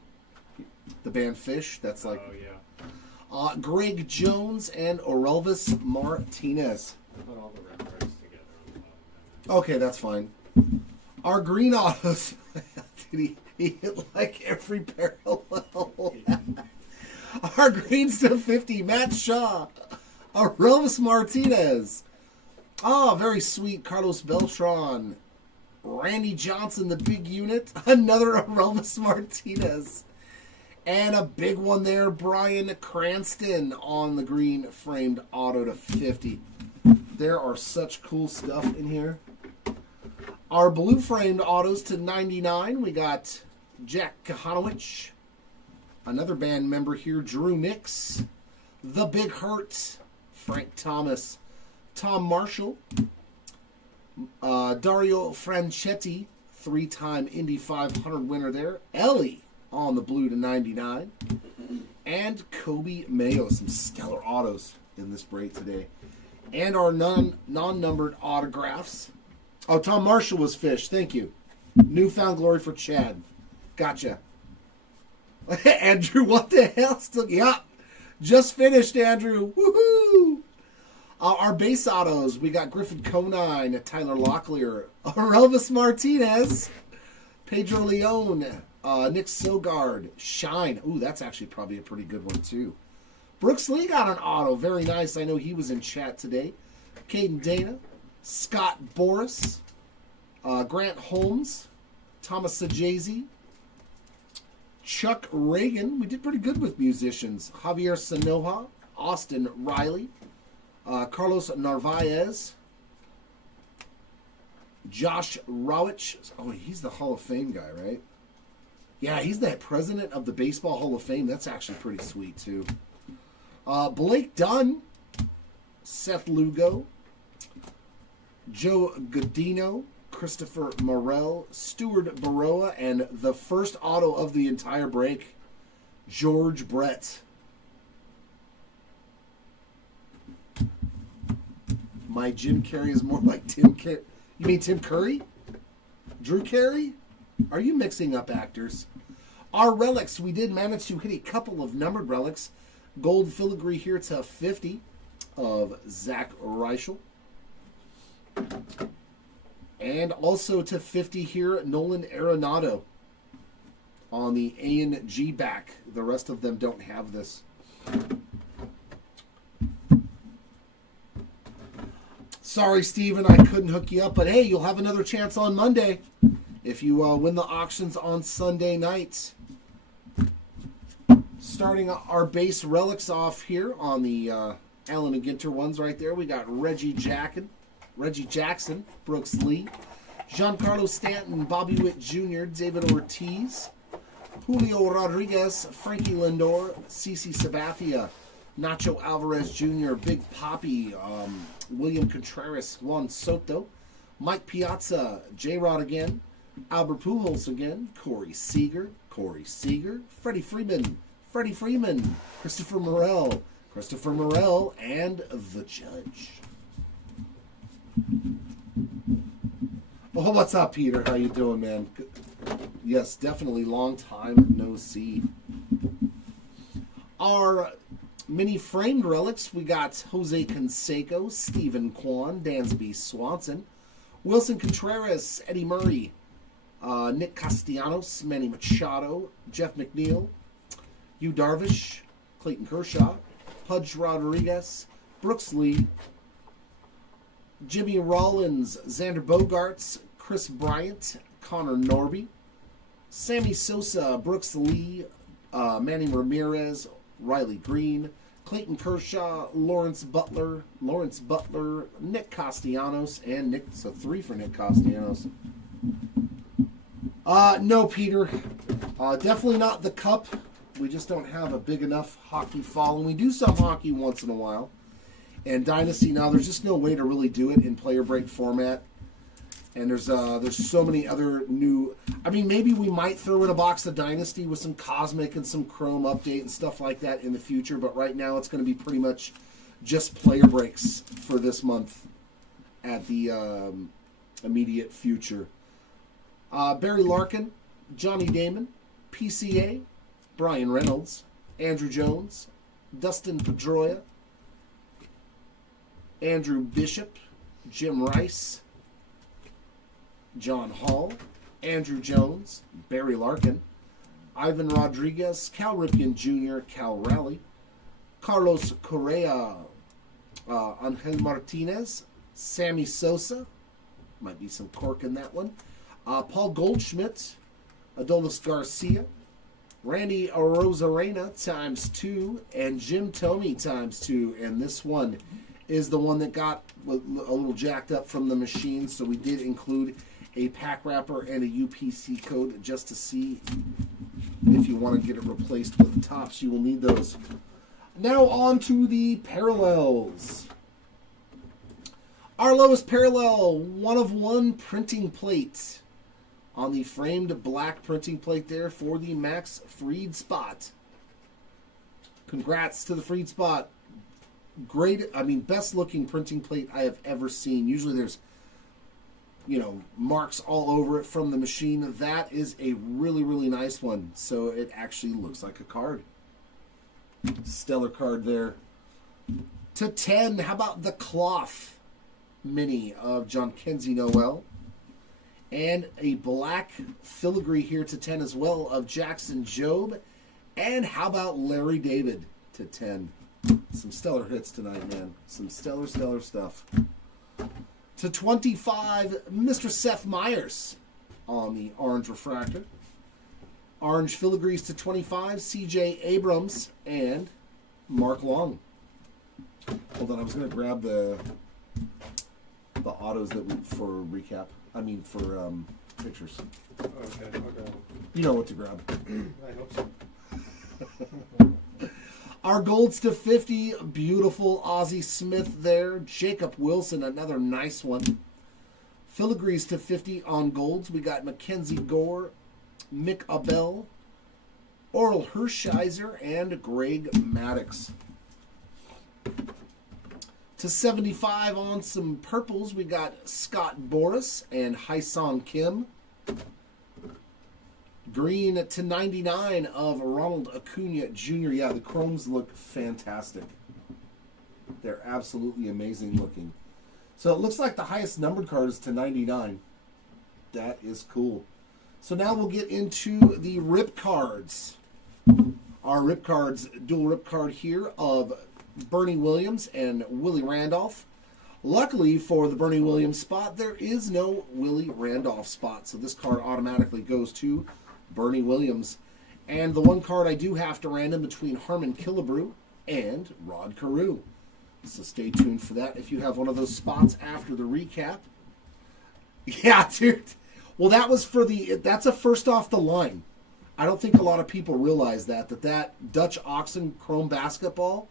The band Fish, that's like... Oh, yeah. Greg Jones and Orelvis Martinez. Put all the red cards together on the bottom. Okay, that's fine. Our green autos... Dude, he hit like every parallel. Our greens to 50, Matt Shaw. Orelvis Martinez. Oh, very sweet. Carlos Beltran. Randy Johnson, the big unit. Another Orelvis Martinez. And a big one there, Brian Cranston on the green framed auto to 50. There are such cool stuff in here. Our blue framed autos to 99. We got Jack Kahanowicz. Another band member here, Drew Nix. The Big Hurt. Frank Thomas. Tom Marshall, Dario Franchetti, 3-time Indy 500 winner there. Ellie on the blue to 99. And Kobe Mayo, some stellar autos in this break today. And our non-numbered autographs. Oh, Tom Marshall was Fish. Thank you. Newfound glory for Chad. Gotcha. Andrew, what the hell? Yeah, just finished, Andrew. Woohoo! Our base autos, we got Griffin Conine, Tyler Locklear, Orelvis Martinez, Pedro Leon, Nick Sogard, Shine. Ooh, that's actually probably a pretty good one, too. Brooks Lee got an auto. Very nice. I know he was in chat today. Caden Dana, Scott Boris, Grant Holmes, Thomas Sajazi, Chuck Reagan. We did pretty good with musicians. Javier Sanoja, Austin Riley, Carlos Narvaez, Josh Rowich. Oh, he's the Hall of Fame guy, right? Yeah, he's the president of the Baseball Hall of Fame. That's actually pretty sweet, too. Blake Dunn, Seth Lugo, Joe Godino, Christopher Morel, Stuart Baroa, and the first auto of the entire break, George Brett. My Jim Carrey is more like Tim Carrey. You mean Tim Curry? Drew Carey? Are you mixing up actors? Our relics, we did manage to hit a couple of numbered relics. Gold filigree here to 50 of Zach Reichel. And also to 50 here, Nolan Arenado on the A&G back. The rest of them don't have this. Sorry, Steven, I couldn't hook you up, but hey, you'll have another chance on Monday if you win the auctions on Sunday night. Starting our base relics off here on the Allen and Ginter ones right there. We got Reggie Jackson, Brooks Lee, Giancarlo Stanton, Bobby Witt Jr., David Ortiz, Julio Rodriguez, Frankie Lindor, CeCe Sabathia, Nacho Alvarez Jr., Big Papi, William Contreras, Juan Soto, Mike Piazza, J-Rod again, Albert Pujols again, Corey Seager, Freddie Freeman, Christopher Morel, and the Judge. Oh, what's up, Peter? How you doing, man? Yes, definitely long time no see. Our mini framed relics, we got Jose Canseco, Stephen Kwan, Dansby Swanson, Wilson Contreras, Eddie Murray, Nick Castellanos, Manny Machado, Jeff McNeil, Yu Darvish, Clayton Kershaw, Pudge Rodriguez, Brooks Lee, Jimmy Rollins, Xander Bogaerts, Chris Bryant, Connor Norby, Sammy Sosa, Brooks Lee, Manny Ramirez, Riley Green, Clayton Kershaw, Lawrence Butler, Nick Castellanos, and Nick. So 3 for Nick Castellanos. No, Peter. Definitely not the Cup. We just don't have a big enough hockey following. We do some hockey once in a while. And Dynasty now, there's just no way to really do it in player break format. And there's so many other new. I mean, maybe we might throw in a box of Dynasty with some Cosmic and some Chrome update and stuff like that in the future. But right now, it's going to be pretty much just player breaks for this month at the immediate future. Barry Larkin, Johnny Damon, PCA, Brian Reynolds, Andrew Jones, Dustin Pedroia, Andrew Bishop, Jim Rice, John Hall, Andrew Jones, Barry Larkin, Ivan Rodriguez, Cal Ripken Jr., Cal Raleigh, Carlos Correa, Angel Martinez, Sammy Sosa, might be some cork in that one, Paul Goldschmidt, Adolis Garcia, Randy Arozarena ×2, and Jim Thome ×2. And this one is the one that got a little jacked up from the machine, so we did include a pack wrapper and a UPC code just to see if you want to get it replaced with tops. You will need those. Now on to the parallels. Our lowest parallel, 1/1 printing plate. On the framed black printing plate there for the Max Fried spot. Congrats to the Fried spot. Great, best looking printing plate I have ever seen. Usually there's, marks all over it from the machine. That is a really, really nice one. So it actually looks like a card. Stellar card there. To 10, how about the cloth mini of John Kenzie Noel? And a black filigree here to 10 as well of Jackson Jobe. And how about Larry David to 10? Some stellar hits tonight, man. Some stellar stuff. To 25, Mr. Seth Meyers on the orange refractor. Orange filigrees to 25, CJ Abrams and Mark Long. Hold on, I was going to grab the autos that we, for recap. I mean, for pictures. Okay, I'll grab them. You know what to grab. I hope so. Our golds to 50, beautiful Ozzie Smith there. Jacob Wilson, another nice one. Filigrees to 50 on golds. We got Mackenzie Gore, Mick Abel, Oral Hershiser, and Greg Maddux. To 75 on some purples, we got Scott Boras and Hyesong Kim. Green to 99 of Ronald Acuna Jr. Yeah, the chromes look fantastic. They're absolutely amazing looking. So it looks like the highest numbered card is to 99. That is cool. So now we'll get into the rip cards. Our rip cards, dual rip card here of Bernie Williams and Willie Randolph. Luckily for the Bernie Williams spot, there is no Willie Randolph spot. So this card automatically goes to Bernie Williams. And the one card I do have to random between Harmon Killebrew and Rod Carew. So stay tuned for that if you have one of those spots after the recap. Yeah, dude. Well, that was for that's a first off the line. I don't think a lot of people realize that Dutch Oxen Chrome Basketball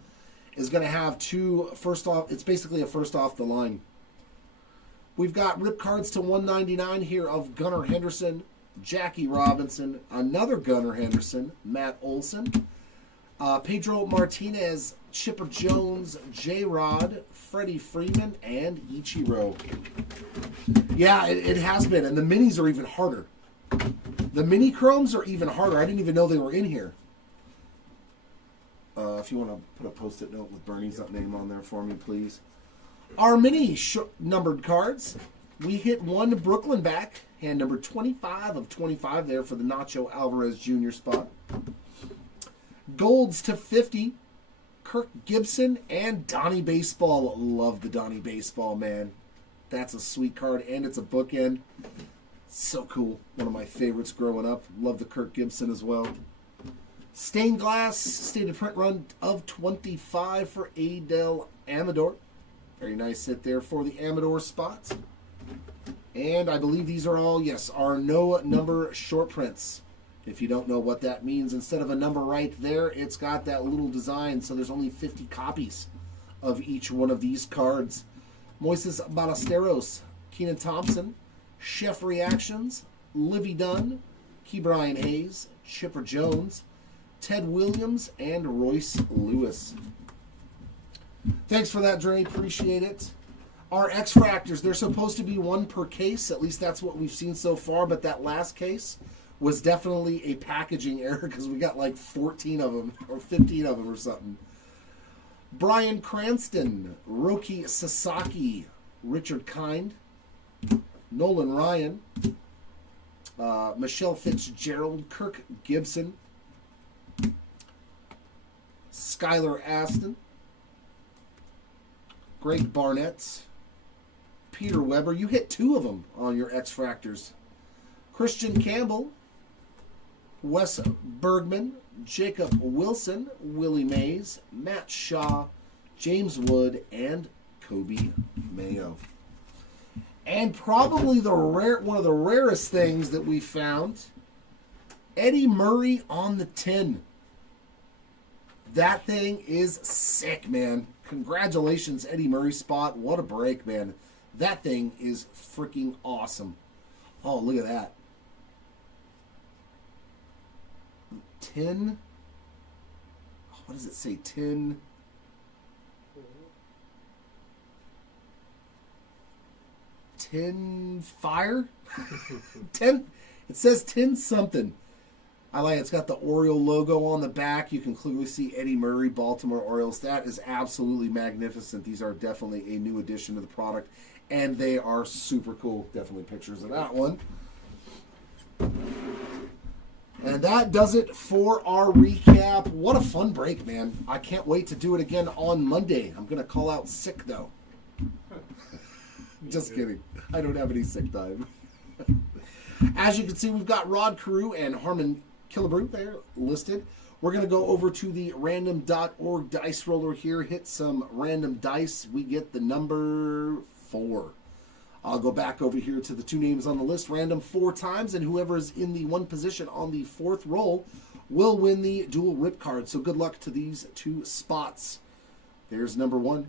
is going to have two first off. It's basically a first off the line. We've got rip cards to 199 here of Gunnar Henderson, Jackie Robinson, another Gunnar Henderson, Matt Olson, Pedro Martinez, Chipper Jones, J-Rod, Freddie Freeman, and Ichiro. Yeah, it has been, and the minis are even harder. The mini chromes are even harder. I didn't even know they were in here. If you want to put a post-it note with Bernie's name on there for me, please. Our mini numbered cards. We hit one Brooklyn back. Hand number 25 of 25 there for the Nacho Alvarez Jr. spot. Golds to 50. Kirk Gibson and Donnie Baseball. Love the Donnie Baseball, man. That's a sweet card, and it's a bookend. So cool. One of my favorites growing up. Love the Kirk Gibson as well. Stained glass, stated print run of 25 for Adel Amador. Very nice hit there for the Amador spots. And I believe these are all, yes, are no number short prints. If you don't know what that means, instead of a number right there, it's got that little design, so there's only 50 copies of each one of these cards. Moises Ballesteros, Keenan Thompson, Chef Reactions, Livy Dunn, Ke'Bryan Hayes, Chipper Jones, Ted Williams, and Royce Lewis. Thanks for that, Dre. Appreciate it. Our X-Fractors, they're supposed to be one per case. At least that's what we've seen so far. But that last case was definitely a packaging error because we got like 14 of them or 15 of them or something. Brian Cranston, Roki Sasaki, Richard Kind, Nolan Ryan, Michelle Fitzgerald, Kirk Gibson, Skylar Aston, Greg Barnett, Peter Weber. You hit two of them on your X-Fractors. Christian Campbell, Wes Bergman, Jacob Wilson, Willie Mays, Matt Shaw, James Wood, and Kobe Mayo. And probably one of the rarest things that we found, Eddie Murray on the tin. That thing is sick, man. Congratulations, Eddie Murray spot. What a break, man. That thing is freaking awesome. Oh, look at that. 10. What does it say? 10. 10 fire? 10. It says 10 something. I like it. It's got the Oriole logo on the back. You can clearly see Eddie Murray, Baltimore Orioles. That is absolutely magnificent. These are definitely a new addition to the product, and they are super cool. Definitely pictures of that one. And that does it for our recap. What a fun break, man. I can't wait to do it again on Monday. I'm going to call out sick, though. Just kidding. I don't have any sick time. As you can see, we've got Rod Carew and Harmon Killebrew there listed. We're going to go over to the random.org dice roller here, hit some random dice. We get the number 4. I'll go back over here to the 2 names on the list, random 4 times, and whoever is in the 1 position on the 4th roll will win the dual rip card. So good luck to these 2 spots. There's number 1,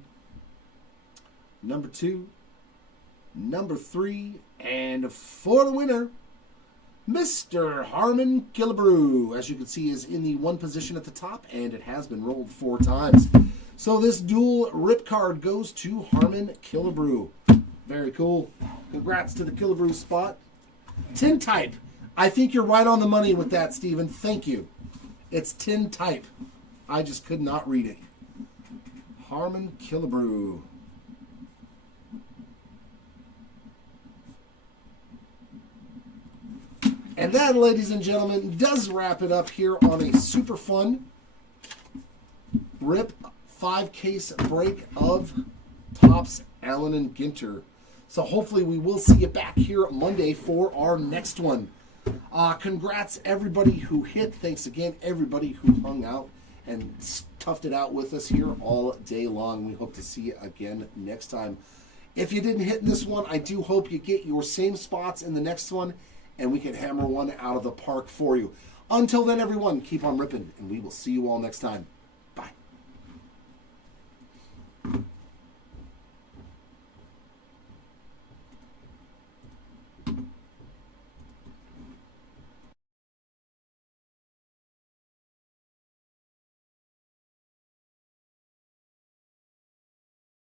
number 2, number 3, and for the winner, Mr. Harmon Killebrew, as you can see, is in the 1 position at the top, and it has been rolled 4 times. So this dual rip card goes to Harmon Killebrew. Very cool. Congrats to the Killebrew spot. Tin type. I think you're right on the money with that, Steven. Thank you. It's tin type. I just could not read it. Harmon Killebrew. And that, ladies and gentlemen, does wrap it up here on a super fun rip 5-case break of Topps Allen and Ginter. So hopefully we will see you back here Monday for our next one. Congrats everybody who hit. Thanks again everybody who hung out and toughed it out with us here all day long. We hope to see you again next time. If you didn't hit in this one, I do hope you get your same spots in the next one, and we can hammer one out of the park for you. Until then, everyone, keep on ripping, and we will see you all next time.